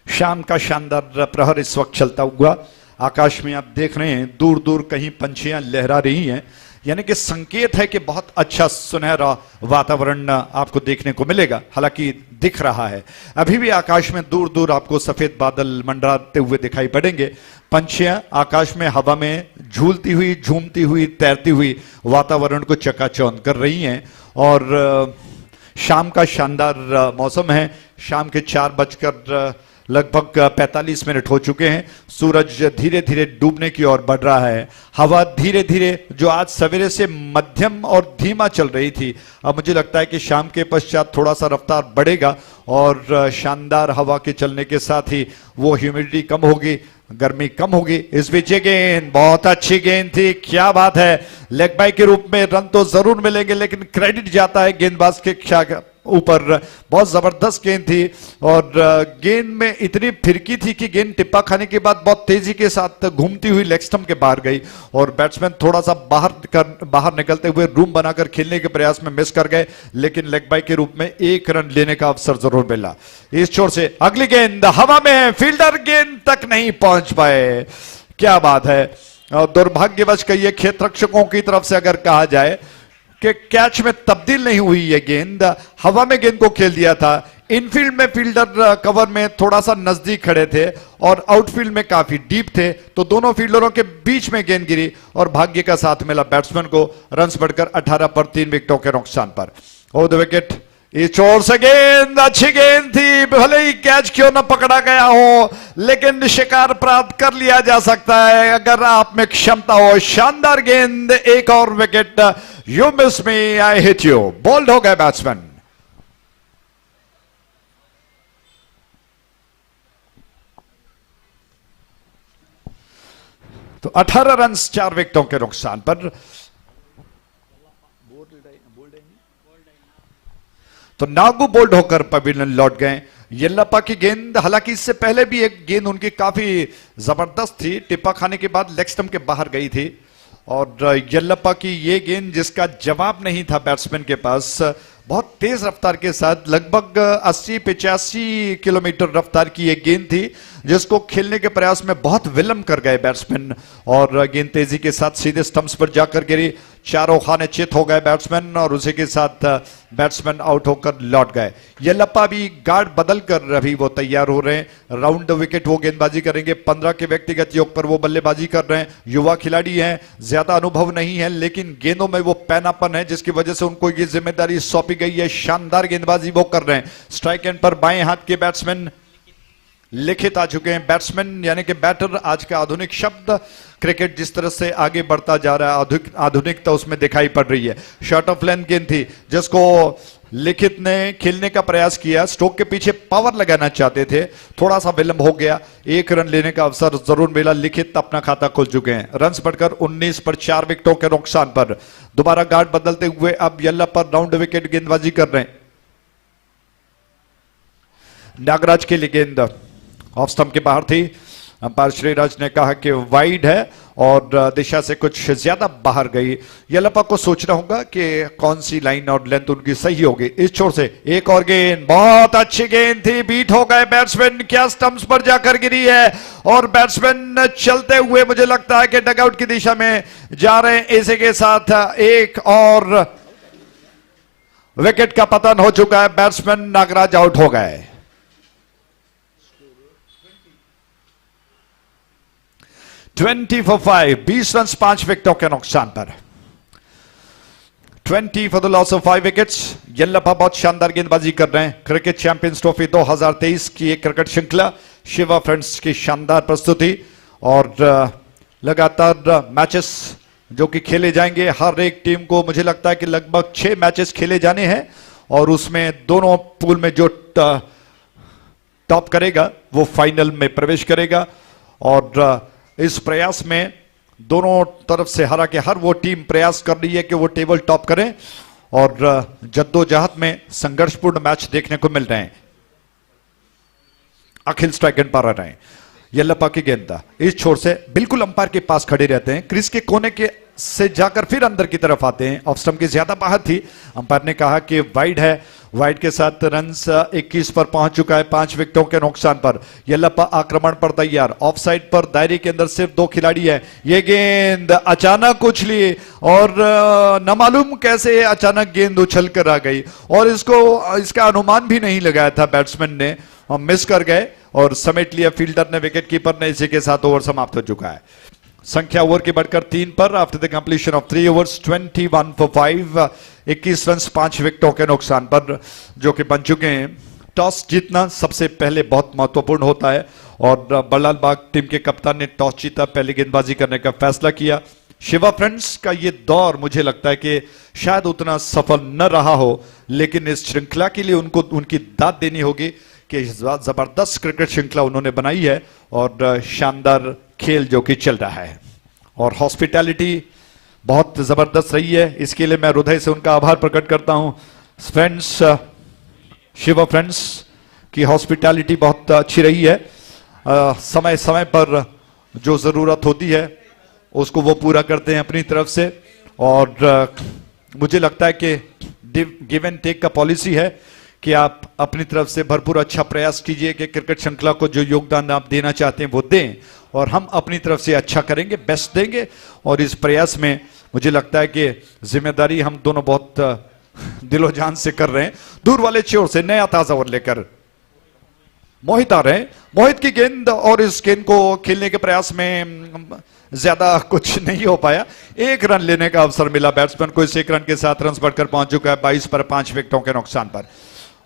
शाम का शानदार प्रहर इस वक्त चलता हुआ आकाश में आप देख रहे हैं, दूर दूर कहीं पंछियां लहरा रही हैं, यानी कि संकेत है कि बहुत अच्छा सुनहरा वातावरण आपको देखने को मिलेगा। हालांकि दिख रहा है, अभी भी आकाश में दूर दूर आपको सफेद बादल मंडराते हुए दिखाई पड़ेंगे। पंछियां आकाश में हवा में झूलती हुई, झूमती हुई, तैरती हुई वातावरण को चकाचौंध कर रही हैं और शाम का शानदार मौसम है। शाम के 4 लगभग 45 मिनट हो चुके हैं। सूरज धीरे धीरे डूबने की ओर बढ़ रहा है। हवा धीरे धीरे, जो आज सवेरे से मध्यम और धीमा चल रही थी, अब मुझे लगता है कि शाम के पश्चात थोड़ा सा रफ्तार बढ़ेगा और शानदार हवा के चलने के साथ ही वो ह्यूमिडिटी कम होगी, गर्मी कम होगी। इस बीच ये गेंद बहुत अच्छी गेंद थी, क्या बात है। लेग बाय के रूप में रन तो जरूर मिलेंगे, लेकिन क्रेडिट जाता है गेंदबाज के ऊपर। बहुत जबरदस्त गेंद थी और गेंद में इतनी फिरकी थी कि गेंद टिप्पा खाने के बाद बहुत तेजी के साथ घूमती हुई लेग स्टंप के बाहर गई और बैट्समैन थोड़ा सा बाहर निकलते हुए रूम बनाकर खेलने के प्रयास में मिस कर गए, लेकिन लेग बाय के रूप में 1 रन लेने का अवसर जरूर मिला। इस छोर से अगली गेंद हवा में है, फील्डर गेंद तक नहीं पहुंच पाए। क्या बात है। दुर्भाग्यवश कहिए, क्षेत्ररक्षकों की तरफ से अगर कहा जाए कि कैच में तब्दील नहीं हुई ये गेंद, हवा में गेंद को खेल दिया था। इनफील्ड में फील्डर कवर में थोड़ा सा नजदीक खड़े थे और आउटफील्ड में काफी डीप थे, तो दोनों फील्डरों के बीच में गेंद गिरी और भाग्य का साथ मिला बैट्समैन को। रन्स बढ़कर 18 पर 3 विकेटों के नुकसान पर। ओ द विकेट, इस ओर से गेंद, अच्छी गेंद थी, भले ही कैच क्यों न पकड़ा गया हो, लेकिन शिकार प्राप्त कर लिया जा सकता है अगर आप में क्षमता हो। शानदार गेंद, एक और wicket. You miss me, I hit you, bowled हो गए बैट्समैन। तो 18 रन 4 विकेटों के नुकसान पर। तो नागू बोल्ड होकर पवेलियन लौट गए। येल्लप्पा की गेंद, हालांकि इससे पहले भी एक गेंद उनकी काफी जबरदस्त थी, टिप्पा खाने के बाद लेग स्टंप के बाहर गई थी। और येल्लप्पा की ये गेंद जिसका जवाब नहीं था बैट्समैन के पास, बहुत तेज रफ्तार के साथ लगभग 80-85 किलोमीटर रफ्तार की एक गेंद थी, जिसको खेलने के प्रयास में बहुत विलंब कर गए बैट्समैन और गेंद तेजी के साथ सीधे स्टंप्स पर जाकर गिरी। चारों खाने चित हो गए बैट्समैन और उसी के साथ बैट्समैन आउट होकर लौट गए। येल्लप्पा भी गार्ड बदल कर अभी वो तैयार हो रहे हैं। राउंड द विकेट वो गेंदबाजी करेंगे। 15 के व्यक्तिगत योग पर वो बल्लेबाजी कर रहे हैं। युवा खिलाड़ी हैं, ज्यादा अनुभव नहीं है, लेकिन गेंदों में वो पैनापन है जिसकी वजह से उनको ये जिम्मेदारी सौंपी गई है। शानदार गेंदबाजी वो कर रहे हैं। स्ट्राइक एंड पर बाएं हाथ के बैट्समैन लिखित आ चुके हैं। बैट्समैन यानी कि बैटर आज का आधुनिक शब्द। क्रिकेट जिस तरह से आगे बढ़ता जा रहा है, आधुनिकता उसमें दिखाई पड़ रही है। शॉर्ट ऑफ लेंथ गेंद थी जिसको लिखित ने खेलने का प्रयास किया। स्ट्रोक के पीछे पावर लगाना चाहते थे, थोड़ा सा विलंब हो गया। 1 रन लेने का अवसर जरूर मिला। लिखित अपना खाता खोल चुके हैं। रन्स बढ़कर 19 पर 4 विकेटों के नुकसान पर। दोबारा गार्ड बदलते हुए अब येल्लप्पा राउंड विकेट गेंदबाजी कर रहे हैं। नागराज के लिए गेंद ऑफ स्टंप के बाहर थी। अंपायर श्रीराज ने कहा कि वाइड है और दिशा से कुछ ज्यादा बाहर गई। येल्लप्पा को सोचना होगा कि कौन सी लाइन और लेंथ उनकी सही होगी। इस छोर से एक और गेंद, बहुत अच्छी गेंद थी, बीट हो गए बैट्समैन। क्या स्टंप्स पर जाकर गिरी है और बैट्समैन चलते हुए मुझे लगता है कि डगआउट की दिशा में जा रहे हैं। इसी के साथ एक और विकेट का पतन हो चुका है। बैट्समैन नागराज आउट हो गए। 20 for 5, 20 रन 5 विकेटों के नुकसान पर। 20 for the loss of 5 wickets. Yellappa बहुत शानदार गेंदबाजी कर रहे हैं। क्रिकेट चैंपियंस ट्रॉफी 2023 की एक क्रिकेट श्रृंखला, शिवा फ्रेंड्स की शानदार प्रस्तुति और लगातार मैचेस जो कि खेले जाएंगे। हर एक टीम को मुझे लगता है कि लगभग 6 मैचेस खेले जाने हैं और उसमें दोनों पूल में जो टॉप करेगा वो फाइनल में प्रवेश करेगा। और इस प्रयास में दोनों तरफ से हरा के हर वो टीम प्रयास कर रही है कि वो टेबल टॉप करें और जद्दोजहद में संघर्षपूर्ण मैच देखने को मिल रहे हैं। अखिल स्ट्राइक एंड पर रहे हैं। येल्लप्पा की गेंद इस छोर से बिल्कुल अंपायर के पास खड़े रहते हैं। क्रीज के कोने के से जाकर फिर अंदर की तरफ आते हैं। ऑफ स्टंप की ज्यादा बाहर थी। अंपायर ने कहा कि वाइड है। वाइड के साथ रन्स 21 पर पहुंच चुका है 5 विकेटों के नुकसान पर। येल्लप्पा आक्रमण पर तैयार। ऑफ साइड पर दायरे के अंदर सिर्फ 2 खिलाड़ी है। ये गेंद अचानक उछली और न मालूम कैसे अचानक गेंद उछल कर आ गई और इसका अनुमान भी नहीं लगाया था बैट्समैन ने और मिस कर गए और समेट लिया फील्डर ने, विकेट कीपर ने। इसी के साथ ओवर समाप्त हो चुका है। संख्या ओवर की बढ़कर 3 पर। After the completion of 3 overs 21 for 5, 21 run 5 विकेटों के नुकसान पर जो कि बन चुके हैं। टॉस जीतना सबसे पहले बहुत महत्वपूर्ण होता है और बल्लाल बाग टीम के कप्तान ने टॉस जीता, पहले गेंदबाजी करने का फैसला किया। शिवा फ्रेंड्स का ये दौर मुझे लगता है कि शायद उतना सफल न रहा हो, लेकिन इस श्रृंखला के लिए उनको उनकी दाद देनी होगी कि जबरदस्त क्रिकेट श्रृंखला उन्होंने बनाई है और शानदार खेल जो कि चल रहा है और हॉस्पिटैलिटी बहुत जबरदस्त रही है। इसके लिए मैं हृदय से उनका आभार प्रकट करता हूं। फ्रेंड्स, शिवा फ्रेंड्स की हॉस्पिटैलिटी बहुत अच्छी रही है। समय समय पर जो जरूरत होती है उसको वो पूरा करते हैं अपनी तरफ से और मुझे लगता है कि गिव एंड टेक का पॉलिसी है कि आप अपनी तरफ से भरपूर अच्छा प्रयास कीजिए कि क्रिकेट श्रृंखला को जो योगदान आप देना चाहते हैं वो दें, और हम अपनी तरफ से अच्छा करेंगे, बेस्ट देंगे। और इस प्रयास में मुझे लगता है कि जिम्मेदारी हम दोनों बहुत दिलो जान से कर रहे हैं। दूर वाले छोर से नया ताजा ओवर लेकर मोहित आ रहे हैं। मोहित की गेंद, और इस गेंद को खेलने के प्रयास में ज्यादा कुछ नहीं हो पाया। एक रन लेने का अवसर मिला बैट्समैन को। इस एक रन के साथ रन बढ़कर पहुंच चुका है 22 पर 5 विकेटों के नुकसान पर।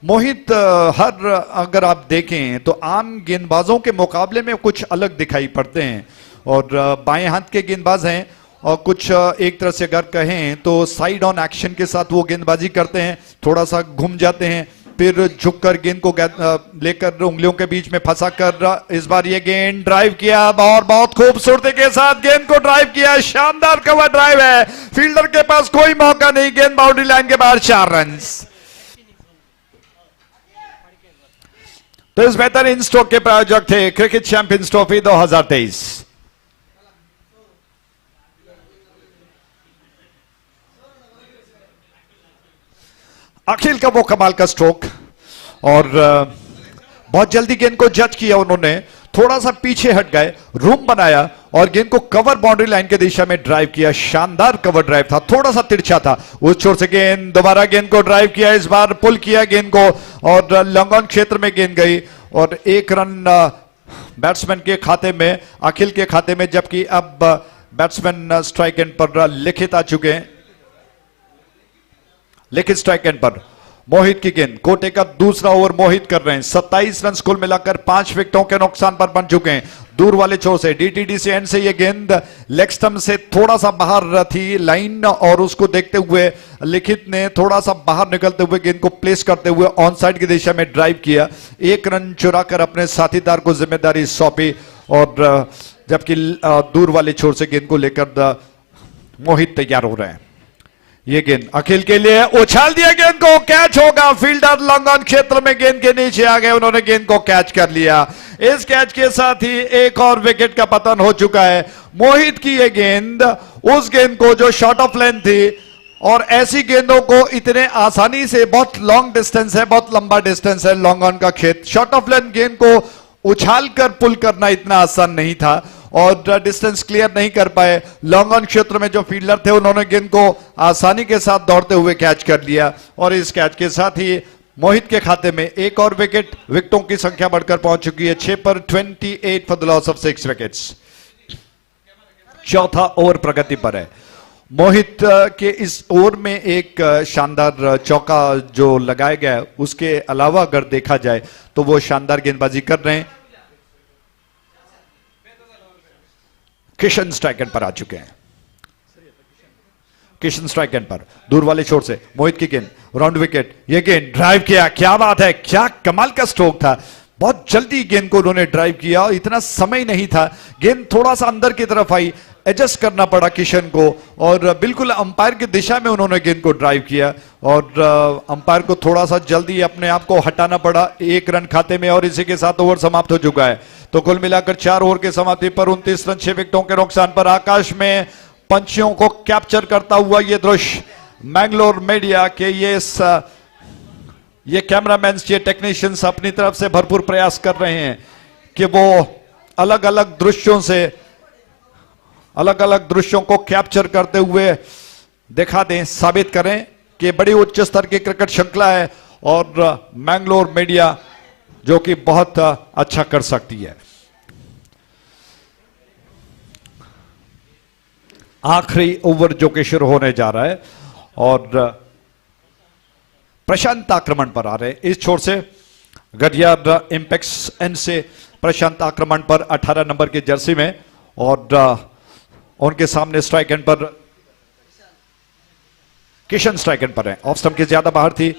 मोहित अगर आप देखें तो आम गेंदबाजों के मुकाबले में कुछ अलग दिखाई पड़ते हैं, और बाएं हाथ के गेंदबाज हैं, और कुछ एक तरह से अगर कहें तो साइड ऑन एक्शन के साथ वो गेंदबाजी करते हैं, थोड़ा सा घूम जाते हैं, फिर झुककर गेंद को लेकर उंगलियों के बीच में फंसा कर इस बार ये गेंद ड्राइव किया, और बहुत खूबसूरती के साथ गेंद को ड्राइव किया। शानदार कवर ड्राइव है, फील्डर के पास कोई मौका नहीं, गेंद बाउंड्री लाइन के बाहर 4 रन। तो इस बेहतरीन स्ट्रोक के प्रायोजक थे क्रिकेट चैंपियंस ट्रॉफी 2023। अखिल का वो कमाल का स्ट्रोक, और बहुत जल्दी गेंद को जज किया उन्होंने, थोड़ा सा पीछे हट गए, रूम बनाया और गेंद को कवर बाउंड्री लाइन के दिशा में ड्राइव किया। शानदार कवर ड्राइव था, थोड़ा सा तिरछा था। उस छोर से गेंद दोबारा गेंद को ड्राइव किया, इस बार पुल किया गेंद को, और लॉन्ग ऑन क्षेत्र में गेंद गई, और 1 रन बैट्समैन के खाते में, अखिल के खाते में। जबकि अब बैट्समैन स्ट्राइक एंड पर लिखित आ चुके हैं। लेकिन स्ट्राइक एंड पर मोहित की गेंद, कोटे का दूसरा ओवर मोहित कर रहे हैं। 27 रन कुल मिलाकर 5 विकेटों के नुकसान पर बन चुके हैं। दूर वाले छोर से डीटीडी से एंड से ये गेंद लेग स्टंप से थोड़ा सा बाहर थी लाइन, और उसको देखते हुए लिखित ने थोड़ा सा बाहर निकलते हुए गेंद को प्लेस करते हुए ऑन साइड की दिशा में ड्राइव किया। 1 रन चुराकर अपने साथीदार को जिम्मेदारी सौंपी, और जबकि दूर वाले छोर से गेंद को लेकर मोहित तैयार हो रहे हैं। ये गेंद अखिल के लिए, उछाल दिया गेंद को, कैच होगा। फील्डर लॉन्ग ऑन क्षेत्र में गेंद के नीचे आ गए, उन्होंने गेंद को कैच कर लिया। इस कैच के साथ ही एक और विकेट का पतन हो चुका है। मोहित की ये गेंद, उस गेंद को जो शॉर्ट ऑफ लेंथ थी, और ऐसी गेंदों को इतने आसानी से, बहुत लॉन्ग डिस्टेंस है, बहुत लंबा डिस्टेंस है लॉन्ग ऑन का खेत, शॉर्ट ऑफ लेंथ गेंद को उछाल कर पुल करना इतना आसान नहीं था, और डिस्टेंस क्लियर नहीं कर पाए। लॉन्ग ऑन क्षेत्र में जो फील्डर थे उन्होंने गेंद को आसानी के साथ दौड़ते हुए कैच कर लिया, और इस कैच के साथ ही मोहित के खाते में एक और विकेट। विकेटों की संख्या बढ़कर पहुंच चुकी है 6 पर। 28 for the loss of 6 wickets. चौथा ओवर प्रगति पर है। मोहित के इस ओवर में एक शानदार चौका जो लगाया गया है, उसके अलावा अगर देखा जाए तो वो शानदार गेंदबाजी कर रहे हैं। किशन स्ट्राइक एंड पर आ चुके हैं। किशन स्ट्राइक एंड पर, दूर वाले छोर से मोहित की गेंद, राउंड विकेट। ये गेंद ड्राइव किया, क्या बात है, क्या कमाल का स्ट्रोक था। बहुत जल्दी गेंद को उन्होंने ड्राइव किया, और इतना समय नहीं था। गेंद थोड़ा सा अंदर की तरफ आई, एडजस्ट करना पड़ा किशन को, और बिल्कुल अंपायर की दिशा में उन्होंने गेंद को ड्राइव किया, और अंपायर को थोड़ा सा जल्दी अपने आप को हटाना पड़ा। 1 रन खाते में, और इसी के साथ ओवर समाप्त हो चुका है। तो कुल मिलाकर 4 ओवर के समाप्ति पर 29 रन 6 विकेटों के नुकसान पर। आकाश में पंछियों को कैप्चर करता हुआ ये दृश्य, मैंगलोर मीडिया के ये कैमरामैन, ये टेक्नीशियंस अपनी तरफ से भरपूर प्रयास कर रहे हैं कि वो अलग अलग दृश्यों को कैप्चर करते हुए दिखा दें, साबित करें कि बड़ी उच्च स्तर की क्रिकेट श्रृंखला है, और मैंगलोर मीडिया जो कि बहुत अच्छा कर सकती है। आखिरी ओवर जो कि शुरू होने जा रहा है, और प्रशांत आक्रमण पर आ रहे हैं। इस छोर से गडियार इंपेक्स एन से प्रशांत आक्रमण पर 18 नंबर की जर्सी में, और उनके सामने स्ट्राइक एंड पर किशन स्ट्राइक एंड पर है। ऑफ स्टंप के ज्यादा बाहर थी,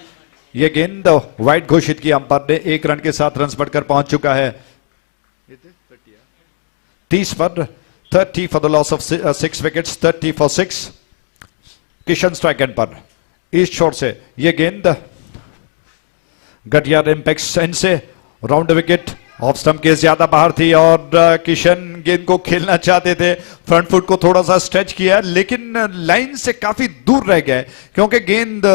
यह गेंद वाइड घोषित किया अंपायर ने। 1 रन के साथ रन बढ़कर पहुंच चुका है 30 पर। 30 for the loss of 6 wickets, 30 for 6। Kishan strike and पर, इस छोर से यह गेंद गडियार इंपेक्स एंड से राउंड विकेट, ऑफ स्टंप के ज्यादा बाहर थी और किशन गेंद को खेलना चाहते थे, फ्रंट फुट को थोड़ा सा स्ट्रेच किया लेकिन लाइन से काफी दूर रह गए क्योंकि गेंद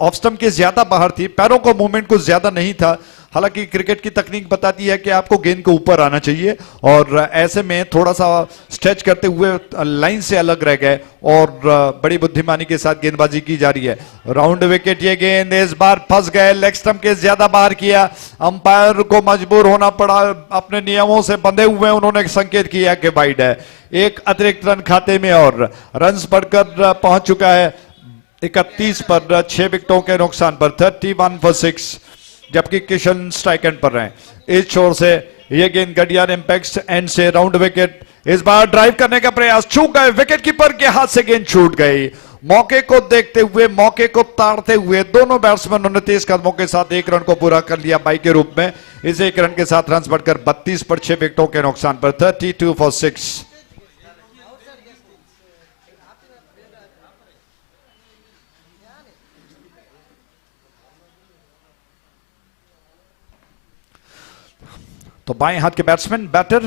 ऑफ स्टंप के ज्यादा बाहर थी, पैरों को मूवमेंट कुछ ज्यादा नहीं था। हालांकि क्रिकेट की तकनीक बताती है कि आपको गेंद को ऊपर आना चाहिए और ऐसे में थोड़ा सा स्ट्रेच करते हुए लाइन से अलग रह गए और बड़ी बुद्धिमानी के साथ गेंदबाजी की जा रही है। राउंड विकेट ये गेंद इस बार फंस गए, लेग स्टंप के ज्यादा बाहर किया, अंपायर को मजबूर होना पड़ा, अपने नियमों से बंधे हुए उन्होंने संकेत किया कि वाइड है। एक अतिरिक्त रन खाते में और रन बढ़कर पहुंच चुका है 31 पर 6 विकेटों के नुकसान पर 31 for 6, जबकि किशन स्ट्राइक एंड पर रहे। इस छोर से ये गेंद गडियार इंपैक्ट एंड से राउंड विकेट, इस बार ड्राइव करने का प्रयास, चूक गए, विकेट कीपर के हाथ से गेंद छूट गई। मौके को देखते हुए, मौके को ताड़ते हुए दोनों बैट्समैनों ने तेज कदमों के साथ एक रन को पूरा कर लिया बाई के रूप में। इस एक रन के साथ रन बढ़कर 32 पर 6 विकेटों के नुकसान पर 32 for 6। तो बाएं हाथ के बैट्समैन बैटर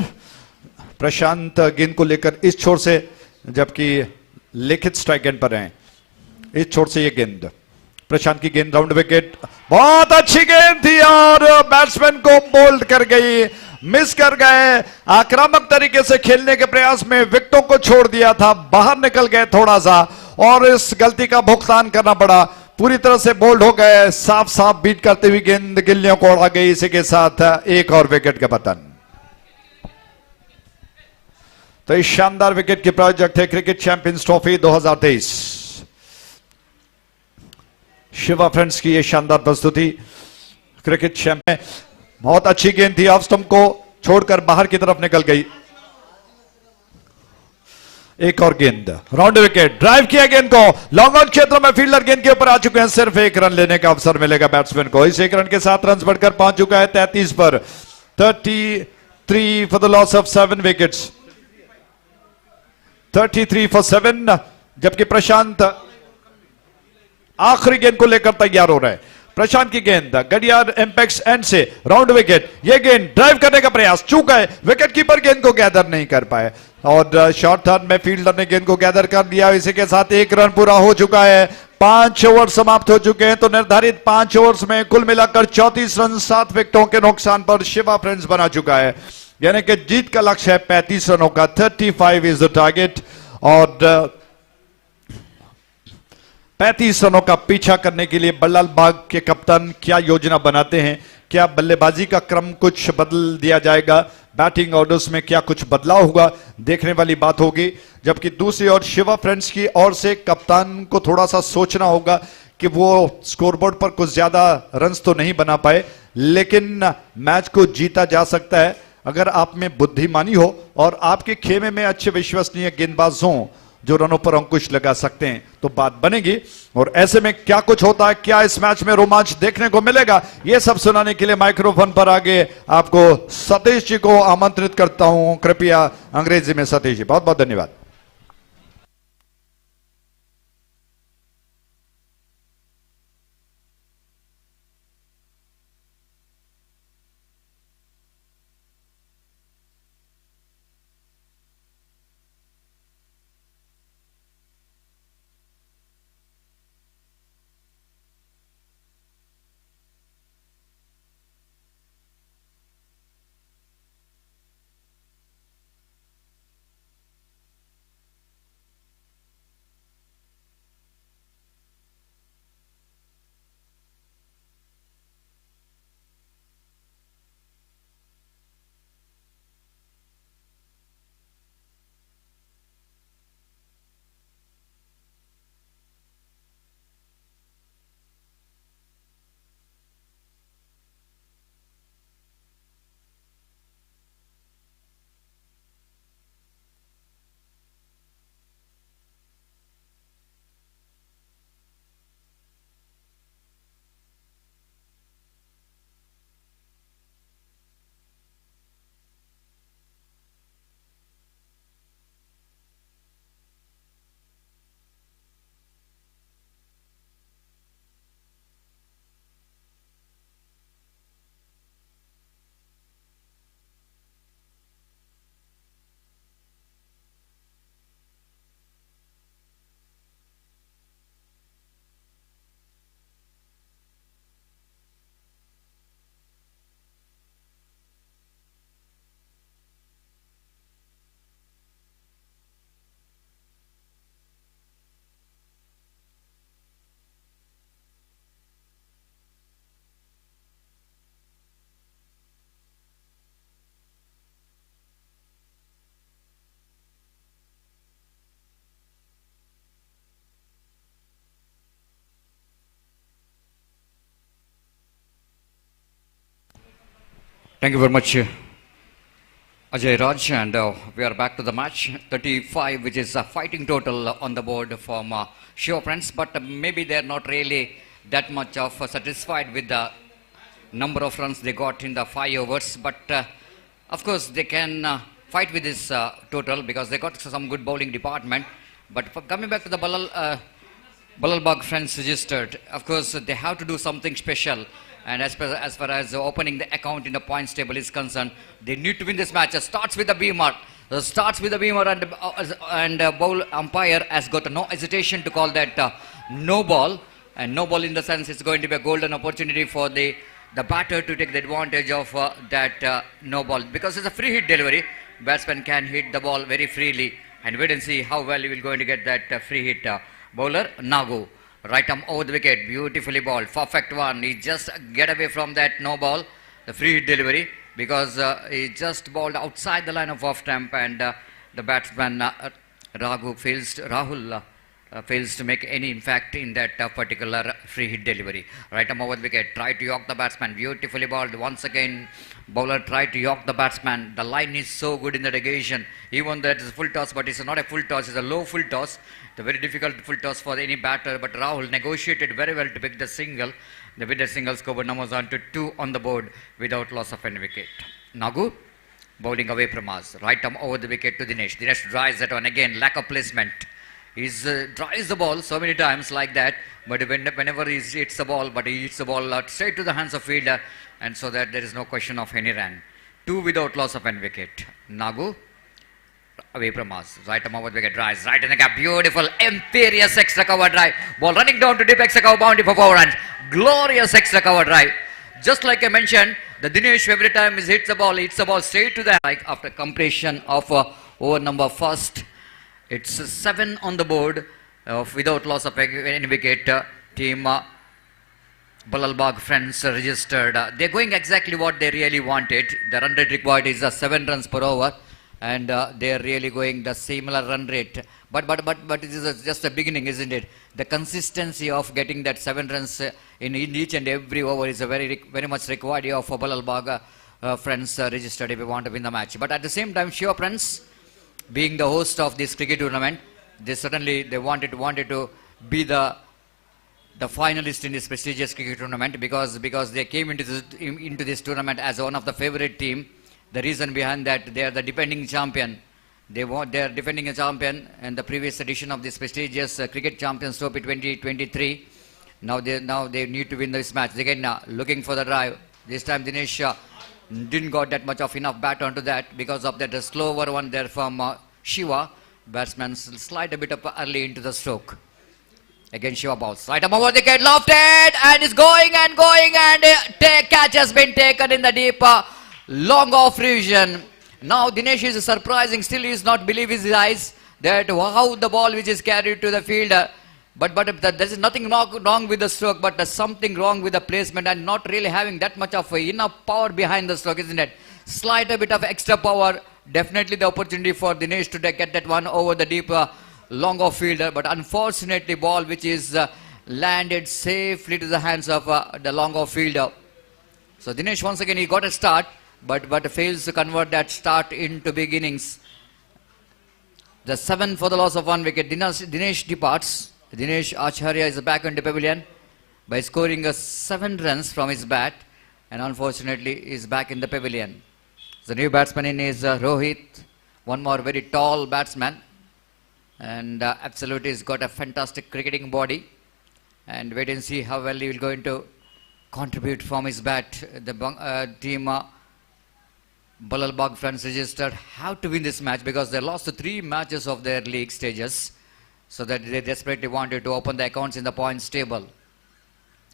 प्रशांत गेंद को लेकर इस छोर से, जबकि लिखित स्ट्राइक एंड पर हैं। इस छोर से ये गेंद, प्रशांत की गेंद राउंड विकेट, बहुत अच्छी गेंद थी और बैट्समैन को बोल्ड कर गई, मिस कर गए। आक्रामक तरीके से खेलने के प्रयास में विकेटों को छोड़ दिया था, बाहर निकल गए थोड़ा सा और इस गलती का भुगतान करना पड़ा। पूरी तरह से बोल्ड हो गए, साफ साफ बीट करते हुए गेंद गिल्लियों को उड़ा गई। इसी के साथ एक और विकेट का पतन। तो इस शानदार विकेट के प्रायोजक थे cricket champions trophy 2023, Shiva friends की यह शानदार प्रस्तुति। क्रिकेट चैंपियन, बहुत अच्छी गेंद थी, ऑफ स्टंप को छोड़कर बाहर की तरफ निकल गई। एक और गेंद, राउंड विकेट, ड्राइव किया गेंद को, लॉन्ग ऑन क्षेत्र में फील्डर गेंद के ऊपर आ चुके हैं, सिर्फ एक रन लेने का अवसर मिलेगा बैट्समैन को। इस एक रन के साथ रन बढ़कर पहुंच चुका है 33 पर 33 for the loss of 7 wickets, 33 for 7, जबकि प्रशांत आखिरी गेंद को लेकर तैयार हो रहे हैं। प्रशांत की गेंद गडियार इंपैक्ट एंड से राउंड विकेट, यह गेंद ड्राइव करने का प्रयास, चूक गए, विकेट कीपर गेंद को गैदर नहीं कर पाए और शॉर्ट टर्न में फील्डर ने गेंद को गैदर कर दिया। इसी के साथ एक रन पूरा हो चुका है, 5 ओवर समाप्त हो चुके हैं। तो निर्धारित 5 ओवर्स में कुल मिलाकर 34 रन 7 विकेटों के नुकसान पर शिवा फ्रेंड्स बना चुका है, यानी कि जीत का लक्ष्य है 35 रनों का, 35 इज द टारगेट। और 35 रनों का पीछा करने के लिए बल्लाल बाग के कप्तान क्या योजना बनाते हैं? क्या बल्लेबाजी का क्रम कुछ बदल दिया जाएगा? बैटिंग ऑर्डर्स में क्या कुछ बदलाव होगा? देखने वाली बात होगी। जबकि दूसरी ओर शिवा फ्रेंड्स की ओर से कप्तान को थोड़ा सा सोचना होगा कि वो स्कोरबोर्ड पर कुछ ज्यादा रन्स तो नहीं बना पाए, लेकिन मैच को जीता जा सकता है अगर आप में बुद्धिमानी हो और आपके खेमे में अच्छे विश्वसनीय गेंदबाज हों जो रनों पर अंकुश लगा सकते हैं, तो बात बनेगी। और ऐसे में क्या कुछ होता है, क्या इस मैच में रोमांच देखने को मिलेगा, यह सब सुनाने के लिए माइक्रोफोन पर आगे आपको सतीश जी को आमंत्रित करता हूं। कृपया अंग्रेजी में सतीश जी। बहुत बहुत धन्यवाद। Thank you very much, Ajay Raj, and we are back to the match. 35, which is a fighting total on the board from Shiva friends, but maybe they are not really that much of satisfied with the number of runs they got in the 5 overs. But of course, they can fight with this total because they got some good bowling department. But coming back to the Balalbag friends registered, of course, they have to do something special. And as far as opening the account in the points table is concerned, they need to win this match. It starts with the beamer. And bowl umpire has got no hesitation to call that no ball. And no ball in the sense it's going to be a golden opportunity for the batter to take the advantage of that no ball. Because it's a free hit delivery, batsman can hit the ball very freely. And wait and see how well he will going to get that free hit. Bowler Nagu. Right arm over the wicket, beautifully balled, perfect one. He just get away from that no ball, the free hit delivery, because he just balled outside the line of off stump, and the batsman Rahul fails to make any impact in that particular free hit delivery. Right arm over the wicket, try to york the batsman, beautifully balled. Once again, bowler tried to york the batsman. The line is so good in that occasion, even though it is a full toss, but it's not a full toss, it's a low full toss. The very difficult full toss for any batter, but Rahul negotiated very well to pick the single. The winner single scored numbers on to 2 on the board without loss of any wicket. Nagu bowling away from us. Right arm over the wicket to Dinesh. Dinesh drives that one again, lack of placement. He drives the ball so many times like that, but whenever he hits the ball, but he hits the ball straight to the hands of fielder, and so that there is no question of any run. 2 without loss of any wicket. Nagu away from us. Right arm over the wicket, drives right in the gap. Beautiful, imperious extra cover drive. Ball running down to deep extra cover boundary for 4 runs. Glorious extra cover drive. Just like I mentioned, the Dinesh every time he hits the ball straight to the like after completion of over number first. It's 7 on the board without loss of any wicket. Team Balalbag friends registered. They're going exactly what they really wanted. The run rate required is 7 runs per over. And they are really going the similar run rate. But it is just a beginning, isn't it? The consistency of getting that 7 runs in each and every over is a very much required of Balalbag friends registered if we want to win the match. But at the same time, Shiva friends, being the host of this cricket tournament, they wanted to be the finalist in this prestigious cricket tournament because they came into this tournament as one of the favorite team. The reason behind that, they are the defending champion. They are defending a champion in the previous edition of this prestigious Cricket Champions Trophy 2023. Now they need to win this match. Again, looking for the drive. This time Dinesh didn't got that much of enough bat onto that because of that slower one there from Shiva. Batsman slide a bit up early into the stroke. Again Shiva balls. Right up over the wicket, lofted, and is going and catch has been taken in the deep long off region. Now Dinesh is surprising, still he is not believe his eyes that how the ball which is carried to the fielder. But there is nothing wrong with the stroke, but there's something wrong with the placement and not really having that much of enough power behind the stroke, isn't it? Slight a bit of extra power, definitely the opportunity for Dinesh to get that one over the deep long off fielder. But unfortunately, ball which is landed safely to the hands of the long off fielder. So Dinesh once again he got a start, but fails to convert that start into big innings. The 7 for the loss of 1 wicket. Dinesh departs. Dinesh Acharya is back in the pavilion by scoring 7 runs from his bat, and unfortunately is back in the pavilion. The new batsman in is Rohit, one more very tall batsman, and absolutely has got a fantastic cricketing body. And wait and see how well he will going to contribute from his bat. The team Balalbag friends registered have to win this match because they lost 3 matches of their league stages, so that they desperately wanted to open the accounts in the points table.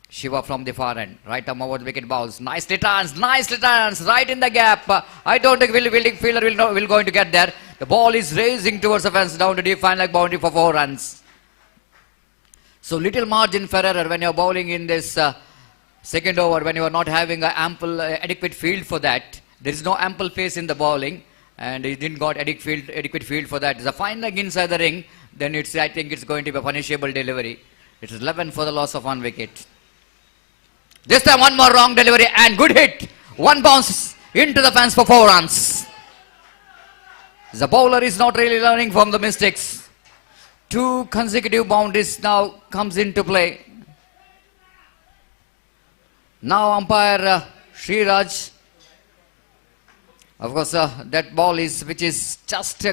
Shiva from the far end, right arm over the wicket balls, nicely turns, right in the gap. I don't think fielder will going to get there. The ball is racing towards the fence down to deep fine leg boundary for 4 runs. So little margin for error when you're bowling in this second over, when you are not having an ample adequate field for that. There is no ample pace in the bowling, and he didn't got adequate field for that. It's a fine leg inside the ring, then I think it's going to be a punishable delivery. It's 11 for the loss of 1 wicket. This time one more wrong delivery and good hit. One bounce into the fence for 4 runs. The bowler is not really learning from the mistakes. 2 consecutive boundaries now comes into play. Now umpire Sriraj. Of course, that ball is which is just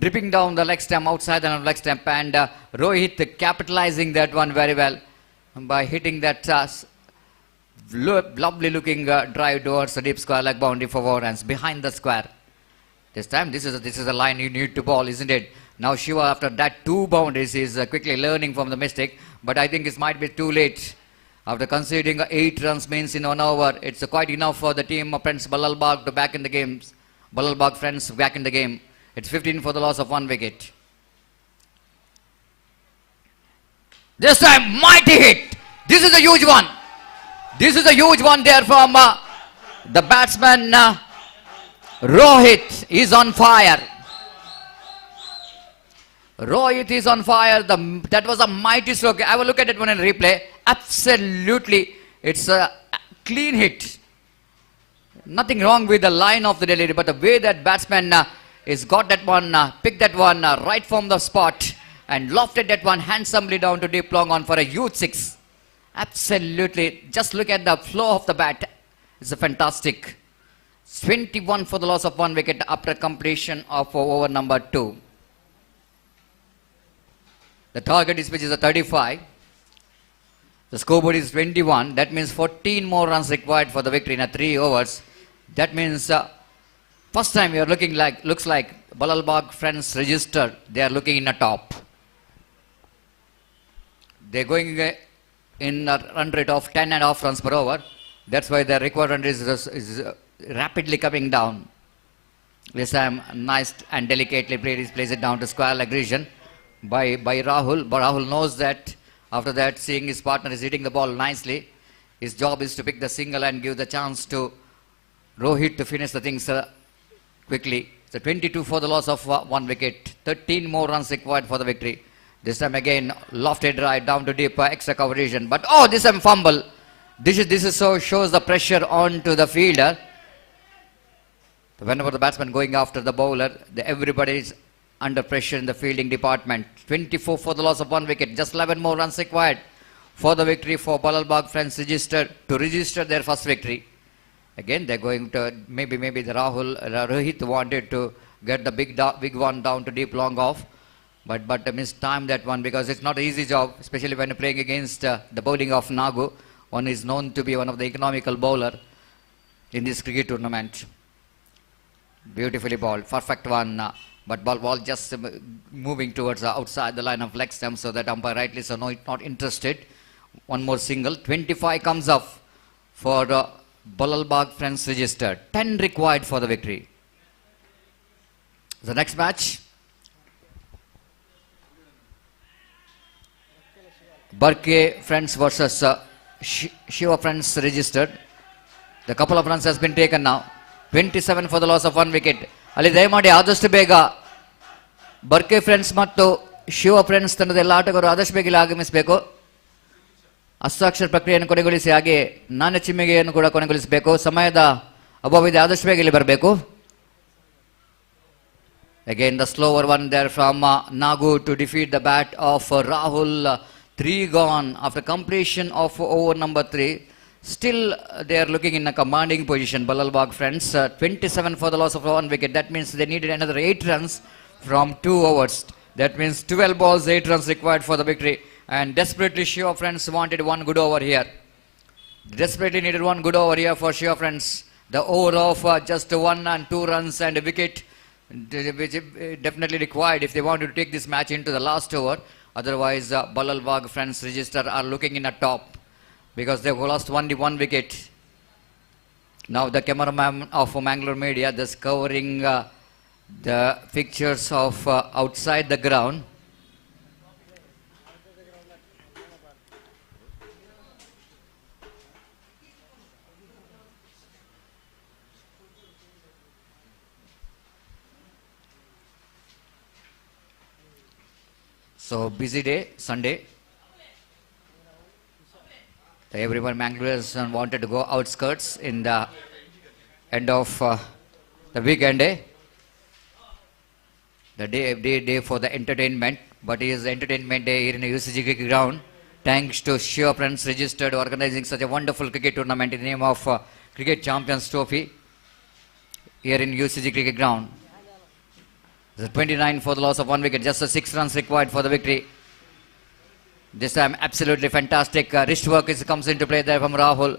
dripping down the leg stump, outside the leg stump, and Rohit capitalizing that one very well by hitting that lovely looking drive towards the deep square leg boundary for 4 runs behind the square. This time, this is a line you need to ball, isn't it? Now Shiva, after that 2 boundaries, is quickly learning from the mistake, but I think it might be too late. After conceding 8 runs means in 1 over, it's quite enough for the team of friends Balalbagh to back in the games. Balalbagh friends back in the game. It's 15 for the loss of 1 wicket. This time, mighty hit. This is a huge one. This is a huge one there from the batsman Rohit is on fire. Rohit is on fire. That was a mighty stroke. I will look at it one in replay. Absolutely, it's a clean hit. Nothing wrong with the line of the delivery, but the way that batsman is got that one, picked that one right from the spot and lofted that one handsomely down to deep long on for a huge 6. Absolutely, just look at the flow of the bat. It's a fantastic. 21 for the loss of 1 wicket after completion of over number 2. The target is which is a 35. The scoreboard is 21. That means 14 more runs required for the victory in 3 overs. That means first time we are looks like Balalbagh friends registered. They are looking in a top. They're going in a run rate of 10.5 runs per over. That's why the required run rate is rapidly coming down. This time nice and delicately plays it down to square leg region by Rahul. But Rahul knows that. After that, seeing his partner is hitting the ball nicely, his job is to pick the single and give the chance to Rohit to finish the things quickly. So 22 for the loss of 1 wicket. 13 more runs required for the victory. This time again, lofted right down to deep extra cover region. But oh, this time fumble. This is so shows the pressure onto the fielder. Whenever the batsman going after the bowler, everybody is under pressure in the fielding department. 24 for the loss of 1 wicket. Just 11 more runs required for the victory for Balalbagh friends to register their first victory. Again, they're going to maybe the Rohit wanted to get the big one down to deep long off, but missed time that one because it's not an easy job, especially when you're playing against the bowling of Nagu. One is known to be one of the economical bowler in this cricket tournament. Beautifully bowled, perfect one. But ball just moving towards outside the line of leg stump, so that umpire rightly so not interested. One more single. 25 comes up for Balalbagh friends registered. 10 required for the victory. The next match, Barke friends versus Shiva friends registered. The couple of runs has been taken now. 27 for the loss of 1 wicket. ಅಲ್ಲಿ ದಯಮಾಡಿ ಆದಷ್ಟು ಬೇಗ Barke friends ಮತ್ತು Shiva friends ತಂಡದ ಎಲ್ಲ ಆಟಗಾರರು ಆದಷ್ಟು ಬೇಗ ಇಲ್ಲಿ ಆಗಮಿಸಬೇಕು. ಹಸ್ತಾಕ್ಷರ ಪ್ರಕ್ರಿಯೆಯನ್ನು ಕೊನೆಗೊಳಿಸಿ ಹಾಗೆ ನಾಣ್ಯ ಚಿಮ್ಮಿಗೆಯನ್ನು ಕೂಡ ಕೊನೆಗೊಳಿಸಬೇಕು. ಸಮಯದ ಅಭಾವವಿದೆ, ಆದಷ್ಟು ಬೇಗ ಇಲ್ಲಿ ಬರಬೇಕು. Again the slower one there from Nagu to defeat the bat of Rahul. 3 gone after completion of over number 3. Still, they are looking in a commanding position, Balalbagh friends. 27 for the loss of 1 wicket. That means they needed another 8 runs from 2 overs. That means 12 balls, 8 runs required for the victory. And desperately, Shiva friends wanted 1 good over here. Desperately needed 1 good over here for Shiva friends. The over of just 1 and 2 runs and a wicket, which definitely required if they wanted to take this match into the last over. Otherwise, Balalbagh friends register are looking in a top, because they've lost only 1 wicket. Now the cameraman of Mangalore Media is covering the pictures of outside the ground. So busy day, Sunday. Everyone Mangalore wanted to go outskirts in the end of the weekend day. The day for the entertainment, but it is the entertainment day here in the UCG cricket ground. Thanks to Shiva Friends Registered organizing such a wonderful cricket tournament in the name of Cricket Champions Trophy here in UCG cricket ground. The 29 for the loss of 1 wicket, just the 6 runs required for the victory. This time absolutely fantastic wrist work comes into play there from Rahul.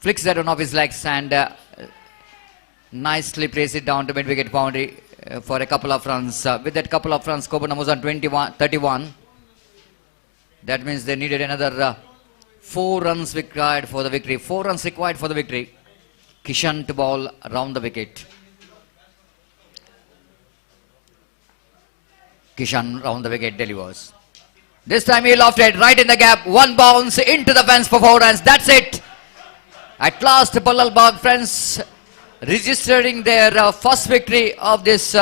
Flicks that one off his legs and nicely places it down to mid-wicket boundary for a couple of runs. With that couple of runs, Coburn was on 31. That means they needed another 4 runs required for the victory. 4 runs required for the victory. Kishan to bowl around the wicket. Kishan round the wicket delivers. This time he lofted right in the gap. 1 bounce into the fence for 4 runs. That's it. At last, Ballalbagh friends registering their first victory of this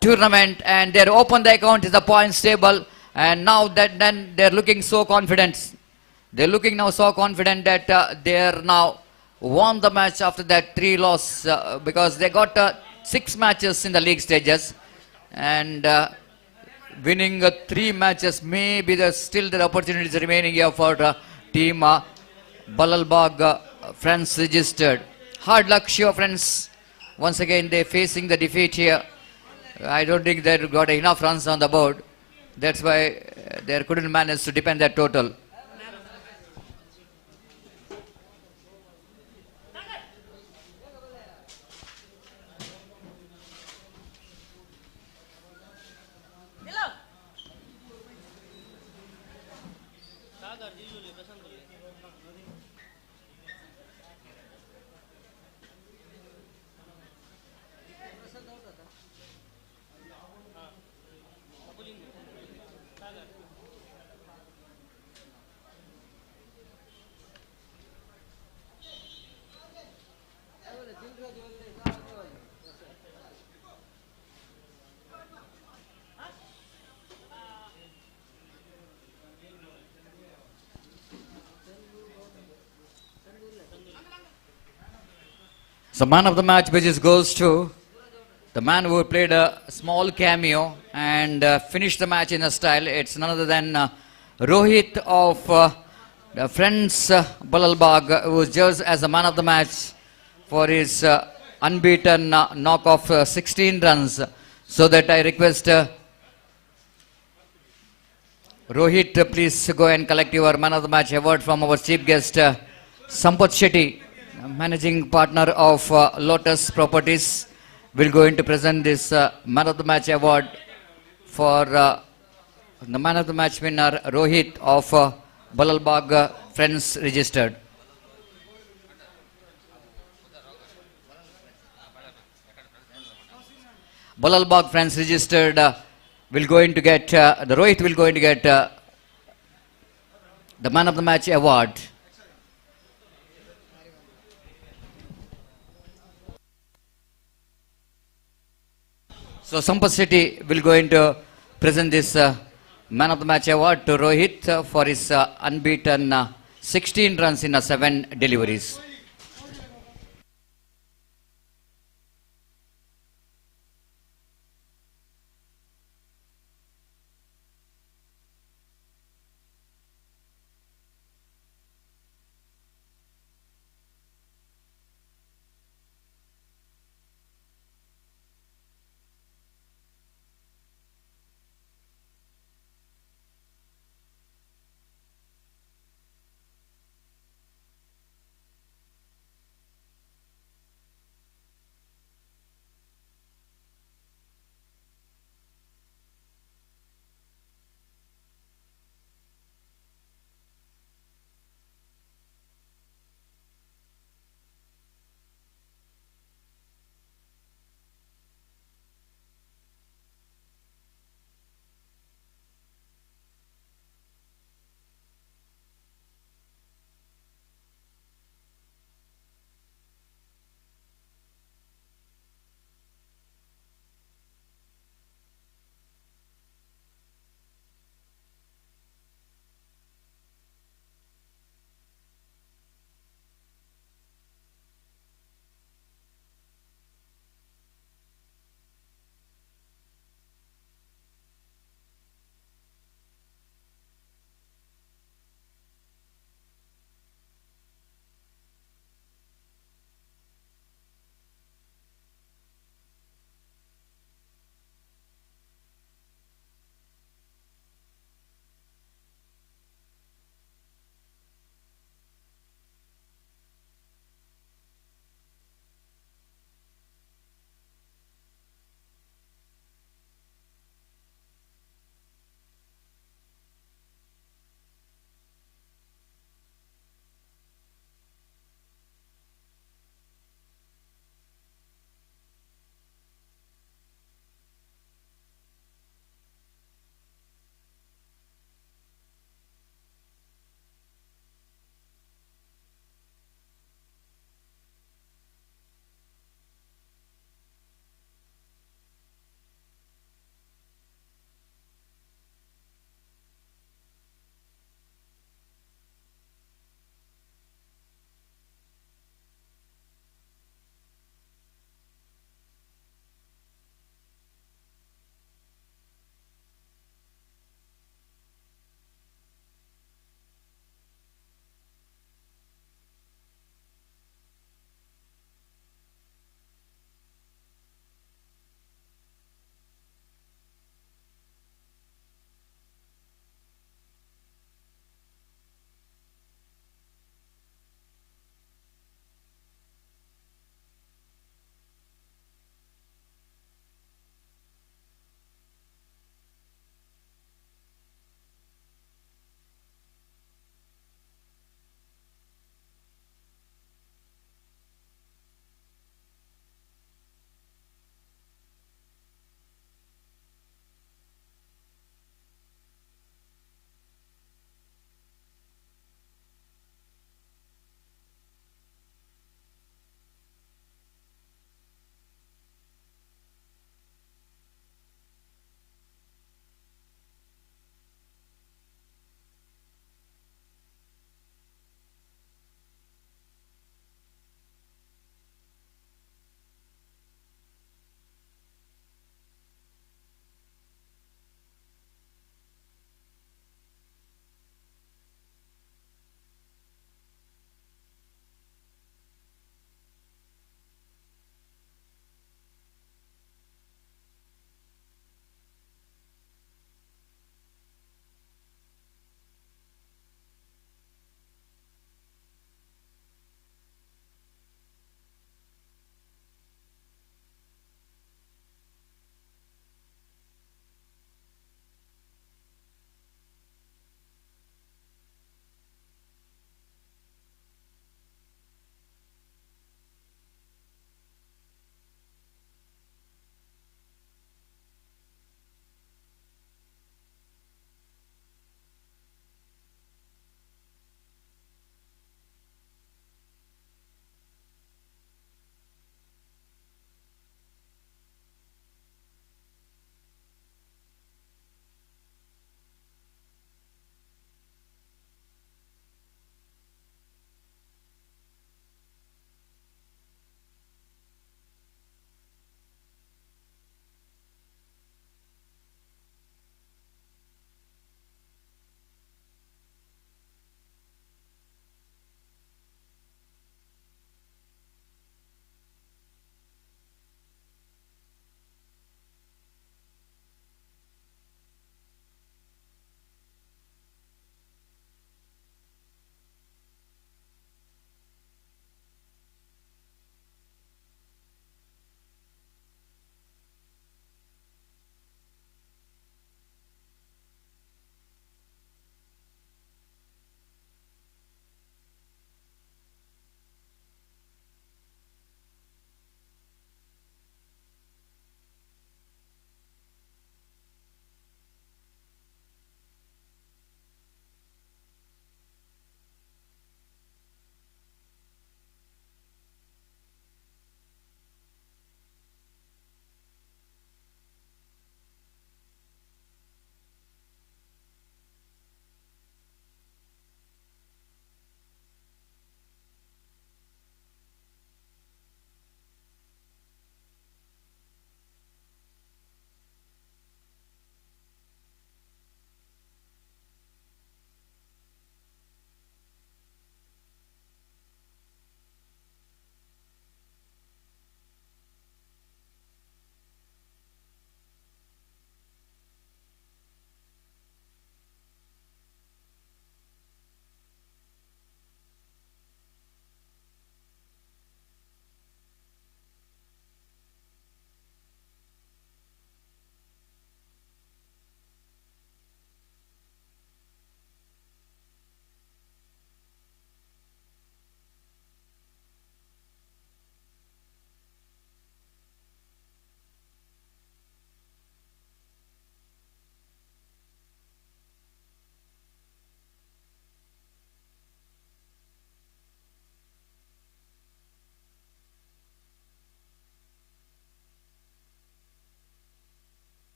tournament, and they opened the account in the points table, and now that then they're looking so confident. They're looking now so confident that they're now won the match after that 3 loss because they got 6 matches in the league stages, and winning 3 matches, maybe there's still the opportunities remaining here for team Ballalbagh friends registered. Hard luck, Shiva friends. Once again, they're facing the defeat here. I don't think they got enough runs on the board. That's why they couldn't manage to defend that total. So man of the match which goes to the man who played a small cameo and finished the match in a style. It's none other than Rohit of the Friends Ballalbagh, who was judged as the man of the match for his unbeaten knock of 16 runs. So that I request Rohit, please go and collect your man of the match award from our chief guest, Sampath Shetty, managing partner of Lotus Properties, will going to present this man of the match award for the man of the match winner Rohit of Ballalbagh Friends Registered. Ballalbagh Friends Registered will going to get the Rohit will going to get the man of the match award. So Sampath Shetty will going to present this man of the match award to Rohit for his unbeaten 16 runs in 7 deliveries.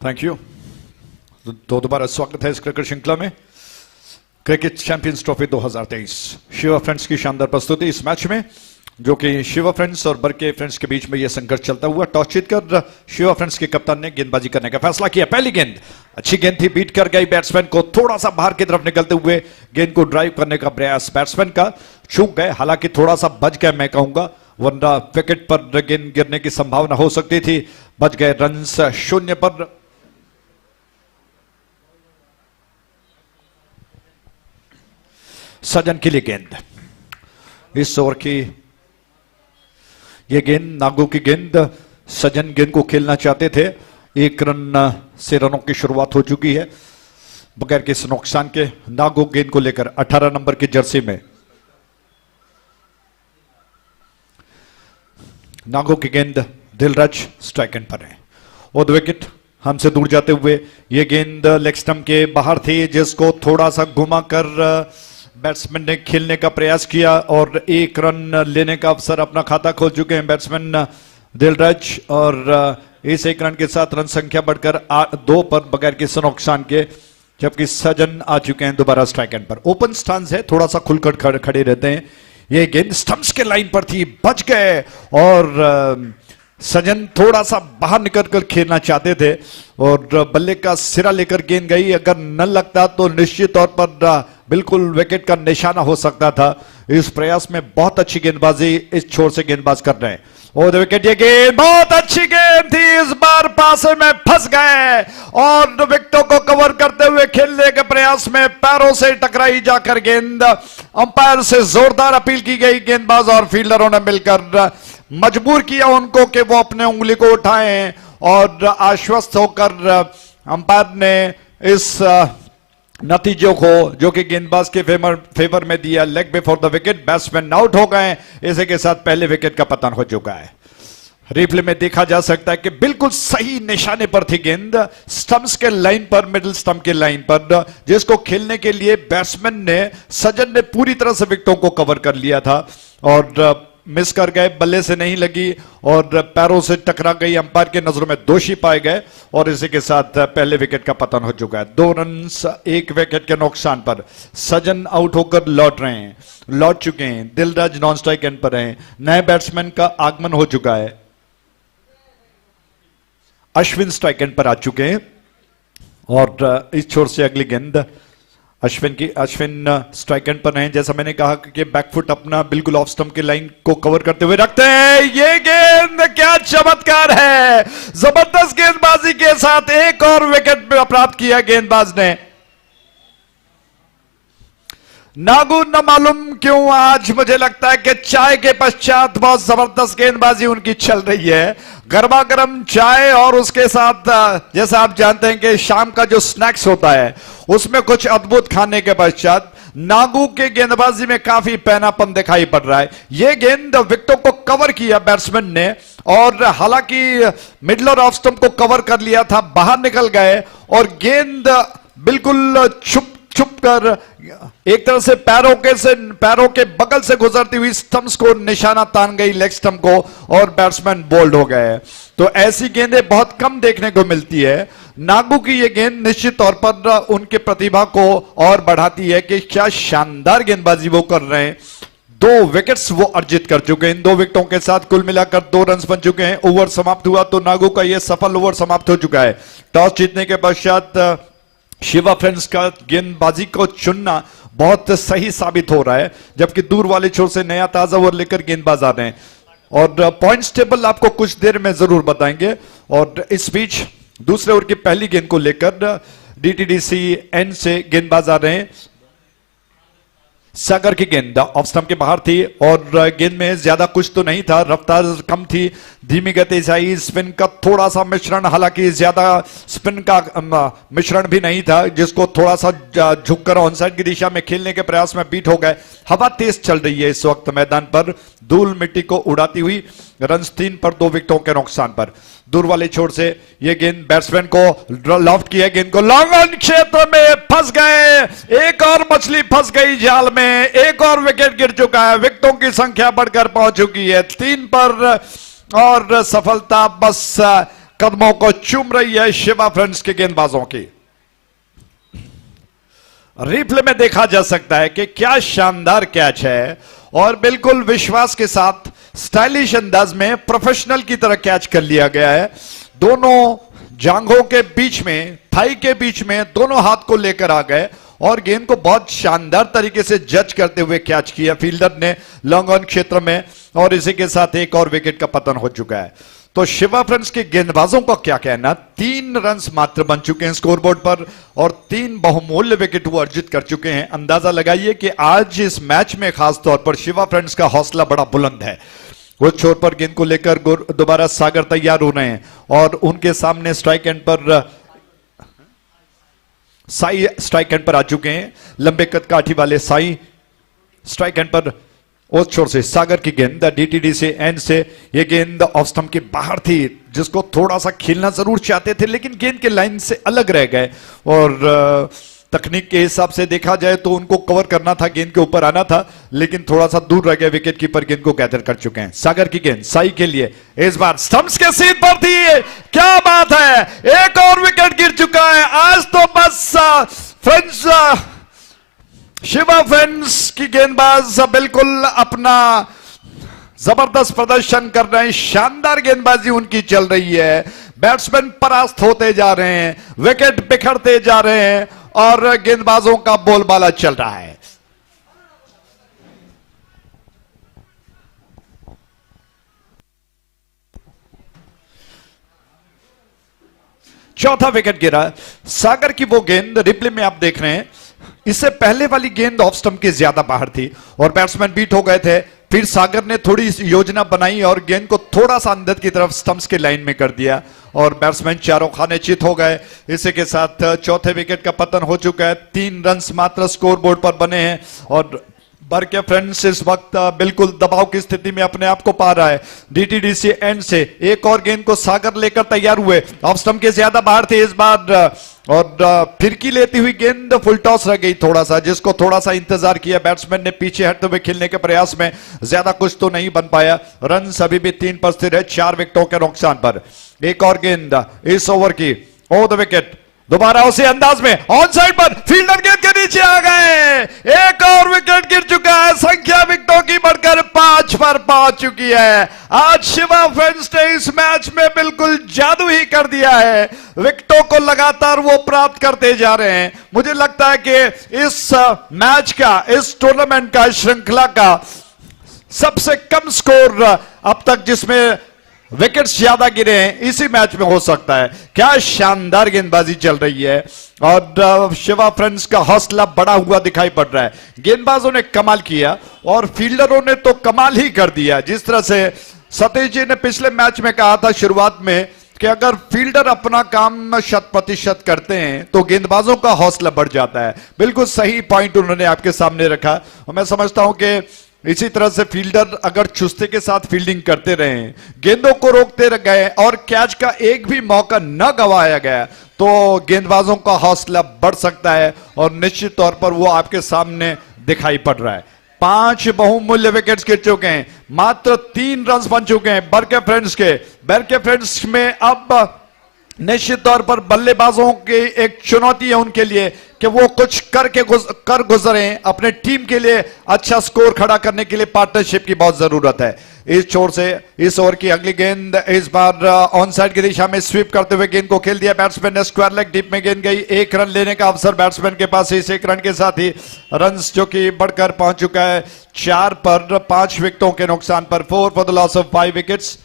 Thank you. तो दोबारा स्वागत है इस cricket श्रृंखला में। Cricket champions trophy 2023 Shiva friends की शानदार प्रस्तुति इस मैच में, जो कि शिवा फ्रेंड्स और बरके फ्रेंड्स के बीच में यह संघर्ष चलता हुआ। टॉस जीतकर शिवा फ्रेंड्स के कप्तान ने गेंदबाजी करने का फैसला किया। पहली गेंद अच्छी गेंद थी, बीट कर गई बैट्समैन को, थोड़ा सा बाहर की तरफ निकलते हुए गेंद को ड्राइव करने का प्रयास बैट्समैन का, चूक गए। हालांकि थोड़ा सा बच गए मैं कहूंगा, वरना विकेट पर गेंद गिरने की संभावना हो सकती थी। बच गए। रन 0 पर। सजन के लिए गेंद। इस ओवर की यह गेंद नागू की गेंद। सजन गेंद को खेलना चाहते थे। 1 रन से रनों की शुरुआत हो चुकी है बगैर किसी नुकसान के। नागू गेंद को लेकर 18 नंबर की जर्सी में नागो की गेंद। दिलराज स्ट्राइक एंड पर है और विकेट हमसे दूर जाते हुए यह गेंद लेग स्टंप के बाहर थी, जिसको थोड़ा सा घुमाकर बैट्समैन ने खेलने का प्रयास किया और 1 रन लेने का अवसर अपना खाता खोल चुके हैं बैट्समैन दिलराज। और इस 1 रन के साथ रन संख्या बढ़कर 2 पर बगैर किसी नुकसान के, जबकि सजन आ चुके हैं दोबारा स्ट्राइक एंड पर। ओपन स्टांस है, थोड़ा सा खुलकर खड़े रहते हैं। ये गेंद स्टंप्स के लाइन पर थी, बच गए और सजन थोड़ा सा बाहर निकलकर खेलना चाहते थे और बल्ले का सिरा लेकर गेंद गई। अगर न लगता तो निश्चित तौर पर बिल्कुल विकेट का निशाना हो सकता था। इस प्रयास में बहुत अच्छी गेंदबाजी इस छोर से गेंदबाज कर रहे हैं और विकेट। ये गेंद बहुत अच्छी गेंद थी, इस बार पासे में फंस गए और विकेटों को कवर करते हुए खेलने के प्रयास में पैरों से टकराई जाकर गेंद। अंपायर से जोरदार अपील की गई, गेंदबाज और फील्डरों ने मिलकर मजबूर किया उनको कि वो अपने उंगली को उठाएं और आश्वस्त होकर अंपायर ने इस नतीजों को, जो कि गेंदबाज के फेवर में दिया, leg before the wicket. Batsman out हो गए। इसी के साथ पहले विकेट का पतन हो चुका है। रिप्ले में देखा जा सकता है कि बिल्कुल सही निशाने पर थी गेंद, स्टंप्स के लाइन पर, मिडिल स्टंप के लाइन पर, जिसको खेलने के लिए बैट्समैन ने, सजन ने पूरी तरह से विकेटों को कवर कर लिया था और मिस कर गए। बल्ले से नहीं लगी और पैरों से टकरा गई। अंपायर के नजरों में दोषी पाए गए और इसी के साथ पहले विकेट का पतन हो चुका है। 2 रन 1 विकेट के नुकसान पर सजन आउट होकर लौट चुके हैं। दिलराज नॉन स्ट्राइक एंड पर हैं। नए बैट्समैन का आगमन हो चुका है। अश्विन स्ट्राइक एंड पर आ चुके हैं और इस छोर से अगली गेंद अश्विन स्ट्राइक एंड पर हैं। जैसा मैंने कहा कि बैकफुट अपना बिल्कुल ऑफ स्टंप की लाइन को कवर करते हुए रखते हैं। ये गेंद क्या चमत्कार है, जबरदस्त गेंदबाजी के साथ 1 और विकेट प्राप्त किया गेंदबाज ने। नागू न मालूम क्यों आज मुझे लगता है कि चाय के पश्चात बहुत जबरदस्त गेंदबाजी उनकी चल रही है। गर्मा गर्म चाय और उसके साथ जैसा आप जानते हैं कि शाम का जो स्नैक्स होता है उसमें कुछ अद्भुत खाने के पश्चात नागू के गेंदबाजी में काफी पैनापन दिखाई पड़ रहा है। यह गेंद विकेटों को कवर किया बैट्समैन ने और हालांकि मिडल और ऑफ स्टंप को कवर कर लिया था, बाहर निकल गए और गेंद बिल्कुल छुप कर एक तरह से पैरों के बगल से गुजरती हुई स्टंप्स को निशाना तान गई, लेग स्टंप को, और बैट्समैन बोल्ड हो गए। तो ऐसी गेंदें बहुत कम देखने को मिलती है। नागू की यह गेंद निश्चित तौर पर उनके प्रतिभा को और बढ़ाती है कि क्या शानदार गेंदबाजी वो कर रहे हैं। 2 विकेट्स वो अर्जित कर चुके हैं। इन 2 विकेटों के साथ कुल मिलाकर 2 रन बन चुके हैं। ओवर समाप्त हुआ तो नागू का यह सफल ओवर समाप्त हो चुका है। टॉस जीतने के पश्चात शिवा फ्रेंड्स का गेंदबाजी को चुनना बहुत सही साबित हो रहा है, जबकि दूर वाले छोर से नया ताजा ओवर लेकर गेंदबाज आ रहे हैं और पॉइंट्स टेबल आपको कुछ देर में जरूर बताएंगे। और इस बीच दूसरे ओवर की पहली गेंद को लेकर डीटीडीसी एंड से गेंदबाज आ रहे हैं। सागर की गेंद ऑफ स्टंप के बाहर थी और गेंद में ज्यादा कुछ तो नहीं था, रफ्तार कम थी, धीमी गति आई, स्पिन का थोड़ा सा मिश्रण, हालांकि ज्यादा स्पिन का मिश्रण भी नहीं था, जिसको थोड़ा सा झुककर ऑनसाइड की दिशा में खेलने के प्रयास में बीट हो गए। हवा तेज चल रही है इस वक्त मैदान पर, धूल मिट्टी को उड़ाती हुई। रन 3 पर 2 विकेटों के नुकसान पर दूर वाले छोर से यह गेंद बैट्समैन को लॉफ्ट किया, गेंद को लॉन्ग ऑन क्षेत्र में फंस गए। एक और मछली फंस गई जाल में, एक और विकेट गिर चुका है। विकेटों की संख्या बढ़कर पहुंच चुकी है 3 पर और सफलता बस कदमों को चूम रही है शिवा फ्रेंड्स के गेंदबाजों की। रिप्ले में देखा जा सकता है कि क्या शानदार कैच है और बिल्कुल विश्वास के साथ स्टाइलिश अंदाज में प्रोफेशनल की तरह कैच कर लिया गया है। दोनों जांघों के बीच में, थाई के बीच में दोनों हाथ को लेकर आ गए और गेंद को बहुत शानदार तरीके से जज करते हुए कैच किया फील्डर ने लॉन्ग ऑन क्षेत्र में, और इसी के साथ एक और विकेट का पतन हो चुका है। तो शिवा फ्रेंड्स के गेंदबाजों का क्या कहना, 3 रन मात्र बन चुके हैं स्कोरबोर्ड पर और 3 बहुमूल्य विकेट वो अर्जित कर चुके हैं। अंदाजा लगाइए कि आज इस मैच में खास तौर पर शिवा फ्रेंड्स का हौसला बड़ा बुलंद है। वो छोर पर गेंद को लेकर दोबारा सागर तैयार हो रहे हैं और उनके सामने स्ट्राइक एंड पर साई स्ट्राइक एंड पर आ चुके हैं। लंबे कद काठी वाले साई स्ट्राइक एंड पर, उस छोर से सागर की गेंद डीटीडी से एंड से ये गेंद ऑफ स्टंप के बाहर थी, जिसको थोड़ा सा खेलना जरूर चाहते थे लेकिन गेंद के लाइन से अलग रह गए और तकनीक के हिसाब से देखा जाए तो उनको कवर करना था, गेंद के ऊपर आना था लेकिन थोड़ा सा दूर रह गया। विकेट कीपर गेंद को गैदर कर चुके हैं। सागर की गेंद साई के लिए इस बार स्टंप्स के सीध पर थी, क्या बात है, एक और विकेट गिर चुका है। आज तो बस फ्रेंड्स शिवा फ्रेंड्स की गेंदबाज बिल्कुल अपना जबरदस्त प्रदर्शन कर रहे हैं, शानदार गेंदबाजी उनकी चल रही है। बैट्समैन परास्त होते जा रहे हैं, विकेट बिखरते जा रहे हैं और गेंदबाजों का बोलबाला चल रहा है। चौथा विकेट गिरा। सागर की वो गेंद रिप्ले में आप देख रहे हैं, इससे पहले वाली गेंद ऑफ स्टंप के ज्यादा बाहर थी और बैट्समैन बीट हो गए थे। फिर सागर ने थोड़ी योजना बनाई और गेंद को थोड़ा सा अंदर की तरफ स्टंप्स के लाइन में कर दिया और बैट्समैन चारों खाने चित हो गए। इसी के साथ चौथे विकेट का पतन हो चुका है। 3 रन मात्र स्कोरबोर्ड पर बने हैं और बरके फ्रेंड्स इस वक्त बिल्कुल दबाव की स्थिति में अपने आप को पा रहा है। डीटीडीसी एंड से एक और गेंद को सागर लेकर तैयार हुए, ऑफ स्टंप के ज्यादा बाहर थे इस बार और फिरकी लेती हुई गेंद फुल टॉस रह गई थोड़ा सा, जिसको थोड़ा सा इंतजार किया बैट्समैन ने पीछे हटते हुए खेलने के प्रयास में, ज्यादा कुछ तो नहीं बन पाया। रन अभी भी 3 पर स्थिर है 4 विकेटों के नुकसान पर। एक और गेंद इस ओवर की, ओ द विकेट, दोबारा उसी अंदाज में ऑन साइड पर फील्डर गेंद के नीचे आ गए। एक और विकेट गिर चुका है, संख्या विकेटों की बढ़कर 5 पर पहुंच चुकी है। आज शिवा फ्रेंड्स ने इस मैच में बिल्कुल जादू ही कर दिया है, विकेटों को लगातार वो प्राप्त करते जा रहे हैं। मुझे लगता है कि इस मैच का, इस टूर्नामेंट का, श्रृंखला का सबसे कम स्कोर अब तक जिसमें विकेट्स ज्यादा गिरे हैं इसी मैच में हो सकता है। क्या शानदार गेंदबाजी चल रही है और शिवा फ्रेंड्स का हौसला बढ़ा हुआ दिखाई पड़ रहा है। गेंदबाजों ने कमाल किया और फील्डरों ने तो कमाल ही कर दिया। जिस तरह से सतीश जी ने पिछले मैच में कहा था शुरुआत में कि अगर फील्डर अपना काम 100% करते हैं तो गेंदबाजों का हौसला बढ़ जाता है, बिल्कुल सही पॉइंट उन्होंने आपके सामने रखा और मैं समझता हूं कि इसी तरह से फील्डर अगर चुस्ती के साथ फील्डिंग करते रहे, गेंदों को रोकते गए और कैच का एक भी मौका न गंवाया गया तो गेंदबाजों का हौसला बढ़ सकता है और निश्चित तौर पर वो आपके सामने दिखाई पड़ रहा है। 5 बहुमूल्य विकेट्स गिर चुके हैं, मात्र 3 रन बन चुके हैं बरके फ्रेंड्स के। बरके फ्रेंड्स में अब निश्चित तौर पर बल्लेबाजों की एक चुनौती है उनके लिए कि वो कुछ कर गुजरे। अपने टीम के लिए अच्छा स्कोर खड़ा करने के लिए पार्टनरशिप की बहुत जरूरत है। इस छोर से इस ओवर की अगली गेंद इस बार ऑन साइड की दिशा में स्वीप करते हुए गेंद को खेल दिया बैट्समैन ने, स्क्वायर लेग डीप में गेंद गई। 1 रन लेने का अवसर बैट्समैन के पास, इस 1 रन के साथ ही रन्स जो कि बढ़कर पहुंच चुका है 4 पर, 5 विकेटों के नुकसान पर। 4 for the loss of 5 wickets.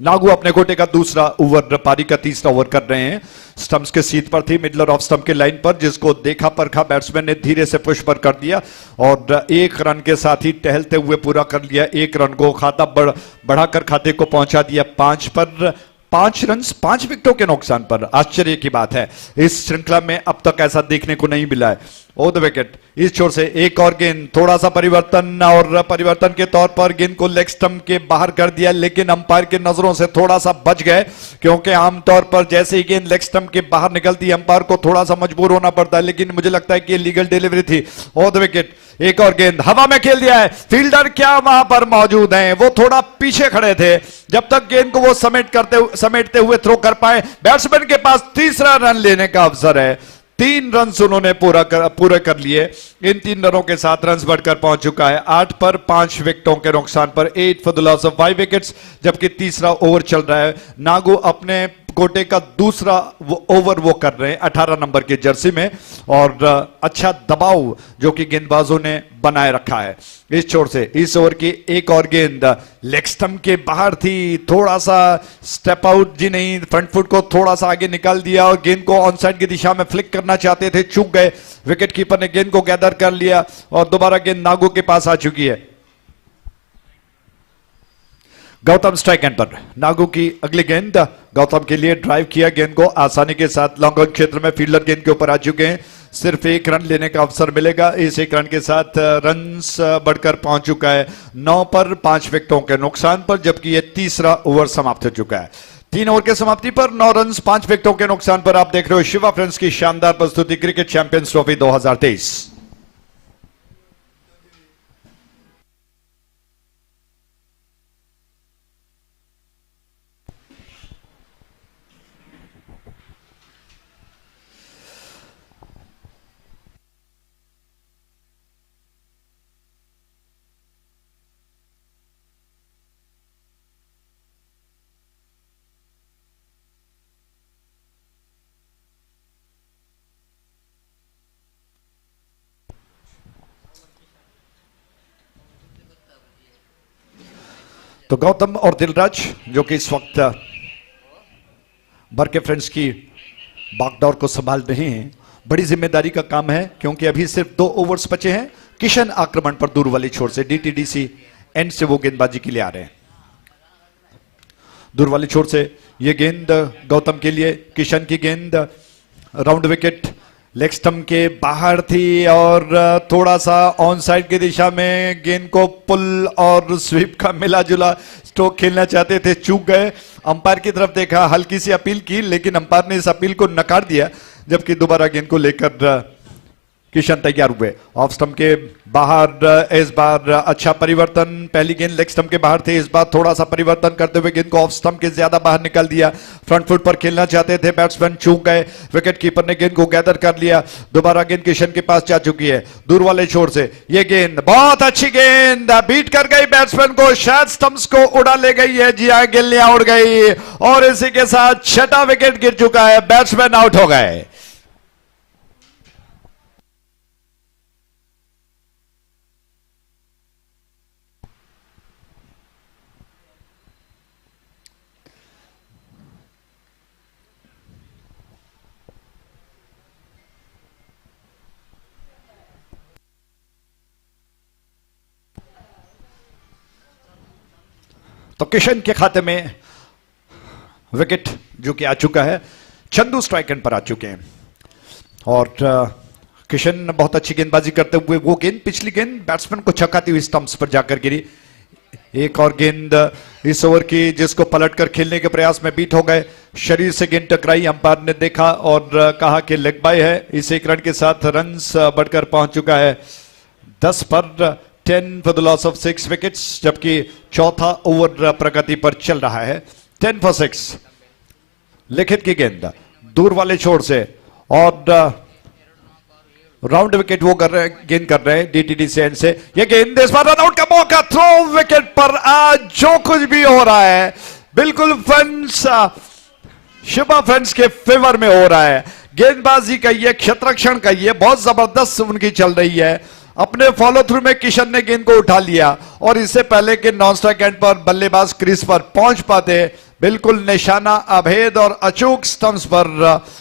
Nagu अपने कोटे का दूसरा ओवर, पारी का तीसरा ओवर कर रहे हैं। स्टंप्स के सीध पर थी, मिडलर ऑफ स्टंप के लाइन पर, जिसको देखा परखा बैट्समैन ने धीरे से पुश पर कर दिया और 1 रन के साथ ही टहलते हुए पूरा कर लिया। 1 रन को खाता बढ़ाकर खाते को पहुंचा दिया 5 पर। 5 रन 5 विकेटों के नुकसान पर। आश्चर्य की बात है, इस श्रृंखला में अब तक ऐसा देखने को नहीं मिला है। ओ द विकेट। इस छोर से एक और गेंद, थोड़ा सा परिवर्तन, और परिवर्तन के तौर पर गेंद को लेग स्टंप के बाहर कर दिया, लेकिन अंपायर की नजरों से थोड़ा सा बच गए, क्योंकि आमतौर पर जैसे ही गेंद लेग स्टंप के बाहर निकलती है अंपायर को थोड़ा सा मजबूर होना पड़ता है, लेकिन मुझे लगता है कि लीगल डिलीवरी थी। ओ द विकेट। एक और गेंद हवा में खेल दिया है। फील्डर क्या वहां पर मौजूद हैं? वो थोड़ा पीछे खड़े थे जब तक गेंद को वो समेटते हुए थ्रो कर पाए। बैट्समैन के पास तीसरा रन लेने का अवसर है। 3 रन उन्होंने पूरे कर लिए। इन 3 रनों के साथ रन बढ़कर पहुंच चुका है 8 पर 5 विकेटों के नुकसान पर, 8 for the loss of 5 wickets, जबकि तीसरा ओवर चल रहा है। नागू अपने कोटे का दूसरा ओवर वो कर रहे हैं 18 नंबर की जर्सी में, और अच्छा दबाव जो कि गेंदबाजों ने बनाए रखा है। इस छोर से इस ओवर की एक और गेंद लेग स्टंप के बाहर थी, थोड़ा सा स्टेप आउट जी नहीं, फ्रंट फुट को थोड़ा सा आगे निकाल दिया और गेंद को ऑन साइड की दिशा में फ्लिक करना चाहते थे, चूक गए। विकेट कीपर ने गेंद को गैदर कर लिया और दोबारा गेंद नागू के पास आ चुकी है। गौतम स्ट्राइक एंड पर। नागू की अगली गेंद गौतम के लिए ड्राइव किया, गेंद को आसानी के साथ लॉन्ग ऑन क्षेत्र में फील्डर गेंद के ऊपर आ चुके हैं। सिर्फ 1 रन लेने का अवसर मिलेगा। इस 1 रन के साथ रन्स बढ़कर पहुंच चुका है 9 पर 5 विकेटों के नुकसान पर, जबकि यह तीसरा ओवर समाप्त हो चुका है। 3 ओवर के समाप्ति पर 9 रन 5 विकेटों के नुकसान पर आप देख रहे हो शिवा फ्रेंड्स की शानदार प्रस्तुति क्रिकेट चैंपियंस ट्रॉफी 2023। तो गौतम और दिलराज जो कि इस वक्त बरके फ्रेंड्स की बागडोर को संभाल रहे हैं, बड़ी जिम्मेदारी का काम है, क्योंकि अभी सिर्फ 2 ओवर्स बचे हैं। किशन आक्रमण पर दूर वाली छोर से डीटीडीसी एंड से वो गेंदबाजी के लिए आ रहे हैं। दूर वाली छोर से ये गेंद गौतम के लिए, किशन की गेंद राउंड विकेट, लेग स्टंप के बाहर थी और थोड़ा सा ऑन साइड की दिशा में गेंद को पुल और स्वीप का मिला जुला स्ट्रोक खेलना चाहते थे, चूक गए। अंपायर की तरफ देखा, हल्की सी अपील की, लेकिन अंपायर ने इस अपील को नकार दिया, जबकि दोबारा गेंद को लेकर किशन तैयार हुए। ऑफ स्टंप के बाहर इस बार अच्छा परिवर्तन, पहली गेंद लेग स्टंप के बाहर थे, इस बार थोड़ा सा परिवर्तन करते हुए गेंद को ऑफ स्टंप के ज्यादा बाहर निकाल दिया। फ्रंट फुट पर खेलना चाहते थे बैट्समैन, चूक गए। विकेट कीपर ने गेंद को गैदर कर लिया। दोबारा गेंद किशन के पास जा चुकी है दूर वाले छोर से। यह गेंद बहुत अच्छी गेंद बीट कर गई बैट्समैन को, शायद स्टंप्स को उड़ा ले गई है। जी हाँ, गेंद उड़ गई और इसी के साथ 6ठा विकेट गिर चुका है, बैट्समैन आउट हो गए। तो किशन के खाते में विकेट जो कि आ चुका है, चंदू स्ट्राइक एंड पर आ चुके हैं और किशन बहुत अच्छी गेंदबाजी करते हुए वो गेंद, पिछली गेंद बैट्समैन को छकाती हुई स्टंप्स पर जाकर गिरी। एक और गेंद इस ओवर की जिसको पलटकर खेलने के प्रयास में बीट हो गए, शरीर से गेंद टकराई, अंपायर ने देखा और कहा कि लेग बाय है। इस 1 रन के साथ रन्स बढ़कर पहुंच चुका है 10 पर 10 for the loss of 6 wickets, जबकि चौथा ओवर प्रगति पर चल रहा है 10 फॉर 6। लिखित की गेंद दूर वाले छोर से और राउंड विकेट वो गेंद कर रहे हैं डीटीडी से एंड से। ये गेंद इस बार रन आउट का मौका, थ्रो विकेट पर। आज जो कुछ भी हो रहा है बिल्कुल फ्रेंड्स शिवा फ्रेंड्स के फेवर में हो रहा है। गेंदबाजी का ये, क्षेत्ररक्षण का ये बहुत जबरदस्त उनकी चल रही है। अपने फॉलो थ्रू में किशन ने गेंद को उठा लिया और इससे पहले कि नॉन स्ट्राइक एंड पर बल्लेबाज क्रीज पर पहुंच पाते, बिल्कुल निशाना अभेद और अचूक स्टंप्स पर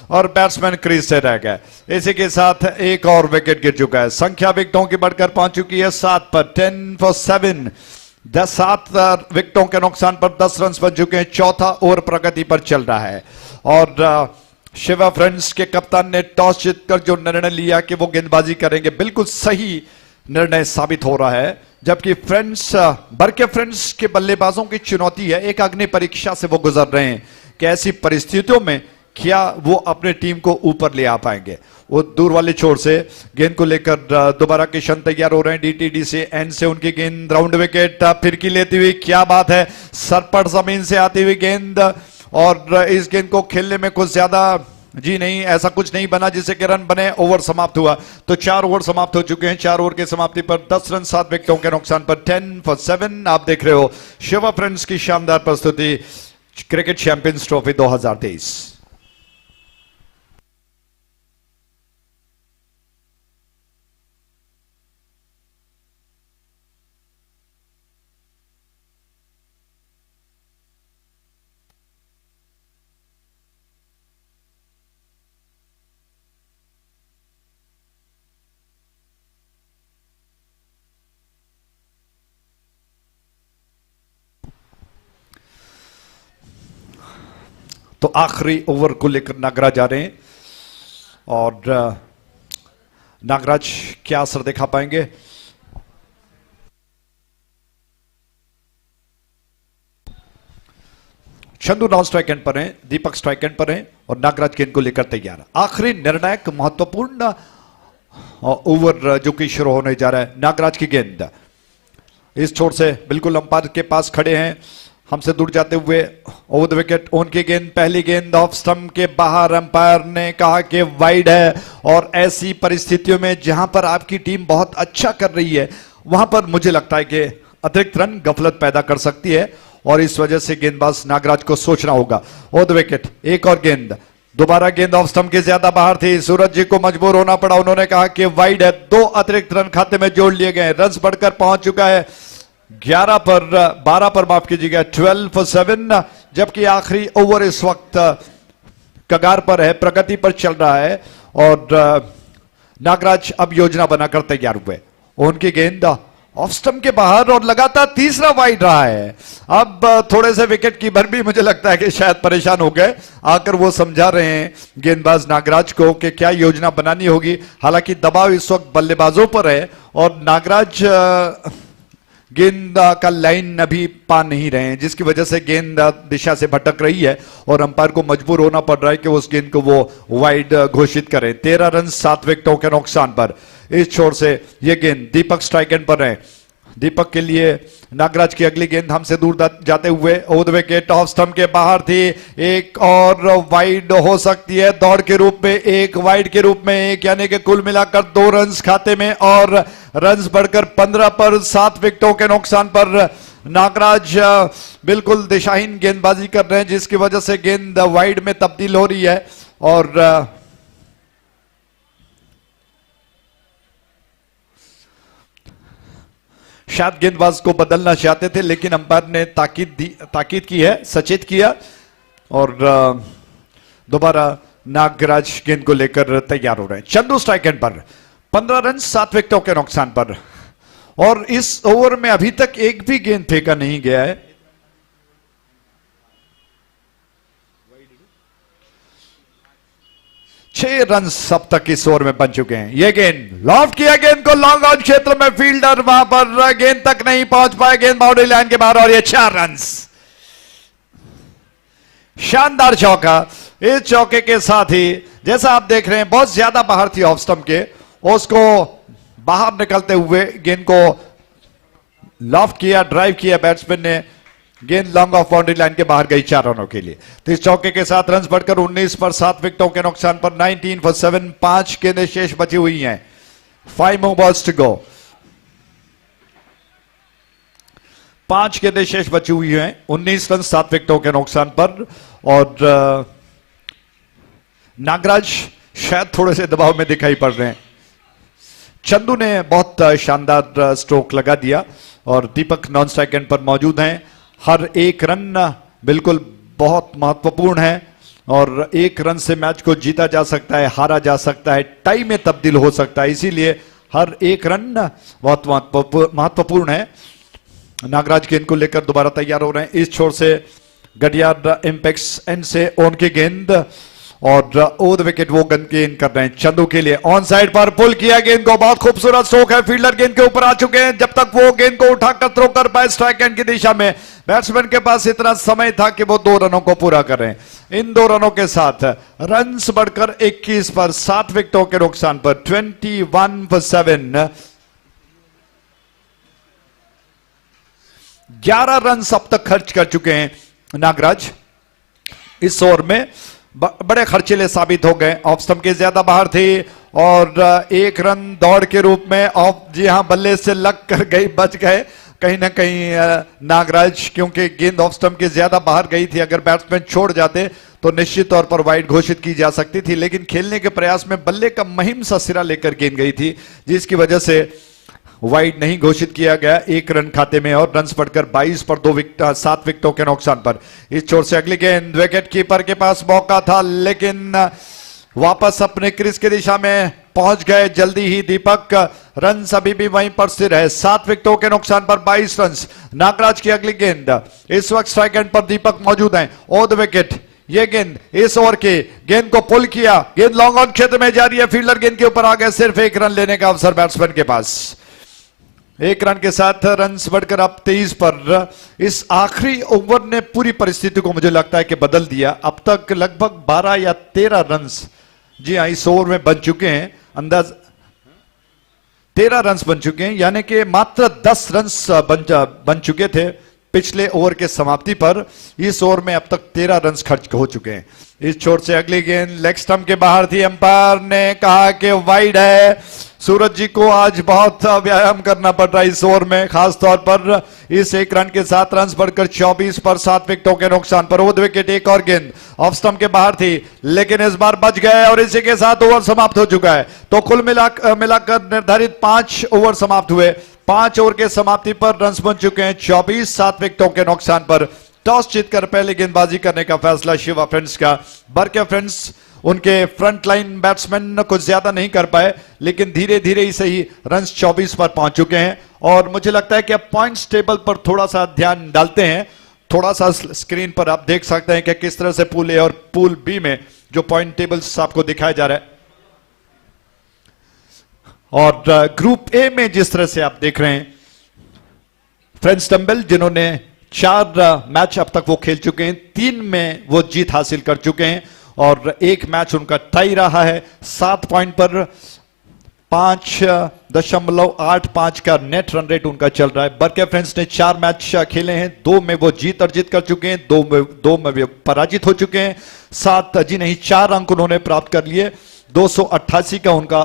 और बैट्समैन क्रीज से रह गए। इसी के साथ एक और विकेट गिर चुका है, संख्या विकेटों की बढ़कर पहुंच चुकी है 7 पर 10 फॉर 7। 7 विकेटों के नुकसान पर 10 रन बन चुके हैं। चौथा ओवर प्रगति पर चल रहा है और शिवा फ्रेंड्स के कप्तान ने टॉस जीतकर जो निर्णय लिया कि वो गेंदबाजी करेंगे, बिल्कुल सही निर्णय साबित हो रहा है। जबकि फ्रेंड्स बरके फ्रेंड्स के बल्लेबाजों की चुनौती है, एक अग्नि परीक्षा से वो गुजर रहे हैं कि ऐसी परिस्थितियों में क्या वो अपने टीम को ऊपर ले आ पाएंगे। वो दूर वाले छोर से गेंद को लेकर दोबारा किशन तैयार हो रहे हैं, डीटीडी से एंड से उनकी गेंद राउंड विकेट फिरकी लेती हुई, क्या बात है, सर पर जमीन से आती हुई गेंद, और इस गेंद को खेलने में कुछ ज्यादा जी नहीं, ऐसा कुछ नहीं बना जिससे कि रन बने। ओवर समाप्त हुआ तो 4 ओवर समाप्त हो चुके हैं। 4 ओवर की समाप्ति पर 10 रन 7 विकेटों के नुकसान पर 10 for 7। आप देख रहे हो शिवा फ्रेंड्स की शानदार प्रस्तुति क्रिकेट चैंपियंस ट्रॉफी 2023। तो आखिरी ओवर को लेकर नागराज आ रहे हैं और नागराज क्या असर दिखा पाएंगे। चंदू नॉन स्ट्राइक एंड पर हैं, दीपक स्ट्राइक एंड पर हैं और नागराज गेंद को लेकर तैयार। आखिरी निर्णायक महत्वपूर्ण ओवर जो कि शुरू होने जा रहा है। नागराज की गेंद इस छोर से बिल्कुल अंपायर के पास खड़े हैं, हमसे दूर जाते हुए ओवर द विकेट। उनकी गेंद पहली गेंद ऑफ स्टंप के बाहर, अंपायर ने कहा कि वाइड है। और ऐसी परिस्थितियों में जहां पर आपकी टीम बहुत अच्छा कर रही है वहां पर मुझे लगता है कि अतिरिक्त रन गफलत पैदा कर सकती है और इस वजह से गेंदबाज नागराज को सोचना होगा। ओवर द विकेट एक और गेंद, दोबारा गेंद ऑफ स्टंप के ज्यादा बाहर थी, सूरज जी को मजबूर होना पड़ा, उन्होंने कहा कि वाइड है। 2 अतिरिक्त रन खाते में जोड़ लिए गए, रन बढ़कर पहुंच चुका है 12 पर माफ कीजिएगा, 12 for 7। जबकि आखिरी ओवर इस वक्त कगार पर है, प्रगति पर चल रहा है और नागराज अब योजना बनाकर तैयार हुए। उनकी गेंद ऑफ स्टंप के बाहर और लगातार तीसरा वाइड रहा है। अब थोड़े से विकेट कीपर भी मुझे लगता है कि शायद परेशान हो गए, आकर वो समझा रहे हैं गेंदबाज नागराज को कि क्या योजना बनानी होगी। हालांकि दबाव इस वक्त बल्लेबाजों पर है और नागराज गेंद का लाइन अभी पा नहीं रहे हैं, जिसकी वजह से गेंद दिशा से भटक रही है और अंपायर को मजबूर होना पड़ रहा है कि उस गेंद को वो वाइड घोषित करें। 13 रन 7 विकेटों के नुकसान पर इस छोर से ये गेंद दीपक स्ट्राइक एंड पर है। दीपक के लिए नागराज की अगली गेंद हमसे दूर जाते हुए over the wicket off stump के बाहर थी, एक और वाइड हो सकती है। दौड़ के रूप में एक, वाइड के रूप में एक, यानी कि कुल मिलाकर 2 रन खाते में और रन बढ़कर 15 पर 7 विकेटों के नुकसान पर नागराज बिल्कुल दिशाहीन गेंदबाजी कर रहे हैं, जिसकी वजह से गेंद वाइड में तब्दील हो रही है और शायद गेंदबाज को बदलना चाहते थे लेकिन अंपायर ने ताकीद की है, सचेत किया और दोबारा नागराज गेंद को लेकर तैयार हो रहे हैं। चंदू स्ट्राइक एंड पर 15 रन 7 विकेटों के नुकसान पर और इस ओवर में अभी तक एक भी गेंद फेंका नहीं गया है। छह रन अब तक इस ओवर में बन चुके हैं। यह गेंद लॉफ्ट किया, गेंद को लॉन्ग ऑन क्षेत्र में फील्डर वहां पर गेंद तक नहीं पहुंच पाए, गेंद बाउंड्री लाइन के बाहर और ये 4 रन। शानदार चौका। इस चौके के साथ ही जैसा आप देख रहे हैं बहुत ज्यादा बाहर थी ऑफ स्टंप के, उसको बाहर निकलते हुए गेंद को लॉफ्ट किया, ड्राइव किया बैट्समैन ने, गेंद लॉन्ग ऑफ बाउंड्री लाइन के बाहर गई 4 रनों के लिए। तो इस चौके के साथ रन बढ़कर 19 पर 7 विकेटों के नुकसान पर 19 for 7। 5 गेंदें शेष बची हुई हैं, 5 more balls to go। 5 गेंदें शेष बची हुई हैं, 19 रन 7 विकेटों के नुकसान पर और नागराज शायद थोड़े से दबाव में दिखाई पड़ रहे हैं। चंदू ने बहुत शानदार स्ट्रोक लगा दिया और दीपक नॉन स्ट्राइक एंड पर मौजूद हैं। हर एक रन बिल्कुल बहुत महत्वपूर्ण है और एक रन से मैच को जीता जा सकता है, हारा जा सकता है, टाई में तब्दील हो सकता है, इसीलिए हर एक रन बहुत महत्वपूर्ण है। नागराज गेंद को लेकर दोबारा तैयार हो रहे हैं। इस छोर से गडियार इंपेक्स एंड से ओन की गेंद और ओवर द विकेट वो गेंद गेंद कर रहे हैं चंदू के लिए। ऑन साइड पर पुल किया गेंद को, बहुत खूबसूरत स्ट्रोक है, फील्डर गेंद के ऊपर आ चुके हैं। जब तक वो गेंद को उठाकर थ्रो कर पाए स्ट्राइक एंड की दिशा में, बैट्समैन के पास इतना समय था कि वो 2 रनों को पूरा करें। इन 2 रनों के साथ रन्स बढ़कर 21 पर 7 विकेटों के नुकसान पर 21 for 7। 11 रन अब तक खर्च कर चुके हैं नागराज। इस ओवर में बड़े खर्चीले साबित हो गए। ऑफ स्टंप के ज्यादा बाहर थे और 1 रन दौड़ के रूप में ऑफ, जी हां, बल्ले से लग कर गई, बच गए कहीं ना कहीं नागराज, क्योंकि गेंद ऑफ स्टंप के ज्यादा बाहर गई थी। अगर बैट्समैन छोड़ जाते तो निश्चित तौर पर वाइड घोषित की जा सकती थी, लेकिन खेलने के प्रयास में बल्ले का महिम सा सिरा लेकर गेंद गई थी, जिसकी वजह से वाइड नहीं घोषित किया गया 1 रन खाते में। और रन बढ़कर 22 पर 7 विकेटों के नुकसान पर। इस छोर से अगली गेंद विकेट कीपर के पास मौका था, लेकिन वापस अपने क्रीज की दिशा में पहुंच गए जल्दी ही दीपक। रन अभी भी वहीं पर स्थिर है, 7 विकेटों के नुकसान पर 22 रन। नागराज की अगली गेंद, इस वक्त स्ट्राइक एंड पर दीपक मौजूद हैं। ऑन द विकेट ये गेंद, इस ओवर की गेंद को पुल किया, गेंद लॉन्ग ऑन क्षेत्र में जा रही है, फील्डर गेंद के ऊपर आ गए। सिर्फ 1 रन लेने का अवसर बैट्समैन के पास। 1 रन के साथ रन बढ़कर अब 23 पर। इस आखिरी ओवर ने पूरी परिस्थिति को मुझे लगता है कि बदल दिया। अब तक लगभग 12 या 13 रन, जी हाँ, इस ओवर में बन चुके हैं। अंदाज 13 रन बन चुके हैं, यानी कि मात्र 10 रन बन चुके थे पिछले ओवर के समाप्ति पर। इस ओवर में अब तक 13 रन खर्च हो चुके हैं। इस छोर से अगली गेंद लेग स्टंप के बाहर थी, अंपायर ने कहा कि वाइड है। सूरज जी को आज बहुत व्यायाम करना पड़ रहा है इस ओवर में, खासतौर पर इस 1 रन के साथ रन बढ़कर 24 पर 7 विकेटों के नुकसान पर। ओवर विकेट एक और गेंद ऑफ स्टंप के बाहर थी, लेकिन इस बार बच गए और इसी के साथ ओवर समाप्त हो चुका है। तो कुल मिलाकर निर्धारित 5 ओवर समाप्त हुए। 5 ओवर के समाप्ति पर रन बन चुके हैं 24, 7 विकेटों के नुकसान पर। टॉस जीतकर पहले गेंदबाजी करने का फैसला शिवा फ्रेंड्स का। बरके फ्रेंड्स उनके फ्रंट लाइन बैट्समैन कुछ ज्यादा नहीं कर पाए, लेकिन धीरे धीरे ही सही रन 24 पर पहुंच चुके हैं। और मुझे लगता है कि अब पॉइंट्स टेबल पर थोड़ा सा ध्यान डालते हैं। थोड़ा सा स्क्रीन पर आप देख सकते हैं कि किस तरह से पूल ए और पूल बी में जो पॉइंट टेबल्स आपको दिखाया जा रहा है। और ग्रुप ए में जिस तरह से आप देख रहे हैं, फ्रेंड्स डंबेल जिन्होंने 4 मैच अब तक वो खेल चुके हैं, 3 में वो जीत हासिल कर चुके हैं और 1 मैच उनका टाई रहा है। 7 पॉइंट पर 5.85 का नेट रन रेट उनका चल रहा है। बरके फ्रेंड्स ने 4 मैच खेले हैं, 2 में वो जीत अर्जित कर चुके हैं, 2 में वो पराजित हो चुके हैं। 4 अंक उन्होंने प्राप्त कर लिए। 288 का उनका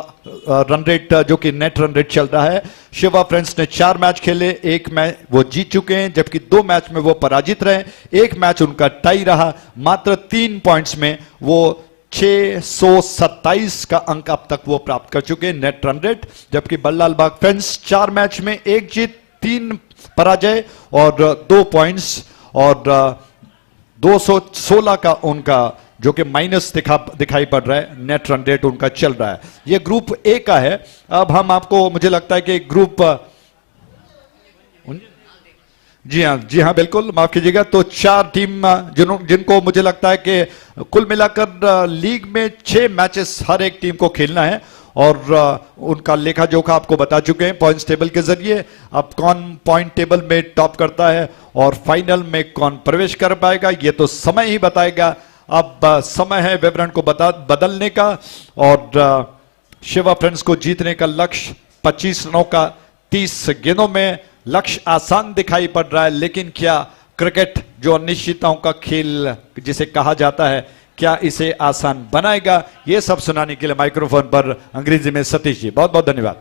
रन रेट, जो कि नेट रन रेट चल रहा है। शिवा फ्रेंड्स ने 4 मैच खेले, 1 मैच वो जीत चुके हैं, जबकि 2 मैच में वो पराजित रहे। 1 मैच उनका टाई रहा। मात्र 3 पॉइंट्स में वो 627 का अंक अब तक वो प्राप्त कर चुके हैं नेट रन रेट। जबकि बल्लाल बाग फ्रेंड्स 4 मैच में 1 जीत, 3 पराजय और 2 पॉइंट्स और 216 का उनका जो कि माइनस दिखाई पड़ रहा है, नेट रन रेट उनका चल रहा है। ये ग्रुप ए का है। अब हम आपको, मुझे लगता है कि ग्रुप, जी हाँ बिल्कुल, माफ कीजिएगा। तो 4 टीम जिनको मुझे लगता है कि कुल मिलाकर लीग में 6 मैचेस हर एक टीम को खेलना है और उनका लेखा जोखा आपको बता चुके हैं पॉइंट्स टेबल के जरिए। अब कौन पॉइंट टेबल में टॉप करता है और फाइनल में कौन प्रवेश कर पाएगा, ये तो समय ही बताएगा। अब समय है विवरण को बदलने का और शिवा फ्रेंड्स को जीतने का लक्ष्य 25 रनों का 30 गेंदों में। लक्ष्य आसान दिखाई पड़ रहा है, लेकिन क्या क्रिकेट जो अनिश्चितताओं का खेल जिसे कहा जाता है, क्या इसे आसान बनाएगा? यह सब सुनाने के लिए माइक्रोफोन पर अंग्रेजी में सतीश जी, बहुत बहुत धन्यवाद।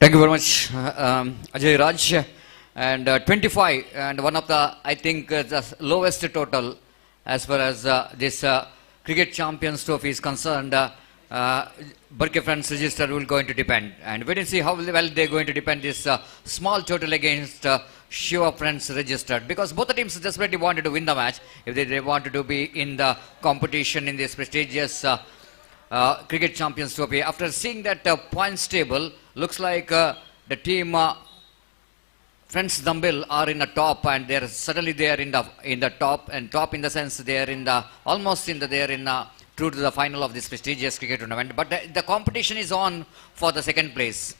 Thank you very much, Ajay Raj. And 25, and one of the, I think, the lowest total as far as this Cricket Champions Trophy is concerned. Burke Friends register will going to depend. And wait and see how well they're going to depend this small total against Shiva Friends registered. Because both the teams desperately wanted to win the match if they wanted to be in the competition in this prestigious Cricket Champions Trophy. After seeing that points table, looks like the team Friends Dumbbell are in the top, and they're certainly they are in the top, and top in the sense they are in the almost in the they are in through to the final of this prestigious cricket tournament. But the competition is on for the second place.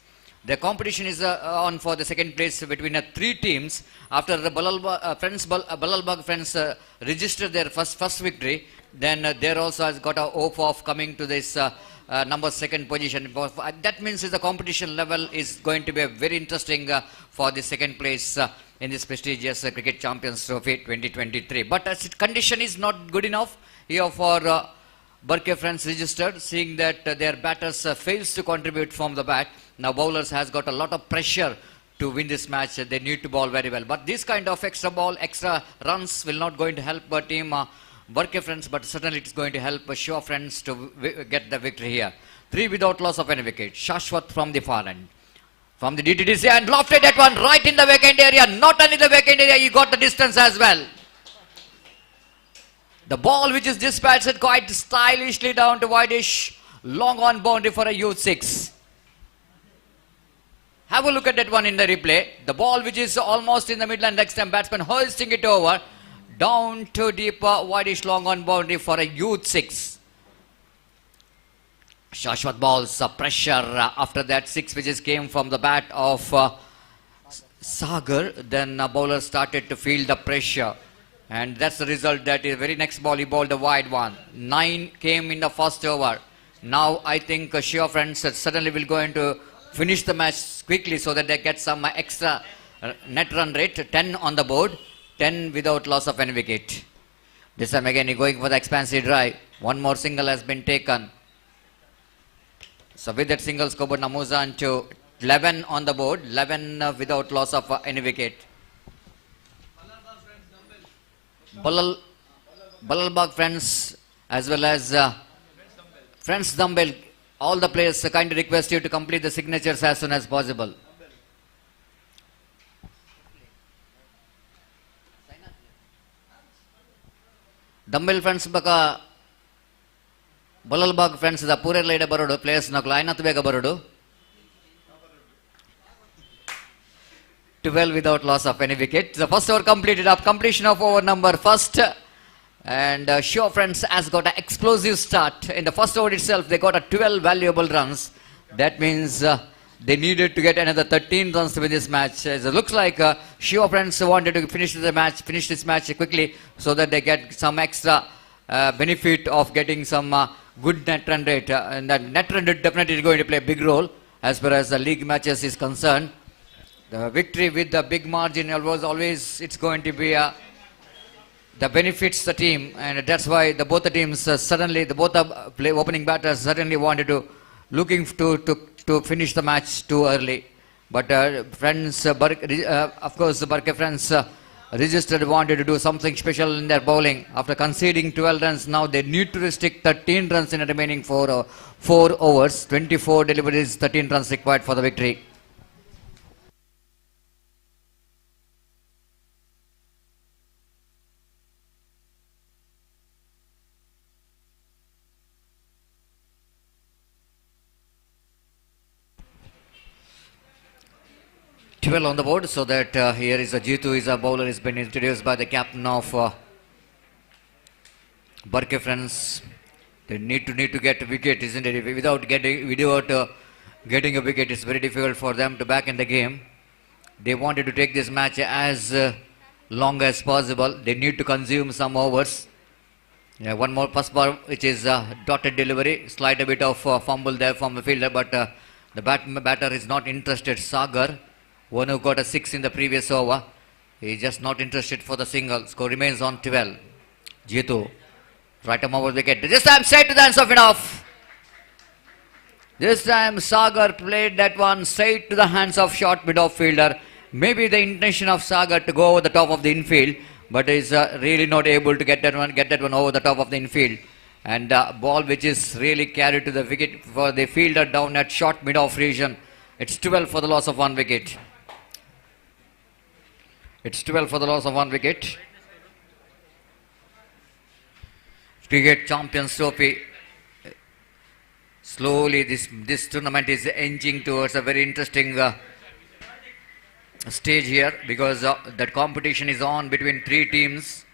The competition is on for the second place between three teams after the Balalbag Friends registered their first victory. Then there also has got a hope of coming to this number second position. That means the competition level is going to be very interesting for the second place in this prestigious Cricket Champions Trophy 2023. But condition is not good enough here for Burke Friends registered, seeing that their batters fails to contribute from the bat. Now bowlers has got a lot of pressure to win this match. They need to bowl very well. But this kind of extra runs will not going to help a team Burke Friends, but certainly it's going to help Shiva Friends to get the victory here. 3 without loss of any wicket. Shashwat from the far end. From the DTDC and lofted that one right in the vacant area. Not only the vacant area, he got the distance as well. The ball which is dispatched quite stylishly down to wideish. Long on boundary for a youth 6. Have a look at that one in the replay. The ball which is almost in the middle and next time batsman hoisting it over. Down to deep wideish long on boundary for a youth 6. Shashwat balls pressure after that 6 which came from the bat of Sagar. Then bowler started to feel the pressure. And that's the result that is very next ball he bowled a wide one. 9 came in the first over. Now I think Shiva Friends suddenly will going to finish the match quickly so that they get some extra net run rate. 10 on the board. 10 without loss of any wicket. This time again he going for the expansive drive. One more single has been taken. So with that single scoreboard now moves on to 11 on the board. 11 without loss of any wicket. Balalbag Friends as well as Friends Dumbbell. All the players kindly request you to complete the signatures as soon as possible. Dumbbell Friends baka Balalbag Friends the pure leader barodu players nak line at bega barodu 12 without loss of any wicket. The first over completed up completion of over number first, and Shiva Friends has got an explosive start in the first over itself. They got a 12 valuable runs. That means they needed to get another 13 runs to win this match. It looks like Shiva Friends wanted to finish this match quickly so that they get some extra benefit of getting some good net run rate. And that net run rate definitely is going to play a big role as far as the league matches is concerned. The victory with the big margin was always, it's going to be the benefits the team, and that's why both the teams suddenly, both the opening batters certainly wanted to, looking to finish the match too early. But Friends, of course, the Burke Friends registered wanted to do something special in their bowling. After conceding 12 runs, now they need to restrict 13 runs in the remaining 4 overs. 24 deliveries, 13 runs required for the victory. On the board, so that here is a Jitu is a bowler has been introduced by the captain of Burke Friends. They need to get a wicket, isn't it? Without getting a wicket, it's very difficult for them to back in the game. They wanted to take this match as long as possible. They need to consume some overs. Yeah, one more first ball, which is dotted delivery. Slight a bit of fumble there from the fielder, but the batter is not interested. Sagar, one who got a 6 in the previous over. He's just not interested for the single. Score remains on 12. Jitu, right arm over wicket. This time straight to the hands of it off. This time Sagar played that one straight to the hands of short mid-off fielder. Maybe the intention of Sagar to go over the top of the infield, but is really not able to get that one over the top of the infield. And ball which is really carried to the wicket for the fielder down at short mid-off region. It's 12 for the loss of 1 wicket. It's 12 for the loss of 1 wicket. Cricket Champions Trophy. Slowly this tournament is edging towards a very interesting stage here, because that competition is on between 3 teams.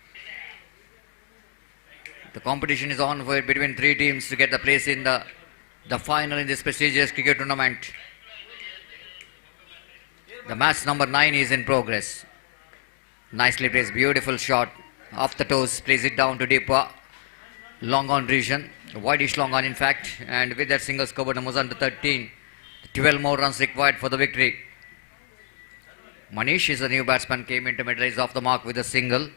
The competition is on between 3 teams to get the place in the final in this prestigious cricket tournament. The match number 9 is in progress. Nicely placed, beautiful shot off the toes, plays it down to deep long on region, wideish long on in fact, and with that single scored moves on to 13. 12 more runs required for the victory. Manish is a new batsman, came into mid, is off the mark with a single.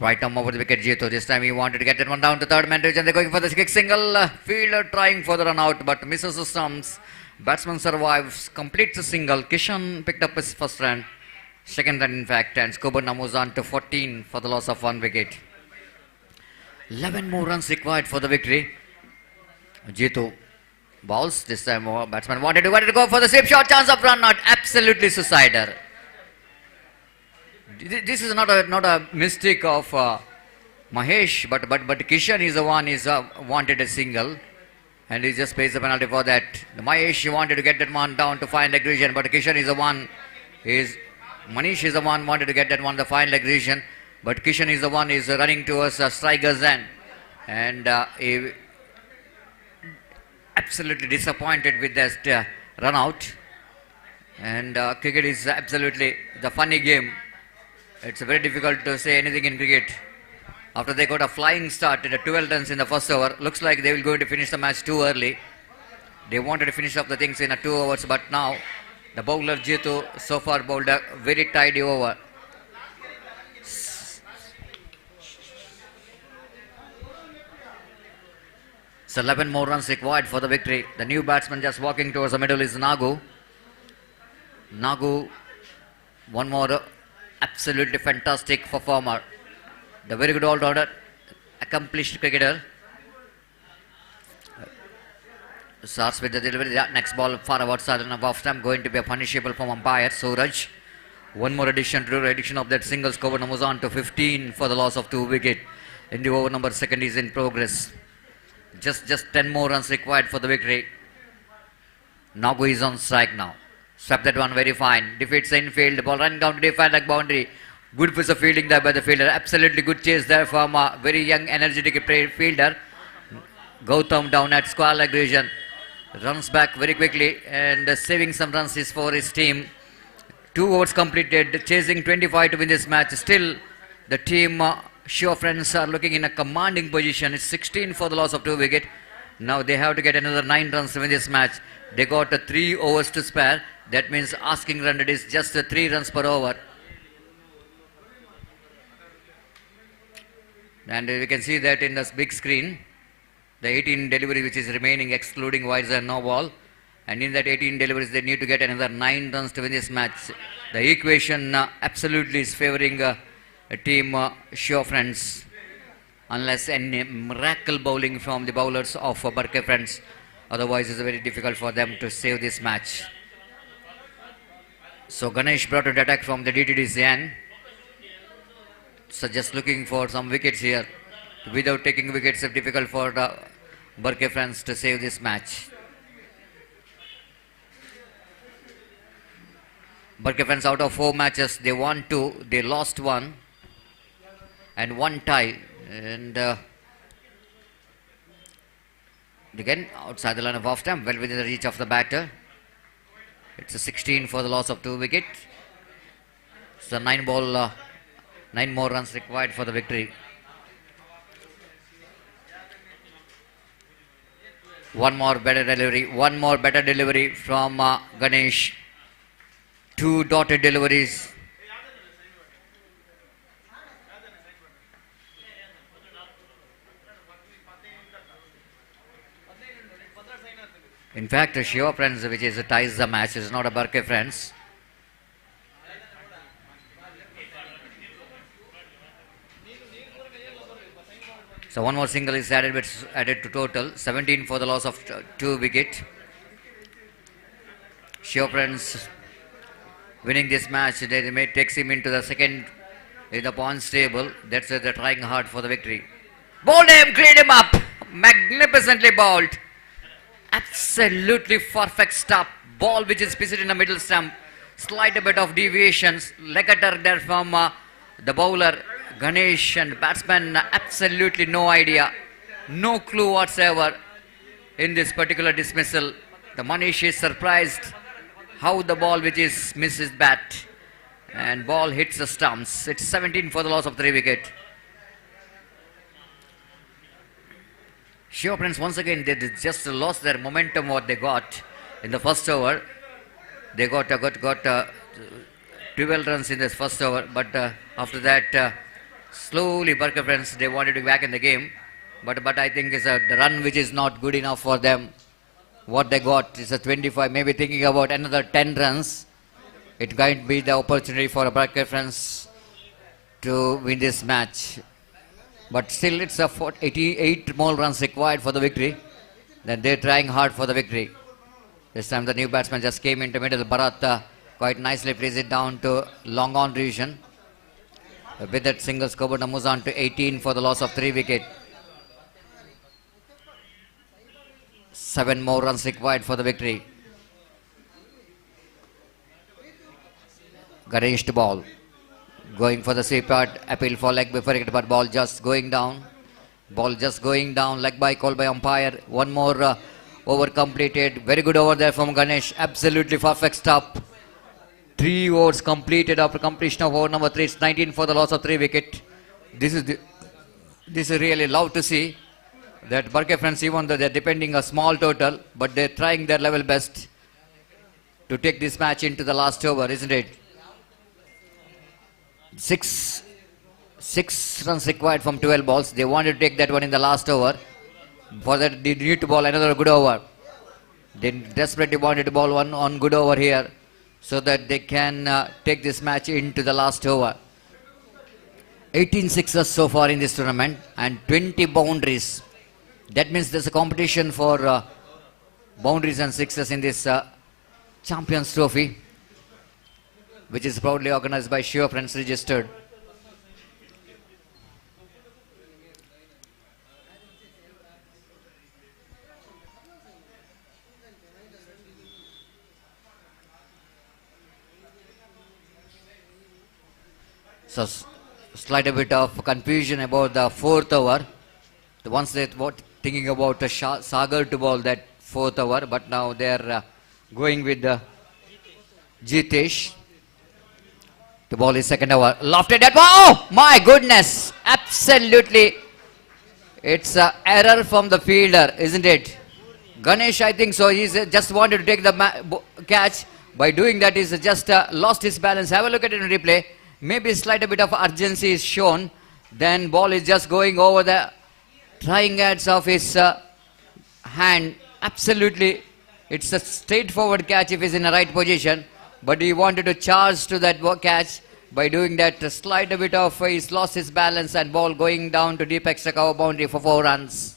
Right arm over the wicket, Jeetu. This time he wanted to get that one down to third man region. They're going for the kick single. Fielder trying for the run out, but misses the stumps. Batsman survives, completes the single. Kishan picked up his first run, second run in fact, and Skobana moves on to 14 for the loss of 1 wicket. 11 more runs required for the victory. Jeetu bowls. This time batsman wanted to go for the sweep shot. Chance of run out. Absolutely suicidal. This is not a mistake of Mahesh, but Kishan is the one is wanted a single, and he just pays the penalty for that. Mahesh wanted to get that one down to fine leg region, but Kishan is the one Manish is the one wanted to get that one the fine leg region, but Kishan is the one is running towards striker's end, and he absolutely disappointed with that run out. And cricket is absolutely the funny game. It's very difficult to say anything in cricket. After they got a flying start at 12 runs in the first over, looks like they will going to finish the match too early. They wanted to finish up the things in 2 overs, but now the bowler Jeetu so far bowled a very tidy over. So 11 more runs required for the victory. The new batsman just walking towards the middle is Nagu. Nagu, one more absolutely fantastic performer. The very good all-rounder, accomplished cricketer. Starts with the delivery. That next ball far outside and above stump, going to be a punishable from umpire Suraj. One more addition to the addition of that single score moves on to 15 for the loss of 2 wicket. In the over number second is in progress. Just 10 more runs required for the victory. Nagu is on strike now. Swept that one very fine. Defeats the infield. Ball running down to define like boundary. Good piece of fielding there by the fielder. Absolutely good chase there from a very young, energetic fielder. Gautam down at square leg region. Runs back very quickly and saving some runs is for his team. 2 overs completed. Chasing 25 to win this match. Still, the team Shiva friends are looking in a commanding position. It's 16 for the loss of 2 wicket. Now they have to get another 9 runs to win this match. They got 3 overs to spare. That means asking run it is just 3 runs per over. And we can see that in this big screen. The 18 delivery which is remaining excluding wides and no ball. And in that 18 deliveries they need to get another 9 runs to win this match. The equation absolutely is favoring a team Shiva friends. Unless any miracle bowling from the bowlers of Barke friends. Otherwise it's very difficult for them to save this match. So Ganesh brought an attack from the DTD's end. So just looking for some wickets here. Without taking wickets, it's difficult for the Barke friends to save this match. Barke friends out of 4 matches, they won 2, they lost 1, and 1 tie. And again, outside the line of off stump, well within the reach of the batter. It's a 16 for the loss of 2 wicket. So 9 more runs required for the victory. One more better delivery from Ganesh. 2 dotted deliveries. In fact, Shiva Friends, which is ties the match, is not a Barke Friends. So one more single is added, which added to total 17 for the loss of 2 wicket. Shiva Friends winning this match, they may takes him into the second in the points table. That's why they're trying hard for the victory. Bowled him, cleared him up, magnificently bowled. Absolutely perfect stop. Ball which is pitched in the middle stump. Slight a bit of deviations. Legator there from the bowler Ganesh, and batsman absolutely no idea. No clue whatsoever in this particular dismissal. The Manish is surprised how the ball which is misses bat. And ball hits the stumps. It's 17 for the loss of 3 wicket. Shiva Friends once again they just lost their momentum what they got in the first over. They got 12 runs in this first over, but after that slowly Barker Friends they wanted to be back in the game, but I think it's the run which is not good enough for them. What they got is a 25, maybe thinking about another 10 runs. It might be the opportunity for Barker Friends to win this match. But still it's a 88 more runs required for the victory. Then they're trying hard for the victory. This time the new batsman just came into middle. Bharat quite nicely plays it down to long on region. With that single scoreboard moves on to 18 for the loss of 3 wicket. 7 more runs required for the victory. Ganesh to ball. Going for the sweep part, appeal for leg before it, but ball just going down. Ball just going down, leg by call by umpire. One more over completed. Very good over there from Ganesh. Absolutely perfect stop. 3 overs completed after completion of over number 3. It's 19 for the loss of 3 wicket. This is really love to see that Barke Friends, even though they're depending a small total, but they're trying their level best to take this match into the last over, isn't it? Six runs required from 12 balls. They wanted to take that one in the last over. For that, they need to bowl another good over. They desperately wanted to bowl one on good over here so that they can take this match into the last over. 18 sixes so far in this tournament and 20 boundaries. That means there's a competition for boundaries and sixes in this Champions Trophy, which is proudly organized by Shiva Friends Registered. So, slight a bit of confusion about the 4th over. Once they were thinking about Sagar to bowl that 4th over, but now they're going with Jitesh. The ball is second over. Lofted at oh my goodness! Absolutely, it's an error from the fielder, isn't it? Ganesh, I think so. He's just wanted to take the catch. By doing that, he's just lost his balance. Have a look at it in replay. Maybe slight a bit of urgency is shown. Then ball is just going over the trying edge of his hand. Absolutely, it's a straightforward catch if he's in the right position. But he wanted to charge to that catch. By doing that, slight a bit of, he's lost his balance and ball going down to deep extra cover boundary for 4 runs.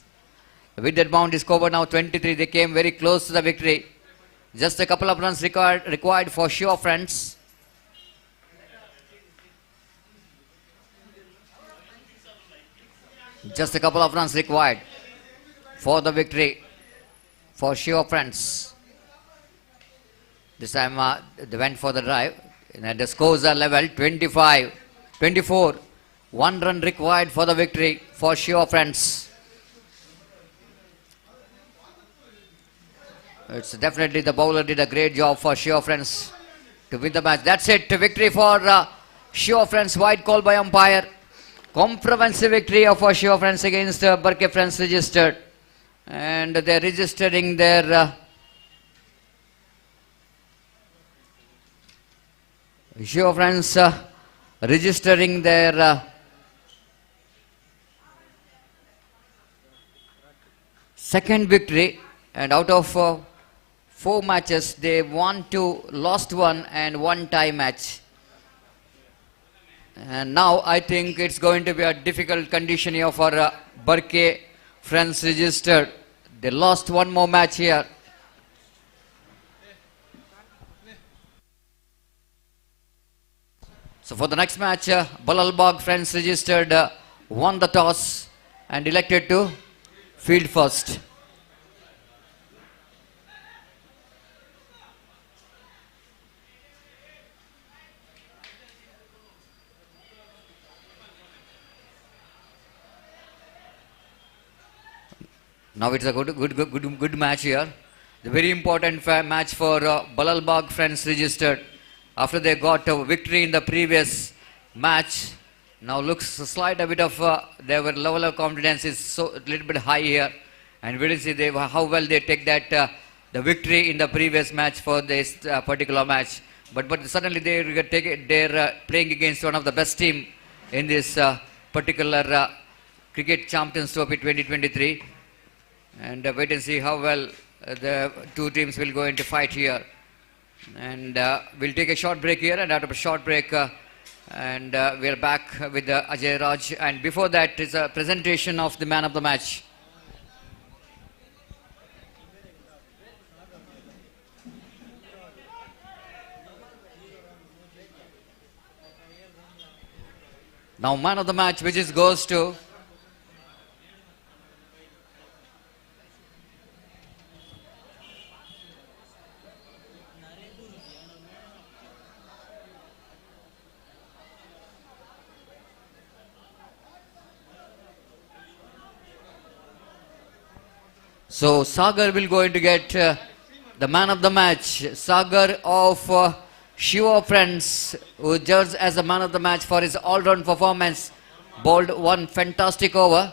With that boundary score now 23, they came very close to the victory. Just a couple of runs required for Shiva Friends. Just a couple of runs required for the victory for Shiva Friends. This time they went for the drive. And the scores are level 24. 1 run required for the victory for Shiva Friends. It's definitely the bowler did a great job for Shiva Friends to win the match. That's it. Victory for Shiva Friends. Wide call by umpire. Comprehensive victory for Shiva Friends against Barke Friends Registered. And they're registering their Shiva Friends registering their second victory, and out of 4 matches. They won 2, lost 1, and 1 tie match. And now I think it's going to be a difficult condition here for Barke Friends registered. They lost 1 more match here. So for the next match, Balalbag Friends registered won the toss and elected to field first. Now it's a good match here. The very important match for Balalbag Friends registered. After they got a victory in the previous match, now looks a slight a bit of their level of confidence is so a little bit high here, and we will see how well they take that the victory in the previous match for this particular match. But suddenly they're playing against one of the best team in this particular Cricket Champions Trophy 2023. And wait and see how well the two teams will go into fight here. And we'll take a short break here, and after a short break, we're back with Ajay Raj. And before that is a presentation of the man of the match. Now man of the match, which goes to So Sagar will going to get the man of the match. Sagar of Shiva Friends, who judged as the man of the match for his all-round performance, bowled 1 fantastic over.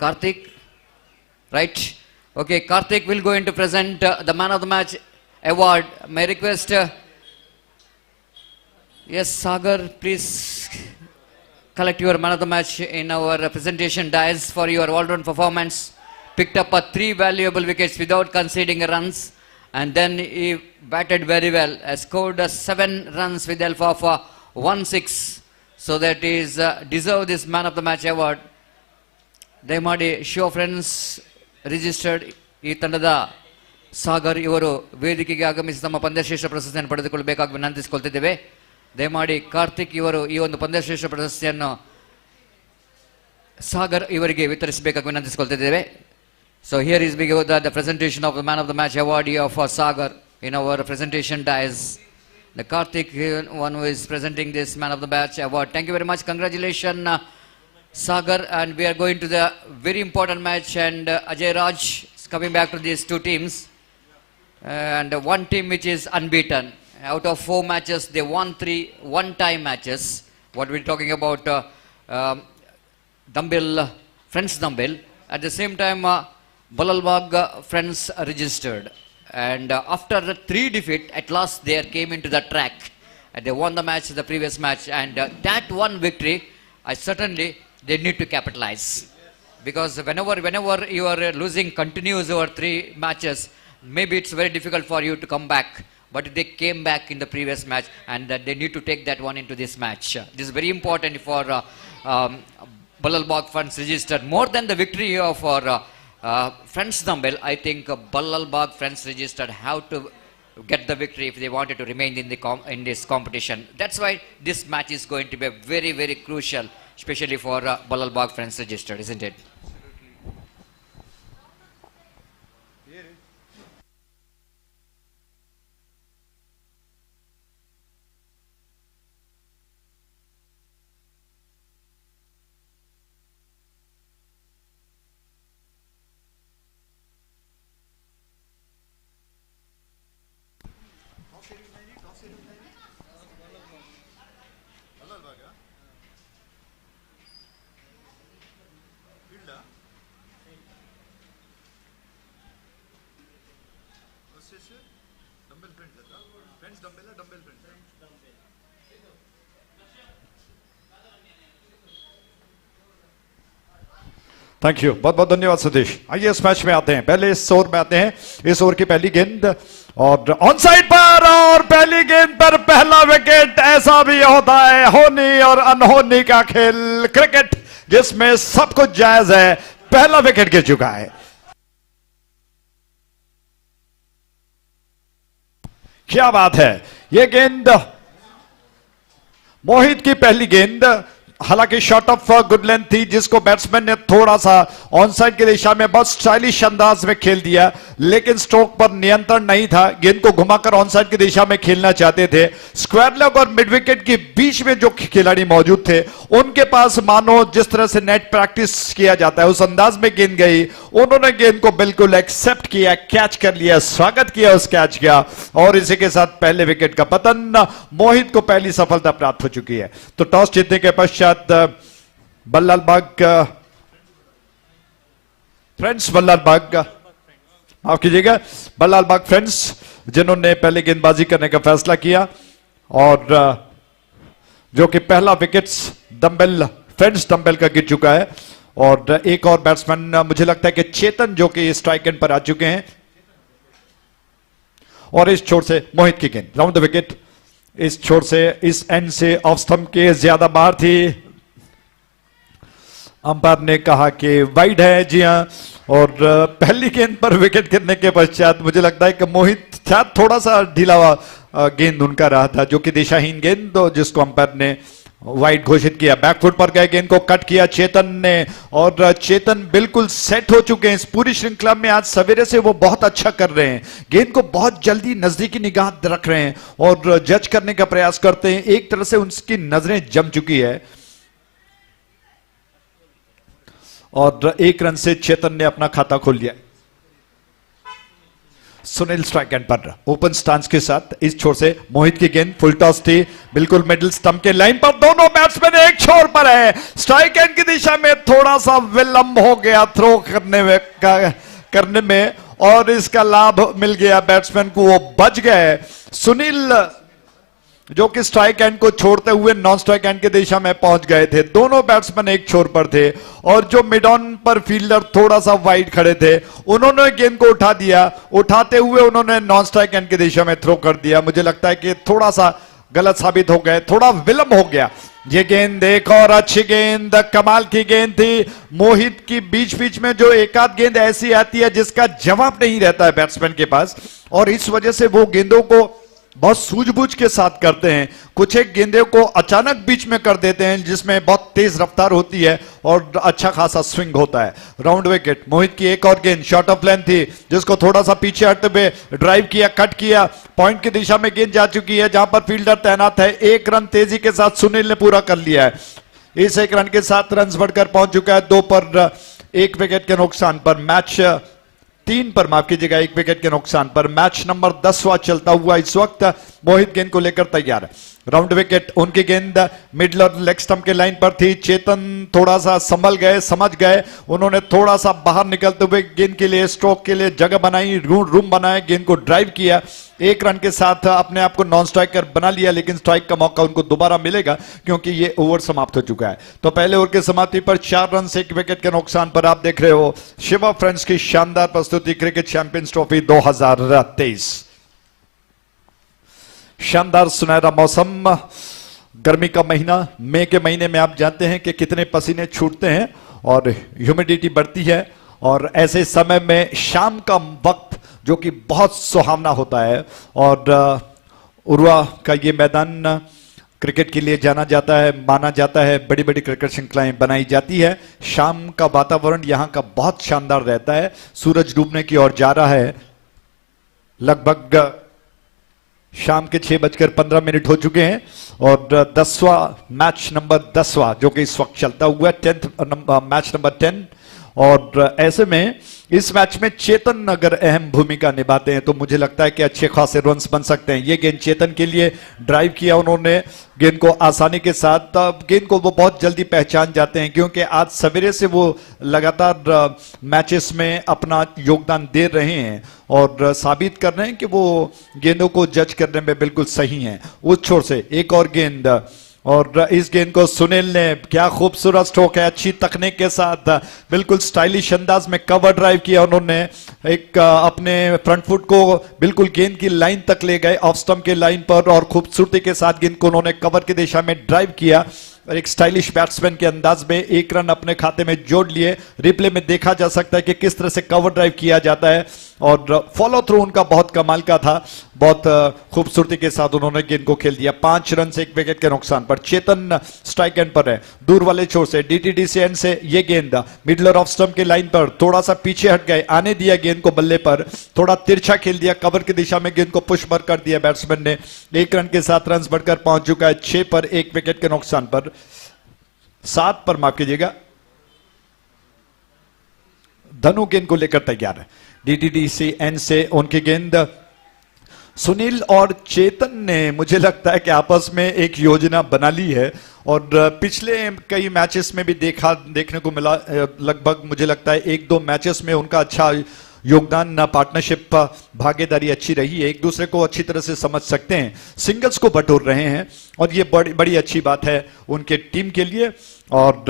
Karthik, right? Okay, Karthik will go to present the man of the match award. May I request, yes, Sagar, please collect your man of the match in our presentation dais for your all-round performance. Picked up 3 valuable wickets without conceding runs, and then he batted very well. Scored 7 runs with the help of 1-6. So that is deserve this man of the match award. ದಯಮಾಡಿ Shiva Friends registered ಈ ತಂಡದ ಸಾಗರ್ ಇವರು ವೇದಿಕೆಗೆ ಆಗಮಿಸಿ ತಮ್ಮ ಪಂದ್ಯಶ್ರೇಷ್ಠ ಪ್ರಶಸ್ತಿಯನ್ನು ಪಡೆದುಕೊಳ್ಳಬೇಕಾಗಿ ವಿನಂತಿಸಿಕೊಳ್ತಿದ್ದೇವೆ. ದಯಮಾಡಿ ಕಾರ್ತಿಕ್ ಇವರು ಈ ಒಂದು ಪಂದ್ಯಶ್ರೇಷ್ಠ ಪ್ರಶಸ್ತಿಯನ್ನು ಸಾಗರ್ ಇವರಿಗೆ ವಿತರಿಸಬೇಕಾಗಿ ವಿನಂತಿಸಿಕೊಳ್ತಿದ್ದೇವೆ. So here is the presentation of the man of the match award for Sagar in our presentation dais. The Karthik one who is presenting this man of the match award. Thank you very much. Congratulations, Sagar, and we are going to the very important match, and Ajay Raj is coming back to these 2 teams, and one team which is unbeaten. Out of 4 matches, they won 3 one-tie matches. What we're talking about, Dumbbell, Friends Dumbbell. At the same time, Balalbag Friends registered. And after the 3 defeat, at last they came into the track. And they won the match, the previous match. And that one victory, certainly they need to capitalize. Because whenever you are losing continuous over 3 matches, maybe it's very difficult for you to come back. But they came back in the previous match, and they need to take that one into this match. This is very important for Balalbag Friends registered. More than the victory for Friends Dumbbell, I think Balalbag Friends registered have to get the victory if they wanted to remain in this competition. That's why this match is going to be very, very crucial, especially for Balalbag Friends registered, isn't it? Thank you, बहुत बहुत धन्यवाद सतीश। आइए इस match में आते हैं, पहले इस ओवर में आते हैं। इस ओवर की पहली गेंद और ऑन साइड पर, और पहली गेंद पर पहला विकेट। ऐसा भी होता है, होनी और अनहोनी का खेल क्रिकेट जिसमें सब कुछ जायज है। पहला विकेट गिर चुका है। क्या बात है, यह गेंद मोहित की पहली गेंद, हालांकि शॉट ऑफ गुड लेंथ थी जिसको बैट्समैन ने थोड़ा सा ऑन साइड की दिशा में बहुत स्टाइलिश अंदाज में खेल दिया, लेकिन स्ट्रोक पर नियंत्रण नहीं था। गेंद को घुमाकर ऑन साइड की दिशा में खेलना चाहते थे। स्क्वायर लेग और मिड विकेट के बीच में जो खिलाड़ी मौजूद थे उनके पास मानो जिस तरह से नेट प्रैक्टिस किया जाता है उस अंदाज में गेंद गई। उन्होंने गेंद को बिल्कुल एक्सेप्ट किया, कैच कर लिया, स्वागत किया उस कैच का, और इसी के साथ पहले विकेट का पतन। मोहित को पहली सफलता प्राप्त हो चुकी है। तो टॉस जीतने के पश्चात बल्लालबाग फ्रेंड्स, बल्लालबाग माफ कीजिएगा, बल्लालबाग फ्रेंड्स जिन्होंने पहले गेंदबाजी करने का फैसला किया, और जो कि पहला विकेट डंबेल फ्रेंड्स डंबेल का गिर चुका है। और एक और बैट्समैन मुझे लगता है कि चेतन जो कि स्ट्राइक एंड पर आ चुके हैं, और इस छोर से मोहित की गेंद राउंड द विकेट। इस छोर से, इस एंड से ऑफ स्टंप के ज्यादा बाहर थी। अंपायर ने कहा कि वाइड है, जी हां। और पहली गेंद पर विकेट गिरने के पश्चात मुझे लगता है कि मोहित शायद थोड़ा सा ढीला हुआ गेंद उनका रहा था, जो कि दिशाहीन गेंद जिसको अंपायर ने वाइड घोषित किया। बैकफुट पर गए, गेंद को कट किया चेतन ने, और चेतन बिल्कुल सेट हो चुके हैं इस पूरी श्रृंखला में। आज सवेरे से वो बहुत अच्छा कर रहे हैं, गेंद को बहुत जल्दी नजदीकी निगाह रख रहे हैं और जज करने का प्रयास करते हैं। एक तरह से उनकी नजरें जम चुकी है, और एक रन से चेतन ने अपना खाता खोल लिया। सुनील स्ट्राइक एंड पर ओपन स्टांस के साथ इस छोर से मोहित की गेंद फुल टॉस थी, बिल्कुल मिडिल स्टंप के लाइन पर। दोनों बैट्समैन एक छोर पर है, स्ट्राइक एंड की दिशा में थोड़ा सा विलंब हो गया थ्रो करने में, और इसका लाभ मिल गया बैट्समैन को, वो बच गए। सुनील जो कि स्ट्राइक एंड को छोड़ते हुए नॉन स्ट्राइक एंड की दिशा में पहुंच गए थे। दोनों बैट्समैन एक छोर पर थे, और जो मिड ऑन पर फील्डर थोड़ा सा वाइड खड़े थे उन्होंने गेंद को उठा दिया। उठाते हुए उन्होंने नॉन स्ट्राइक एंड की दिशा में थ्रो कर दिया। मुझे लगता है कि थोड़ा सा गलत साबित हो गए, थोड़ा विलंब हो गया। ये गेंद एक और अच्छी गेंद, कमाल की गेंद थी। मोहित की बीच बीच में जो एक आध गेंद ऐसी आती है जिसका जवाब नहीं रहता है बैट्समैन के पास, और इस वजह से वो गेंदों को बहुत सूझबूझ के साथ करते हैं। कुछ एक गेंदों को अचानक बीच में कर देते हैं जिसमें बहुत तेज रफ्तार होती है और अच्छा खासा स्विंग होता है। Round wicket. मोहित की एक और गेंद शॉर्ट ऑफ लेंथ थी जिसको थोड़ा सा पीछे हटते हुए ड्राइव किया, कट किया, पॉइंट की दिशा में गेंद जा चुकी है जहां पर फील्डर तैनात है। एक रन तेजी के साथ सुनील ने पूरा कर लिया है। इस एक रन के साथ रन बढ़कर पहुंच चुका है 2 पर, 1 विकेट के नुकसान पर। मैच 3 पर, माफ कीजिएगा, 1 विकेट के नुकसान पर। मैच नंबर 10वां चलता हुआ इस वक्त। मोहित गेंद को लेकर तैयार है। Round wicket. उनकी गेंद मिडल और लेग स्टंप के लाइन पर थी। चेतन थोड़ा सा संभल गए, समझ गए। उन्होंने थोड़ा सा बाहर निकलते हुए गेंद के लिए, स्ट्रोक के लिए जगह बनाई, रूम बनाया, गेंद को ड्राइव किया। 1 रन के साथ अपने आप को नॉन स्ट्राइकर बना लिया, लेकिन स्ट्राइक का मौका उनको दोबारा मिलेगा क्योंकि ये ओवर समाप्त हो चुका है। तो पहले ओवर की समाप्ति पर 4 रन से 1 विकेट के नुकसान पर आप देख रहे हो शिवा फ्रेंड्स की शानदार प्रस्तुति क्रिकेट चैंपियंस ट्रॉफी 2023। शानदार सुनहरा मौसम, गर्मी का महीना, मई के महीने में आप जानते हैं कि कितने पसीने छूटते हैं और ह्यूमिडिटी बढ़ती है, और ऐसे समय में शाम का वक्त जो कि बहुत सुहावना होता है, और उर्वा का ये मैदान क्रिकेट के लिए जाना जाता है, माना जाता है, बड़ी बड़ी क्रिकेट श्रृंखलाएं बनाई जाती है। शाम का वातावरण यहाँ का बहुत शानदार रहता है। सूरज डूबने की ओर जा रहा है, लगभग शाम के 6:15 हो चुके हैं, और 10वां मैच नंबर 10वां जो कि इस वक्त चलता हुआ 10th मैच नंबर 10, और ऐसे में इस मैच में चेतन अगर अहम भूमिका निभाते हैं तो मुझे लगता है कि अच्छे खासे रन्स बन सकते हैं। ये गेंद चेतन के लिए ड्राइव किया उन्होंने, गेंद को आसानी के साथ, गेंद को वो बहुत जल्दी पहचान जाते हैं क्योंकि आज सवेरे से वो लगातार मैचेस में अपना योगदान दे रहे हैं और साबित कर रहे हैं कि वो गेंदों को जज करने में बिल्कुल सही हैं। उस छोर से एक और गेंद, और इस गेंद को सुनील ने, क्या खूबसूरत स्ट्रोक है, अच्छी तकनीक के साथ बिल्कुल स्टाइलिश अंदाज में कवर ड्राइव किया उन्होंने, एक अपने फ्रंट फुट को बिल्कुल गेंद की लाइन तक ले गए, ऑफ स्टंप के लाइन पर, और खूबसूरती के साथ गेंद को उन्होंने कवर की दिशा में ड्राइव किया और एक स्टाइलिश बैट्समैन के अंदाज में एक रन अपने खाते में जोड़ लिए। रिप्ले में देखा जा सकता है कि किस तरह से कवर ड्राइव किया जाता है और फॉलो थ्रू उनका बहुत कमाल का था। बहुत खूबसूरती के साथ उन्होंने गेंद को खेल दिया। 5 रन से 1 विकेट के नुकसान पर। चेतन स्ट्राइक एंड पर है, दूर वाले छोर से डीटीडी से एंड से ये गेंद मिडलर ऑफ स्टंप के लाइन पर, थोड़ा सा पीछे हट गए, आने दिया गेंद को बल्ले पर, थोड़ा तिरछा खेल दिया, कवर की दिशा में गेंद को पुश पर कर दिया बैट्समैन ने। 1 रन के साथ रन बढ़कर पहुंच चुका है 6 पर 1 विकेट के नुकसान पर, 7 पर, माफ कीजिएगा। धनु गेंद को लेकर तैयार है। डीटीडी से एंड से उनकी गेंद। सुनील और चेतन ने मुझे लगता है कि आपस में एक योजना बना ली है और पिछले कई मैचेस में भी देखने को मिला। लगभग मुझे लगता है 1-2 मैचेस में उनका अच्छा योगदान, पार्टनरशिप, भागीदारी अच्छी रही है, एक दूसरे को अच्छी तरह से समझ सकते हैं, सिंगल्स को बटोर रहे हैं और ये बड़ी अच्छी बात है उनके टीम के लिए। और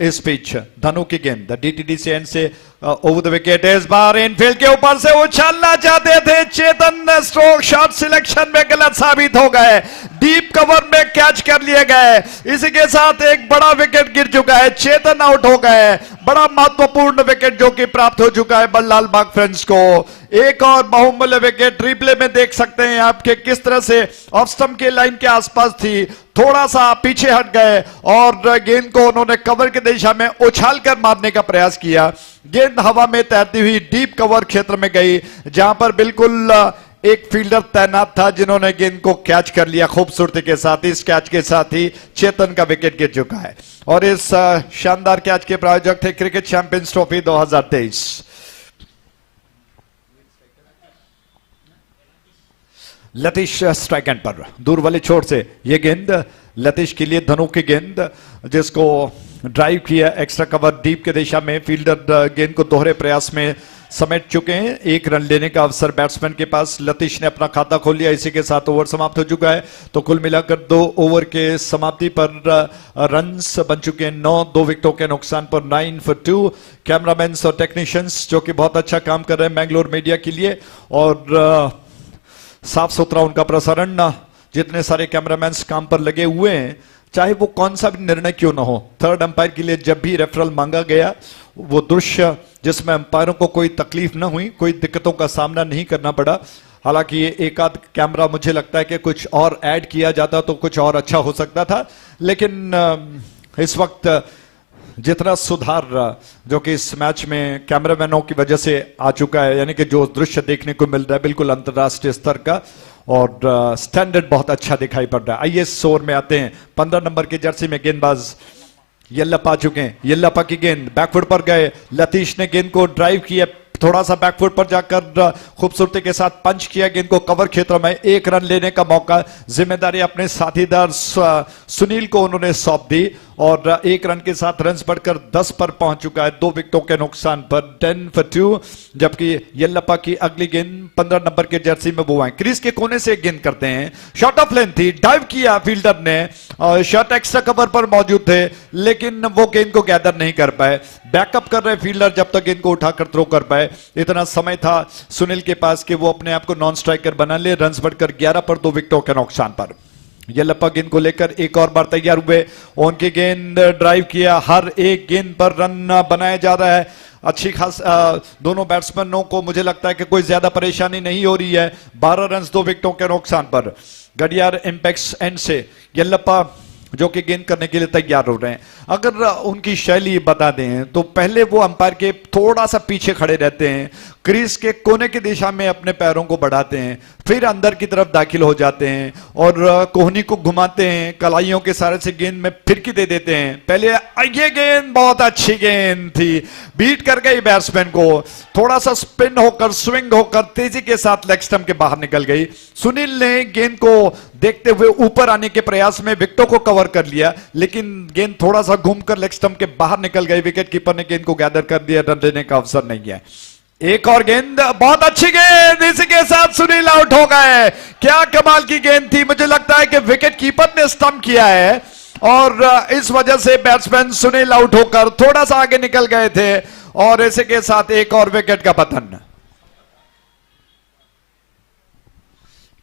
इस पिच धनु की गेंद डीटीडी से एंड से ओवर द विकेट, इस बार इनफील्ड के ऊपर से उछालना चाहते थे चेतन, स्ट्रोक शॉट सिलेक्शन में गलत साबित हो गए, डीप कवर में कैच कर लिए गए। इसी के साथ एक बड़ा विकेट गिर चुका है, चेतन आउट हो गए। बड़ा महत्वपूर्ण विकेट जो कि प्राप्त हो चुका है बल्लाल बाग फ्रेंड्स को। एक और बहुमूल्य विकेट रिप्ले में देख सकते हैं आपके किस तरह से ऑफ स्टंप के लाइन के आसपास थी, थोड़ा सा पीछे हट गए और गेंद को उन्होंने कवर की दिशा में उछाल कर मारने का प्रयास किया। गेंद हवा में तैरती हुई डीप कवर क्षेत्र में गई जहां पर बिल्कुल एक फील्डर तैनात था जिन्होंने गेंद को कैच कर लिया खूबसूरती के साथ। इस कैच के साथ ही चेतन का विकेट गिर चुका है और इस शानदार कैच के प्रायोजक थे cricket champions trophy 2023। Latish strike and पर, दूर वाले छोर से ये गेंद लतीश के लिए, धनु की गेंद जिसको ड्राइव किया एक्स्ट्रा कवर डीप के दिशा में। फील्डर गेंद को दोहरे प्रयास में समेट चुके हैं। 1 रन लेने का अवसर बैट्समैन के पास। लतीश ने अपना खाता खोल लिया। इसी के साथ ओवर समाप्त हो चुका है। तो कुल मिलाकर 2 ओवर के समाप्ति पर रन्स बन चुके हैं 9, 2 विकेटों के नुकसान पर 9 for 2। कैमरामैन और टेक्नीशियंस जो कि बहुत अच्छा काम कर रहे हैं मैंगलोर मीडिया के लिए और साफ सुथरा उनका प्रसारण। जितने सारे कैमरामैन काम पर लगे हुए हैं, चाहे वो कौन सा भी निर्णय क्यों ना हो, थर्ड अंपायर के लिए जब भी रेफरल मांगा गया वो दृश्य जिसमें अंपायरों को कोई तकलीफ ना हुई, कोई दिक्कतों का सामना नहीं करना पड़ा। हालांकि एक आध कैमरा मुझे लगता है कि कुछ और ऐड किया जाता तो कुछ और अच्छा हो सकता था, लेकिन इस वक्त जितना सुधार जो कि इस मैच में कैमरामैनों की वजह से आ चुका है, यानी कि जो दृश्य देखने को मिल रहा है बिल्कुल अंतर्राष्ट्रीय स्तर का और स्टैंडर्ड बहुत अच्छा दिखाई पड़ रहा है। आइए इस ओवर में आते हैं। 15 नंबर की जर्सी में गेंदबाज येल्लप्पा आ चुके हैं। येल्लप्पा की गेंद बैकफुट पर गए, लतीश ने गेंद को ड्राइव किया, थोड़ा सा बैकफुट पर जाकर खूबसूरती के साथ पंच किया, गेंद को कवर क्षेत्र में 1 रन लेने का मौका, जिम्मेदारी अपने साथीदार सुनील को उन्होंने सौंप दी और 1 रन के साथ रन्स बढ़कर 10 पर पहुंच चुका है 2 विकेटों के नुकसान पर 10 for 2। जबकि येल्लप्पा की अगली गेंद 15 नंबर के जर्सी में वो आए, क्रीज के कोने से गेंद करते हैं, शॉट ऑफ लेंथ थी, डाइव किया फील्डर ने और शॉट एक्स्ट्रा कवर पर मौजूद थे लेकिन वो गेंद को गैदर नहीं कर पाए। बैकअप कर रहे फील्डर जब तक गेंद को उठाकर थ्रो कर पाए। इतना समय था सुनील के पास कि वो अपने आप को नॉन स्ट्राइकर बना ले। रन्स बढ़कर 11 पर 2 विकेटों के नुकसान पर। येल्लप्पा गेंद को लेकर एक और बार तैयार हुए, उनकी गेंद ड्राइव किया, हर एक गेंद पर रन बनाया जा रहा है। अच्छी खास दोनों बैट्समैनों को मुझे लगता है कि कोई ज्यादा परेशानी नहीं हो रही है। 12 रन 2 विकेटों के नुकसान पर। गडियार इंपैक्ट्स एंड से येल्लप्पा जो कि गेंद करने के लिए तैयार हो रहे हैं। अगर उनकी शैली बता दें तो पहले वो अंपायर के थोड़ा सा पीछे खड़े रहते हैं, क्रीज के कोने की दिशा में अपने पैरों को बढ़ाते हैं, फिर अंदर की तरफ दाखिल हो जाते हैं और कोहनी को घुमाते हैं, कलाइयों के सारे से गेंद में फिरकी दे देते हैं। पहले ये गेंद बहुत अच्छी गेंद थी, बीट कर गई बैट्समैन को, थोड़ा सा स्पिन होकर स्विंग होकर तेजी के साथ लेग स्टंप के बाहर निकल गई। सुनील ने गेंद को देखते हुए ऊपर आने के प्रयास में विकेटों को कवर कर लिया, लेकिन गेंद थोड़ा सा घूमकर लेग स्टंप के बाहर निकल गई। विकेट कीपर ने गेंद को गैदर कर दिया, रन लेने का अवसर नहीं है। एक और गेंद, बहुत अच्छी गेंद, इसी के साथ सुनील आउट हो गए। क्या कमाल की गेंद थी, मुझे लगता है कि विकेट कीपर ने स्टंप किया है और इस वजह से बैट्समैन सुनील आउट होकर थोड़ा सा आगे निकल गए थे और इसी के साथ एक और विकेट का पतन।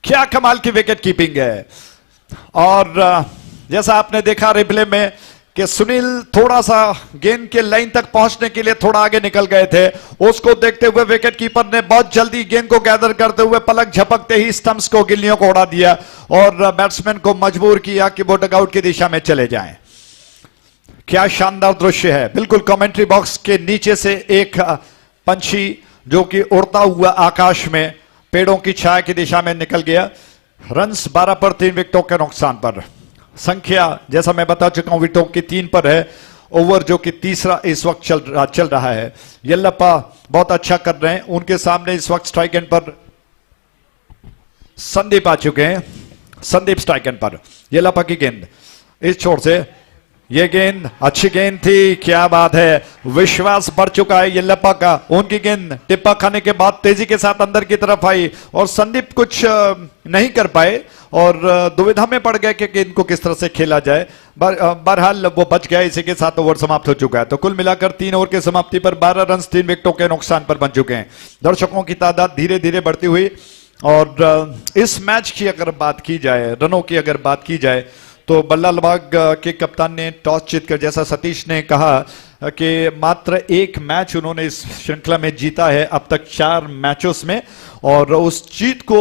क्या कमाल की विकेट कीपिंग है। और जैसा आपने देखा रिप्ले में कि सुनील थोड़ा सा गेंद के लाइन तक पहुंचने के लिए थोड़ा आगे निकल गए थे, उसको देखते हुए विकेट कीपर ने बहुत जल्दी गेंद को गैदर करते हुए पलक झपकते ही स्टंप्स को, गिल्लियों को उड़ा दिया और बैट्समैन को मजबूर किया कि वो डगआउट की दिशा में चले जाएं। क्या शानदार दृश्य है। बिल्कुल कमेंट्री बॉक्स के नीचे से एक पंछी जो कि उड़ता हुआ आकाश में पेड़ों की छाया की दिशा में निकल गया। रन्स 12 पर 3 विकेटों के नुकसान पर। संख्या जैसा मैं बता चुका हूं विकेटों की 3 पर है। ओवर जो कि तीसरा इस वक्त चल रहा है। येल्लप्पा बहुत अच्छा कर रहे हैं, उनके सामने इस वक्त स्ट्राइक एंड पर संदीप आ चुके हैं। संदीप स्ट्राइक एंड पर, येल्लप्पा की गेंद इस छोर से, ये गेंद अच्छी गेंद थी, क्या बात है, विश्वास बढ़ चुका है येल्लप्पा का। उनकी गेंद टिप्पा खाने के बाद तेजी के साथ अंदर की तरफ आई और संदीप कुछ नहीं कर पाए और दुविधा में पड़ गए कि गेंद को किस तरह से खेला जाए। बहरहाल वो बच गया। इसी के साथ ओवर समाप्त हो चुका है। तो कुल मिलाकर 3 ओवर की समाप्ति पर 12 रन 3 विकेटों के नुकसान पर बन चुके हैं। दर्शकों की तादाद धीरे धीरे बढ़ती हुई और इस मैच की अगर बात की जाए, रनों की अगर बात की जाए, तो बल्लालबाग के कप्तान ने टॉस जीतकर, जैसा सतीश ने कहा कि मात्र 1 मैच उन्होंने इस श्रृंखला में जीता है अब तक 4 मैचों में, और उस जीत को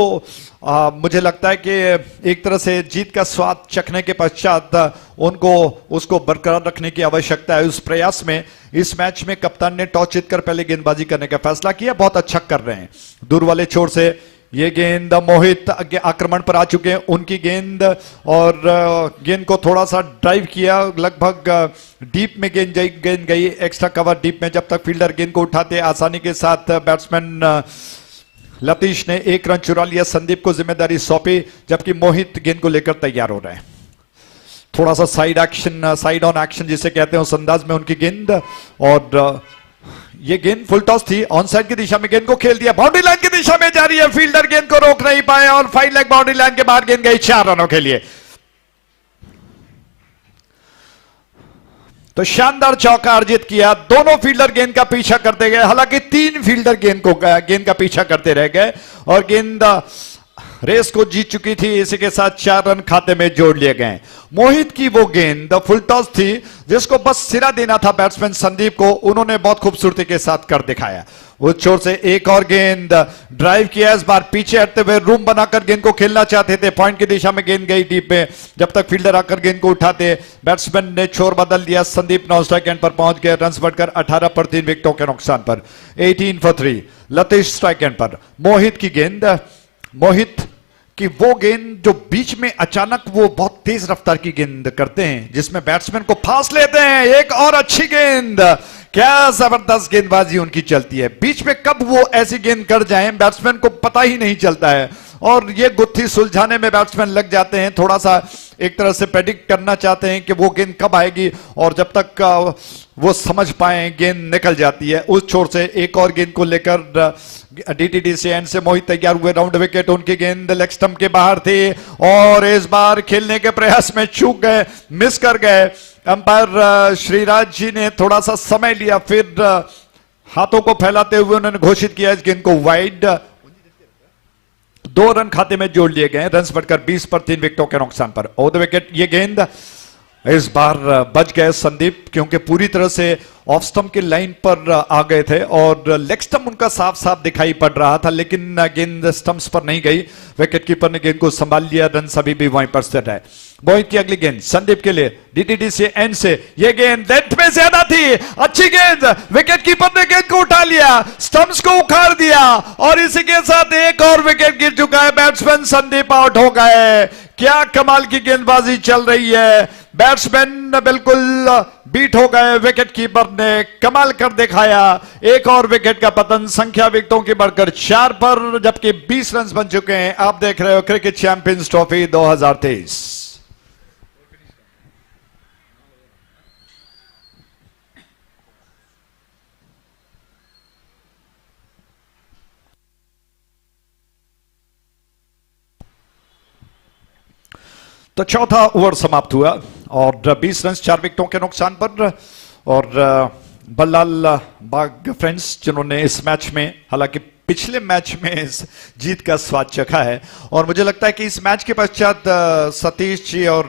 मुझे लगता है कि एक तरह से जीत का स्वाद चखने के पश्चात उनको उसको बरकरार रखने की आवश्यकता है। उस प्रयास में इस मैच में कप्तान ने टॉस जीतकर पहले गेंदबाजी करने का फैसला किया। बहुत अच्छा कर रहे हैं। दूर वाले छोर से ये गेंद, मोहित आक्रमण पर आ चुके हैं, उनकी गेंद, और गेंद को थोड़ा सा ड्राइव किया, लगभग डीप में गेंद गई, एक्स्ट्रा कवर डीप में। जब तक फील्डर गेंद को उठाते आसानी के साथ बैट्समैन लतीश ने 1 रन चुरा लिया, संदीप को जिम्मेदारी सौंपी, जबकि मोहित गेंद को लेकर तैयार हो रहे हैं। थोड़ा सा side action, side on action जिसे कहते हैं, उस अंदाज में उनकी गेंद, और ये गेंद फुल टॉस थी, ऑन साइड की दिशा में गेंद को खेल दिया, बाउंड्री लाइन की दिशा में जा रही है, फील्डर गेंद को रोक नहीं पाए और 5 लेग बाउंड्री लाइन के बाहर गेंद गई 4 रनों के लिए। तो शानदार चौका अर्जित किया। दोनों फील्डर गेंद का पीछा करते गए, हालांकि 3 फील्डर गेंद का पीछा करते रह गए और गेंद रेस को जीत चुकी थी। इसी के साथ 4 रन खाते में जोड़ लिए गए। मोहित की वो गेंद फुल टॉस थी जिसको बस सिरा देना था बैट्समैन संदीप को, उन्होंने बहुत खूबसूरती के साथ कर दिखाया। उस छोर से एक और गेंद ड्राइव किया, इस बार पीछे हटते हुए रूम बनाकर गेंद को खेलना चाहते थे, पॉइंट की दिशा में गेंद गई डीप में, जब तक फील्डर आकर गेंद को उठाते बैट्समैन ने छोर बदल दिया। संदीप नॉन स्ट्राइक एंड पर पहुंच गए, रन बढ़कर 18 पर 3 विकेटों के नुकसान पर। 18 for 3 लतीश स्ट्राइक एंड पर। मोहित की गेंद, मोहित कि वो गेंद जो बीच में अचानक वो बहुत तेज रफ्तार की गेंद करते हैं जिसमें बैट्समैन को फांस लेते हैं। एक और अच्छी गेंद, क्या जबरदस्त गेंदबाजी उनकी चलती है। बीच में कब वो ऐसी गेंद कर जाएं बैट्समैन को पता ही नहीं चलता है, और ये गुत्थी सुलझाने में बैट्समैन लग जाते हैं, थोड़ा सा एक तरह से प्रेडिक्ट करना चाहते हैं कि वो गेंद कब आएगी, और जब तक वो समझ पाए गेंद निकल जाती है। उस छोर से एक और गेंद को लेकर डीटीडी से एंड से मोहित तैयार हुए, राउंड विकेट, उनकी गेंद लेग स्टंप के बाहर थी और इस बार खेलने के प्रयास में चूक गए, मिस कर गए। अंपायर श्रीराज जी ने थोड़ा सा समय लिया, फिर हाथों को फैलाते हुए उन्होंने घोषित किया इस गेंद को वाइड। 2 रन खाते में जोड़ लिए गए, रन बढ़कर 20 पर 3 विकेटों के नुकसान पर। ऑफ द विकेट ये गेंद इस बार बच गए संदीप, क्योंकि पूरी तरह से ऑफ स्टंप की लाइन पर आ गए थे और लेग स्टंप उनका साफ साफ दिखाई पड़ रहा था, लेकिन गेंद स्टंप्स पर नहीं गई। विकेट कीपर ने गेंद को संभाल लिया, रन अभी भी वहीं पर सेट है। मोहित की अगली गेंद संदीप के लिए, डीडीडी से एंड से ये गेंद लेंथ में ज्यादा थी, अच्छी गेंद, विकेट कीपर ने गेंद को उठा लिया, स्टंप्स को उखाड़ दिया और इसी के साथ एक और विकेट गिर चुका है। बैट्समैन संदीप आउट हो गए। क्या कमाल की गेंदबाजी चल रही है, बैट्समैन बिल्कुल बीट हो गए, विकेट कीपर ने कमाल कर दिखाया। एक और विकेट का पतन, संख्या विकेटों की बढ़कर 4 पर, जबकि 20 रन बन चुके हैं। आप देख रहे हो क्रिकेट चैंपियंस ट्रॉफी 2023। तो चौथा ओवर समाप्त हुआ और 20 रन 4 विकेटों के नुकसान पर। और बल्लाल बाग फ्रेंड्स जिन्होंने इस मैच में, हालांकि पिछले मैच में इस जीत का स्वाद चखा है, और मुझे लगता है कि इस मैच के पश्चात सतीश जी और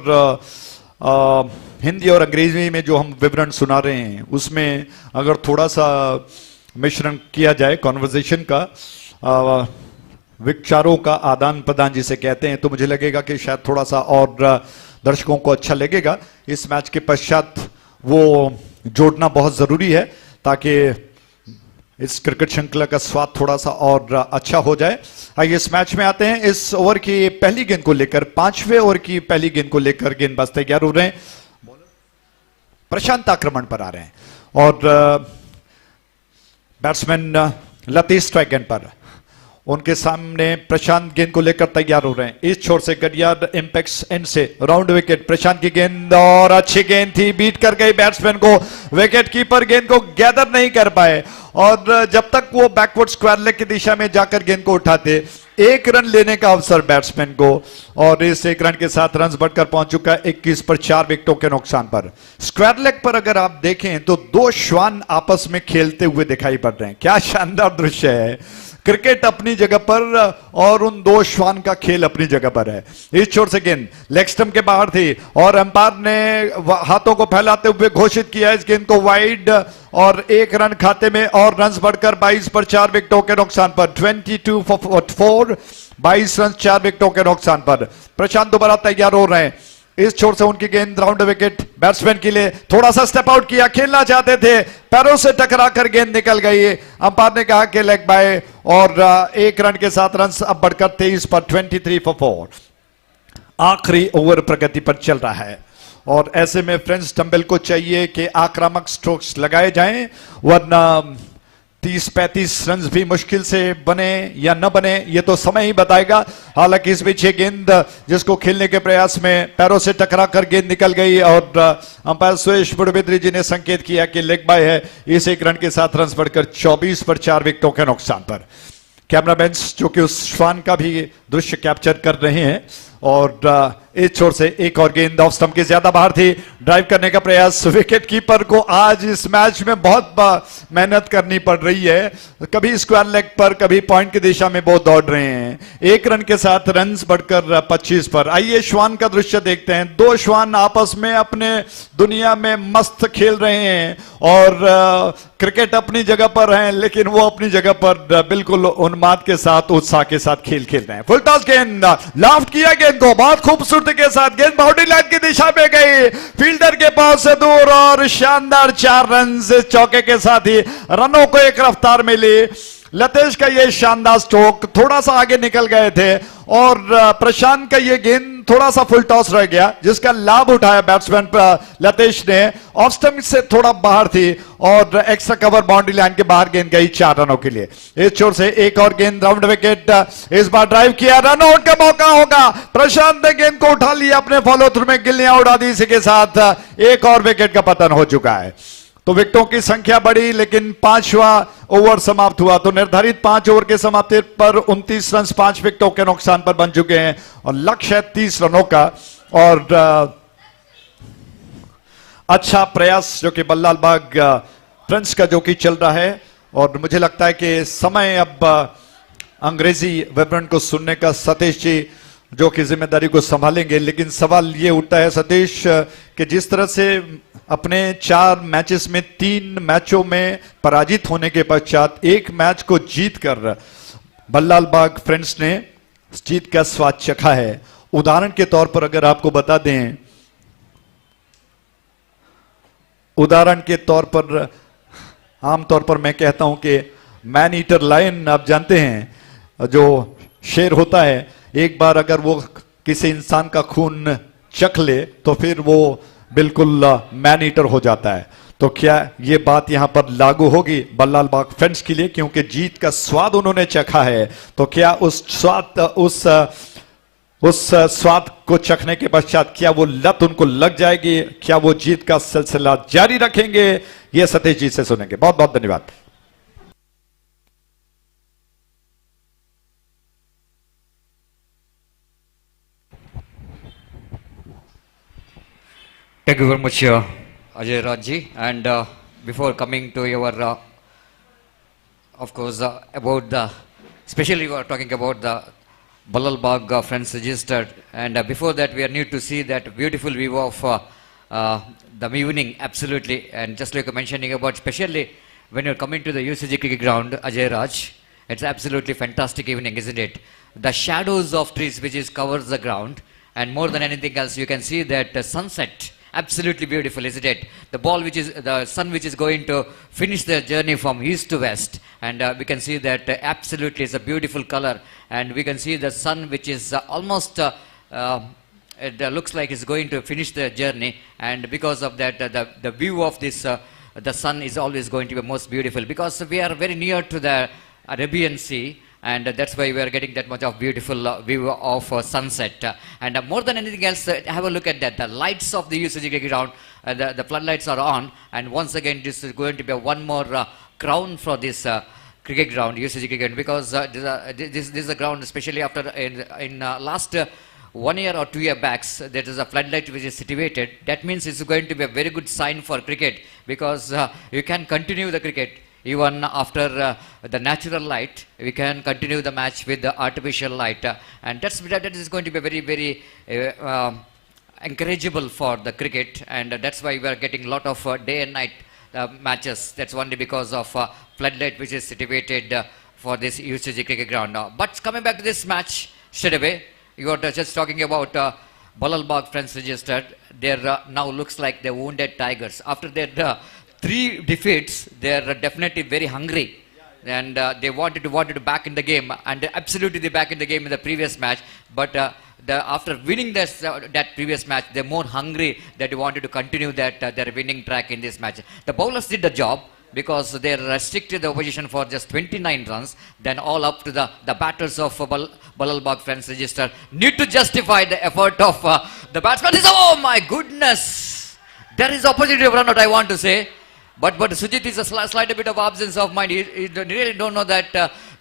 हिंदी और अंग्रेजी में जो हम विवरण सुना रहे हैं उसमें अगर थोड़ा सा मिश्रण किया जाए, कॉन्वर्जेशन का, विचारों का आदान प्रदान जिसे कहते हैं, तो मुझे लगेगा कि शायद थोड़ा सा और दर्शकों को अच्छा लगेगा। इस मैच के पश्चात वो जोड़ना बहुत जरूरी है ताकि इस क्रिकेट श्रृंखला का स्वाद थोड़ा सा और अच्छा हो जाए। आइए इस मैच में आते हैं। इस ओवर की पहली गेंद को लेकर, 5वें ओवर की पहली गेंद को लेकर गेंदबाज तैयार हो रहे हैं। प्रशांत आक्रमण पर आ रहे हैं और बैट्समैन लतीश स्ट्राइक एंड पर, उनके सामने प्रशांत गेंद को लेकर तैयार हो रहे हैं। इस छोर से गडियार इंपैक्ट्स एंड से राउंड विकेट, प्रशांत की गेंद और अच्छी गेंद थी, बीट कर गई बैट्समैन को। विकेट कीपर गेंद को गैदर नहीं कर पाए और जब तक वो बैकवर्ड स्क्वायर लेग की दिशा में जाकर गेंद को उठाते, 1 रन लेने का अवसर बैट्समैन को, और इस 1 रन के साथ रन बढ़कर पहुंच चुका है 21 पर 4 विकेटों के नुकसान पर। स्क्वायर लेग पर अगर आप देखें तो 2 श्वान आपस में खेलते हुए दिखाई पड़ रहे हैं। क्या शानदार दृश्य है, क्रिकेट अपनी जगह पर और उन 2 श्वान का खेल अपनी जगह पर है। इस छोर से गेंद लेग स्टंप के बाहर थी और अंपायर ने हाथों को फैलाते हुए घोषित किया इस गेंद को वाइड, और 1 रन खाते में और रन बढ़कर 22 पर 4 विकेटों के नुकसान पर। 22 for 4, 22 रन 4 विकेटों के नुकसान पर। प्रशांत दोबारा तैयार हो रहे हैं। इस छोर से उनकी गेंद राउंड विकेट, बैट्समैन के लिए थोड़ा सा स्टेप आउट किया, खेलना चाहते थे, पैरों से टकराकर गेंद निकल गई। अंपायर ने कहा कि लेग बाय, और 1 रन के साथ रन अब बढ़कर 23 पर 23 for 4। आखिरी ओवर प्रगति पर चल रहा है और ऐसे में फ्रेंड्स डंबेल को चाहिए कि आक्रामक स्ट्रोक्स लगाए जाएं, वरना 30-35 रन भी मुश्किल से बने या न बने ये तो समय ही बताएगा। हालांकि इस बीच ये गेंद जिसको खेलने के प्रयास में पैरों से टकराकर गेंद निकल गई और अंपायर सुरेश बुड़बिद्री जी ने संकेत किया कि लेग बाय है। इस 1 रन के साथ रन बढ़कर 24 पर 4 विकेटों के नुकसान पर। कैमरामैन जो कि उस श्वान का भी दृश्य कैप्चर कर रहे हैं, और इस छोर से एक और गेंद ऑफ स्टंप के ज्यादा बाहर थी, ड्राइव करने का प्रयास। विकेट कीपर को आज इस मैच में बहुत मेहनत करनी पड़ रही है, कभी स्क्वायर लेग पर कभी पॉइंट की दिशा में बहुत दौड़ रहे हैं। 1 रन के साथ रन बढ़कर 25 पर। आइए श्वान का दृश्य देखते हैं। 2 श्वान आपस में अपने दुनिया में मस्त खेल रहे हैं और क्रिकेट अपनी जगह पर है, लेकिन वो अपनी जगह पर बिल्कुल उन्माद के साथ, उत्साह के साथ खेल रहे हैं। फुल टॉस गेंद, लॉफ्ट किया गेंद को बहुत खूबसूरती के साथ, गेंद बाउंड्री लाइन की दिशा में गई, फील्डर के पास से दूर, और शानदार 4 रन चौके के साथ ही रनों को एक रफ्तार मिली। लतेश का ये शानदार स्ट्रोक, थोड़ा सा आगे निकल गए थे और प्रशांत का ये गेंद थोड़ा सा फुल टॉस रह गया, जिसका लाभ उठाया बैट्समैन लतेश ने। ऑफ स्टंप से थोड़ा बाहर थी और एक्स्ट्रा कवर बाउंड्री लाइन के बाहर गेंद गई 4 रनों के लिए। इस छोर से एक और गेंद राउंड विकेट, इस बार ड्राइव किया, रन आउट का मौका होगा। प्रशांत ने गेंद को उठा लिया, अपने फॉलो थ्रू में गिल्लियां उड़ा दी। इसी के साथ एक और विकेट का पतन हो चुका है। तो विकेटों की संख्या बढ़ी, लेकिन 5वां ओवर समाप्त हुआ। तो निर्धारित 5 ओवर के समाप्ति पर 29 रन 5 विकेटों के नुकसान पर बन चुके हैं और लक्ष्य है 30 रनों का। और अच्छा प्रयास जो कि बल्लाल बाग फ्रेंड्स का जो कि चल रहा है, और मुझे लगता है कि समय अब अंग्रेजी विवरण को सुनने का। सतीश जी जो कि जिम्मेदारी को संभालेंगे। लेकिन सवाल ये उठता है सतीश कि जिस तरह से अपने 4 मैचेस में 3 मैचों में पराजित होने के पश्चात एक मैच को जीतकर बल्लाल बाग फ्रेंड्स ने जीत का स्वाद चखा है। उदाहरण के तौर पर अगर आपको बता दें, उदाहरण के तौर पर आमतौर पर मैं कहता हूं कि मैन ईटर लायन, आप जानते हैं जो शेर होता है, एक बार अगर वो किसी इंसान का खून चख ले तो फिर वो बिल्कुल मैन ईटर हो जाता है। तो क्या ये बात यहां पर लागू होगी बल्लाल बाग फ्रेंड्स के लिए, क्योंकि जीत का स्वाद उन्होंने चखा है। तो क्या उस स्वाद को चखने के पश्चात क्या वो लत उनको लग जाएगी, क्या वो जीत का सिलसिला जारी रखेंगे, ये सतीश जी से सुनेंगे। बहुत बहुत धन्यवाद। Thank you very much, Ajay Rajji. And before coming to your, of course, about the, especially we are talking about the Balal Bagh friends registered. And before that, we are need to see that beautiful view of the evening, absolutely. And just like mentioning about, especially when you're coming to the UCG cricket ground, Ajay Raj, it's absolutely fantastic evening, isn't it? The shadows of trees which is covers the ground, and more than anything else, you can see that sunset. Absolutely beautiful, isn't it? The ball which is, the sun which is going to finish their journey from east to west. And we can see that absolutely is a beautiful color. And we can see the sun which is almost, it looks like it's going to finish their journey. And because of that, the view of this, the sun is always going to be most beautiful. Because we are very near to the Arabian Sea. And that's why we are getting that much of beautiful view of sunset. And more than anything else, have a look at that. The lights of the UCG cricket ground, the floodlights are on. And once again, this is going to be one more crown for this cricket ground, UCG cricket, because this is a ground, especially after in last 1 year or 2 year backs, there is a floodlight which is situated. That means it's going to be a very good sign for cricket, because you can continue the cricket. Even after the natural light, we can continue the match with the artificial light. And that is going to be very, very encourageable for the cricket. And that's why we are getting a lot of day and night matches. That's only because of floodlight which is situated for this UCG cricket ground. But coming back to this match, straight away, you are just talking about Balal Bagh friends registered. They're now looks like the wounded tigers. After their 3 defeats, they are definitely very hungry, and they wanted to back in the game, and absolutely they back in the game in the previous match. But after winning that previous match, they're more hungry that they wanted to continue that their winning track in this match. The bowlers did the job, because they restricted the opposition for just 29 runs. Then all up to the batters of Balal Bagh friends register need to justify the effort of the batsman. Oh my goodness, there is opportunity of run out, I want to say. But Sujit is a slight bit of absence of mind. He really don't know that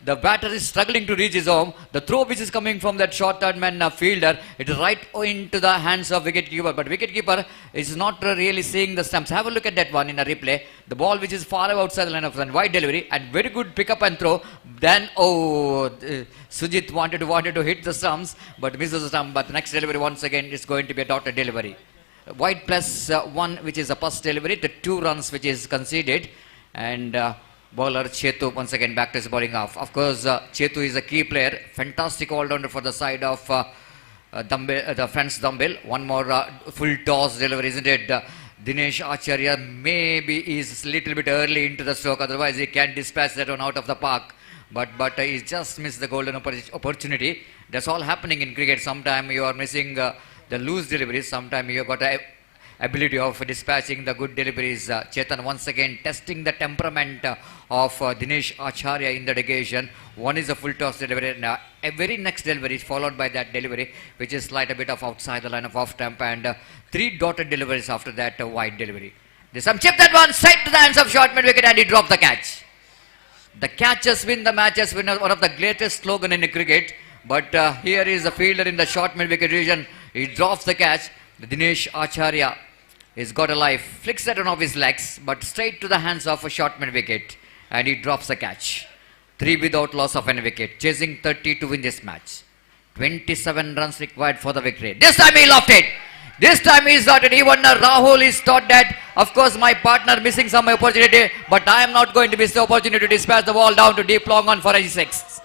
the batter is struggling to reach his home. The throw which is coming from that short third man fielder, it is right into the hands of wicketkeeper. But wicketkeeper is not really seeing the stumps. Have a look at that one in a replay. The ball which is far outside the line of run, wide delivery, and very good pick up and throw. Then Sujit wanted to hit the stumps, but misses the stump. But the next delivery once again is going to be a dotted delivery. Wide plus 1, which is a pass delivery, the 2 runs which is conceded, and bowler Chetu once again back to his bowling off. Of course, Chetu is a key player, fantastic all-rounder for the side of the friends Dumbbell. One more full toss delivery, isn't it? Dinesh Acharya maybe is a little bit early into the stroke, otherwise he can dispatch that one out of the park. But he just missed the golden opportunity. That's all happening in cricket. Sometimes you are missing the loose deliveries, sometimes you have got a ability of dispatching the good deliveries. Chetan once again testing the temperament of Dinesh Acharya in the occasion. One is a full toss delivery, and a very next delivery is followed by that delivery, which is slight a bit of outside the line of off stump, and 3 dotted deliveries after that wide delivery. There's some chip that one straight to the hands of short mid wicket, and he dropped the catch. The catches win the matches, one of the greatest slogan in cricket. But here is the fielder in the short mid wicket region. He drops the catch. Dinesh Acharya has got a life. Flicks that one off his legs, but straight to the hands of a short mid wicket. And he drops the catch. 3 without loss of any wicket. Chasing 30 to win this match. 27 runs required for the victory. This time he lofted. This time he started. Even Rahul is thought that, of course, my partner missing some opportunity, but I am not going to miss the opportunity to dispatch the ball down to deep long on for a 6.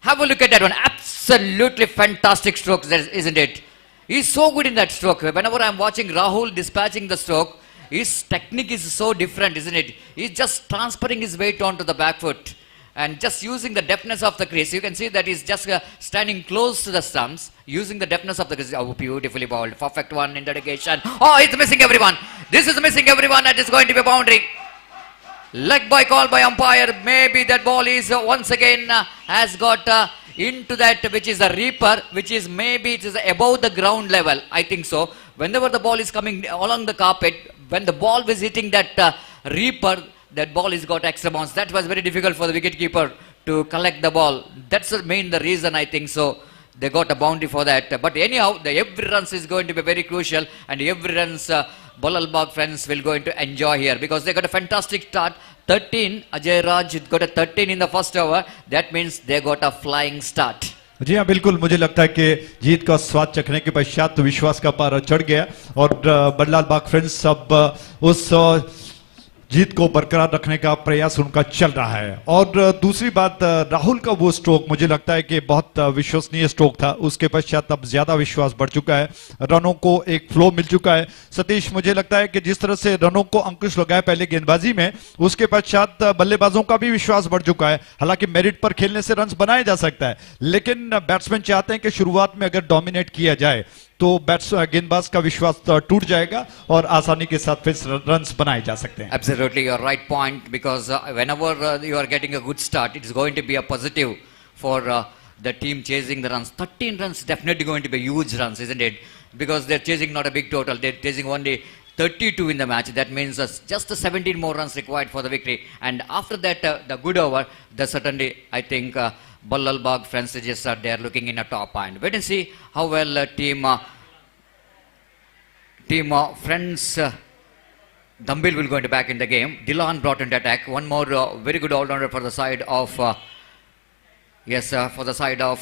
Have a look at that one. Absolutely fantastic strokes, isn't it? He's so good in that stroke. Whenever I'm watching Rahul dispatching the stroke, his technique is so different, isn't it? He's just transferring his weight onto the back foot and just using the deftness of the crease. You can see that he's just standing close to the stumps, using the deftness of the crease. Oh, beautifully bowled. Perfect one in dedication. Oh, it's missing everyone. This is missing everyone, and it's going to be a boundary. Leg by call by umpire. Maybe that ball is once again has got into that which is a reaper, which is maybe it is above the ground level. I think so. Whenever the ball is coming along the carpet, when the ball was hitting that reaper, that ball is got extra bounce. That was very difficult for the wicketkeeper to collect the ball. That's the reason, I think so. They got a boundary for that. But anyhow, the every runs is going to be very crucial, and every runs Bolalbag friends will going to enjoy here because they got a fantastic start. 13, Ajay Raj got a 13 in the first over. That means they got a flying start. जी हाँ बिल्कुल मुझे लगता है कि जीत का स्वाद चखने के पश्चात तो विश्वास का पारा चढ़ गया और बल्लाल बाग फ्रेंड्स अब उस जीत को बरकरार रखने का प्रयास उनका चल रहा है और दूसरी बात राहुल का वो स्ट्रोक मुझे लगता है कि बहुत विश्वसनीय स्ट्रोक था उसके पश्चात अब ज्यादा विश्वास बढ़ चुका है रनों को एक फ्लो मिल चुका है सतीश मुझे लगता है कि जिस तरह से रनों को अंकुश लगाया पहले गेंदबाजी में उसके पश्चात बल्लेबाजों का भी विश्वास बढ़ चुका है हालांकि मेरिट पर खेलने से रन बनाया जा सकता है लेकिन बैट्समैन चाहते हैं कि शुरुआत में अगर डोमिनेट किया जाए तो गेंदबाज का विश्वास टूट जाएगा और आसानी के साथ फिर रन्स बनाए जा सकते हैं Absolutely, you're right point because whenever you are getting a good start, it is going to be a positive for the team chasing the runs. 13 runs definitely going to be huge runs, isn't it? Because they're chasing not a big total, they're chasing only 32 in the match. That means just 17 more runs required for the victory. And after that, the good over, certainly I think Ballalbag friends just are there looking in a top end. Wait and see how well team friends Dambil will go into back in the game. Dilan brought into attack. One more very good all-rounder for the side of for the side of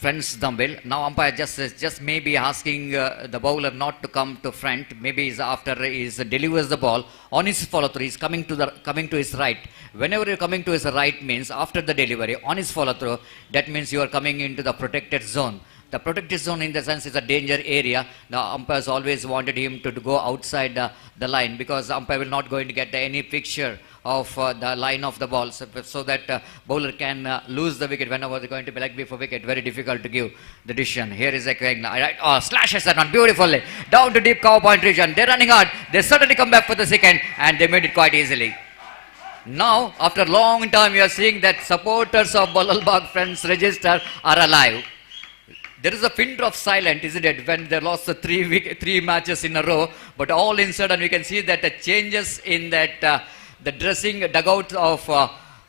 friends Dambil. Now umpire just maybe asking the bowler not to come to front. Maybe he's after he delivers the ball on his follow through. He's coming to his right. Whenever you're coming to his right means after the delivery on his follow through. That means you are coming into the protected zone. The protected zone in the sense is a danger area. The umpires always wanted him to go outside the line because the umpire will not going to get any picture of the line of the ball so that bowler can lose the wicket whenever they're going to be leg before wicket. Very difficult to give the decision. Here is a right. Oh, slashes that one beautifully down to deep cover point region. They're running hard. They certainly come back for the second and they made it quite easily. Now, after a long time, you are seeing that supporters of Ballalbag friends register are alive. There is a pin drop silent, isn't it, when they lost the three matches in a row. But all in sudden, we can see that the changes in that the dressing dugout of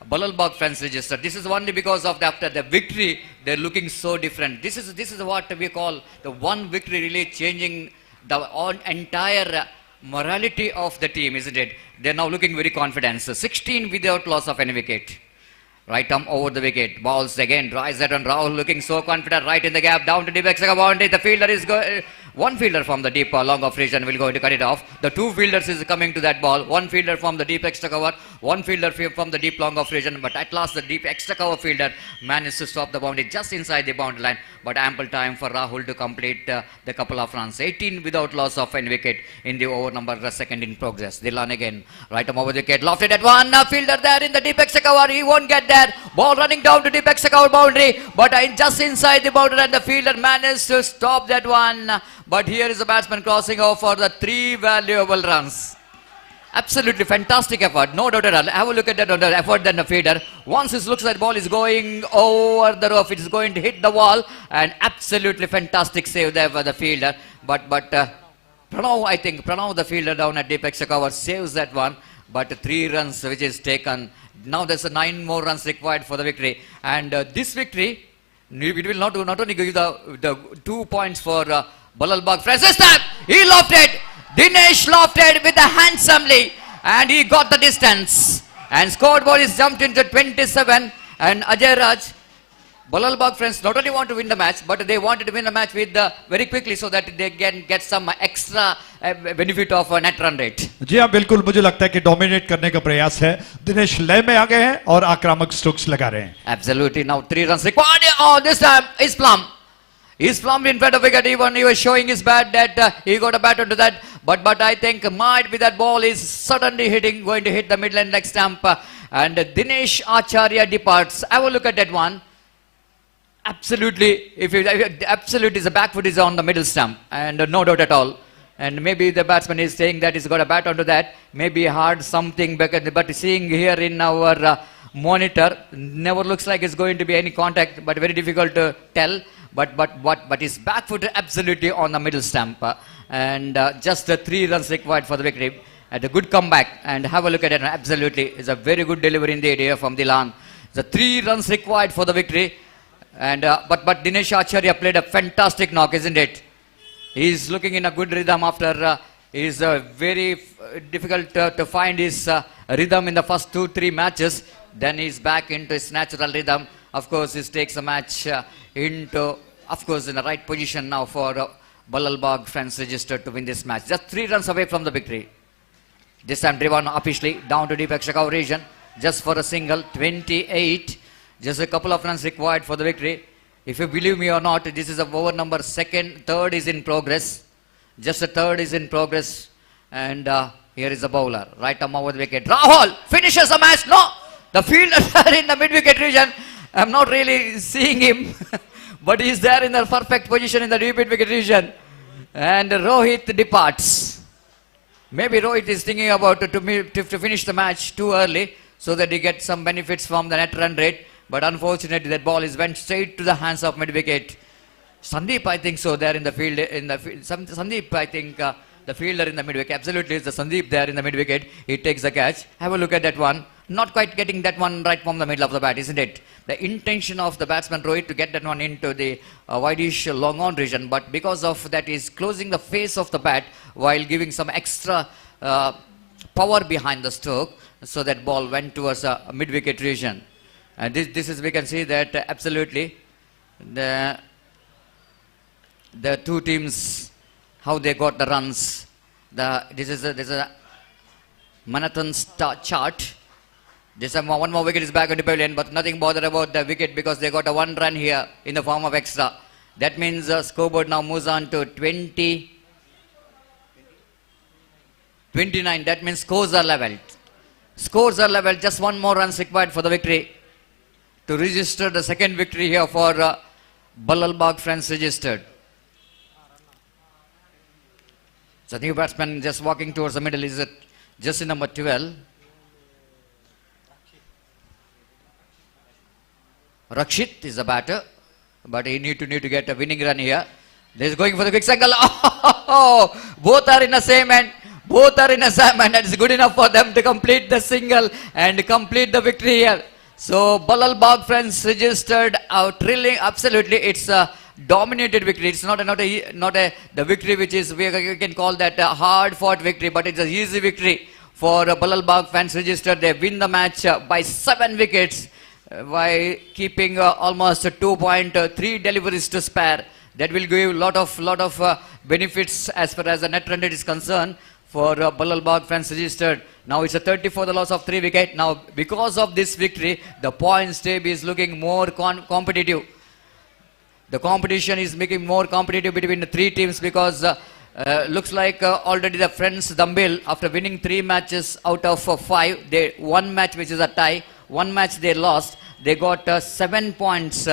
Ballalbag friends register. This is only because of after the victory, they're looking so different. This is what we call the one victory really changing the entire morality of the team, isn't it? They're now looking very confident. So 16 without loss of any wicket. Right arm over the wicket. Balls again. Rise that on Rahul looking so confident. Right in the gap. Down to deep extra boundary. The fielder is one fielder from the deep long off region will go to cut it off. The two fielders is coming to that ball. One fielder from the deep extra cover. One fielder from the deep long off region. But at last the deep extra cover fielder managed to stop the boundary just inside the boundary line. But ample time for Rahul to complete the couple of runs. 18 without loss of any wicket in the over number second in progress. Dilan again. Right arm over the wicket. Lofted at one. Fielder there in the deep extra cover. He won't get there. Ball running down to deep extra cover boundary. But just inside the boundary and the fielder managed to stop that one. But here is the batsman crossing over for the 3 valuable runs. Absolutely fantastic effort, no doubt at all. Have a look at that effort than the fielder. Once it looks like the ball is going over the rough, it is going to hit the wall. And absolutely fantastic save there for the fielder. But Pranav, I think, the fielder down at deep extra cover saves that one. But 3 runs which is taken. Now there's 9 more runs required for the victory. And this victory, it will not only give the 2 points for Ballalbag friends. This time, he lofted. Dinesh lofted with the handsomely. And he got the distance. And scoreboard is jumped into 27. And Ajay Raj, Balalbag friends not only want to win the match, but they wanted to win the match with very quickly so that they can get some extra benefit of net run rate. जी हाँ बिल्कुल मुझे लगता है कि dominate करने का प्रयास है दिनेश लय में आ गए हैं और आक्रामक स्ट्रोक्स लगा रहे हैं Absolutely. Now 3 runs required. Oh, this time is Plum. He's plumbed in front of wicket. Even he was showing his bat that he got a bat onto that. But I think might be that ball is certainly going to hit the midland leg stump. And Dinesh Acharya departs. Have a look at that one. Absolutely, absolutely, the back foot is on the middle stump, and no doubt at all. And maybe the batsman is saying that he's got a bat onto that. Maybe hard something, but seeing here in our monitor, never looks like it's going to be any contact, but very difficult to tell. But his back foot absolutely on the middle stump, and just 3 runs required for the victory. At a good comeback, and have a look at it. Absolutely, it's a very good delivery in the area from Dilan. The 3 runs required for the victory. And but Dinesh Acharya played a fantastic knock, isn't it? He's looking in a good rhythm after he's very difficult to find his rhythm in the first 2-3 matches. Then he's back into his natural rhythm. Of course, he takes the match into, of course, in the right position now for Balalbag friends registered to win this match. Just 3 runs away from the victory. This time driven officially down to deep extra region just for a single, 28. Just a couple of runs required for the victory. If you believe me or not, this is a over number third is in progress. Just a third is in progress. And here is the bowler. Right arm over the wicket. Rahul finishes the match. No! The fielder in the mid-wicket region. I'm not really seeing him. But he's there in the perfect position in the mid-wicket region. And Rohit departs. Maybe Rohit is thinking about to finish the match too early so that he gets some benefits from the net run rate. But unfortunately, that ball went straight to the hands of mid-wicket. Sandeep, I think so, there in the field. Sandeep, I think, the fielder in the mid-wicket. Absolutely, it's the Sandeep there in the mid-wicket. He takes the catch. Have a look at that one. Not quite getting that one right from the middle of the bat, isn't it? The intention of the batsman Rohit to get that one into the wideish long-on region. But because of that, he's closing the face of the bat while giving some extra power behind the stroke. So that ball went towards a mid-wicket region. And this is, we can see that absolutely the two teams, how they got the runs. This is a Manhattan chart. This one more wicket is back on the pavilion, but nothing bothered about the wicket because they got a 1 run here in the form of extra. That means scoreboard now moves on to 29. That means scores are leveled. Scores are leveled. Just 1 more runs required for the victory to register the second victory here for Balalbag friends registered. So new batsman just walking towards the middle is just in number 12. Rakshit is the batter, but he need to get a winning run here. He's going for the quick cycle. Oh, both are in the same end. Both are in the same end. It's good enough for them to complete the single and complete the victory here. So Balalbag friends registered out thrilling. Absolutely, it's a dominated victory. It's not the victory which is we can call that a hard fought victory, but it's an easy victory for Balalbag fans registered. They win the match by 7 wickets by keeping almost 2.3 deliveries to spare. That will give lot of benefits as far as the net run rate is concerned for Balalbag fans registered. Now it's a 30 for the loss of 3 wickets. Now because of this victory, the points table is looking more competitive. The competition is making more competitive between the 3 teams because looks like already the friends Dambil, after winning 3 matches out of 5, they 1 match which is a tie, 1 match they lost. They got 7 points